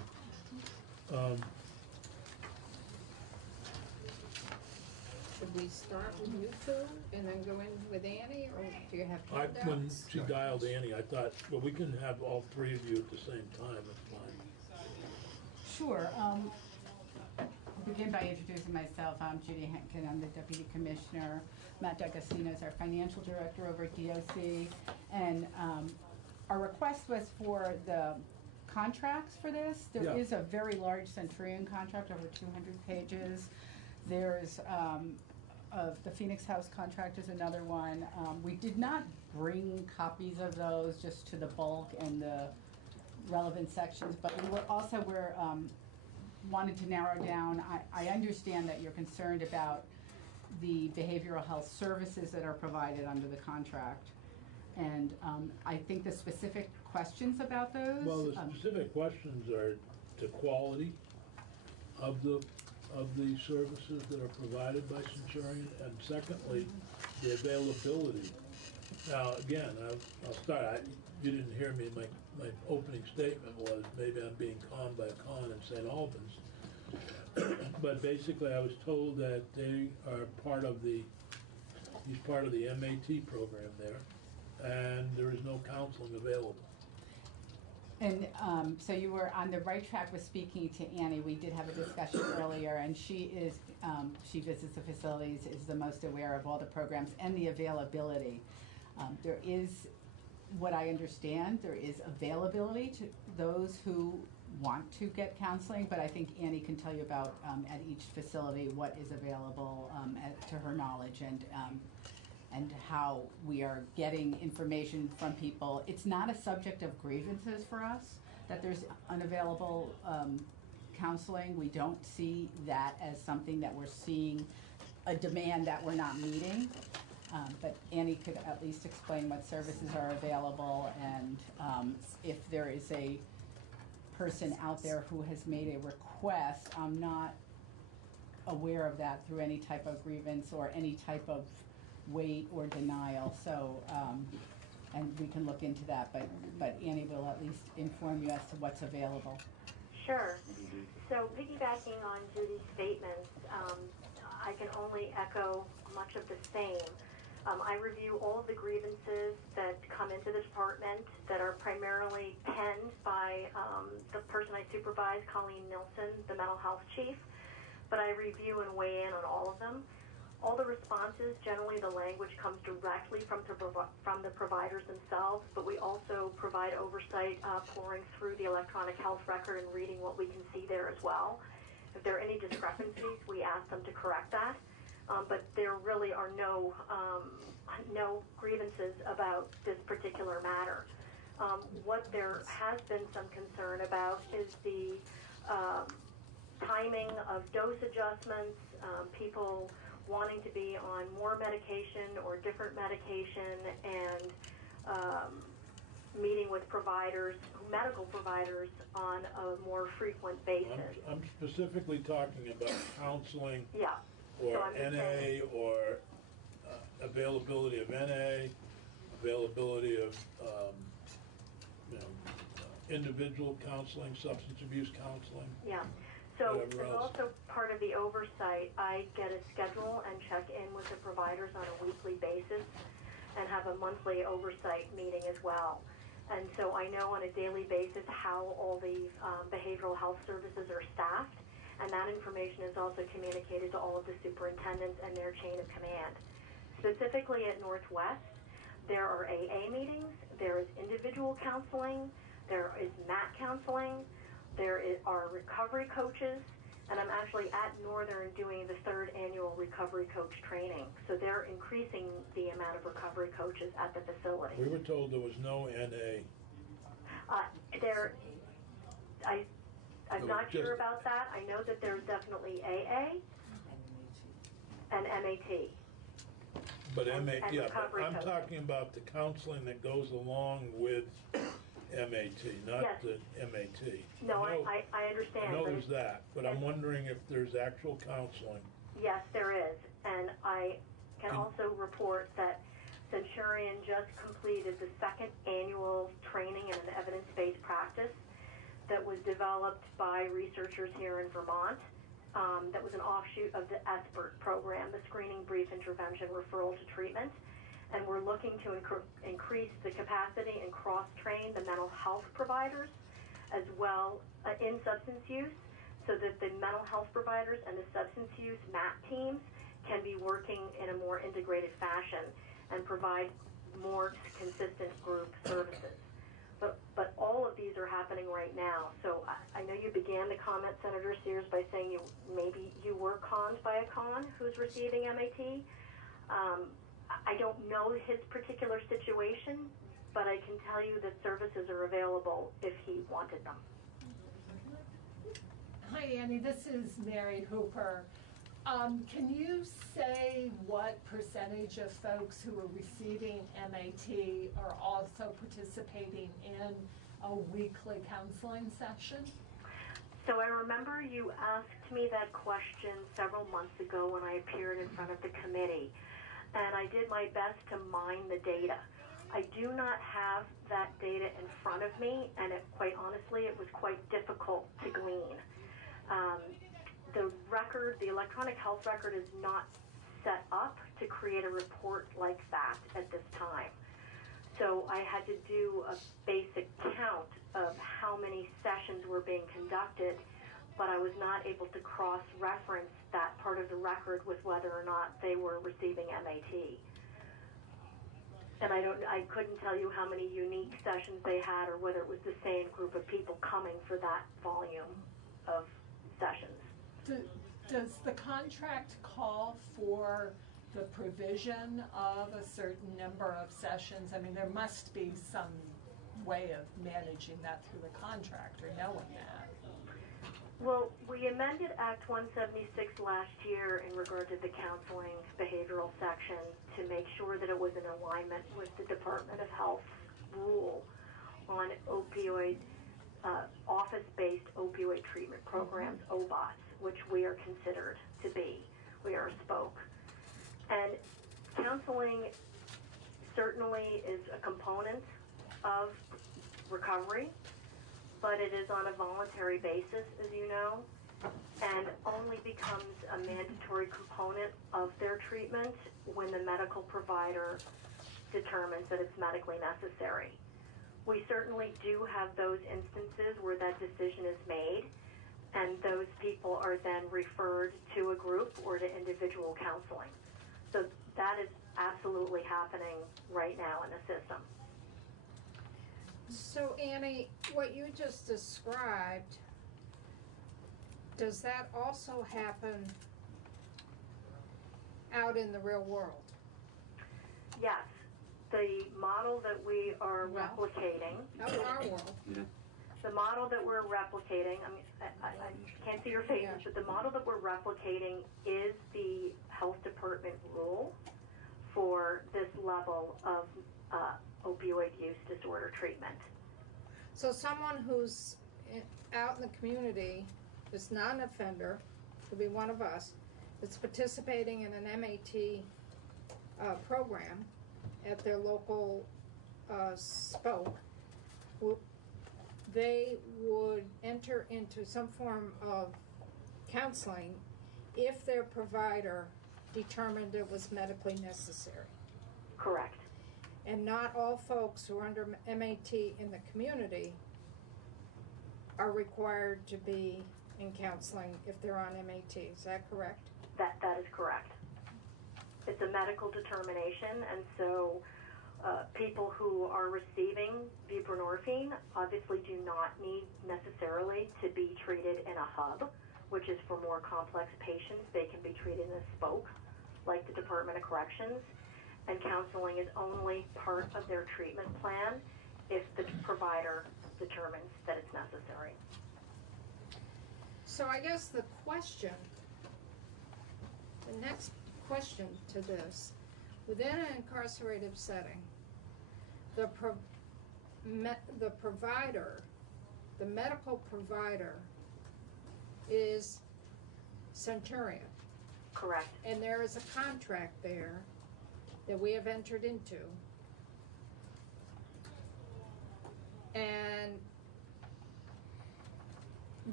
Should we start with you two and then go in with Annie, or do you have handouts? When she dialed Annie, I thought, well, we can have all three of you at the same time. It's fine. Sure. I'll begin by introducing myself. I'm Judy Henkin. I'm the Deputy Commissioner. Matt D'Agostino is our Financial Director over at DOC. And our request was for the contracts for this. There is a very large Centurion contract, over 200 pages. There's the Phoenix House contract is another one. We did not bring copies of those just to the bulk and the relevant sections, but we were also wanted to narrow down. I understand that you're concerned about the behavioral health services that are provided under the contract, and I think the specific questions about those. Well, the specific questions are the quality of the services that are provided by Centurion, and secondly, the availability. Now, again, I'll start. You didn't hear me. My opening statement was maybe I'm being conned by a con in St. Albans. But basically, I was told that they are he's part of the MAT program there, and there is no counseling available. And so you were on the right track with speaking to Annie. We did have a discussion earlier, and she visits the facilities, is the most aware of all the programs and the availability. There is, what I understand, there is availability to those who want to get counseling, but I think Annie can tell you about at each facility what is available to her knowledge, and how we are getting information from people. It's not a subject of grievances for us that there's unavailable counseling. We don't see that as something that we're seeing a demand that we're not meeting. But Annie could at least explain what services are available, and if there is a person out there who has made a request, I'm not aware of that through any type of grievance or any type of wait or denial. So, and we can look into that, but Annie will at least inform you as to what's available. Sure. So piggybacking on Judy's statements, I can only echo much of the same. I review all of the grievances that come into the department that are primarily penned by the person I supervise, Colleen Nilsson, the mental health chief, but I review and weigh in on all of them. All the responses, generally the language comes directly from the providers themselves, but we also provide oversight pouring through the electronic health record and reading what we can see there as well. If there are any discrepancies, we ask them to correct that. But there really are no grievances about this particular matter. What there has been some concern about is the timing of dose adjustments, people wanting to be on more medication or different medication, and meeting with providers, medical providers, on a more frequent basis. I'm specifically talking about counseling. Yeah. Or So I'm just NA, saying- or availability of NA, availability of individual counseling, substance abuse counseling. Yeah. So Whatever as else. also part of the oversight, I get a schedule and check in with the providers on a weekly basis and have a monthly oversight meeting as well. And so I know on a daily basis how all the behavioral health services are staffed, and that information is also communicated to all of the superintendents and their chain of command. Specifically at Northwest, there are AA meetings, there is individual counseling, there is MAT counseling, are recovery coaches, and I'm actually at Northern doing the 3rd annual recovery coach training. So they're increasing the amount of recovery coaches at the facility. We were told there was no NA. I'm not sure about that. I know that there's definitely AA and MAT. But And yeah, but recovery I'm coach. talking about the counseling that goes along with MAT, not Yes. the MAT. No, know- I understand. I know but there's that, but I'm wondering if there's actual counseling. Yes, there is. And I can also report that Centurion just completed the 2nd annual training in an evidence-based practice that was developed by researchers here in Vermont. That was an offshoot of the SBIRT program, the Screening Brief Intervention Referral to Treatment. And we're looking to increase the capacity and cross-train the mental health providers as well in substance use, so that the mental health providers and the substance use MAT teams can be working in a more integrated fashion and provide more consistent group services. But all of these are happening right now. So I know you began the comment, Senator Sears, by saying maybe you were conned by a con who's receiving MAT. I don't know his particular situation, but I can tell you that services are available if he wanted them. Hi, Annie. This is Mary Hooper. Can you say what percentage of folks who are receiving MAT are also participating in a weekly counseling session? So I remember you asked me that question several months ago when I appeared in front of the committee, and I did my best to mine the data. I do not have that data in front of me, and quite honestly, it was quite difficult to glean. The electronic health record is not set up to create a report like that at this time. So I had to do a basic count of how many sessions were being conducted, but I was not able to cross-reference that part of the record with whether or not they were receiving MAT. And I couldn't tell you how many unique sessions they had or whether it was the same group of people coming for that volume of sessions. Does the contract call for the provision of a certain number of sessions? I mean, there must be some way of managing that through the contract or knowing that. Well, we amended Act 176 last year in regard to the counseling behavioral section to make sure that it was in alignment with the Department of Health rule on opioid, office-based opioid treatment programs, OBOTs, which we are considered to be. We are a spoke. And counseling certainly is a component of recovery, but it is on a voluntary basis, as you know, and only becomes a mandatory component of their treatment when the medical provider determines that it's medically necessary. We certainly do have those instances where that decision is made, and those people are then referred to a group or to individual counseling. So that is absolutely happening right now in the system. So Annie, what you just described, does that also happen out in the real world? Yes. The model that we are replicating. Out in our world. The model that we're replicating, I mean, I can't see your faces, but the model that we're replicating is the health department rule for this level of opioid use disorder treatment. So someone who's out in the community, is not an offender, could be one of us, that's participating in an MAT program at their local spoke, they would enter into some form of counseling if their provider determined it was medically necessary. Correct. And not all folks who are under MAT in the community are required to be in counseling if they're on MAT. Is that correct? That is correct. It's a medical determination, and so people who are receiving buprenorphine obviously do not need necessarily to be treated in a hub, which is for more complex patients. They can be treated in a spoke, like the Department of Corrections, and counseling is only part of their treatment plan if the provider determines that it's necessary. So I guess the next question to this, within an incarcerative setting, the provider, the medical provider, is Centurion. Correct. And there is a contract there that we have entered into. And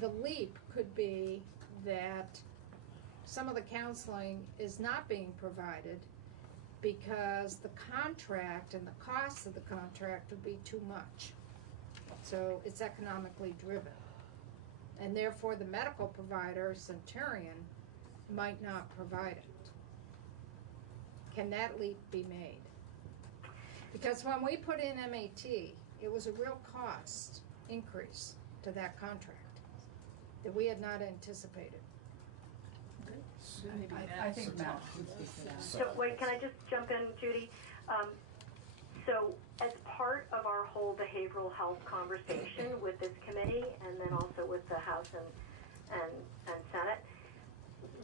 the leap could be that some of the counseling is not being provided because the contract and the cost of the contract would be too much. So it's economically driven. And therefore the medical provider, Centurion, might not provide it. Can that leap be made? Because when we put in MAT, it was a real cost increase to that contract that we had not anticipated. I think Matt can speak to that. So wait, can I just jump in, Judy? So as part of our whole behavioral health conversation with this committee and then also with the House and Senate,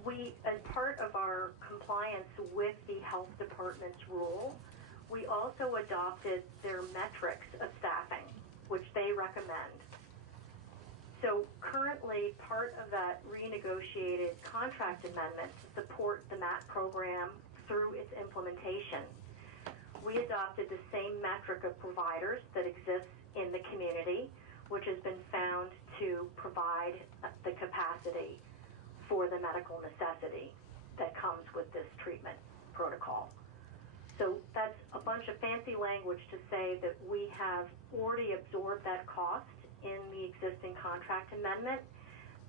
we, as part of our compliance with the health department's rule, we also adopted their metrics of staffing, which they recommend. So currently, part of that renegotiated contract amendment to support the MAT program through its implementation, we adopted the same metric of providers that exists in the community, which has been found to provide the capacity for the medical necessity that comes with this treatment protocol. So that's a bunch of fancy language to say that we have already absorbed that cost in the existing contract amendment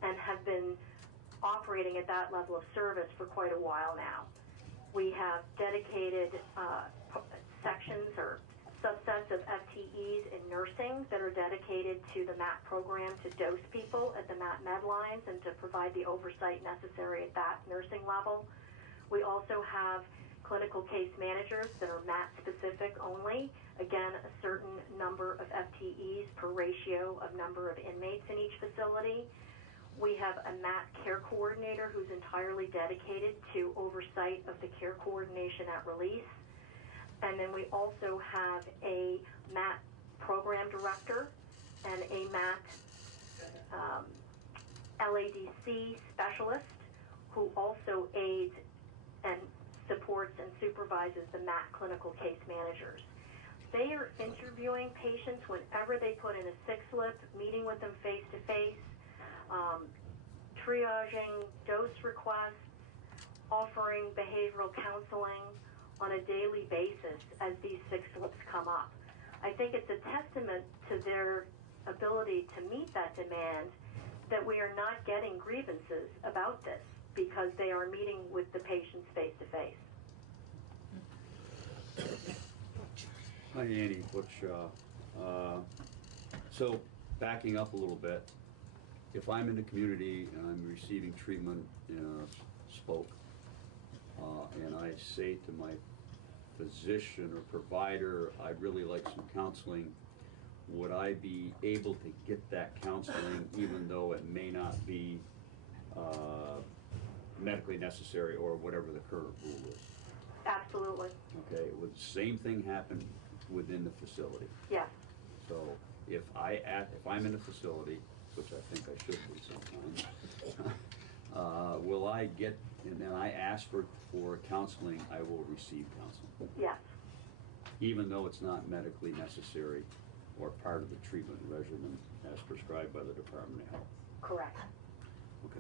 and have been operating at that level of service for quite a while now. We have dedicated sections or subsets of FTEs in nursing that are dedicated to the MAT program to dose people at the MAT med lines and to provide the oversight necessary at that nursing level. We also have clinical case managers that are MAT specific only. Again, a certain number of FTEs per ratio of number of inmates in each facility. We have a MAT care coordinator who's entirely dedicated to oversight of the care coordination at release. And then we also have a MAT program director and a MAT LADC specialist who also aids and supports and supervises the MAT clinical case managers. They are interviewing patients whenever they put in a sick slip, meeting with them face-to-face, triaging dose requests, offering behavioral counseling on a daily basis as these sick slips come up. I think it's a testament to their ability to meet that demand that we are not getting grievances about this because they are meeting with the patients face-to-face. Hi, Andy, Butch. So backing up a little bit, if I'm in the community and I'm receiving treatment in a spoke, and I say to my physician or provider, I'd really like some counseling, would I be able to get that counseling even though it may not be medically necessary or whatever the current rule is? Absolutely. Okay, would the same thing happen within the facility? Yes. So if I'm in a facility, which I think I should be sometimes, will I get, and then I ask for counseling, I will receive counseling? Yes. Even though it's not medically necessary or part of the treatment regimen as prescribed by the Department of Health? Correct. Okay.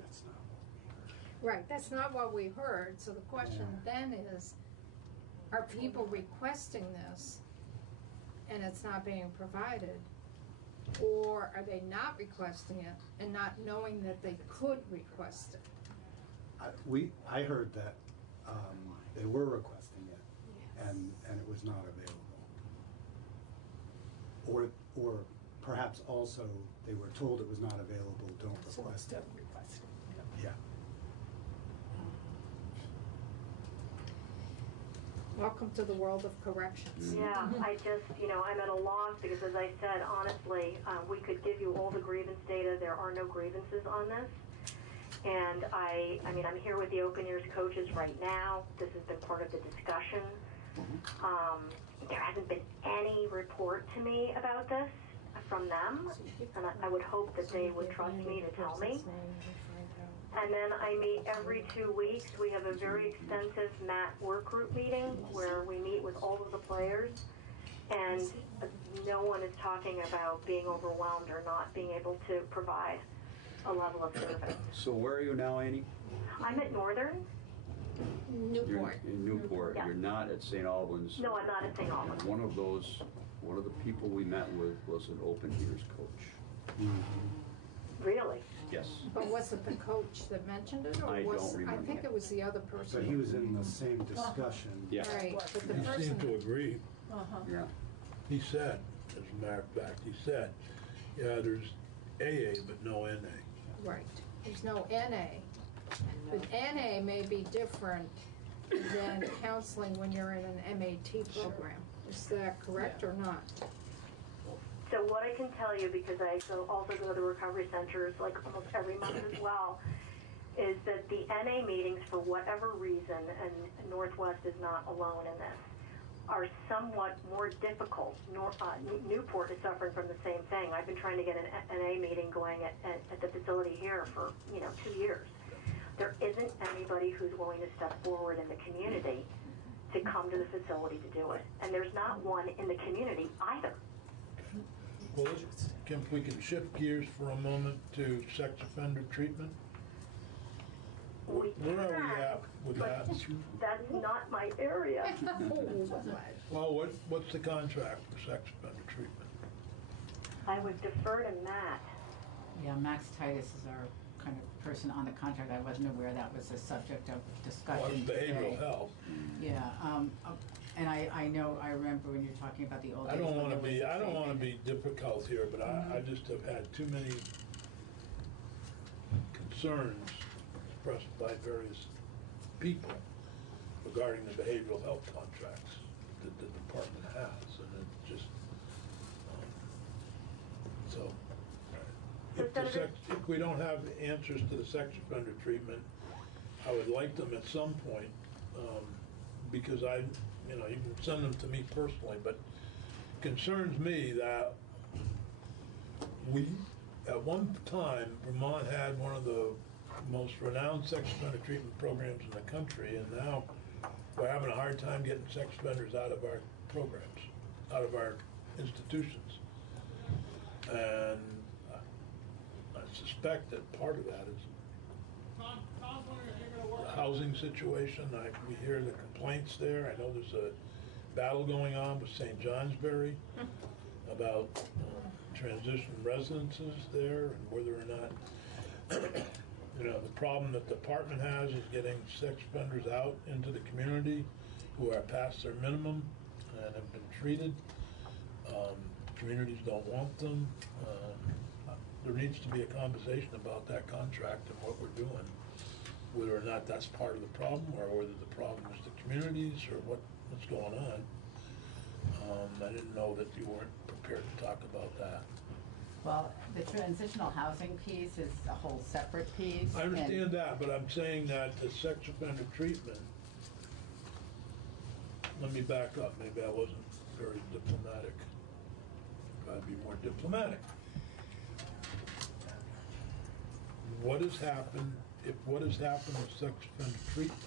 Right, that's not what we heard, so the question then is, are people requesting this and it's not being provided? Or are they not requesting it and not knowing that they could request it? I heard that they were requesting it, and it was not available. Or perhaps also they were told it was not available, don't request it. Yeah. Welcome to the world of corrections. Yeah, I just, I'm at a loss because, as I said, honestly, we could give you all the grievance data. There are no grievances on this. And I'm here with the Open Ears coaches right now. This has been part of the discussion. There hasn't been any report to me about this from them, and I would hope that they would trust me to tell me. And then I meet every 2 weeks. We have a very extensive MAT work group meeting where we meet with all of the players, and no one is talking about being overwhelmed or not being able to provide a level of service. So where are you now, Annie? I'm at Northern. Newport. You're in Newport. Yeah. You're not at St. Albans. No, I'm not at St. Albans. And one of the people we met with was an Open Ears coach. Really? Yes. But was it the coach that mentioned it, or I was don't remember. I think it was the other person. But he was in the same discussion. Yeah. Right, but the He person. seemed to agree. Yeah. He said, as a matter of fact, he said, yeah, there's AA but no NA. Right, there's no NA, but NA may be different than counseling when you're in an MAT program. Is that correct or not? So what I can tell you, because I also go to recovery centers like almost every month as well, is that the NA meetings, for whatever reason, and Northwest is not alone in this, are somewhat more difficult. Newport is suffering from the same thing. I've been trying to get an NA meeting going at the facility here for 2 years. There isn't anybody who's willing to step forward in the community to come to the facility to do it. And there's not one in the community either. Well, if we can shift gears for a moment to sex offender treatment. Where are we at with that? That's not my area. Well, what's the contract for sex offender treatment? I would defer to Matt. Yeah, Max Titus is our kind of person on the contract. I wasn't aware that was a subject of discussion Well, behavioral today. health. Yeah, and I remember when you're talking about the old days. I don't when want to there was be, the I don't same want to thing. be difficult here, but I just have had too many concerns expressed by various people regarding the behavioral health contracts that the department has, and it just, if we don't have answers to the sex offender treatment, I would like them at some point, because you can send them to me personally, but it concerns me that at one time, Vermont had one of the most renowned sex offender treatment programs in the country, and now we're having a hard time getting sex offenders out of our programs, out of our institutions. And I suspect that part of that is the housing situation. We hear the complaints there. I know there's a battle going on with St. Johnsbury about transition residences there, and whether or not the problem that the department has is getting sex offenders out into the community who are past their minimum and have been treated. Communities don't want them. There needs to be a conversation about that contract and what we're doing, whether or not that's part of the problem or whether the problem is the communities or what's going on. I didn't know that you weren't prepared to talk about Well, the transitional housing piece is a whole separate piece. I understand that, but I'm saying that the sex offender treatment, let me back up, maybe I wasn't very diplomatic. Try to be more diplomatic. What has happened with sex offender treatment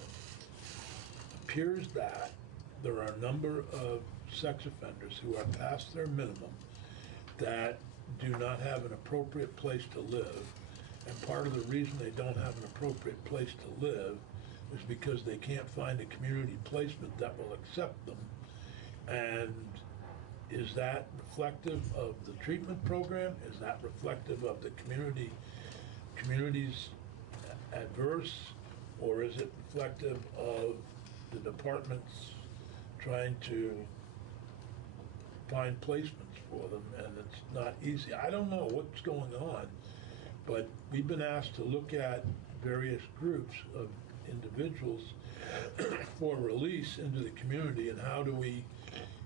appears that there are a number of sex offenders who are past their minimum that do not have an appropriate place to live, and part of the reason they don't have an appropriate place to live is because they can't find a community placement that will accept them. And is that reflective of the treatment program? Is that reflective of the community's adverse, or is it reflective of the department's trying to find placements for them, and it's not easy? I don't know what's going on, but we've been asked to look at various groups of individuals for release into the community, and how do we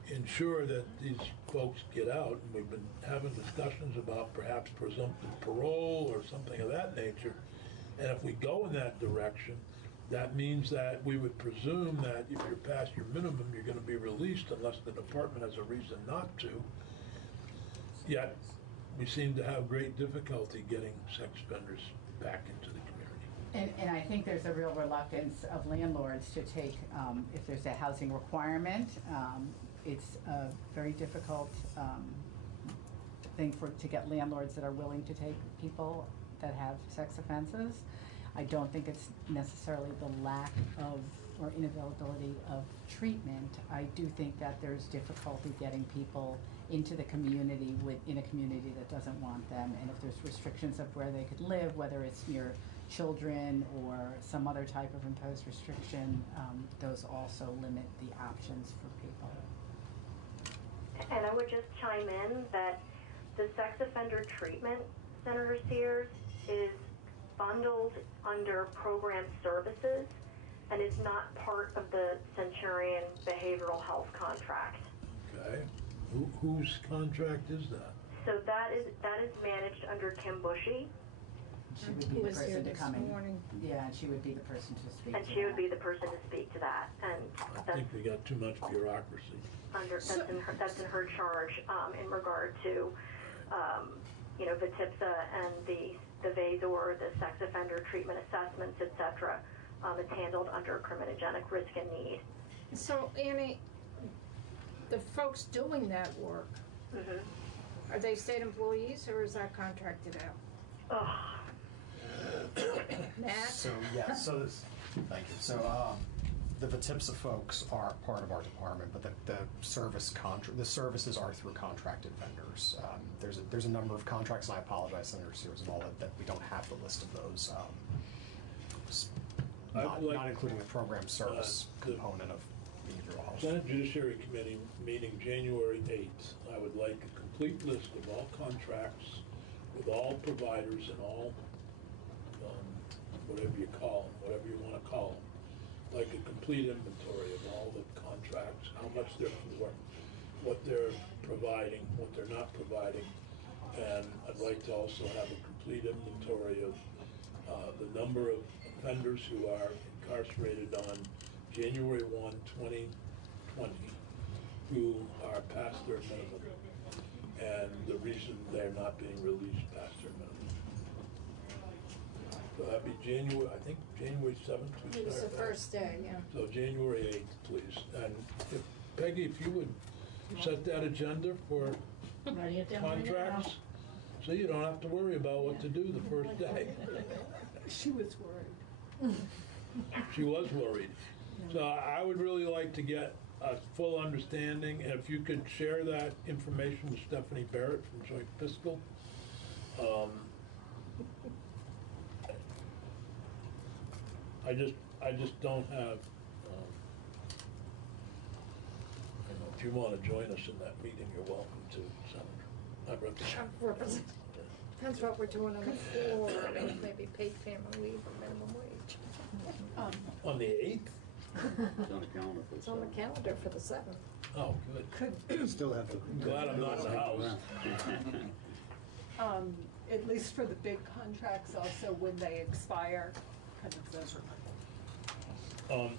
ensure that these folks get out. And we've been having discussions about perhaps presumptive parole or something of that nature. And if we go in that direction, that means that we would presume that if you're past your minimum, you're going to be released unless the department has a reason not to. Yet, we seem to have great difficulty getting sex offenders back into the community. And I think there's a real reluctance of landlords to take, if there's a housing requirement, it's a very difficult thing to get landlords that are willing to take people that have sex offenses. I don't think it's necessarily the lack of or inavailability of treatment. I do think that there's difficulty getting people into the community in a community that doesn't want them, and if there's restrictions of where they could live, whether it's near children or some other type of imposed restriction, those also limit the options for people. And I would just chime in that the sex offender treatment, Senator Sears, is bundled under program services and is not part of the Centurion behavioral health contract. Okay. Whose contract is that? So that is managed under Kim Bushy. She would be the person to come in. Yeah, and she would be the person to speak And to she that. would be the person to speak to that. And I think we got too much bureaucracy. that's in her charge in regard to, the TIPSA and the VASOR, the sex offender treatment assessments, etc. It's handled under criminogenic risk and need. So, Annie, the folks doing that work, are they state employees or is that contracted out? Matt? Thank you. So, the VTIPSA folks are part of our department, but the services are through contracted vendors. There's a number of contracts, and I apologize, Senator Sears, and all that we don't have the list of those. Not including the program service component of behavioral health. Senate Judiciary Committee meeting January 8th. I would like a complete list of all contracts with all providers and all, whatever you call them, whatever you want to call them. Like a complete inventory of all the contracts, how much they're for, what they're providing, what they're not providing. And I'd like to also have a complete inventory of the number of offenders who are incarcerated on January 1, 2020, who are past their minimum, and the reason they're not being released past their minimum. So that'd be January 7th. It was the first day, yeah. So January 8th, please. And if, Peggy, if you would set that agenda for contracts, so you don't have to worry about what to do the first day. She was worried. She was worried. So I would really like to get a full understanding, and if you could share that information with Stephanie Barrett from Joint Fiscal. I just don't have, if you want to join us in that meeting, you're welcome to, Senator. Depends what we're doing on the floor, maybe paid family leave or minimum wage. On the 8th? It's on the calendar for the It's on the calendar for the 7th. Oh, good. Still have to. Glad I'm not in the house. at least for the big contracts, also when they expire, kind of those are.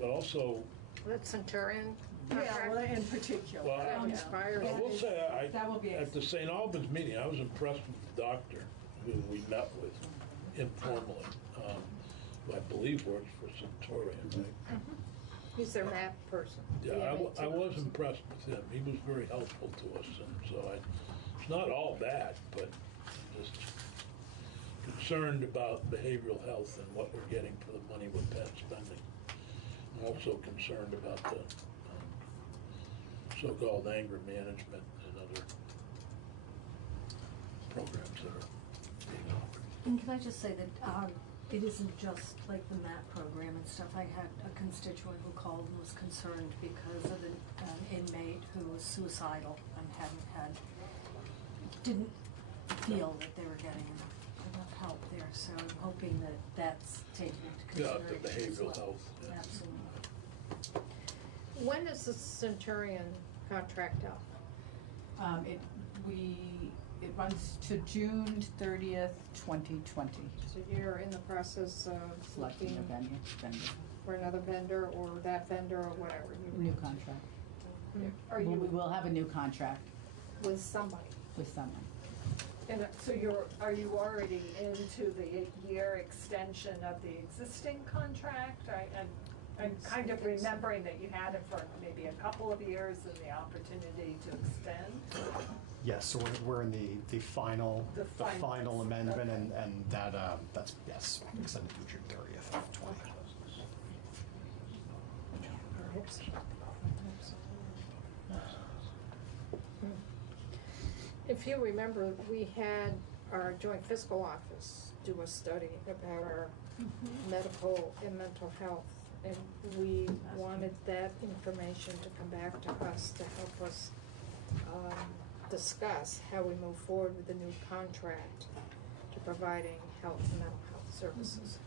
But also, That Centurion Yeah, well, in particular. well, that expires. I will say, That will be at the St. Albans meeting, I was impressed with the doctor who we met with informally, who I believe works for Centurion, right? He's their map person. Yeah, the I MAT was person. impressed with him. He was very helpful to us, and so it's not all bad, but just concerned about behavioral health and what we're getting for the money with Penn spending. I'm also concerned about the so-called anger management and other programs that are being offered. And can I just say that it isn't just like the MAP program and stuff. I had a constituent who called and was concerned because of an inmate who was suicidal and didn't feel that they were getting enough help there. So I'm hoping that that's taken into consideration. Yeah, the behavioral as well. health. Yeah. Absolutely. When is the Centurion contract up? It runs to June 30th, 2020. So you're in the process of Selecting looking a vendor. for another vendor or that vendor or whatever. New contract. Are you We will have a new contract with somebody? with someone. And so are you already into the year extension of the existing contract? I'm kind of remembering that you had it for maybe a couple of years and the opportunity to extend. Yes, so we're in the final The final, amendment, okay. and that's yes extended through June 30th of 20. If you remember, we had our joint fiscal office do a study about our medical and mental health, and we wanted that information to come back to us to help us discuss how we move forward with the new contract to providing health and mental health services.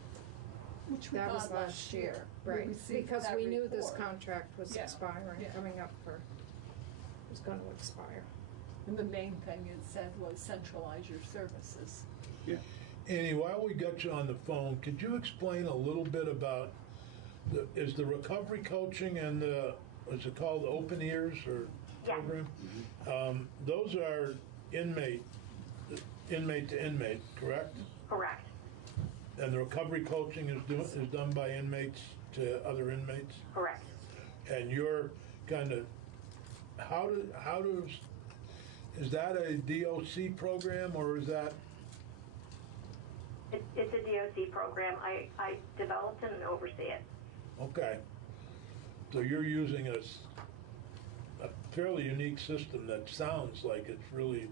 Which we That was got last year, We right, received because that we knew this report. contract was Yeah, expiring, yeah. coming up for, was gonna expire. And the main thing it said was centralize your services. Yeah. Annie, while we got you on the phone, could you explain a little bit about is the recovery coaching and is it called Open Ears or program? Those are inmate to inmate, correct? Correct. And the recovery coaching is done by inmates to other inmates? Correct. And you're kind of, is that a DOC program or is that? It's a DOC program. I developed it and oversee it. Okay. So you're using a fairly unique system that sounds like it's really,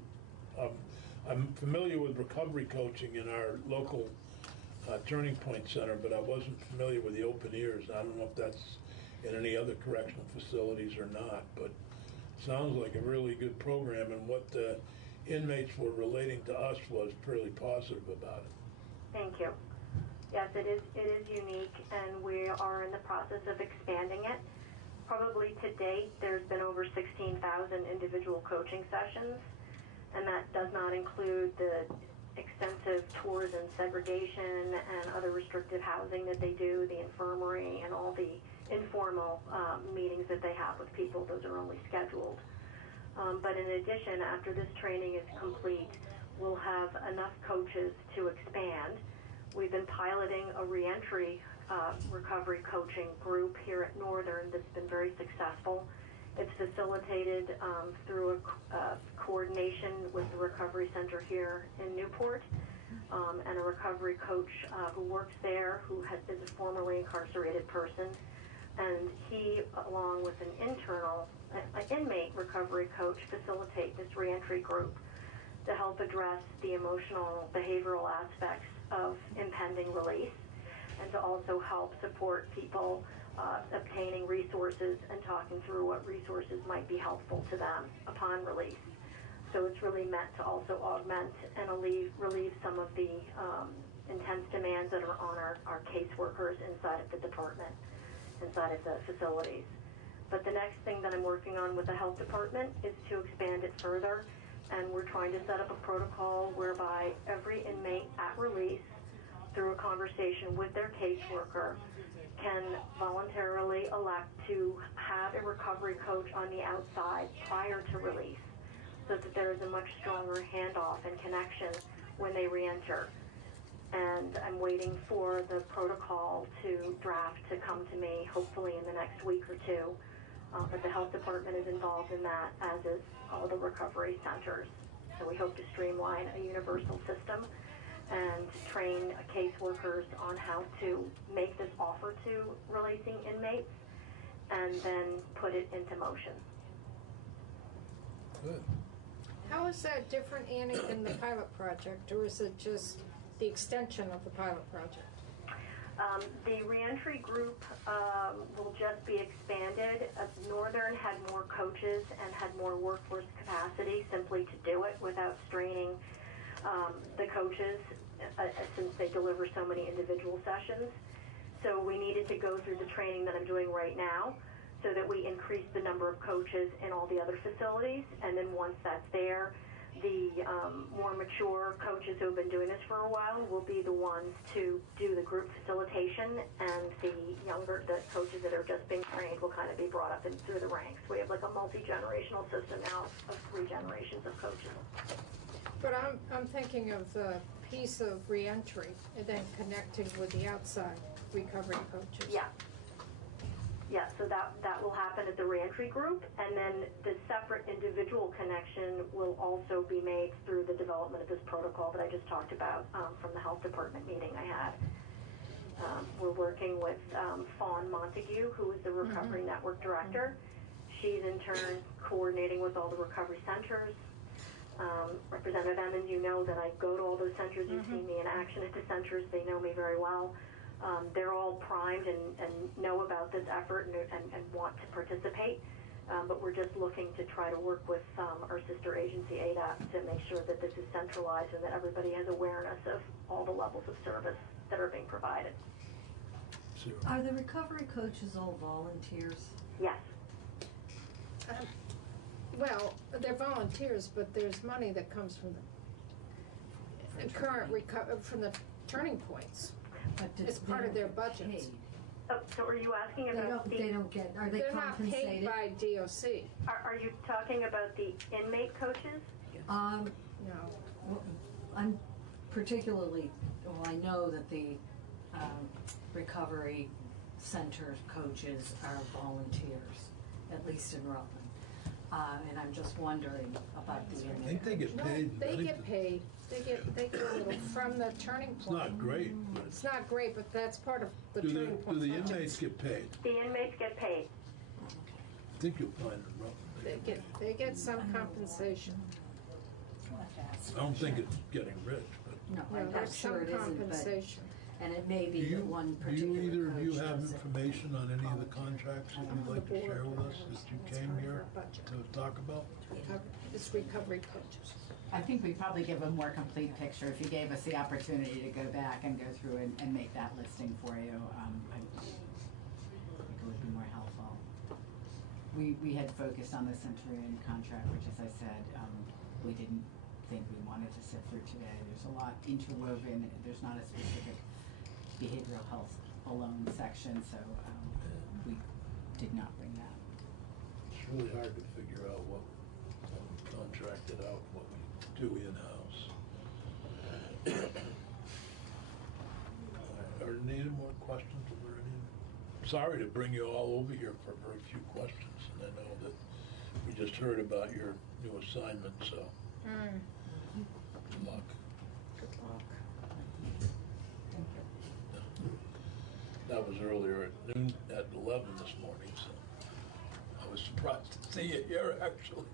I'm familiar with recovery coaching in our local Turning Point Center, but I wasn't familiar with the Open Ears. I don't know if that's in any other correctional facilities or not, but it sounds like a really good program, and what the inmates were relating to us was fairly positive about it. Thank you. Yes, it is unique, and we are in the process of expanding it. Probably to date, there's been over 16,000 individual coaching sessions, and that does not include the extensive tours in segregation and other restrictive housing that they do, the infirmary, and all the informal meetings that they have with people. Those are only scheduled. But in addition, after this training is complete, we'll have enough coaches to expand. We've been piloting a reentry recovery coaching group here at Northern that's been very successful. It's facilitated through a coordination with the Recovery Center here in Newport, and a recovery coach who works there who is a formerly incarcerated person. And he, along with an inmate recovery coach, facilitate this reentry group to help address the emotional, behavioral aspects of impending release, and to also help support people obtaining resources and talking through what resources might be helpful to them upon release. So it's really meant to also augment and relieve some of the intense demands that are on our caseworkers inside of the department, inside of the facilities. But the next thing that I'm working on with the health department is to expand it further and we're trying to set up a protocol whereby every inmate at release, through a conversation with their caseworker, can voluntarily elect to have a recovery coach on the outside prior to release, so that there is a much stronger handoff and connection when they re-enter. And I'm waiting for the protocol to draft to come to me, hopefully in the next week or two. But the health department is involved in that, as is all the recovery centers. So we hope to streamline a universal system and train caseworkers on how to make this offer to releasing inmates and then put it into motion. Good. How is that different, Annie, than the pilot project, or is it just the extension of the pilot project? The reentry group will just be expanded. Northern had more coaches and had more workforce capacity simply to do it without straining the coaches since they deliver so many individual sessions. So we needed to go through the training that I'm doing right now so that we increase the number of coaches in all the other facilities. And then once that's there, the more mature coaches who have been doing this for a while will be the ones to do the group facilitation, and the coaches that are just being trained will kind of be brought up in through the ranks. We have like a multi-generational system now of 3 generations of coaches. But I'm thinking of the piece of reentry and then connecting with the outside recovery coaches. Yeah. Yeah, so that will happen at the reentry group, and then the separate individual connection will also be made through the development of this protocol that I just talked about from the health department meeting I had. We're working with Fawn Montague, who is the Recovery Network Director. She's in turn coordinating with all the recovery centers. Representative Emmons, you know that I go to all those centers. You've seen me in action at the centers. They know me very well. They're all primed and know about this effort and want to participate. But we're just looking to try to work with our sister agency, ADAP, to make sure that this is centralized and that everybody has awareness of all the levels of service that are being provided. Are the recovery coaches all volunteers? Yes. Well, they're volunteers, but there's money that comes from the current from the turning points. But It's part of their budgets. Oh, so are you asking about they don't get, are they They're compensated? not paid by DOC. Are you talking about the inmate coaches? No. Well, I'm particularly, I know that the recovery center coaches are volunteers, at least in Rutland. And I'm just wondering about the inmate. I think they get paid. No, they get paid. They get a little from the turning point. It's not great, but It's not great, but that's part of the do turning point. the inmates get paid? The inmates get paid. I think you'll find in Rutland. They get some compensation. I don't think it's getting rich, but. No, No, I'm there's sure some it isn't, but, compensation. and it may be that one Do you particular either of you coach have does it. information on any of the contracts that you'd like to share with us that you came here to talk about? It's recovery coaches. I think we probably give a more complete picture if you gave us the opportunity to go back and go through and make that listing for you. I think it would be more helpful. We had focused on the Centurion contract, which, as I said, we didn't think we wanted to sit through today. There's a lot interwoven. There's not a specific behavioral health alone section, so we did not bring that. It's really hard to figure out what we contracted out, what we do in-house. Are there any more questions? Sorry to bring you all over here for very few questions, and I know that we just heard about your new assignment, so good luck. Good luck. That was earlier at noon, at 11 this morning, so I was surprised to see you here, actually.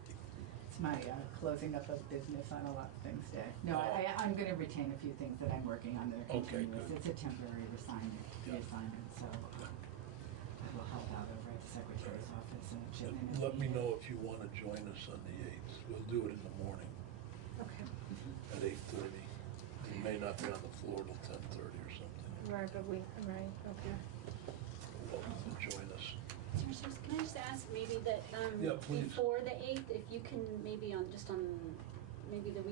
It's my closing up of business on a lot of things day. No, I'm going to retain a few things that I'm working on that are continuous. Okay, it's a temporary reassignment, so I will help out over at the Secretary's office and Chittenden. Let me know if you want to join us on the 8th. We'll do it in the morning Okay. at 8:30. You may not be on the floor till 10:30 or something. Right, okay. Welcome to join us. Can I just ask maybe that Yeah, please. before the 8th, if you can maybe on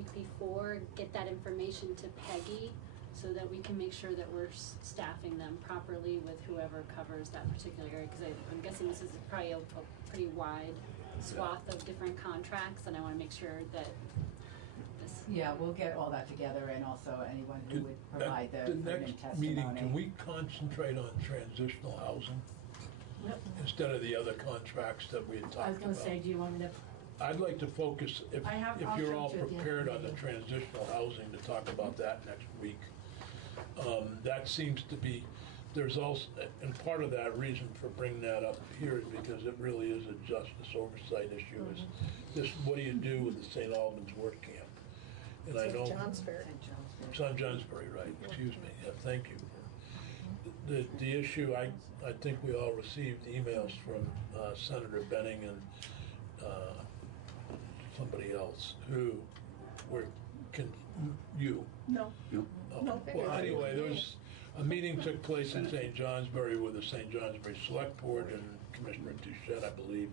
week before, get that information to Peggy so that we can make sure that we're staffing them properly with whoever covers that particular area, because I'm guessing this is probably a pretty wide swath of different contracts, and I want to make sure that this. Yeah, we'll get all that together, and also anyone who would provide the The written next testimony. meeting, can we concentrate on transitional housing? Yep. Instead of the other contracts that we had talked about? I was gonna say, do you want me to? I'd like to focus, if I'll you're show all you at the end of prepared the on the meeting. transitional housing, to talk about that next week. That seems to be, there's also, and part of that reason for bringing that up here is because it really is a justice oversight issue. Is this, what do you do with the St. Albans work camp? And I know. St. Johnsbury. St. Johnsbury, right, excuse me, yeah, thank you. The issue, I think we all received emails from Senator Benning and somebody else who were, you? No. Well, anyway, there was, a meeting took place in St. Johnsbury with the St. Johnsbury Select Board and Commissioner Touchette, I believe,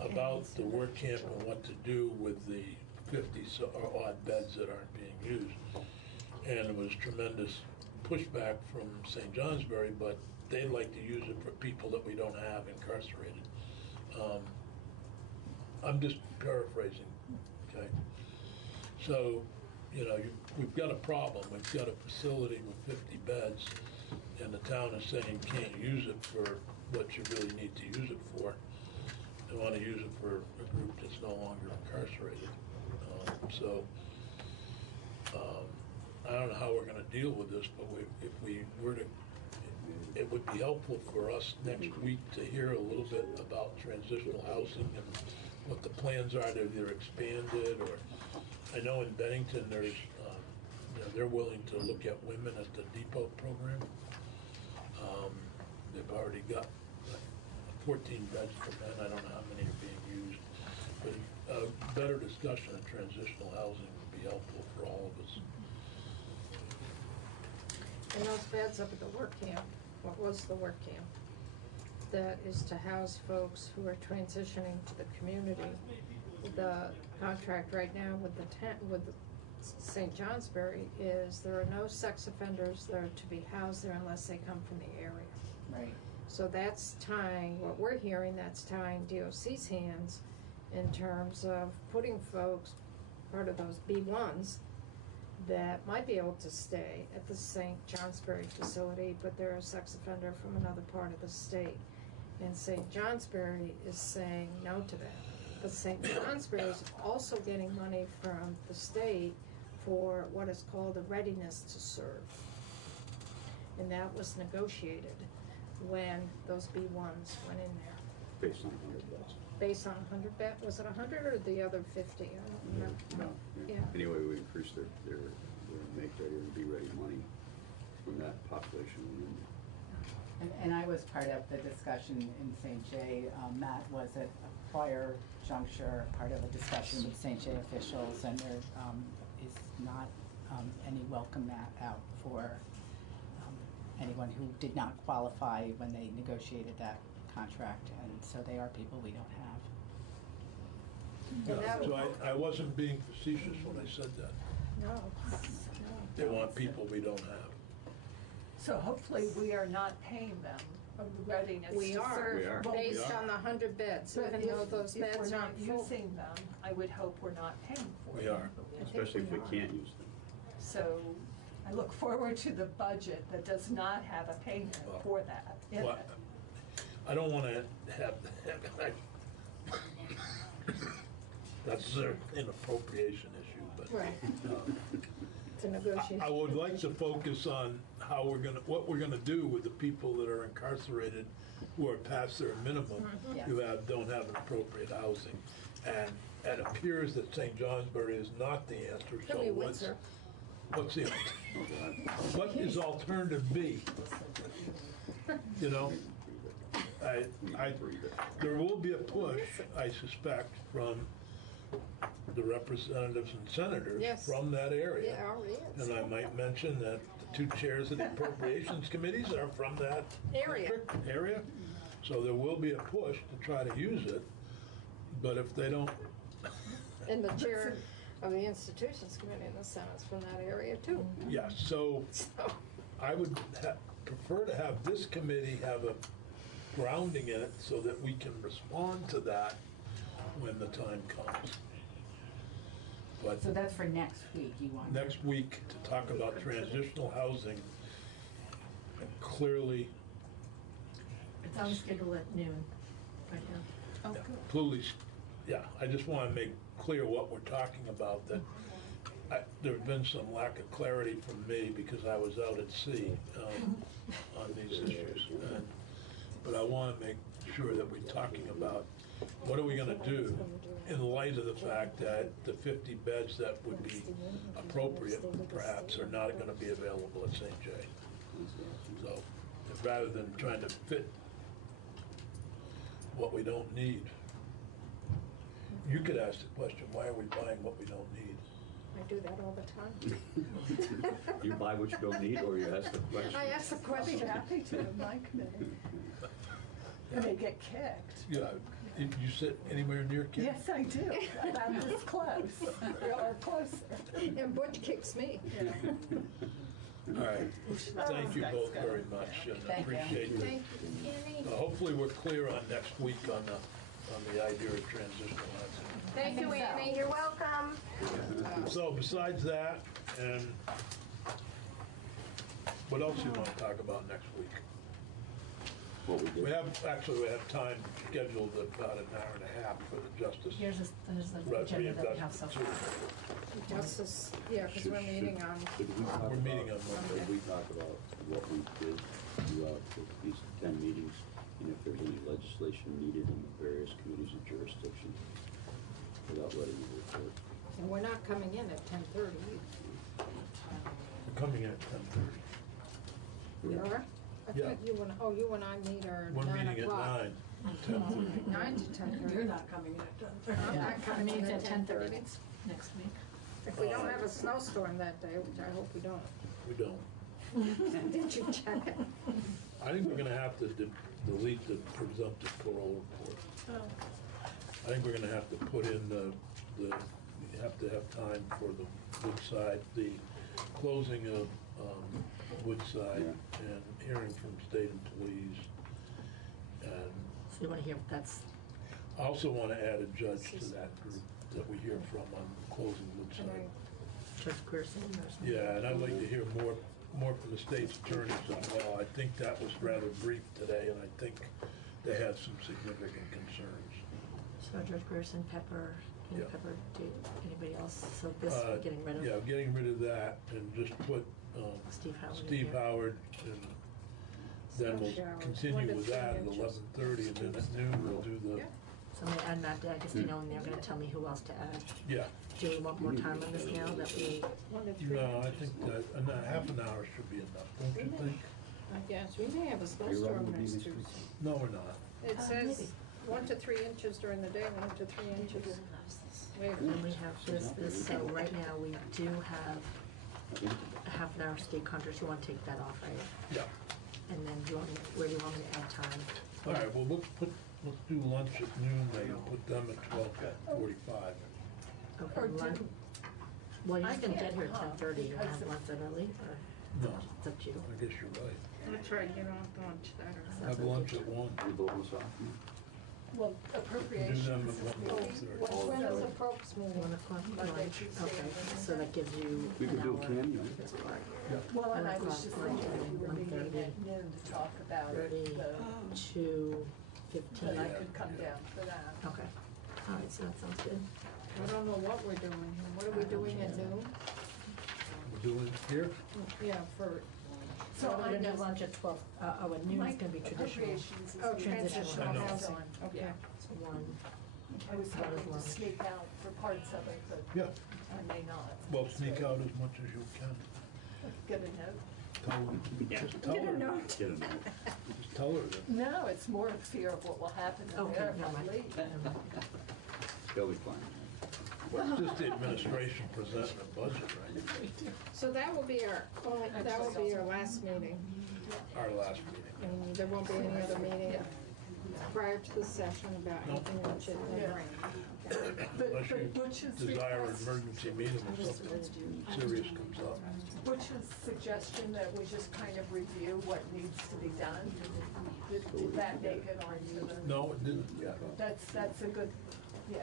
about the work camp and what to do with the 50 or odd beds that aren't being used. And there was tremendous pushback from St. Johnsbury, but they'd like to use it for people that we don't have incarcerated. I'm just paraphrasing, okay? So, we've got a problem. We've got a facility with 50 beds, and the town is saying you can't use it for what you really need to use it for. They want to use it for a group that's no longer incarcerated. I don't know how we're going to deal with this, but if we were to, it would be helpful for us next week to hear a little bit about transitional housing and what the plans are to either expand it, or I know in Bennington there's, they're willing to look at women at the depot program. They've already got 14 beds for men. I don't know how many are being used, but a better discussion of transitional housing would be helpful for all of us. And those beds up at the work camp, what was the work camp? That is to house folks who are transitioning to the community. The contract right now with with St. Johnsbury is there are no sex offenders that are to be housed there unless they come from the area. Right. So that's tying, what we're hearing, that's tying DOC's hands in terms of putting folks, part of those B1s, that might be able to stay at the St. Johnsbury facility, but they're a sex offender from another part of the state. And St. Johnsbury is saying no to that. But St. Johnsbury is also getting money from the state for what is called a readiness to serve. And that was negotiated when those B1s went in there. Based on 100 beds. Based on 100 bed, was it 100 or the other 50? I don't remember. No. Yeah. Anyway, we increased their make ready and be ready money from that population. And I was part of the discussion in St. J. Matt was at a prior juncture, part of a discussion with St. J officials, and there is not any welcome mat out for anyone who did not qualify when they negotiated that contract, and so they are people we don't have. Yeah, so I wasn't being facetious when I said that. No. They want people we don't have. So hopefully we are not paying them of the readiness We to are, serve. Well, based on the 100 beds, But even though those if beds we're not aren't full. using them, I would hope we're not paying for them. We are. Especially if we can't use them. So I look forward to the budget that does not have a payment for that in Well, it. I don't want to have that's an appropriation issue, but. Right. It's a negotiation. I would like to focus on how what we're gonna do with the people that are incarcerated who are past their minimum, who don't have appropriate housing. And it appears that St. Johnsbury is not the answer, so Could be what's Windsor. the, what is alternative B? There will be a push, I suspect, from the representatives and senators from that area. Yeah, already is. And I might mention that the two chairs of the appropriations committees are from that area. So there will be a push to try to use it, but if they don't. And the chair, of the Institutions Committee in the Senate's from that area too. Yeah, so I would prefer to have this committee have a grounding in it so that we can respond to that when the time comes. But So that's for next week, you want? next week to talk about transitional housing, and clearly, It's on schedule at noon right now. yeah, clearly, yeah, I just want to make clear what we're talking about, that there's been some lack of clarity from me because I was out at sea on these issues. But I want to make sure that we're talking about what are we going to do in light of the fact that the 50 beds that would be appropriate perhaps are not going to be available at St. J. So rather than trying to fit what we don't need, you could ask the question, why are we buying what we don't need? I do that all the time. You buy what you don't need, or you ask the question? I ask the I'd question. be happy to, my committee. You may get kicked. Yeah, you sit anywhere near kids? Yes, I do. I'm this close, or closer. And Butch kicks me. All right, thank you both very much, and I appreciate it. Thank you, Annie. Hopefully we're clear on next week on the idea of transitional housing. Thank you, Annie. You're welcome. So besides that, and what else you want to talk about next week? What we did. We have time scheduled about an hour and a half for the justice. Here's the agenda that we have so far. Justice, yeah, because we're meeting on, We're meeting on Monday. Should we talk about what we did throughout these 10 meetings, and if there's any legislation needed in the various committees of jurisdiction, without letting you report? and we're not coming in at 10:30. We're coming in at 10:30. You are? I Yeah. thought you and I meet are We're 9 meeting at o'clock. 9, 10:30. 9 to 10:30. You're not coming in at 10:30. I'm not coming meeting's in at 10:30. Next week. If we don't have a snowstorm that day, which I hope we don't. We don't. Did you check it? I think we're gonna have to delete the presumptive parole report. I think we're gonna have to put in we have to have time for the Woodside, the closing of Woodside, and hearing from state employees. And So you want to hear, that's, I also want to add a judge to that group that we hear from on closing Woodside. Judge Pearson or something? Yeah, and I'd like to hear more from the state's attorneys as well. I think that was rather brief today, and I think they had some significant concerns. So Judge Pearson, Pepper, Yeah. Pepper, anybody else? So this, we're getting rid of? Yeah, getting rid of that and just put Steve Howard in Steve here. Howard, and then we'll continue with that at 11:30, and then at noon we'll do the, So I'm gonna add Matt D'Agostino, and they're gonna tell me who else to add. yeah. Do we want more time on this now that we? No, I think that half an hour should be enough, don't you think? I guess, we may have a snowstorm next Tuesday. No, we're not. It says 1 to 3 inches during the day, 1 to 3 inches later. And we have this, so right now we do have a half an hour state contract. You want to take that off, right? Yeah. And then where do you want me to add time? All right, well, let's do lunch at noon, then, and put them at 12:45. Okay, Or lunch. do- Well, you're I just gonna get can't here at come 10:30 and because have of- lunch that early, or No, it's up to you? I guess you're right. That's right, you don't have to lunch that early. Have lunch at 1. We vote this off? Well, appropriations Do them at is 1:30. When is the Probst meeting? 1 o'clock Monday, lunch, Tuesday, okay, Wednesday. so that gives you We an could do a hour cameo. for this part. Well, and I 1 was o'clock just lunch, thinking and we were meeting 1:30. at noon to talk about 30 the, to 15. that I could come down for that. Okay, all right, so that sounds good. I don't know what we're doing. What are we doing at noon? We're doing here? Yeah, for, So we're gonna do lunch at 12, at noon it's gonna be traditional. Appropriations is. oh, Transitional transitional housing. housing, okay. Yeah. So 1, I was That is hoping to lunch. sneak out for parts of it, but Yeah. I may not. Well, sneak out as much as you can. Get a note. Tell them. Just tell Get a her. note. Get a note. Just tell her that. No, it's more a fear of what will happen in Okay, there if never I mind. leave. They'll be fine. Well, it's just the administration presenting a budget, right? So that will be our, that will be our last meeting. Our last meeting. And there won't be any other meeting prior to the session about anything that should Yeah. bring. Unless you Butch's desire an request- emergency meeting or something serious comes up. Butch's suggestion that we just kind of review what needs to be done, did that make it onto the? No, it didn't. That's a good, yeah.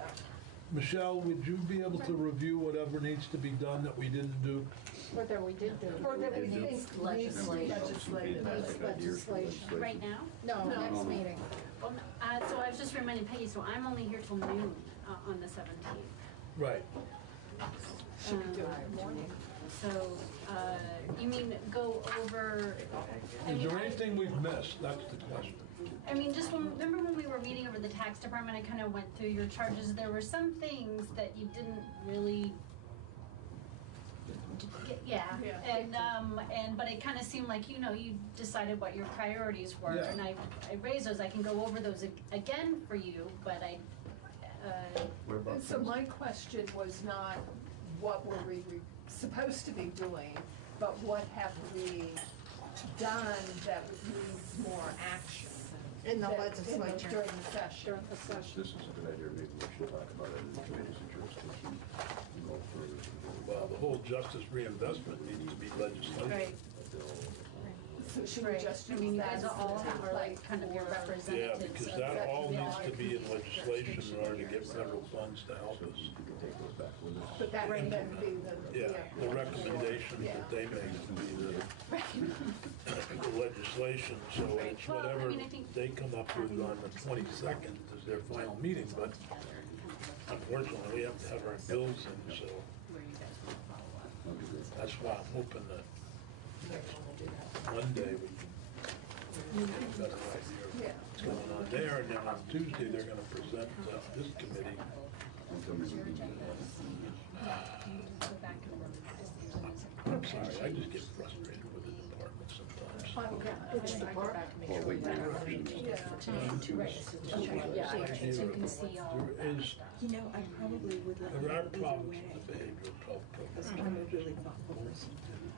Michelle, would you be able to review whatever needs to be done that we didn't do? Or that we did do. Or that we think Needs needs legislation. legislative. Needs legislation. Right now? No, next meeting. Well, so I was just reminding Peggy, so I'm only here till noon on the 17th. Right. Should we do it in the morning? So, you mean go over? I Is mean, there anything we've missed? That's the question. I mean, just remember when we were meeting over the tax department, I kind of went through your charges. There were some things that you didn't really. Yeah, but it kind of seemed like, you decided what your priorities were, Yeah. and I raised those. I can go over those again for you, but And so my question was not what were we supposed to be doing, but what have we done that needs more action? In the that- legislature. During the session. This is a good idea, maybe we should talk about it in the committee's jurisdiction. and go further. Well, the whole justice reinvestment needs to be legislated. Right. So should we just I mean, you use guys that are all as a are like kind of your Yeah, representatives. because of that all the needs to audit be in committee. legislation in order to get federal funds to help us. You can take those back with us. But that would then be the. Yeah, the recommendations that they make would be the legislation, so it's Well, I whatever mean, I think they come up with on the 22nd is their final meeting, but unfortunately, we have to have our bills in, so that's why I'm hoping that Monday we can get a better idea of what's going on there, and then on Tuesday, they're gonna present this committee. I'm sorry, I just get frustrated with the department sometimes. Which department? Well, wait, Yeah, so you can see all. There is, You know, I probably would let there are you either problems way, with the behavioral health because program. I'm a really thoughtful person.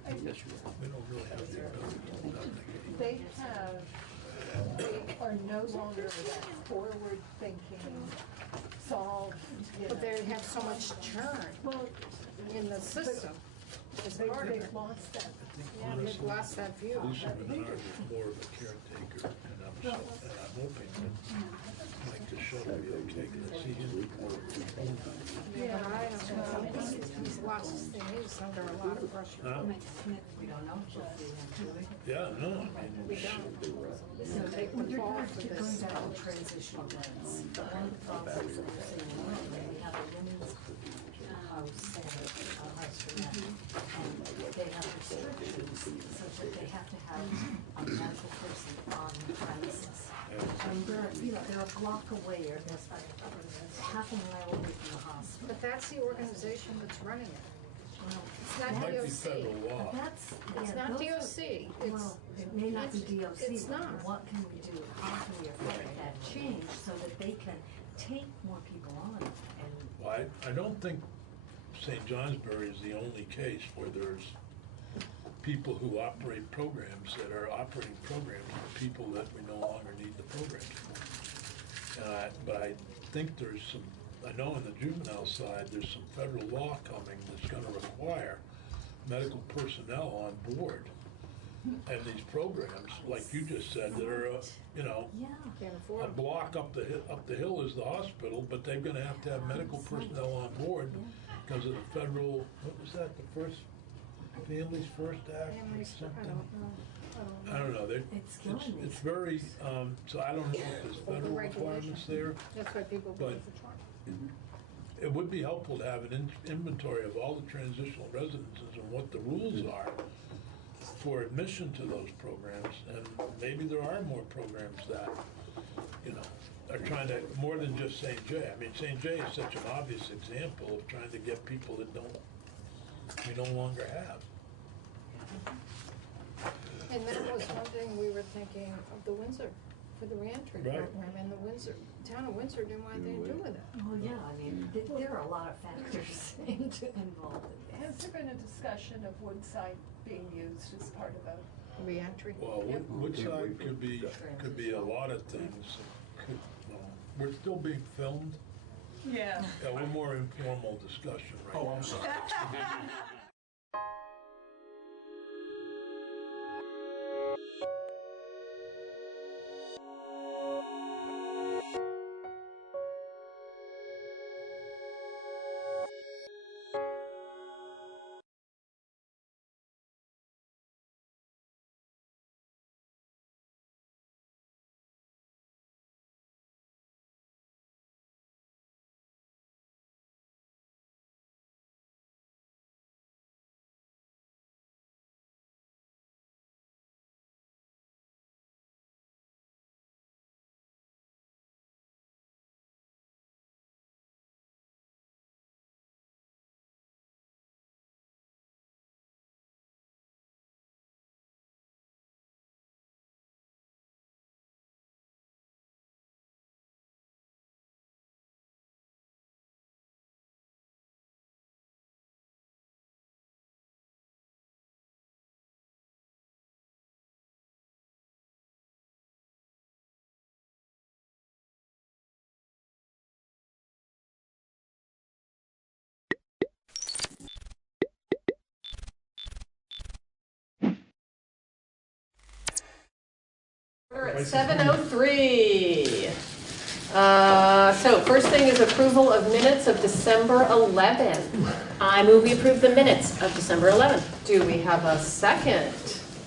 We don't really have the ability to do that. They are no longer that forward-thinking, solve, But they have so much churn in the system. It's part of they've it. lost that. Yeah, they've lost that view. Lisa Menard is more of a caretaker, and I'm hoping that Mike Deschelle will be okay, because I see him. Yeah, but I don't know. He's lost his thing. He's under a lot of pressure. Huh? We don't know. Yeah, no, I We mean, don't. So Take with the fall regard for to going this. back to transitional events, one of the problems that we're seeing we have a women's house and a house for men. And they have restrictions such that they have to have a medical person on the premises. And they're a block away or they're half a mile away from the hospital. But that's the organization that's running it. Well, It's not might be DOC. federal law. That's, It's yeah, not those are- DOC. It's, Well, it may not be DOC. it's but not. What can we do? How can we affect that change so that they can take more people on? And well, I don't think St. Johnsbury is the only case where there's people who operate programs that are operating programs for people that we no longer need the programs for. But I think there's some, I know on the juvenile side, there's some federal law coming that's gonna require medical personnel on board. And these programs, like you just said, that are, yeah, can't a afford it. block up the hill is the hospital, but they're gonna have to have medical personnel on board because of the federal, what was that, the first, Families First Act or Families, I something? don't know. I don't know, It's killing me. it's very, so I don't know if there's federal requirements there. That's why people go But- for Trump. It would be helpful to have an inventory of all the transitional residences and what the rules are for admission to those programs, and maybe there are more programs that, are trying to, more than just St. J. I mean, St. J is such an obvious example of trying to get people that we no longer have. And that was one thing we were thinking of the Windsor, for the reentry Right. program, and the town of Windsor didn't want anything to do with it. well, yeah, I mean, there are a lot of factors involved in Has that. there been a discussion of Woodside being used as part of a? Reentry. Well, Woodside could be a lot of things. We're still being filmed Yeah. Yeah, we're more informal discussion right now. Oh, I'm sorry. We're at 7:03. So first thing is approval of minutes of December 11th. I move we approve the minutes of December 11th. Do we have a second?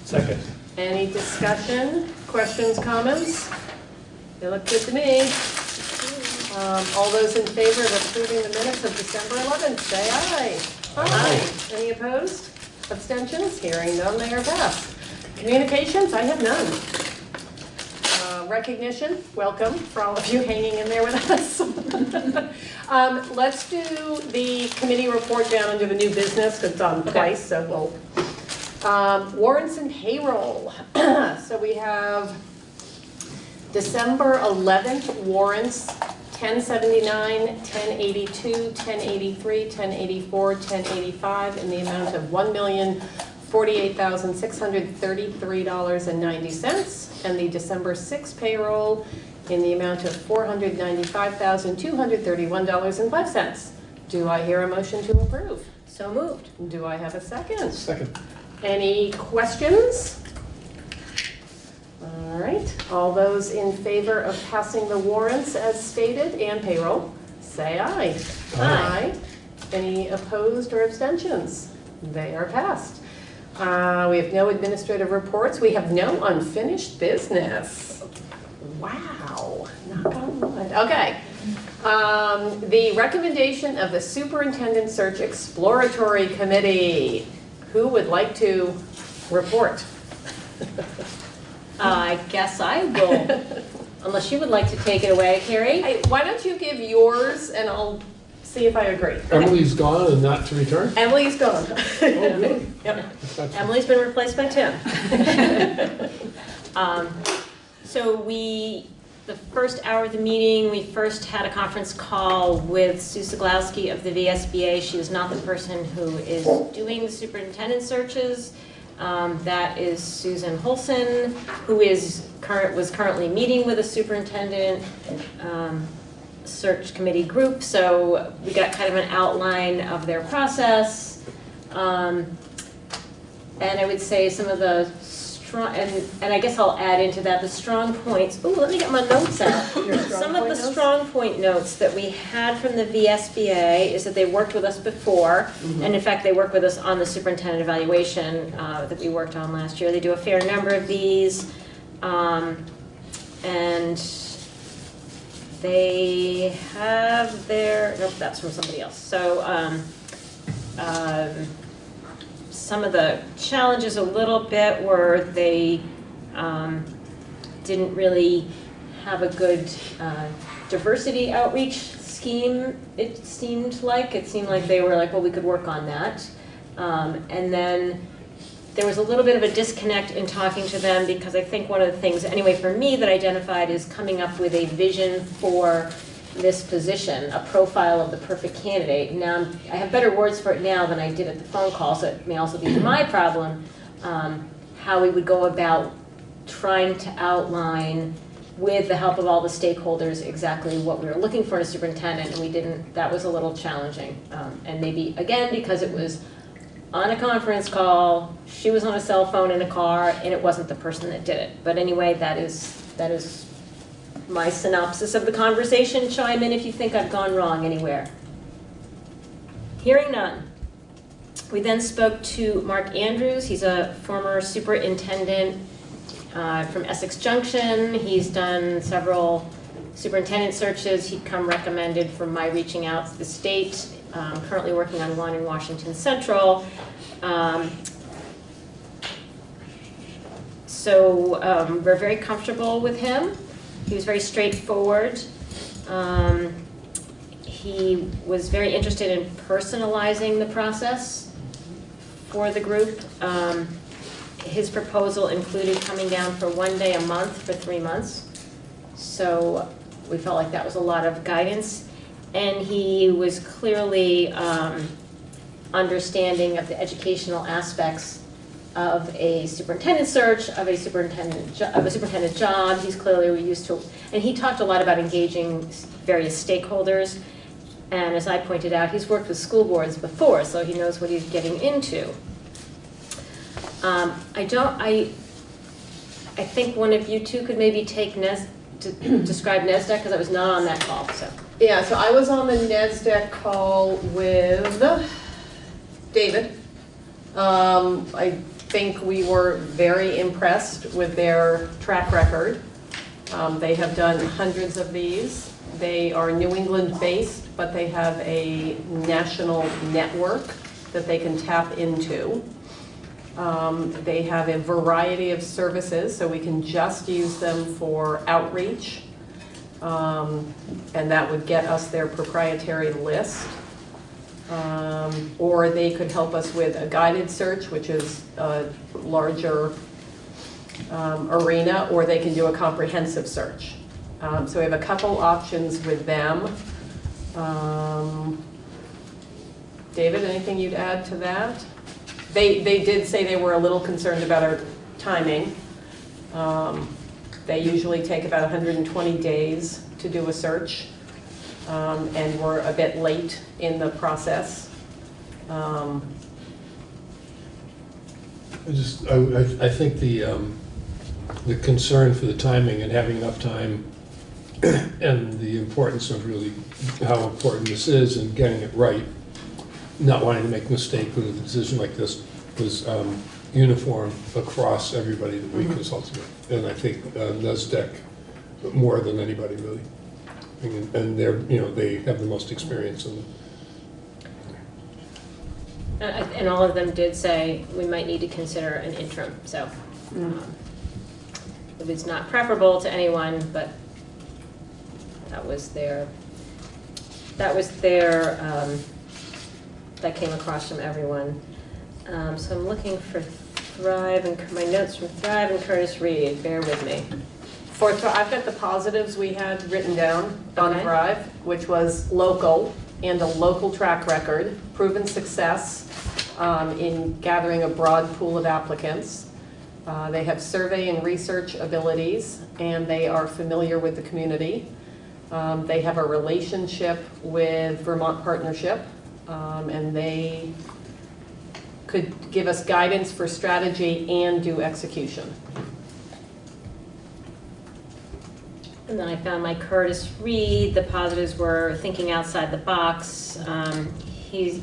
Second. Any discussion, questions, comments? They look good to me. All those in favor of approving the minutes of December 11th, say aye. Aye. Any opposed? Abstentions? Hearing none, they are passed. Communications, I have none. Recognition, welcome for all of you hanging in there with us. Let's do the committee report down under the new business, because it's on twice, so we'll. Warrants and payroll. So we have December 11th warrants, 1079, 1082, 1083, 1084, 1085, in the amount of $1,048,633.90. And the December 6th payroll in the amount of $495,231.05. Do I hear a motion to approve? So moved. Do I have a second? Second. Any questions? All right, all those in favor of passing the warrants as stated and payroll, say aye. Aye. Any opposed or abstentions? They are passed. We have no administrative reports. We have no unfinished business. Wow, knock on wood. Okay. The recommendation of the Superintendent Search Exploratory Committee. Who would like to report? I guess I will, unless you would like to take it away, Carrie. Hey, why don't you give yours and I'll see if I agree. Emily's gone and not to return? Emily's gone. Oh, really? Yep. Emily's been replaced by Tim. So the first hour of the meeting, we first had a conference call with Sue Siglowski of the VSBA. She is not the person who is doing the superintendent searches. That is Susan Holson, who was currently meeting with a superintendent search committee group. So we got kind of an outline of their process. And I would say some of the strong, and I guess I'll add into that the strong points. Ooh, let me get my notes out. Some of the strong point notes that we had from the VSBA is that they worked with us before, and in fact they worked with us on the superintendent evaluation that we worked on last year. They do a fair number of these, and they have their, nope, that's from somebody else. So some of the challenges a little bit were they didn't really have a good diversity outreach scheme, it seemed like. It seemed like they were like, well, we could work on that. And then there was a little bit of a disconnect in talking to them because I think one of the things, anyway, for me that I identified is coming up with a vision for this position, a profile of the perfect candidate. Now, I have better words for it now than I did at the phone call, so it may also be my problem, how we would go about trying to outline with the help of all the stakeholders, exactly what we were looking for in a superintendent, and we didn't, that was a little challenging. And maybe, again, because it was on a conference call, she was on a cell phone in a car, and it wasn't the person that did it. But anyway, that is my synopsis of the conversation. Chime in if you think I've gone wrong anywhere. Hearing none. We then spoke to Mark Andrews. He's a former superintendent from Essex Junction. He's done several superintendent searches. He'd come recommended from my reaching out to the state. Currently working on one in Washington Central. We're very comfortable with him. He was very straightforward. He was very interested in personalizing the process for the group. His proposal included coming down for 1 day a month for 3 months. So we felt like that was a lot of guidance. And he was clearly understanding of the educational aspects of a superintendent search, of a superintendent job. He's clearly used to, and he talked a lot about engaging various stakeholders. And as I pointed out, he's worked with school boards before, so he knows what he's getting into. I think one of you two could maybe take to describe NESDEC, because I was not on that call, so. Yeah, so I was on the NESDEC call with David. I think we were very impressed with their track record. They have done hundreds of these. They are New England based, but they have a national network that they can tap into. They have a variety of services, so we can just use them for outreach. And that would get us their proprietary list. Or they could help us with a guided search, which is a larger arena, or they can do a comprehensive search. So we have a couple options with them. David, anything you'd add to that? They did say they were a little concerned about our timing. They usually take about 120 days to do a search, and we're a bit late in the process. I think the concern for the timing and having enough time and the importance of really how important this is and getting it right, not wanting to make a mistake with a decision like this, was uniform across everybody that we consulted with. And I think NESDEC more than anybody really. And they're, they have the most experience in And all of them did say we might need to consider an interim, so if it's not preferable to anyone, but that came across from everyone. So I'm looking for Thrive and my notes from Thrive and Curtis Reed. Bear with me. For I've got the positives we had written down on Okay. Thrive, which was local and a local track record, proven success in gathering a broad pool of applicants. They have survey and research abilities, and they are familiar with the community. They have a relationship with Vermont Partnership, and they could give us guidance for strategy and do execution. And then I found my Curtis Reed. The positives were thinking outside the box. He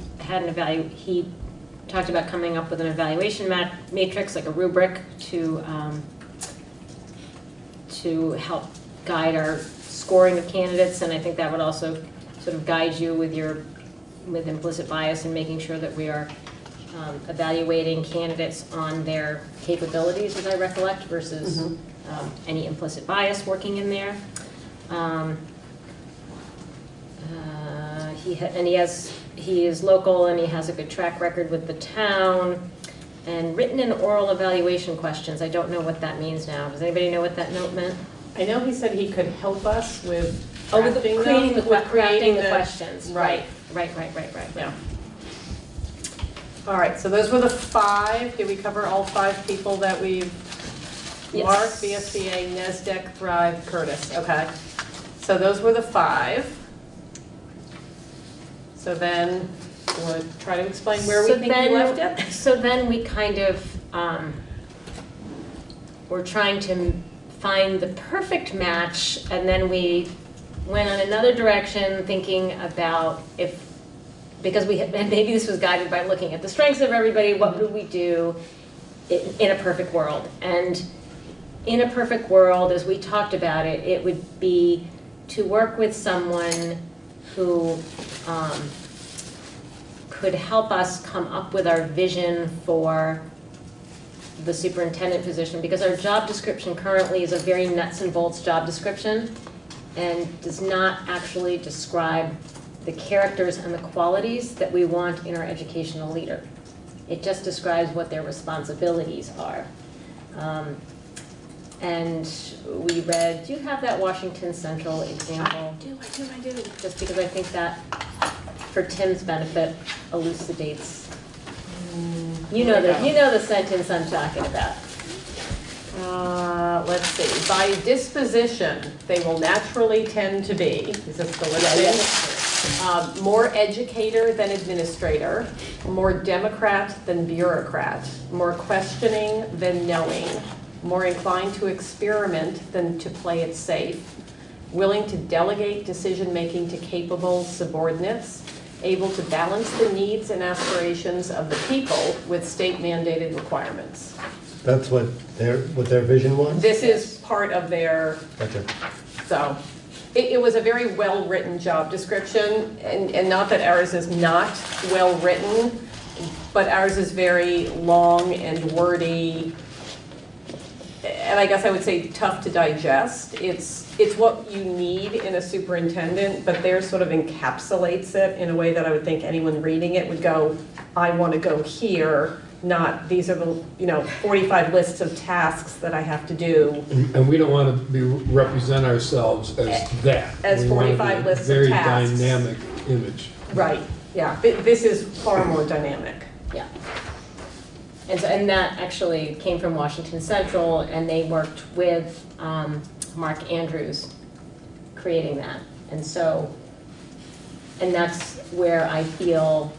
talked about coming up with an evaluation matrix, like a rubric, to help guide our scoring of candidates. And I think that would also sort of guide you with implicit bias and making sure that we are evaluating candidates on their capabilities, as I recollect, versus any implicit bias working in there. He is local and he has a good track record with the town. And written and oral evaluation questions. I don't know what that means now. Does anybody know what that note meant? I know he said he could help us with Creating the crafting questions. Right. Yeah. All right, so those were the 5. Did we cover all 5 people that we've Yes. Mark, VSBA, NESDEC, Thrive, Curtis, okay. So those were the 5. So then, you want to try to explain where we think we left it? So then we kind of, we're trying to find the perfect match, and then we went on another direction thinking about because we had, and maybe this was guided by looking at the strengths of everybody, what would we do in a perfect world? And in a perfect world, as we talked about it, it would be to work with someone who could help us come up with our vision for the superintendent position, because our job description currently is a very nuts and bolts job description and does not actually describe the characters and the qualities that we want in our educational leader. It just describes what their responsibilities are. And we read, do you have that Washington Central example? I do. Just because I think that, for Tim's benefit, elucidates. You know the sentence I'm talking about. Let's see. By disposition, they will naturally tend to be, is this the listing? More educator than administrator, more Democrat than bureaucrat, more questioning than knowing, more inclined to experiment than to play it safe, willing to delegate decision-making to capable subordinates, able to balance the needs and aspirations of the people with state-mandated requirements. That's what their vision was? This is part of their, Gotcha. so, it was a very well-written job description, and not that ours is not well-written, but ours is very long and wordy, and I guess I would say tough to digest. It's what you need in a superintendent, but theirs sort of encapsulates it in a way that I would think anyone reading it would go, I want to go here, not these are the 45 lists of tasks that I have to do. And we don't want to represent ourselves as that. As We want 45 to be lists of very tasks. dynamic image. Right, yeah, this is far more dynamic. Yeah. And that actually came from Washington Central, and they worked with Mark Andrews creating that. And so, and that's where I feel,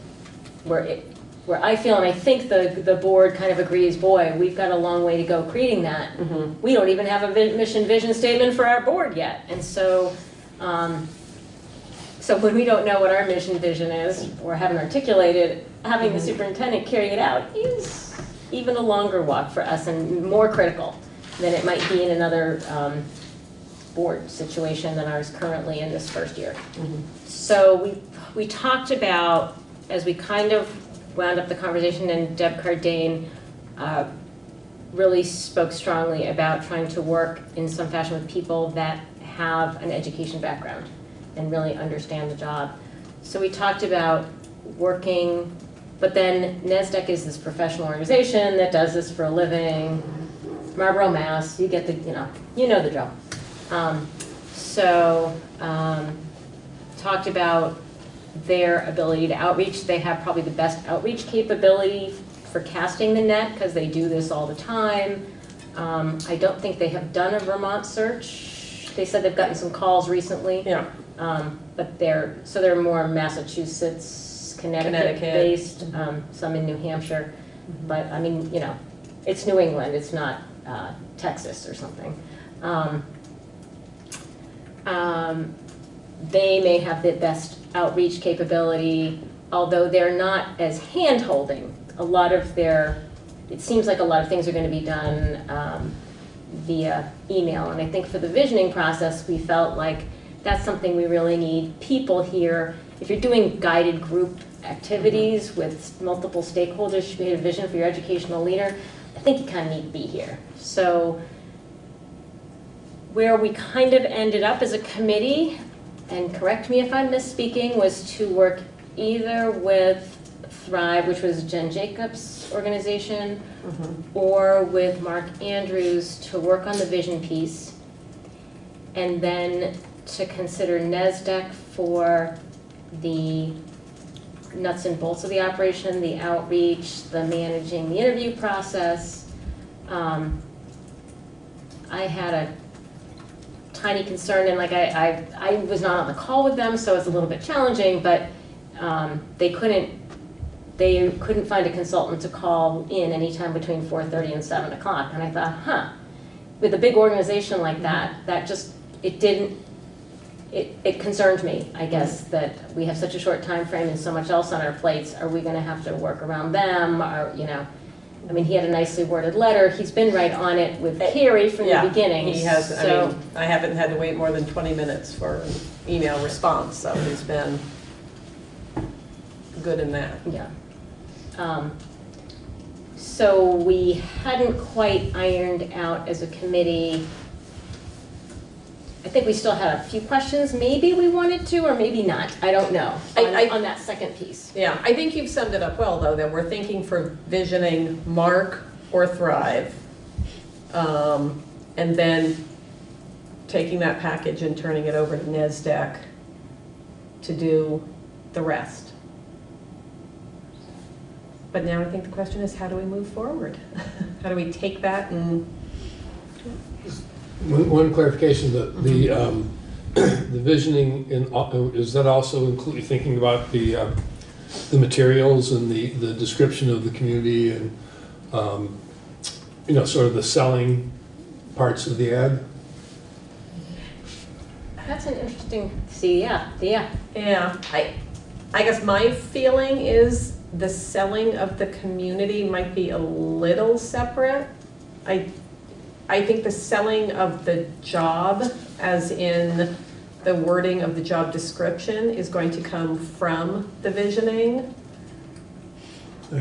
and I think the board kind of agrees, boy, we've got a long way to go creating that. Mm-hmm. We don't even have a mission vision statement for our board yet. And so, so when we don't know what our mission vision is, or haven't articulated, having the superintendent carry it out is even a longer walk for us and more critical than it might be in another board situation than ours currently in this first year. Mm-hmm. So we talked about, as we kind of wound up the conversation, and Deb Cardane really spoke strongly about trying to work in some fashion with people that have an education background and really understand the job. So we talked about working, but then NESDEC is this professional organization that does this for a living. Marlboro, Mass, you get the, you know the drill. Talked about their ability to outreach. They have probably the best outreach capability for casting the net because they do this all the time. I don't think they have done a Vermont search. They said they've gotten some calls recently. Yeah. But they're more Massachusetts, Connecticut based, some in New Hampshire. Mm-hmm. But I mean, it's New England, it's not Texas or something. They may have the best outreach capability, although they're not as hand-holding. It seems like a lot of things are going to be done via email. And I think for the visioning process, we felt like that's something we really need people here. If you're doing guided group activities with multiple stakeholders to create a vision for your educational leader, I think you kind of need to be here. So where we kind of ended up as a committee, and correct me if I'm misspeaking, was to work either with Thrive, which was Jen Jacobs' organization, or with Mark Andrews to work on the vision piece, and then to consider NESDEC for the nuts and bolts of the operation, the outreach, the managing the interview process, I had a tiny concern, and like I was not on the call with them, so it's a little bit challenging, but they couldn't find a consultant to call in anytime between 4:30 and 7 o'clock. And I thought, with a big organization like that, it concerned me, I guess, that we have such a short time frame and so much else on our plates. Are we gonna have to work around them? Or, I mean, he had a nicely worded letter. He's been right on it with Carrie from the beginning. He has, So, I haven't had to wait more than 20 minutes for an email response, so he's been good in that. yeah. So we hadn't quite ironed out as a committee. I think we still had a few questions maybe we wanted to, or maybe not. I don't know, on that second piece. Yeah, I think you've summed it up well, though, that we're thinking for visioning Mark or Thrive, and then taking that package and turning it over to NESDEC to do the rest. But now I think the question is, how do we move forward? How do we take that and... One clarification, the visioning, is that also include thinking about the materials and the description of the community and, sort of the selling parts of the ad? That's an interesting, yeah. Yeah, I guess my feeling is the selling of the community might be a little separate. I think the selling of the job, as in the wording of the job description, is going to come from the visioning.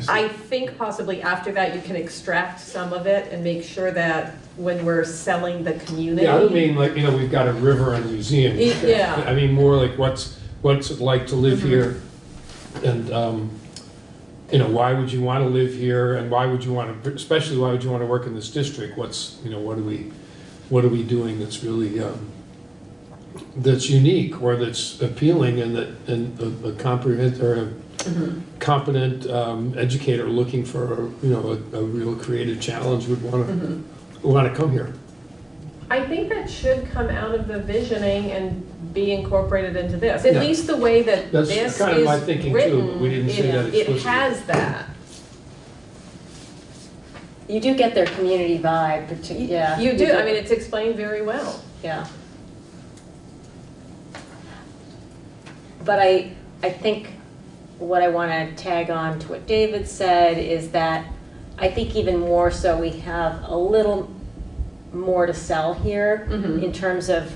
I think possibly after that you can extract some of it and make sure that when we're selling the community. Yeah, I don't mean like, we've got a river and a museum. Yeah. I mean more like what's it like to live here, and why would you want to live here, and especially why would you want to work in this district? What are we doing that's really that's unique or that's appealing, and a competent educator looking for a real creative challenge would want to come here. I think that should come out of the visioning and be incorporated into this. At least the way that That's this kind of is my thinking written, too, but we didn't say that explicitly. it has that. You do get their community vibe, yeah. You do. I mean, it's explained very well. Yeah. But I think what I want to tag on to what David said is that I think even more so we have a little more to sell here in terms of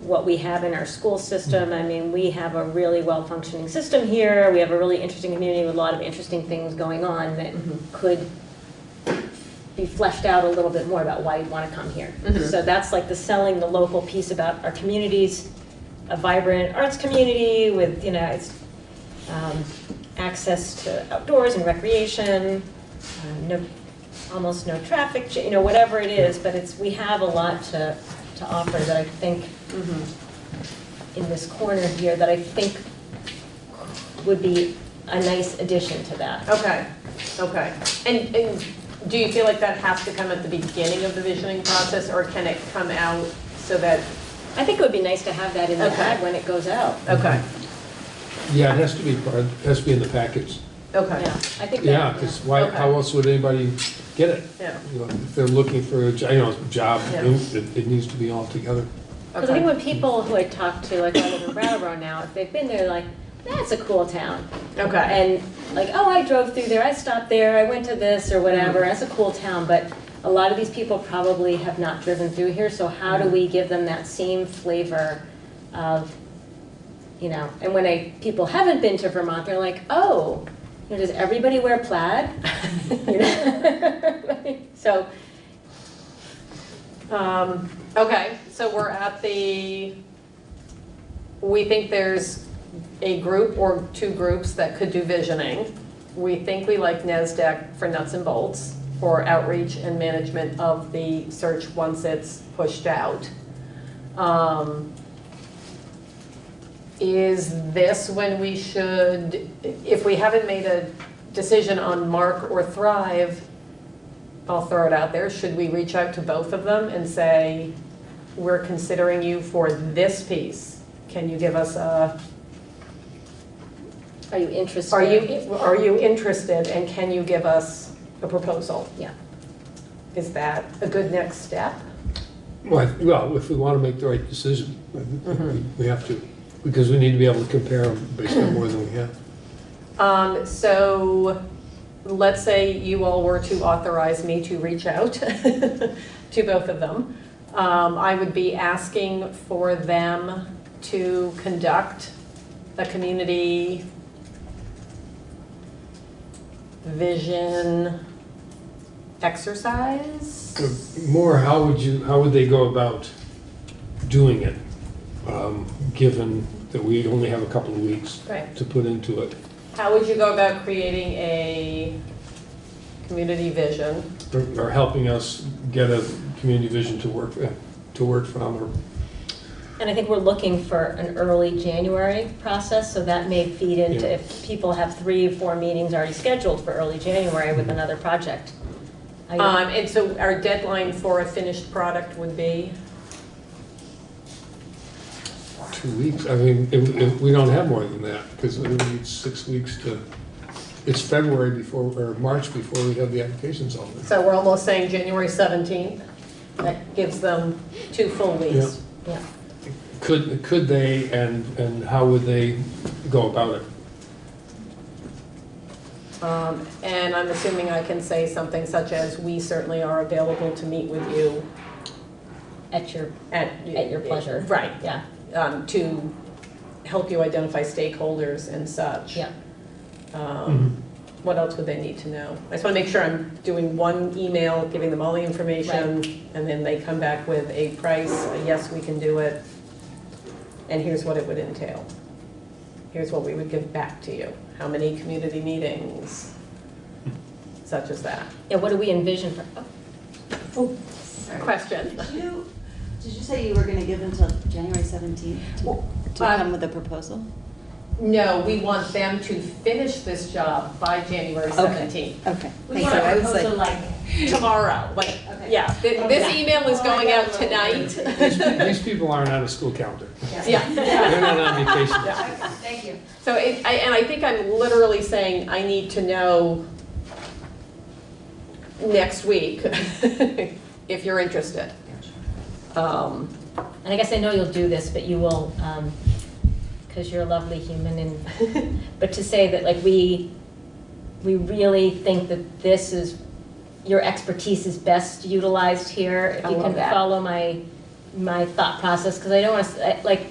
what we have in our school system. I mean, we have a really well-functioning system here. We have a really interesting community with a lot of interesting things going on that could be fleshed out a little bit more about why you'd want to come here. So that's like the selling the local piece about our communities, a vibrant arts community with, it's access to outdoors and recreation, almost no traffic, whatever it is, but we have a lot to offer that I think in this corner here that I think would be a nice addition to that. Okay. And do you feel like that has to come at the beginning of the visioning process, or can it come out so that... I think it would be nice to have that in the ad when it goes out. Okay. Yeah, it has to be in the package. Okay. Yeah, I think Yeah, because how else would anybody get it? Yeah. If they're looking for a job, it needs to be all together. Because I think when people who I talk to, like I live in Brattleboro now, if they've been there, like, that's a cool town. Okay. And like, oh, I drove through there, I stopped there, I went to this or whatever, that's a cool town. But a lot of these people probably have not driven through here, so how do we give them that same flavor of, and when people haven't been to Vermont, they're like, oh, does everybody wear plaid? So. Okay, so we're at we think there's a group or two groups that could do visioning. We think we like NESDEC for nuts and bolts, for outreach and management of the search once it's pushed out. Is this when we should, if we haven't made a decision on Mark or Thrive, I'll throw it out there, should we reach out to both of them and say, we're considering you for this piece? Can you give us a, Are you interested? are you interested, and can you give us a proposal? Yeah. Is that a good next step? Well, if we want to make the right decision, I think we have to, because we need to be able to compare them based on more than we have. So let's say you all were to authorize me to reach out to both of them. I would be asking for them to conduct a community vision exercise. More, how would they go about doing it, given that we only have a couple of weeks Right. to put into it? How would you go about creating a community vision? Or helping us get a community vision to work from, or And I think we're looking for an early January process, so that may feed into Yeah. if people have 3 or 4 meetings already scheduled for early January with another project. And so our deadline for a finished product would be? 2 weeks. I mean, if we don't have more than that, because we need 6 weeks to, it's February before, or March before we have the applications all in. So we're almost saying January 17th. That gives them 2 full weeks. Yeah. Could they, and how would they go about it? And I'm assuming I can say something such as, we certainly are available to meet with you. At your pleasure. Right. Yeah. To help you identify stakeholders and such. Yeah. What else would they need to know? I just want to make sure I'm doing one email, giving them all the information, and then they come back with a price, a yes, we can do it, and here's what it would entail. Here's what we would give back to you. How many community meetings, such as that. Yeah, what do we envision for, Question. Did you say you were gonna give until January 17th to come with a proposal? No, we want them to finish this job by January 17th. Okay. We want a proposal like tomorrow, like, yeah. This email is going out tonight. These people aren't on a school calendar. Yeah. They're not on vacation. Thank you. So, and I think I'm literally saying I need to know next week if you're interested. and I guess I know you'll do this, but you will, because you're a lovely human, and but to say that like we really think that this is, your expertise is best utilized here. If you can follow my thought process, because I don't want to, like,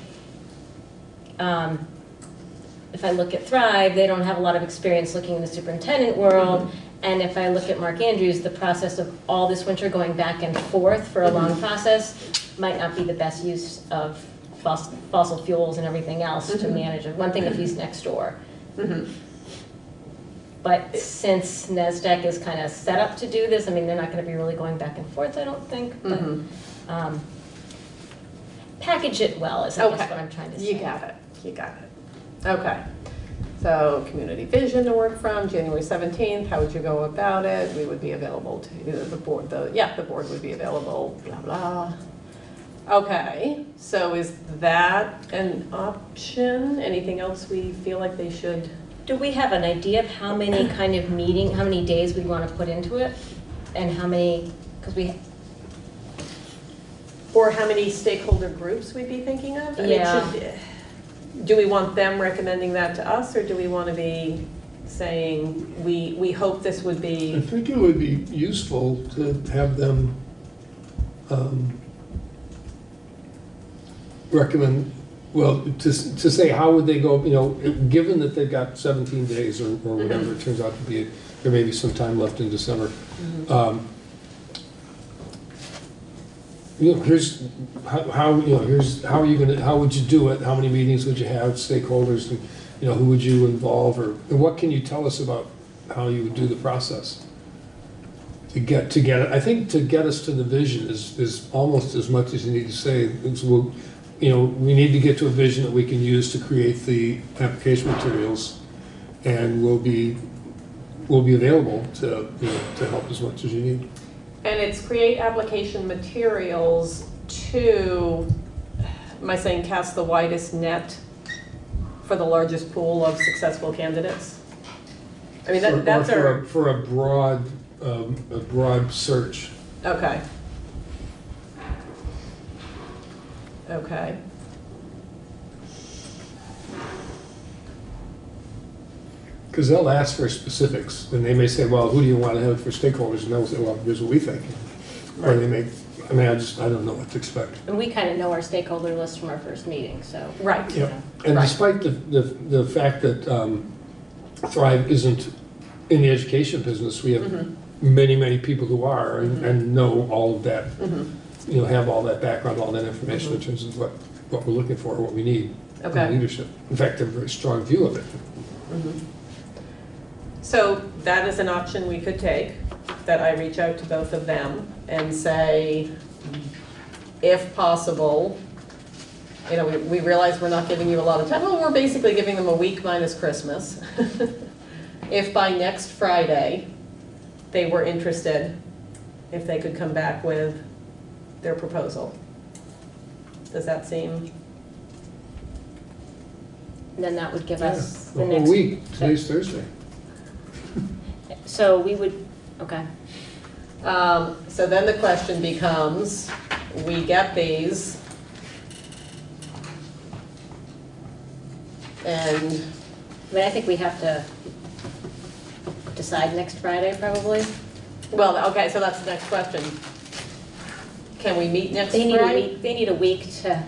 if I look at Thrive, they don't have a lot of experience looking in the superintendent world. And if I look at Mark Andrews, the process of all this winter going back and forth for a long process might not be the best use of fossil fuels and everything else to manage it. One thing if he's next door. But since NESDEC is kind of set up to do this, I mean, they're not going to be really going back and forth, I don't think. But package it well is I guess what I'm trying to say. You got it. You got it. Okay. So community vision to work from, January 17th, how would you go about it? We would be available to the board, the board would be available, blah, blah. Okay, so is that an option? Anything else we feel like they should? Do we have an idea of how many kind of how many days we want to put into it? And how many, or how many stakeholder groups we'd be thinking of? I mean, Yeah. Do we want them recommending that to us, or do we want to be saying, we hope this would be? I think it would be useful to have them recommend, well, to say how would they go, given that they've got 17 days or whatever it turns out to be, there may be some time left in December. Here's how are you gonna, how would you do it? How many meetings would you have, stakeholders, and who would you involve, and what can you tell us about how you would do the process? To get it, I think to get us to the vision is almost as much as you need to say. We need to get to a vision that we can use to create the application materials, and we'll be available to help as much as you need. And it's create application materials to, am I saying cast the widest net for the largest pool of successful candidates? I mean, that's our. For a broad search. Okay. Okay. Because they'll ask for specifics, and they may say, well, who do you want to have for stakeholders? And they'll say, well, here's what we think. Or they may, I mean, I don't know what to expect. And we kind of know our stakeholder list from our first meeting, so. Right. Yeah. And despite the fact that Thrive isn't in the education business, we have many people who are and know all of that, you know, have all that background, all that information in terms of what we're looking for, what we need in leadership. In fact, they have a very strong view of it. So that is an option we could take, that I reach out to both of them and say, if possible, you know, we realize we're not giving you a lot of time. Well, we're basically giving them a week minus Christmas. If by next Friday they were interested, if they could come back with their proposal. Does that seem? Then that would give us the The next. whole week, today's Thursday. So we would, okay. So then the question becomes, we get these, and I mean, I think we have to decide next Friday, probably. well, okay, so that's the next question. Can we meet next They need a Friday? week, they need a week to,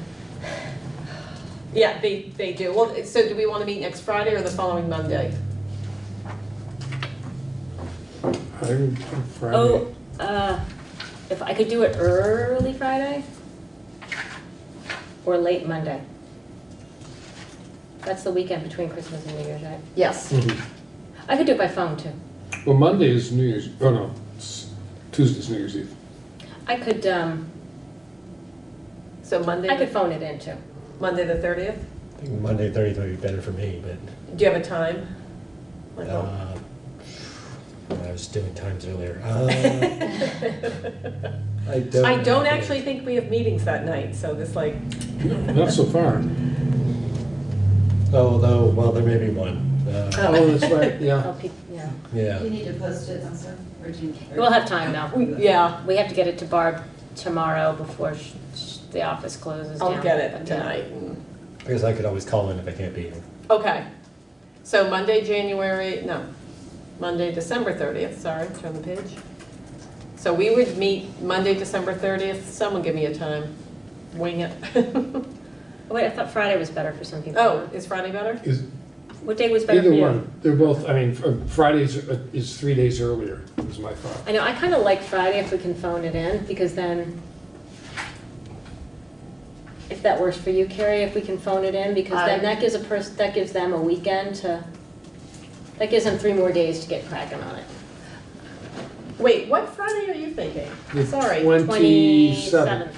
Yeah, they do. Well, so do we want to meet next Friday or the following Monday? I'm Friday. oh, if I could do it early Friday or late Monday. That's the weekend between Christmas and New Year's, right? Yes. I could do it by phone too. Well, Monday is New Year's, oh no, Tuesday's New Year's Eve. I could, So Monday, I could phone it in too. Monday the 30th? I think Monday 30th would be better for me, but Do you have a time? Like, I was doing times earlier. I don't actually think we have meetings that night, so this like. Not so far. Although, well, there may be one. Oh, that's right, yeah. Yeah. You need to post it, also, or do you? We'll have time now. Yeah. We have to get it to Barb tomorrow before the office closes down. I'll get it But, yeah. tonight. I guess I could always call in if I can't be here. Okay. So Monday, Monday, December 30th, sorry, turn the page. So we would meet Monday, December 30th. Someone give me a time. Wing it. Oh, wait, I thought Friday was better for some people. Oh, is Friday better? What day was better for Either you? one. They're both, I mean, Fridays is 3 days earlier, is my thought. I know, I kind of like Friday if we can phone it in, because then, if that works for you, Carrie, if we can phone it in, because then that gives that gives them a weekend to, that gives them 3 more days to get cracking on it. Wait, what Friday are you thinking? The Sorry. 27th.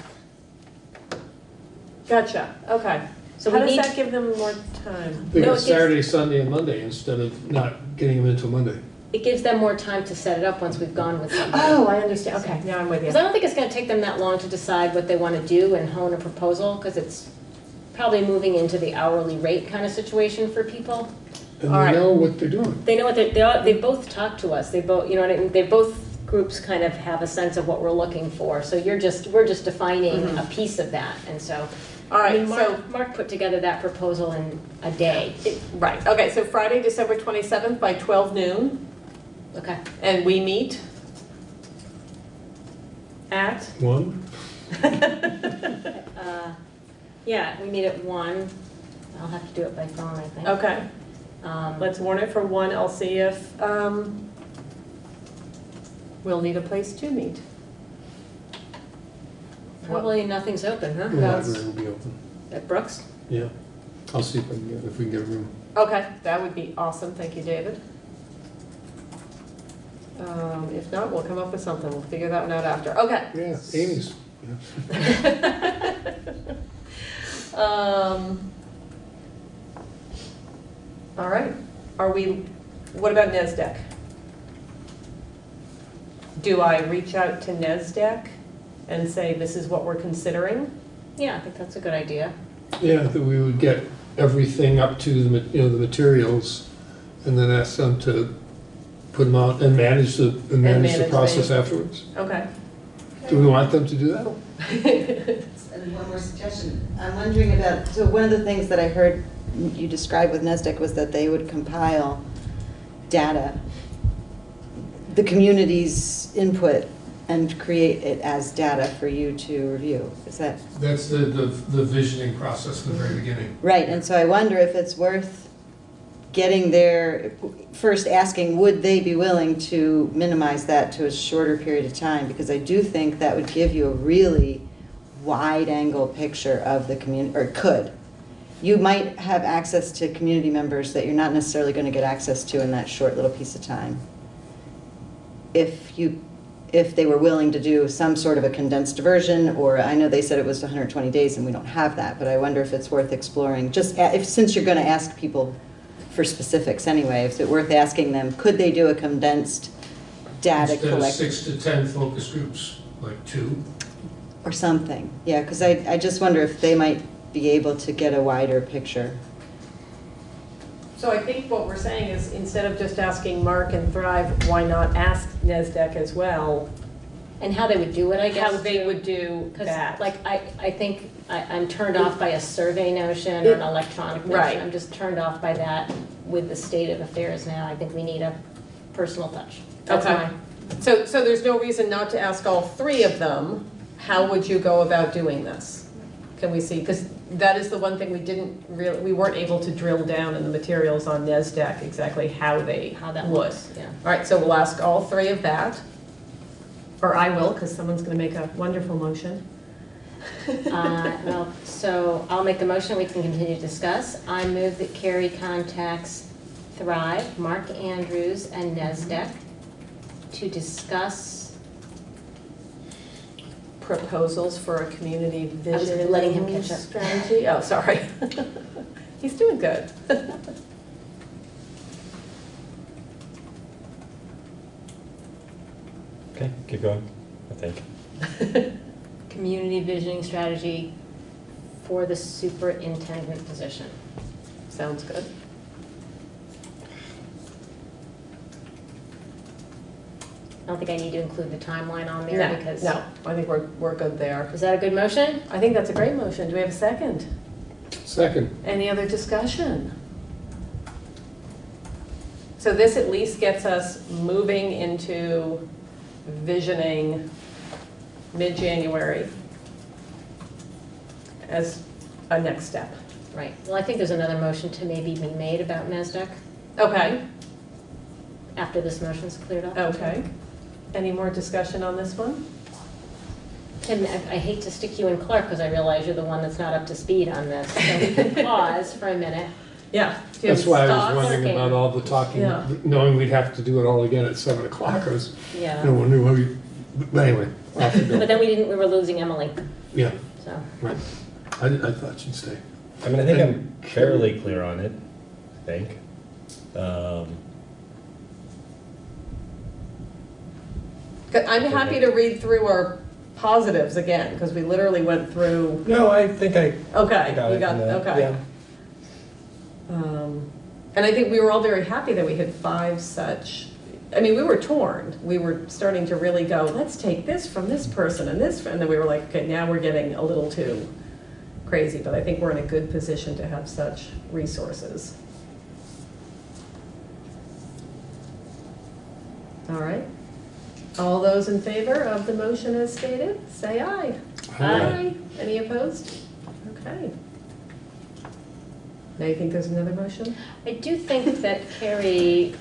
Gotcha, okay. So how we does need- that give them more time? They No, got it gives- Saturday, Sunday, and Monday instead of not getting them until Monday. It gives them more time to set it up once we've gone with somebody. Oh, I understand, okay, now I'm with you. Because I don't think it's gonna take them that long to decide what they wanna do and hone a proposal, because it's probably moving into the hourly rate kind of situation for people. And All they right. know what they're doing. They know what they both talk to us, they both, you know what I mean, they both groups kind of have a sense of what we're looking for, so we're just defining a piece of that, and so. All right, I mean, so. Mark put together that proposal in a day. Right, okay, so Friday, December 27th by 12 noon, Okay. and we meet at? 1? Yeah, we meet at 1. I'll have to do it by phone, I think. Okay, let's warn it for 1, I'll see if, we'll need a place to meet. Probably nothing's open, huh? The library will be open. At Brooks? Yeah. I'll see if we can get a room. Okay, that would be awesome, thank you, David. If not, we'll come up with something, we'll figure that one out after, okay. Yeah, Amy's. All right, what about NASDAQ? do I reach out to NESDEC and say, this is what we're considering? Yeah, I think that's a good idea. Yeah, that we would get everything up to the materials, and then ask them to put them out and manage the manage process the- afterwards. Okay. Do we want them to do that? And one more suggestion. I'm wondering about, so one of the things that I heard you describe with NESDEC was that they would compile data, the community's input, and create it as data for you to review. Is that? That's the visioning process from the very beginning. Right, and so I wonder if it's worth getting there, first asking, would they be willing to minimize that to a shorter period of time? Because I do think that would give you a really wide-angle picture of the community, or could. You might have access to community members that you're not necessarily going to get access to in that short little piece of time. If they were willing to do some sort of a condensed version, or I know they said it was 120 days and we don't have that, but I wonder if it's worth exploring. Just since you're going to ask people for specifics anyway, is it worth asking them, could they do a condensed data Instead of collection? 6 to 10 focus groups, like 2. Or something, yeah, because I just wonder if they might be able to get a wider picture. So I think what we're saying is, instead of just asking Mark and Thrive, why not ask NESDEC as well? And how they would do it, I guess. How they would do that. Like, I think I'm turned off by a survey notion or an electronic notion. Right. I'm just turned off by that with the state of affairs now. I think we need a personal touch. That's Okay. my. So there's no reason not to ask all 3 of them, how would you go about doing this? Can we see, because that is the one thing we weren't able to drill down in the materials on NESDEC exactly how that would. looks, yeah. All right, so we'll ask all 3 of that. Or I will, because someone's going to make a wonderful motion. Well, so I'll make the motion, we can continue to discuss. I move that Carrie contacts Thrive, Mark Andrews, and NESDEC to discuss. Proposals for a community I was vision letting him catch up. strategy. Oh, sorry. He's doing good. Okay, keep going, I think. Community visioning strategy for the superintendent position. Sounds good. I don't think I need to include the timeline on there because. No, I think we're good there. Is that a good motion? I think that's a great motion. Do we have a second? Second. Any other discussion? So this at least gets us moving into visioning mid-January as a next step. Right. Well, I think there's another motion to maybe be made about NESDEC Okay, after this motion's cleared up. okay. Any more discussion on this one? Tim, I hate to stick you in Clark because I realize you're the one that's not up to speed on this. So we can pause for a minute. Yeah. That's why I Stop was wondering looking. about all the talking, Yeah. knowing we'd have to do it all again at 7 o'clock. I was, Yeah. I wondering why we, but anyway, off we go. But then we were losing Emily, Yeah, so. right. I thought she'd stay. I mean, I think I'm fairly clear on it, I think. Good. I'm happy to read through our positives again, because we literally went through. No, I think I Okay, got you it got, from that, okay. yeah. And I think we were all very happy that we had 5 such, I mean, we were torn. We were starting to really go, let's take this from this person and this, and then we were like, okay, now we're getting a little too crazy, but I think we're in a good position to have such resources. All right. All those in favor of the motion as stated, say aye. Aye. Any opposed? Okay. Now you think there's another motion? I do think that Carrie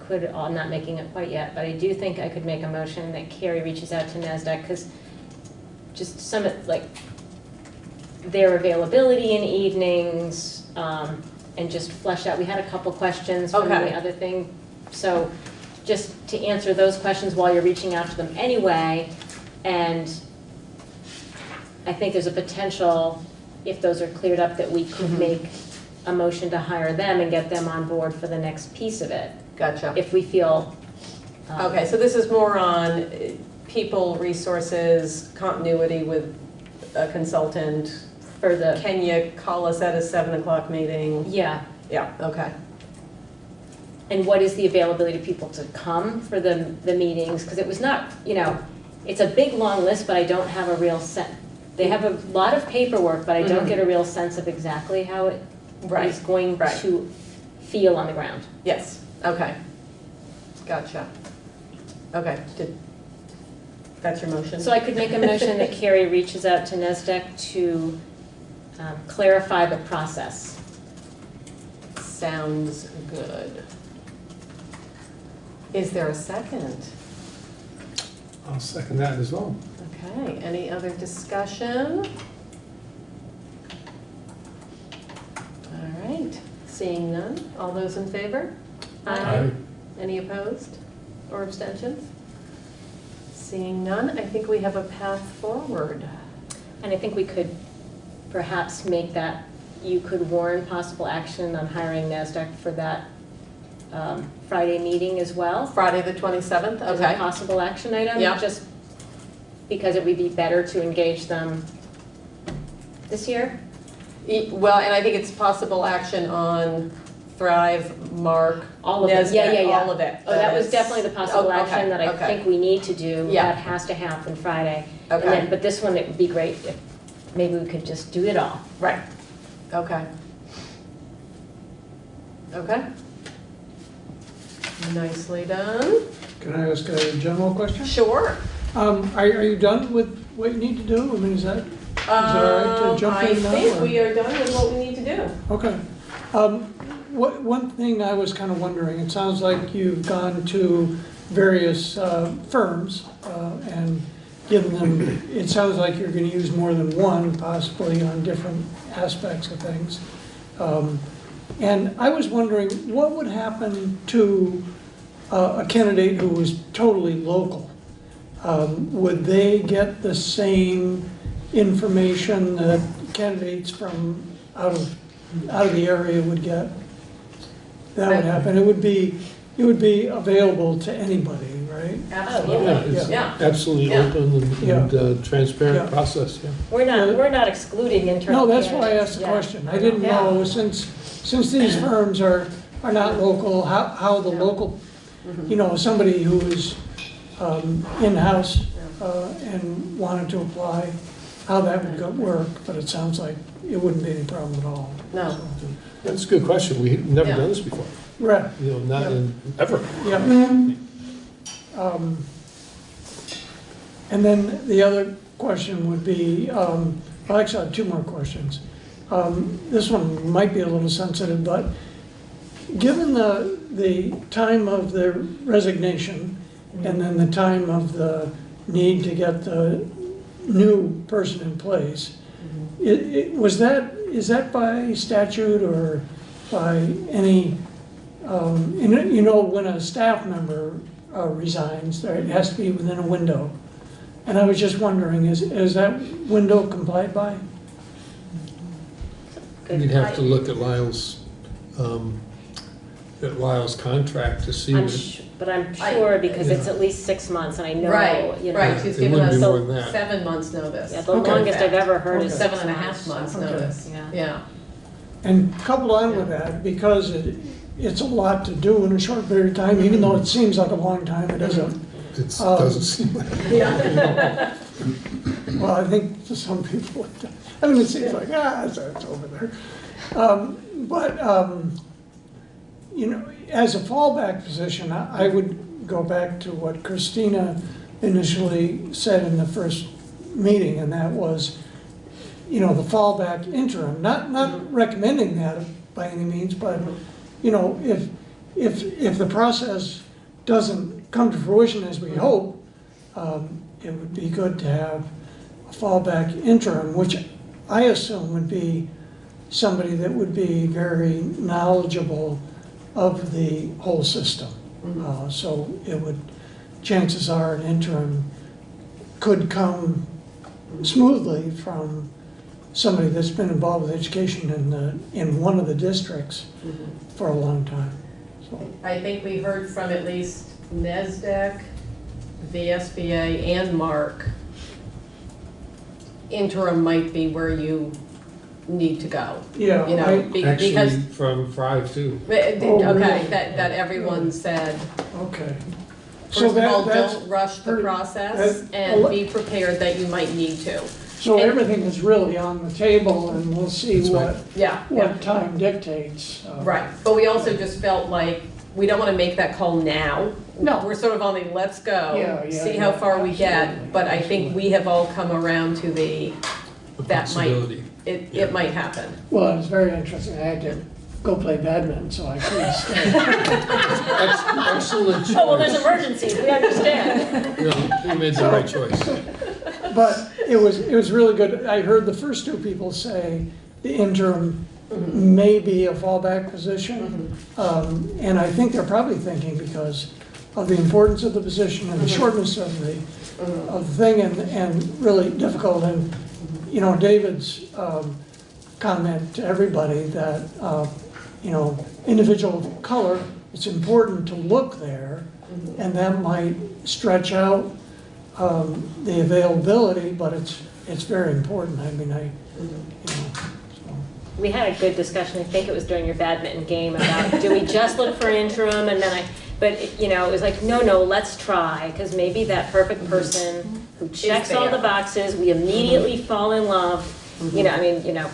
could, I'm not making it quite yet, but I do think I could make a motion that Carrie reaches out to NASDAQ, because just some of, like, their availability in evenings, and just flesh out, we had a couple questions from Okay. the other thing, so just to answer those questions while you're reaching out to them anyway, and I think there's a potential, if those are cleared up, that we could make a motion to hire them and get them on board for the next piece of it. Gotcha. If we feel Okay, so this is more on people, resources, continuity with a consultant. For the, Can you call us at a 7 o'clock meeting? yeah, Yeah, okay. and what is the availability of people to come for the meetings? Because it was not, it's a big, long list, but I don't have a real sense. They have a lot of paperwork, but I don't get a real sense of exactly how it is going to feel on the ground. Yes, okay. Gotcha. Okay, that's your motion? So I could make a motion that Carrie reaches out to NESDEC to clarify the process. Sounds good. Is there a second? I'll second that as well. Okay, any other discussion? All right, seeing none, all those in favor? Aye. Any opposed or abstentions? Seeing none, I think we have a path forward. And I think we could perhaps make that, you could warn possible action on hiring NASDAQ for that Friday meeting as well. Friday the 27th, As a okay. possible action item. Yeah. Just because it would be better to engage them this year. Well, and I think it's possible action on Thrive, Mark, All of it. Yeah, NESDEC, yeah. all of it. Oh, that was is- definitely the possible okay, action that I okay. think we need to do. Yeah. That has to happen Friday. And Okay. then, but this one, it would be great if maybe we could just do it all. Right, okay. Okay. Nicely done. Can I ask a general question? Sure. Are you done with what you need to do? I mean, is that all right to jump in now? I think or- we are done with what we need to do. Okay. One thing I was kind of wondering, it sounds like you've gone to various firms and given them, it sounds like you're going to use more than one possibly on different aspects of things. And I was wondering, what would happen to a candidate who was totally local? Would they get the same information that candidates from out of the area would get? That would happen. It would be available to anybody, right? Absolutely. Yeah, it's Yeah. absolutely Yeah. open and transparent Yeah. process, yeah. We're not excluding internal No, that's why I candidates. asked the Yeah. question. I didn't Yeah. know, since these firms are not local, how the local, somebody who is in-house and wanted to apply, how that would work, but it sounds like it wouldn't be any problem at all. No. That's a good question. We've never Yeah. done this before. Right. Not Yeah. in, ever. Yeah. And then the other question would be, well, actually I have two more questions. This one might be a little sensitive, but given the time of the resignation and then the time of the need to get the new person in place, is that by statute or by any, when a staff member resigns, it has to be within a window. And I was just wondering, is that window complied by? You'd have to look at Lyle's contract to see. But I'm sure because it's at least 6 months and I know, Right, Yeah, she's It given wouldn't us be more than that. 7 months notice. the longest I've ever heard is 7.5 months Okay. notice, yeah. And coupled on with that, because it's a lot to do in a short period of time, even though it seems like a long time, it isn't. It doesn't seem like. Yeah. Well, I think to some people, it seems like, it's over there. As a fallback position, I would go back to what Christina initially said in the first meeting, and that was, the fallback interim. Not recommending that by any means, but, if the process doesn't come to fruition as we hope, it would be good to have a fallback interim, which I assume would be somebody that would be very knowledgeable of the whole system. So it would, chances are an interim could come smoothly from somebody that's been involved with education in one of the districts for a long time. So, I think we heard from at least NESDEC, VSBA, and Mark, interim might be where you need to go. Yeah, You know, because, Actually, from 5 too. okay, Oh, really? that everyone said, Okay. first of all, that's don't rush the pretty- process, that- and be prepared that you might need to. So And- everything is really on the table, and we'll see That's right. Yeah. what time dictates. Right, but we also just felt like, we don't wanna make that call now. No. We're sort of on the let's go, Yeah, yeah, see how yeah, far we get, absolutely, but I think we have all come around to the, A that might, possibility. it might happen. Well, it was very interesting. I had to go play badminton, so I couldn't stay. Excellent choice. Oh, well, there's emergencies, we understand. You made the right choice. But it was really good. I heard the first two people say the interim may be a fallback position. And I think they're probably thinking because of the importance of the position and the shortness of the thing, and really difficult. And, you know, David's comment to everybody that, you know, individual of color, it's important to look there, and that might stretch out the availability, but it's very important. I mean, you know, We had a good discussion, I think it was during your badminton game, about do we just look for an interim, and then you know, it was like, no, let's try, because maybe that perfect person who checks all the there. boxes, we immediately fall in love, you know, I mean, you know,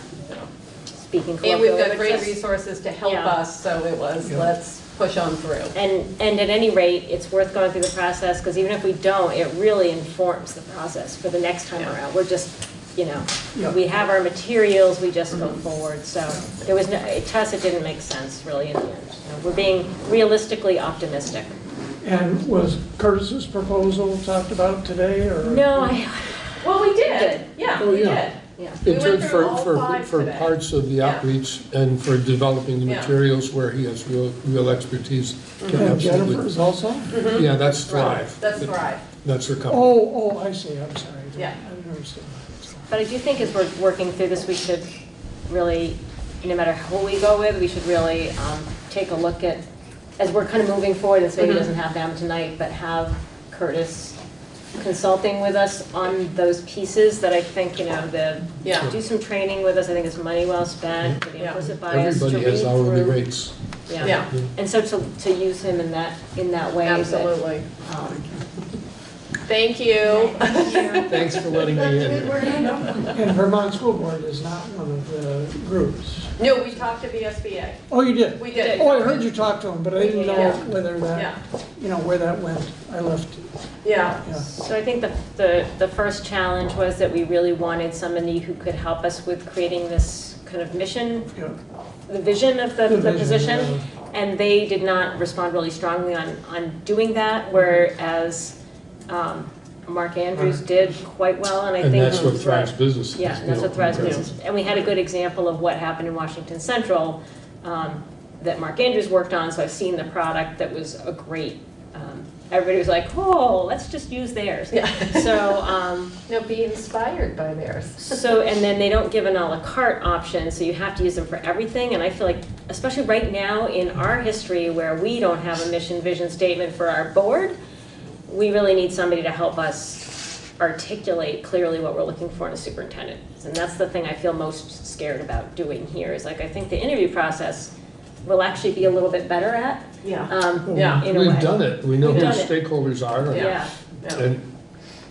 speaking And colloquially. we've got but great just- resources to help Yeah. us, so it was, let's push on through. And at any rate, it's worth going through the process, because even if we don't, it really informs the process for the next time around. We're just, you know, we have our materials, we just go forward. So there was no, to us, it didn't make sense really in the end. You know, we're being realistically optimistic. and was Curtis's proposal talked about today, or? No, Well, we did, yeah, Oh, we yeah. did. Yeah. We In went terms through for, all for, five for today. parts of the Yeah. outreach and for developing the Yeah. materials where he has real expertise. And Absolutely. Jennifer's also? Yeah, that's Right. Thrive. That's Thrive. That's her company. Oh, I see, I'm sorry. Yeah. I didn't understand. But I do think as we're working through this, we should really, no matter who we go with, we should really take a look at, as we're kind of moving forward, this maybe doesn't have to happen tonight, but have Curtis consulting with us on those pieces that I think, you know, do some training with us. I think it's money well spent, for the implicit bias to Everybody read has hourly through. rates. Yeah, and so to use him in that way. that, Absolutely. um, Thank you. Thanks for letting me in. And Vermont School Board is not one of the groups. No, we talked to VSBA. Oh, you did? We did. Oh, I heard you talk to them, but I didn't know Yeah. whether that, Yeah. you know, where that went. I left. Yeah. Yeah. So I think the first challenge was that we really wanted somebody who could help us with creating this kind of mission, Yeah. the vision of the vision, position. yeah. And they did not respond really strongly on doing that, whereas Mark Andrews did quite well, and I think. And that's what Thrive's business is. Yeah, that's what Thrive's business is. And we had a good example of what happened in Washington Central that Mark Andrews worked on, so I've seen the product that was a great, everybody was like, oh, let's just use theirs. Yeah. So, No, be inspired by theirs. so, and then they don't give an à la carte option, so you have to use them for everything, and I feel like, especially right now in our history where we don't have a mission, vision statement for our board, we really need somebody to help us articulate clearly what we're looking for in a superintendent. And that's the thing I feel most scared about doing here, is like, I think the interview process will actually be a little bit better at. Yeah. Yeah. In a way. We've done it. We know who We've the done it. stakeholders are. and- Yeah. And,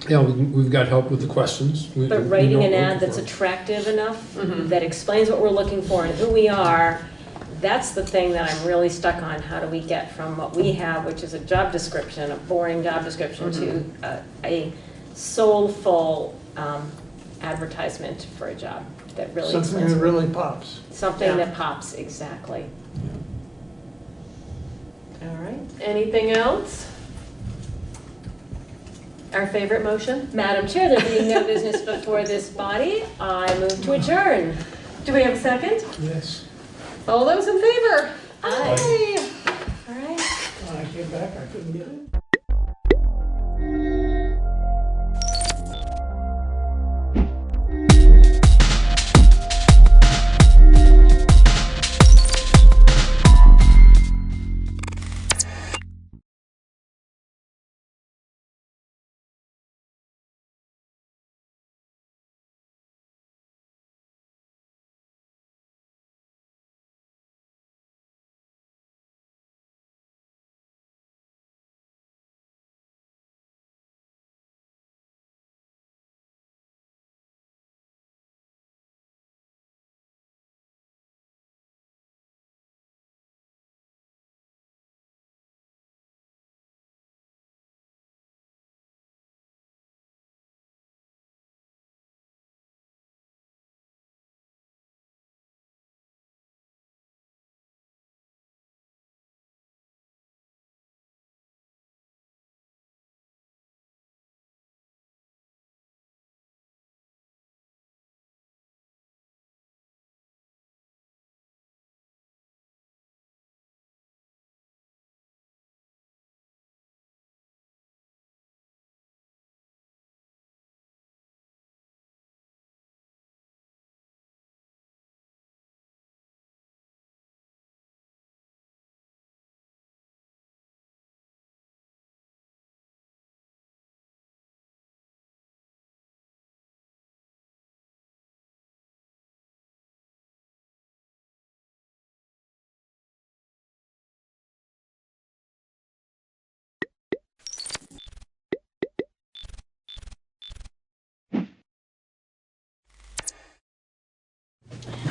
yeah, we've got help with the questions. We But know writing what an we're ad looking that's for. attractive enough, that explains what we're looking for and who we are, that's the thing that I'm really stuck on. How do we get from what we have, which is a job description, a boring job description, to a soulful advertisement for a job that really Something explains. that really pops. Something that pops, exactly. All right, anything else? Our favorite motion? Madam Chair, there being no business before this body, I move to adjourn. Do we have a second? Yes. All those in favor? Aye. All right. When I came back, I couldn't get in.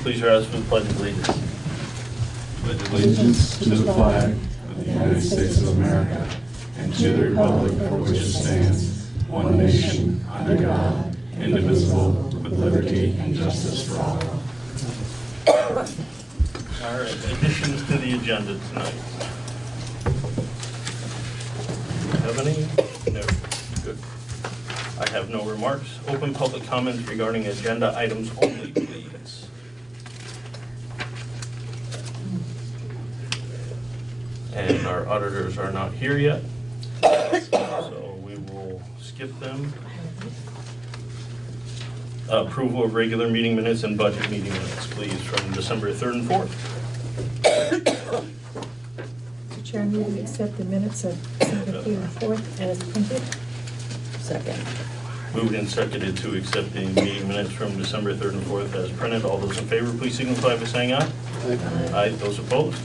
Please rise for the Pledge of Allegiance. Pledge allegiance to the flag of the United States of America and to the republic for which it stands, one nation, under God, indivisible, with liberty and justice for all. All right, additions to the agenda tonight. Do you have any? No. Good. I have no remarks. Open public comments regarding agenda items only, please. And our auditors are not here yet, so we will skip them. Approval of regular meeting minutes and budget meeting minutes, please, from December 3rd and 4th. Mr. Chair, I move to accept the minutes of December 3rd and 4th as printed. Second. Moved and seconded to accept the meeting minutes from December 3rd and 4th as printed. All those in favor, please signify by saying aye. Aye. Those opposed?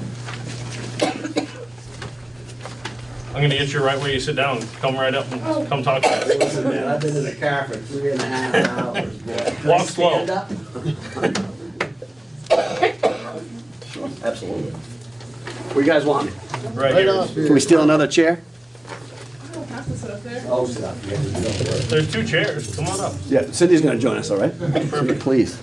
I'm gonna get you right where you sit down. Come right up and come talk to us. Listen, man, I've been in the car for 3.5 hours, boy. Walk slow. Stand up? Absolutely. What you guys want? Right here. Can we steal another chair? Oh, stop. There's 2 chairs. Come on up. Yeah, Cindy's gonna join us, all right? Perfect. Please.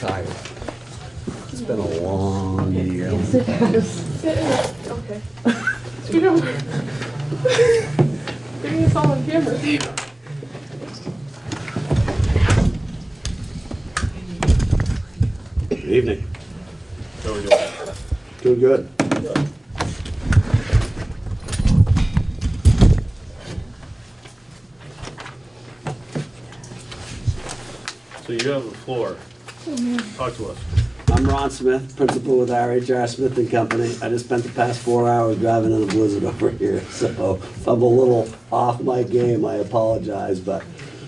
Tired. It's been a long year. Yes, it has. Okay. You know, bringing us all on camera. Good evening. How are we doing? Doing good. So you have the floor. Talk to us. I'm Ron Smith, principal with RHR Smith and Company. I just spent the past 4 hours driving in a blizzard over here, so if I'm a little off my game, I apologize, but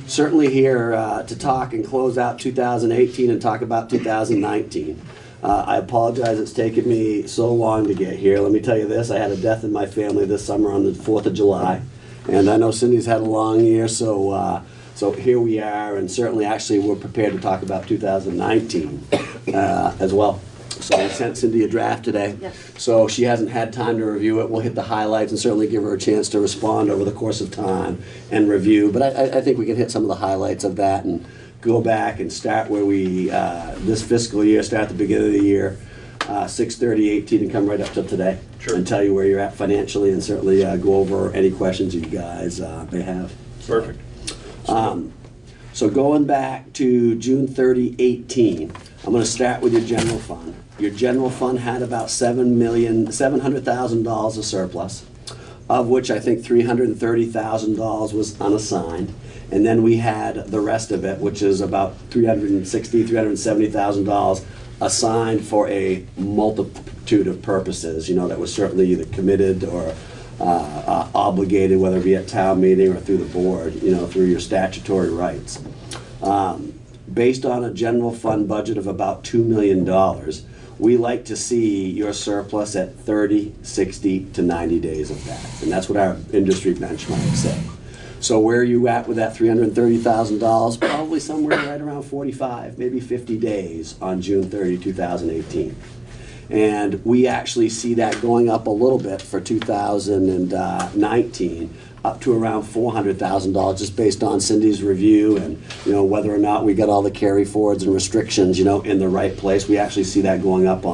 certainly here to talk and close out 2018 and talk about 2019. I apologize it's taken me so long to get here. Let me tell you this, I had a death in my family this summer on the 4th of July, and I know Cindy's had a long year, so here we are, and certainly actually we're prepared to talk about 2019 as well. So we sent Cindy a draft today, so she hasn't had time to review it. We'll hit the highlights and certainly give her a chance to respond over the course of time and review. But I think we can hit some of the highlights of that and go back and start where we, this fiscal year, start at the beginning of the year, 6/30/18 and come right up to today. Sure. And tell you where you're at financially and certainly go over any questions you guys may have. Perfect. So going back to June 30, 18, I'm going to start with your general fund. Your general fund had about $700,000 of surplus, of which I think $330,000 was unassigned. And then we had the rest of it, which is about $370,000 assigned for a multitude of purposes, that was certainly either committed or obligated, whether it be at town meeting or through the board, through your statutory rights. Based on a general fund budget of about $2 million, we like to see your surplus at 30, 60 to 90 days of that. And that's what our industry benchmarks say. So where are you at with that $330,000? Probably somewhere right around 45, maybe 50 days on June 30, 2018. And we actually see that going up a little bit for 2019, up to around $400,000, just based on Cindy's review and whether or not we got all the carry forwards and restrictions in the right place. We actually see that going up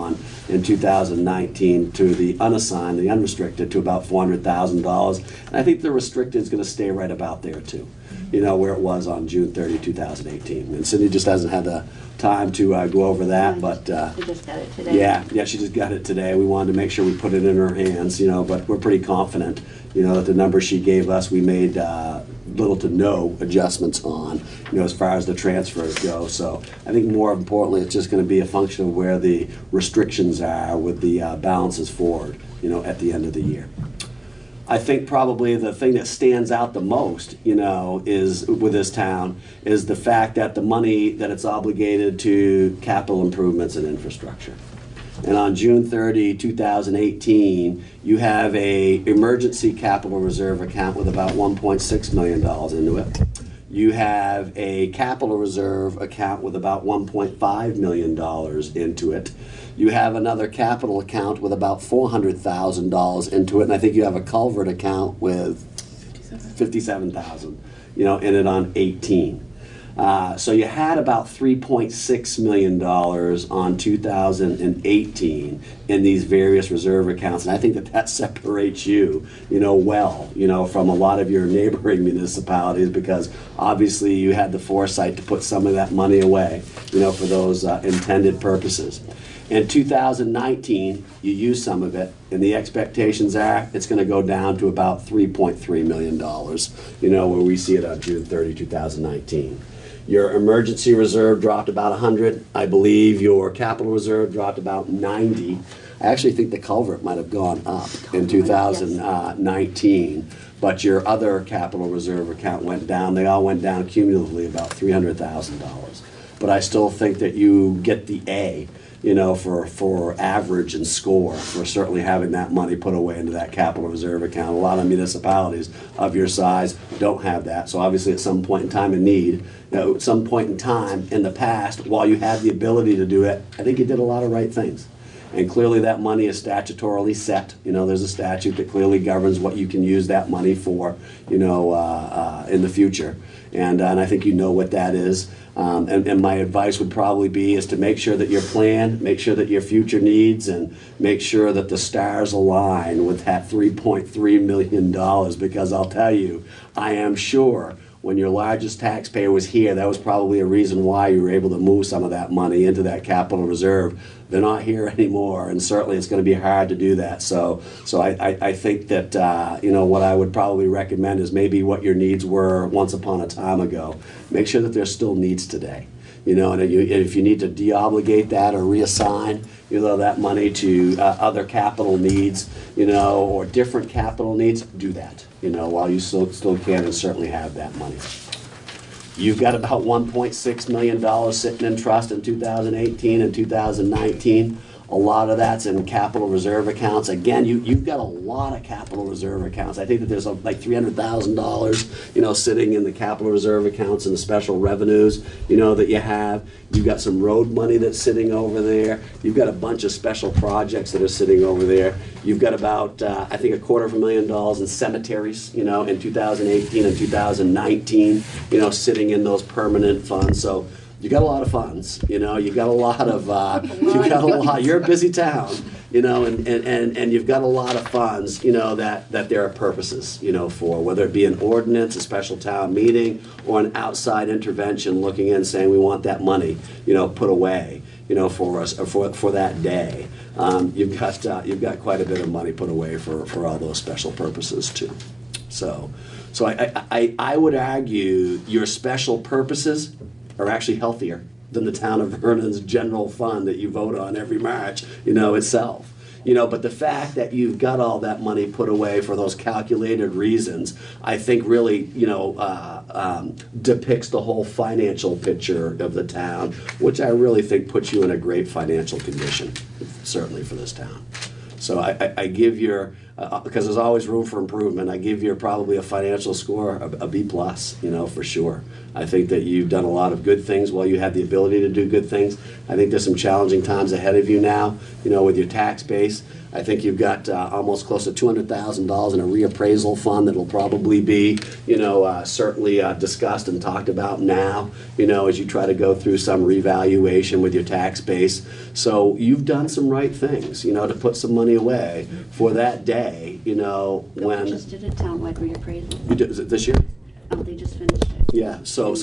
in 2019 to the unassigned, the unrestricted, to about $400,000. And I think the restricted is going to stay right about there too, where it was on June 30, 2018. And Cindy just hasn't had the time to go over that, but She just got it today. yeah, she just got it today. We wanted to make sure we put it in her hands, but we're pretty confident, that the number she gave us, we made little to no adjustments on, as far as the transfers go. So I think more importantly, it's just going to be a function of where the restrictions are with the balances forward, at the end of the year. I think probably the thing that stands out the most, is with this town, is the fact that the money that it's obligated to capital improvements and infrastructure. And on June 30, 2018, you have a emergency capital reserve account with about $1.6 million into it. You have a capital reserve account with about $1.5 million into it. You have another capital account with about $400,000 into it, and I think you have a culvert account with $57,000, in it on 18. So you had about $3.6 million on 2018 in these various reserve accounts, and I think that separates you, well, from a lot of your neighboring municipalities, because obviously you had the foresight to put some of that money away, for those intended purposes. In 2019, you use some of it, and the expectations are it's going to go down to about $3.3 million, where we see it on June 30, 2019. Your emergency reserve dropped about 100. I believe your capital reserve dropped about 90. I actually think the culvert might have gone up in 2019, but your other capital reserve account went down. They all went down cumulatively about $300,000. But I still think that you get the A, for average and score for certainly having that money put away into that capital reserve account. A lot of municipalities of your size don't have that. So obviously at some point in time in need, at some point in time in the past, while you had the ability to do it, I think you did a lot of right things. And clearly that money is statutorily set. There's a statute that clearly governs what you can use that money for, in the future. And I think what that is. And my advice would probably be is to make sure that your plan, make sure that your future needs, and make sure that the stars align with that $3.3 million, because I'll tell you, I am sure when your largest taxpayer was here, that was probably a reason why you were able to move some of that money into that capital reserve. They're not here anymore, and certainly it's going to be hard to do that. So I think that, what I would probably recommend is maybe what your needs were once upon a time ago. Make sure that there's still needs today. And if you need to deobligate that or reassign, that money to other capital needs, or different capital needs, do that, while you still can and certainly have that money. You've got about $1.6 million sitting in trust in 2018 and 2019. A lot of that's in capital reserve accounts. Again, you've got a lot of capital reserve accounts. I think that there's like $300,000, sitting in the capital reserve accounts and the special revenues, that you have. You've got some road money that's sitting over there. You've got a bunch of special projects that are sitting over there. You've got about, I think, $250,000 in cemeteries, in 2018 and 2019, sitting in those permanent funds. So you got a lot of funds, you got a lot of, you're a busy town, and you've got a lot of funds, that there are purposes, for, whether it be an ordinance, a special town meeting, or an outside intervention looking in saying we want that money, put away, for us, or for that day. You've got quite a bit of money put away for all those special purposes too. So I would argue your special purposes are actually healthier than the town of Vernon's general fund that you vote on every March, itself. But the fact that you've got all that money put away for those calculated reasons, I think really, depicts the whole financial picture of the town, which I really think puts you in a great financial condition, certainly for this town. So I give your, because there's always room for improvement, I give you probably a financial score, a B+, for sure. I think that you've done a lot of good things while you had the ability to do good things. I think there's some challenging times ahead of you now, with your tax base. I think you've got almost close to $200,000 in a reappraisal fund that will probably be, certainly discussed and talked about now, as you try to go through some revaluation with your tax base. So you've done some right things, to put some money away for that day, when... We just did a townwide reappraisal. You did, is it this year? Oh, they just finished it. Yeah, so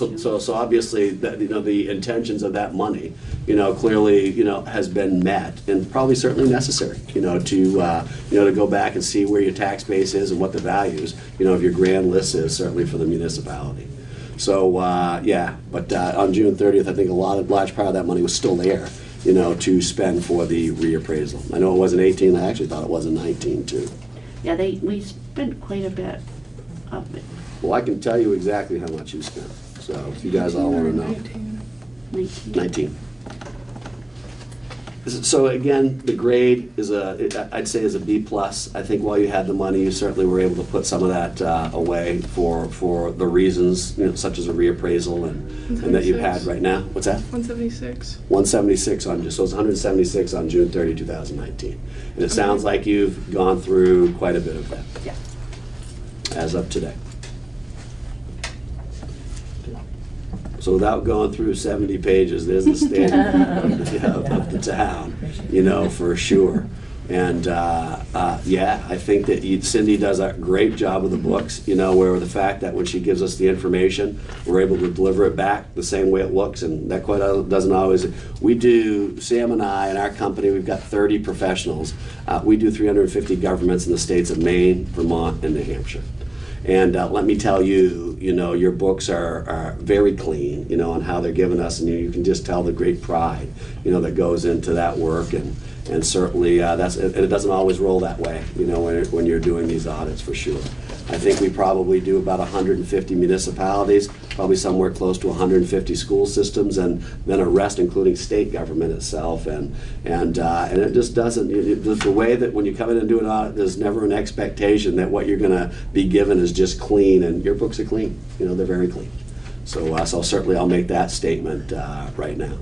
obviously, that, the intentions of that money, clearly, has been met and probably certainly necessary, to go back and see where your tax base is and what the values, of your grand list is, certainly for the municipality. So, yeah, but on June 30th, I think a large part of that money was still there, to spend for the reappraisal. I know it wasn't 18, I actually thought it was in 19 too. Yeah, we spent quite a bit of it. Well, I can tell you exactly how much you spent, so if you guys all want to know. 19. 19. So again, the grade is I'd say is a B plus. I think while you had the money, you certainly were able to put some of that away for the reasons, such as a reappraisal and that you had right now. What's that? 176. 176 on, so it's 176 on June 30, 2019. And it sounds like you've gone through quite a bit of that. Yeah. As of today. So without going through 70 pages, there's the standard of the town, for sure. And yeah, I think that Cindy does a great job with the books, where the fact that when she gives us the information, we're able to deliver it back the same way it looks, and that quite doesn't always. We do, Sam and I and our company, we've got 30 professionals. We do 350 governments in the states of Maine, Vermont, and New Hampshire. And let me tell you, your books are very clean, on how they're giving us, and you can just tell the great pride, that goes into that work, and certainly and it doesn't always roll that way, when you're doing these audits, for sure. I think we probably do about 150 municipalities, probably somewhere close to 150 school systems, and then a rest, including state government itself, and it just doesn't. The way that when you come in and do an audit, there's never an expectation that what you're going to be given is just clean, and your books are clean. They're very clean. So certainly I'll make that statement right now.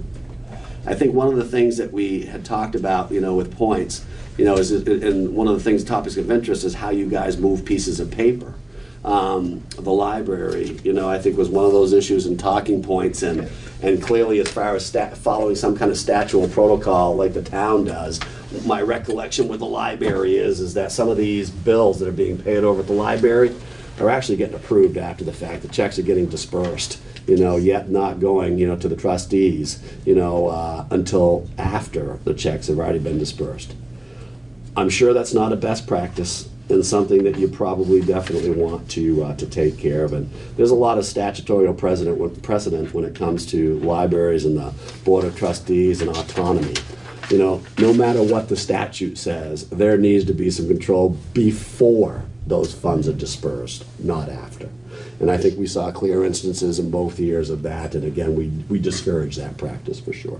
I think one of the things that we had talked about, with points, is, and one of the things, topics of interest, is how you guys move pieces of paper. The library, I think was one of those issues and talking points, and clearly as far as following some kind of statutory protocol like the town does, my recollection with the library is that some of these bills that are being paid over at the library are actually getting approved after the fact. The checks are getting dispersed, yet not going, to the trustees, until after the checks have already been dispersed. I'm sure that's not a best practice and something that you probably definitely want to take care of. And there's a lot of statutory precedent when it comes to libraries and the Board of Trustees and autonomy. No matter what the statute says, there needs to be some control before those funds are dispersed, not after. And I think we saw clear instances in both years of that, and again, we discourage that practice for sure.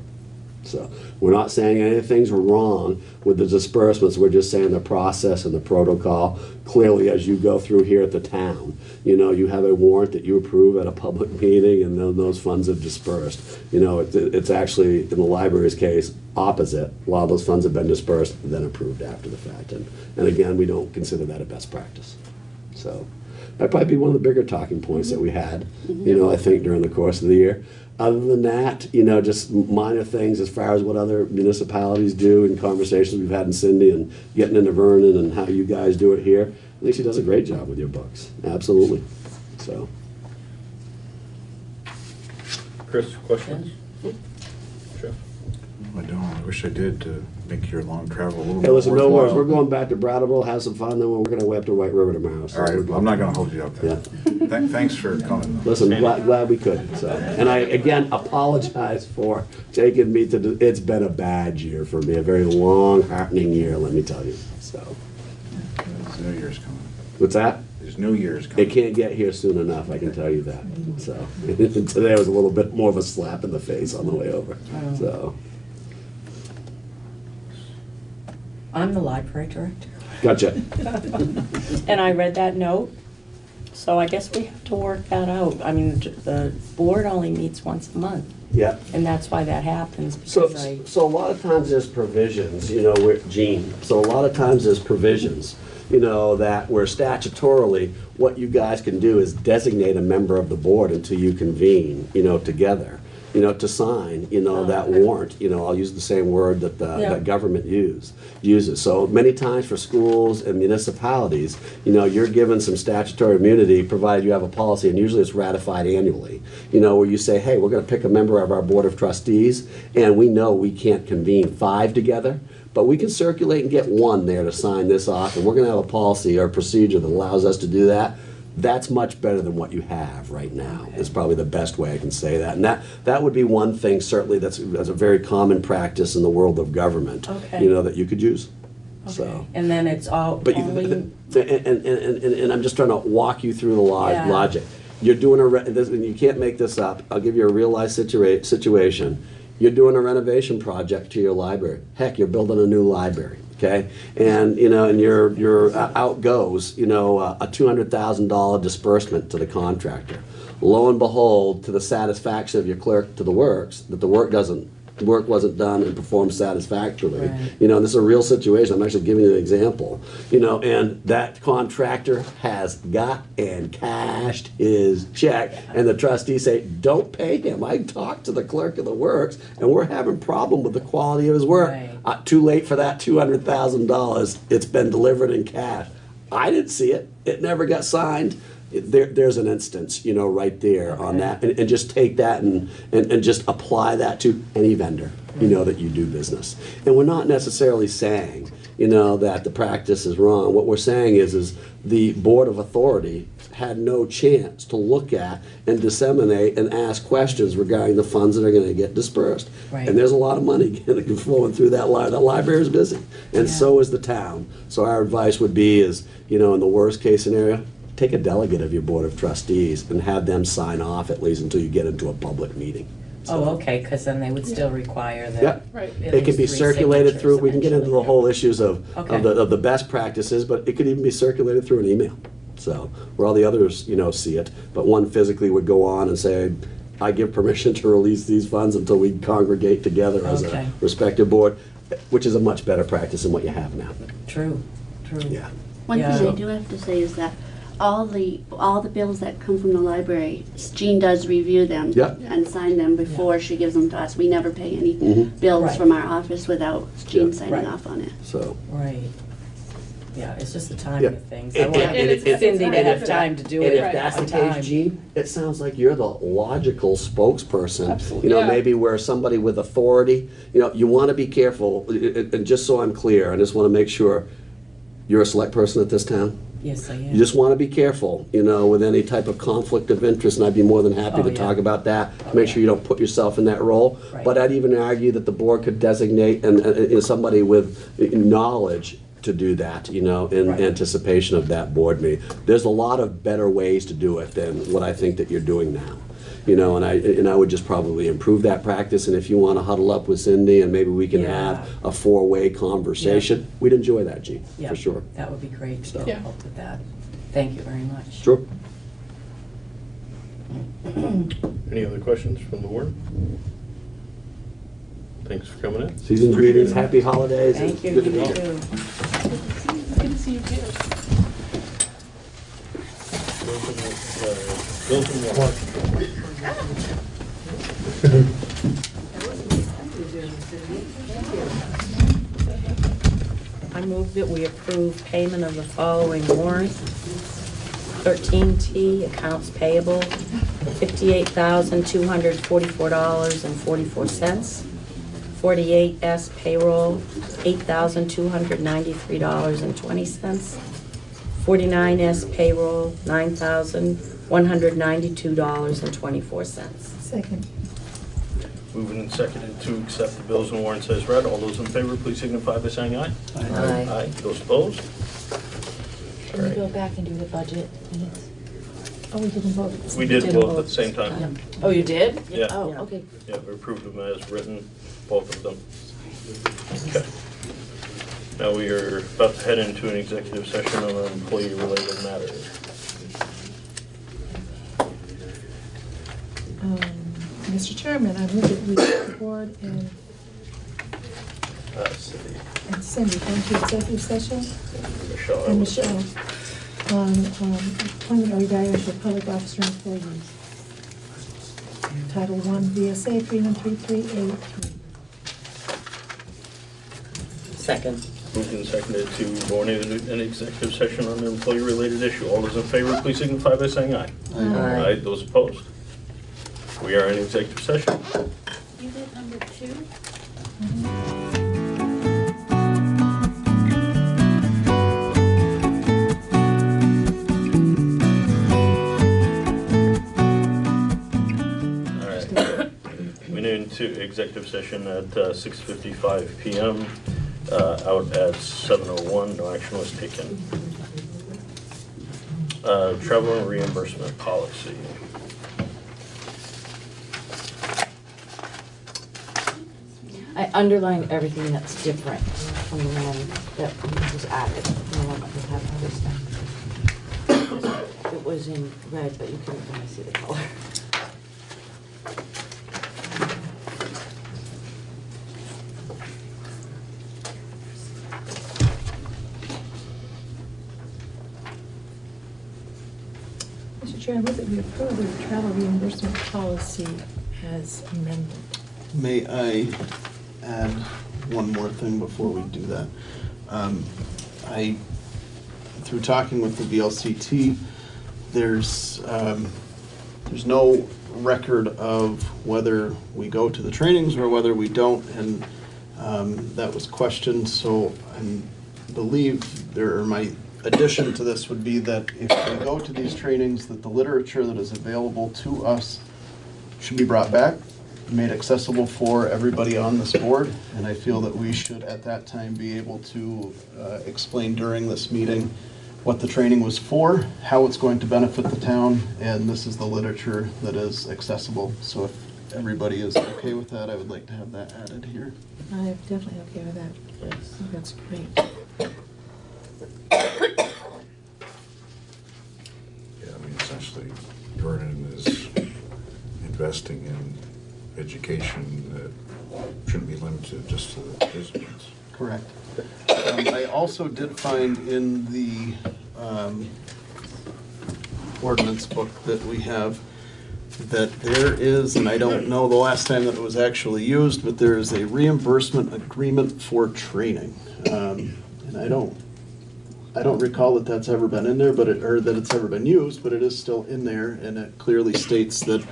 So we're not saying anything's wrong with the disbursements, we're just saying the process and the protocol. Clearly, as you go through here at the town, you have a warrant that you approve at a public meeting, and then those funds have dispersed. It's actually, in the library's case, opposite. While those funds have been dispersed, then approved after the fact. And again, we don't consider that a best practice. So that'd probably be one of the bigger talking points that we had, I think, during the course of the year. Other than that, just minor things as far as what other municipalities do and conversations we've had in Cindy and getting into Vernon and how you guys do it here. I think she does a great job with your books. Absolutely. So. Chris, questions? Jeff? I don't. I wish I did to make your long travel a little Hey, bit listen, no worries. worthwhile. We're going back to Brattleboro, have some fun, then we're going to way up to White River tomorrow. So All right, I'm not going to hold you up there. Yeah. Thanks for coming. Listen, glad we could. So, and I again apologize for taking me to. It's been a bad year for me, a very long, heartening year. Let me tell you. So. There's New Year's coming. What's that? There's New Year's coming. It can't get here soon enough. I can tell you that. So today was a little bit more of a slap in the face on the way over. So. I'm the library director. Gotcha. And I read that note, so I guess we have to work that out. I mean, the board only meets once a month. Yeah. And that's why that happens, So, because so a lot of times there's provisions, Gene, so a lot of times there's provisions, that where statutorily, what you guys can do is designate a member of the board until you convene, together, to sign, that warrant, I'll use the same word that that government uses. So many times for schools and municipalities, you're given some statutory immunity provided you have a policy, and usually it's ratified annually, where you say, hey, we're going to pick a member of our Board of Trustees, and we know we can't convene 5 together, but we can circulate and get 1 there to sign this off, and we're going to have a policy or procedure that allows us to do that. That's much better than what you have right now. It's probably the best way I can say that. And that would be one thing, certainly, that's a very common practice in the world of government, that you could use. Okay. So. And then it's all But only... and I'm just trying to walk you through the logic. You're doing and you can't make this up. I'll give you a real life situation. You're doing a renovation project to your library. Heck, you're building a new library, okay? And, and your out goes, a $200,000 disbursement to the contractor. Lo and behold, to the satisfaction of your clerk to the works, that the work wasn't done and performed satisfactorily. Right. This is a real situation. I'm actually giving you an example. And that contractor has got and cashed his check, and the trustees say, don't pay him. I talked to the clerk of the works, and we're having a problem with the quality of his work. Right. Too late for that $200,000. It's been delivered in cash. I didn't see it. It never got signed. There's an instance, right there on that, and just take that and just apply that to any vendor, that you do business. And we're not necessarily saying, that the practice is wrong. What we're saying is the Board of Authority had no chance to look at and disseminate and ask questions regarding the funds that are going to get dispersed. Right. And there's a lot of money flowing through that library. That library is busy, and so is the town. So our advice would be is, in the worst case scenario, take a delegate of your Board of Trustees and have them sign off at least until you get into a public meeting. Oh, okay, because then they would still require the. Yep. Right. at It can least be 3 circulated through, we can get into the signatures whole issues of Okay. the best practices, but it could even be circulated through an email. So, where all the others, see it, but one physically would go on and say, I give permission to release these funds until we congregate together as Okay. a respective board, which is a much better practice than what you have now. True, true. Yeah. One Yeah. thing I do have to say is that all the bills that come from the library, Jean does review them Yep. and sign them before she gives them to us. We never pay any Mhm. bills Right. from our office without Jean Yep. signing Right. off on it. So, Right. Yeah, it's just the timing Yeah. of things. And- I want and if- Cindy to and have if time to do and it if that's the on case, time. Gene, it sounds like you're the logical spokesperson. Absolutely. Yeah. Maybe where somebody with authority, you want to be careful, and just so I'm clear, I just want to make sure you're a select person at this town. Yes, I am. You just want to be careful, with any type of conflict of interest, and I'd be more than happy Oh, to yeah. talk about that. Oh, Make yeah. sure you don't put yourself in that role. Right. But I'd even argue that the board could designate somebody with knowledge to do that, in Right. anticipation of that board meeting. There's a lot of better ways to do it than what I think that you're doing now. And I would just probably improve that practice, and if you want to huddle up with Cindy and maybe we can Yeah. have a 4-way conversation, we'd enjoy that, Gene, Yeah, for sure. That would be great to Yeah. help with that. Thank you very much. Sure. Any other questions from the board? Thanks for coming in. Season's greetings, happy holidays. and Thank you, good to you meet you. too. Good to see you too. Bills and warrants. I move that we approve payment of the following warrant. 13T, accounts payable, $58,244.44. 48S payroll, $8,293.20. 49S payroll, $9,192.24. Second. Moving and seconded to accept the bills and warrants as read. All those in favor, please signify by saying aye. Aye. Aye. Those opposed? Can we go back and do the budget minutes? Oh, we didn't vote. We did both at the same time. Oh, you did? Yeah. Oh, okay. Yeah, we approved them as written, both of them. Okay. Now we are about to head into an executive session on employee-related matters. Mr. Chairman, I move that we board and Cindy, Cindy go into executive session. Michelle, I And would- Michelle, on appointment or evaluation of public officer employees. Title I, VSA 313383. Second. Moved and seconded to go into an executive session on an employee-related issue. All those in favor, please signify by saying aye. Aye. Those opposed? We are in executive session. You did number 2? All right. We went into executive session at 6:55 PM, out at 7:01. No action was taken. Travel and reimbursement policy. I underlined everything that's different from the one that was added, the one that we have this time. It was in red, but you couldn't really see the color. Mr. Chair, I move that we approve the travel reimbursement policy as amended. May I add one more thing before we do that? Through talking with the VLCT, there's no record of whether we go to the trainings or whether we don't, and that was questioned. So I believe my addition to this would be that if we go to these trainings, that the literature that is available to us should be brought back, made accessible for everybody on this board, and I feel that we should at that time be able to explain during this meeting what the training was for, how it's going to benefit the town, and this is the literature that is accessible. So if everybody is okay with that, I would like to have that added here. I'm definitely okay with that. Yes, I think that's great. Yeah, I mean, essentially, Vernon is investing in education that shouldn't be limited just to the participants. Correct. I also did find in the ordinance book that we have that there is, and I don't know the last time that it was actually used, but there is a reimbursement agreement for training. And I don't recall that that's ever been in there, or that it's ever been used, but it is still in there, and it clearly states that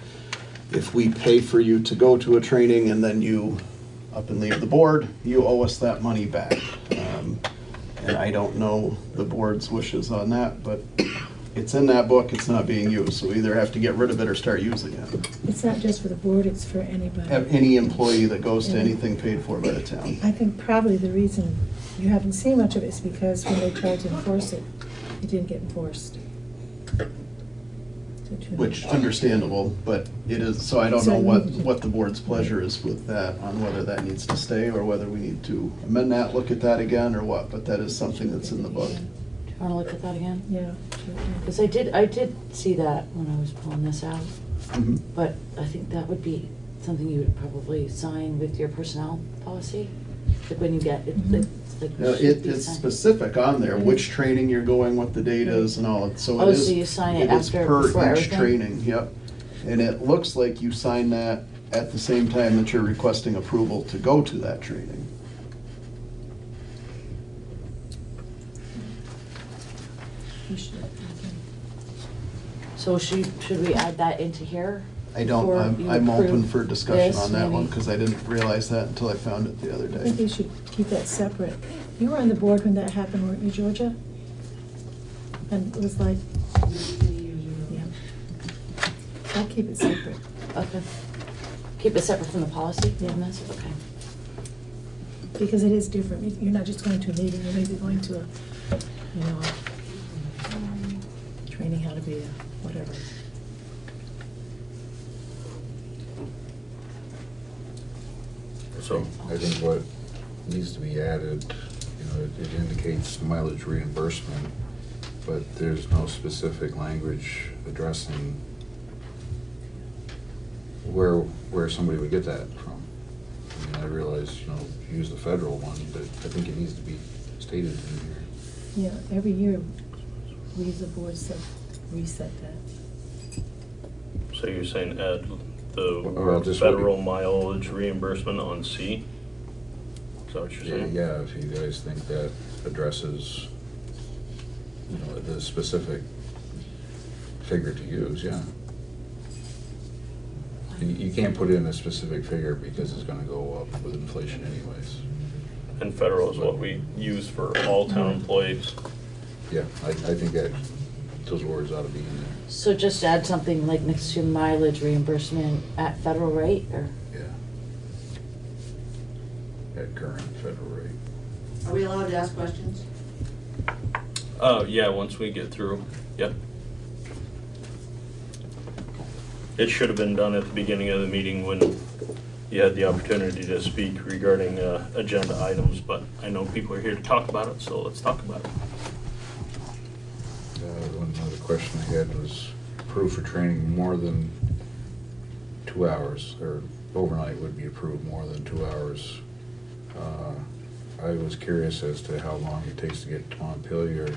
if we pay for you to go to a training and then you up and leave the board, you owe us that money back. And I don't know the board's wishes on that, but it's in that book, it's not being used, so we either have to get rid of it or start using it. It's not just for the board, it's for anybody. Any employee that goes to anything paid for by the town. I think probably the reason you haven't seen much of it is because when they tried to enforce it, it didn't get enforced. Which, understandable, but it is, so I don't know what the board's pleasure is with that, on whether that needs to stay or whether we need to amend that, look at that again, or what, but that is something that's in the book. Do you want to look at that again? Yeah. Because I did see that when I was pulling this out, Mhm. but I think that would be something you would probably sign with your personnel policy, like when you get it. It's like It's specific on there, which training you're going, what the date is and all, so it is. so you sign it is after, per before each everything? training, yep. And it looks like you sign that at the same time that you're requesting approval to go to that training. So should we add that into here? I don't, before you I'm open approve for discussion this, on that one, maybe? because I didn't realize that until I found it the other I day. think you should keep that separate. You were on the board when that happened, weren't you, Georgia? And it was like, yeah. I'll keep it separate. Okay. Keep it separate from the policy? Yeah. Okay. Because it is different. You're not just going to a meeting, you may be going to a, training how to be a whatever. So I think what needs to be added, it indicates mileage reimbursement, but there's no specific language addressing where somebody would get that from. I mean, I realize, use the federal one, but I think it needs to be stated in here. Yeah, every year, we as a board reset that. So you're saying add Well, the just federal mileage reimbursement on C? Is that what you're saying? Yeah, if you guys think that addresses, the specific figure to use, yeah. You can't put in a specific figure because it's gonna go up with inflation anyways. And federal is what we use for all town employees. Yeah, I think that those words ought to be in there. So just add something like next to mileage reimbursement at federal rate, or? Yeah. At current federal rate. Are we allowed to ask questions? Yeah, once we get through, yep. It should have been done at the beginning of the meeting when you had the opportunity to speak regarding agenda items, but I know people are here to talk about it, so let's talk about it. One other question I had was approved for training more than 2 hours, or overnight would be approved more than 2 hours. I was curious as to how long it takes to get to Montpelier,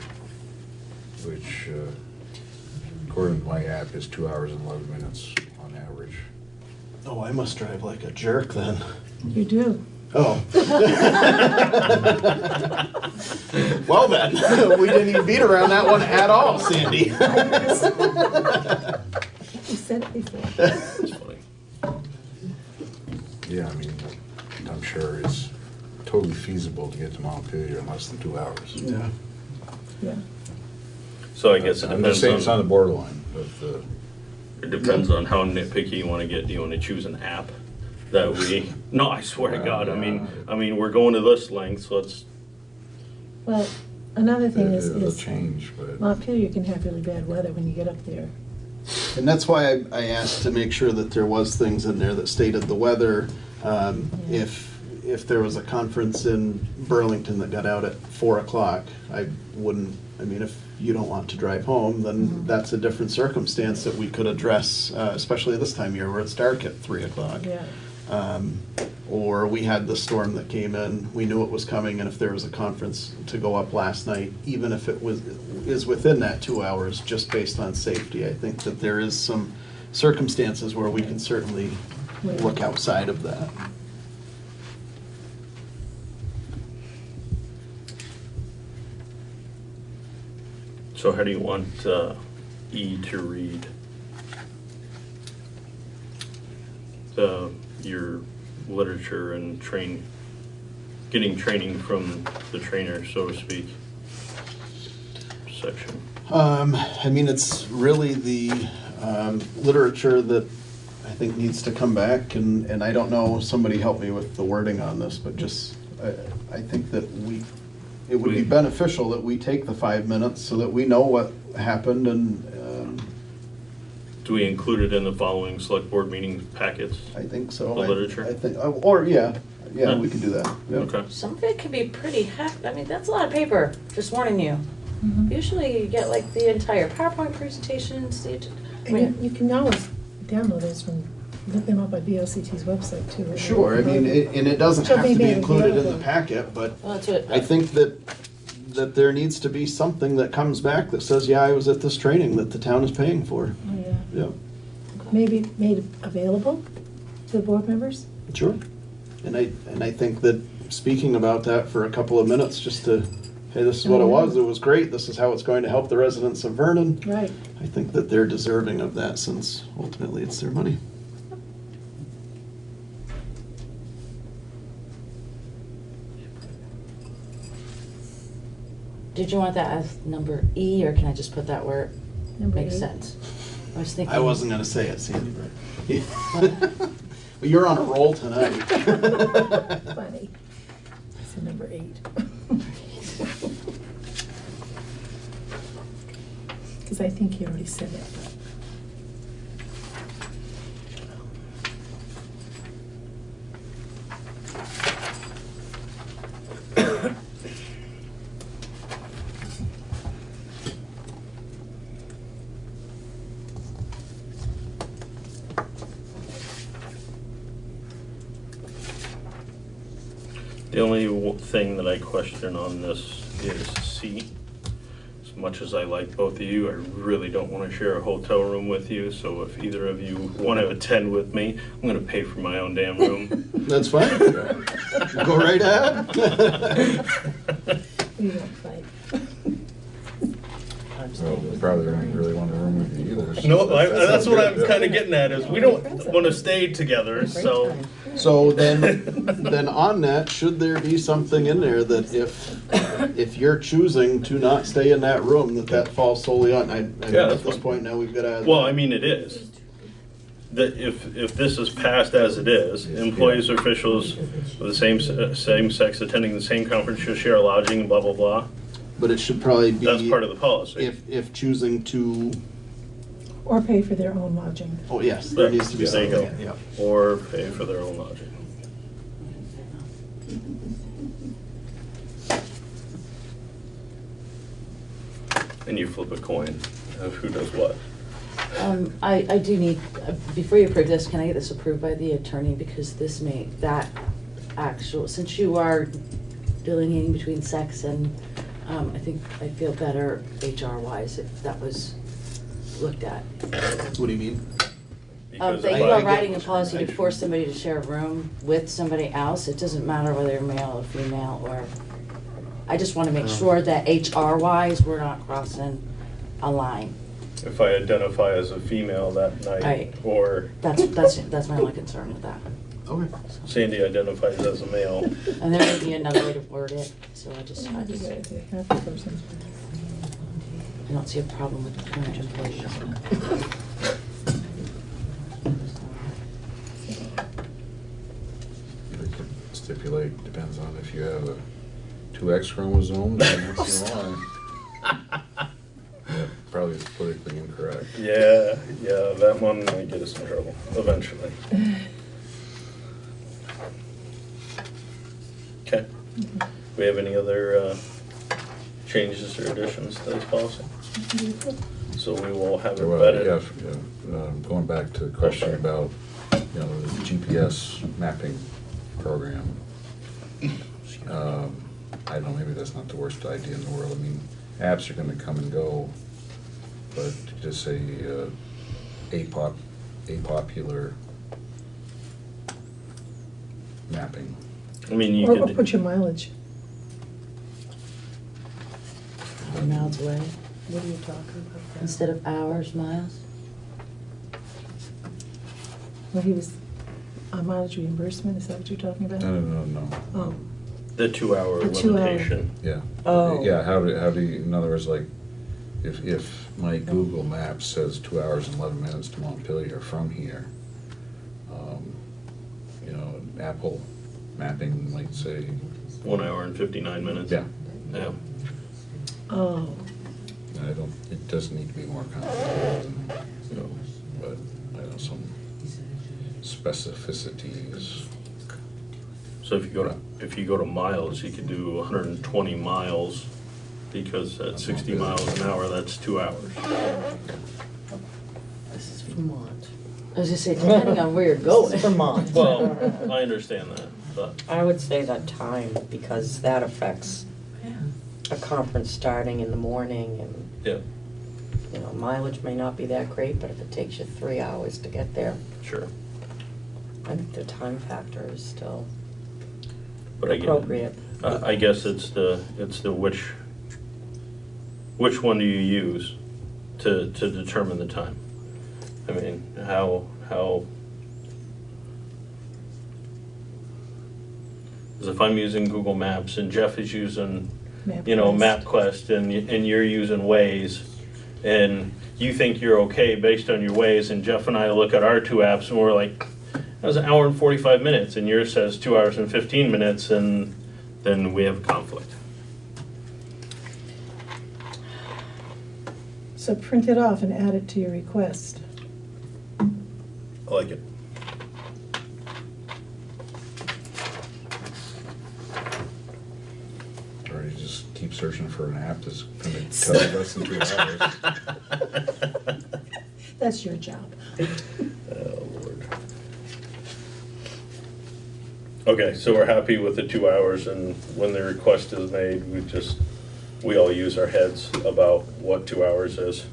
which according to my app is 2 hours and 11 minutes on average. Oh, I must drive like a jerk then. You do. Oh. Well then, we didn't even beat around that one at all, Sandy. You said it before. That's funny. Yeah, I mean, I'm sure it's totally feasible to get to Montpelier in less than 2 hours. Yeah. Yeah. So I guess it I'm just depends saying it's on on, the borderline of it depends on how nitpicky you want to get. Do you want to choose an app that we, no, I swear to God, I mean, we're going to this length, so let's, Well, another thing it'll is change, but Montpelier can have really bad weather when you get up there. And that's why I asked to make sure that there was things in there that stated the weather. If there was a conference in Burlington that got out at 4 o'clock, I wouldn't, I mean, if you don't want to drive home, then that's a different circumstance that we could address, especially this time of year where it's dark at 3 o'clock. Yeah. Or we had the storm that came in, we knew it was coming, and if there was a conference to go up last night, even if it is within that 2 hours, just based on safety, I think that there is some circumstances where we can certainly look outside of that. so how do you want E to read? Your literature and getting training from the trainer, so to speak, section. I mean, it's really the literature that I think needs to come back, and I don't know, somebody help me with the wording on this, but just, I think that it would be beneficial that we take the 5 minutes so that we know what happened and. Do we include it in the following select board meeting packets? I think so. The literature? I think, or yeah, we can do that. Yeah. Okay. Some of it can be pretty I mean, that's a lot of paper, just warning you. Usually you get like the entire PowerPoint presentation, And you can always download those from, look them up on VLCT's website too. Sure, I mean, and it doesn't have to be included in the packet, but Well, that's what, I think that there needs to be something that comes back that says, yeah, I was at this training that the town is paying for. Oh, yeah. Yeah, Maybe made available to the board members? sure. And I think that speaking about that for a couple of minutes, just to, hey, this is what it was great, this is how it's going to help the residents of Vernon. Right. I think that they're deserving of that since ultimately it's their money. did you want that as number E, or can I just put that where it Number makes 8. sense? I was thinking. I wasn't gonna say it, Sandy, but. Well, you're on a roll tonight. Funny. I said number 8. Because I think he already said it. The only thing that I question on this is C. As much as I like both of you, I really don't want to share a hotel room with you, so if either of you want to attend with me, I'm going to pay for my own damn room. That's fine. Go right ahead. We won't fight. well, they probably don't really want to room with you either. so No, that's what I'm kind of getting at, is we don't want to stay together, so. So then on that, should there be something in there that if you're choosing to not stay in that room, that falls solely on, I mean, at this point now, we've got to. Well, I mean, it is. That if this is passed as it is, employees or officials of the same sex attending the same conference shall share lodging, blah, blah, blah. But it should probably be. That's part of the policy. If choosing to Or pay for their own lodging. Oh, yes, there needs to be There you something, go. yeah. Or pay for their own lodging. And you flip a coin of who does what. I do need, before you approve this, can I get this approved by the attorney? Because this may, that actual, since you are delineating between sex and, I think I feel better HR-wise if that was looked at. What do you mean? Because That if you I are get writing a this policy to information- force somebody to share a room with somebody else. It doesn't matter whether you're male or female or, I just want to make sure that HR-wise, we're not crossing a line. If I identify as a female that night, Right. or That's my only concern with that. Okay. Sandy identifies as a male, And there may be another way to word it, so I don't see a problem with the current employees. You could stipulate, depends on if you have a 2X chromosome, then that's why. Yeah, probably is politically incorrect. yeah, that one might get us in trouble eventually. Okay. We have any other changes or additions to this policy? So we will have it Well, vetted. going back to the question about, the GPS mapping program. I don't know, maybe that's not the worst idea in the world. I mean, apps are gonna come and go, but just say, apopular mapping. I mean, you Or could, put your mileage. Miles away, What are you talking about? instead of hours, miles? When he was on mileage reimbursement, is that what you're talking about? No. Oh, the 2-hour The 2 hour. limitation. Yeah. Oh. Yeah, how do you, in other words, like, if my Google Maps says 2 hours and 11 minutes to Montpelier from here, Apple mapping might say, 1 hour and 59 minutes. yeah, Yeah. oh. it doesn't need to be more complicated than, but, some specificities. So if you go to miles, you could do 120 miles, because at 60 miles an hour, that's 2 hours. This is Vermont. I was just saying, depending on where you're going. Vermont. Well, I understand that, but I would say that time, because that affects a conference starting in the morning, and, yeah, mileage may not be that great, but if it takes you 3 hours to get there, sure. I think the time factor is still But again, appropriate. I guess it's the which one do you use to determine the time? I mean, how, because if I'm using Google Maps and Jeff is using, MapQuest and you're using Waze, and you think you're okay based on your Waze, and Jeff and I look at our two apps and we're like, that was 1 hour and 45 minutes, and yours says 2 hours and 15 minutes, and then we have a conflict. So print it off and add it to your request. I like it. Or you just keep searching for an app that's gonna tell you less than 2 hours. That's your job. Oh, Lord. Okay, so we're happy with the 2 hours, and when the request is made, we all use our heads about what 2 hours is.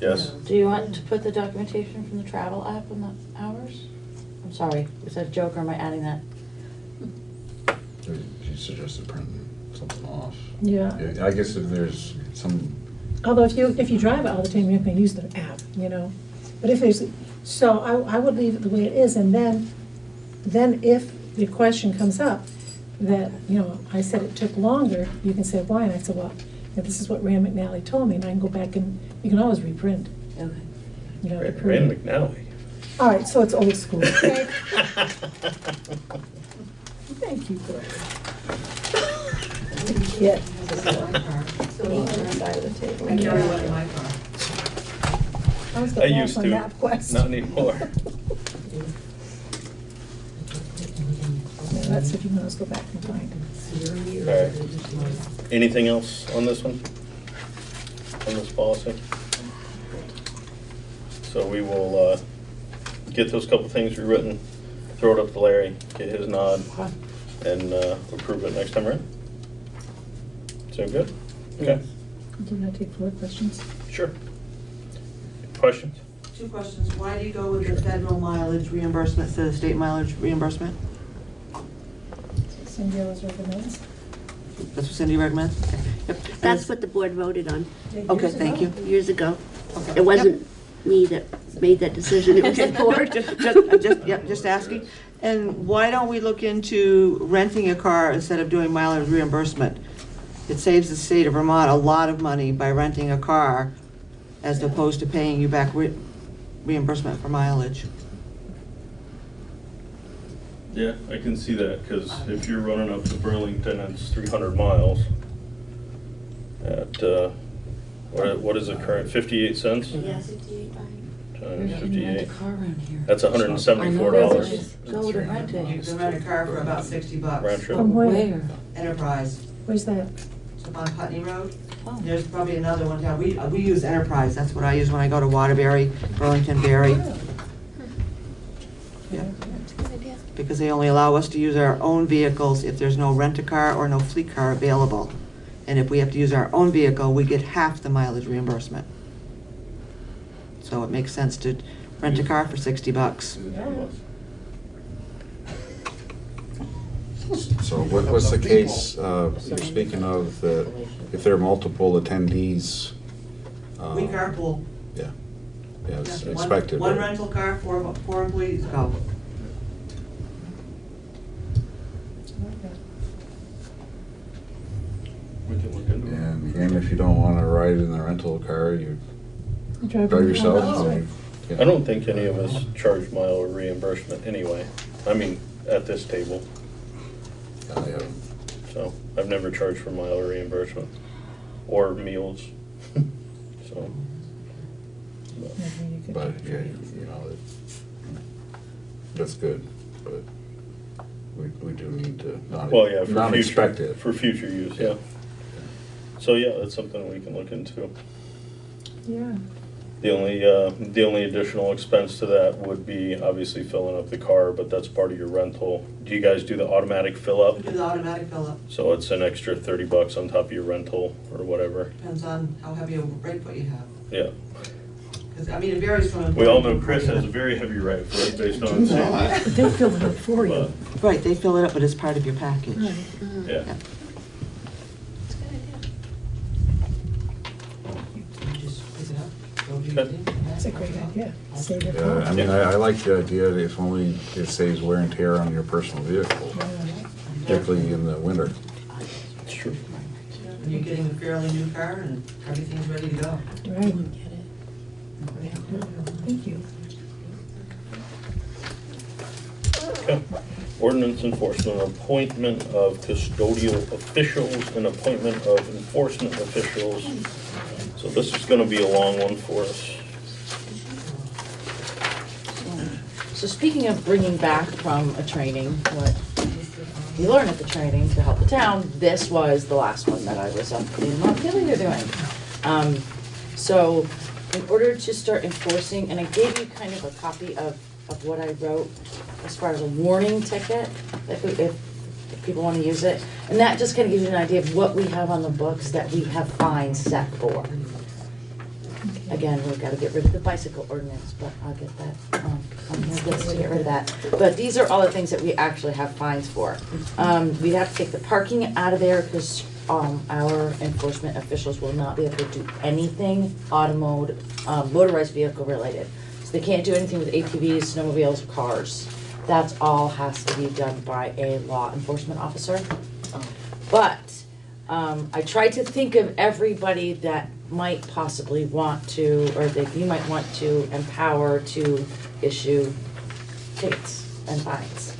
Yes? Do you want to put the documentation from the travel app in the hours? I'm sorry, is that a joke or am I adding that? You suggested printing something off. Yeah. I guess if there's some, Although if you drive it all the time, you're not gonna use the app, But if there's, so I would leave it the way it is, and then if the question comes up that, I said it took longer, you can say why, and I said, well, this is what Rand McNally told me, and I can go back and, you can always reprint. Okay. Rand McNally. All right, so it's old school. Thank you, Brett. Yeah. I was I gonna used ask to, on MapQuest. not anymore. Yeah, that's if you want us to go back and find it. All right. Anything else on this one? On this policy? So we will get those couple things rewritten, throw it up to Larry, get his nod, and approve it next time around. Sound good? Okay. Do you want to take floor questions? Sure. Questions? 2 questions. Why do you go with the federal mileage reimbursement instead of state mileage reimbursement? Cindy always recommends. That's what Cindy recommends? Okay. Yep. That's what the board voted on. Okay, thank you. Years ago. Okay. It wasn't me that made that decision, it was the board. Just asking. And why don't we look into renting a car instead of doing mileage reimbursement? It saves the state of Vermont a lot of money by renting a car as opposed to paying you back reimbursement for mileage. Yeah, I can see that, because if you're running up to Burlington, it's 300 miles at, what is the current, 58 cents? Yeah, 58 by. Times 58. car around here. That's $174. Go to rent it. You can rent a car for about $60. Round trip. From where? Enterprise. Where's that? It's up on Putney Road. Oh. There's probably another one down. We use Enterprise. That's what I use when I go to Waterbury, Burlington, Berry. Yeah. Because they only allow us to use our own vehicles if there's no rent-a-car or no fleet car available. And if we have to use our own vehicle, we get half the mileage reimbursement. So it makes sense to rent a car for $60. So what's the case, you're speaking of, that if there are multiple attendees? We carpool. Yeah, yeah, it's One- expected. One but- rental car, four employees go. We can look into it. And again, if you don't wanna ride in the rental car, you You drive drive around yourself. the house, I right? mean, yeah. I don't think any of us charge mile reimbursement anyway. I mean, at this table. I haven't. So I've never charged for mile reimbursement or meals. So. Maybe you could But, do yeah, it. you know, that's good, but we do need to not, Well, yeah, for not future, expect it. for future use, yeah. So, yeah, that's something we can look into. Yeah. The only additional expense to that would be obviously filling up the car, but that's part of your rental. Do you guys do the automatic fill up? We do the automatic fill-up. So it's an extra $30 on top of your rental or whatever. Depends on how heavy a brake foot you have. Yeah. Because, I mean, it varies from. We all know Chris has a very heavy right foot based on. They fill it up for you. Right, they fill it up, but it's part of your package. Right. Yeah. Just pick it up, go do your Good. thing. That's a great idea. Save your Yeah, I car. mean, I like the idea that if only it saves wear and tear on your personal vehicle, particularly in the winter. It's true. And you're getting a fairly new car and everything's ready to go. Right. Thank you. Okay. Ordinance enforcement, appointment of custodial officials and appointment of enforcement officials. So this is gonna be a long one for us. So speaking of bringing back from a training, what we learned at the training to help the town, this was the last one that I was up in Montpelier doing. So in order to start enforcing, and I gave you kind of a copy of what I wrote as far as a warning ticket, if people want to use it. And that just kind of gives you an idea of what we have on the books that we have fines set for. Again, we've got to get rid of the bicycle ordinance, but I'll get that on your list to get rid of that. But these are all the things that we actually have fines for. We'd have to take the parking out of there because our enforcement officials will not be able to do anything motorized vehicle related. So they can't do anything with ATVs, snowmobiles, or cars. That's all has to be done by a law enforcement officer. But I tried to think of everybody that might possibly want to, or that you might want to empower to issue tickets and fines.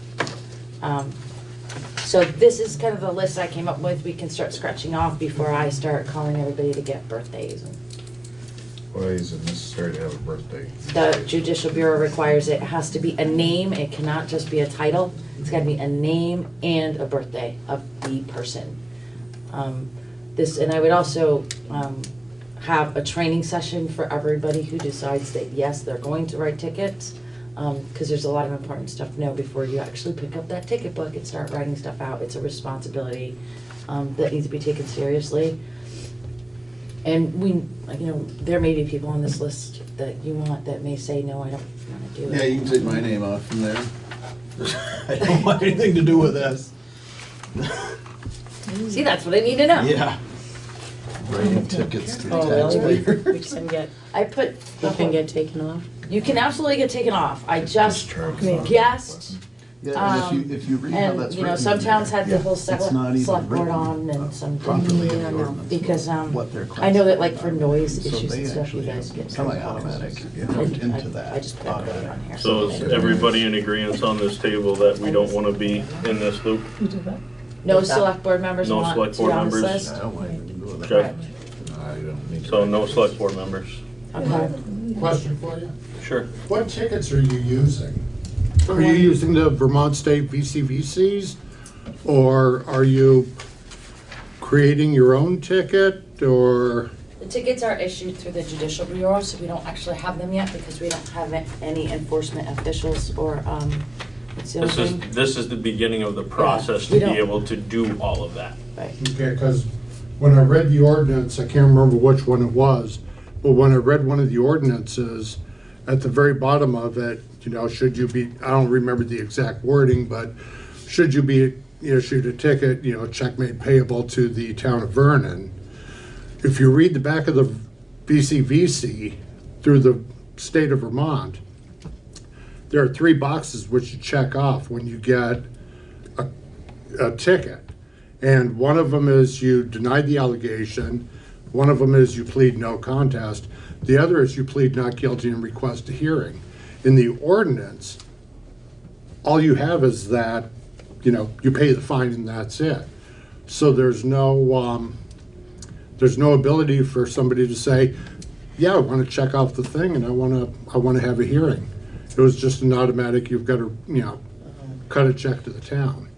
So this is kind of the list I came up with. We can start scratching off before I start calling everybody to get birthdays. Why is it necessary to have a birthday? The Judicial Bureau requires it has to be a name, it cannot just be a title. It's gotta be a name and a birthday of the person. And I would also have a training session for everybody who decides that, yes, they're going to write tickets. Because there's a lot of important stuff to know before you actually pick up that ticket book and start writing stuff out. It's a responsibility that needs to be taken seriously. And there may be people on this list that you want that may say, no, I don't want to do it. Yeah, you can take my name off from there. I don't want anything to do with this. See, that's what I need to know. Yeah. Writing tickets to the really? taxpayer. We can get, I put, You can get taken off. you can absolutely get taken off. I just guessed. Yeah, and if you read how that's written. Some towns had the yeah, whole it's not even select board written on and some properly in didn't. the ordinance Because, what they're I know that like for classified noise under. So issues they and stuff, you actually guys have get. semi-automatic into that. I just put it on here. So is everybody in agreement on this table that we don't want to be in this loop? You did that? No select board members No want select to be board on this members? list? I don't want anything to do with Okay, that. I don't need to. so no select board members. Okay. Question for you. Sure. What tickets are you using? Are you using the Vermont State VCVCs? Or are you creating your own ticket, or? The tickets are issued through the Judicial Bureau, so we don't actually have them yet because we don't have any enforcement officials or, what's the other thing? This is the beginning of the process we to be don't- able to do all of that. Right. Okay, because when I read the ordinance, I can't remember which one it was, but when I read one of the ordinances, at the very bottom of it, should you be, I don't remember the exact wording, but should you be issued a ticket, check made payable to the town of Vernon. If you read the back of the VCVC through the state of Vermont, there are 3 boxes which you check off when you get a ticket. And one of them is you deny the allegation, one of them is you plead no contest, the other is you plead not guilty and request a hearing. In the ordinance, all you have is that, you pay the fine and that's it. So there's no ability for somebody to say, yeah, I want to check off the thing and I want to have a hearing. It was just an automatic, you've got to, cut a check to the town.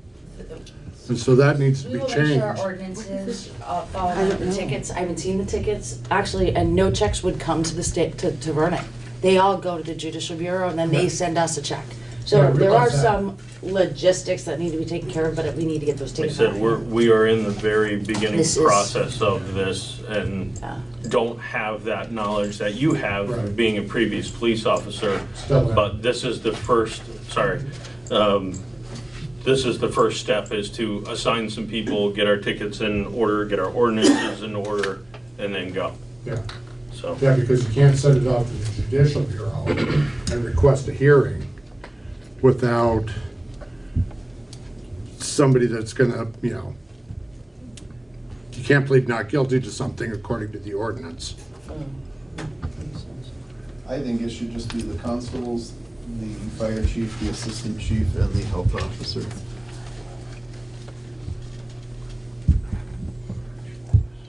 And so that needs to We be will make sure our changed. ordinances follow the tickets. I haven't seen the tickets, actually, and no checks would come to the state, to Vernon. They all go to the Judicial Bureau and then they send us a check. Yeah, So I there are realize that. some logistics that need to be taken care of, but we need to get those Like I taken said, care of. we are in the very beginning This is- process of this and Yeah. don't have that knowledge that you have Right. being a previous police officer. Still have. But this is the first, this is the first step, is to assign some people, get our tickets in order, get our ordinances in order, and then go. Yeah. So, Yeah, because you can't send it off to the Judicial Bureau and request a hearing without somebody that's gonna, you can't plead not guilty to something according to the ordinance. I think it should just be the constables, the fire chief, the assistant chief, and the health officer.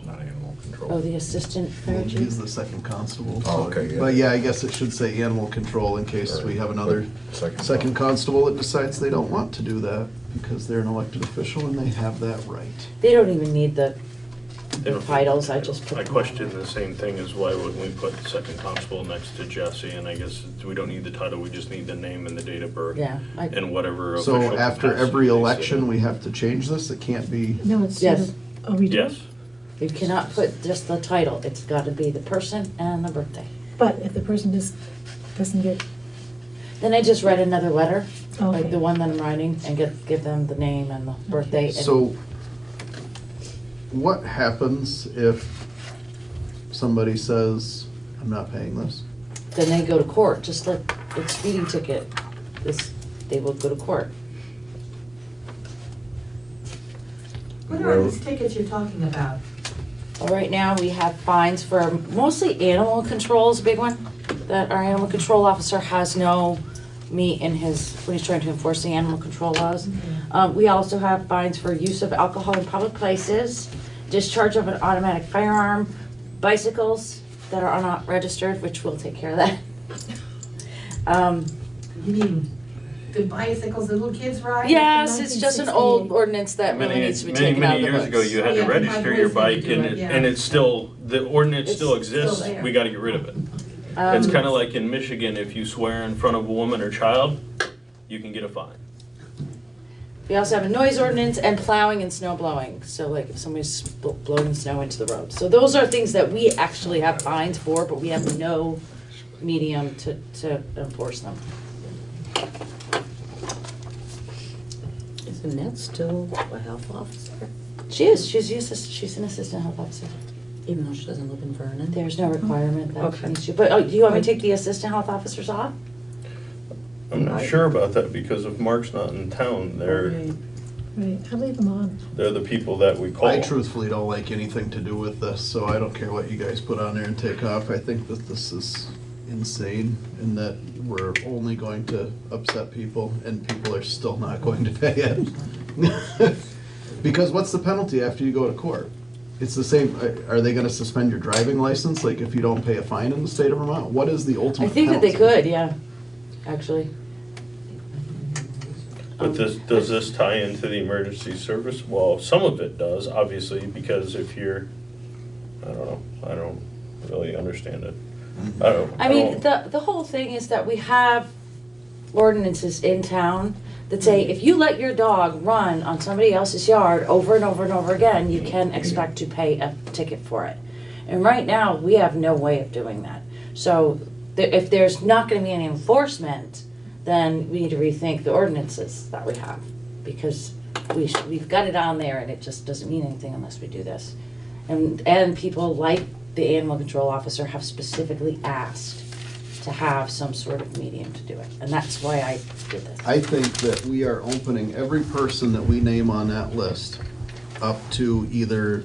Not animal control. Oh, the assistant fire chief? He's the second constable. Oh, so- okay, yeah. But yeah, I guess it should say animal control in case we have another second constable that decides they don't want to do that because they're an elected official and they have that right. They don't even need the they don't- titles, I just put I them question the same thing as why wouldn't we put second constable next to Jesse? And I guess we don't need the title, we just need the name and the date of birth. Yeah, And whatever So official after capacity every they sit election, in. we have to change this? It can't be, No, it's. Yes. Oh, we do? Yes. You cannot put just the title, it's gotta be the person and the birthday. But if the person just doesn't get, Then I just write another letter, like Okay. the one that I'm writing, and give them the name and the birthday. and- so what happens if somebody says, I'm not paying this? Then they go to court, just like a speeding ticket, they will go to court. What are these tickets you're talking about? Well, right now, we have fines for mostly animal control is a big one, that our animal control officer has no meat in his, when he's trying to enforce the animal control laws. We also have fines for use of alcohol in public places, discharge of an automatic firearm, bicycles, that are not registered, which will take care of that. You mean the bicycles the little kids ride? Yes, it's just an old 1968. ordinance that really Many, needs to be many, taken out many of the years ago, books. you had Yeah, to my register your boys had to bike, do and it, yeah. and it's still, the ordinance It's still exists, still there. we gotta get rid of it. It's kinda like in Michigan, if you swear in front of a woman or child, you can get a fine. We also have a noise ordinance and plowing and snow blowing. So like if somebody's blowing snow into the road. So those are things that we actually have fines for, but we have no medium to enforce them. Is Annette still a health officer? She is, she's an assistant health officer. Even though she doesn't live in Vernon? There's no requirement that she Okay. needs to, but do you want me to take the assistant health officers off? I'm not sure about that, because if Mark's not in town, Right, I leave them on. they're the people that we call. I truthfully don't like anything to do with this, so I don't care what you guys put on there and take off. I think that this is insane and that we're only going to upset people and people are still not going to pay it. Because what's the penalty after you go to court? It's the same, are they gonna suspend your driving license, like if you don't pay a fine in the state of Vermont? What is the ultimate I think that penalty? they could, yeah, actually. But does this tie into the emergency service? Well, some of it does, obviously, because if you're, I don't really understand it. I mean, the whole thing is that we have ordinances in town that say if you let your dog run on somebody else's yard over and over and over again, you can expect to pay a ticket for it. And right now, we have no way of doing that. So if there's not going to be any enforcement, then we need to rethink the ordinances that we have, because we've got it on there and it just doesn't mean anything unless we do this. And people like the animal control officer have specifically asked to have some sort of medium to do it, and that's why I did this. I think that we are opening every person that we name on that list up to either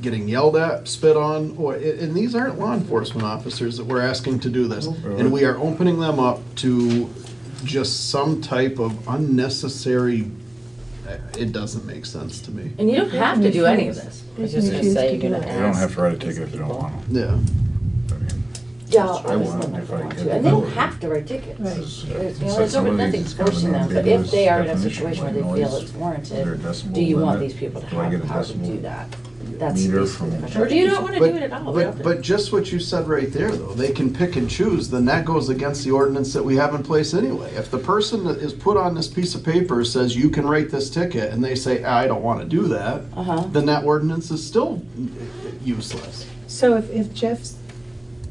getting yelled at, spit on, or, and these aren't law enforcement officers that we're asking to do this. And we are opening them up to just some type of unnecessary, it doesn't make sense to me. And you don't have to do any of this. I was just gonna say, you're gonna You don't have to write a ticket if you don't want to. Yeah. Yeah, I wouldn't if I could. and they don't have to write tickets. Nothing's forcing them, but if they are in a situation where they feel it's warranted, do you want these people to have the power to do that? That's basically the question. Or do you not want to do it at all? But just what you said right there, though, they can pick and choose, then that goes against the ordinance that we have in place anyway. If the person that is put on this piece of paper says you can write this ticket, and they say, I don't want to do that, then that ordinance is still useless. So if Jeff's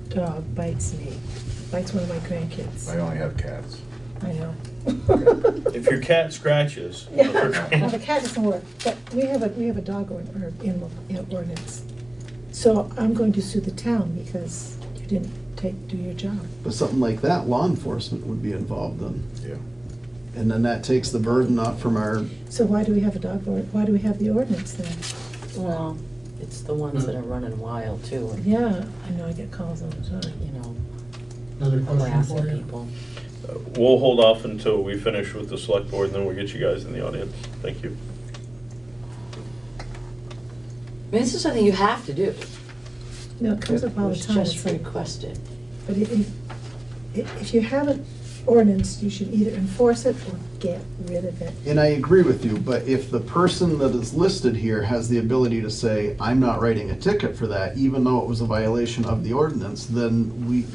dog bites one of my grandkids. I only have cats. I know. If your cat scratches. Yeah, well, the cat doesn't work, but we have a dog or animal ordinance. So I'm going to sue the town because you didn't do your job. But something like that, law enforcement would be involved in. Yeah. And then that takes the burden off from our, So why do we have a dog, why do we have the ordinance then? Well, it's the ones that are running wild too, and, Yeah, I know, I get calls all the time. you know, Another question harassing for you? people. We'll hold off until we finish with the select board, and then we'll get you guys in the audience. Thank you. I mean, this is something you have to do. No, it comes up all the It's time. just It's like, requested. but if you have an ordinance, you should either enforce it or get rid of it. and I agree with you, but if the person that is listed here has the ability to say, I'm not writing a ticket for that, even though it was a violation of the ordinance, then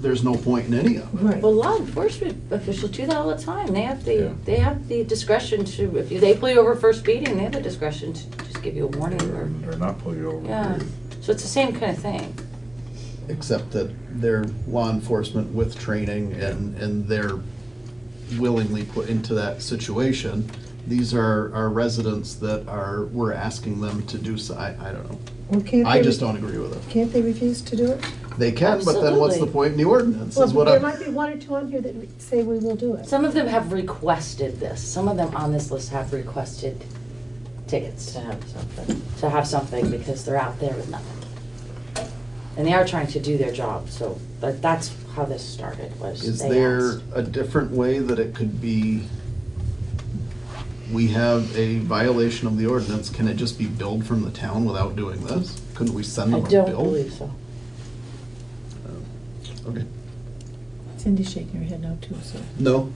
there's no point in any of it. Right. Well, law enforcement officials do that all the time. They have the discretion to, if they pull you over for speeding, they have the discretion to just give you a warning or. Or not pull you over. Yeah, so it's the same kind of thing. Except that they're law enforcement with training and they're willingly put into that situation. These are our residents that we're asking them to do so, I don't know. Well, can't I they- just don't agree with it. Can't they refuse to do it? They can, but then what's the Absolutely. point in the ordinance, Well, is what there I'm. might be one or two on here that say we will do it. Some of them have requested this. Some of them on this list have requested tickets To have something. to have something because they're out there with nothing. And they are trying to do their job, so that's how this started, was Is they there asked. a different way that it could be, we have a violation of the ordinance, can it just be billed from the town without doing this? Couldn't we send I them a bill? don't believe so. Okay. Cindy's shaking her head no too, so. No?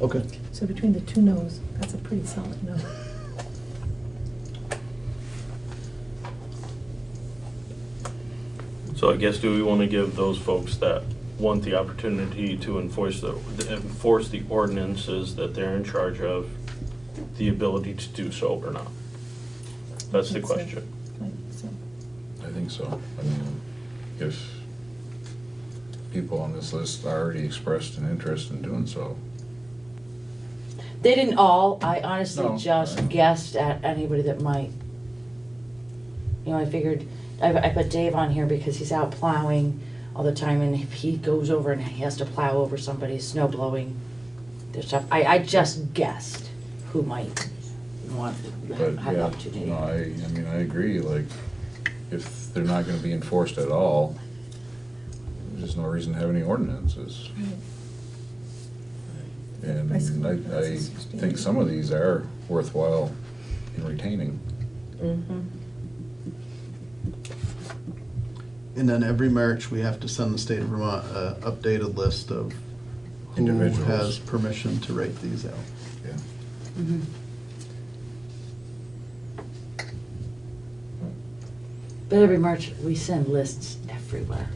Okay. So between the two no's, that's a pretty solid no. So I guess, do we want to give those folks that want the opportunity to enforce the ordinances that they're in charge of, the ability to do so or not? That's the question. I think so. I mean, if people on this list already expressed an interest in doing so. They didn't all, I honestly No, just I know. guessed at anybody that might. You know, I figured, I put Dave on here because he's out plowing all the time, and if he goes over and he has to plow over somebody's snow blowing, their stuff, I just guessed who might want to But have the yeah, opportunity. no, I mean, I agree, like, if they're not gonna be enforced at all, there's no reason to have any ordinances. And I think some of these are worthwhile in retaining. Mm-hmm. And then every March, we have to send the state of Vermont a updated list of who Individuals. has permission to write these out. Yeah. Mm-hmm. But every March, we send lists everywhere.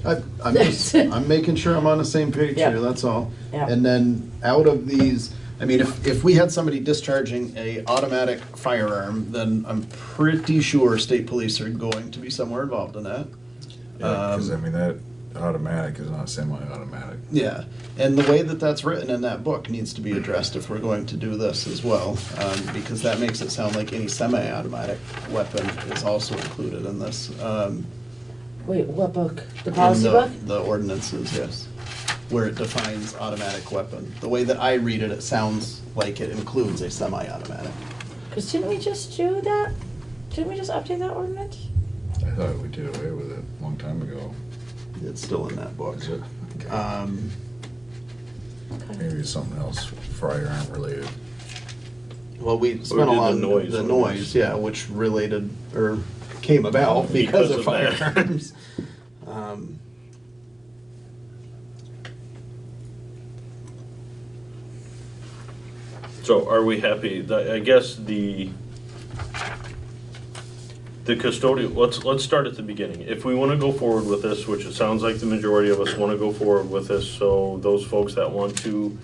I'm making sure I'm on the same page Yep. here, that's all. Yep. And then out of these, I mean, if we had somebody discharging a automatic firearm, then I'm pretty sure state police are going to be somewhere involved in that. Yeah, because I mean, that automatic is not semi-automatic. Yeah, and the way that that's written in that book needs to be addressed if we're going to do this as well, because that makes it sound like any semi-automatic weapon is also included in this. Wait, what book? The In policy book? The ordinances, yes, where it defines automatic weapon. The way that I read it, it sounds like it includes a semi-automatic. Because didn't we just do that? Didn't we just update that ordinance? I thought we did away with it a long time ago. It's still in that book. Is it? Okay. Maybe it's something else firearm related. Well, we spent a did lot the on the noise, yeah, which related, or came about because of that. firearms. So are we happy, I guess the custodial, let's start at the beginning. If we want to go forward with this, which it sounds like the majority of us want to go forward with this, so those folks that want to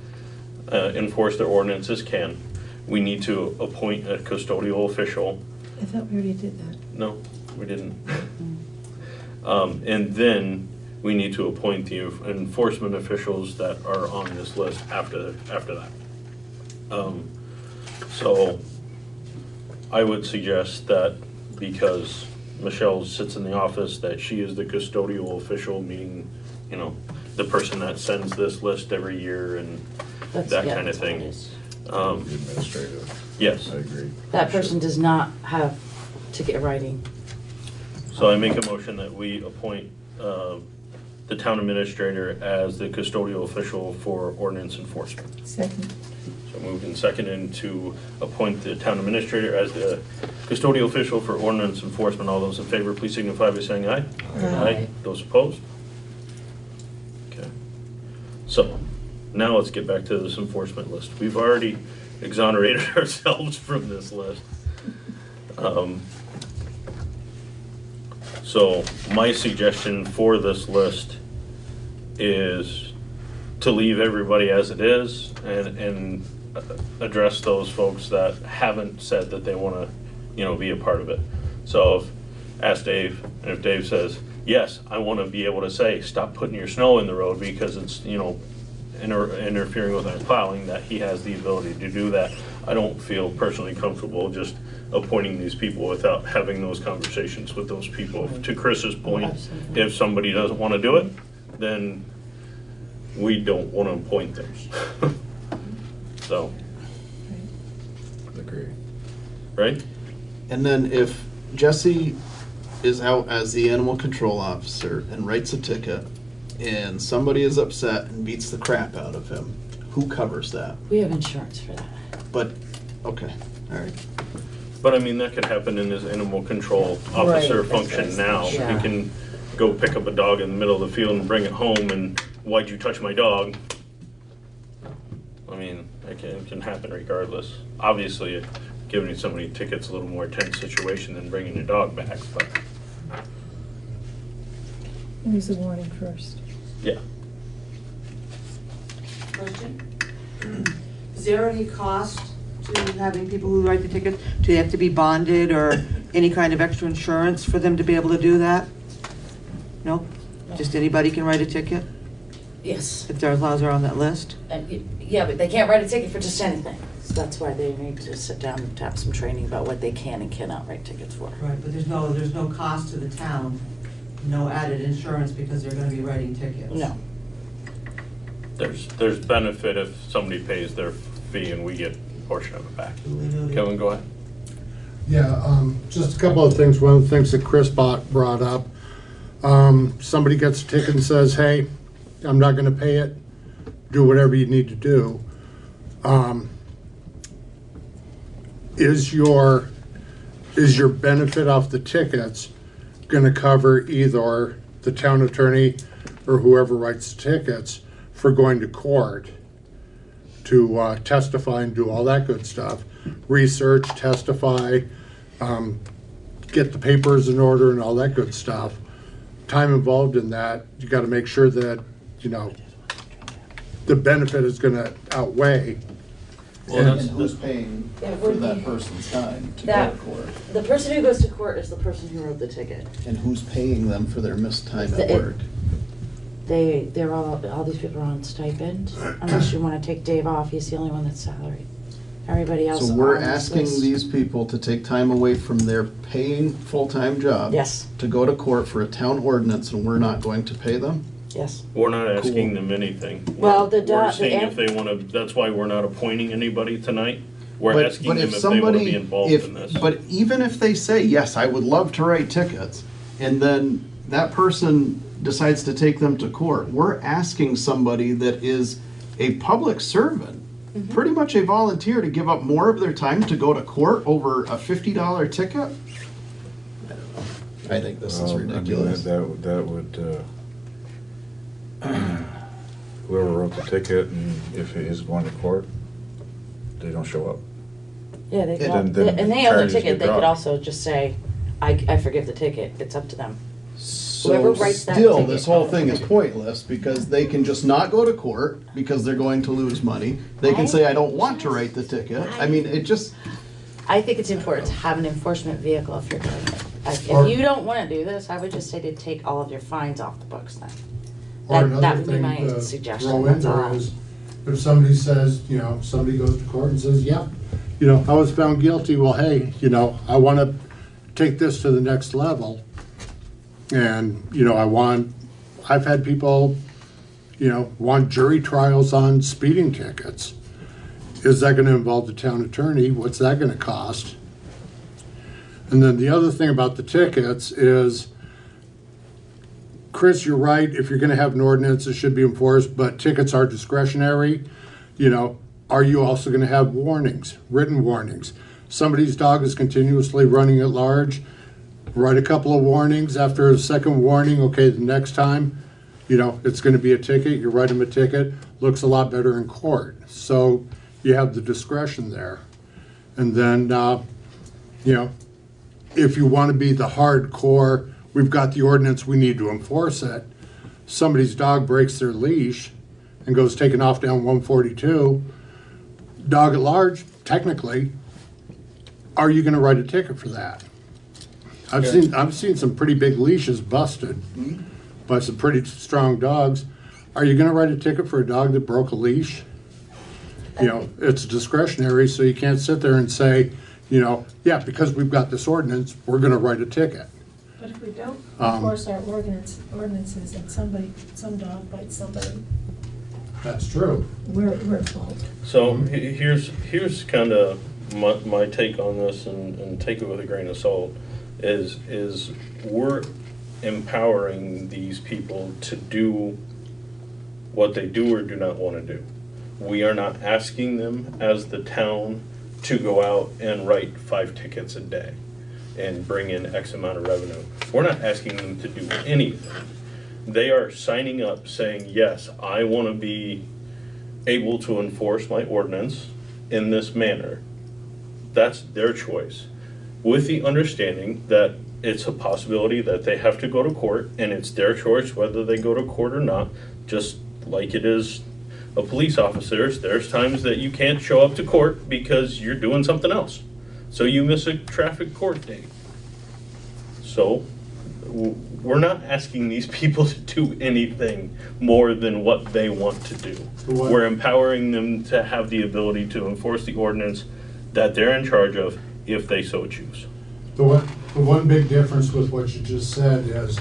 enforce their ordinances can, we need to appoint a custodial official. I thought we already did that. No, we didn't. And then we need to appoint the enforcement officials that are on this list after that. So I would suggest that because Michelle sits in the office, that she is the custodial official, meaning, you know, the person that sends this list every year and that kind of thing. Administrative. Yes. I agree. That person does not have to get writing. So I make a motion that we appoint the town administrator as the custodial official for ordinance enforcement. Second. So moved and seconded to appoint the town administrator as the custodial official for ordinance enforcement. All those in favor, please signify by saying aye. Aye. Those opposed? Okay. So now let's get back to this enforcement list. We've already exonerated ourselves from this list. So my suggestion for this list is to leave everybody as it is and address those folks that haven't said that they want to, you know, be a part of it. So ask Dave, and if Dave says, yes, I want to be able to say, stop putting your snow in the road because it's, you know, interfering with our plowing, that he has the ability to do that. I don't feel personally comfortable just appointing these people without having those conversations with those people. To Chris's point, if somebody doesn't want to do it, then we don't want to appoint them. So. Agree. Right? And then if Jesse is out as the animal control officer and writes a ticket and somebody is upset and beats the crap out of him, who covers that? We have insurance for that. But, okay, all right. But I mean, that could happen in his animal control officer Right, function now. yeah. He can, go pick up a dog in the middle of the field and bring it home, and why'd you touch my dog? I mean, it can happen regardless. Obviously, giving somebody tickets a little more tense situation than bringing your dog back, but Use the warning first. yeah. Question? Is there any cost to having people who write the ticket? Do they have to be bonded or any kind of extra insurance for them to be able to do that? No? Just anybody can write a ticket Yes. if their laws are on that list? Yeah, but they can't write a ticket for just anything. So that's why they need to sit down and have some training about what they can and cannot write tickets for. Right, but there's no cost to the town, no added insurance because they're gonna be writing tickets? No. There's benefit if somebody pays their fee and we get a portion of it back. Kevin, go ahead. Yeah, just a couple of things. One of the things that Chris brought up, somebody gets a ticket and says, hey, I'm not gonna pay it, do whatever you need to do. Is your benefit off the tickets gonna cover either the town attorney or whoever writes the tickets for going to court to testify and do all that good stuff? Research, testify, get the papers in order and all that good stuff. Time involved in that, you gotta make sure that, you know, the benefit is gonna outweigh. And who's paying for that person's time to go to court? The person who goes to court is the person who wrote the ticket. And who's paying them for their missed time at work? They're all these people are on stipend, unless you wanna take Dave off, he's the only one that's salaried. Everybody else So we're on this asking list- these people to take time away from their paying full-time job. Yes. To go to court for a town ordinance, and we're not going to pay them? Yes. We're not asking them anything. Well, We're seeing if they wanna, that's why we're not appointing anybody tonight. We're asking them if they wanna be involved in this. But even if they say, yes, I would love to write tickets, and then that person decides to take them to court, we're asking somebody that is a public servant, pretty much a volunteer, to give up more of their time to go to court over a $50 ticket? I think this is ridiculous. That would, whoever wrote the ticket, and if it is going to court, they don't show up. Yeah, they Yeah, can, then and they own the charges ticket, get they could dropped. also just say, I forgive the ticket, it's up to them. Whoever So writes that still, ticket- this whole thing is pointless because they can just not go to court because they're going to lose money. They can say, I don't want to write the ticket. I mean, it just, I think it's important to have an enforcement vehicle if you're doing it. Or- If you don't wanna do this, I would just say to take all of your fines off the books then. Or That another would be thing my to suggestion, throw in that's there all. is, if somebody says, you know, somebody goes to court and says, yep, you know, I was found guilty, well, hey, you know, I wanna take this to the next level. And, you know, I've had people, you know, want jury trials on speeding tickets. Is that gonna involve the town attorney? What's that gonna cost? And then the other thing about the tickets is, Chris, you're right, if you're gonna have an ordinance, it should be enforced, but tickets are discretionary. You know, are you also gonna have warnings, written warnings? Somebody's dog is continuously running at large, write a couple of warnings, after a second warning, okay, the next time, you know, it's gonna be a ticket, you write them a ticket, looks a lot better in court. So you have the discretion there. And then, you know, if you wanna be the hardcore, we've got the ordinance, we need to enforce it. Somebody's dog breaks their leash and goes taking off down 142, dog at large, technically, are you gonna write a ticket for that? I've seen some pretty big leashes busted by some pretty strong dogs. Are you gonna write a ticket for a dog that broke a leash? You know, it's discretionary, so you can't sit there and say, you know, yeah, because we've got this ordinance, we're gonna write a ticket. But if we don't enforce our ordinances and some dog bites somebody, That's true. we're at fault. So here's kind of my take on this, and take it with a grain of salt, is we're empowering these people to do what they do or do not want to do. We are not asking them as the town to go out and write 5 tickets a day. and bring in X amount of revenue. We're not asking them to do anything. They are signing up saying, yes, I want to be able to enforce my ordinance in this manner. That's their choice, with the understanding that it's a possibility that they have to go to court, and it's their choice whether they go to court or not, just like it is a police officer. There's times that you can't show up to court because you're doing something else. So you miss a traffic court date. So we're not asking these people to do anything more than what they want to do. We're empowering them to have the ability to enforce the ordinance that they're in charge of if they so choose. The one big difference with what you just said is,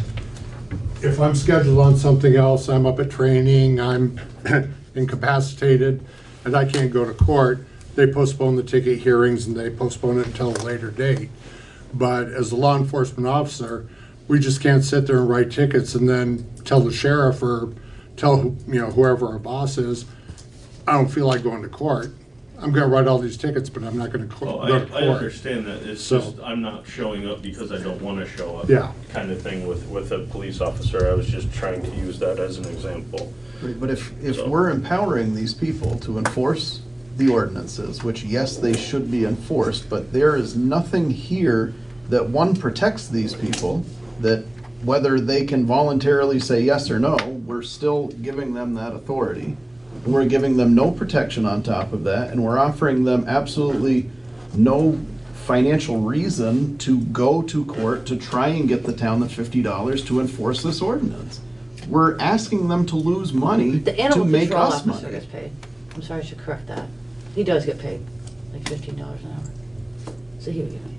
if I'm scheduled on something else, I'm up at training, I'm incapacitated, and I can't go to court, they postpone the ticket hearings and they postpone it until a later date. But as a law enforcement officer, we just can't sit there and write tickets and then tell the sheriff or tell whoever our boss is, I don't feel like going to court. I'm gonna write all these tickets, but I'm not gonna go to court. I understand that. It's just, I'm not showing up because I don't want to show up. Yeah. Kind of thing with a police officer. I was just trying to use that as an example. But if we're empowering these people to enforce the ordinances, which yes, they should be enforced, but there is nothing here that one protects these people, that whether they can voluntarily say yes or no, we're still giving them that authority. And we're giving them no protection on top of that, and we're offering them absolutely no financial reason to go to court to try and get the town the $50 to enforce this ordinance. We're asking them to lose money The to animal make control us officer money. gets paid. I'm sorry, I should correct that. He does get paid, like $15 an hour. So he would get paid.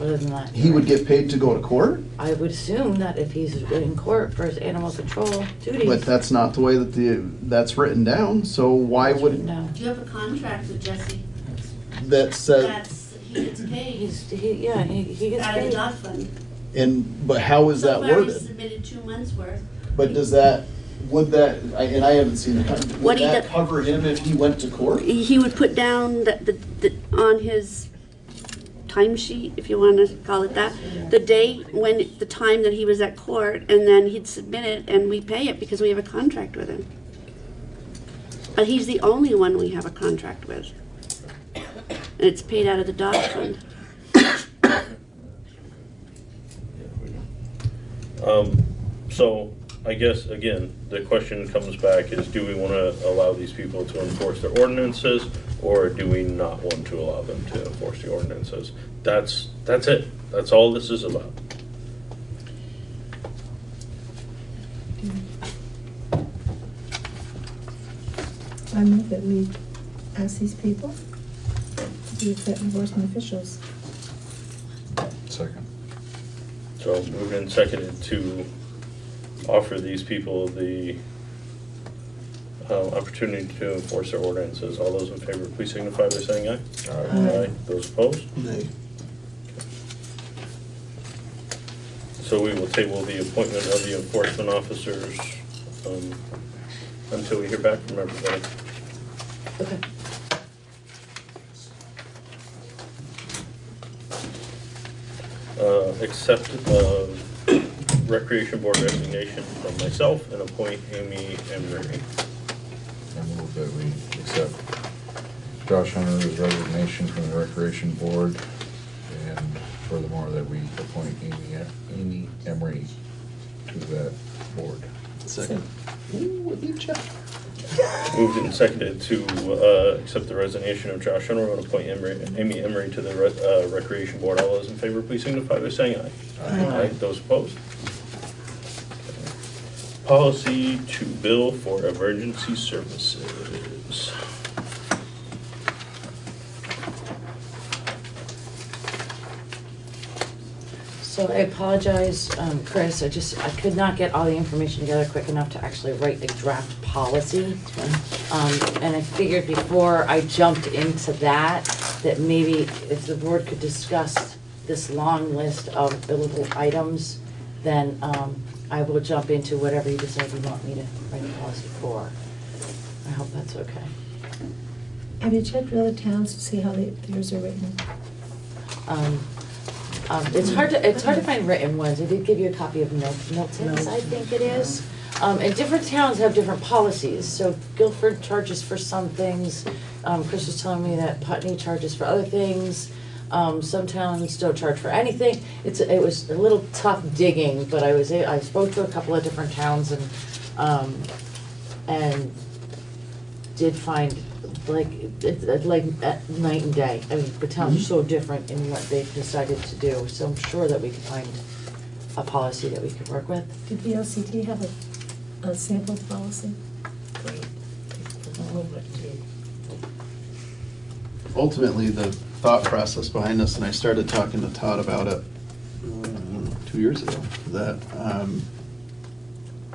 Other than that. He would get paid to go to court? I would assume that if he's in court for his animal control duties. But that's not the way that that's written down, so why would, Do you have a contract with Jesse? that says, He gets paid. He gets Out of the paid. dog fund. but how is that So far, we worded? submitted 2 months' worth. But does that, and I haven't seen it, What would he that does- cover him if he went to court? He would put down on his timesheet, if you want to call it that, the date, the time that he was at court, and then he'd submit it, and we pay it because we have a contract with him. But he's the only one we have a contract with. And it's paid out of the dog fund. So I guess, again, the question comes back is, do we want to allow these people to enforce their ordinances, or do we not want to allow them to enforce the ordinances? That's it. That's all this is about. I move that we ask these people to be fit enforcement officials. Second. So moved and seconded to offer these people the opportunity to enforce their ordinances. All those in favor, please signify by saying aye. Aye. Those opposed? Nay. So we will table the appointment of the enforcement officers until we hear back from everybody. Okay. Accept Recreation Board resignation from myself and appoint Amy Emery. I move that we accept Josh Hunter's resignation from the Recreation Board, and furthermore, that we appoint Amy Emery to that board. Second. Ooh, what you check? Moved and seconded to accept the resignation of Josh Hunter and appoint Amy Emery to the Recreation Board. All those in favor, please signify by saying aye. Aye. Those opposed? Policy to bill for emergency services. So I apologize, Chris, I could not get all the information together quick enough to actually write a draft policy. And I figured before I jumped into that maybe if the board could discuss this long list of billable items, then I will jump into whatever you decide you want me to write a policy for. I hope that's okay. Have you checked with other towns to see how theirs are written? It's hard to find written ones. I did give you a copy of Milton's, I think it is. And different towns have different policies. So Guilford charges for some things. Chris was telling me that Putney charges for other things. Some towns don't charge for anything. It was a little tough digging, but I spoke to a couple of different towns and did find like night and day. I mean, the towns are so different in what they've decided to do. So I'm sure that we could find a policy that we could work with. Did VLCT have a sample policy? Ultimately, the thought process behind this, and I started talking to Todd about it 2 years ago, that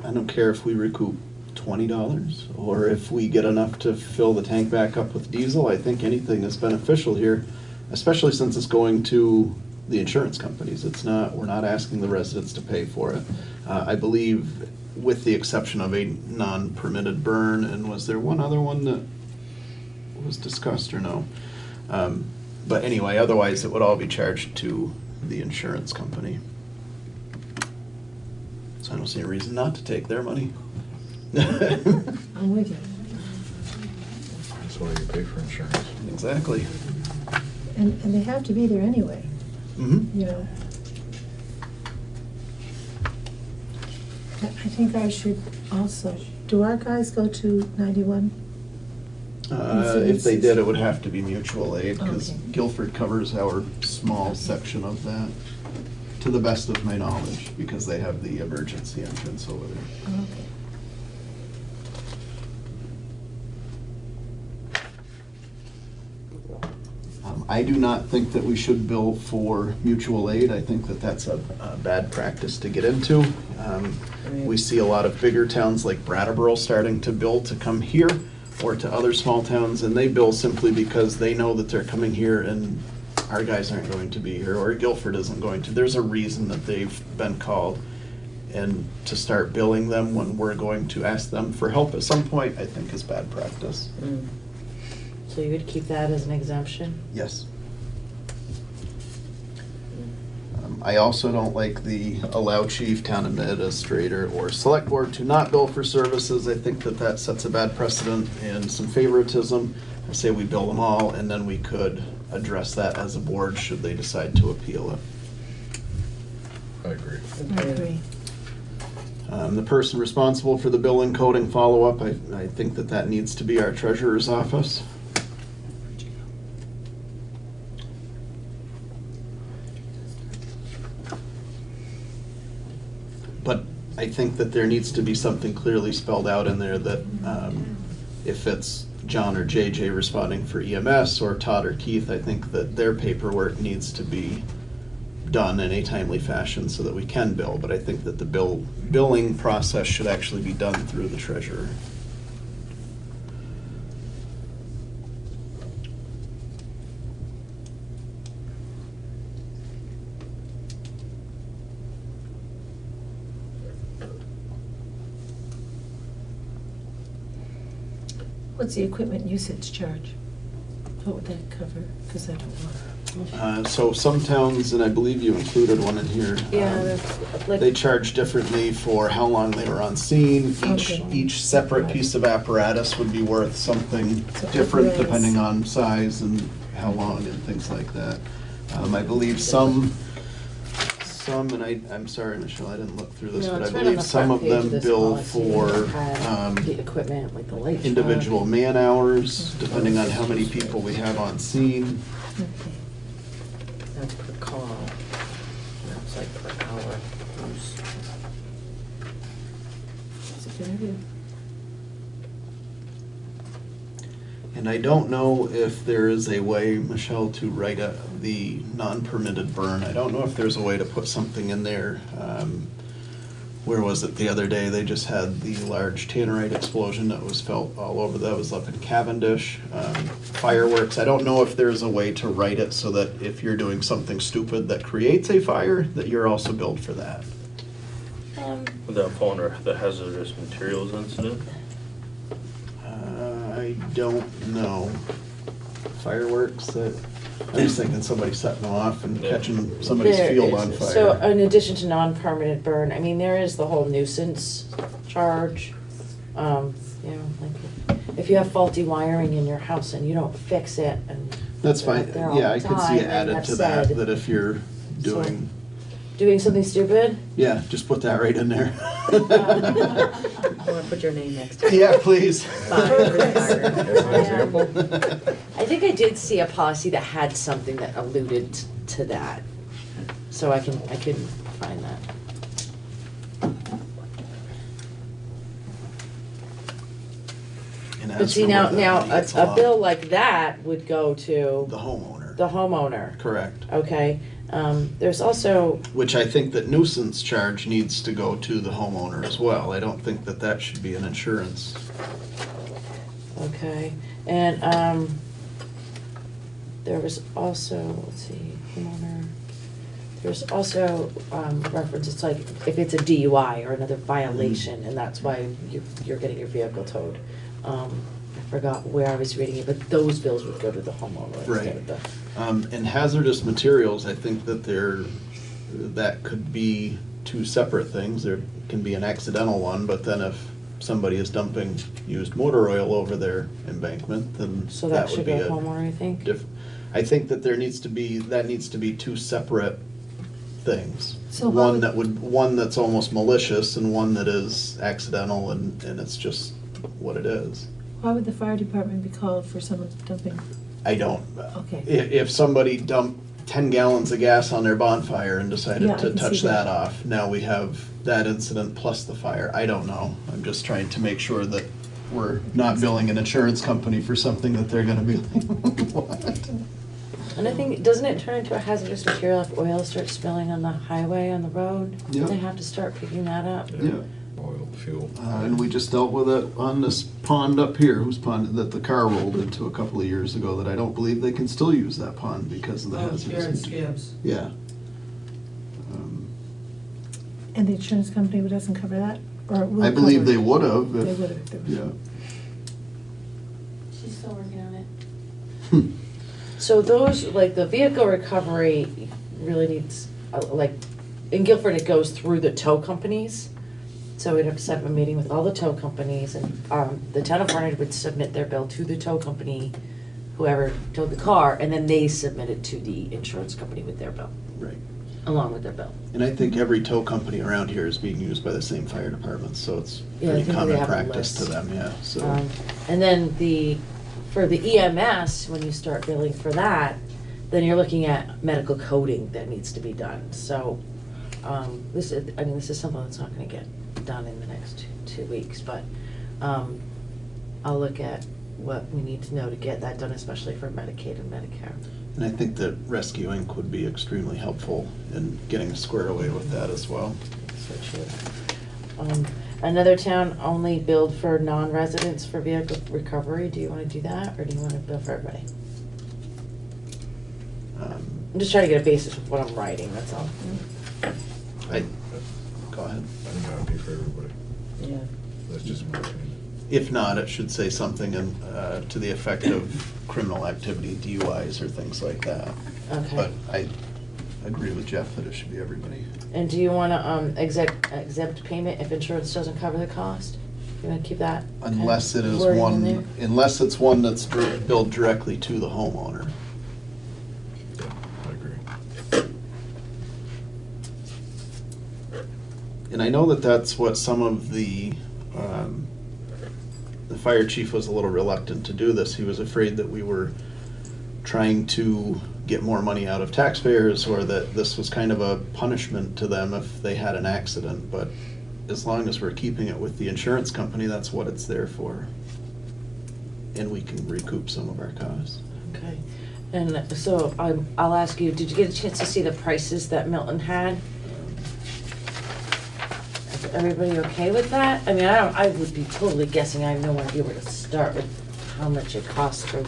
I don't care if we recoup $20 or if we get enough to fill the tank back up with diesel. I think anything is beneficial here, especially since it's going to the insurance companies. We're not asking the residents to pay for it. I believe, with the exception of a non-permitted burn, and was there one other one that was discussed or no? But anyway, otherwise it would all be charged to the insurance company. So I don't see a reason not to take their money. I'm with you. That's why you pay for insurance. Exactly. And they have to be there anyway, Mm-hmm. you know. I think I should also, do our guys go to 91? If they did, it would have to be mutual aid, because Okay. Guilford covers our small section of that, to the best of my knowledge, because they have the emergency entrance over there. Okay. I do not think that we should bill for mutual aid. I think that that's a bad practice to get into. We see a lot of bigger towns like Brattleboro starting to bill to come here, or to other small towns, and they bill simply because they know that they're coming here and our guys aren't going to be here, or Guilford isn't going to. There's a reason that they've been called, and to start billing them when we're going to ask them for help at some point, I think is bad practice. So you would keep that as an exemption? Yes. I also don't like the allow chief, town administrator, or select board to not bill for services. I think that that sets a bad precedent and some favoritism. I say we bill them all, and then we could address that as a board should they decide to appeal it. I agree. I agree. The person responsible for the billing, coding, follow-up, I think that that needs to be our treasurer's office. But I think that there needs to be something clearly spelled out in there that if it's John or JJ responding for EMS, or Todd or Keith, I think that their paperwork needs to be done in a timely fashion so that we can bill. But I think that the billing process should actually be done through the treasurer. What's the equipment usage charge? What would that cover? Because I don't know. So some towns, and I believe you included one in here. Yeah, that's like. They charge differently for how long they were on scene. Okay. Each separate piece of apparatus would be worth something different apparatus. depending on size and how long and things like that. I believe some, and I'm sorry, Michelle, I didn't look through this, No, but I it's right on believe the some front of page of them this bill policy. for It had the equipment, like the light truck. individual man hours, depending on how many people we have on scene. Okay. That's per call. That's like per hour use. That's a good idea. And I don't know if there is a way, Michelle, to write the non-permitted burn. I don't know if there's a way to put something in there. Where was it the other day? They just had the large tannerite explosion that was felt all over. That was up in Cavendish. Fireworks. I don't know if there's a way to write it so that if you're doing something stupid that creates a fire, that you're also billed for that. Would that fall under the hazardous materials incident? I don't know. Fireworks that, I'm just thinking somebody setting them off and catching somebody's There field is- on fire. So in addition to non-permanent burn, I mean, there is the whole nuisance charge. You know, like if you have faulty wiring in your house and you don't fix it and. That's they're fine, out there all yeah, the I could see time it and added have to that, said- that if you're doing, Doing something stupid? yeah, just put that right in there. I want to put your name next to it. Yeah, please. I think I did see a policy that had something that alluded to that. So I can find that. And But as see, for now, where that money gets a lost, bill like that would go to the homeowner, the homeowner, correct. okay? There's also, Which I think that nuisance charge needs to go to the homeowner as well. I don't think that that should be an insurance. okay, and, there was also, let's see, homeowner, there's also, reference, it's like, if it's a DUI or another violation, and that's why you're getting your vehicle towed. I forgot where I was reading it, but those bills would go to the homeowner instead of the. And hazardous materials, I think that that could be two separate things. There can be an accidental one, but then if somebody is dumping used motor oil over their embankment, then So that that would should be go a homeowner, I think? I think that needs to be two separate things. So how would- One that's almost malicious and one that is accidental and it's just what it is. Why would the fire department be called for someone dumping? I don't. Okay. If somebody dumped 10 gallons of gas on their bonfire and Yeah, decided I to can touch see that. that off, now we have that incident plus the fire. I don't know. I'm just trying to make sure that we're not billing an insurance company for something that they're gonna be like, what? And I think, doesn't it turn into a hazardous material if oil starts spilling on the highway, on the road? Yeah. They have to start picking that up. Yeah. Oil, fuel. And we just dealt with it on this pond up here, whose pond that the car rolled into a couple of years ago, that I don't believe they can still use that pond because of the hazardous. Gibbs. Yeah. And the insurance company doesn't cover that? Or will I believe cover it? they would have. They would have if there was. Yeah. She's still working on it. So those, like, the vehicle recovery really needs, like, in Guilford, it goes through the tow companies. So we'd have to set up a meeting with all the tow companies, and the town of Hartford would submit their bill to the tow company, whoever towed the car, and then they submit it to the insurance company with their bill, Right. along with their bill. And I think every tow company around here is being used by the same fire departments, so it's Yeah, I pretty think they common have a practice to list. them, yeah, so. And then for the EMS, when you start billing for that, then you're looking at medical coding that needs to be done. So, this is something that's not gonna get done in the next two weeks, but, I'll look at what we need to know to get that done, especially for Medicaid and Medicare. And I think that Rescue Inc. would be extremely helpful in getting squared away with that as well. So true. Another town only billed for non-residents for vehicle recovery. Do you wanna do that, or do you wanna bill for everybody? I'm just trying to get a basis of what I'm writing, that's all. Go ahead. I think that would be for everybody. Yeah. That's just my opinion. If not, it should say something to the effect of criminal activity, DUIs or things like that. Okay. But I agree with Jeff that it should be everybody. And do you wanna, exempt payment if insurance doesn't cover the cost? You wanna keep that? kind of Unless it is wording in there? one, unless it's one that's billed directly to the homeowner. I agree. And I know that that's what some of the fire chief was a little reluctant to do this. He was afraid that we were trying to get more money out of taxpayers, or that this was kind of a punishment to them if they had an accident. But as long as we're keeping it with the insurance company, that's what it's there for. And we can recoup some of our costs. Okay, and so I'll ask you, did you get a chance to see the prices that Milton had? Is everybody okay with that? I mean, I would be totally guessing, I have no idea where to start with how much it costs to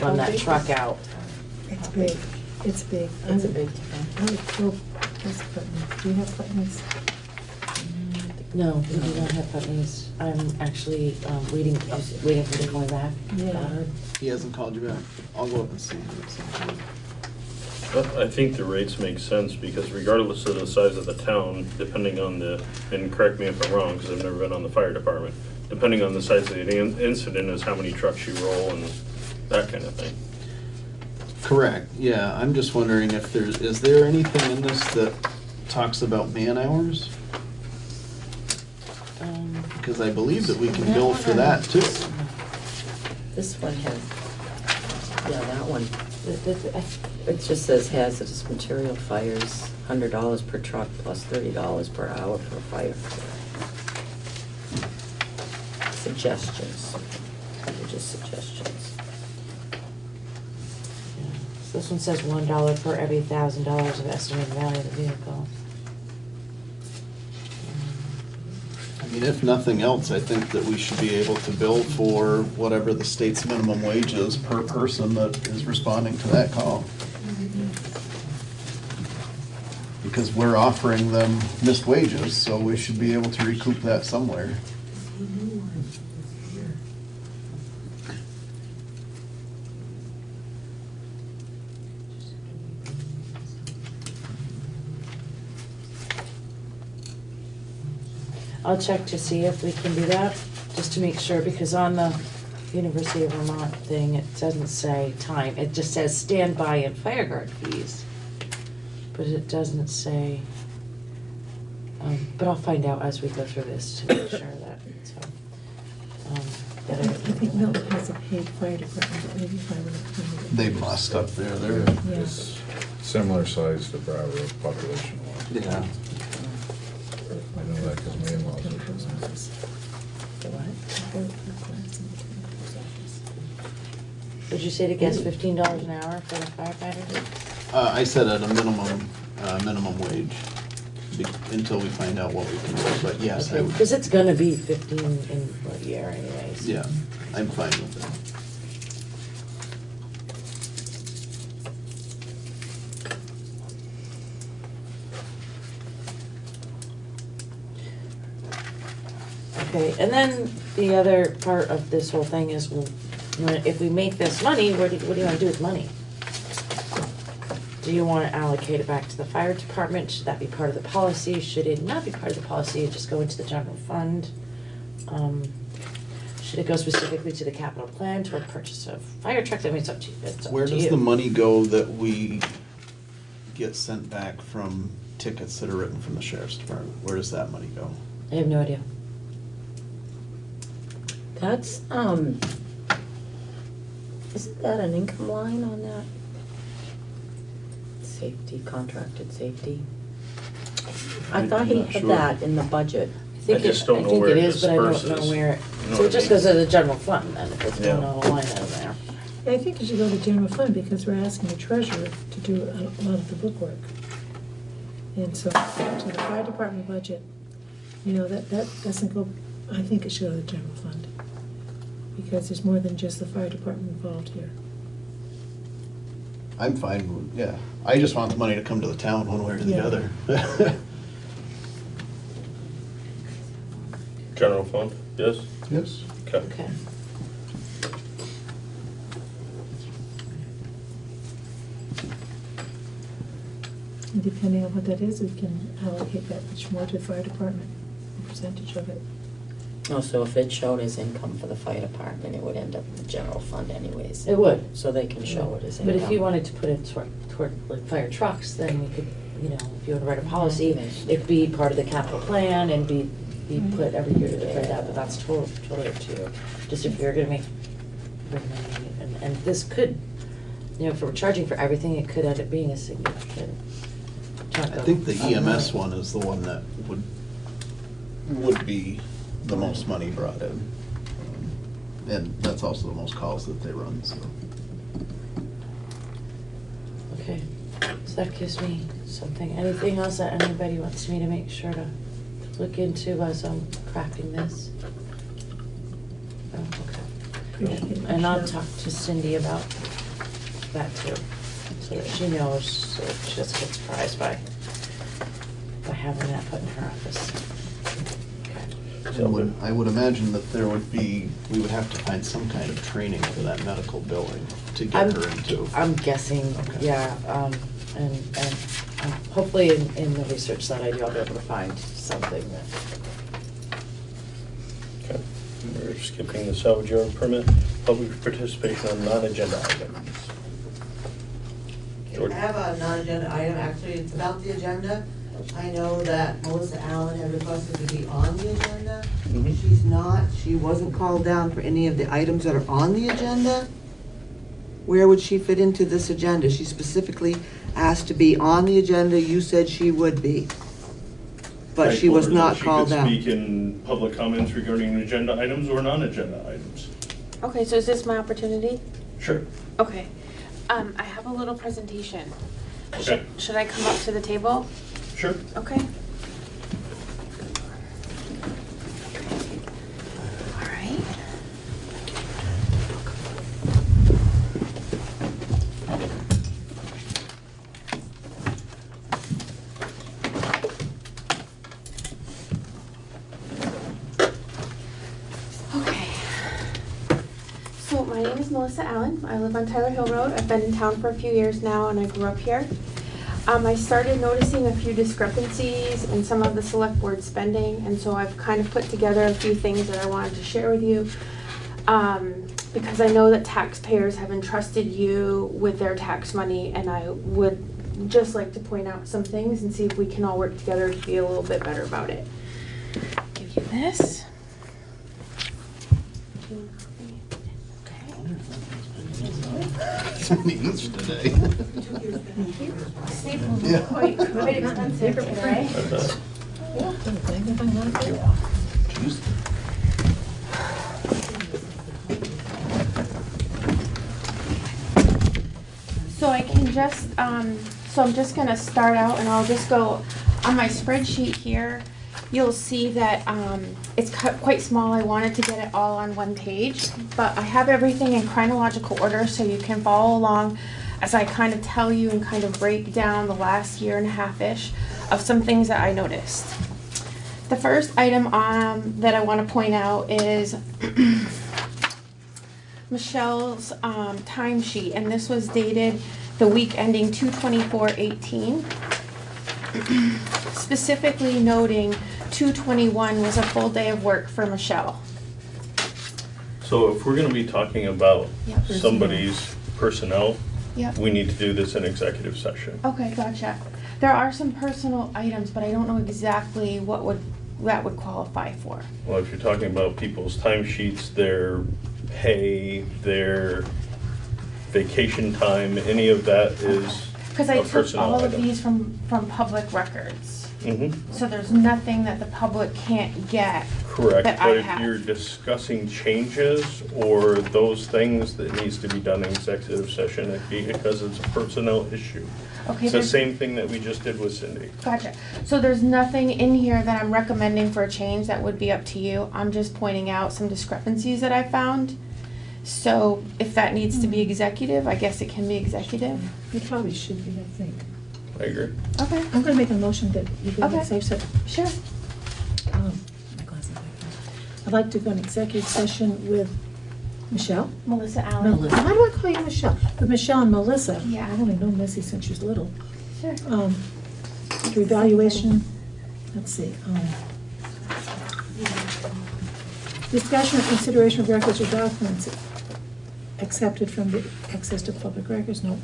run that truck out. It's big, it's big. It's a big I would go, where's Putney? Do you have Putney's? No, we do not have puppies. I'm actually waiting for them coming back. Yeah. He hasn't called you back? I'll go up and see him at some point. I think the rates make sense because regardless of the size of the town, depending on the, and correct me if I'm wrong, because I've never been on the fire department, depending on the size of the incident is how many trucks you roll and that kind of thing. Correct, yeah, I'm just wondering if is there anything in this that talks about man hours? Because I believe that we can bill for that too. This one has, yeah, that one. It just says hazardous material fires, $100 per truck plus $30 per hour for a fire. Suggestions. They're just suggestions. So this one says $1 per every $1,000 of estimated value of the vehicle. I mean, if nothing else, I think that we should be able to bill for whatever the state's minimum wage is per person that is responding to that call. Because we're offering them missed wages, so we should be able to recoup that somewhere. I'll check to see if we can do that, just to make sure, because on the University of Vermont thing, it doesn't say time, it just says standby and fire guard fees. But it doesn't say, but I'll find out as we go through this to make sure that, so. I think Milton has a paid fire department, but maybe if I would. They must up there, they're. Yeah. It's similar size to Broward population-wise. Yeah. I know that because my in-laws are from there. Would you say to guess $15 an hour for a firefighter? I said at a minimum wage, until we find out what we can do, but yes, I Okay, would. because it's gonna be 15 in what year anyways. Yeah, I'm fine with that. Okay, and then the other part of this whole thing is, well, if we make this money, what do you wanna do with money? Do you wanna allocate it back to the fire department? Should that be part of the policy? Should it not be part of the policy and just go into the general fund? Should it go specifically to the capital plan toward purchase of fire trucks? I mean, it's up to you. It's up Where to does you. the money go that we get sent back from tickets that are written from the sheriff's department? Where does that money go? I have no idea. That's, isn't that an income line on that? Safety, contracted safety? I thought he I'm not had sure. that in the budget. I just don't know where think it it is, but I don't disperses. know where. You know So what it I just mean? goes to the general fund then, if it's Yeah. going on a line item there. I think it should go to general fund because we're asking the treasurer to do a lot of the bookwork. And so, to the fire department budget, you know, that doesn't go, I think it should go to the general fund. Because there's more than just the fire department involved here. I'm fine with, yeah, I just want the money to come to the town one way or the Yeah. other. General fund, yes? Yes. Okay. Okay. And depending on what that is, we can allocate that much more to the fire department, a percentage of it. Oh, so if it showed as income for the fire department, it would end up in the general fund anyways. It would. So they can show it as income. But if you wanted to put it toward like fire trucks, then we could, you know, if you were to write a policy, it'd be part of the capital plan and be put every year to figure that, but that's totally up to you. Just if you're gonna make money, and this could, you know, if we're charging for everything, it could end up being a significant chunk I of. think the of EMS money. one is the one that would be the most money brought in. And that's also the most calls that they run, so. Okay, so that gives me something. Anything else that anybody wants me to make sure to look into as I'm crafting this? Oh, okay. And I'll talk to Cindy about that too, so that she knows, so that she doesn't get surprised by having that put in her office. I would imagine that we would have to find some kind of training for that medical billing to get her into. I'm guessing, Okay. yeah, and hopefully in the research that I do, I'll be able to find something that. Okay. We're skipping the salvage yard permit, public participation on non-agenda items. I have a non-agenda item, actually, it's about the agenda. I know that Melissa Allen had requested to be on the agenda. She's not, she wasn't called down for any of the items that are on the agenda. Where would she fit into this agenda? She specifically asked to be on the agenda, you said she would be. But she was not called down. She could speak in public comments regarding agenda items or non-agenda items. Okay, so is this my opportunity? Sure. Okay. I have a little presentation. Okay. Should I come up to the table? Sure. Okay. All right. Okay. So my name is Melissa Allen. I live on Tyler Hill Road. I've been in town for a few years now and I grew up here. I started noticing a few discrepancies in some of the select board spending, and so I've kind of put together a few things that I wanted to share with you. Because I know that taxpayers have entrusted you with their tax money, and I would just like to point out some things and see if we can all work together to be a little bit better about it. Give you this. So many each today. Staples Yeah. are quite expensive today. So I can just, so I'm just gonna start out and I'll just go on my spreadsheet here. You'll see that it's quite small. I wanted to get it all on one page, but I have everything in chronological order so you can follow along as I kind of tell you and kind of break down the last year and a half-ish of some things that I noticed. The first item that I want to point out is Michelle's timesheet, and this was dated the week ending 2/24/18. Specifically noting 2/21 was a full day of work for Michelle. So if we're gonna be talking about Yep. somebody's personnel, Yep. we need to do this in executive session. Okay, gotcha. There are some personal items, but I don't know exactly what that would qualify for. Well, if you're talking about people's timesheets, their pay, their vacation time, any of that is Because I a took personnel all of item. these from public records. Mhm. So there's nothing that the public can't get Correct, that but I if have. you're discussing changes or those things that needs to be done in executive session, it'd be because it's a personnel issue. Okay, It's the there's- same thing that we just did with Cindy. Gotcha. So there's nothing in here that I'm recommending for a change. That would be up to you. I'm just pointing out some discrepancies that I found. So if that needs to be executive, I guess it can be executive. It probably should be, I think. I agree. Okay. I'm gonna make a motion that you go Okay. into executive session. Sure. My glasses back there. I'd like to go in executive session with Michelle. Melissa Allen. Why do I call you Michelle? With Michelle and Melissa. Yeah. I've only known Missy since she was little. Sure. To evaluation, let's see. Discussion or consideration of records or documents accepted from the access to public records, no.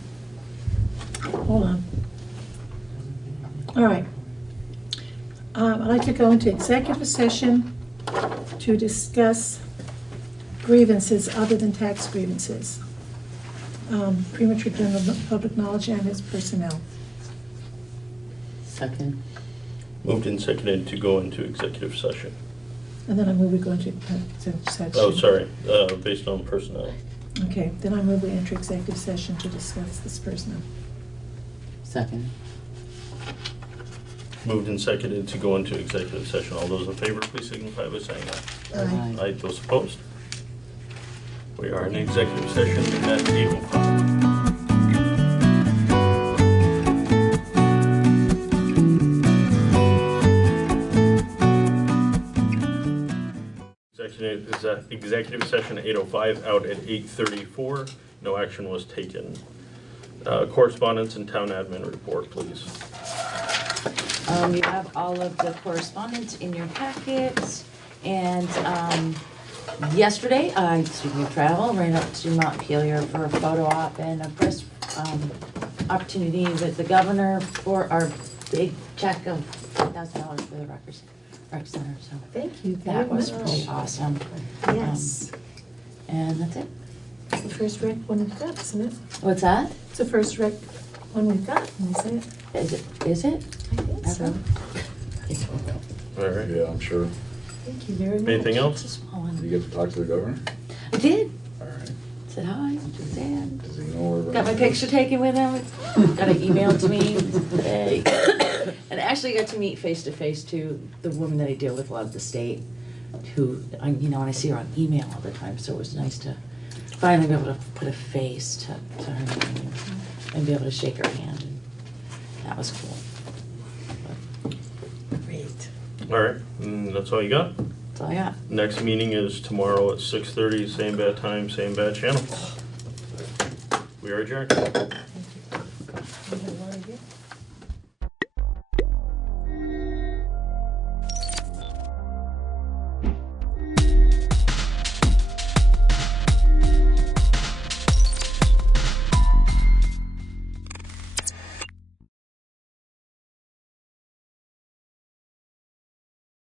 Hold on. All right. I'd like to go into executive session to discuss grievances other than tax grievances. Premature general public knowledge and its personnel. Second. Moved and seconded to go into executive session. And then I move we go into executive session. Oh, sorry, based on personnel. Okay, then I move we enter executive session to discuss this personnel. Second. Moved and seconded to go into executive session. All those in favor, please signify by saying aye. Aye. Aye, those opposed? We are in executive session at 8:05. into executive session at 8:05, out at 8:34. No action was taken. Correspondence and town admin report, please. You have all of the correspondence in your packets, and yesterday, speaking of travel, ran up to Montpelier for a photo op and a press opportunity with the governor for our big check of $5,000 for the rec center, so. Thank you very That was much. pretty awesome. Yes. And that's it. It's the first rec one we've got, isn't it? What's that? It's the first rec one we've got, can I say it? Is it? I think so. All right. Yeah, I'm sure. Thank you very much. Anything else? It's a small one. Did you get to talk to the governor? I did. All right. Said hi, Suzanne. Does he know where? Got my picture taken with him. Got it emailed to me today. And actually got to meet face to face to the woman that I deal with a lot of the state, who, and I see her on email all the time, so it was nice to finally be able to put a face to her name and be able to shake her hand. And that was cool. Great. All right, and that's all you got? That's all I got. Next meeting is tomorrow at 6:30, same bad time, same bad channel. We are adjourned.